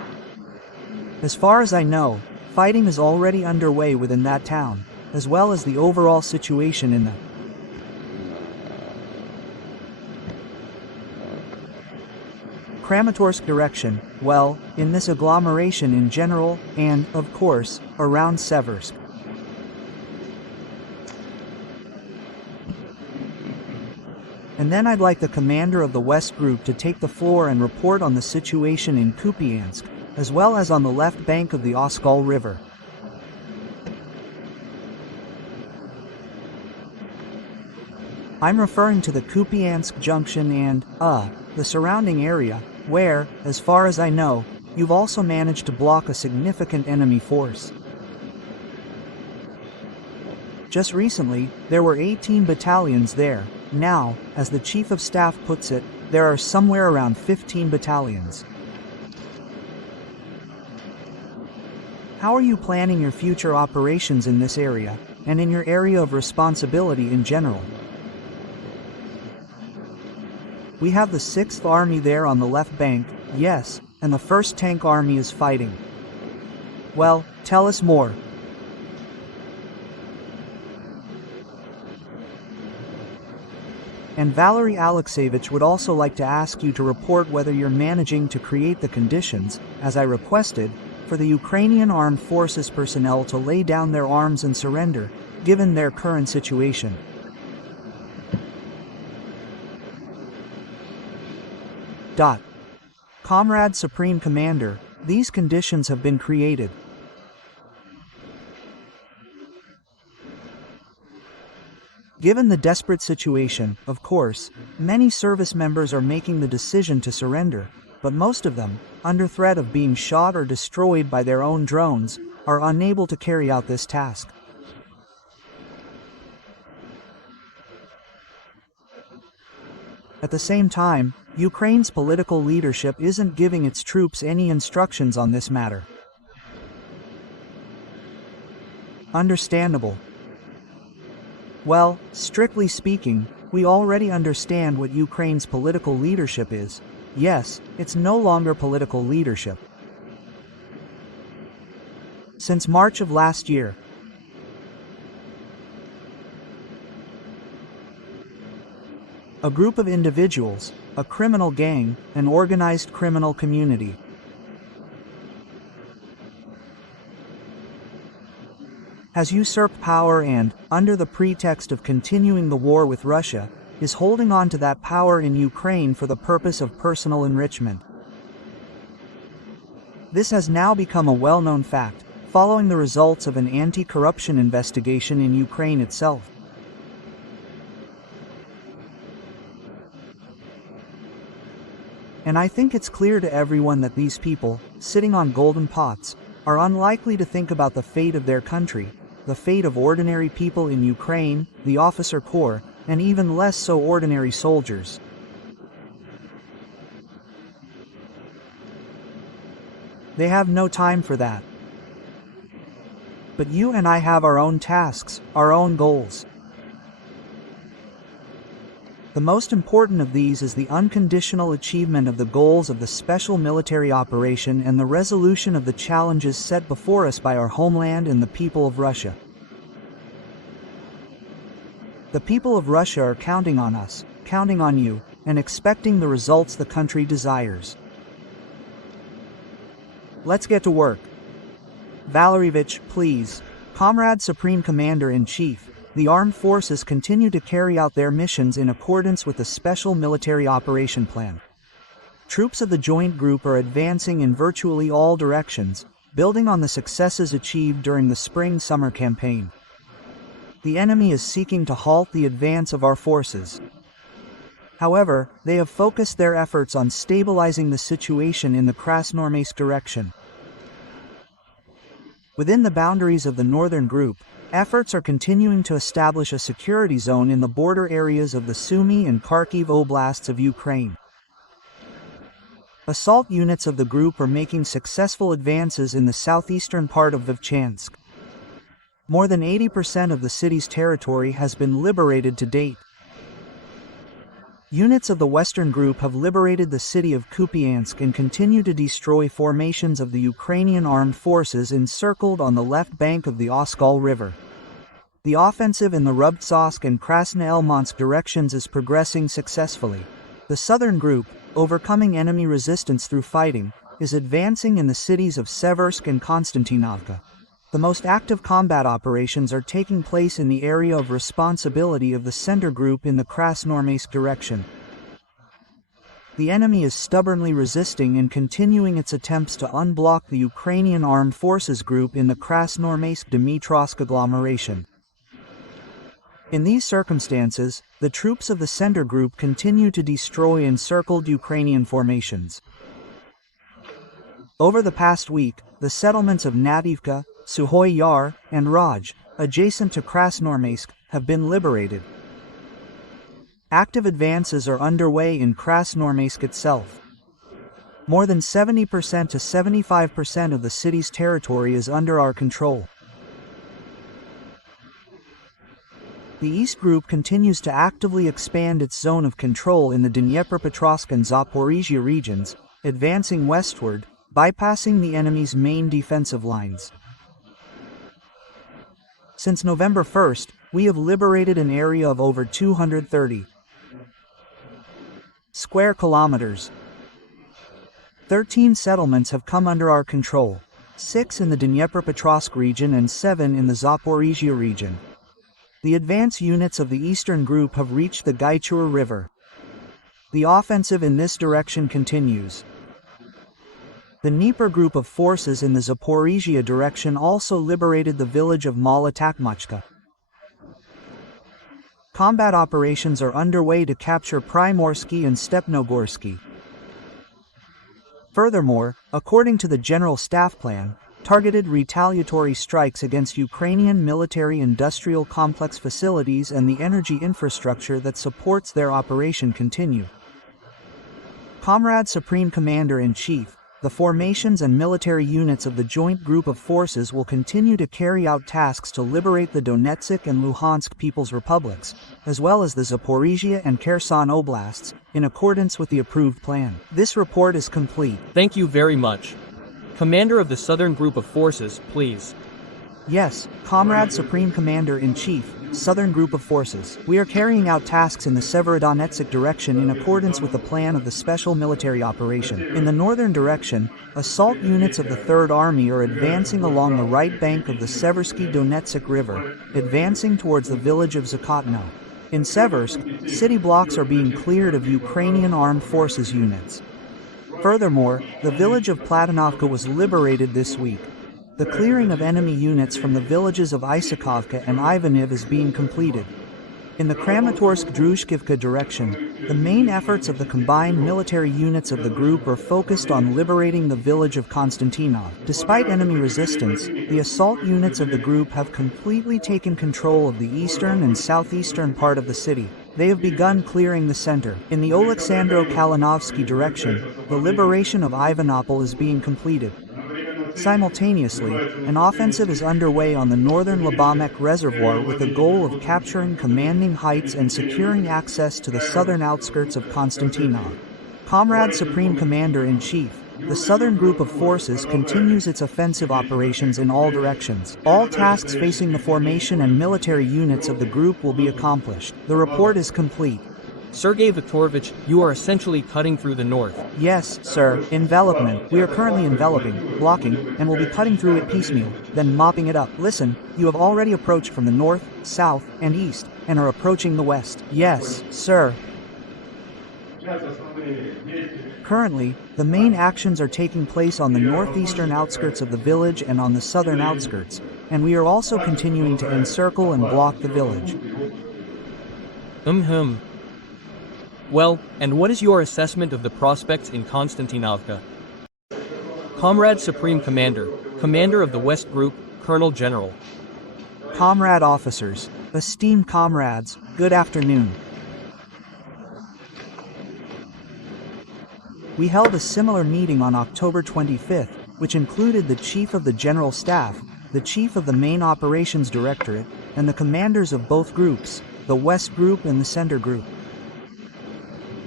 As far as I know, fighting is already underway within that town, as well as the overall situation in the Kramatorsk direction, well, in this agglomeration in general, and, of course, around Seversk. And then I'd like the commander of the West Group to take the floor and report on the situation in Kupyansk, as well as on the left bank of the Oskol River. I'm referring to the Kupyansk junction and, the surrounding area, where, as far as I know, you've also managed to block a significant enemy force. Just recently, there were 18 battalions there. Now, as the Chief of Staff puts it, there are somewhere around 15 battalions. How are you planning your future operations in this area, and in your area of responsibility in general? We have the 6th Army there on the left bank, yes, and the 1st Tank Army is fighting. Well, tell us more. And Valery Alexeyevich would also like to ask you to report whether you're managing to create the conditions, as I requested, for the Ukrainian Armed Forces personnel to lay down their arms and surrender, given their current situation. Comrade Supreme Commander, these conditions have been created. Given the desperate situation, of course, many service members are making the decision to surrender, but most of them, under threat of being shot or destroyed by their own drones, are unable to carry out this task. At the same time, Ukraine's political leadership isn't giving its troops any instructions on this matter. Understandable. Well, strictly speaking, we already understand what Ukraine's political leadership is. Yes, it's no longer political leadership. Since March of last year, a group of individuals, a criminal gang, an organized criminal community, has usurped power and, under the pretext of continuing the war with Russia, is holding on to that power in Ukraine for the purpose of personal enrichment. This has now become a well-known fact, following the results of an anti-corruption investigation in Ukraine itself. And I think it's clear to everyone that these people, sitting on golden pots, are unlikely to think about the fate of their country, the fate of ordinary people in Ukraine, the officer corps, and even less so ordinary soldiers. They have no time for that. But you and I have our own tasks, our own goals. The most important of these is the unconditional achievement of the goals of the special military operation and the resolution of the challenges set before us by our homeland and the people of Russia. The people of Russia are counting on us, counting on you, and expecting the results the country desires. Let's get to work. Valeryevich, please. Comrade Supreme Commander-in-Chief, the armed forces continue to carry out their missions in accordance with the Special Military Operation Plan. Troops of the Joint Group are advancing in virtually all directions, building on the successes achieved during the spring-summer campaign. The enemy is seeking to halt the advance of our forces. However, they have focused their efforts on stabilizing the situation in the Krasnoarmeysk direction. Within the boundaries of the Northern Group, efforts are continuing to establish a security zone in the border areas of the Sumy and Kharkiv oblasts of Ukraine. Assault units of the group are making successful advances in the southeastern part of Vovchansk. More than 80% of the city's territory has been liberated to date. Units of the Western Group have liberated the city of Kupyansk and continue to destroy formations of the Ukrainian armed forces encircled on the left bank of the Oskol River. The offensive in the Rubtsovsk and Krasnoelmansk directions is progressing successfully. The Southern Group, overcoming enemy resistance through fighting, is advancing in the cities of Seversk and Konstantinovka. The most active combat operations are taking place in the area of responsibility of the Center Group in the Krasnoarmeysk direction. The enemy is stubbornly resisting and continuing its attempts to unblock the Ukrainian Armed Forces Group in the Krasnoarmeysk-Dmitrovsk agglomeration. In these circumstances, the troops of the Center Group continue to destroy encircled Ukrainian formations. Over the past week, the settlements of Nadivka, Suhoy Yar, and Raj, adjacent to Krasnoarmeysk, have been liberated. Active advances are underway in Krasnoarmeysk itself. More than 70% to 75% of the city's territory is under our control. The East Group continues to actively expand its zone of control in the Dnipropetrovsk and Zaporizhia regions, advancing westward, bypassing the enemy's main defensive lines. Since November 1st, we have liberated an area of over 230 square kilometers. 13 settlements have come under our control, 6 in the Dnipropetrovsk region and 7 in the Zaporizhia region. The advance units of the Eastern Group have reached the Gaichur River. The offensive in this direction continues. The Dnieper Group of forces in the Zaporizhia direction also liberated the village of Malotakmachka. Combat operations are underway to capture Primorsky and Stepnogorsky. Furthermore, according to the General Staff Plan, targeted retaliatory strikes against Ukrainian military-industrial complex facilities and the energy infrastructure that supports their operation continue. Comrade Supreme Commander-in-Chief, the formations and military units of the Joint Group of Forces will continue to carry out tasks to liberate the Donetsk and Luhansk People's Republics, as well as the Zaporizhia and Kherson Oblasts, in accordance with the approved plan. This report is complete. Thank you very much. Commander of the Southern Group of Forces, please. Yes, Comrade Supreme Commander-in-Chief, Southern Group of Forces. We are carrying out tasks in the Severodonetsk direction in accordance with the plan of the Special Military Operation. In the northern direction, assault units of the Third Army are advancing along the right bank of the Seversky Donetsk River, advancing towards the village of Zakotno. In Seversk, city blocks are being cleared of Ukrainian Armed Forces units. Furthermore, the village of Platonovka was liberated this week. The clearing of enemy units from the villages of Isakovka and Ivaniv is being completed. In the Kramatorsk-Druzhkivka direction, the main efforts of the combined military units of the group are focused on liberating the village of Konstantinov. Despite enemy resistance, the assault units of the group have completely taken control of the eastern and southeastern part of the city. They have begun clearing the center. In the Oleksandro-Kalinovsky direction, the liberation of Ivanopol is being completed. Simultaneously, an offensive is underway on the northern Labamek Reservoir with the goal of capturing commanding heights and securing access to the southern outskirts of Konstantinov. Comrade Supreme Commander-in-Chief, the Southern Group of Forces continues its offensive operations in all directions. All tasks facing the formation and military units of the group will be accomplished. The report is complete. Sergei Viktorovich, you are essentially cutting through the north. Yes, sir. Envelopment. We are currently enveloping, blocking, and will be cutting through it piecemeal, then mopping it up. Listen, you have already approached from the north, south, and east, and are approaching the west. Yes, sir. Currently, the main actions are taking place on the northeastern outskirts of the village and on the southern outskirts, and we are also continuing to encircle and block the village. Well, and what is your assessment of the prospects in Konstantinovka? Comrade Supreme Commander, Commander of the West Group, Colonel General. Comrade officers, esteemed comrades, good afternoon. We held a similar meeting on October 25th, which included the Chief of the General Staff, the Chief of the Main Operations Directorate, and the commanders of both groups, the West Group and the Center Group.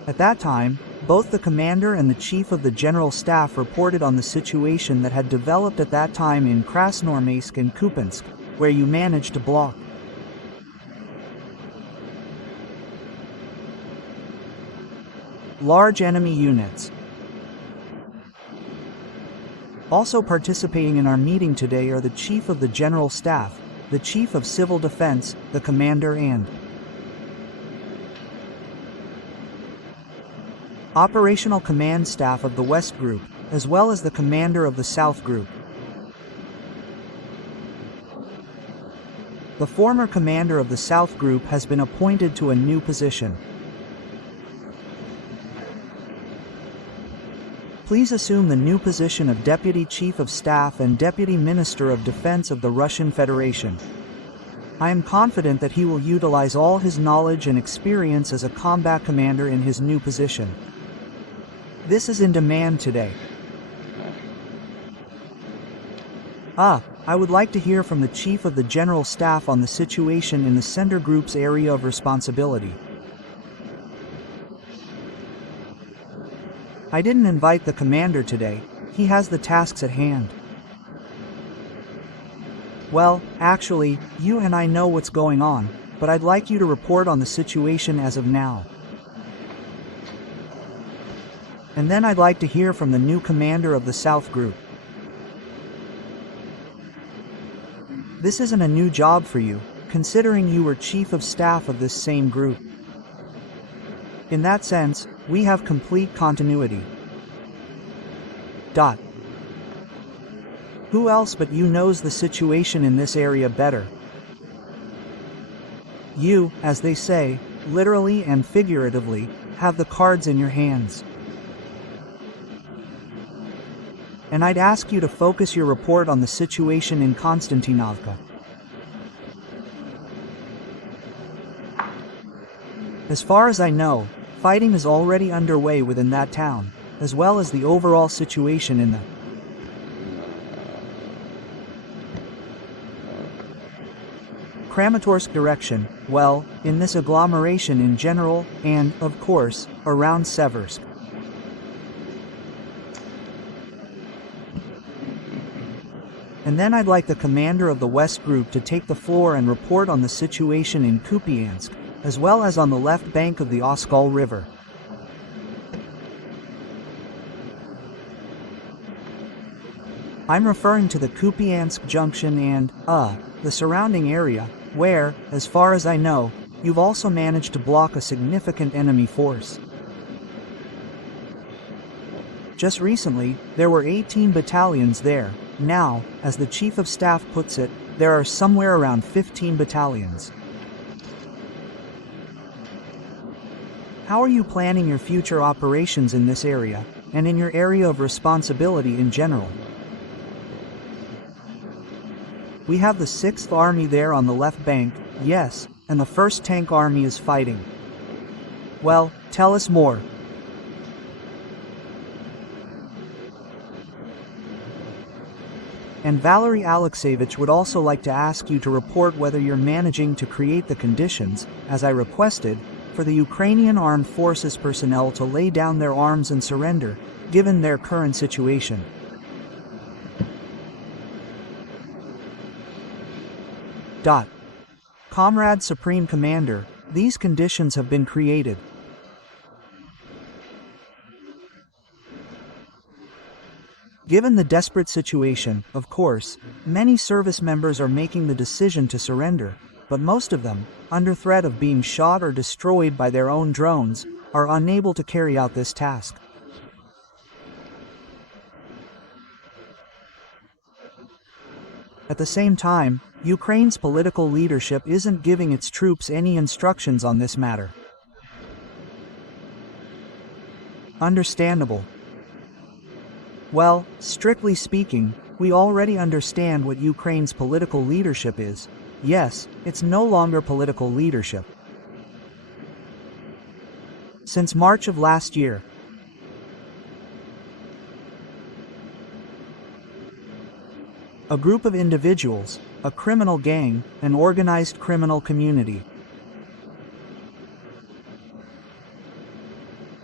At that time, both the commander and the chief of the general staff reported on the situation that had developed at that time in Krasnoarmeysk and Kupyansk, where you managed to block large enemy units. Also participating in our meeting today are the chief of the general staff, the chief of civil defense, the commander and operational command staff of the West Group, as well as the commander of the South Group. The former commander of the South Group has been appointed to a new position. Please assume the new position of Deputy Chief of Staff and Deputy Minister of Defense of the Russian Federation. I am confident that he will utilize all his knowledge and experience as a combat commander in his new position. This is in demand today. I would like to hear from the Chief of the General Staff on the situation in the Center Group's area of responsibility. I didn't invite the commander today, he has the tasks at hand. Well, actually, you and I know what's going on, but I'd like you to report on the situation as of now. And then I'd like to hear from the new commander of the South Group. This isn't a new job for you, considering you were chief of staff of this same group. In that sense, we have complete continuity. Who else but you knows the situation in this area better? You, as they say, literally and figuratively, have the cards in your hands. And I'd ask you to focus your report on the situation in Konstantinovka. As far as I know, fighting is already underway within that town, as well as the overall situation in the Kramatorsk direction, well, in this agglomeration in general, and, of course, around Seversk. And then I'd like the commander of the West Group to take the floor and report on the situation in Kupyansk, as well as on the left bank of the Oskol River. I'm referring to the Kupyansk junction and, the surrounding area, where, as far as I know, you've also managed to block a significant enemy force. Just recently, there were 18 battalions there. Now, as the Chief of Staff puts it, there are somewhere around 15 battalions. How are you planning your future operations in this area, and in your area of responsibility in general? We have the 6th Army there on the left bank, yes, and the 1st Tank Army is fighting. Well, tell us more. And Valery Alexeyevich would also like to ask you to report whether you're managing to create the conditions, as I requested, for the Ukrainian Armed Forces personnel to lay down their arms and surrender, given their current situation. Comrade Supreme Commander, these conditions have been created. Given the desperate situation, of course, many service members are making the decision to surrender, but most of them, under threat of being shot or destroyed by their own drones, are unable to carry out this task. At the same time, Ukraine's political leadership isn't giving its troops any instructions on this matter. Understandable. Well, strictly speaking, we already understand what Ukraine's political leadership is. Yes, it's no longer political leadership. Since March of last year, a group of individuals, a criminal gang, an organized criminal community,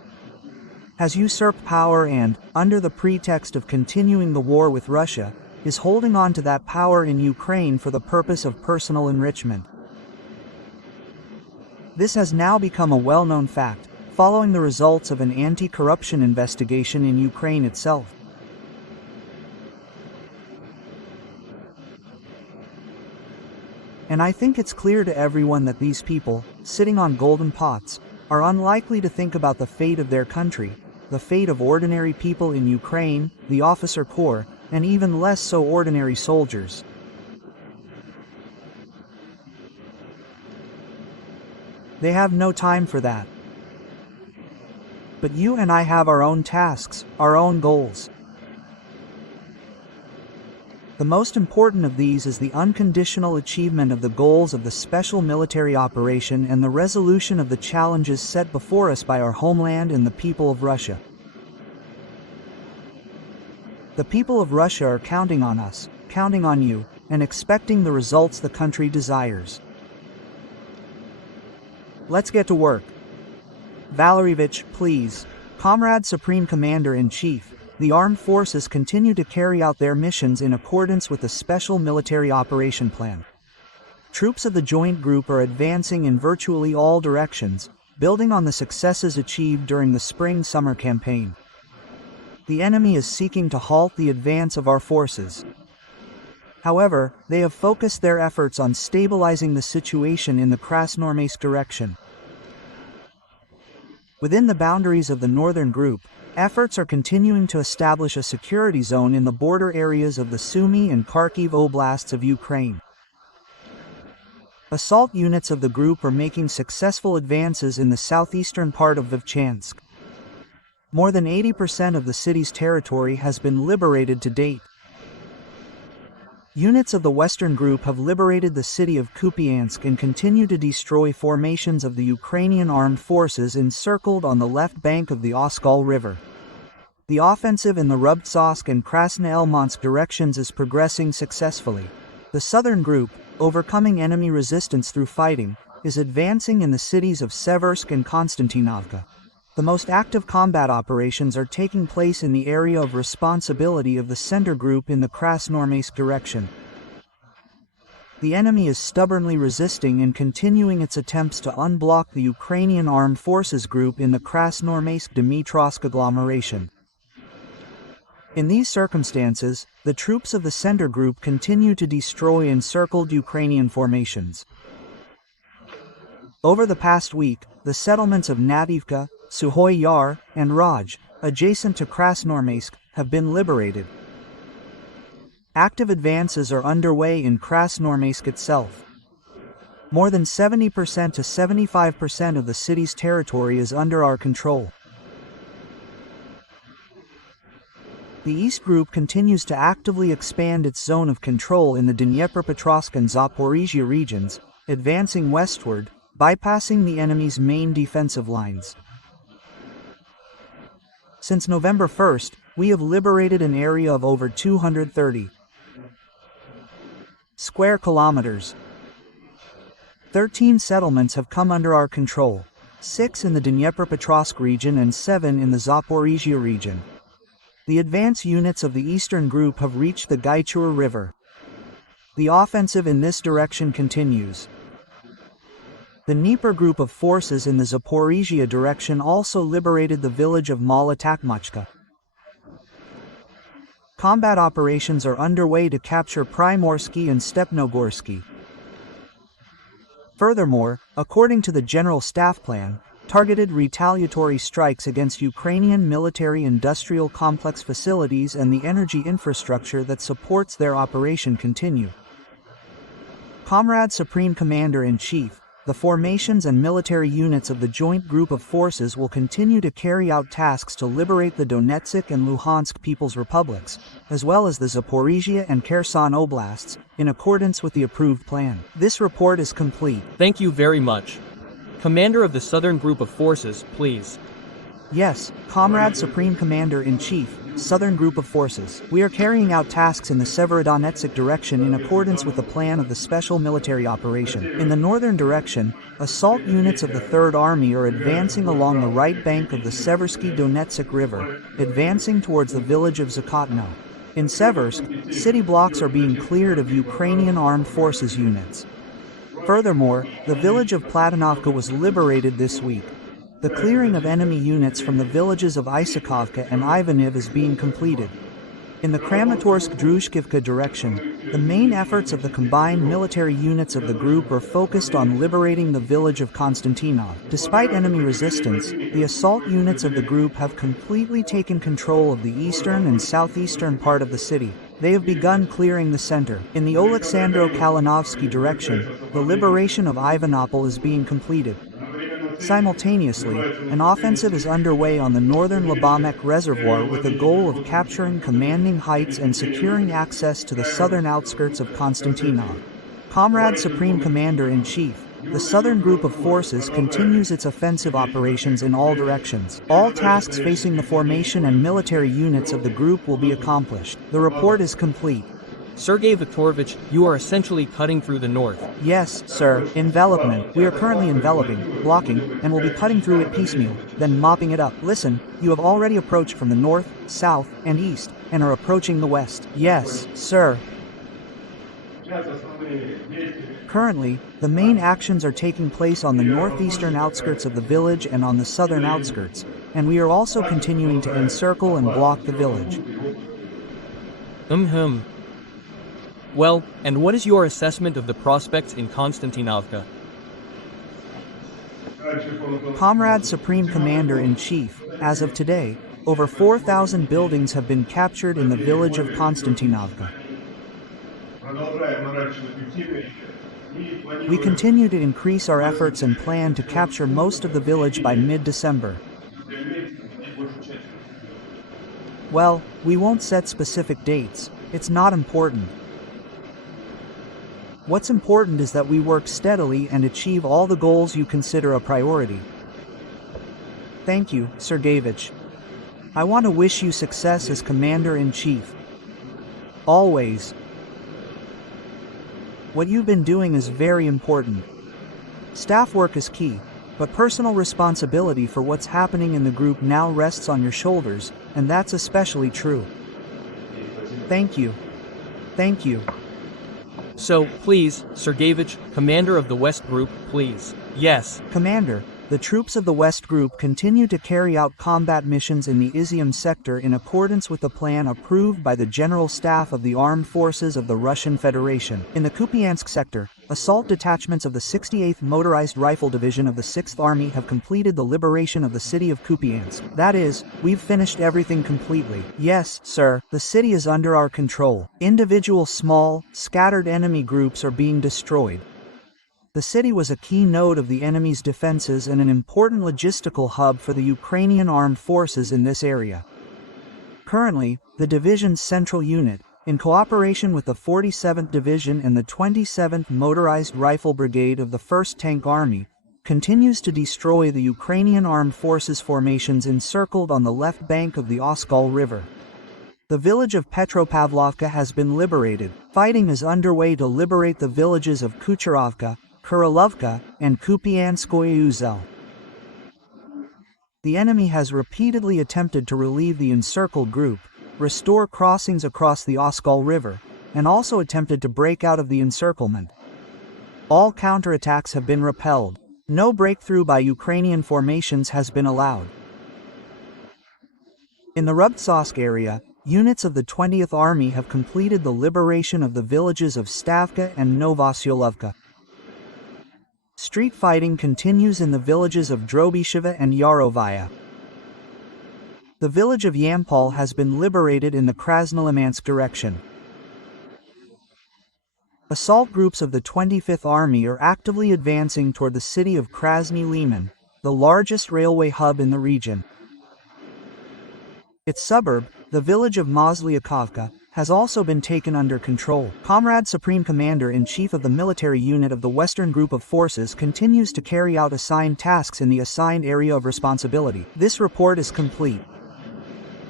has usurped power and, under the pretext of continuing the war with Russia, is holding on to that power in Ukraine for the purpose of personal enrichment. This has now become a well-known fact, following the results of an anti-corruption investigation in Ukraine itself. And I think it's clear to everyone that these people, sitting on golden pots, are unlikely to think about the fate of their country, the fate of ordinary people in Ukraine, the officer corps, and even less so ordinary soldiers. They have no time for that. But you and I have our own tasks, our own goals. The most important of these is the unconditional achievement of the goals of the special military operation and the resolution of the challenges set before us by our homeland and the people of Russia. The people of Russia are counting on us, counting on you, and expecting the results the country desires. Let's get to work. Valerievich, please. Comrade Supreme Commander-in-Chief, the armed forces continue to carry out their missions in accordance with the Special Military Operation Plan. Troops of the Joint Group are advancing in virtually all directions, building on the successes achieved during the spring-summer campaign. The enemy is seeking to halt the advance of our forces. However, they have focused their efforts on stabilizing the situation in the Krasnoarmeysk direction. Within the boundaries of the Northern Group, efforts are continuing to establish a security zone in the border areas of the Sumy and Kharkiv oblasts of Ukraine. Assault units of the group are making successful advances in the southeastern part of Vovchansk. More than 80% of the city's territory has been liberated to date. Units of the Western Group have liberated the city of Kupyansk and continue to destroy formations of the Ukrainian armed forces encircled on the left bank of the Oskol River. The offensive in the Rubtsovsk and Krasnoelmansk directions is progressing successfully. The Southern Group, overcoming enemy resistance through fighting, is advancing in the cities of Seversk and Konstantinovka. The most active combat operations are taking place in the area of responsibility of the Center Group in the Krasnoarmeysk direction. The enemy is stubbornly resisting and continuing its attempts to unblock the Ukrainian Armed Forces Group in the Krasnoarmeysk-Dmitrovsk agglomeration. In these circumstances, the troops of the Center Group continue to destroy encircled Ukrainian formations. Over the past week, the settlements of Nadivka, Suhoy Yar, and Raj, adjacent to Krasnoarmeysk, have been liberated. Active advances are underway in Krasnoarmeysk itself. More than 70% to 75% of the city's territory is under our control. The East Group continues to actively expand its zone of control in the Dnipropetrovsk and Zaporizhia regions, advancing westward, bypassing the enemy's main defensive lines. Since November 1st, we have liberated an area of over 230 square kilometers. 13 settlements have come under our control, 6 in the Dnipropetrovsk region and 7 in the Zaporizhia region. The advance units of the Eastern Group have reached the Gaichur River. The offensive in this direction continues. The Dnieper group of forces in the Zaporizhia direction also liberated the village of Malotakmachka. Combat operations are underway to capture Primorsky and Stepnogorsky. Furthermore, according to the General Staff Plan, targeted retaliatory strikes against Ukrainian military-industrial complex facilities and the energy infrastructure that supports their operation continue. Comrade Supreme Commander-in-Chief, the formations and military units of the Joint Group of Forces will continue to carry out tasks to liberate the Donetsk and Luhansk People's Republics, as well as the Zaporizhia and Kherson Oblasts, in accordance with the approved plan. This report is complete. Thank you very much. Commander of the Southern Group of Forces, please. Yes, Comrade Supreme Commander-in-Chief, Southern Group of Forces. We are carrying out tasks in the Severodonetsk direction in accordance with the plan of the Special Military Operation. In the northern direction, assault units of the 3rd Army are advancing along the right bank of the Seversky Donetsk River, advancing towards the village of Zakotno. In Seversk, city blocks are being cleared of Ukrainian armed forces units. Furthermore, the village of Platonovka was liberated this week. The clearing of enemy units from the villages of Isakovka and Ivaniv is being completed. In the Kramatorsk-Druzhkivka direction, the main efforts of the combined military units of the group are focused on liberating the village of Konstantinov. Despite enemy resistance, the assault units of the group have completely taken control of the eastern and southeastern part of the city. They have begun clearing the center. In the Oleksandro-Kalinovsky direction, the liberation of Ivanopol is being completed. Simultaneously, an offensive is underway on the northern Labamek Reservoir with the goal of capturing commanding heights and securing access to the southern outskirts of Konstantinov. Comrade Supreme Commander-in-Chief, the Southern Group of Forces continues its offensive operations in all directions. All tasks facing the formation and military units of the group will be accomplished. The report is complete. Sergei Viktorovich, you are essentially cutting through the north. Yes, sir. Envelopment. We are currently enveloping, blocking, and will be cutting through it piecemeal, then mopping it up. Listen, you have already approached from the north, south, and east, and are approaching the west. Yes, sir. Currently, the main actions are taking place on the northeastern outskirts of the village and on the southern outskirts, and we are also continuing to encircle and block the village. Well, and what is your assessment of the prospects in Konstantinovka? Comrade Supreme Commander-in-Chief, as of today, over 4,000 buildings have been captured in the village of Konstantinovka. We continue to increase our efforts and plan to capture most of the village by mid-December. Well, we won't set specific dates. It's not important. What's important is that we work steadily and achieve all the goals you consider a priority. Thank you, Sergeyevich. I want to wish you success as Commander-in-Chief. Always. What you've been doing is very important. Staff work is key, but personal responsibility for what's happening in the group now rests on your shoulders, and that's especially true. Thank you. Thank you. So, please, Sergeyevich, Commander of the West Group, please. Yes. Commander, the troops of the West Group continue to carry out combat missions in the Izium sector in accordance with the plan approved by the General Staff of the Armed Forces of the Russian Federation. In the Kupyansk sector, assault detachments of the 68th Motorized Rifle Division of the 6th Army have completed the liberation of the city of Kupyansk. That is, we've finished everything completely. Yes, sir, the city is under our control. Individual small, scattered enemy groups are being destroyed. The city was a key node of the enemy's defenses and an important logistical hub for the Ukrainian armed forces in this area. Currently, the division's central unit, in cooperation with the 47th Division and the 27th Motorized Rifle Brigade of the 1st Tank Army, continues to destroy the Ukrainian armed forces formations encircled on the left bank of the Oskol River. The village of Petropavlovka has been liberated. Fighting is underway to liberate the villages of Kucherovka, Kurilovka, and Kupyanskoye Uzel. The enemy has repeatedly attempted to relieve the encircled group, restore crossings across the Oskol River, and also attempted to break out of the encirclement. All counterattacks have been repelled. No breakthrough by Ukrainian formations has been allowed. In the Rubtsovsk area, units of the 20th Army have completed the liberation of the villages of Stavka and Novosyolovka. Street fighting continues in the villages of Drobisheva and Yarovaya. The village of Yampol has been liberated in the Krasnolimansk direction. Assault groups of the 25th Army are actively advancing toward the city of Krasny Liman, the largest railway hub in the region. Its suburb, the village of Mozlyakovka, has also been taken under control. Comrade Supreme Commander-in-Chief of the military unit of the Western Group of Forces continues to carry out assigned tasks in the assigned area of responsibility. This report is complete.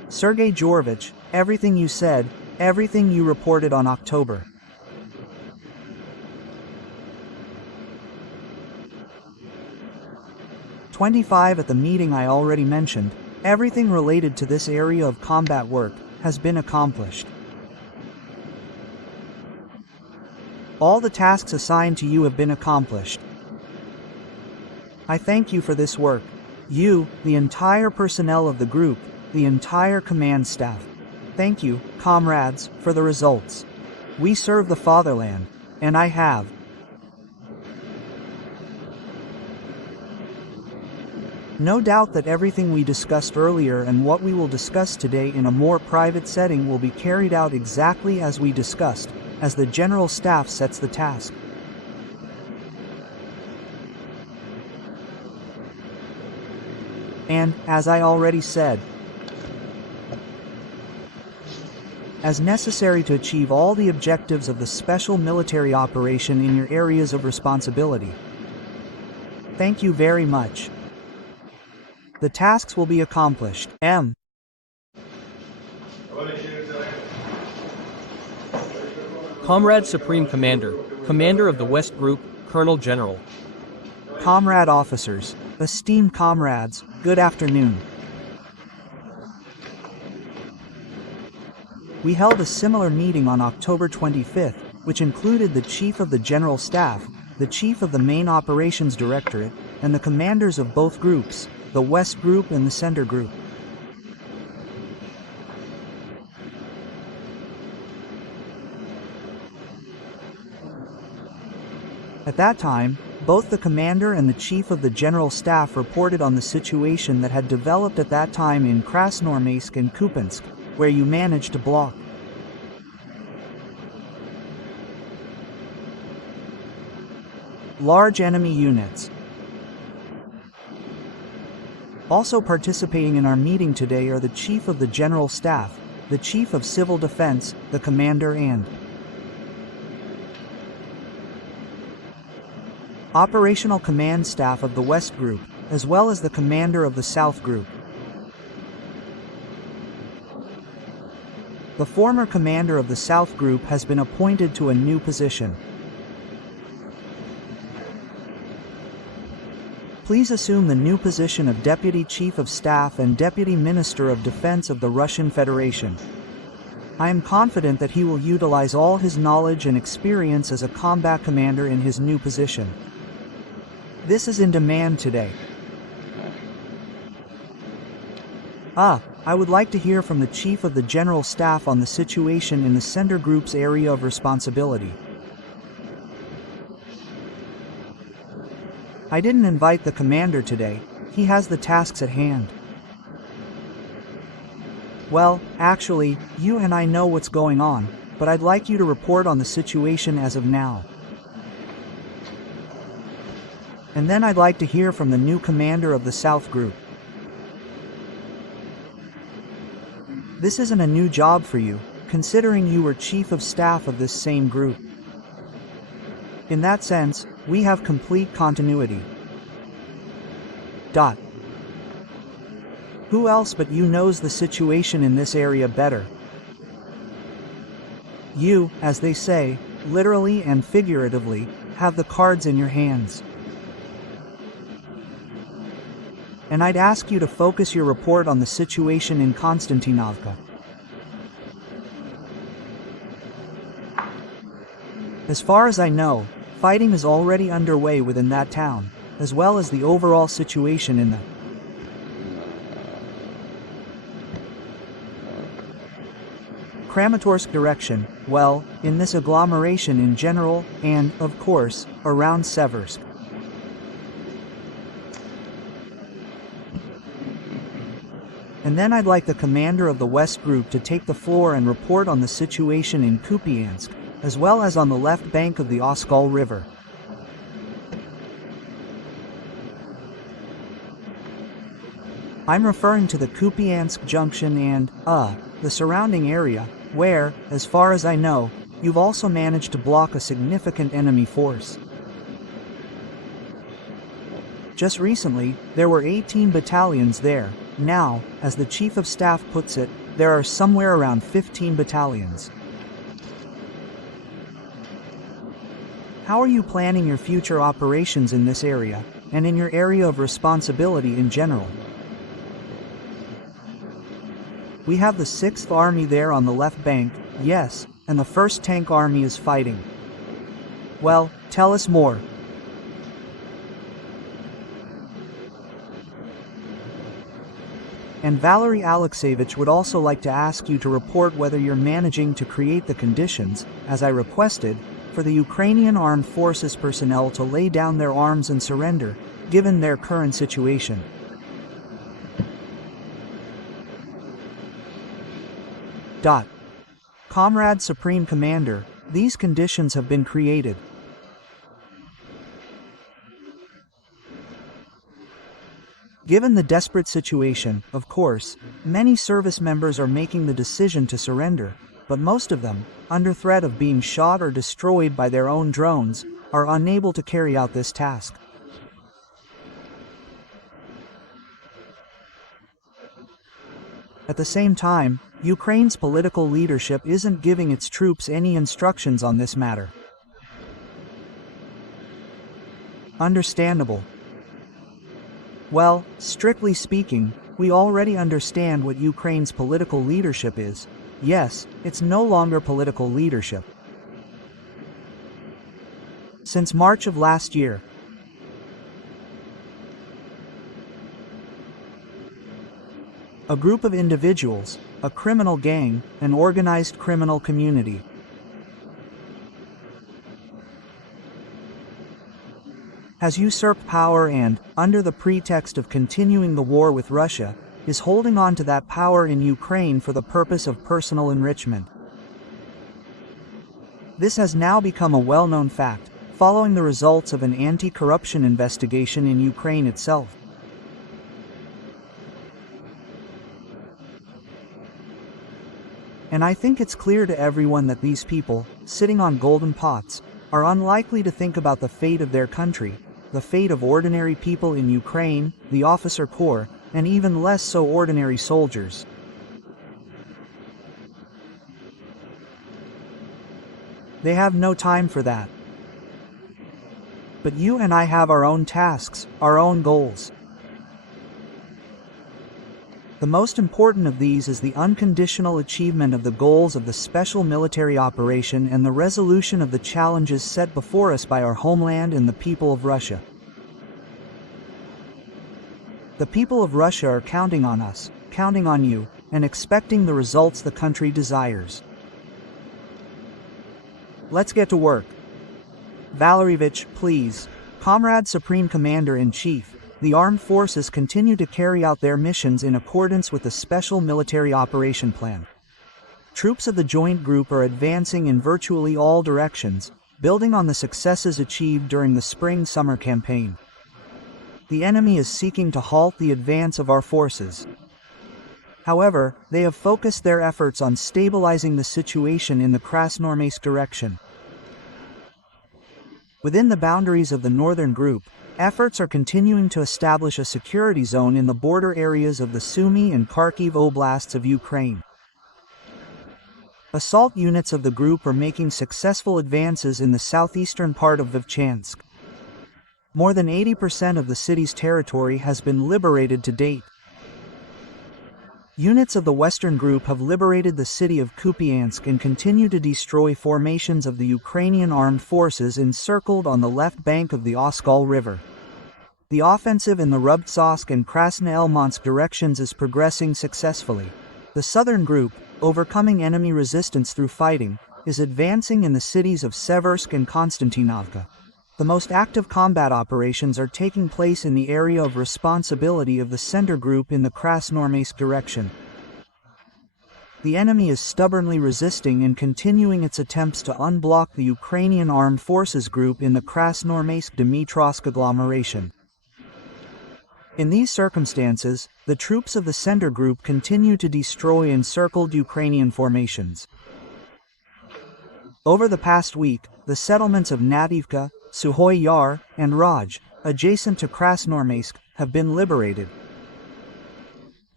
Sergei Georgevich, everything you said, everything you reported on October 25 at the meeting I already mentioned, everything related to this area of combat work has been accomplished. All the tasks assigned to you have been accomplished. I thank you for this work. You, the entire personnel of the group, the entire command staff. Thank you, comrades, for the results. We serve the fatherland, and I have no doubt that everything we discussed earlier and what we will discuss today in a more private setting will be carried out exactly as we discussed, as the General Staff sets the task. And, as I already said, as necessary to achieve all the objectives of the special military operation in your areas of responsibility. Thank you very much. The tasks will be accomplished. M. Comrade Supreme Commander, Commander of the West Group, Colonel General. Comrade officers, esteemed comrades, good afternoon. We held a similar meeting on October 25th, which included the Chief of the General Staff, the Chief of the Main Operations Directorate, and the commanders of both groups, the West Group and the Center Group. At that time, both the commander and the chief of the general staff reported on the situation that had developed at that time in Krasnoarmeysk and Kupyansk, where you managed to block large enemy units. Also participating in our meeting today are the Chief of the General Staff, the Chief of Civil Defense, the Commander and Operational Command Staff of the West Group, as well as the Commander of the South Group. The former commander of the South Group has been appointed to a new position. Please assume the new position of Deputy Chief of Staff and Deputy Minister of Defense of the Russian Federation. I am confident that he will utilize all his knowledge and experience as a combat commander in his new position. This is in demand today. I would like to hear from the Chief of the General Staff on the situation in the Center Group's area of responsibility. I didn't invite the commander today, he has the tasks at hand. Well, actually, you and I know what's going on, but I'd like you to report on the situation as of now. And then I'd like to hear from the new commander of the South Group. This isn't a new job for you, considering you were Chief of Staff of this same group. In that sense, we have complete continuity. Who else but you knows the situation in this area better? You, as they say, literally and figuratively, have the cards in your hands. And I'd ask you to focus your report on the situation in Konstantinovka. As far as I know, fighting is already underway within that town, as well as the overall situation in the Kramatorsk direction, well, in this agglomeration in general, and, of course, around Seversk. And then I'd like the commander of the West Group to take the floor and report on the situation in Kupyansk, as well as on the left bank of the Oskol River. I'm referring to the Kupyansk junction and, the surrounding area, where, as far as I know, you've also managed to block a significant enemy force. Just recently, there were 18 battalions there, Now, as the Chief of Staff puts it, there are somewhere around 15 battalions. How are you planning your future operations in this area, and in your area of responsibility in general? We have the 6th Army there on the left bank, yes, and the 1st Tank Army is fighting. Well, tell us more. And Valery Alexeyevich would also like to ask you to report whether you're managing to create the conditions, as I requested, for the Ukrainian Armed Forces personnel to lay down their arms and surrender, given their current situation. Comrade Supreme Commander, these conditions have been created. Given the desperate situation, of course, many service members are making the decision to surrender, but most of them, under threat of being shot or destroyed by their own drones, are unable to carry out this task. At the same time, Ukraine's political leadership isn't giving its troops any instructions on this matter. Understandable. Well, strictly speaking, we already understand what Ukraine's political leadership is. Yes, it's no longer political leadership. Since March of last year, a group of individuals, a criminal gang, an organized criminal community, has usurped power and, under the pretext of continuing the war with Russia, is holding on to that power in Ukraine for the purpose of personal enrichment. This has now become a well-known fact, following the results of an anti-corruption investigation in Ukraine itself. And I think it's clear to everyone that these people, sitting on golden pots, are unlikely to think about the fate of their country, the fate of ordinary people in Ukraine, the officer corps, and even less so ordinary soldiers. They have no time for that. But you and I have our own tasks, our own goals. The most important of these is the unconditional achievement of the goals of the special military operation and the resolution of the challenges set before us by our homeland and the people of Russia. The people of Russia are counting on us, counting on you, and expecting the results the country desires. Let's get to work. Valeryevich, please. Comrade Supreme Commander-in-Chief, the armed forces continue to carry out their missions in accordance with the Special Military Operation Plan. Troops of the Joint Group are advancing in virtually all directions, building on the successes achieved during the spring-summer campaign. The enemy is seeking to halt the advance of our forces. However, they have focused their efforts on stabilizing the situation in the Krasnoarmeysk direction. Within the boundaries of the Northern Group, efforts are continuing to establish a security zone in the border areas of the Sumy and Kharkiv oblasts of Ukraine. Assault units of the group are making successful advances in the southeastern part of Kupyansk. More than 80% of the city's territory has been liberated to date. Units of the Western Group have liberated the city of Kupyansk and continue to destroy formations of the Ukrainian armed forces encircled on the left bank of the Oskol River. The offensive in the Rubtsovsk and Krasnoelmansk directions is progressing successfully. The Southern Group, overcoming enemy resistance through fighting, is advancing in the cities of Seversk and Konstantinovka. The most active combat operations are taking place in the area of responsibility of the Center Group in the Krasnoarmeysk direction. The enemy is stubbornly resisting and continuing its attempts to unblock the Ukrainian Armed Forces Group in the Krasnoarmeysk-Dmitrovsk agglomeration. In these circumstances, the troops of the Center Group continue to destroy encircled Ukrainian formations. Over the past week, the settlements of Nadivka, Suhoy Yar, and Raj, adjacent to Krasnoarmeysk, have been liberated.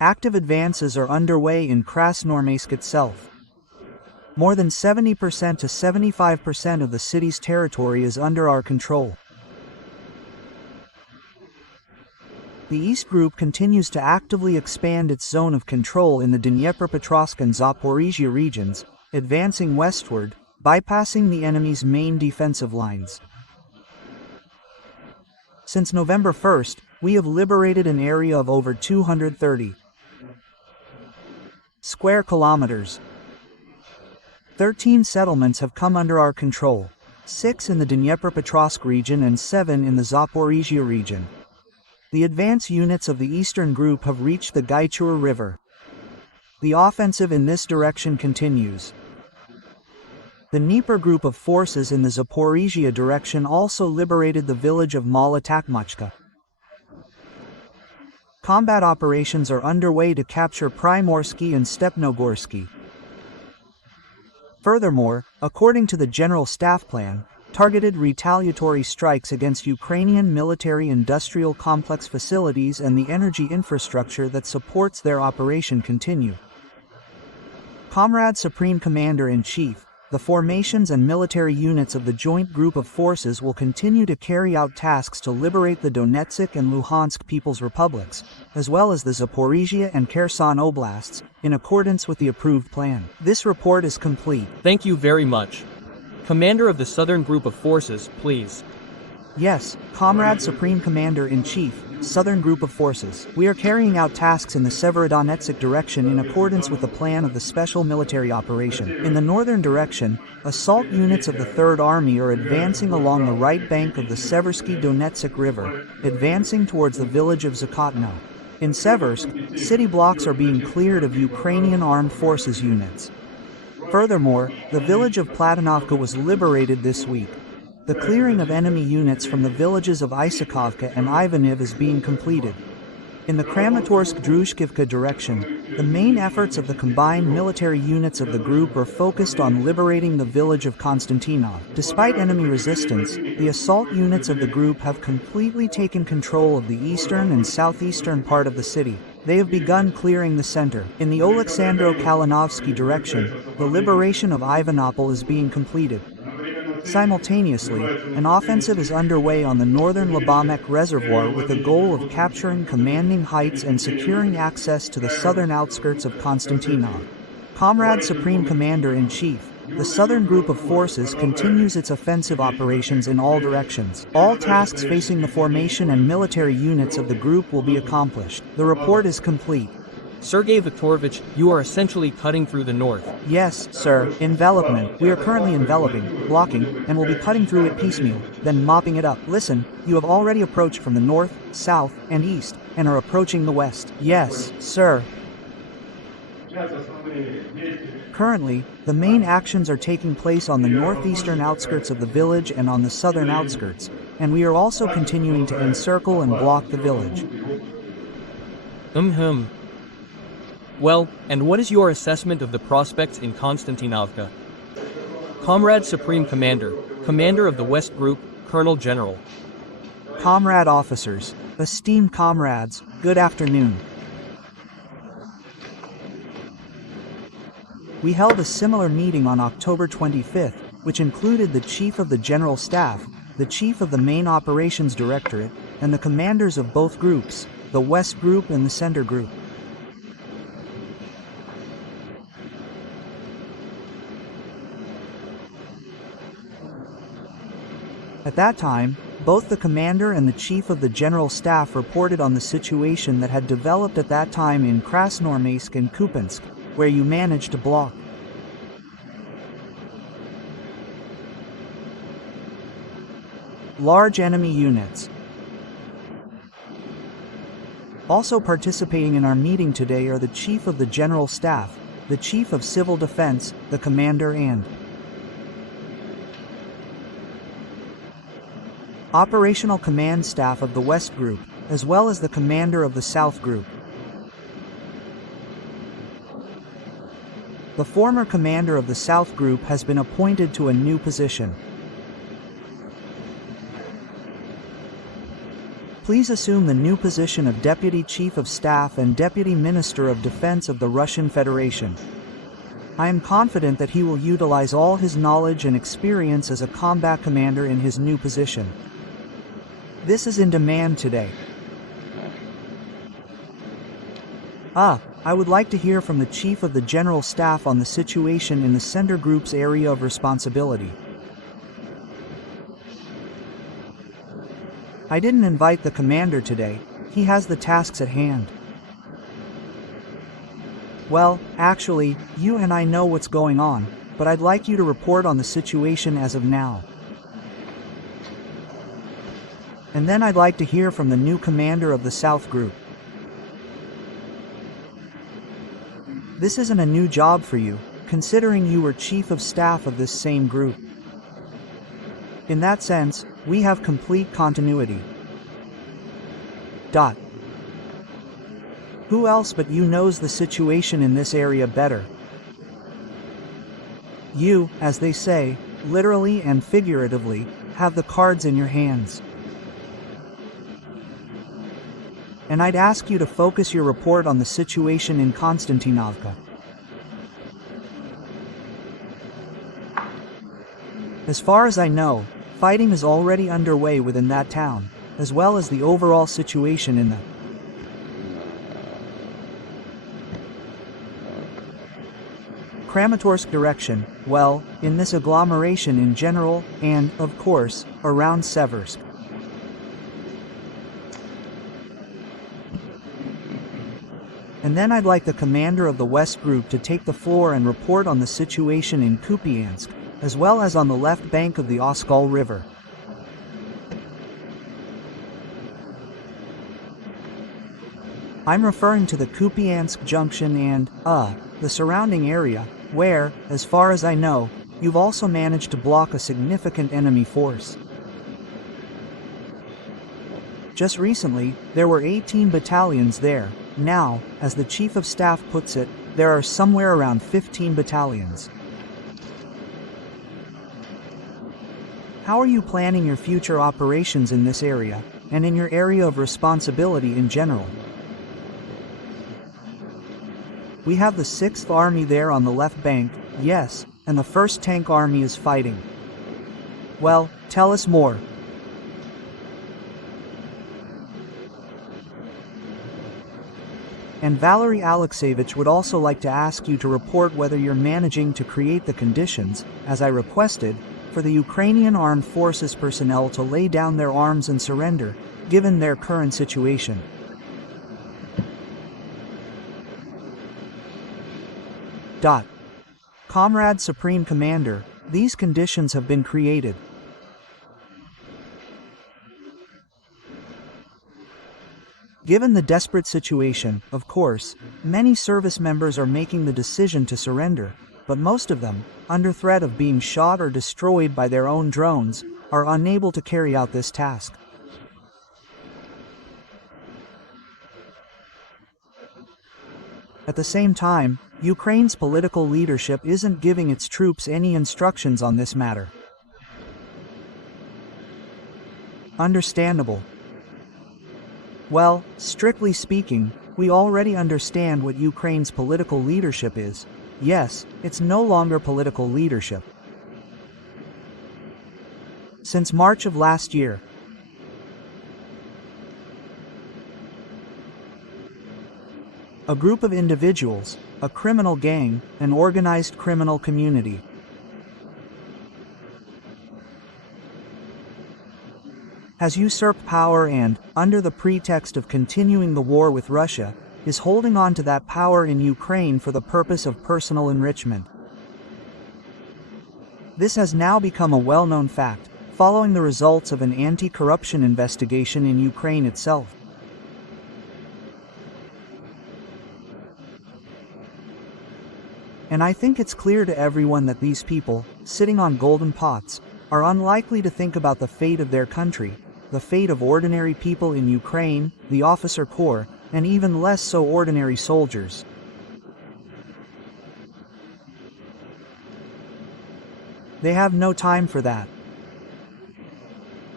Active advances are underway in Krasnoarmeysk itself. More than 70% to 75% of the city's territory is under our control. The East Group continues to actively expand its zone of control in the Dnipropetrovsk and Zaporizhia regions, advancing westward, bypassing the enemy's main defensive lines. Since November 1st, we have liberated an area of over 230 square kilometers. 13 settlements have come under our control, 6 in the Dnipropetrovsk region and 7 in the Zaporizhia region. The advance units of the Eastern Group have reached the Gaichur River. The offensive in this direction continues. The Dnieper Group of forces in the Zaporizhia direction also liberated the village of Malotakmachka. Combat operations are underway to capture Primorsky and Stepnogorsky. Furthermore, according to the General Staff Plan, targeted retaliatory strikes against Ukrainian military-industrial complex facilities and the energy infrastructure that supports their operation continue. Comrade Supreme Commander-in-Chief, the formations and military units of the Joint Group of Forces will continue to carry out tasks to liberate the Donetsk and Luhansk People's Republics, as well as the Zaporizhia and Kherson Oblasts, in accordance with the approved plan. This report is complete. Thank you very much. Commander of the Southern Group of Forces, please. Yes, Comrade Supreme Commander-in-Chief, Southern Group of Forces. We are carrying out tasks in the Severodonetsk direction in accordance with the plan of the Special Military Operation. In the northern direction, assault units of the Third Army are advancing along the right bank of the Seversky Donetsk River, advancing towards the village of Zakotno. In Seversk, city blocks are being cleared of Ukrainian Armed Forces units. Furthermore, the village of Platonovka was liberated this week. The clearing of enemy units from the villages of Isakovka and Ivaniv is being completed. In the Kramatorsk-Druzhkivka direction, the main efforts of the combined military units of the group are focused on liberating the village of Konstantinov. Despite enemy resistance, the assault units of the group have completely taken control of the eastern and southeastern part of the city. They have begun clearing the center. In the Oleksandro-Kalinovsky direction, the liberation of Ivanopol is being completed. Simultaneously, an offensive is underway on the northern Labamek Reservoir with the goal of capturing commanding heights and securing access to the southern outskirts of Konstantinov. Comrade Supreme Commander-in-Chief, the Southern Group of Forces continues its offensive operations in all directions. All tasks facing the formation and military units of the group will be accomplished. The report is complete. Sergei Viktorovich, you are essentially cutting through the north. Yes, sir. Envelopment. We are currently enveloping, blocking, and will be cutting through it piecemeal, then mopping it up. Listen, you have already approached from the north, south, and east, and are approaching the west. Yes, sir. Currently, the main actions are taking place on the northeastern outskirts of the village and on the southern outskirts, and we are also continuing to encircle and block the village. Well, and what is your assessment of the prospects in Konstantinovka? Comrade Supreme Commander, Commander of the West Group, Colonel General. Comrade officers, esteemed comrades, good afternoon. We held a similar meeting on October 25th, which included the Chief of the General Staff, the Chief of the Main Operations Directorate, and the commanders of both groups, the West Group and the Center Group. At that time, both the commander and the chief of the general staff reported on the situation that had developed at that time in Krasnoarmeysk and Kupyansk, where you managed to block. Large enemy units. Also participating in our meeting today are the chief of the general staff, the chief of civil defense, the commander and operational command staff of the West Group, as well as the commander of the South Group. The former commander of the South Group has been appointed to a new position. Please assume the new position of Deputy Chief of Staff and Deputy Minister of Defense of the Russian Federation. I am confident that he will utilize all his knowledge and experience as a combat commander in his new position. This is in demand today. I would like to hear from the Chief of the General Staff on the situation in the Center Group's area of responsibility. I didn't invite the commander today. He has the tasks at hand. Well, actually, you and I know what's going on, but I'd like you to report on the situation as of now. And then I'd like to hear from the new commander of the South Group. This isn't a new job for you, considering you were Chief of Staff of this same group. In that sense, we have complete continuity. Who else but you knows the situation in this area better? You, as they say, literally and figuratively, have the cards in your hands. And I'd ask you to focus your report on the situation in Konstantinovka. As far as I know, fighting is already underway within that town, as well as the overall situation in the Kramatorsk direction, well, in this agglomeration in general, and, of course, around Seversk. And then I'd like the commander of the West Group to take the floor and report on the situation in Kupyansk, as well as on the left bank of the Oskol River. I'm referring to the Kupyansk junction and, the surrounding area, where, as far as I know, you've also managed to block a significant enemy force. Just recently, there were 18 battalions there. Now, as the Chief of Staff puts it, there are somewhere around 15 battalions. How are you planning your future operations in this area, and in your area of responsibility in general? We have the 6th Army there on the left bank, yes, and the 1st Tank Army is fighting. Well, tell us more. And Valery Alexeyevich would also like to ask you to report whether you're managing to create the conditions, as I requested, for the Ukrainian Armed Forces personnel to lay down their arms and surrender, given their current situation. Comrade Supreme Commander, these conditions have been created. Given the desperate situation, of course, many service members are making the decision to surrender, but most of them, under threat of being shot or destroyed by their own drones, are unable to carry out this task. At the same time, Ukraine's political leadership isn't giving its troops any instructions on this matter. Understandable. Well, strictly speaking, we already understand what Ukraine's political leadership is. Yes, it's no longer political leadership. Since March of last year, a group of individuals, a criminal gang, an organized criminal community, has usurped power and, under the pretext of continuing the war with Russia, is holding on to that power in Ukraine for the purpose of personal enrichment. This has now become a well-known fact, following the results of an anti-corruption investigation in Ukraine itself. And I think it's clear to everyone that these people, sitting on golden pots, are unlikely to think about the fate of their country, the fate of ordinary people in Ukraine, the officer corps, and even less so ordinary soldiers. They have no time for that.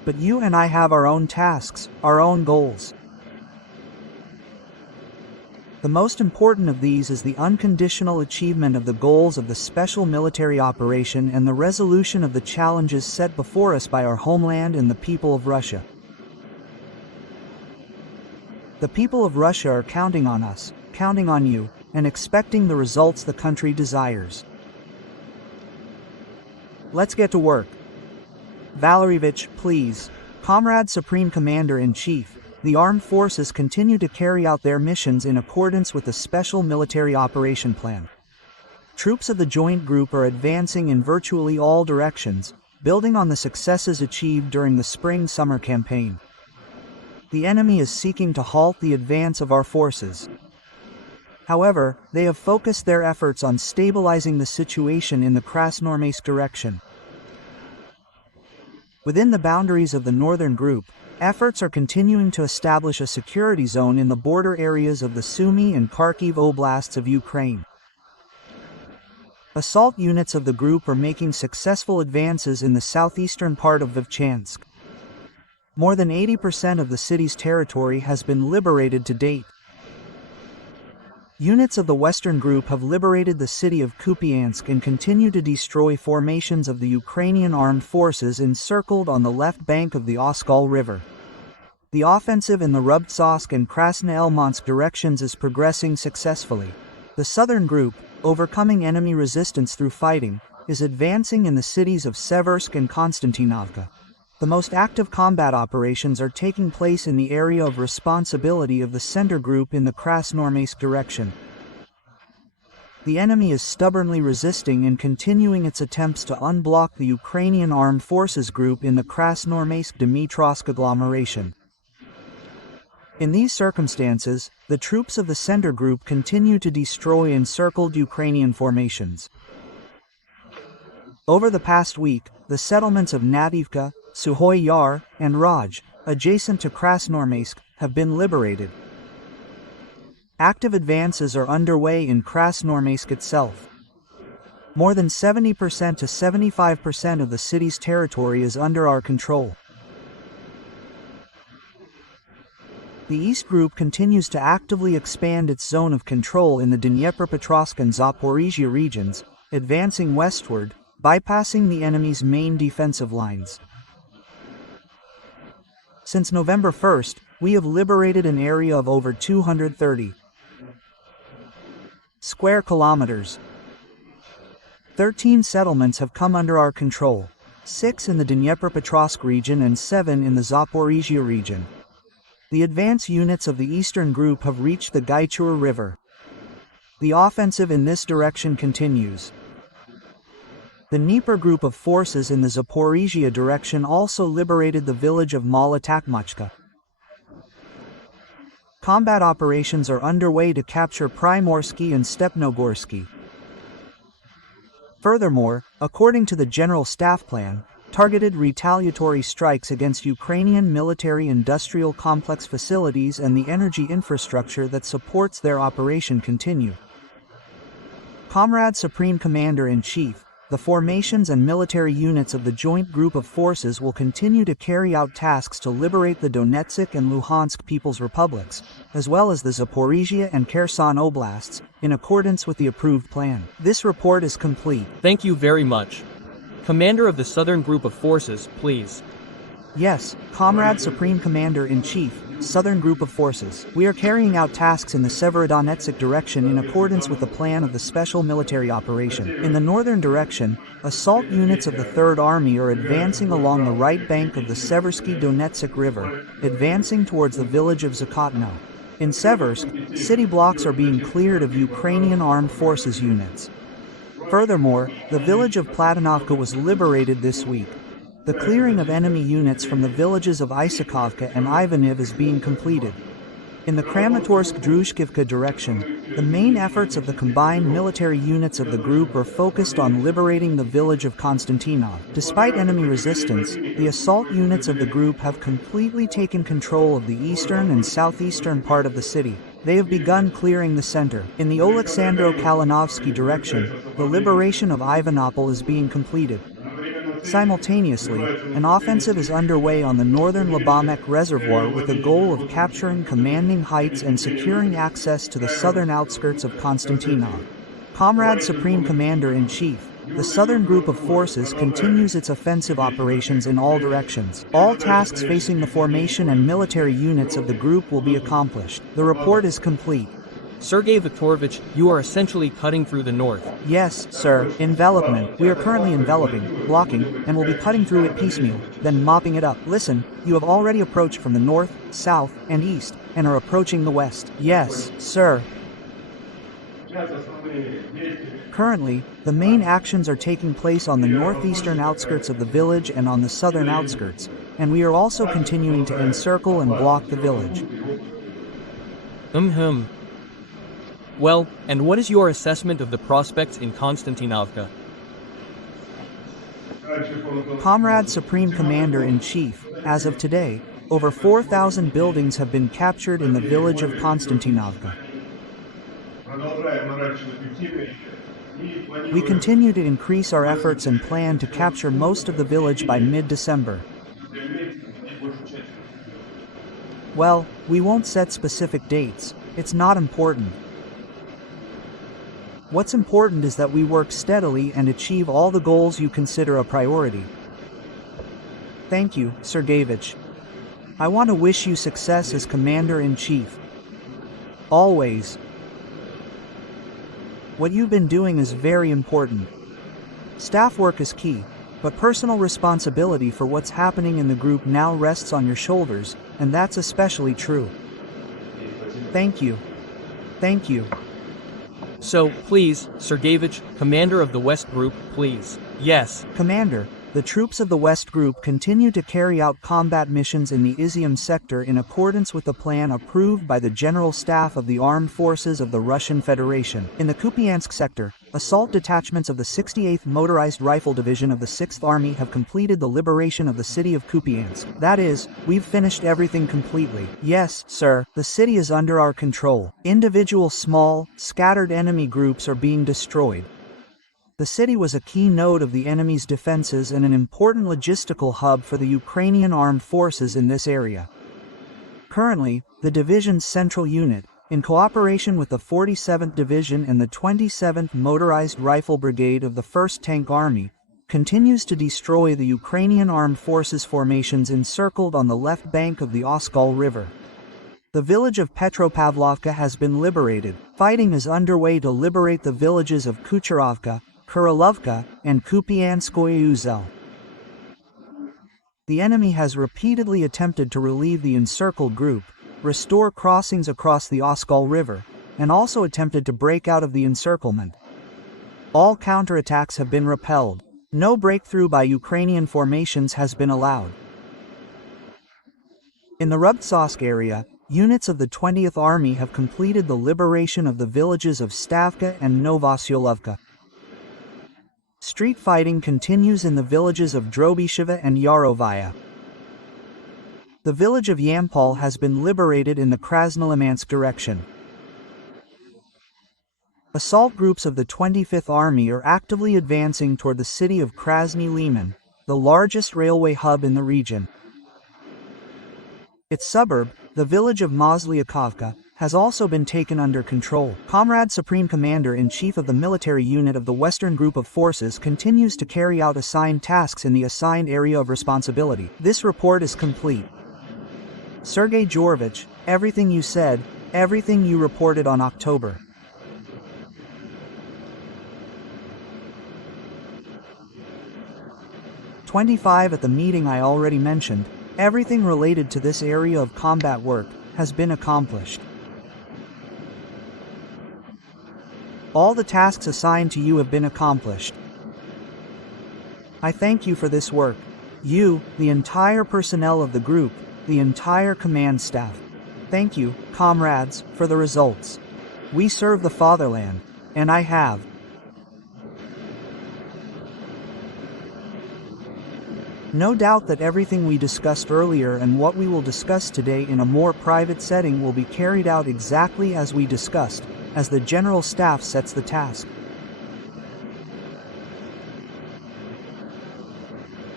But you and I have our own tasks, our own goals. The most important of these is the unconditional achievement of the goals of the special military operation and the resolution of the challenges set before us by our homeland and the people of Russia. The people of Russia are counting on us, counting on you, and expecting the results the country desires. Let's get to work. Valeriyevich, please. Comrade Supreme Commander-in-Chief, the armed forces continue to carry out their missions in accordance with the Special Military Operation Plan. Troops of the Joint Group are advancing in virtually all directions, building on the successes achieved during the spring-summer campaign. The enemy is seeking to halt the advance of our forces. However, they have focused their efforts on stabilizing the situation in the Krasnoarmeysk direction. Within the boundaries of the Northern Group, efforts are continuing to establish a security zone in the border areas of the Sumy and Kharkiv oblasts of Ukraine. Assault units of the group are making successful advances in the southeastern part of Kupyansk. More than 80% of the city's territory has been liberated to date. Units of the Western Group have liberated the city of Kupyansk and continue to destroy formations of the Ukrainian armed forces encircled on the left bank of the Oskol River. The offensive in the Rubtsovsk and Krasnoelmansk directions is progressing successfully. The Southern Group, overcoming enemy resistance through fighting, is advancing in the cities of Seversk and Konstantinovka. The most active combat operations are taking place in the area of responsibility of the Center Group in the Krasnoarmeysk direction. The enemy is stubbornly resisting and continuing its attempts to unblock the Ukrainian Armed Forces Group in the Krasnoarmeysk-Dmitrovsk agglomeration. In these circumstances, the troops of the Center Group continue to destroy encircled Ukrainian formations. Over the past week, the settlements of Nadivka, Suhoy Yar, and Raj, adjacent to Krasnoarmeysk, have been liberated. Active advances are underway in Krasnoarmeysk itself. More than 70% to 75% of the city's territory is under our control. The East Group continues to actively expand its zone of control in the Dnipropetrovsk and Zaporizhia regions, advancing westward, bypassing the enemy's main defensive lines. Since November 1st, we have liberated an area of over 230 square kilometers. 13 settlements have come under our control, 6 in the Dnipropetrovsk region and 7 in the Zaporizhia region. The advance units of the Eastern Group have reached the Gaichur River. The offensive in this direction continues. The Dnieper Group of forces in the Zaporizhia direction also liberated the village of Malotakmachka. Combat operations are underway to capture Primorsky and Stepnogorsky. Furthermore, according to the General Staff Plan, targeted retaliatory strikes against Ukrainian military-industrial complex facilities and the energy infrastructure that supports their operation continue. Comrade Supreme Commander-in-Chief, the formations and military units of the Joint Group of Forces will continue to carry out tasks to liberate the Donetsk and Luhansk People's Republics, as well as the Zaporizhia and Kherson Oblasts, in accordance with the approved plan. This report is complete. Thank you very much. Commander of the Southern Group of Forces, please. Yes, Comrade Supreme Commander-in-Chief, Southern Group of Forces. We are carrying out tasks in the Severodonetsk direction in accordance with the plan of the Special Military Operation. In the northern direction, assault units of the Third Army are advancing along the right bank of the Seversky Donetsk River, advancing towards the village of Zakotno. In Seversk, city blocks are being cleared of Ukrainian Armed Forces units. Furthermore, the village of Platonovka was liberated this week. The clearing of enemy units from the villages of Isakovka and Ivaniv is being completed. In the Kramatorsk-Druzhkivka direction, the main efforts of the combined military units of the group are focused on liberating the village of Konstantinov. Despite enemy resistance, the assault units of the group have completely taken control of the eastern and southeastern part of the city. They have begun clearing the center. In the Oleksandro-Kalinovsky direction, the liberation of Ivanopol is being completed. Simultaneously, an offensive is underway on the northern Labamek Reservoir with the goal of capturing commanding heights and securing access to the southern outskirts of Konstantinov. Comrade Supreme Commander-in-Chief, the southern group of forces continues its offensive operations in all directions. All tasks facing the formation and military units of the group will be accomplished. The report is complete. Sergei Viktorovich, you are essentially cutting through the north. Yes, sir. Envelopment. We are currently enveloping, blocking, and will be cutting through it piecemeal, then mopping it up. Listen, you have already approached from the north, south, and east, and are approaching the west. Yes, sir. Currently, the main actions are taking place on the northeastern outskirts of the village and on the southern outskirts, and we are also continuing to encircle and block the village. Well, and what is your assessment of the prospects in Konstantinovka? Comrade Supreme Commander-in-Chief, as of today, over 4,000 buildings have been captured in the village of Konstantinovka. We continue to increase our efforts and plan to capture most of the village by mid-December. Well, we won't set specific dates. It's not important. What's important is that we work steadily and achieve all the goals you consider a priority. Thank you, Sergeyevich. I want to wish you success as Commander-in-Chief. Always. What you've been doing is very important. Staff work is key, but personal responsibility for what's happening in the group now rests on your shoulders, and that's especially true. Thank you. Thank you. So, please, Sergeyevich, Commander of the West Group, please. Yes. Commander, the troops of the West Group continue to carry out combat missions in the Izium sector in accordance with the plan approved by the General Staff of the Armed Forces of the Russian Federation. In the Kupyansk sector, assault detachments of the 68th Motorized Rifle Division of the 6th Army have completed the liberation of the city of Kupyansk. That is, we've finished everything completely. Yes, sir, the city is under our control. Individual small, scattered enemy groups are being destroyed. The city was a key node of the enemy's defenses and an important logistical hub for the Ukrainian armed forces in this area. Currently, the division's central unit, in cooperation with the 47th Division and the 27th Motorized Rifle Brigade of the 1st Tank Army, continues to destroy the Ukrainian armed forces formations encircled on the left bank of the Oskol River. The village of Petropavlovka has been liberated. Fighting is underway to liberate the villages of Kucherovka, Kurilovka, and Kupyanskoye Uzel. The enemy has repeatedly attempted to relieve the encircled group, restore crossings across the Oskol River, and also attempted to break out of the encirclement. All counterattacks have been repelled. No breakthrough by Ukrainian formations has been allowed. In the Rubtsovsk area, units of the 20th Army have completed the liberation of the villages of Stavka and Novosyolovka. Street fighting continues in the villages of Drobisheva and Yarovaya. The village of Yampol has been liberated in the Krasnolimansk direction. Assault groups of the 25th Army are actively advancing toward the city of Krasny Liman, the largest railway hub in the region. Its suburb, the village of Mozlyakovka, has also been taken under control. Comrade Supreme Commander-in-Chief of the military unit of the Western Group of Forces continues to carry out assigned tasks in the assigned area of responsibility. This report is complete. Sergei Georgevich, everything you said, everything you reported on October. At the meeting I already mentioned, everything related to this area of combat work has been accomplished. All the tasks assigned to you have been accomplished. I thank you for this work. You, the entire personnel of the group, the entire command staff. Thank you, comrades, for the results. We serve the fatherland, and I have. No doubt that everything we discussed earlier and what we will discuss today in a more private setting will be carried out exactly as we discussed, as the General Staff sets the task.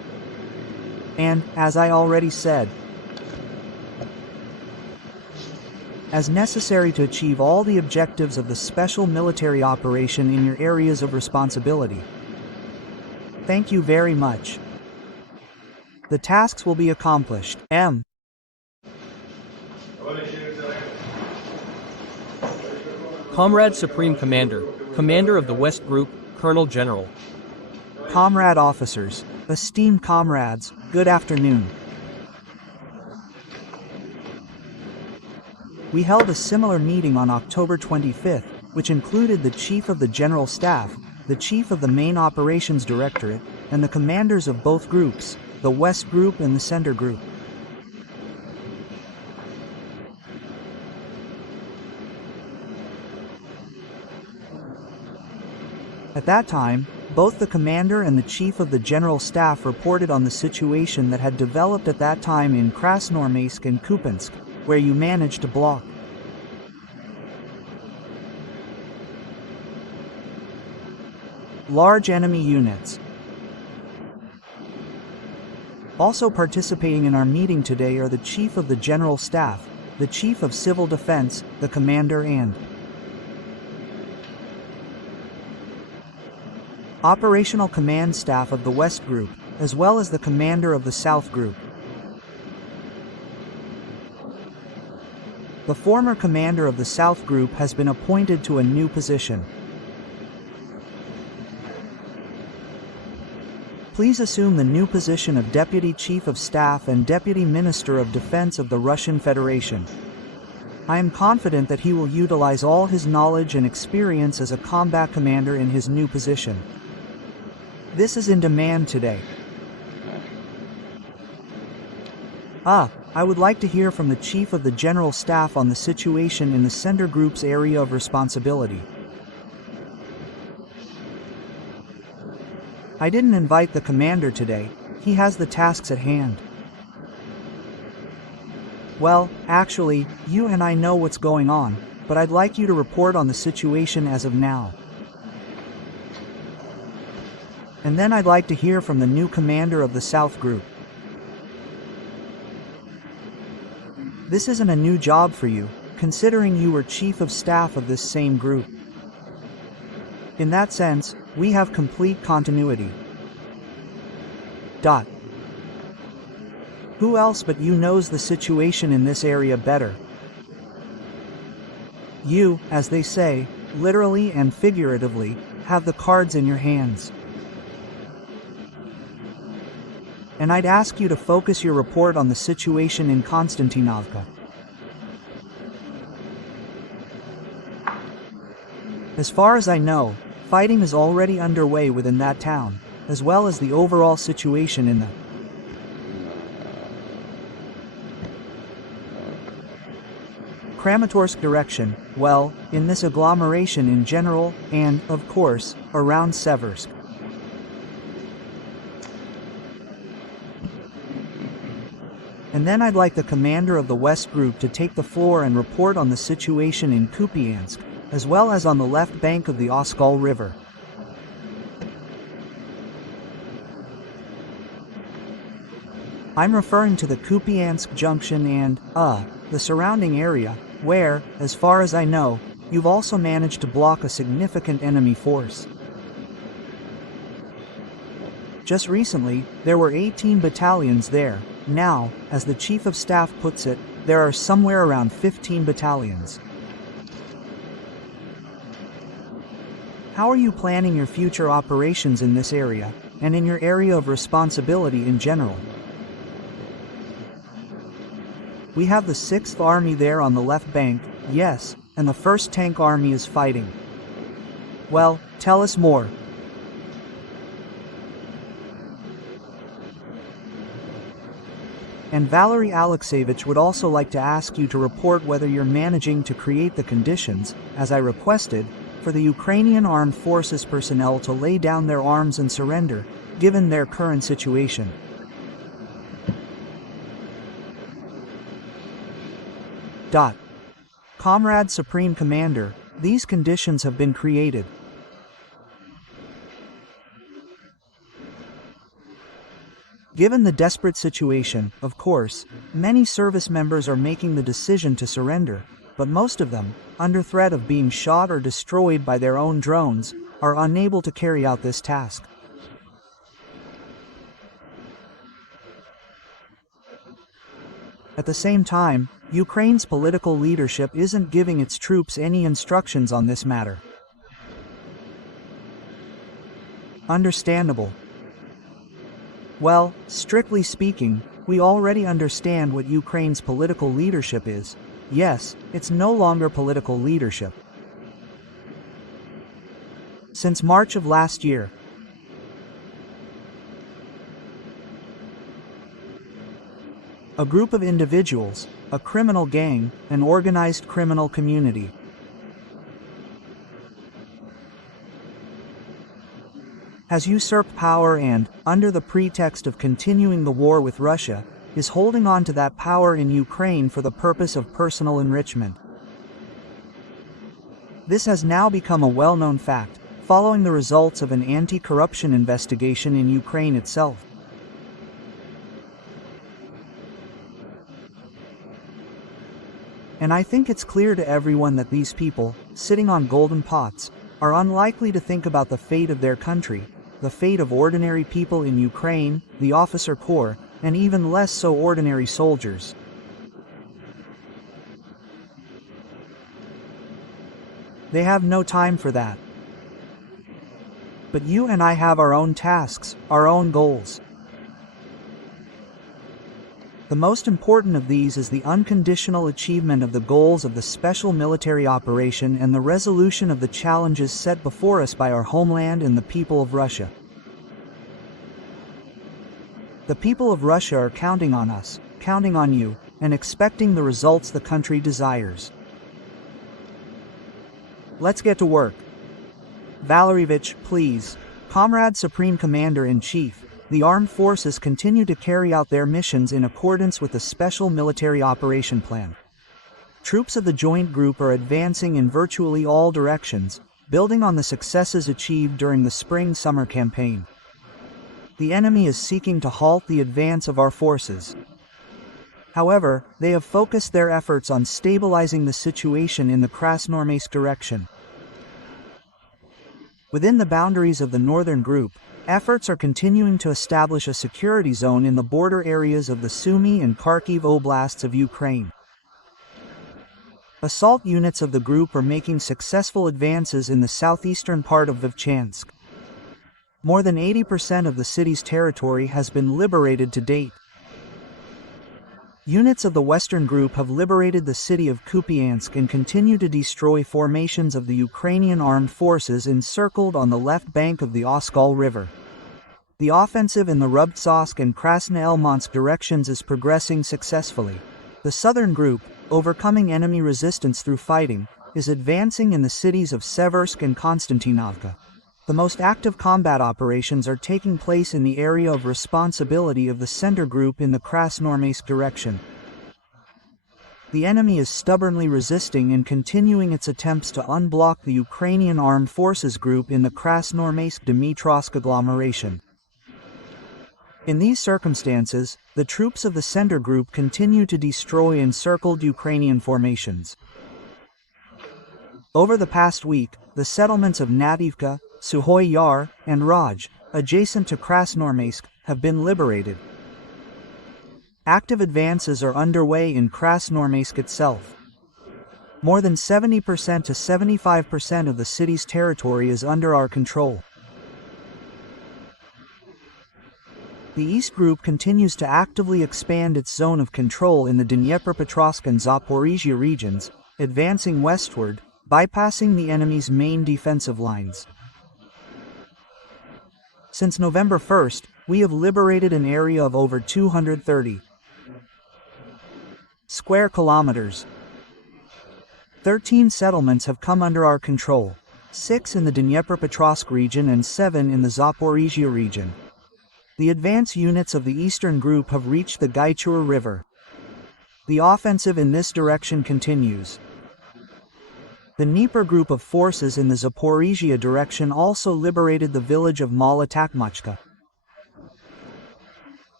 And, as I already said, as necessary to achieve all the objectives of the special military operation in your areas of responsibility. Thank you very much. The tasks will be accomplished. M. Comrade Supreme Commander, Commander of the West Group, Colonel General. Comrade officers, esteemed comrades, good afternoon. We held a similar meeting on October 25th, which included the Chief of the General Staff, the Chief of the Main Operations Directorate, and the commanders of both groups, the West Group and the Center Group. At that time, both the commander and the Chief of the General Staff reported on the situation that had developed at that time in Krasnoarmeysk and Kupyansk, where you managed to block large enemy units. Also participating in our meeting today are the Chief of the General Staff, the Chief of Civil Defense, the Commander and Operational Command Staff of the West Group, as well as the Commander of the South Group. The former commander of the South Group has been appointed to a new position. Please assume the new position of Deputy Chief of Staff and Deputy Minister of Defense of the Russian Federation. I am confident that he will utilize all his knowledge and experience as a combat commander in his new position. This is in demand today. I would like to hear from the Chief of the General Staff on the situation in the Center Group's area of responsibility. I didn't invite the commander today, he has the tasks at hand. Well, actually, you and I know what's going on, but I'd like you to report on the situation as of now. And then I'd like to hear from the new commander of the South Group. This isn't a new job for you, considering you were Chief of Staff of this same group. In that sense, we have complete continuity. Who else but you knows the situation in this area better? You, as they say, literally and figuratively, have the cards in your hands. And I'd ask you to focus your report on the situation in Konstantinovka. As far as I know, fighting is already underway within that town, as well as the overall situation in the Kramatorsk direction, well, in this agglomeration in general, and, of course, around Seversk. And then I'd like the commander of the West Group to take the floor and report on the situation in Kupyansk, as well as on the left bank of the Oskol River. I'm referring to the Kupyansk junction and, the surrounding area, where, as far as I know, you've also managed to block a significant enemy force. Just recently, there were 18 battalions there. Now, as the Chief of Staff puts it, there are somewhere around 15 battalions. How are you planning your future operations in this area, and in your area of responsibility in general? We have the 6th Army there on the left bank, yes, and the 1st Tank Army is fighting. Well, tell us more. And Valery Alexeyevich would also like to ask you to report whether you're managing to create the conditions, as I requested, for the Ukrainian Armed Forces personnel to lay down their arms and surrender, given their current situation. Comrade Supreme Commander, these conditions have been created. Given the desperate situation, of course, many service members are making the decision to surrender, but most of them, under threat of being shot or destroyed by their own drones, are unable to carry out this task. At the same time, Ukraine's political leadership isn't giving its troops any instructions on this matter. Understandable. Well, strictly speaking, we already understand what Ukraine's political leadership is. Yes, it's no longer political leadership. Since March of last year, a group of individuals, a criminal gang, an organized criminal community, has usurped power and, under the pretext of continuing the war with Russia, is holding on to that power in Ukraine for the purpose of personal enrichment. This has now become a well-known fact, following the results of an anti-corruption investigation in Ukraine itself. And I think it's clear to everyone that these people, sitting on golden pots, are unlikely to think about the fate of their country, the fate of ordinary people in Ukraine, the officer corps, and even less so ordinary soldiers. They have no time for that. But you and I have our own tasks, our own goals. The most important of these is the unconditional achievement of the goals of the special military operation and the resolution of the challenges set before us by our homeland and the people of Russia. The people of Russia are counting on us, counting on you, and expecting the results the country desires. Let's get to work. Valerievich, please. Comrade Supreme Commander-in-Chief, the armed forces continue to carry out their missions in accordance with the Special Military Operation Plan. Troops of the Joint Group are advancing in virtually all directions, building on the successes achieved during the spring-summer campaign. The enemy is seeking to halt the advance of our forces. However, they have focused their efforts on stabilizing the situation in the Krasnoarmeysk direction. Within the boundaries of the Northern Group, efforts are continuing to establish a security zone in the border areas of the Sumy and Kharkiv oblasts of Ukraine. Assault units of the group are making successful advances in the southeastern part of Vovchansk. More than 80% of the city's territory has been liberated to date. Units of the Western Group have liberated the city of Kupyansk and continue to destroy formations of the Ukrainian armed forces encircled on the left bank of the Oskol River. The offensive in the Rubtsovsk and Krasnoelmansk directions is progressing successfully. The Southern Group, overcoming enemy resistance through fighting, is advancing in the cities of Seversk and Konstantinovka. The most active combat operations are taking place in the area of responsibility of the Center Group in the Krasnoarmeysk direction. The enemy is stubbornly resisting and continuing its attempts to unblock the Ukrainian Armed Forces Group in the Krasnoarmeysk-Dmitrovsk agglomeration. In these circumstances, the troops of the Center Group continue to destroy encircled Ukrainian formations. Over the past week, the settlements of Nadivka, Suhoy Yar, and Raj, adjacent to Krasnoarmeysk, have been liberated. Active advances are underway in Krasnoarmeysk itself. More than 70% to 75% of the city's territory is under our control. The East Group continues to actively expand its zone of control in the Dnipropetrovsk and Zaporizhia regions, advancing westward, bypassing the enemy's main defensive lines. Since November 1st, we have liberated an area of over 230 square kilometers. 13 settlements have come under our control, 6 in the Dnipropetrovsk region and 7 in the Zaporizhia region. The advance units of the Eastern Group have reached the Gaichur River. The offensive in this direction continues. The Dnieper group of forces in the Zaporizhia direction also liberated the village of Mala Takmachka.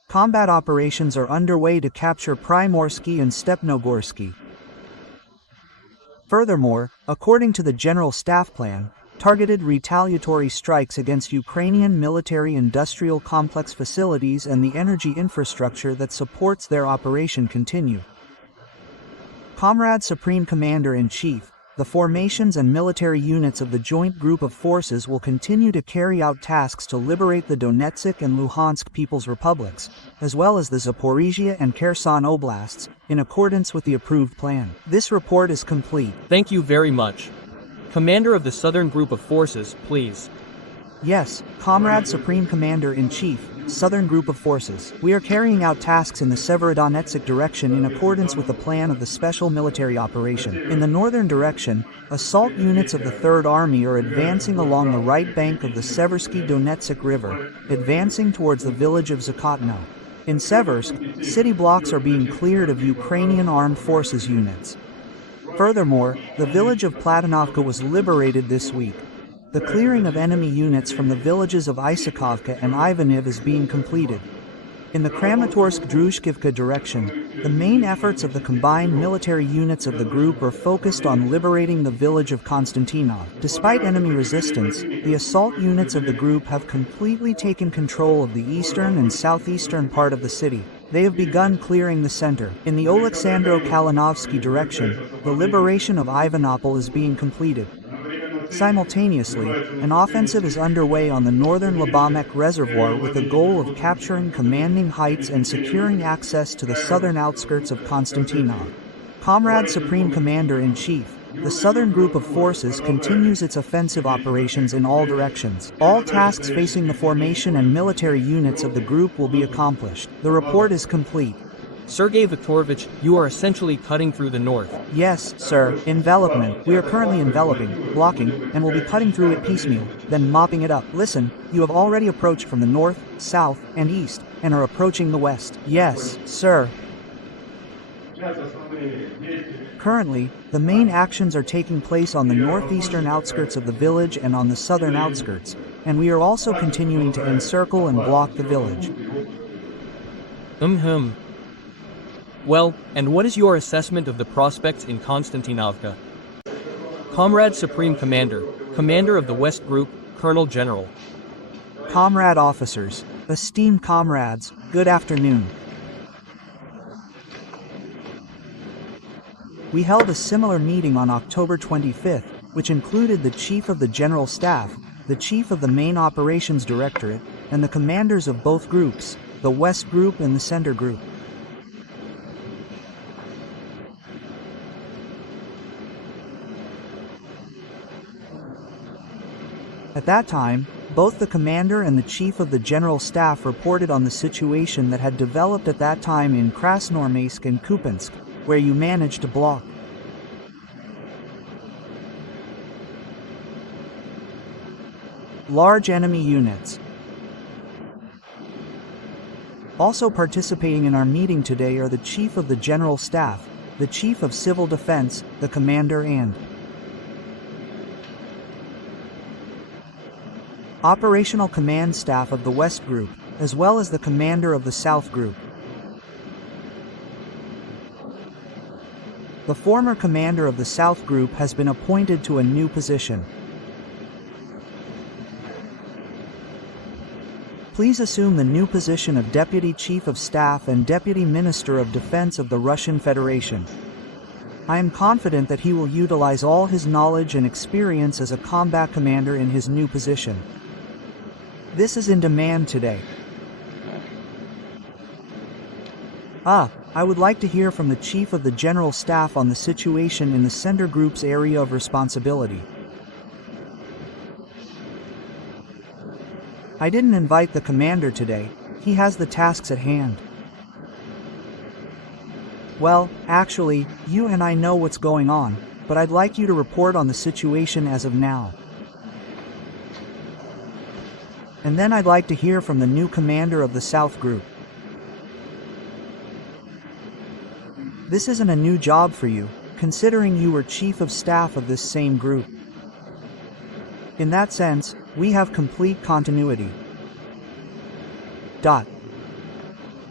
Combat operations are underway to capture Primorsky and Stepnogorsky. Furthermore, according to the General Staff Plan, targeted retaliatory strikes against Ukrainian military-industrial complex facilities and the energy infrastructure that supports their operation continue. Comrade Supreme Commander-in-Chief, the formations and military units of the Joint Group of Forces will continue to carry out tasks to liberate the Donetsk and Luhansk People's Republics, as well as the Zaporizhia and Kherson Oblasts, in accordance with the approved plan. This report is complete. Thank you very much. Commander of the Southern Group of Forces, please. Yes, Comrade Supreme Commander-in-Chief, Southern Group of Forces. We are carrying out tasks in the Severodonetsk direction in accordance with the plan of the Special Military Operation. In the northern direction, assault units of the 3rd Army are advancing along the right bank of the Seversky Donetsk River, advancing towards the village of Zakotno. In Seversk, city blocks are being cleared of Ukrainian armed forces units. Furthermore, the village of Platonovka was liberated this week. The clearing of enemy units from the villages of Isakovka and Ivaniv is being completed. In the Kramatorsk-Druzhkivka direction, the main efforts of the combined military units of the group are focused on liberating the village of Konstantinov. Despite enemy resistance, the assault units of the group have completely taken control of the eastern and southeastern part of the city. They have begun clearing the center. In the Oleksandro-Kalinovsky direction, the liberation of Ivanopol is being completed. Simultaneously, an offensive is underway on the northern Labamek Reservoir with the goal of capturing commanding heights and securing access to the southern outskirts of Konstantinov. Comrade Supreme Commander-in-Chief, the Southern Group of Forces continues its offensive operations in all directions. All tasks facing the formation and military units of the group will be accomplished. The report is complete. Sergei Viktorovich, you are essentially cutting through the north. Yes, sir. Envelopment. We are currently enveloping, blocking, and will be cutting through it piecemeal, then mopping it up. Listen, you have already approached from the north, south, and east, and are approaching the west. Yes, sir. Currently, the main actions are taking place on the northeastern outskirts of the village and on the southern outskirts, and we are also continuing to encircle and block the village. Well, and what is your assessment of the prospects in Konstantinovka? Comrade Supreme Commander, Commander of the West Group, Colonel General. Comrade officers, esteemed comrades, good afternoon. We held a similar meeting on October 25th, which included the Chief of the General Staff, the Chief of the Main Operations Directorate, and the commanders of both groups, the West Group and the Center Group. At that time, both the commander and the chief of the general staff reported on the situation that had developed at that time in Krasnoarmeysk and Kupyansk, where you managed to block. Large enemy units. Also participating in our meeting today are the chief of the general staff, the chief of civil defense, the commander and operational command staff of the West Group, as well as the commander of the South Group. The former commander of the South Group has been appointed to a new position. Please assume the new position of Deputy Chief of Staff and Deputy Minister of Defense of the Russian Federation. I am confident that he will utilize all his knowledge and experience as a combat commander in his new position. This is in demand today. I would like to hear from the Chief of the General Staff on the situation in the Center Group's area of responsibility. I didn't invite the commander today. He has the tasks at hand. Well, actually, you and I know what's going on, but I'd like you to report on the situation as of now. And then I'd like to hear from the new commander of the South Group. This isn't a new job for you, considering you were chief of staff of this same group. In that sense, we have complete continuity.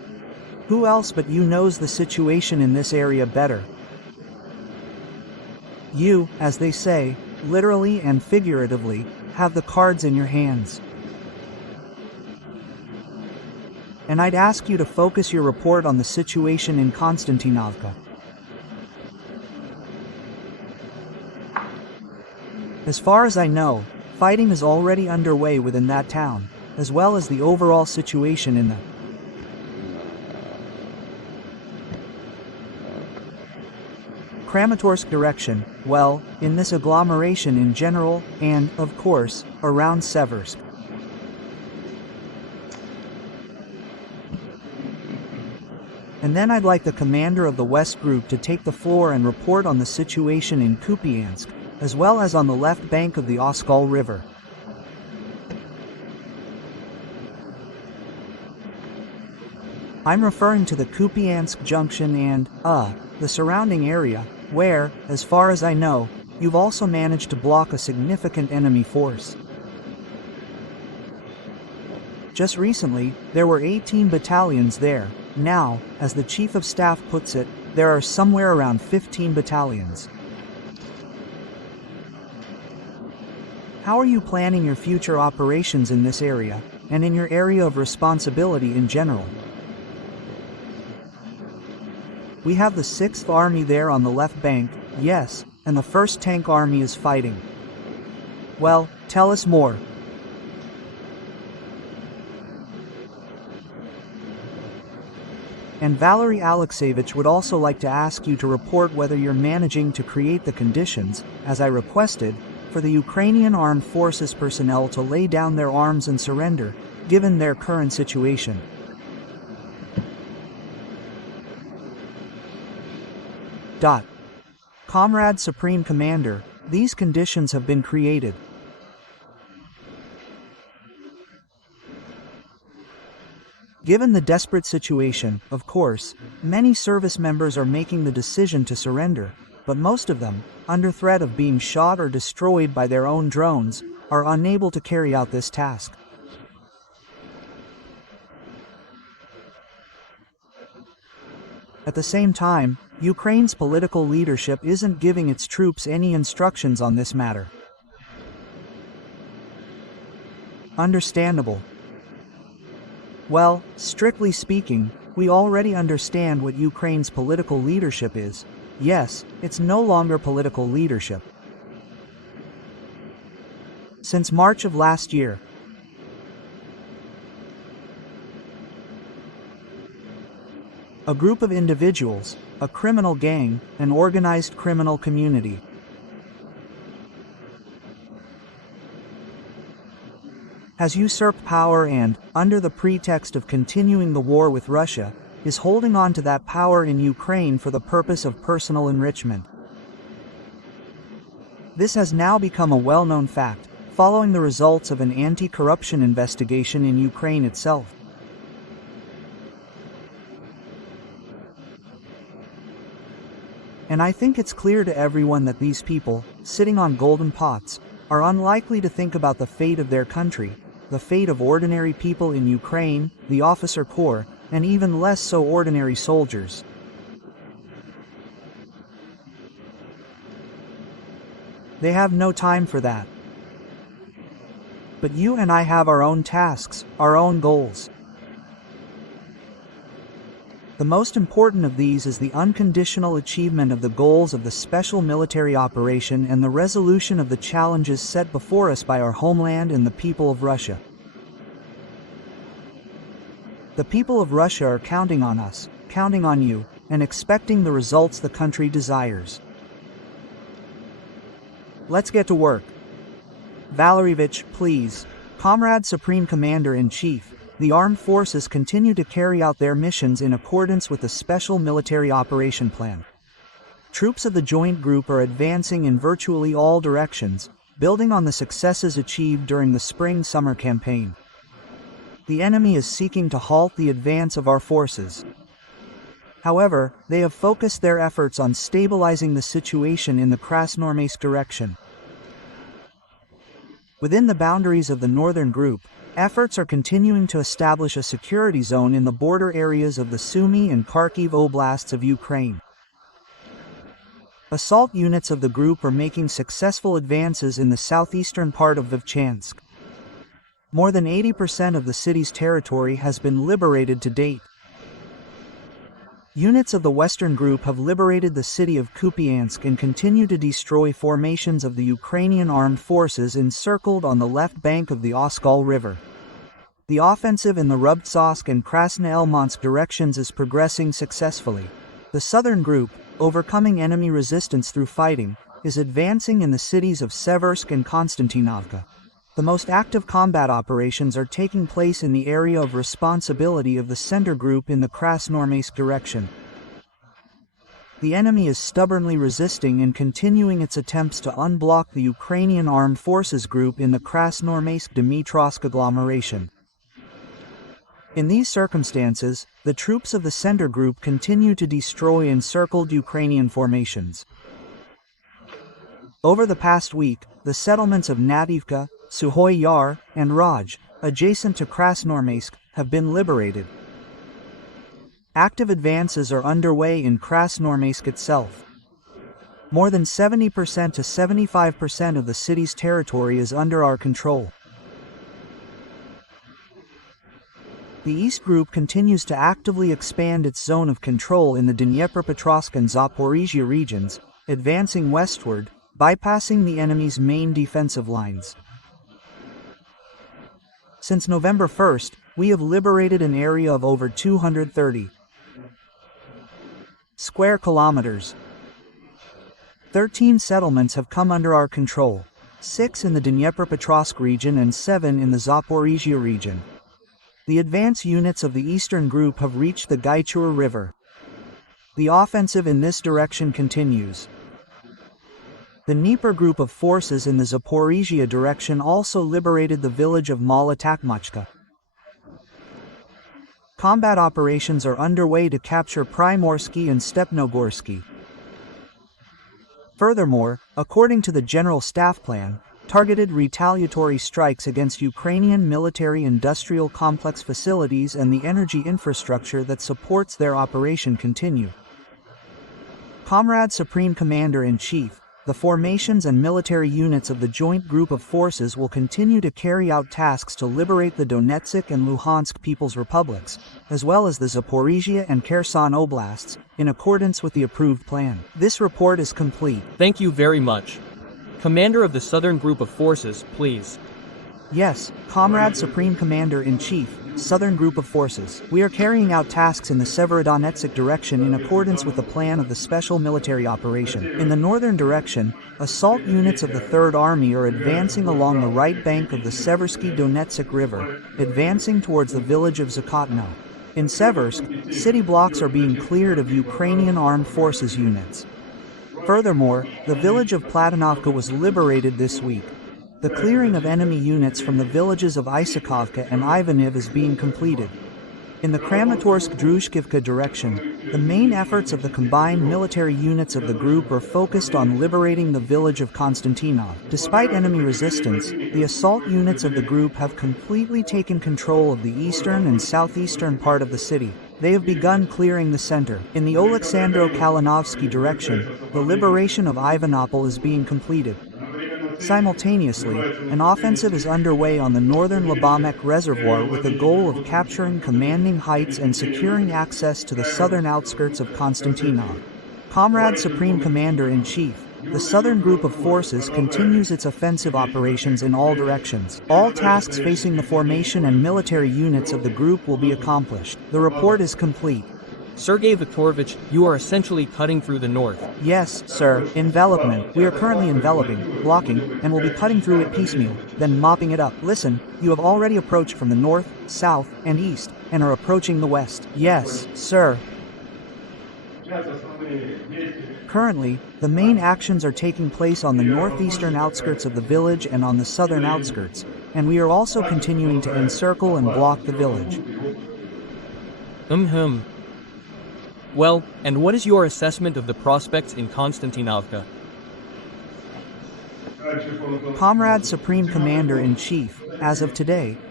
Who else but you knows the situation in this area better? You, as they say, literally and figuratively, have the cards in your hands. And I'd ask you to focus your report on the situation in Konstantinovka. As far as I know, fighting is already underway within that town, as well as the overall situation in the Kramatorsk direction, well, in this agglomeration in general, and, of course, around Seversk. And then I'd like the commander of the West Group to take the floor and report on the situation in Kupyansk, as well as on the left bank of the Oskol River. I'm referring to the Kupyansk junction and, the surrounding area, where, as far as I know, you've also managed to block a significant enemy force. Just recently, there were 18 battalions there. Now, as the Chief of Staff puts it, there are somewhere around 15 battalions. How are you planning your future operations in this area, and in your area of responsibility in general? We have the 6th Army there on the left bank, yes, and the 1st Tank Army is fighting. Well, tell us more. And Valery Alexeyevich would also like to ask you to report whether you're managing to create the conditions, as I requested, for the Ukrainian Armed Forces personnel to lay down their arms and surrender, given their current situation. Comrade Supreme Commander, these conditions have been created. Given the desperate situation, of course, many service members are making the decision to surrender, but most of them, under threat of being shot or destroyed by their own drones, are unable to carry out this task. At the same time, Ukraine's political leadership isn't giving its troops any instructions on this matter. Understandable. Well, strictly speaking, we already understand what Ukraine's political leadership is. Yes, it's no longer political leadership. Since March of last year, a group of individuals, a criminal gang, an organized criminal community, has usurped power and, under the pretext of continuing the war with Russia, is holding on to that power in Ukraine for the purpose of personal enrichment. This has now become a well-known fact, following the results of an anti-corruption investigation in Ukraine itself. And I think it's clear to everyone that these people, sitting on golden pots, are unlikely to think about the fate of their country, the fate of ordinary people in Ukraine, the officer corps, and even less so ordinary soldiers. They have no time for that. But you and I have our own tasks, our own goals. The most important of these is the unconditional achievement of the goals of the special military operation and the resolution of the challenges set before us by our homeland and the people of Russia. The people of Russia are counting on us, counting on you, and expecting the results the country desires. Let's get to work. Valeryevich, please. Comrade Supreme Commander-in-Chief, the armed forces continue to carry out their missions in accordance with the Special Military Operation Plan. Troops of the Joint Group are advancing in virtually all directions, building on the successes achieved during the spring-summer campaign. The enemy is seeking to halt the advance of our forces. However, they have focused their efforts on stabilizing the situation in the Krasnoarmeysk direction. Within the boundaries of the Northern Group, Efforts are continuing to establish a security zone in the border areas of the Sumy and Kharkiv oblasts of Ukraine. Assault units of the group are making successful advances in the southeastern part of Kupyansk. More than 80% of the city's territory has been liberated to date. Units of the Western Group have liberated the city of Kupyansk and continue to destroy formations of the Ukrainian armed forces encircled on the left bank of the Oskol River. The offensive in the Rubtsovsk and Krasnoelmansk directions is progressing successfully. The Southern Group, overcoming enemy resistance through fighting, is advancing in the cities of Seversk and Konstantinovka. The most active combat operations are taking place in the area of responsibility of the Center Group in the Krasnoarmeysk direction. The enemy is stubbornly resisting and continuing its attempts to unblock the Ukrainian Armed Forces Group in the Krasnoarmeysk-Dmitrovsk agglomeration. In these circumstances, the troops of the Center Group continue to destroy encircled Ukrainian formations. Over the past week, the settlements of Nadivka, Suhoy Yar, and Raj, adjacent to Krasnoarmeysk, have been liberated. Active advances are underway in Krasnoarmeysk itself. More than 70% to 75% of the city's territory is under our control. The East Group continues to actively expand its zone of control in the Dnipropetrovsk and Zaporizhia regions, advancing westward, bypassing the enemy's main defensive lines. Since November 1st, we have liberated an area of over 230 square kilometers. 13 settlements have come under our control, 6 in the Dnipropetrovsk region and 7 in the Zaporizhia region. The advance units of the Eastern Group have reached the Gaichur River. The offensive in this direction continues. The Dnieper Group of forces in the Zaporizhia direction also liberated the village of Malotakmachka. Combat operations are underway to capture Primorsky and Stepnogorsky. Furthermore, according to the General Staff Plan, targeted retaliatory strikes against Ukrainian military-industrial complex facilities and the energy infrastructure that supports their operation continue. Comrade Supreme Commander-in-Chief, the formations and military units of the Joint Group of Forces will continue to carry out tasks to liberate the Donetsk and Luhansk People's Republics, as well as the Zaporizhia and Kherson Oblasts, in accordance with the approved plan. This report is complete. Thank you very much. Commander of the Southern Group of Forces, please. Yes, Comrade Supreme Commander-in-Chief, Southern Group of Forces. We are carrying out tasks in the Severodonetsk direction in accordance with the plan of the Special Military Operation. In the northern direction, assault units of the Third Army are advancing along the right bank of the Seversky Donetsk River, advancing towards the village of Zakotno. In Seversk, city blocks are being cleared of Ukrainian Armed Forces units. Furthermore, the village of Platonovka was liberated this week. The clearing of enemy units from the villages of Isakovka and Ivaniv is being completed. In the Kramatorsk-Druzhkivka direction, the main efforts of the combined military units of the group are focused on liberating the village of Konstantinov. Despite enemy resistance, the assault units of the group have completely taken control of the eastern and southeastern part of the city. They have begun clearing the center. In the Oleksandro-Kalinovsky direction, the liberation of Ivanopol is being completed. Simultaneously, an offensive is underway on the northern Labamek Reservoir with the goal of capturing commanding heights and securing access to the southern outskirts of Konstantinov. Comrade Supreme Commander-in-Chief, the Southern Group of Forces continues its offensive operations in all directions. All tasks facing the formation and military units of the group will be accomplished. The report is complete. Sergei Viktorovich, you are essentially cutting through the north. Yes, sir. Envelopment. We are currently enveloping, blocking, and will be cutting through it piecemeal, then mopping it up. Listen, you have already approached from the north, south, and east, and are approaching the west. Yes, sir. Currently, the main actions are taking place on the northeastern outskirts of the village and on the southern outskirts, and we are also continuing to encircle and block the village. Well, and what is your assessment of the prospects in Konstantinovka? Comrade Supreme Commander-in-Chief, as of today,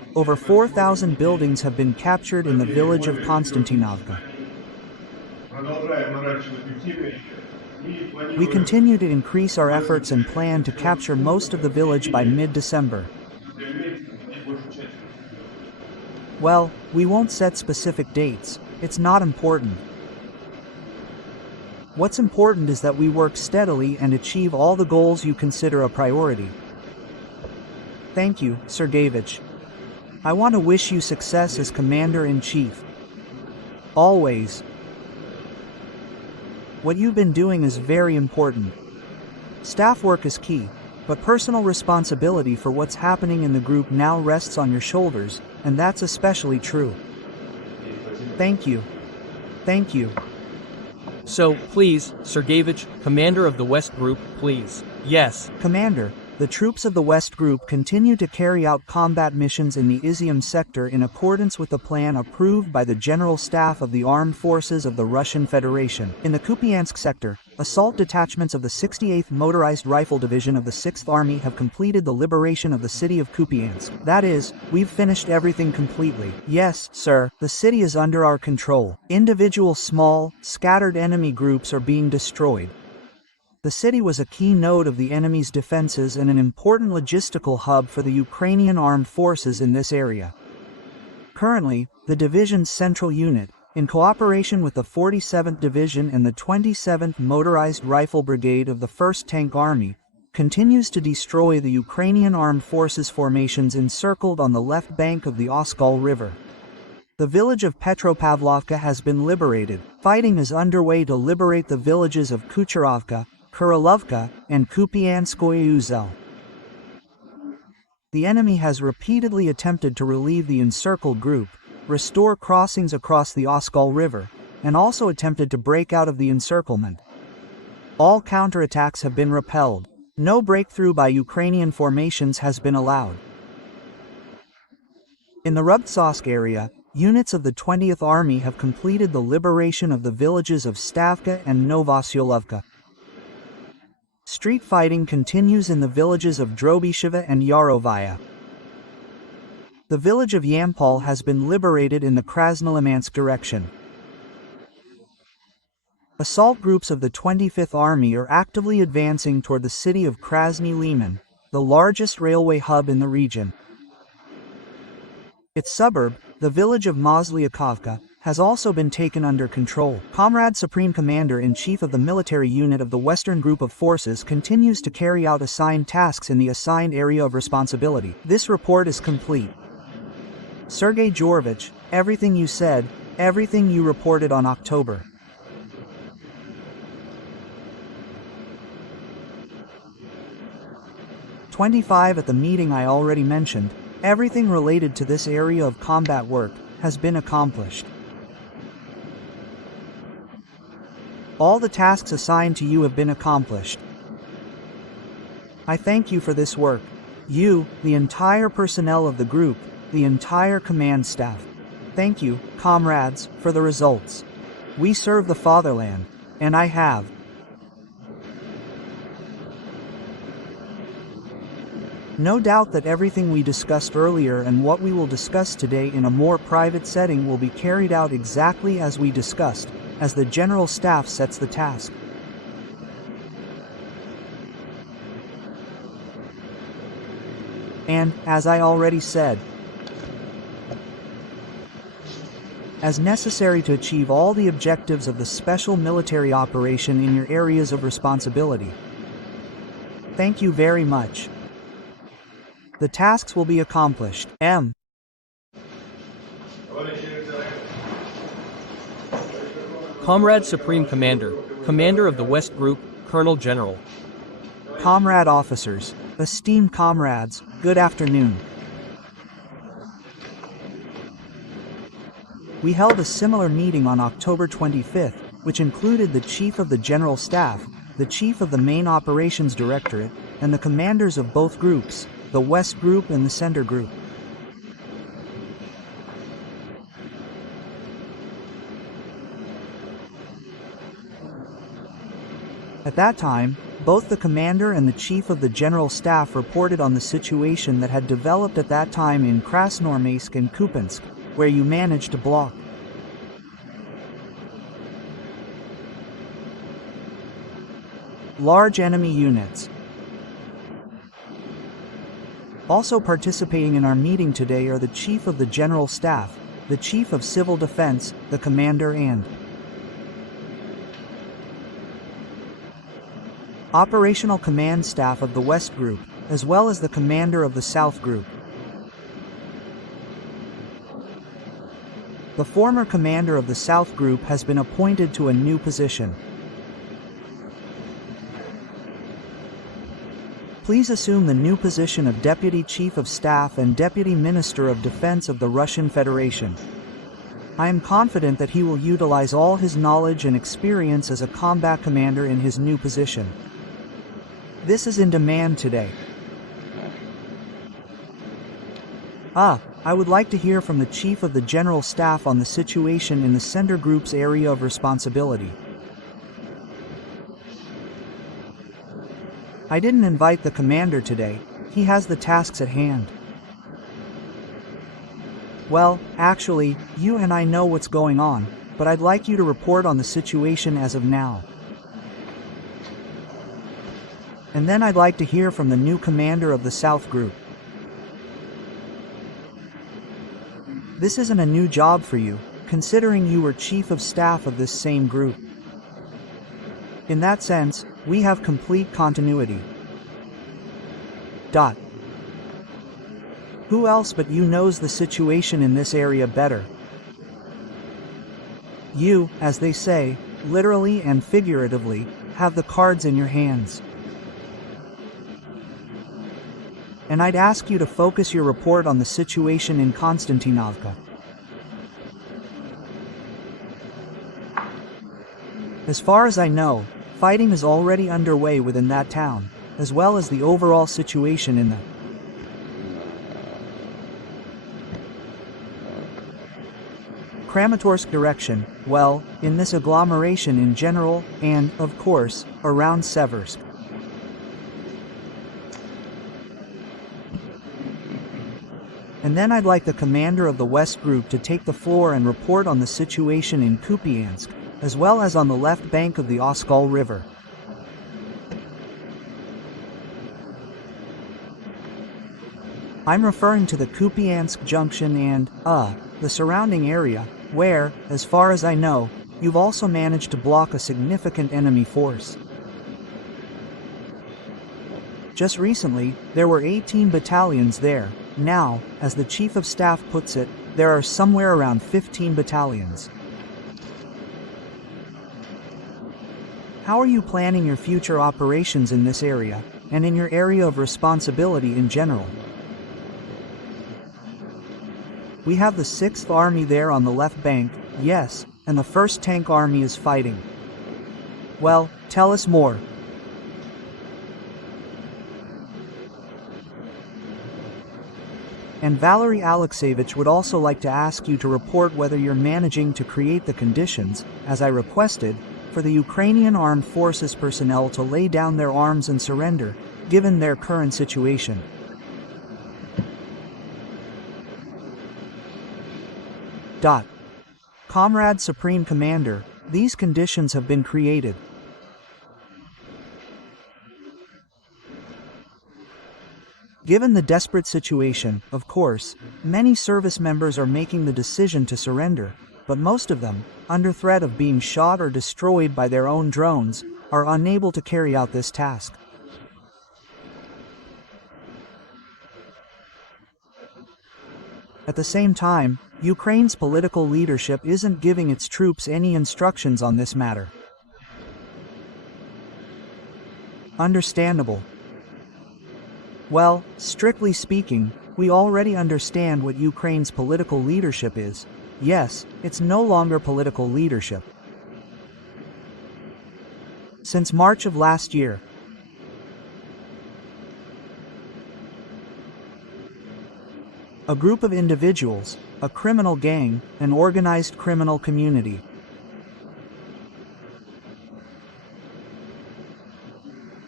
Over 4,000 buildings have been captured in the village of Konstantinovka. We continue to increase our efforts and plan to capture most of the village by mid-December. Well, we won't set specific dates, it's not important. What's important is that we work steadily and achieve all the goals you consider a priority. Thank you, Sergeyevich. I want to wish you success as Commander-in-Chief. Always. What you've been doing is very important. Staff work is key, but personal responsibility for what's happening in the group now rests on your shoulders, and that's especially true. Thank you. Thank you. So, please, Sergeyevich, Commander of the West Group, please. Yes. Commander, the troops of the West Group continue to carry out combat missions in the Izium sector in accordance with the plan approved by the General Staff of the Armed Forces of the Russian Federation. In the Kupyansk sector, assault detachments of the 68th Motorized Rifle Division of the 6th Army have completed the liberation of the city of Kupyansk. That is, we've finished everything completely. Yes, sir, the city is under our control. Individual small, scattered enemy groups are being destroyed. The city was a key node of the enemy's defenses and an important logistical hub for the Ukrainian armed forces in this area. Currently, the division's central unit, in cooperation with the 47th Division and the 27th Motorized Rifle Brigade of the 1st Tank Army, continues to destroy the Ukrainian armed forces formations encircled on the left bank of the Oskol River. The village of Petropavlovka has been liberated. Fighting is underway to liberate the villages of Kucherovka, Kurilovka, and Kupyanskoye Uzel. The enemy has repeatedly attempted to relieve the encircled group, restore crossings across the Oskol River, and also attempted to break out of the encirclement. All counterattacks have been repelled. No breakthrough by Ukrainian formations has been allowed. In the Rubtsovsk area, units of the 20th Army have completed the liberation of the villages of Stavka and Novosyolovka. Street fighting continues in the villages of Drobisheva and Yarovaya. The village of Yampol has been liberated in the Krasnolimansk direction. Assault groups of the 25th Army are actively advancing toward the city of Krasny Liman, the largest railway hub in the region. Its suburb, the village of Mozlyakovka, has also been taken under control. Comrade Supreme Commander-in-Chief of the military unit of the Western Group of Forces continues to carry out assigned tasks in the assigned area of responsibility. This report is complete. Sergey Georgevich, everything you said, everything you reported on October 25 at the meeting I already mentioned, everything related to this area of combat work has been accomplished. All the tasks assigned to you have been accomplished. I thank you for this work. You, the entire personnel of the group, the entire command staff. Thank you, comrades, for the results. We serve the fatherland, and I have. No doubt that everything we discussed earlier and what we will discuss today in a more private setting will be carried out exactly as we discussed, as the General Staff sets the task. And, as I already said, as necessary to achieve all the objectives of the special military operation in your areas of responsibility. Thank you very much. The tasks will be accomplished. M. Comrade Supreme Commander, Commander of the West Group, Colonel General. Comrade officers, esteemed comrades, good afternoon. We held a similar meeting on October 25th, which included the Chief of the General Staff, the Chief of the Main Operations Directorate, and the commanders of both groups, the West Group and the Center Group. At that time, Both the commander and the chief of the general staff reported on the situation that had developed at that time in Krasnoarmeysk and Kupyansk, where you managed to block large enemy units. Also participating in our meeting today are the Chief of the General Staff, the Chief of Civil Defense, the Commander and Operational Command Staff of the West Group, as well as the Commander of the South Group. The former commander of the South Group has been appointed to a new position. Please assume the new position of Deputy Chief of Staff and Deputy Minister of Defense of the Russian Federation. I am confident that he will utilize all his knowledge and experience as a combat commander in his new position. This is in demand today. I would like to hear from the Chief of the General Staff on the situation in the Center Group's area of responsibility. I didn't invite the commander today, he has the tasks at hand. Well, actually, you and I know what's going on, but I'd like you to report on the situation as of now. And then I'd like to hear from the new commander of the South Group. This isn't a new job for you, considering you were Chief of Staff of this same group. In that sense, we have complete continuity. Who else but you knows the situation in this area better? You, as they say, literally and figuratively, have the cards in your hands. And I'd ask you to focus your report on the situation in Konstantinovka. As far as I know, fighting is already underway within that town, as well as the overall situation in the Kramatorsk direction, well, in this agglomeration in general, and, of course, around Seversk. And then I'd like the commander of the West Group to take the floor and report on the situation in Kupyansk, as well as on the left bank of the Oskol River. I'm referring to the Kupyansk junction and, the surrounding area, where, as far as I know, you've also managed to block a significant enemy force. Just recently, there were 18 battalions there. Now, as the Chief of Staff puts it, there are somewhere around 15 battalions. How are you planning your future operations in this area, and in your area of responsibility in general? We have the 6th Army there on the left bank, yes, and the 1st Tank Army is fighting. Well, tell us more. And Valery Alexeyevich would also like to ask you to report whether you're managing to create the conditions, as I requested, for the Ukrainian Armed Forces personnel to lay down their arms and surrender, given their current situation. Comrade Supreme Commander, these conditions have been created. Given the desperate situation, of course, many service members are making the decision to surrender, but most of them, under threat of being shot or destroyed by their own drones, are unable to carry out this task. At the same time, Ukraine's political leadership isn't giving its troops any instructions on this matter. Understandable. Well, strictly speaking, we already understand what Ukraine's political leadership is. Yes, it's no longer political leadership. Since March of last year, a group of individuals, a criminal gang, an organized criminal community,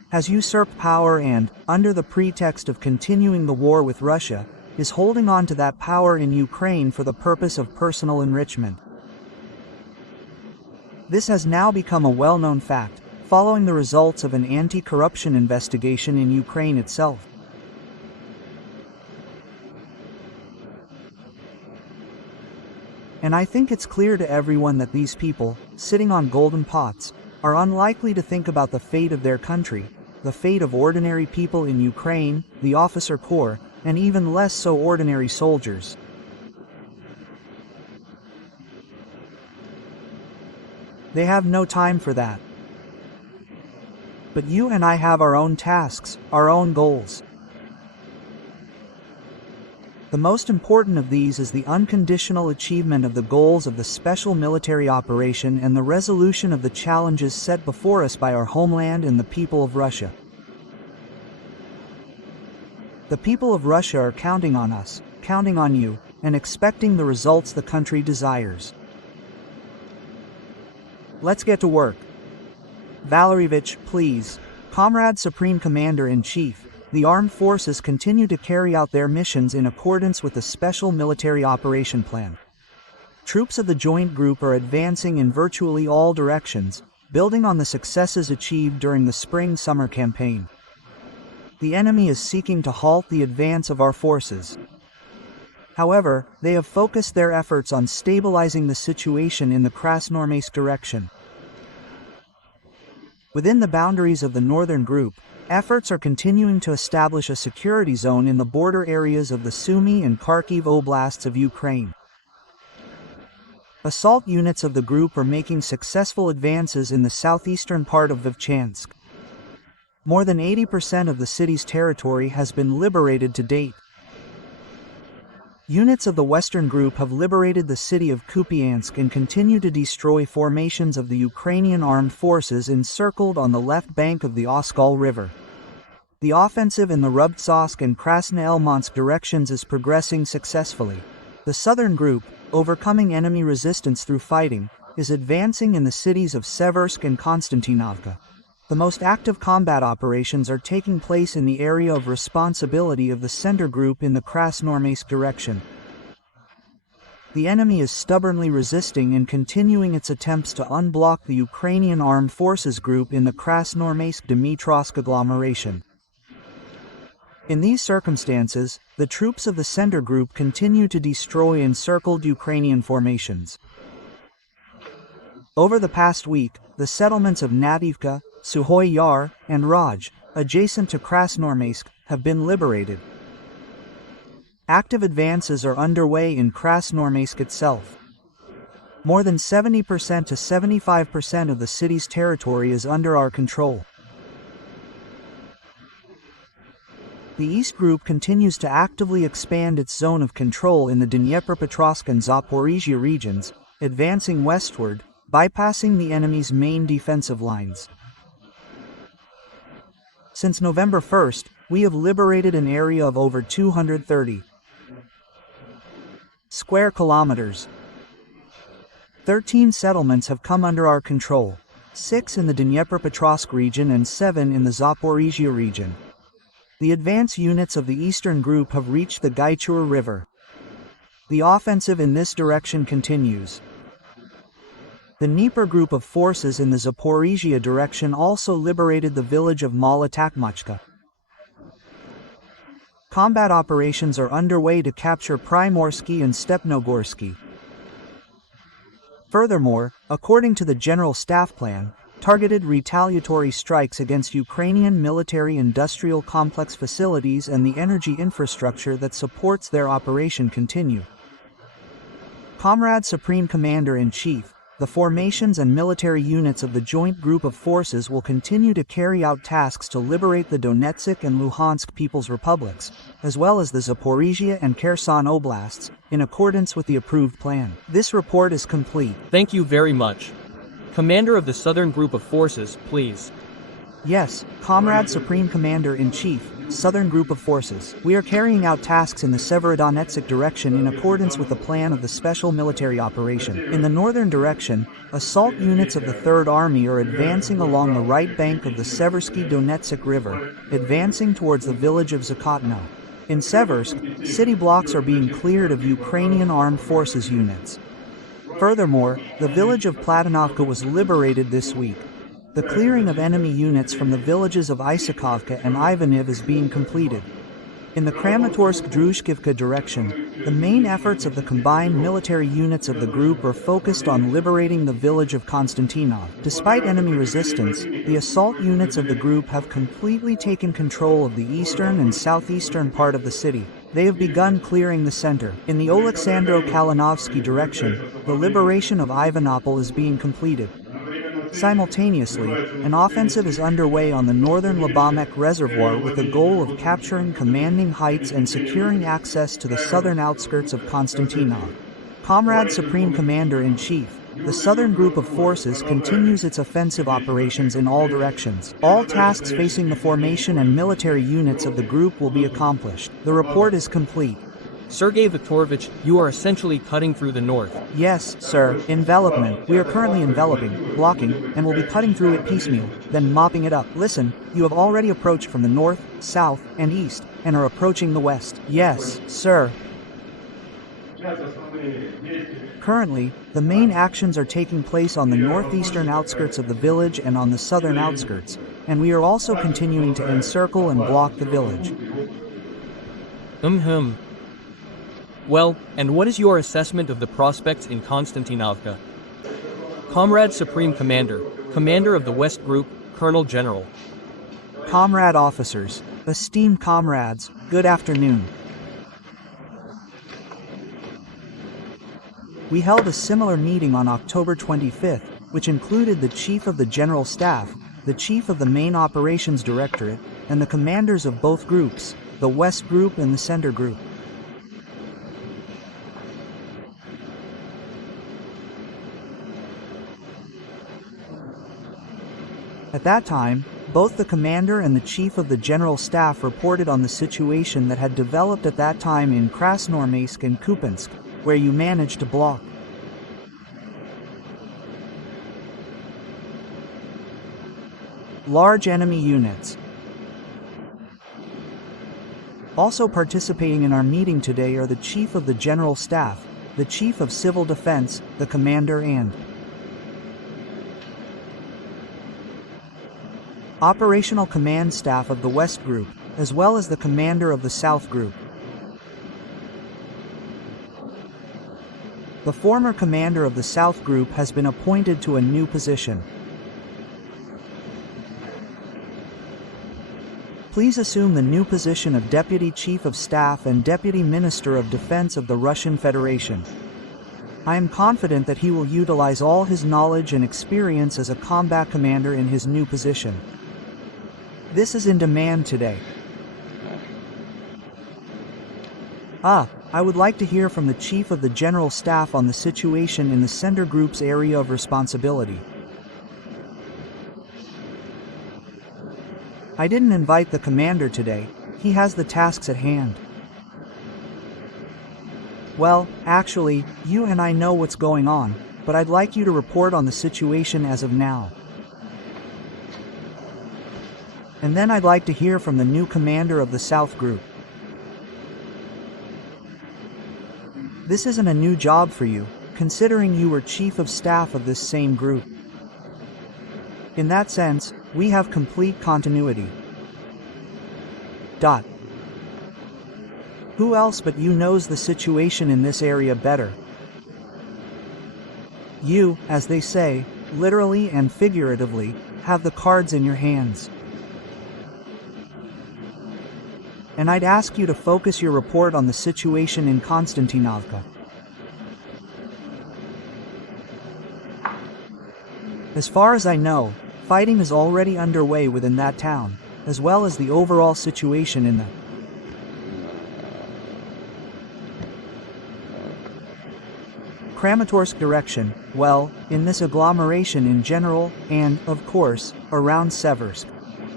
has usurped power and, under the pretext of continuing the war with Russia, is holding on to that power in Ukraine for the purpose of personal enrichment. This has now become a well-known fact, following the results of an anti-corruption investigation in Ukraine itself. And I think it's clear to everyone that these people, sitting on golden pots, are unlikely to think about the fate of their country, the fate of ordinary people in Ukraine, the officer corps, and even less so ordinary soldiers. They have no time for that. But you and I have our own tasks, our own goals. The most important of these is the unconditional achievement of the goals of the special military operation and the resolution of the challenges set before us by our homeland and the people of Russia. The people of Russia are counting on us, counting on you, and expecting the results the country desires. Let's get to work. Valeriyevich, please. Comrade Supreme Commander-in-Chief, the armed forces continue to carry out their missions in accordance with the Special Military Operation Plan. Troops of the Joint Group are advancing in virtually all directions, building on the successes achieved during the spring-summer campaign. The enemy is seeking to halt the advance of our forces. However, they have focused their efforts on stabilizing the situation in the Krasnoarmeysk direction. Within the boundaries of the Northern Group, efforts are continuing to establish a security zone in the border areas of the Sumy and Kharkiv oblasts of Ukraine. Assault units of the group are making successful advances in the southeastern part of Kupyansk. More than 80% of the city's territory has been liberated to date. Units of the Western Group have liberated the city of Kupyansk and continue to destroy formations of the Ukrainian armed forces encircled on the left bank of the Oskol River. The offensive in the Rubtsovsk and Krasnoelmansk directions is progressing successfully. The Southern Group, overcoming enemy resistance through fighting, is advancing in the cities of Seversk and Konstantinovka. The most active combat operations are taking place in the area of responsibility of the Center Group in the Krasnoarmeysk direction. The enemy is stubbornly resisting and continuing its attempts to unblock the Ukrainian Armed Forces Group in the Krasnoarmeysk-Dmitrovsk agglomeration. In these circumstances, the troops of the Center Group continue to destroy encircled Ukrainian formations. Over the past week, the settlements of Nadivka, Suhoy Yar, and Raj, adjacent to Krasnoarmeysk, have been liberated. Active advances are underway in Krasnoarmeysk itself. More than 70% to 75% of the city's territory is under our control. The East Group continues to actively expand its zone of control in the Dnipropetrovsk and Zaporizhia regions, advancing westward, bypassing the enemy's main defensive lines. Since November 1st, we have liberated an area of over 230 square kilometers. 13 settlements have come under our control, 6 in the Dnipropetrovsk region and 7 in the Zaporizhia region. The advance units of the Eastern Group have reached the Gaichur River. The offensive in this direction continues. The Dnieper Group of forces in the Zaporizhia direction also liberated the village of Malotakmachka. Combat operations are underway to capture Primorsky and Stepnogorsky. Furthermore, according to the General Staff Plan, targeted retaliatory strikes against Ukrainian military-industrial complex facilities and the energy infrastructure that supports their operation continue. Comrade Supreme Commander-in-Chief, the formations and military units of the Joint Group of Forces will continue to carry out tasks to liberate the Donetsk and Luhansk People's Republics, as well as the Zaporizhia and Kherson Oblasts, in accordance with the approved plan. This report is complete. Thank you very much. Commander of the Southern Group of Forces, please. Yes, Comrade Supreme Commander-in-Chief, Southern Group of Forces. We are carrying out tasks in the Severodonetsk direction in accordance with the plan of the Special Military Operation. In the northern direction, assault units of the Third Army are advancing along the right bank of the Seversky Donetsk River, advancing towards the village of Zakotno. In Seversk, city blocks are being cleared of Ukrainian armed forces units. Furthermore, the village of Platonovka was liberated this week. The clearing of enemy units from the villages of Isakovka and Ivaniv is being completed. In the Kramatorsk-Druzhkivka direction, the main efforts of the combined military units of the group are focused on liberating the village of Konstantinov. Despite enemy resistance, the assault units of the group have completely taken control of the eastern and southeastern part of the city. They have begun clearing the center. In the Oleksandro-Kalinovsky direction, the liberation of Ivanopol is being completed. Simultaneously, an offensive is underway on the northern Labamek Reservoir with the goal of capturing commanding heights and securing access to the southern outskirts of Konstantinov. Comrade Supreme Commander-in-Chief, the Southern Group of Forces continues its offensive operations in all directions. All tasks facing the formation and military units of the group will be accomplished. The report is complete. Sergei Viktorovich, you are essentially cutting through the north. Yes, sir. Envelopment. We are currently enveloping, blocking, and will be cutting through it piecemeal, then mopping it up. Listen, you have already approached from the north, south, and east, and are approaching the west. Yes, sir. Currently, the main actions are taking place on the northeastern outskirts of the village and on the southern outskirts, and we are also continuing to encircle and block the village. Well, and what is your assessment of the prospects in Konstantinovka? Comrade Supreme Commander, Commander of the West Group, Colonel General. Comrade officers, esteemed comrades, good afternoon. We held a similar meeting on October 25th, which included the Chief of the General Staff, the Chief of the Main Operations Directorate, and the commanders of both groups, the West Group and the Center Group. At that time, both the commander and the chief of the general staff reported on the situation that had developed at that time in Krasnoarmeysk and Kupyansk, where you managed to block. Large enemy units. Also participating in our meeting today are the chief of the general staff, the chief of civil defense, the commander and operational command staff of the West Group, as well as the commander of the South Group. The former commander of the South Group has been appointed to a new position. Please assume the new position of Deputy Chief of Staff and Deputy Minister of Defense of the Russian Federation. I am confident that he will utilize all his knowledge and experience as a combat commander in his new position. This is in demand today. I would like to hear from the Chief of the General Staff on the situation in the Center Group's area of responsibility. I didn't invite the commander today. He has the tasks at hand. Well, actually, you and I know what's going on, but I'd like you to report on the situation as of now. And then I'd like to hear from the new commander of the South Group. This isn't a new job for you, considering you were chief of staff of this same group. In that sense, we have complete continuity. Who else but you knows the situation in this area better? You, as they say, literally and figuratively, have the cards in your hands. And I'd ask you to focus your report on the situation in Konstantinovka. As far as I know, fighting is already underway within that town, as well as the overall situation in the Kramatorsk direction, well, in this agglomeration in general, and, of course, around Seversk.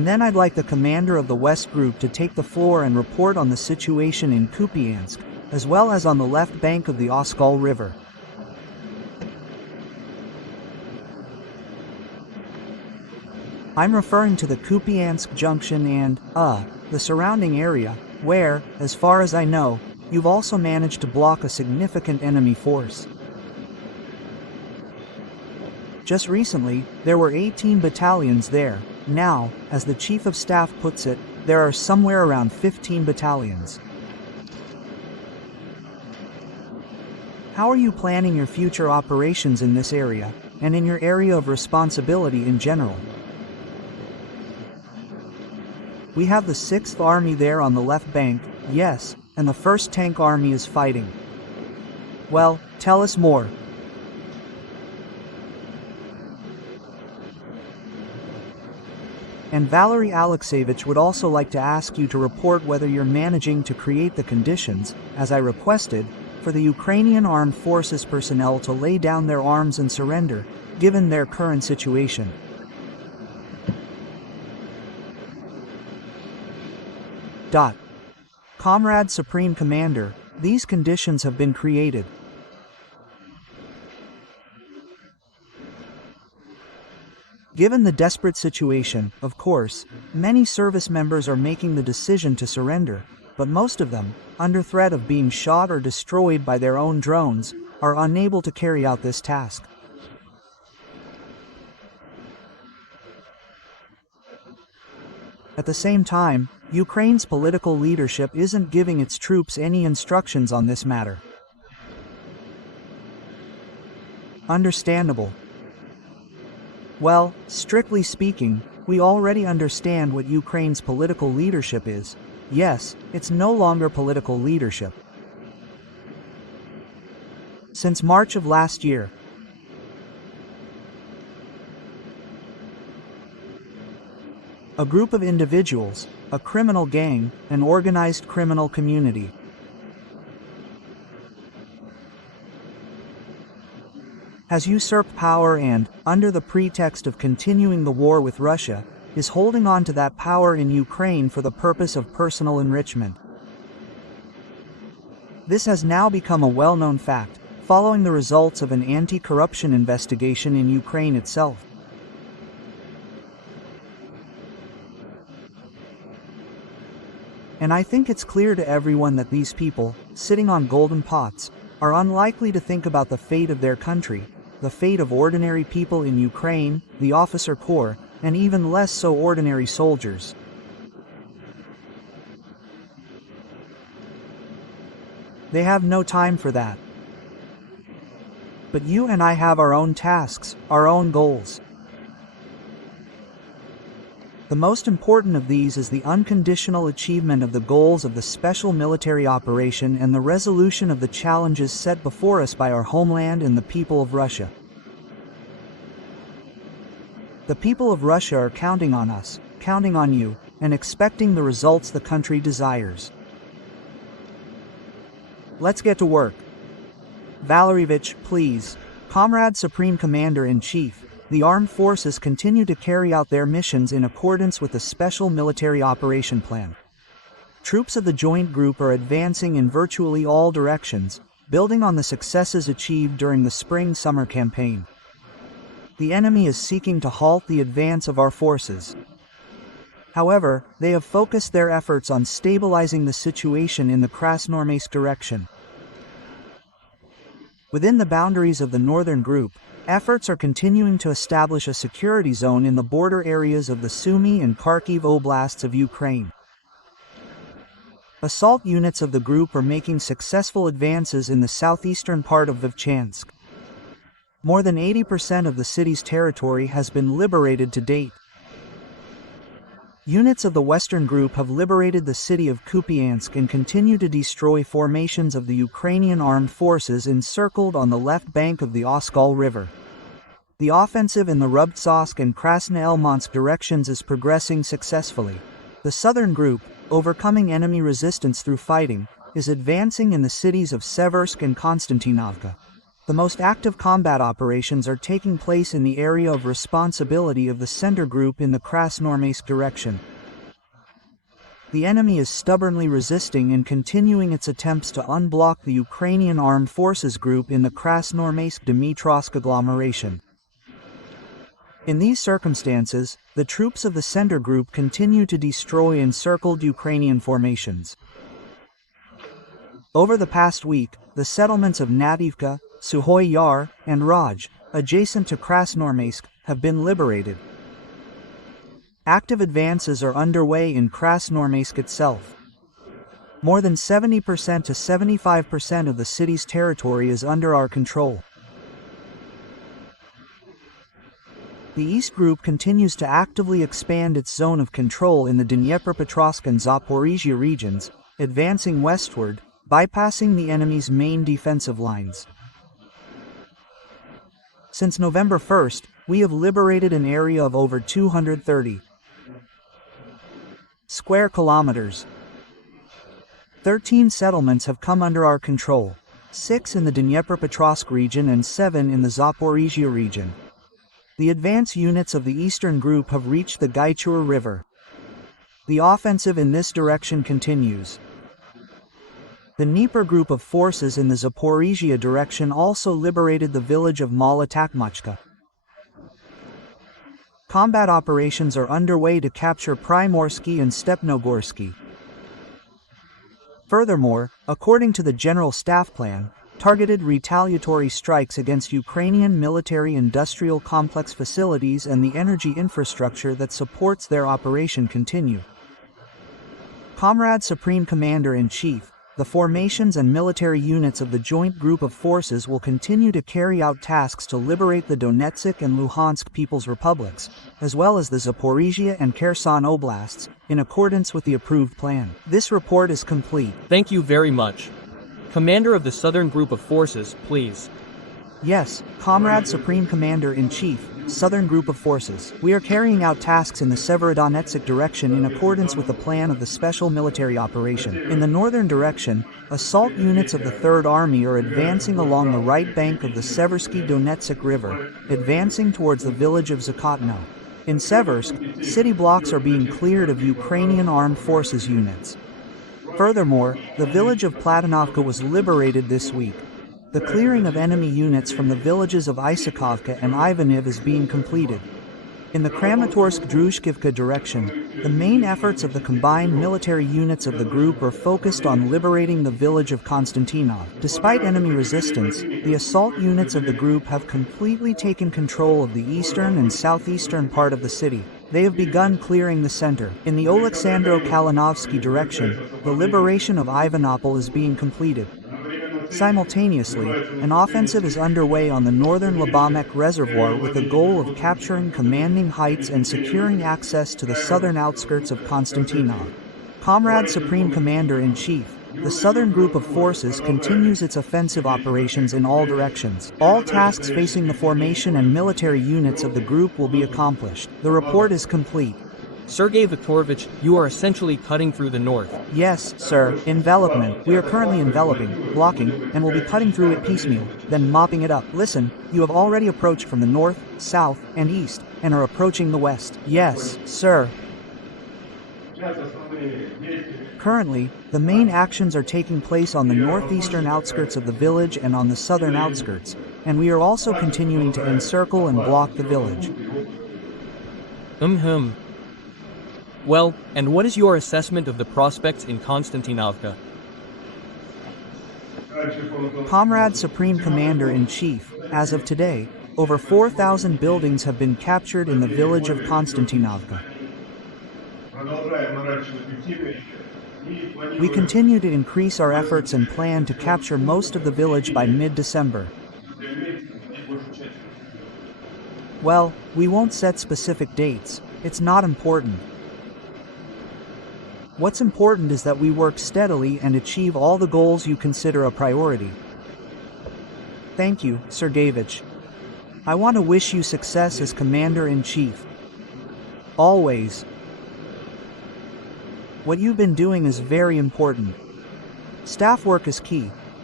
and then I'd like the commander of the West Group to take the floor and report on the situation in Kupyansk, as well as on the left bank of the Oskol River. I'm referring to the Kupyansk junction and, the surrounding area, where, as far as I know, you've also managed to block a significant enemy force. Just recently, there were 18 battalions there. Now, as the Chief of Staff puts it, there are somewhere around 15 battalions. How are you planning your future operations in this area, and in your area of responsibility in general? We have the 6th Army there on the left bank, yes, and the 1st Tank Army is fighting. Well, tell us more. And Valery Alexeyevich would also like to ask you to report whether you're managing to create the conditions, as I requested, for the Ukrainian Armed Forces personnel to lay down their arms and surrender, given their current situation. Comrade Supreme Commander, these conditions have been created. Given the desperate situation, of course, many service members are making the decision to surrender, but most of them, under threat of being shot or destroyed by their own drones, are unable to carry out this task. At the same time, Ukraine's political leadership isn't giving its troops any instructions on this matter. Understandable. Well, strictly speaking, we already understand what Ukraine's political leadership is. Yes, it's no longer political leadership. Since March of last year, a group of individuals, a criminal gang, an organized criminal community, has usurped power and, under the pretext of continuing the war with Russia, is holding on to that power in Ukraine for the purpose of personal enrichment. This has now become a well-known fact, following the results of an anti-corruption investigation in Ukraine itself. And I think it's clear to everyone that these people, sitting on golden pots, are unlikely to think about the fate of their country, the fate of ordinary people in Ukraine, the officer corps, and even less so ordinary soldiers. They have no time for that. But you and I have our own tasks, our own goals. The most important of these is the unconditional achievement of the goals of the special military operation and the resolution of the challenges set before us by our homeland and the people of Russia. The people of Russia are counting on us, counting on you, and expecting the results the country desires. Let's get to work. Valeryevich, please. Comrade Supreme Commander-in-Chief, the armed forces continue to carry out their missions in accordance with the Special Military Operation Plan. Troops of the Joint Group are advancing in virtually all directions, building on the successes achieved during the spring-summer campaign. The enemy is seeking to halt the advance of our forces. However, they have focused their efforts on stabilizing the situation in the Krasnoarmeysk direction. Within the boundaries of the Northern Group, efforts are continuing to establish a security zone in the border areas of the Sumy and Kharkiv oblasts of Ukraine. Assault units of the group are making successful advances in the southeastern part of Vovchansk. More than 80% of the city's territory has been liberated to date. Units of the Western Group have liberated the city of Kupyansk and continue to destroy formations of the Ukrainian armed forces encircled on the left bank of the Oskol River. The offensive in the Rubtsovsk and Krasnoelmansk directions is progressing successfully. The Southern Group, overcoming enemy resistance through fighting, is advancing in the cities of Seversk and Konstantinovka. The most active combat operations are taking place in the area of responsibility of the center group in the Krasnoarmeysk direction. The enemy is stubbornly resisting and continuing its attempts to unblock the Ukrainian Armed Forces group in the Krasnoarmeysk-Dmitrovsk agglomeration. In these circumstances, the troops of the center group continue to destroy encircled Ukrainian formations. Over the past week, the settlements of Nadivka, Suhoy Yar, and Raj, adjacent to Krasnoarmeysk, have been liberated. Active advances are underway in Krasnoarmeysk itself. More than 70% to 75% of the city's territory is under our control. The East Group continues to actively expand its zone of control in the Dnipropetrovsk and Zaporizhia regions, advancing westward, bypassing the enemy's main defensive lines. Since November 1st, we have liberated an area of over 230 square kilometers. 13 settlements have come under our control, 6 in the Dnipropetrovsk region and 7 in the Zaporizhia region. The advance units of the Eastern Group have reached the Gaichur River. The offensive in this direction continues. The Dnieper Group of forces in the Zaporizhia direction also liberated the village of Malotakmachka. Combat operations are underway to capture Primorsky and Stepnogorsky. Furthermore, according to the General Staff Plan, targeted retaliatory strikes against Ukrainian military-industrial complex facilities and the energy infrastructure that supports their operation continue. Comrade Supreme Commander-in-Chief, the formations and military units of the Joint Group of Forces will continue to carry out tasks to liberate the Donetsk and Luhansk People's Republics, as well as the Zaporizhia and Kherson Oblasts, in accordance with the approved plan. This report is complete. Thank you very much. Commander of the Southern Group of Forces, please. Yes, Comrade Supreme Commander-in-Chief, Southern Group of Forces. We are carrying out tasks in the Severodonetsk direction in accordance with the plan of the Special Military Operation. In the northern direction, assault units of the Third Army are advancing along the right bank of the Seversky Donetsk River, advancing towards the village of Zakotno. In Seversk, city blocks are being cleared of Ukrainian Armed Forces units. Furthermore, the village of Platonovka was liberated this week. The clearing of enemy units from the villages of Isakovka and Ivaniv is being completed. In the Kramatorsk-Druzhkivka direction, the main efforts of the combined military units of the group are focused on liberating the village of Konstantinov. Despite enemy resistance, the assault units of the group have completely taken control of the eastern and southeastern part of the city. They have begun clearing the center. In the Oleksandro-Kalinovsky direction, the liberation of Ivanopol is being completed. Simultaneously, an offensive is underway on the northern Labamek Reservoir with the goal of capturing commanding heights and securing access to the southern outskirts of Konstantinov. Comrade Supreme Commander-in-Chief, the Southern Group of Forces continues its offensive operations in all directions. All tasks facing the formation and military units of the group will be accomplished. The report is complete. Sergei Viktorovich, you are essentially cutting through the north. Yes, sir. Envelopment. We are currently enveloping, blocking, and will be cutting through it piecemeal, then mopping it up. Listen, you have already approached from the north, south, and east, and are approaching the west. Yes, sir. Currently, the main actions are taking place on the northeastern outskirts of the village and on the southern outskirts, and we are also continuing to encircle and block the village. Well, and what is your assessment of the prospects in Konstantinovka? Comrade Supreme Commander-in-Chief, as of today, over 4,000 buildings have been captured in the village of Konstantinovka. We continue to increase our efforts and plan to capture most of the village by mid-December. Well, we won't set specific dates. It's not important. What's important is that we work steadily and achieve all the goals you consider a priority. Thank you, Sergeyevich. I want to wish you success as Commander-in-Chief. Always. What you've been doing is very important. Staff work is key.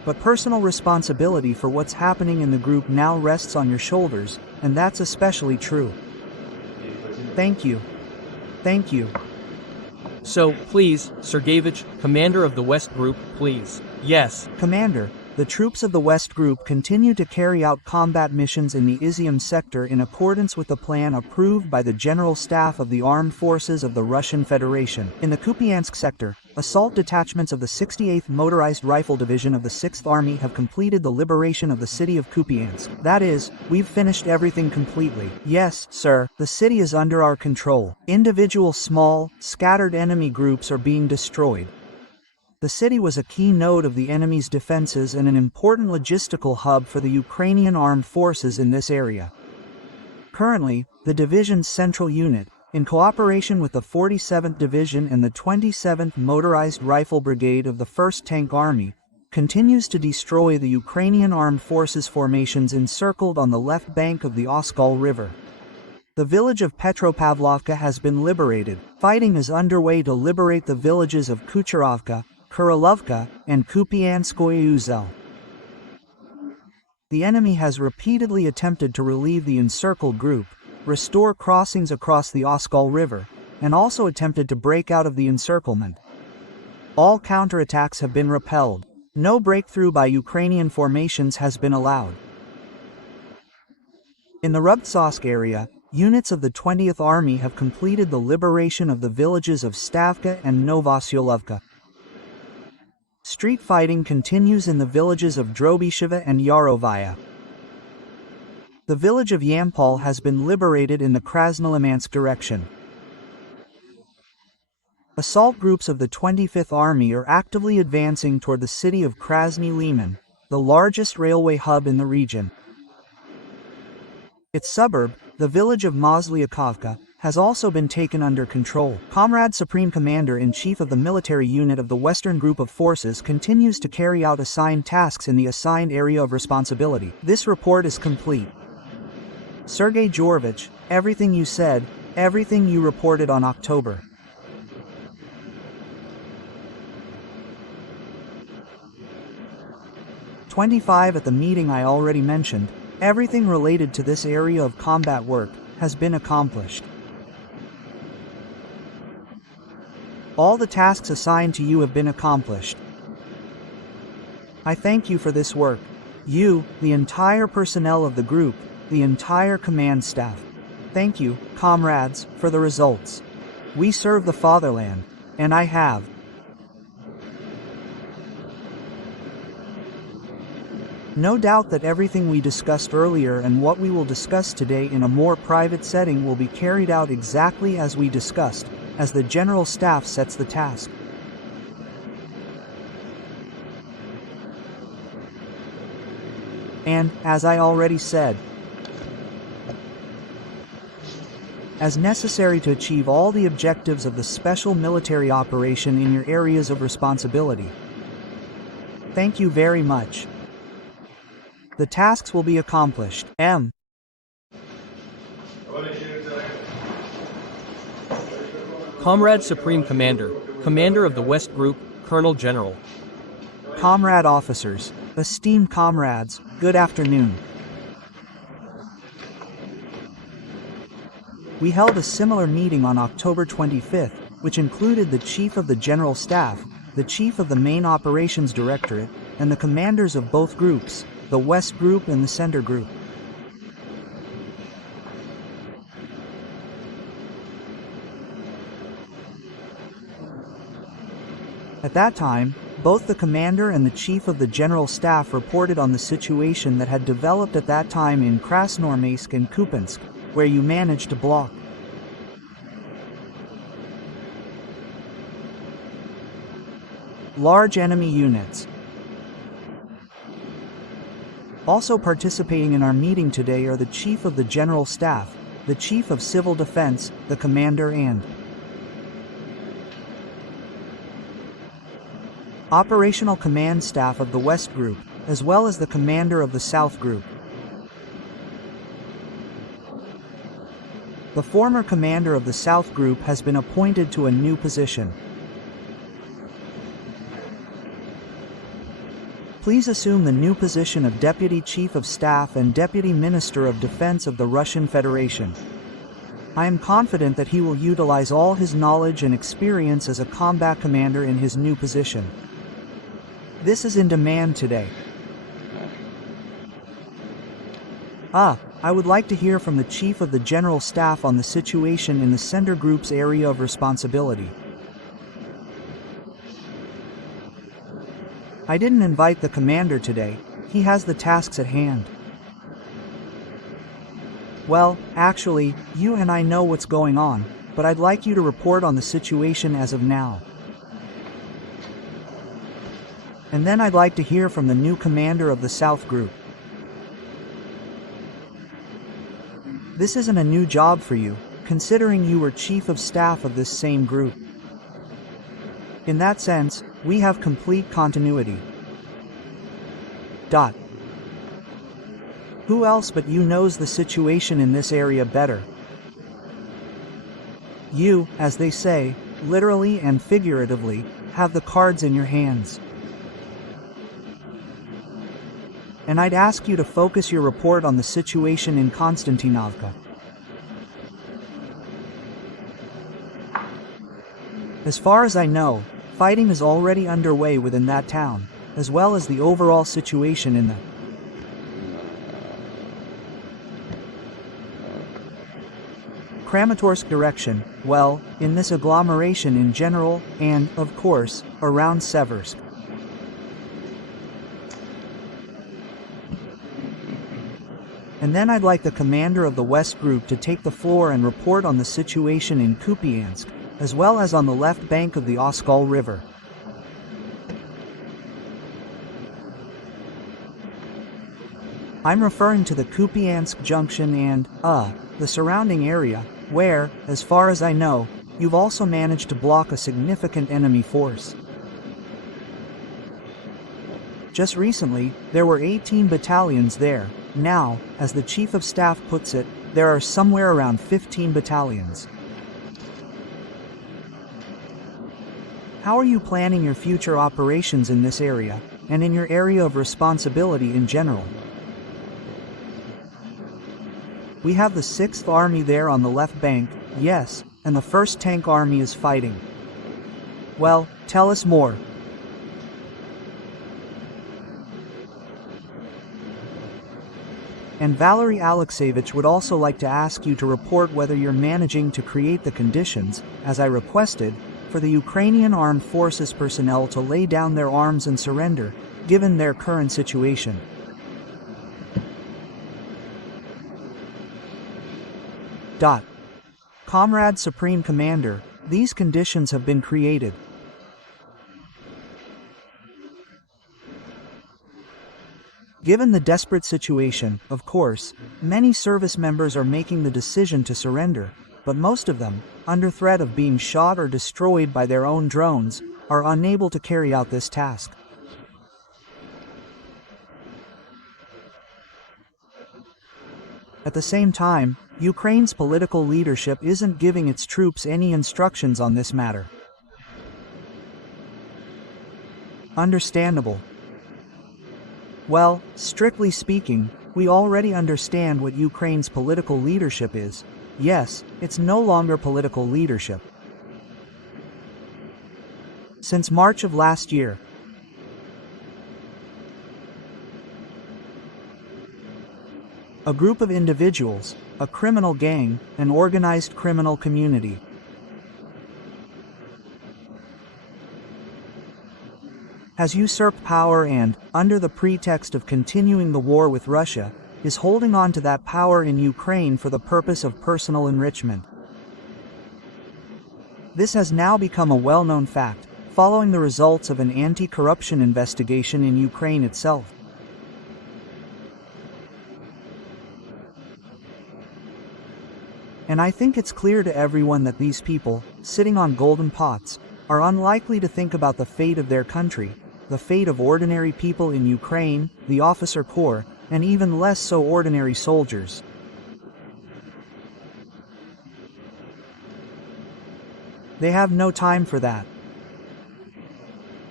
but personal responsibility for what's happening in the group now rests on your shoulders, and that's especially true. Thank you. Thank you. So, please, Sergeyevich, commander of the West Group, please. Yes. Commander, the troops of the West Group continue to carry out combat missions in the Izium sector in accordance with the plan approved by the General Staff of the Armed Forces of the Russian Federation. In the Kupyansk sector, assault detachments of the 68th Motorized Rifle Division of the 6th Army have completed the liberation of the city of Kupyansk. That is, we've finished everything completely. Yes, sir, the city is under our control. Individual small, scattered enemy groups are being destroyed. The city was a key node of the enemy's defenses and an important logistical hub for the Ukrainian armed forces in this area. Currently, the division's central unit, in cooperation with the 47th Division and the 27th Motorized Rifle Brigade of the 1st Tank Army, continues to destroy the Ukrainian armed forces formations encircled on the left bank of the Oskol River. The village of Petropavlovka has been liberated. Fighting is underway to liberate the villages of Kucherovka, Kurilovka, and Kupyanskoye Uzel. The enemy has repeatedly attempted to relieve the encircled group, restore crossings across the Oskol River, and also attempted to break out of the encirclement. All counterattacks have been repelled. No breakthrough by Ukrainian formations has been allowed. In the Rubtsovsk area, units of the 20th Army have completed the liberation of the villages of Stavka and Novosyolovka. Street fighting continues in the villages of Drobisheva and Yarovaya. The village of Yampol has been liberated in the Krasnolimansk direction. Assault groups of the 25th Army are actively advancing toward the city of Krasny Liman, the largest railway hub in the region. Its suburb, the village of Mozlyakovka, has also been taken under control. Comrade Supreme Commander-in-Chief of the military unit of the Western Group of Forces continues to carry out assigned tasks in the assigned area of responsibility. This report is complete. Sergei Georgevich, everything you said, everything you reported on October 25 at the meeting I already mentioned, everything related to this area of combat work has been accomplished. All the tasks assigned to you have been accomplished. I thank you for this work. You, the entire personnel of the group, the entire command staff. Thank you, comrades, for the results. We serve the fatherland, and I have. No doubt that everything we discussed earlier and what we will discuss today in a more private setting will be carried out exactly as we discussed, as the General Staff sets the task. And, as I already said, as necessary to achieve all the objectives of the special military operation in your areas of responsibility. Thank you very much. The tasks will be accomplished. M. Comrade Supreme Commander, Commander of the West Group, Colonel General. Comrade officers, esteemed comrades, good afternoon. We held a similar meeting on October 25th, which included the Chief of the General Staff, the Chief of the Main Operations Directorate, and the commanders of both groups, the West Group and the Center Group. At that time, both the commander and the chief of the general staff reported on the situation that had developed at that time in Krasnoarmeysk and Kupyansk, where you managed to block. Large enemy units. Also participating in our meeting today are the Chief of the General Staff, the Chief of Civil Defense, the Commander and Operational Command Staff of the West Group, as well as the Commander of the South Group. The former commander of the South Group has been appointed to a new position. Please assume the new position of Deputy Chief of Staff and Deputy Minister of Defense of the Russian Federation. I am confident that he will utilize all his knowledge and experience as a combat commander in his new position. This is in demand today. I would like to hear from the Chief of the General Staff on the situation in the Center Group's area of responsibility. I didn't invite the commander today. He has the tasks at hand. Well, actually, you and I know what's going on, but I'd like you to report on the situation as of now. And then I'd like to hear from the new commander of the South Group. This isn't a new job for you, considering you were Chief of Staff of this same group. In that sense, we have complete continuity. Who else but you knows the situation in this area better? You, as they say, literally and figuratively, have the cards in your hands. And I'd ask you to focus your report on the situation in Konstantinovka. As far as I know, fighting is already underway within that town, as well as the overall situation in the Kramatorsk direction, well, in this agglomeration in general, and, of course, around Seversk. And then I'd like the commander of the West Group to take the floor and report on the situation in Kupyansk, as well as on the left bank of the Oskol River. I'm referring to the Kupyansk junction and, the surrounding area, where, as far as I know, you've also managed to block a significant enemy force. Just recently, there were 18 battalions there. Now, as the Chief of Staff puts it, there are somewhere around 15 battalions. How are you planning your future operations in this area, and in your area of responsibility in general? We have the 6th Army there on the left bank, yes, and the 1st Tank Army is fighting. Well, tell us more. And Valery Alexeyevich would also like to ask you to report whether you're managing to create the conditions, as I requested, for the Ukrainian Armed Forces personnel to lay down their arms and surrender, given their current situation. Comrade Supreme Commander, these conditions have been created. Given the desperate situation, of course, many service members are making the decision to surrender, but most of them, under threat of being shot or destroyed by their own drones, are unable to carry out this task. At the same time, Ukraine's political leadership isn't giving its troops any instructions on this matter. Understandable. Well, strictly speaking, we already understand what Ukraine's political leadership is. Yes, it's no longer political leadership. Since March of last year, a group of individuals, a criminal gang, an organized criminal community, has usurped power and, under the pretext of continuing the war with Russia, is holding on to that power in Ukraine for the purpose of personal enrichment. This has now become a well-known fact, following the results of an anti-corruption investigation in Ukraine itself. And I think it's clear to everyone that these people, sitting on golden pots, are unlikely to think about the fate of their country, the fate of ordinary people in Ukraine, the officer corps, and even less so ordinary soldiers. They have no time for that.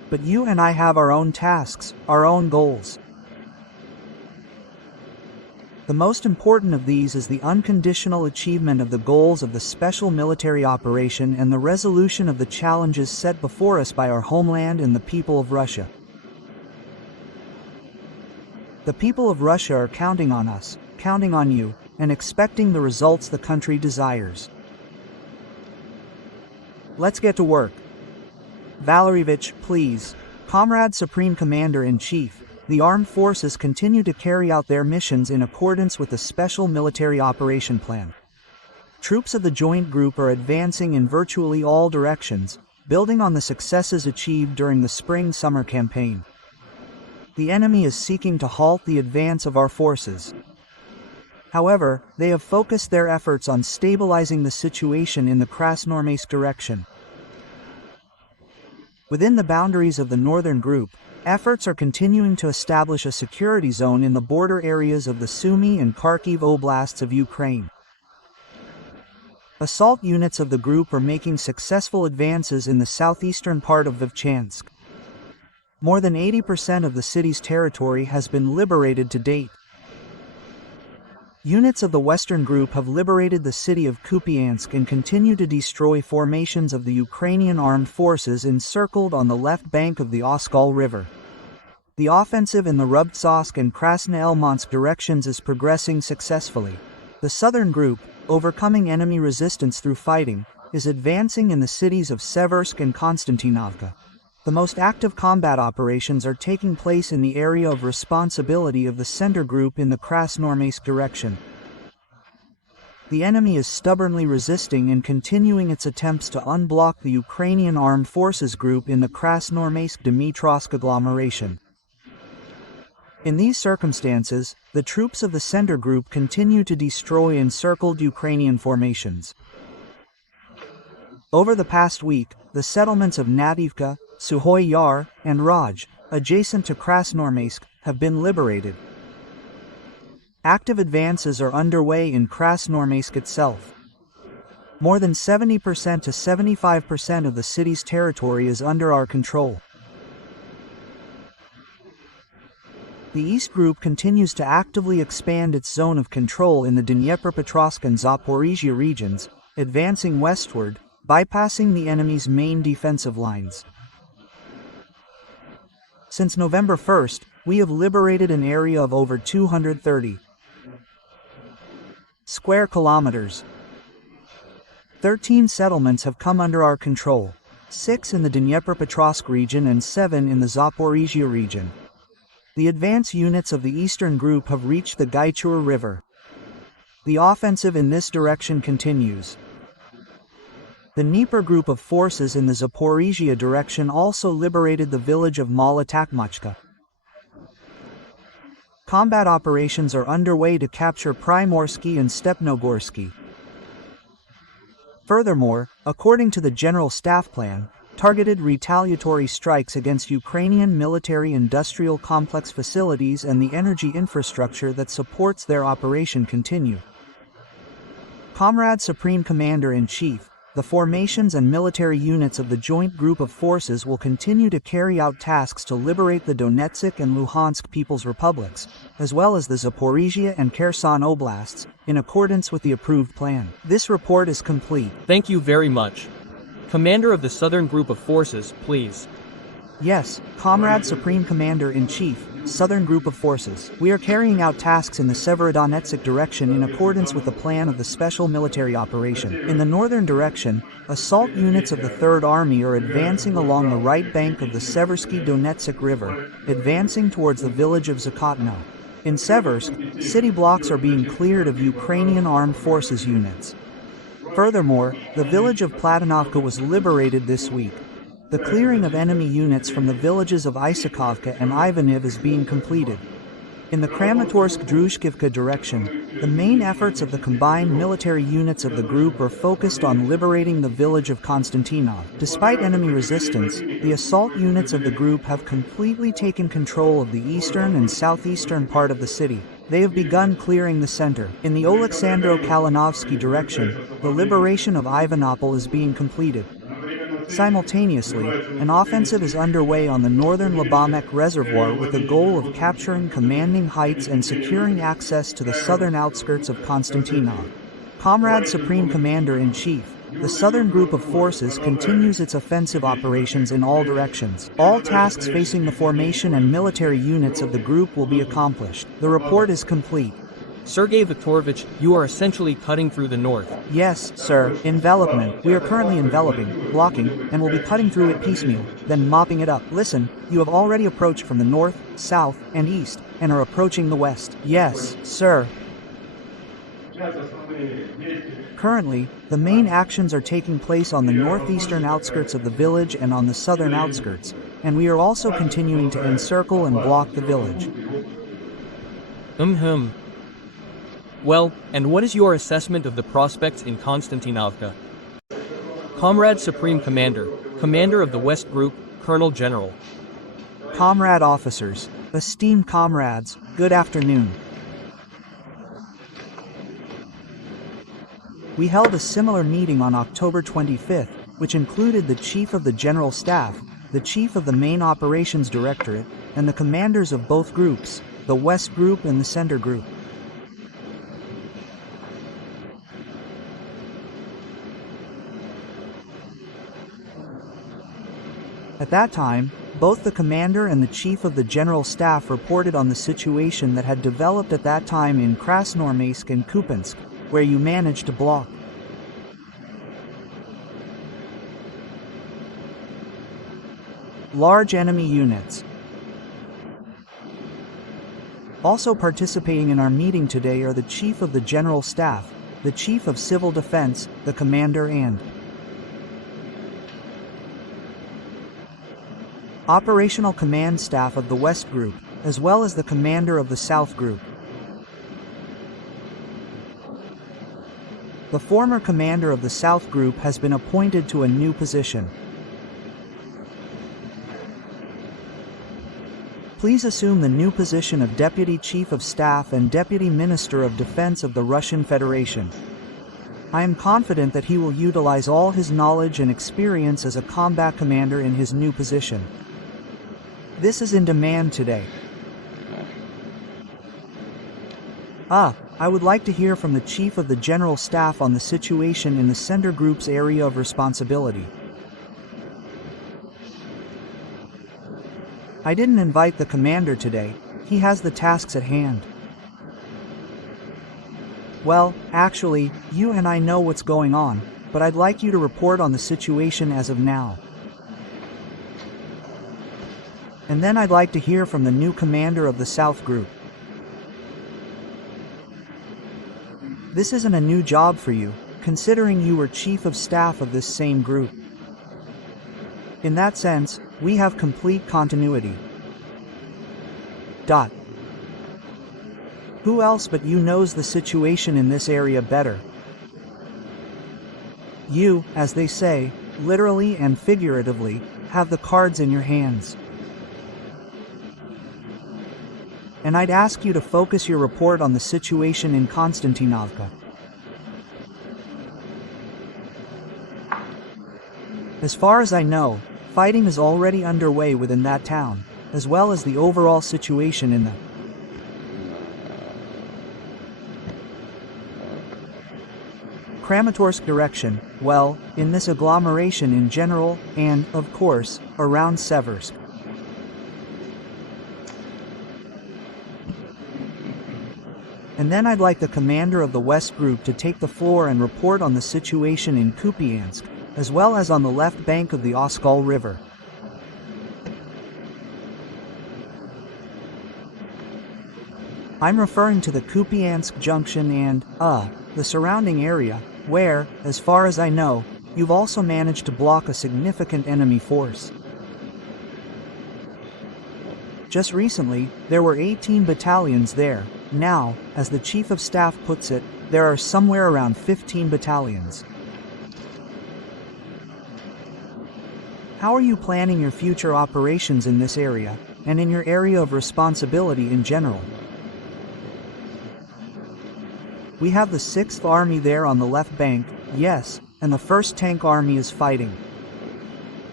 But you and I have our own tasks, our own goals. The most important of these is the unconditional achievement of the goals of the special military operation and the resolution of the challenges set before us by our homeland and the people of Russia. The people of Russia are counting on us, counting on you, and expecting the results the country desires. Let's get to work. Valerievich, please. Comrade Supreme Commander-in-Chief, the armed forces continue to carry out their missions in accordance with the Special Military Operation Plan. Troops of the Joint Group are advancing in virtually all directions, building on the successes achieved during the spring-summer campaign. The enemy is seeking to halt the advance of our forces. However, they have focused their efforts on stabilizing the situation in the Krasnoarmeysk direction. Within the boundaries of the Northern Group, efforts are continuing to establish a security zone in the border areas of the Sumy and Kharkiv oblasts of Ukraine. Assault units of the group are making successful advances in the southeastern part of Kupyansk. More than 80% of the city's territory has been liberated to date. Units of the Western Group have liberated the city of Kupyansk and continue to destroy formations of the Ukrainian armed forces encircled on the left bank of the Oskol River. The offensive in the Rubtsovsk and Krasnoelmansk directions is progressing successfully. The Southern Group, overcoming enemy resistance through fighting, is advancing in the cities of Seversk and Konstantinovka. The most active combat operations are taking place in the area of responsibility of the Center Group in the Krasnoarmeysk direction. The enemy is stubbornly resisting and continuing its attempts to unblock the Ukrainian Armed Forces Group in the Krasnoarmeysk-Dmitrovsk agglomeration. In these circumstances, the troops of the Center Group continue to destroy encircled Ukrainian formations. Over the past week, the settlements of Nadivka, Suhoy Yar, and Raj, adjacent to Krasnoarmeysk, have been liberated. Active advances are underway in Krasnoarmeysk itself. More than 70% to 75% of the city's territory is under our control. The East Group continues to actively expand its zone of control in the Dnipropetrovsk and Zaporizhia regions, advancing westward, bypassing the enemy's main defensive lines. Since November 1st, we have liberated an area of over 230 square kilometers. 13 settlements have come under our control, 6 in the Dnipropetrovsk region and 7 in the Zaporizhia region. The advance units of the Eastern Group have reached the Gaichur River. The offensive in this direction continues. The Dnieper Group of forces in the Zaporizhia direction also liberated the village of Malotakmachka. Combat operations are underway to capture Primorsky and Stepnogorsky. Furthermore, according to the General Staff Plan, targeted retaliatory strikes against Ukrainian military-industrial complex facilities and the energy infrastructure that supports their operation continue. Comrade Supreme Commander-in-Chief, the formations and military units of the Joint Group of Forces will continue to carry out tasks to liberate the Donetsk and Luhansk People's Republics, as well as the Zaporizhia and Kherson Oblasts, in accordance with the approved plan. This report is complete. Thank you very much. Commander of the Southern Group of Forces, please. Yes, Comrade Supreme Commander-in-Chief, Southern Group of Forces. We are carrying out tasks in the Severodonetsk direction in accordance with the plan of the Special Military Operation. In the northern direction, assault units of the Third Army are advancing along the right bank of the Seversky Donetsk River, advancing towards the village of Zakotno. In Seversk, city blocks are being cleared of Ukrainian Armed Forces units. Furthermore, the village of Platonovka was liberated this week. The clearing of enemy units from the villages of Isakovka and Ivaniv is being completed. In the Kramatorsk-Druzhkivka direction, the main efforts of the combined military units of the group are focused on liberating the village of Konstantinov. Despite enemy resistance, the assault units of the group have completely taken control of the eastern and southeastern part of the city. They have begun clearing the center. In the Oleksandro-Kalinovsky direction, the liberation of Ivanopol is being completed. Simultaneously, an offensive is underway on the northern Labamek Reservoir with the goal of capturing commanding heights and securing access to the southern outskirts of Konstantinov. Comrade Supreme Commander-in-Chief, the southern group of forces continues its offensive operations in all directions. All tasks facing the formation and military units of the group will be accomplished. The report is complete. Sergei Viktorovich, you are essentially cutting through the north. Yes, sir. Envelopment. We are currently enveloping, blocking, and will be cutting through it piecemeal, then mopping it up. Listen, you have already approached from the north, south, and east, and are approaching the west. Yes, sir. Currently, the main actions are taking place on the northeastern outskirts of the village and on the southern outskirts, and we are also continuing to encircle and block the village. Well, and what is your assessment of the prospects in Konstantinovka? Comrade Supreme Commander, Commander of the West Group, Colonel General. Comrade officers, esteemed comrades, good afternoon. We held a similar meeting on October 25th, which included the Chief of the General Staff, the Chief of the Main Operations Directorate, and the commanders of both groups, the West Group and the Center Group. At that time, both the commander and the chief of the general staff reported on the situation that had developed at that time in Krasnoarmeysk and Kupyansk, where you managed to block. Large enemy units. Also participating in our meeting today are the chief of the general staff, the chief of civil defense, the commander and operational command staff of the West Group, as well as the commander of the South Group. The former commander of the South Group has been appointed to a new position. Please assume the new position of Deputy Chief of Staff and Deputy Minister of Defense of the Russian Federation. I am confident that he will utilize all his knowledge and experience as a combat commander in his new position. This is in demand today. I would like to hear from the Chief of the General Staff on the situation in the Center Group's area of responsibility. I didn't invite the commander today, he has the tasks at hand. Well, actually, you and I know what's going on, but I'd like you to report on the situation as of now. And then I'd like to hear from the new commander of the South Group. This isn't a new job for you, considering you were chief of staff of this same group. In that sense, we have complete continuity. Who else but you knows the situation in this area better? You, as they say, literally and figuratively, have the cards in your hands. And I'd ask you to focus your report on the situation in Konstantinovka. As far as I know, fighting is already underway within that town, as well as the overall situation in the Kramatorsk direction, well, in this agglomeration in general, and, of course, around Seversk. And then I'd like the commander of the West Group to take the floor and report on the situation in Kupyansk, as well as on the left bank of the Oskol River. I'm referring to the Kupyansk junction and, the surrounding area, where, as far as I know, you've also managed to block a significant enemy force. Just recently, there were 18 battalions there. Now, as the Chief of Staff puts it, there are somewhere around 15 battalions. How are you planning your future operations in this area, and in your area of responsibility in general? We have the 6th Army there on the left bank, yes, and the 1st Tank Army is fighting.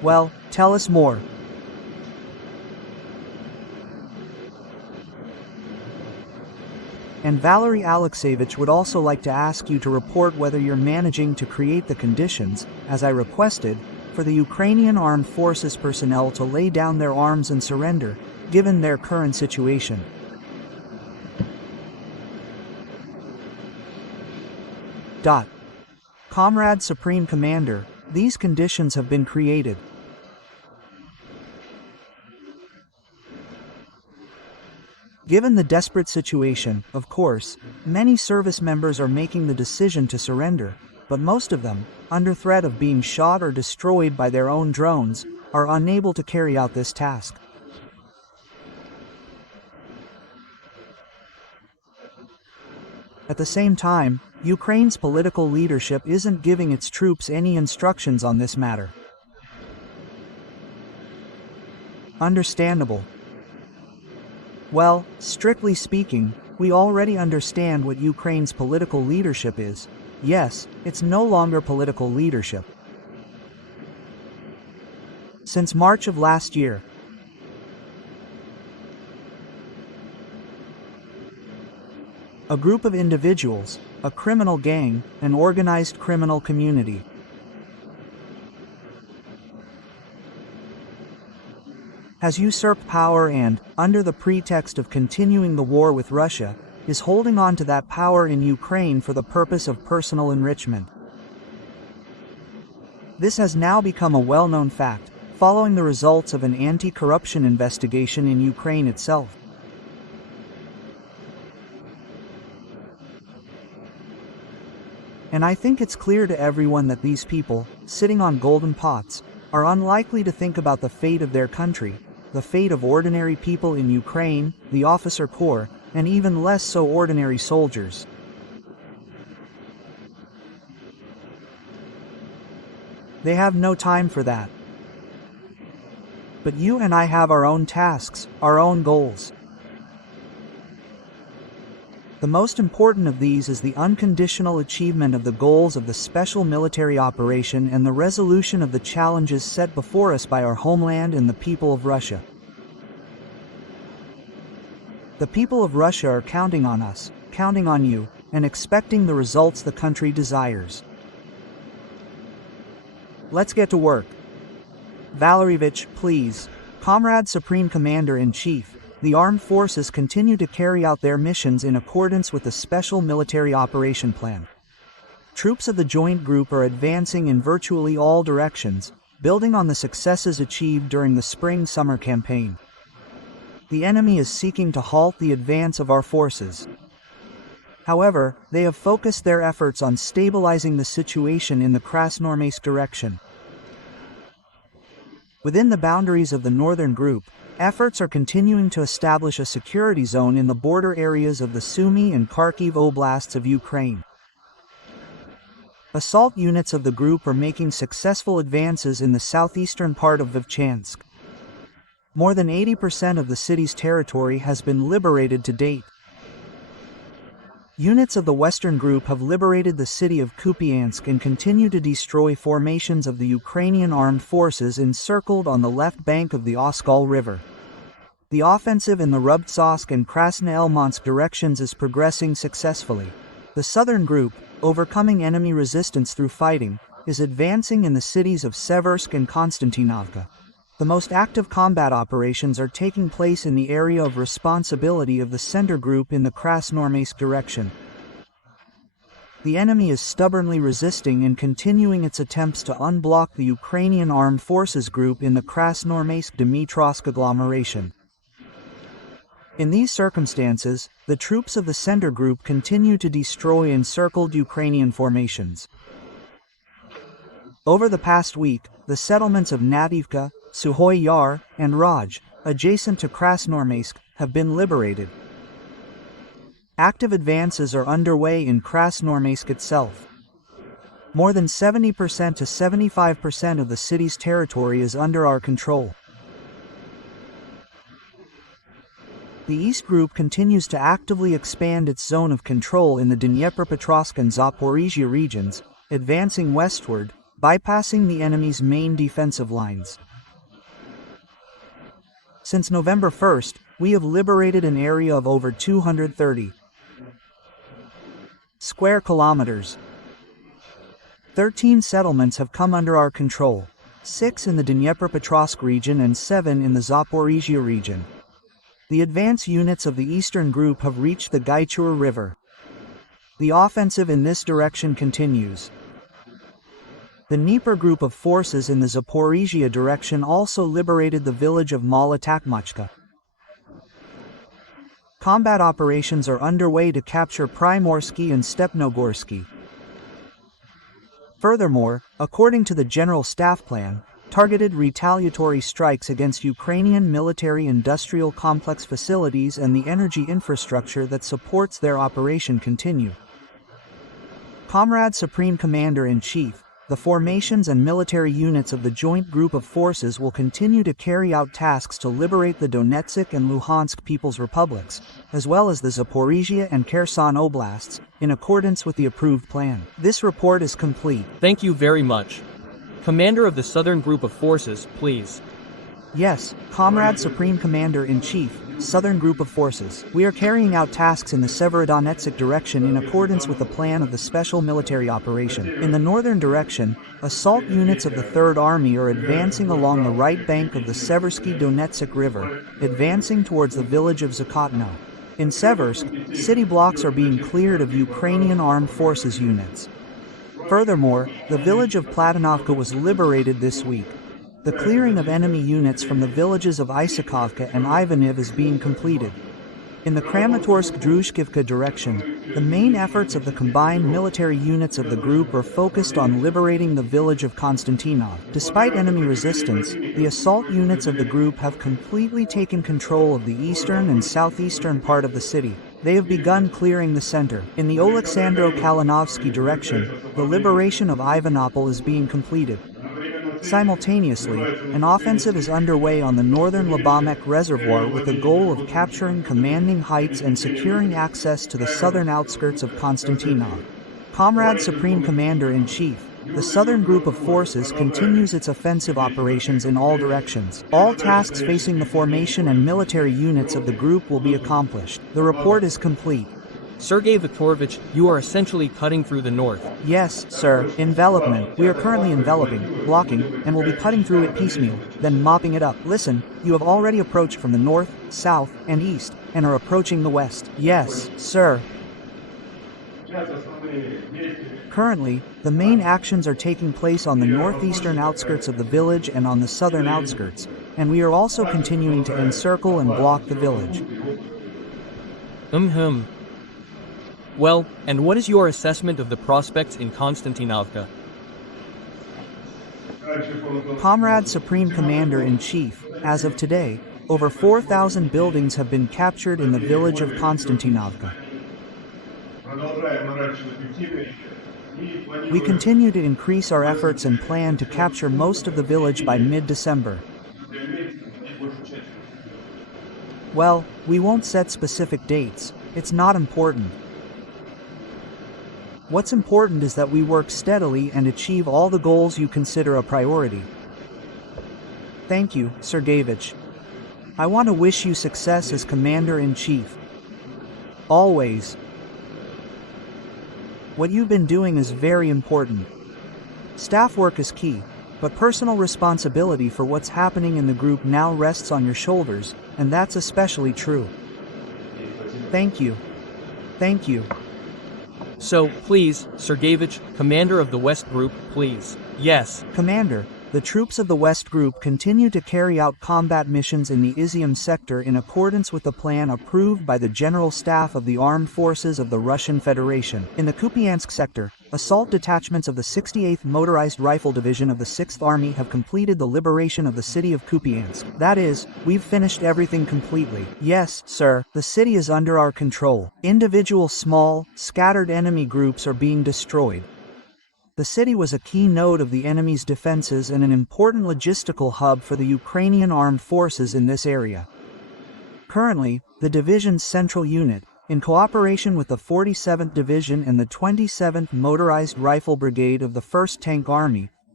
Well, tell us more. And Valery Alexeyevich would also like to ask you to report whether you're managing to create the conditions, as I requested, for the Ukrainian Armed Forces personnel to lay down their arms and surrender, given their current situation. Comrade Supreme Commander, these conditions have been created. Given the desperate situation, of course, many service members are making the decision to surrender, but most of them, under threat of being shot or destroyed by their own drones, are unable to carry out this task. At the same time, Ukraine's political leadership isn't giving its troops any instructions on this matter. Understandable. Well, strictly speaking, we already understand what Ukraine's political leadership is. Yes, it's no longer political leadership. Since March of last year, a group of individuals, a criminal gang, an organized criminal community, has usurped power and, under the pretext of continuing the war with Russia, is holding on to that power in Ukraine for the purpose of personal enrichment. This has now become a well-known fact, following the results of an anti-corruption investigation in Ukraine itself. And I think it's clear to everyone that these people, sitting on golden pots, are unlikely to think about the fate of their country, the fate of ordinary people in Ukraine, the officer corps, and even less so ordinary soldiers. They have no time for that. But you and I have our own tasks, our own goals. The most important of these is the unconditional achievement of the goals of the special military operation and the resolution of the challenges set before us by our homeland and the people of Russia. The people of Russia are counting on us, counting on you, and expecting the results the country desires. Let's get to work. Valeryevich, please. Comrade Supreme Commander-in-Chief, the armed forces continue to carry out their missions in accordance with the Special Military Operation Plan. Troops of the Joint Group are advancing in virtually all directions, building on the successes achieved during the spring-summer campaign. The enemy is seeking to halt the advance of our forces. However, they have focused their efforts on stabilizing the situation in the Krasnoarmeysk direction. Within the boundaries of the Northern Group, efforts are continuing to establish a security zone in the border areas of the Sumy and Kharkiv oblasts of Ukraine. Assault units of the group are making successful advances in the southeastern part of Vovchansk. More than 80% of the city's territory has been liberated to date. Units of the Western Group have liberated the city of Kupyansk and continue to destroy formations of the Ukrainian armed forces encircled on the left bank of the Oskol River. The offensive in the Rubtsovsk and Krasnoelmansk directions is progressing successfully. The Southern Group, overcoming enemy resistance through fighting, is advancing in the cities of Seversk and Konstantinovka. The most active combat operations are taking place in the area of responsibility of the Center Group in the Krasnoarmeysk direction. The enemy is stubbornly resisting and continuing its attempts to unblock the Ukrainian Armed Forces Group in the Krasnoarmeysk-Dmitrovsk agglomeration. In these circumstances, the troops of the Center Group continue to destroy encircled Ukrainian formations. Over the past week, the settlements of Nativka, Suhoy Yar, and Raj, adjacent to Krasnoarmeysk, have been liberated. Active advances are underway in Krasnoarmeysk itself. More than 70% to 75% of the city's territory is under our control. The East Group continues to actively expand its zone of control in the Dnipropetrovsk and Zaporizhia regions, advancing westward, bypassing the enemy's main defensive lines. Since November 1st, we have liberated an area of over 230 square kilometers. 13 settlements have come under our control, 6 in the Dnipropetrovsk region and 7 in the Zaporizhia region. The advance units of the Eastern Group have reached the Gaichur River. The offensive in this direction continues. The Dnieper Group of forces in the Zaporizhia direction also liberated the village of Mala Takhmachka. Combat operations are underway to capture Primorsky and Stepnogorsky. Furthermore, according to the General Staff Plan, targeted retaliatory strikes against Ukrainian military-industrial complex facilities and the energy infrastructure that supports their operation continue. Comrade Supreme Commander-in-Chief, the formations and military units of the Joint Group of Forces will continue to carry out tasks to liberate the Donetsk and Luhansk People's Republics, as well as the Zaporizhia and Kherson Oblasts, in accordance with the approved plan. This report is complete. Thank you very much. Commander of the Southern Group of Forces, please. Yes, Comrade Supreme Commander-in-Chief, Southern Group of Forces. We are carrying out tasks in the Severodonetsk direction in accordance with the plan of the Special Military Operation. In the northern direction, assault units of the Third Army are advancing along the right bank of the Seversky Donetsk River, advancing towards the village of Zakotno. In Seversk, city blocks are being cleared of Ukrainian Armed Forces units. Furthermore, the village of Platonovka was liberated this week. The clearing of enemy units from the villages of Isakovka and Ivaniv is being completed. In the Kramatorsk-Druzhkivka direction, the main efforts of the combined military units of the group are focused on liberating the village of Konstantinov. Despite enemy resistance, the assault units of the group have completely taken control of the eastern and southeastern part of the city. They have begun clearing the center. In the Oleksandro-Kalinovsky direction, the liberation of Ivanopol is being completed. Simultaneously, an offensive is underway on the northern Labamek Reservoir with the goal of capturing commanding heights and securing access to the southern outskirts of Konstantinov. Comrade Supreme Commander-in-Chief, the Southern Group of Forces continues its offensive operations in all directions. All tasks facing the formation and military units of the group will be accomplished. The report is complete. Sergei Viktorovich, you are essentially cutting through the north. Yes, sir. Envelopment. We are currently enveloping, blocking, and will be cutting through it piecemeal, then mopping it up. Listen, you have already approached from the north, south, and east, and are approaching the west. Yes, sir. Currently, the main actions are taking place on the northeastern outskirts of the village and on the southern outskirts, and we are also continuing to encircle and block the village. Well, and what is your assessment of the prospects in Konstantinovka? Comrade Supreme Commander-in-Chief, as of today, over 4,000 buildings have been captured in the village of Konstantinovka. We continue to increase our efforts and plan to capture most of the village by mid-December. Well, we won't set specific dates. It's not important. What's important is that we work steadily and achieve all the goals you consider a priority. Thank you, Sergeyevich. I want to wish you success as Commander-in-Chief. Always. What you've been doing is very important. Staff work is key, but personal responsibility for what's happening in the group now rests on your shoulders, and that's especially true. Thank you. Thank you. So, please, Sergeyevich, Commander of the West Group, please. Yes. Commander, the troops of the West Group continue to carry out combat missions in the Izium sector in accordance with the plan approved by the General Staff of the Armed Forces of the Russian Federation. In the Kupyansk sector, assault detachments of the 68th Motorized Rifle Division of the 6th Army have completed the liberation of the city of Kupyansk. That is, we've finished everything completely. Yes, sir, the city is under our control. Individual small, scattered enemy groups are being destroyed. The city was a key node of the enemy's defenses and an important logistical hub for the Ukrainian armed forces in this area. Currently, the division's central unit, in cooperation with the 47th Division and the 27th Motorized Rifle Brigade of the 1st Tank Army,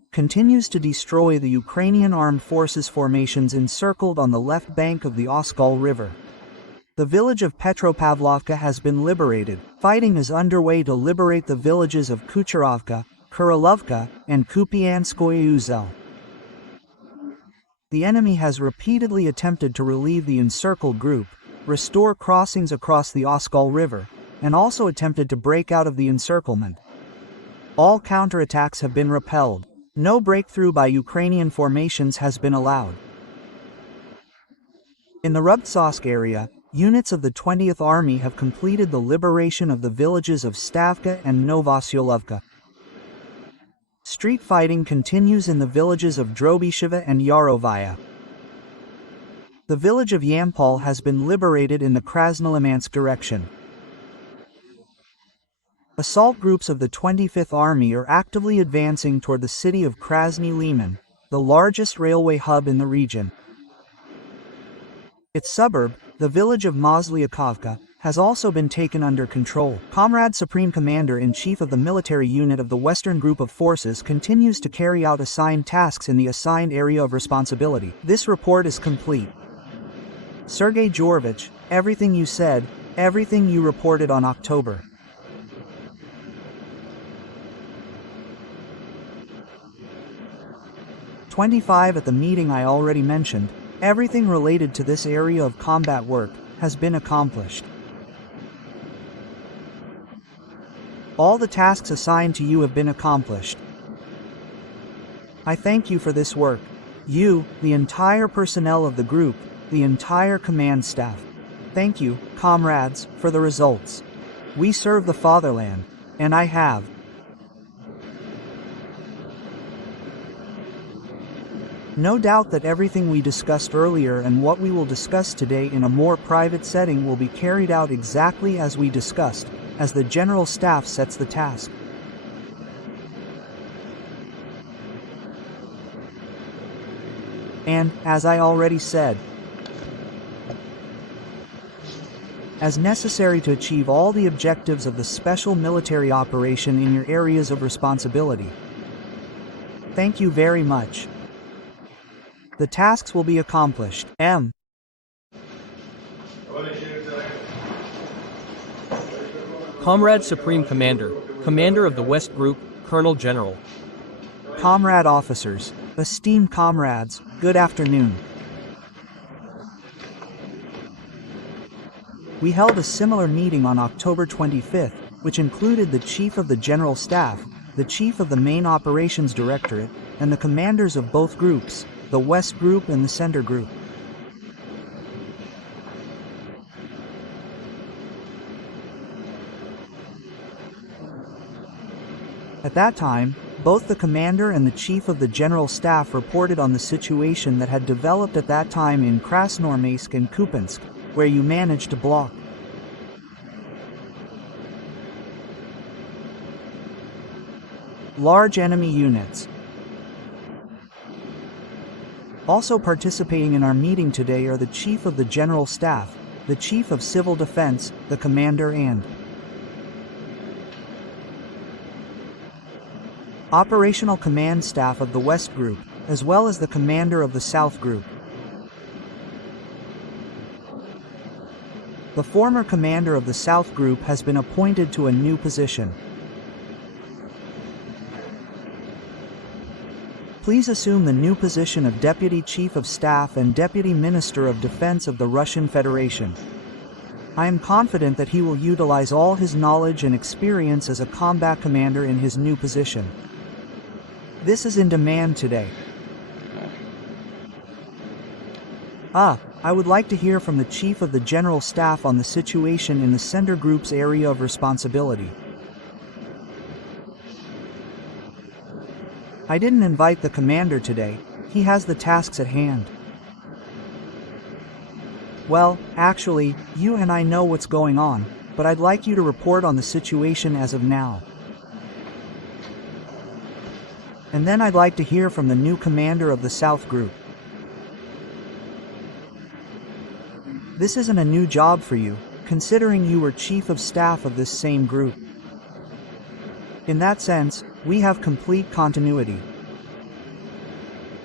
continues to destroy the Ukrainian armed forces formations encircled on the left bank of the Oskol River. The village of Petropavlovka has been liberated. Fighting is underway to liberate the villages of Kucherovka, Kurilovka, and Kupyanskoye Uzel. The enemy has repeatedly attempted to relieve the encircled group, restore crossings across the Oskol River, and also attempted to break out of the encirclement. All counterattacks have been repelled. No breakthrough by Ukrainian formations has been allowed. In the Rubtsovsk area, units of the 20th Army have completed the liberation of the villages of Stavka and Novosyolovka. Street fighting continues in the villages of Drobisheva and Yarovaya. The village of Yampol has been liberated in the Krasnolimansk direction. Assault groups of the 25th Army are actively advancing toward the city of Krasny Liman, the largest railway hub in the region. Its suburb, the village of Mozlyakovka, has also been taken under control. Comrade Supreme Commander-in-Chief of the military unit of the Western Group of Forces continues to carry out assigned tasks in the assigned area of responsibility. This report is complete. Sergei Georgevich, everything you said, everything you reported on October 25 at the meeting I already mentioned, everything related to this area of combat work has been accomplished. All the tasks assigned to you have been accomplished. I thank you for this work. You, the entire personnel of the group, the entire command staff. Thank you, comrades, for the results. We serve the fatherland, and I have. No doubt that everything we discussed earlier and what we will discuss today in a more private setting will be carried out exactly as we discussed, as the General Staff sets the task. And, as I already said, as necessary to achieve all the objectives of the special military operation in your areas of responsibility. Thank you very much. The tasks will be accomplished. M. Comrade Supreme Commander, Commander of the West Group, Colonel General. Comrade officers, esteemed comrades, good afternoon. We held a similar meeting on October 25th, which included the Chief of the General Staff, the Chief of the Main Operations Directorate, and the commanders of both groups, the West Group and the Center Group. At that time, both the commander and the chief of the general staff reported on the situation that had developed at that time in Krasnoarmeysk and Kupyansk, where you managed to block. Large enemy units. Also participating in our meeting today are the Chief of the General Staff, the Chief of Civil Defense, the Commander and Operational Command Staff of the West Group, as well as the Commander of the South Group. The former commander of the South Group has been appointed to a new position. Please assume the new position of Deputy Chief of Staff and Deputy Minister of Defense of the Russian Federation. I am confident that he will utilize all his knowledge and experience as a combat commander in his new position. This is in demand today. I would like to hear from the Chief of the General Staff on the situation in the Center Group's area of responsibility. I didn't invite the commander today, he has the tasks at hand. Well, actually, you and I know what's going on, but I'd like you to report on the situation as of now. And then I'd like to hear from the new commander of the South Group. This isn't a new job for you, considering you were Chief of Staff of this same group. In that sense, we have complete continuity.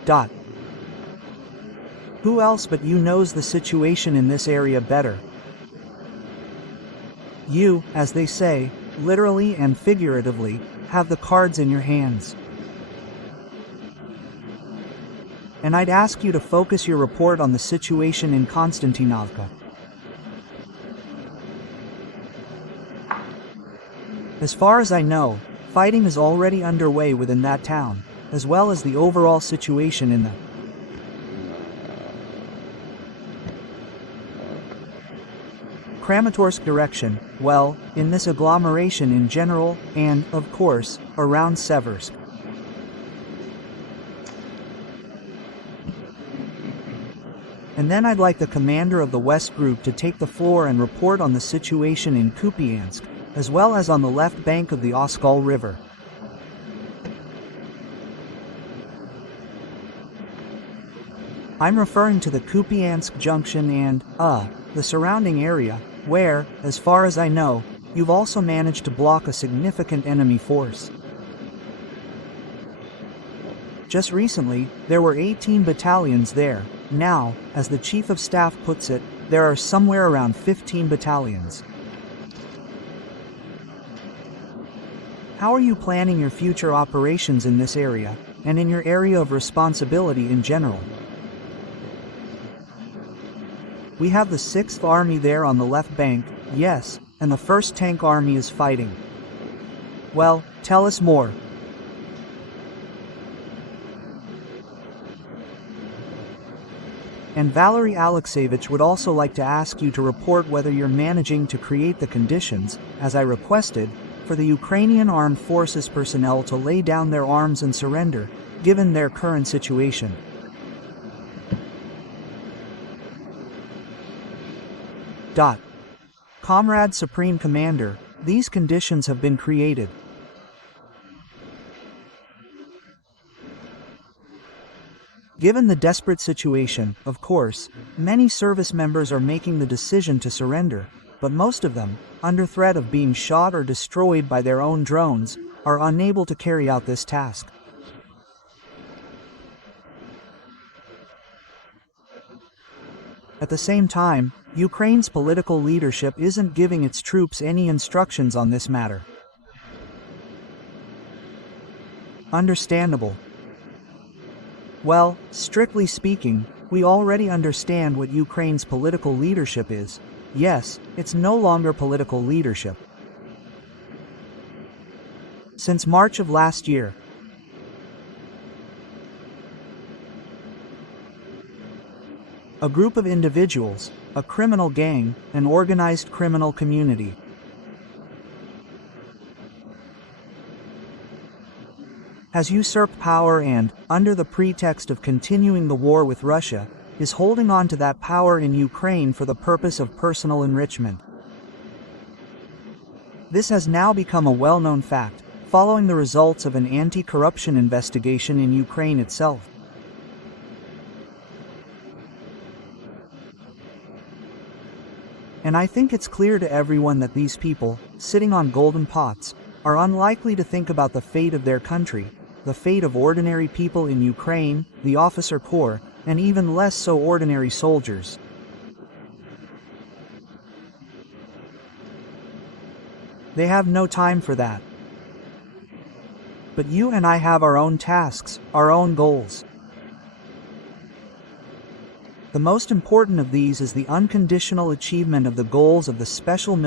Who else but you knows the situation in this area better? You, as they say, literally and figuratively, have the cards in your hands. And I'd ask you to focus your report on the situation in Konstantinovka. As far as I know, fighting is already underway within that town, as well as the overall situation in the Kramatorsk direction, well, in this agglomeration in general, and, of course, around Seversk. And then I'd like the commander of the West Group to take the floor and report on the situation in Kupyansk, as well as on the left bank of the Oskol River. I'm referring to the Kupyansk junction and, the surrounding area, where, as far as I know, you've also managed to block a significant enemy force. Just recently, there were 18 battalions there. Now, as the Chief of Staff puts it, there are somewhere around 15 battalions. How are you planning your future operations in this area, and in your area of responsibility in general? We have the 6th Army there on the left bank, yes, and the 1st Tank Army is fighting. Well, tell us more. And Valery Alexeyevich would also like to ask you to report whether you're managing to create the conditions, as I requested, for the Ukrainian Armed Forces personnel to lay down their arms and surrender, given their current situation. Comrade Supreme Commander, these conditions have been created. Given the desperate situation, of course, many service members are making the decision to surrender, but most of them, under threat of being shot or destroyed by their own drones, are unable to carry out this task. At the same time, Ukraine's political leadership isn't giving its troops any instructions on this matter. Understandable. Well, strictly speaking, we already understand what Ukraine's political leadership is. Yes, it's no longer political leadership. Since March of last year, a group of individuals, a criminal gang, an organized criminal community, has usurped power and, under the pretext of continuing the war with Russia, is holding on to that power in Ukraine for the purpose of personal enrichment. This has now become a well-known fact, following the results of an anti-corruption investigation in Ukraine itself. And I think it's clear to everyone that these people, sitting on golden pots, are unlikely to think about the fate of their country, the fate of ordinary people in Ukraine, the officer corps, and even less so ordinary soldiers. They have no time for that. But you and I have our own tasks, our own goals. The most important of these is the unconditional achievement of the goals of the special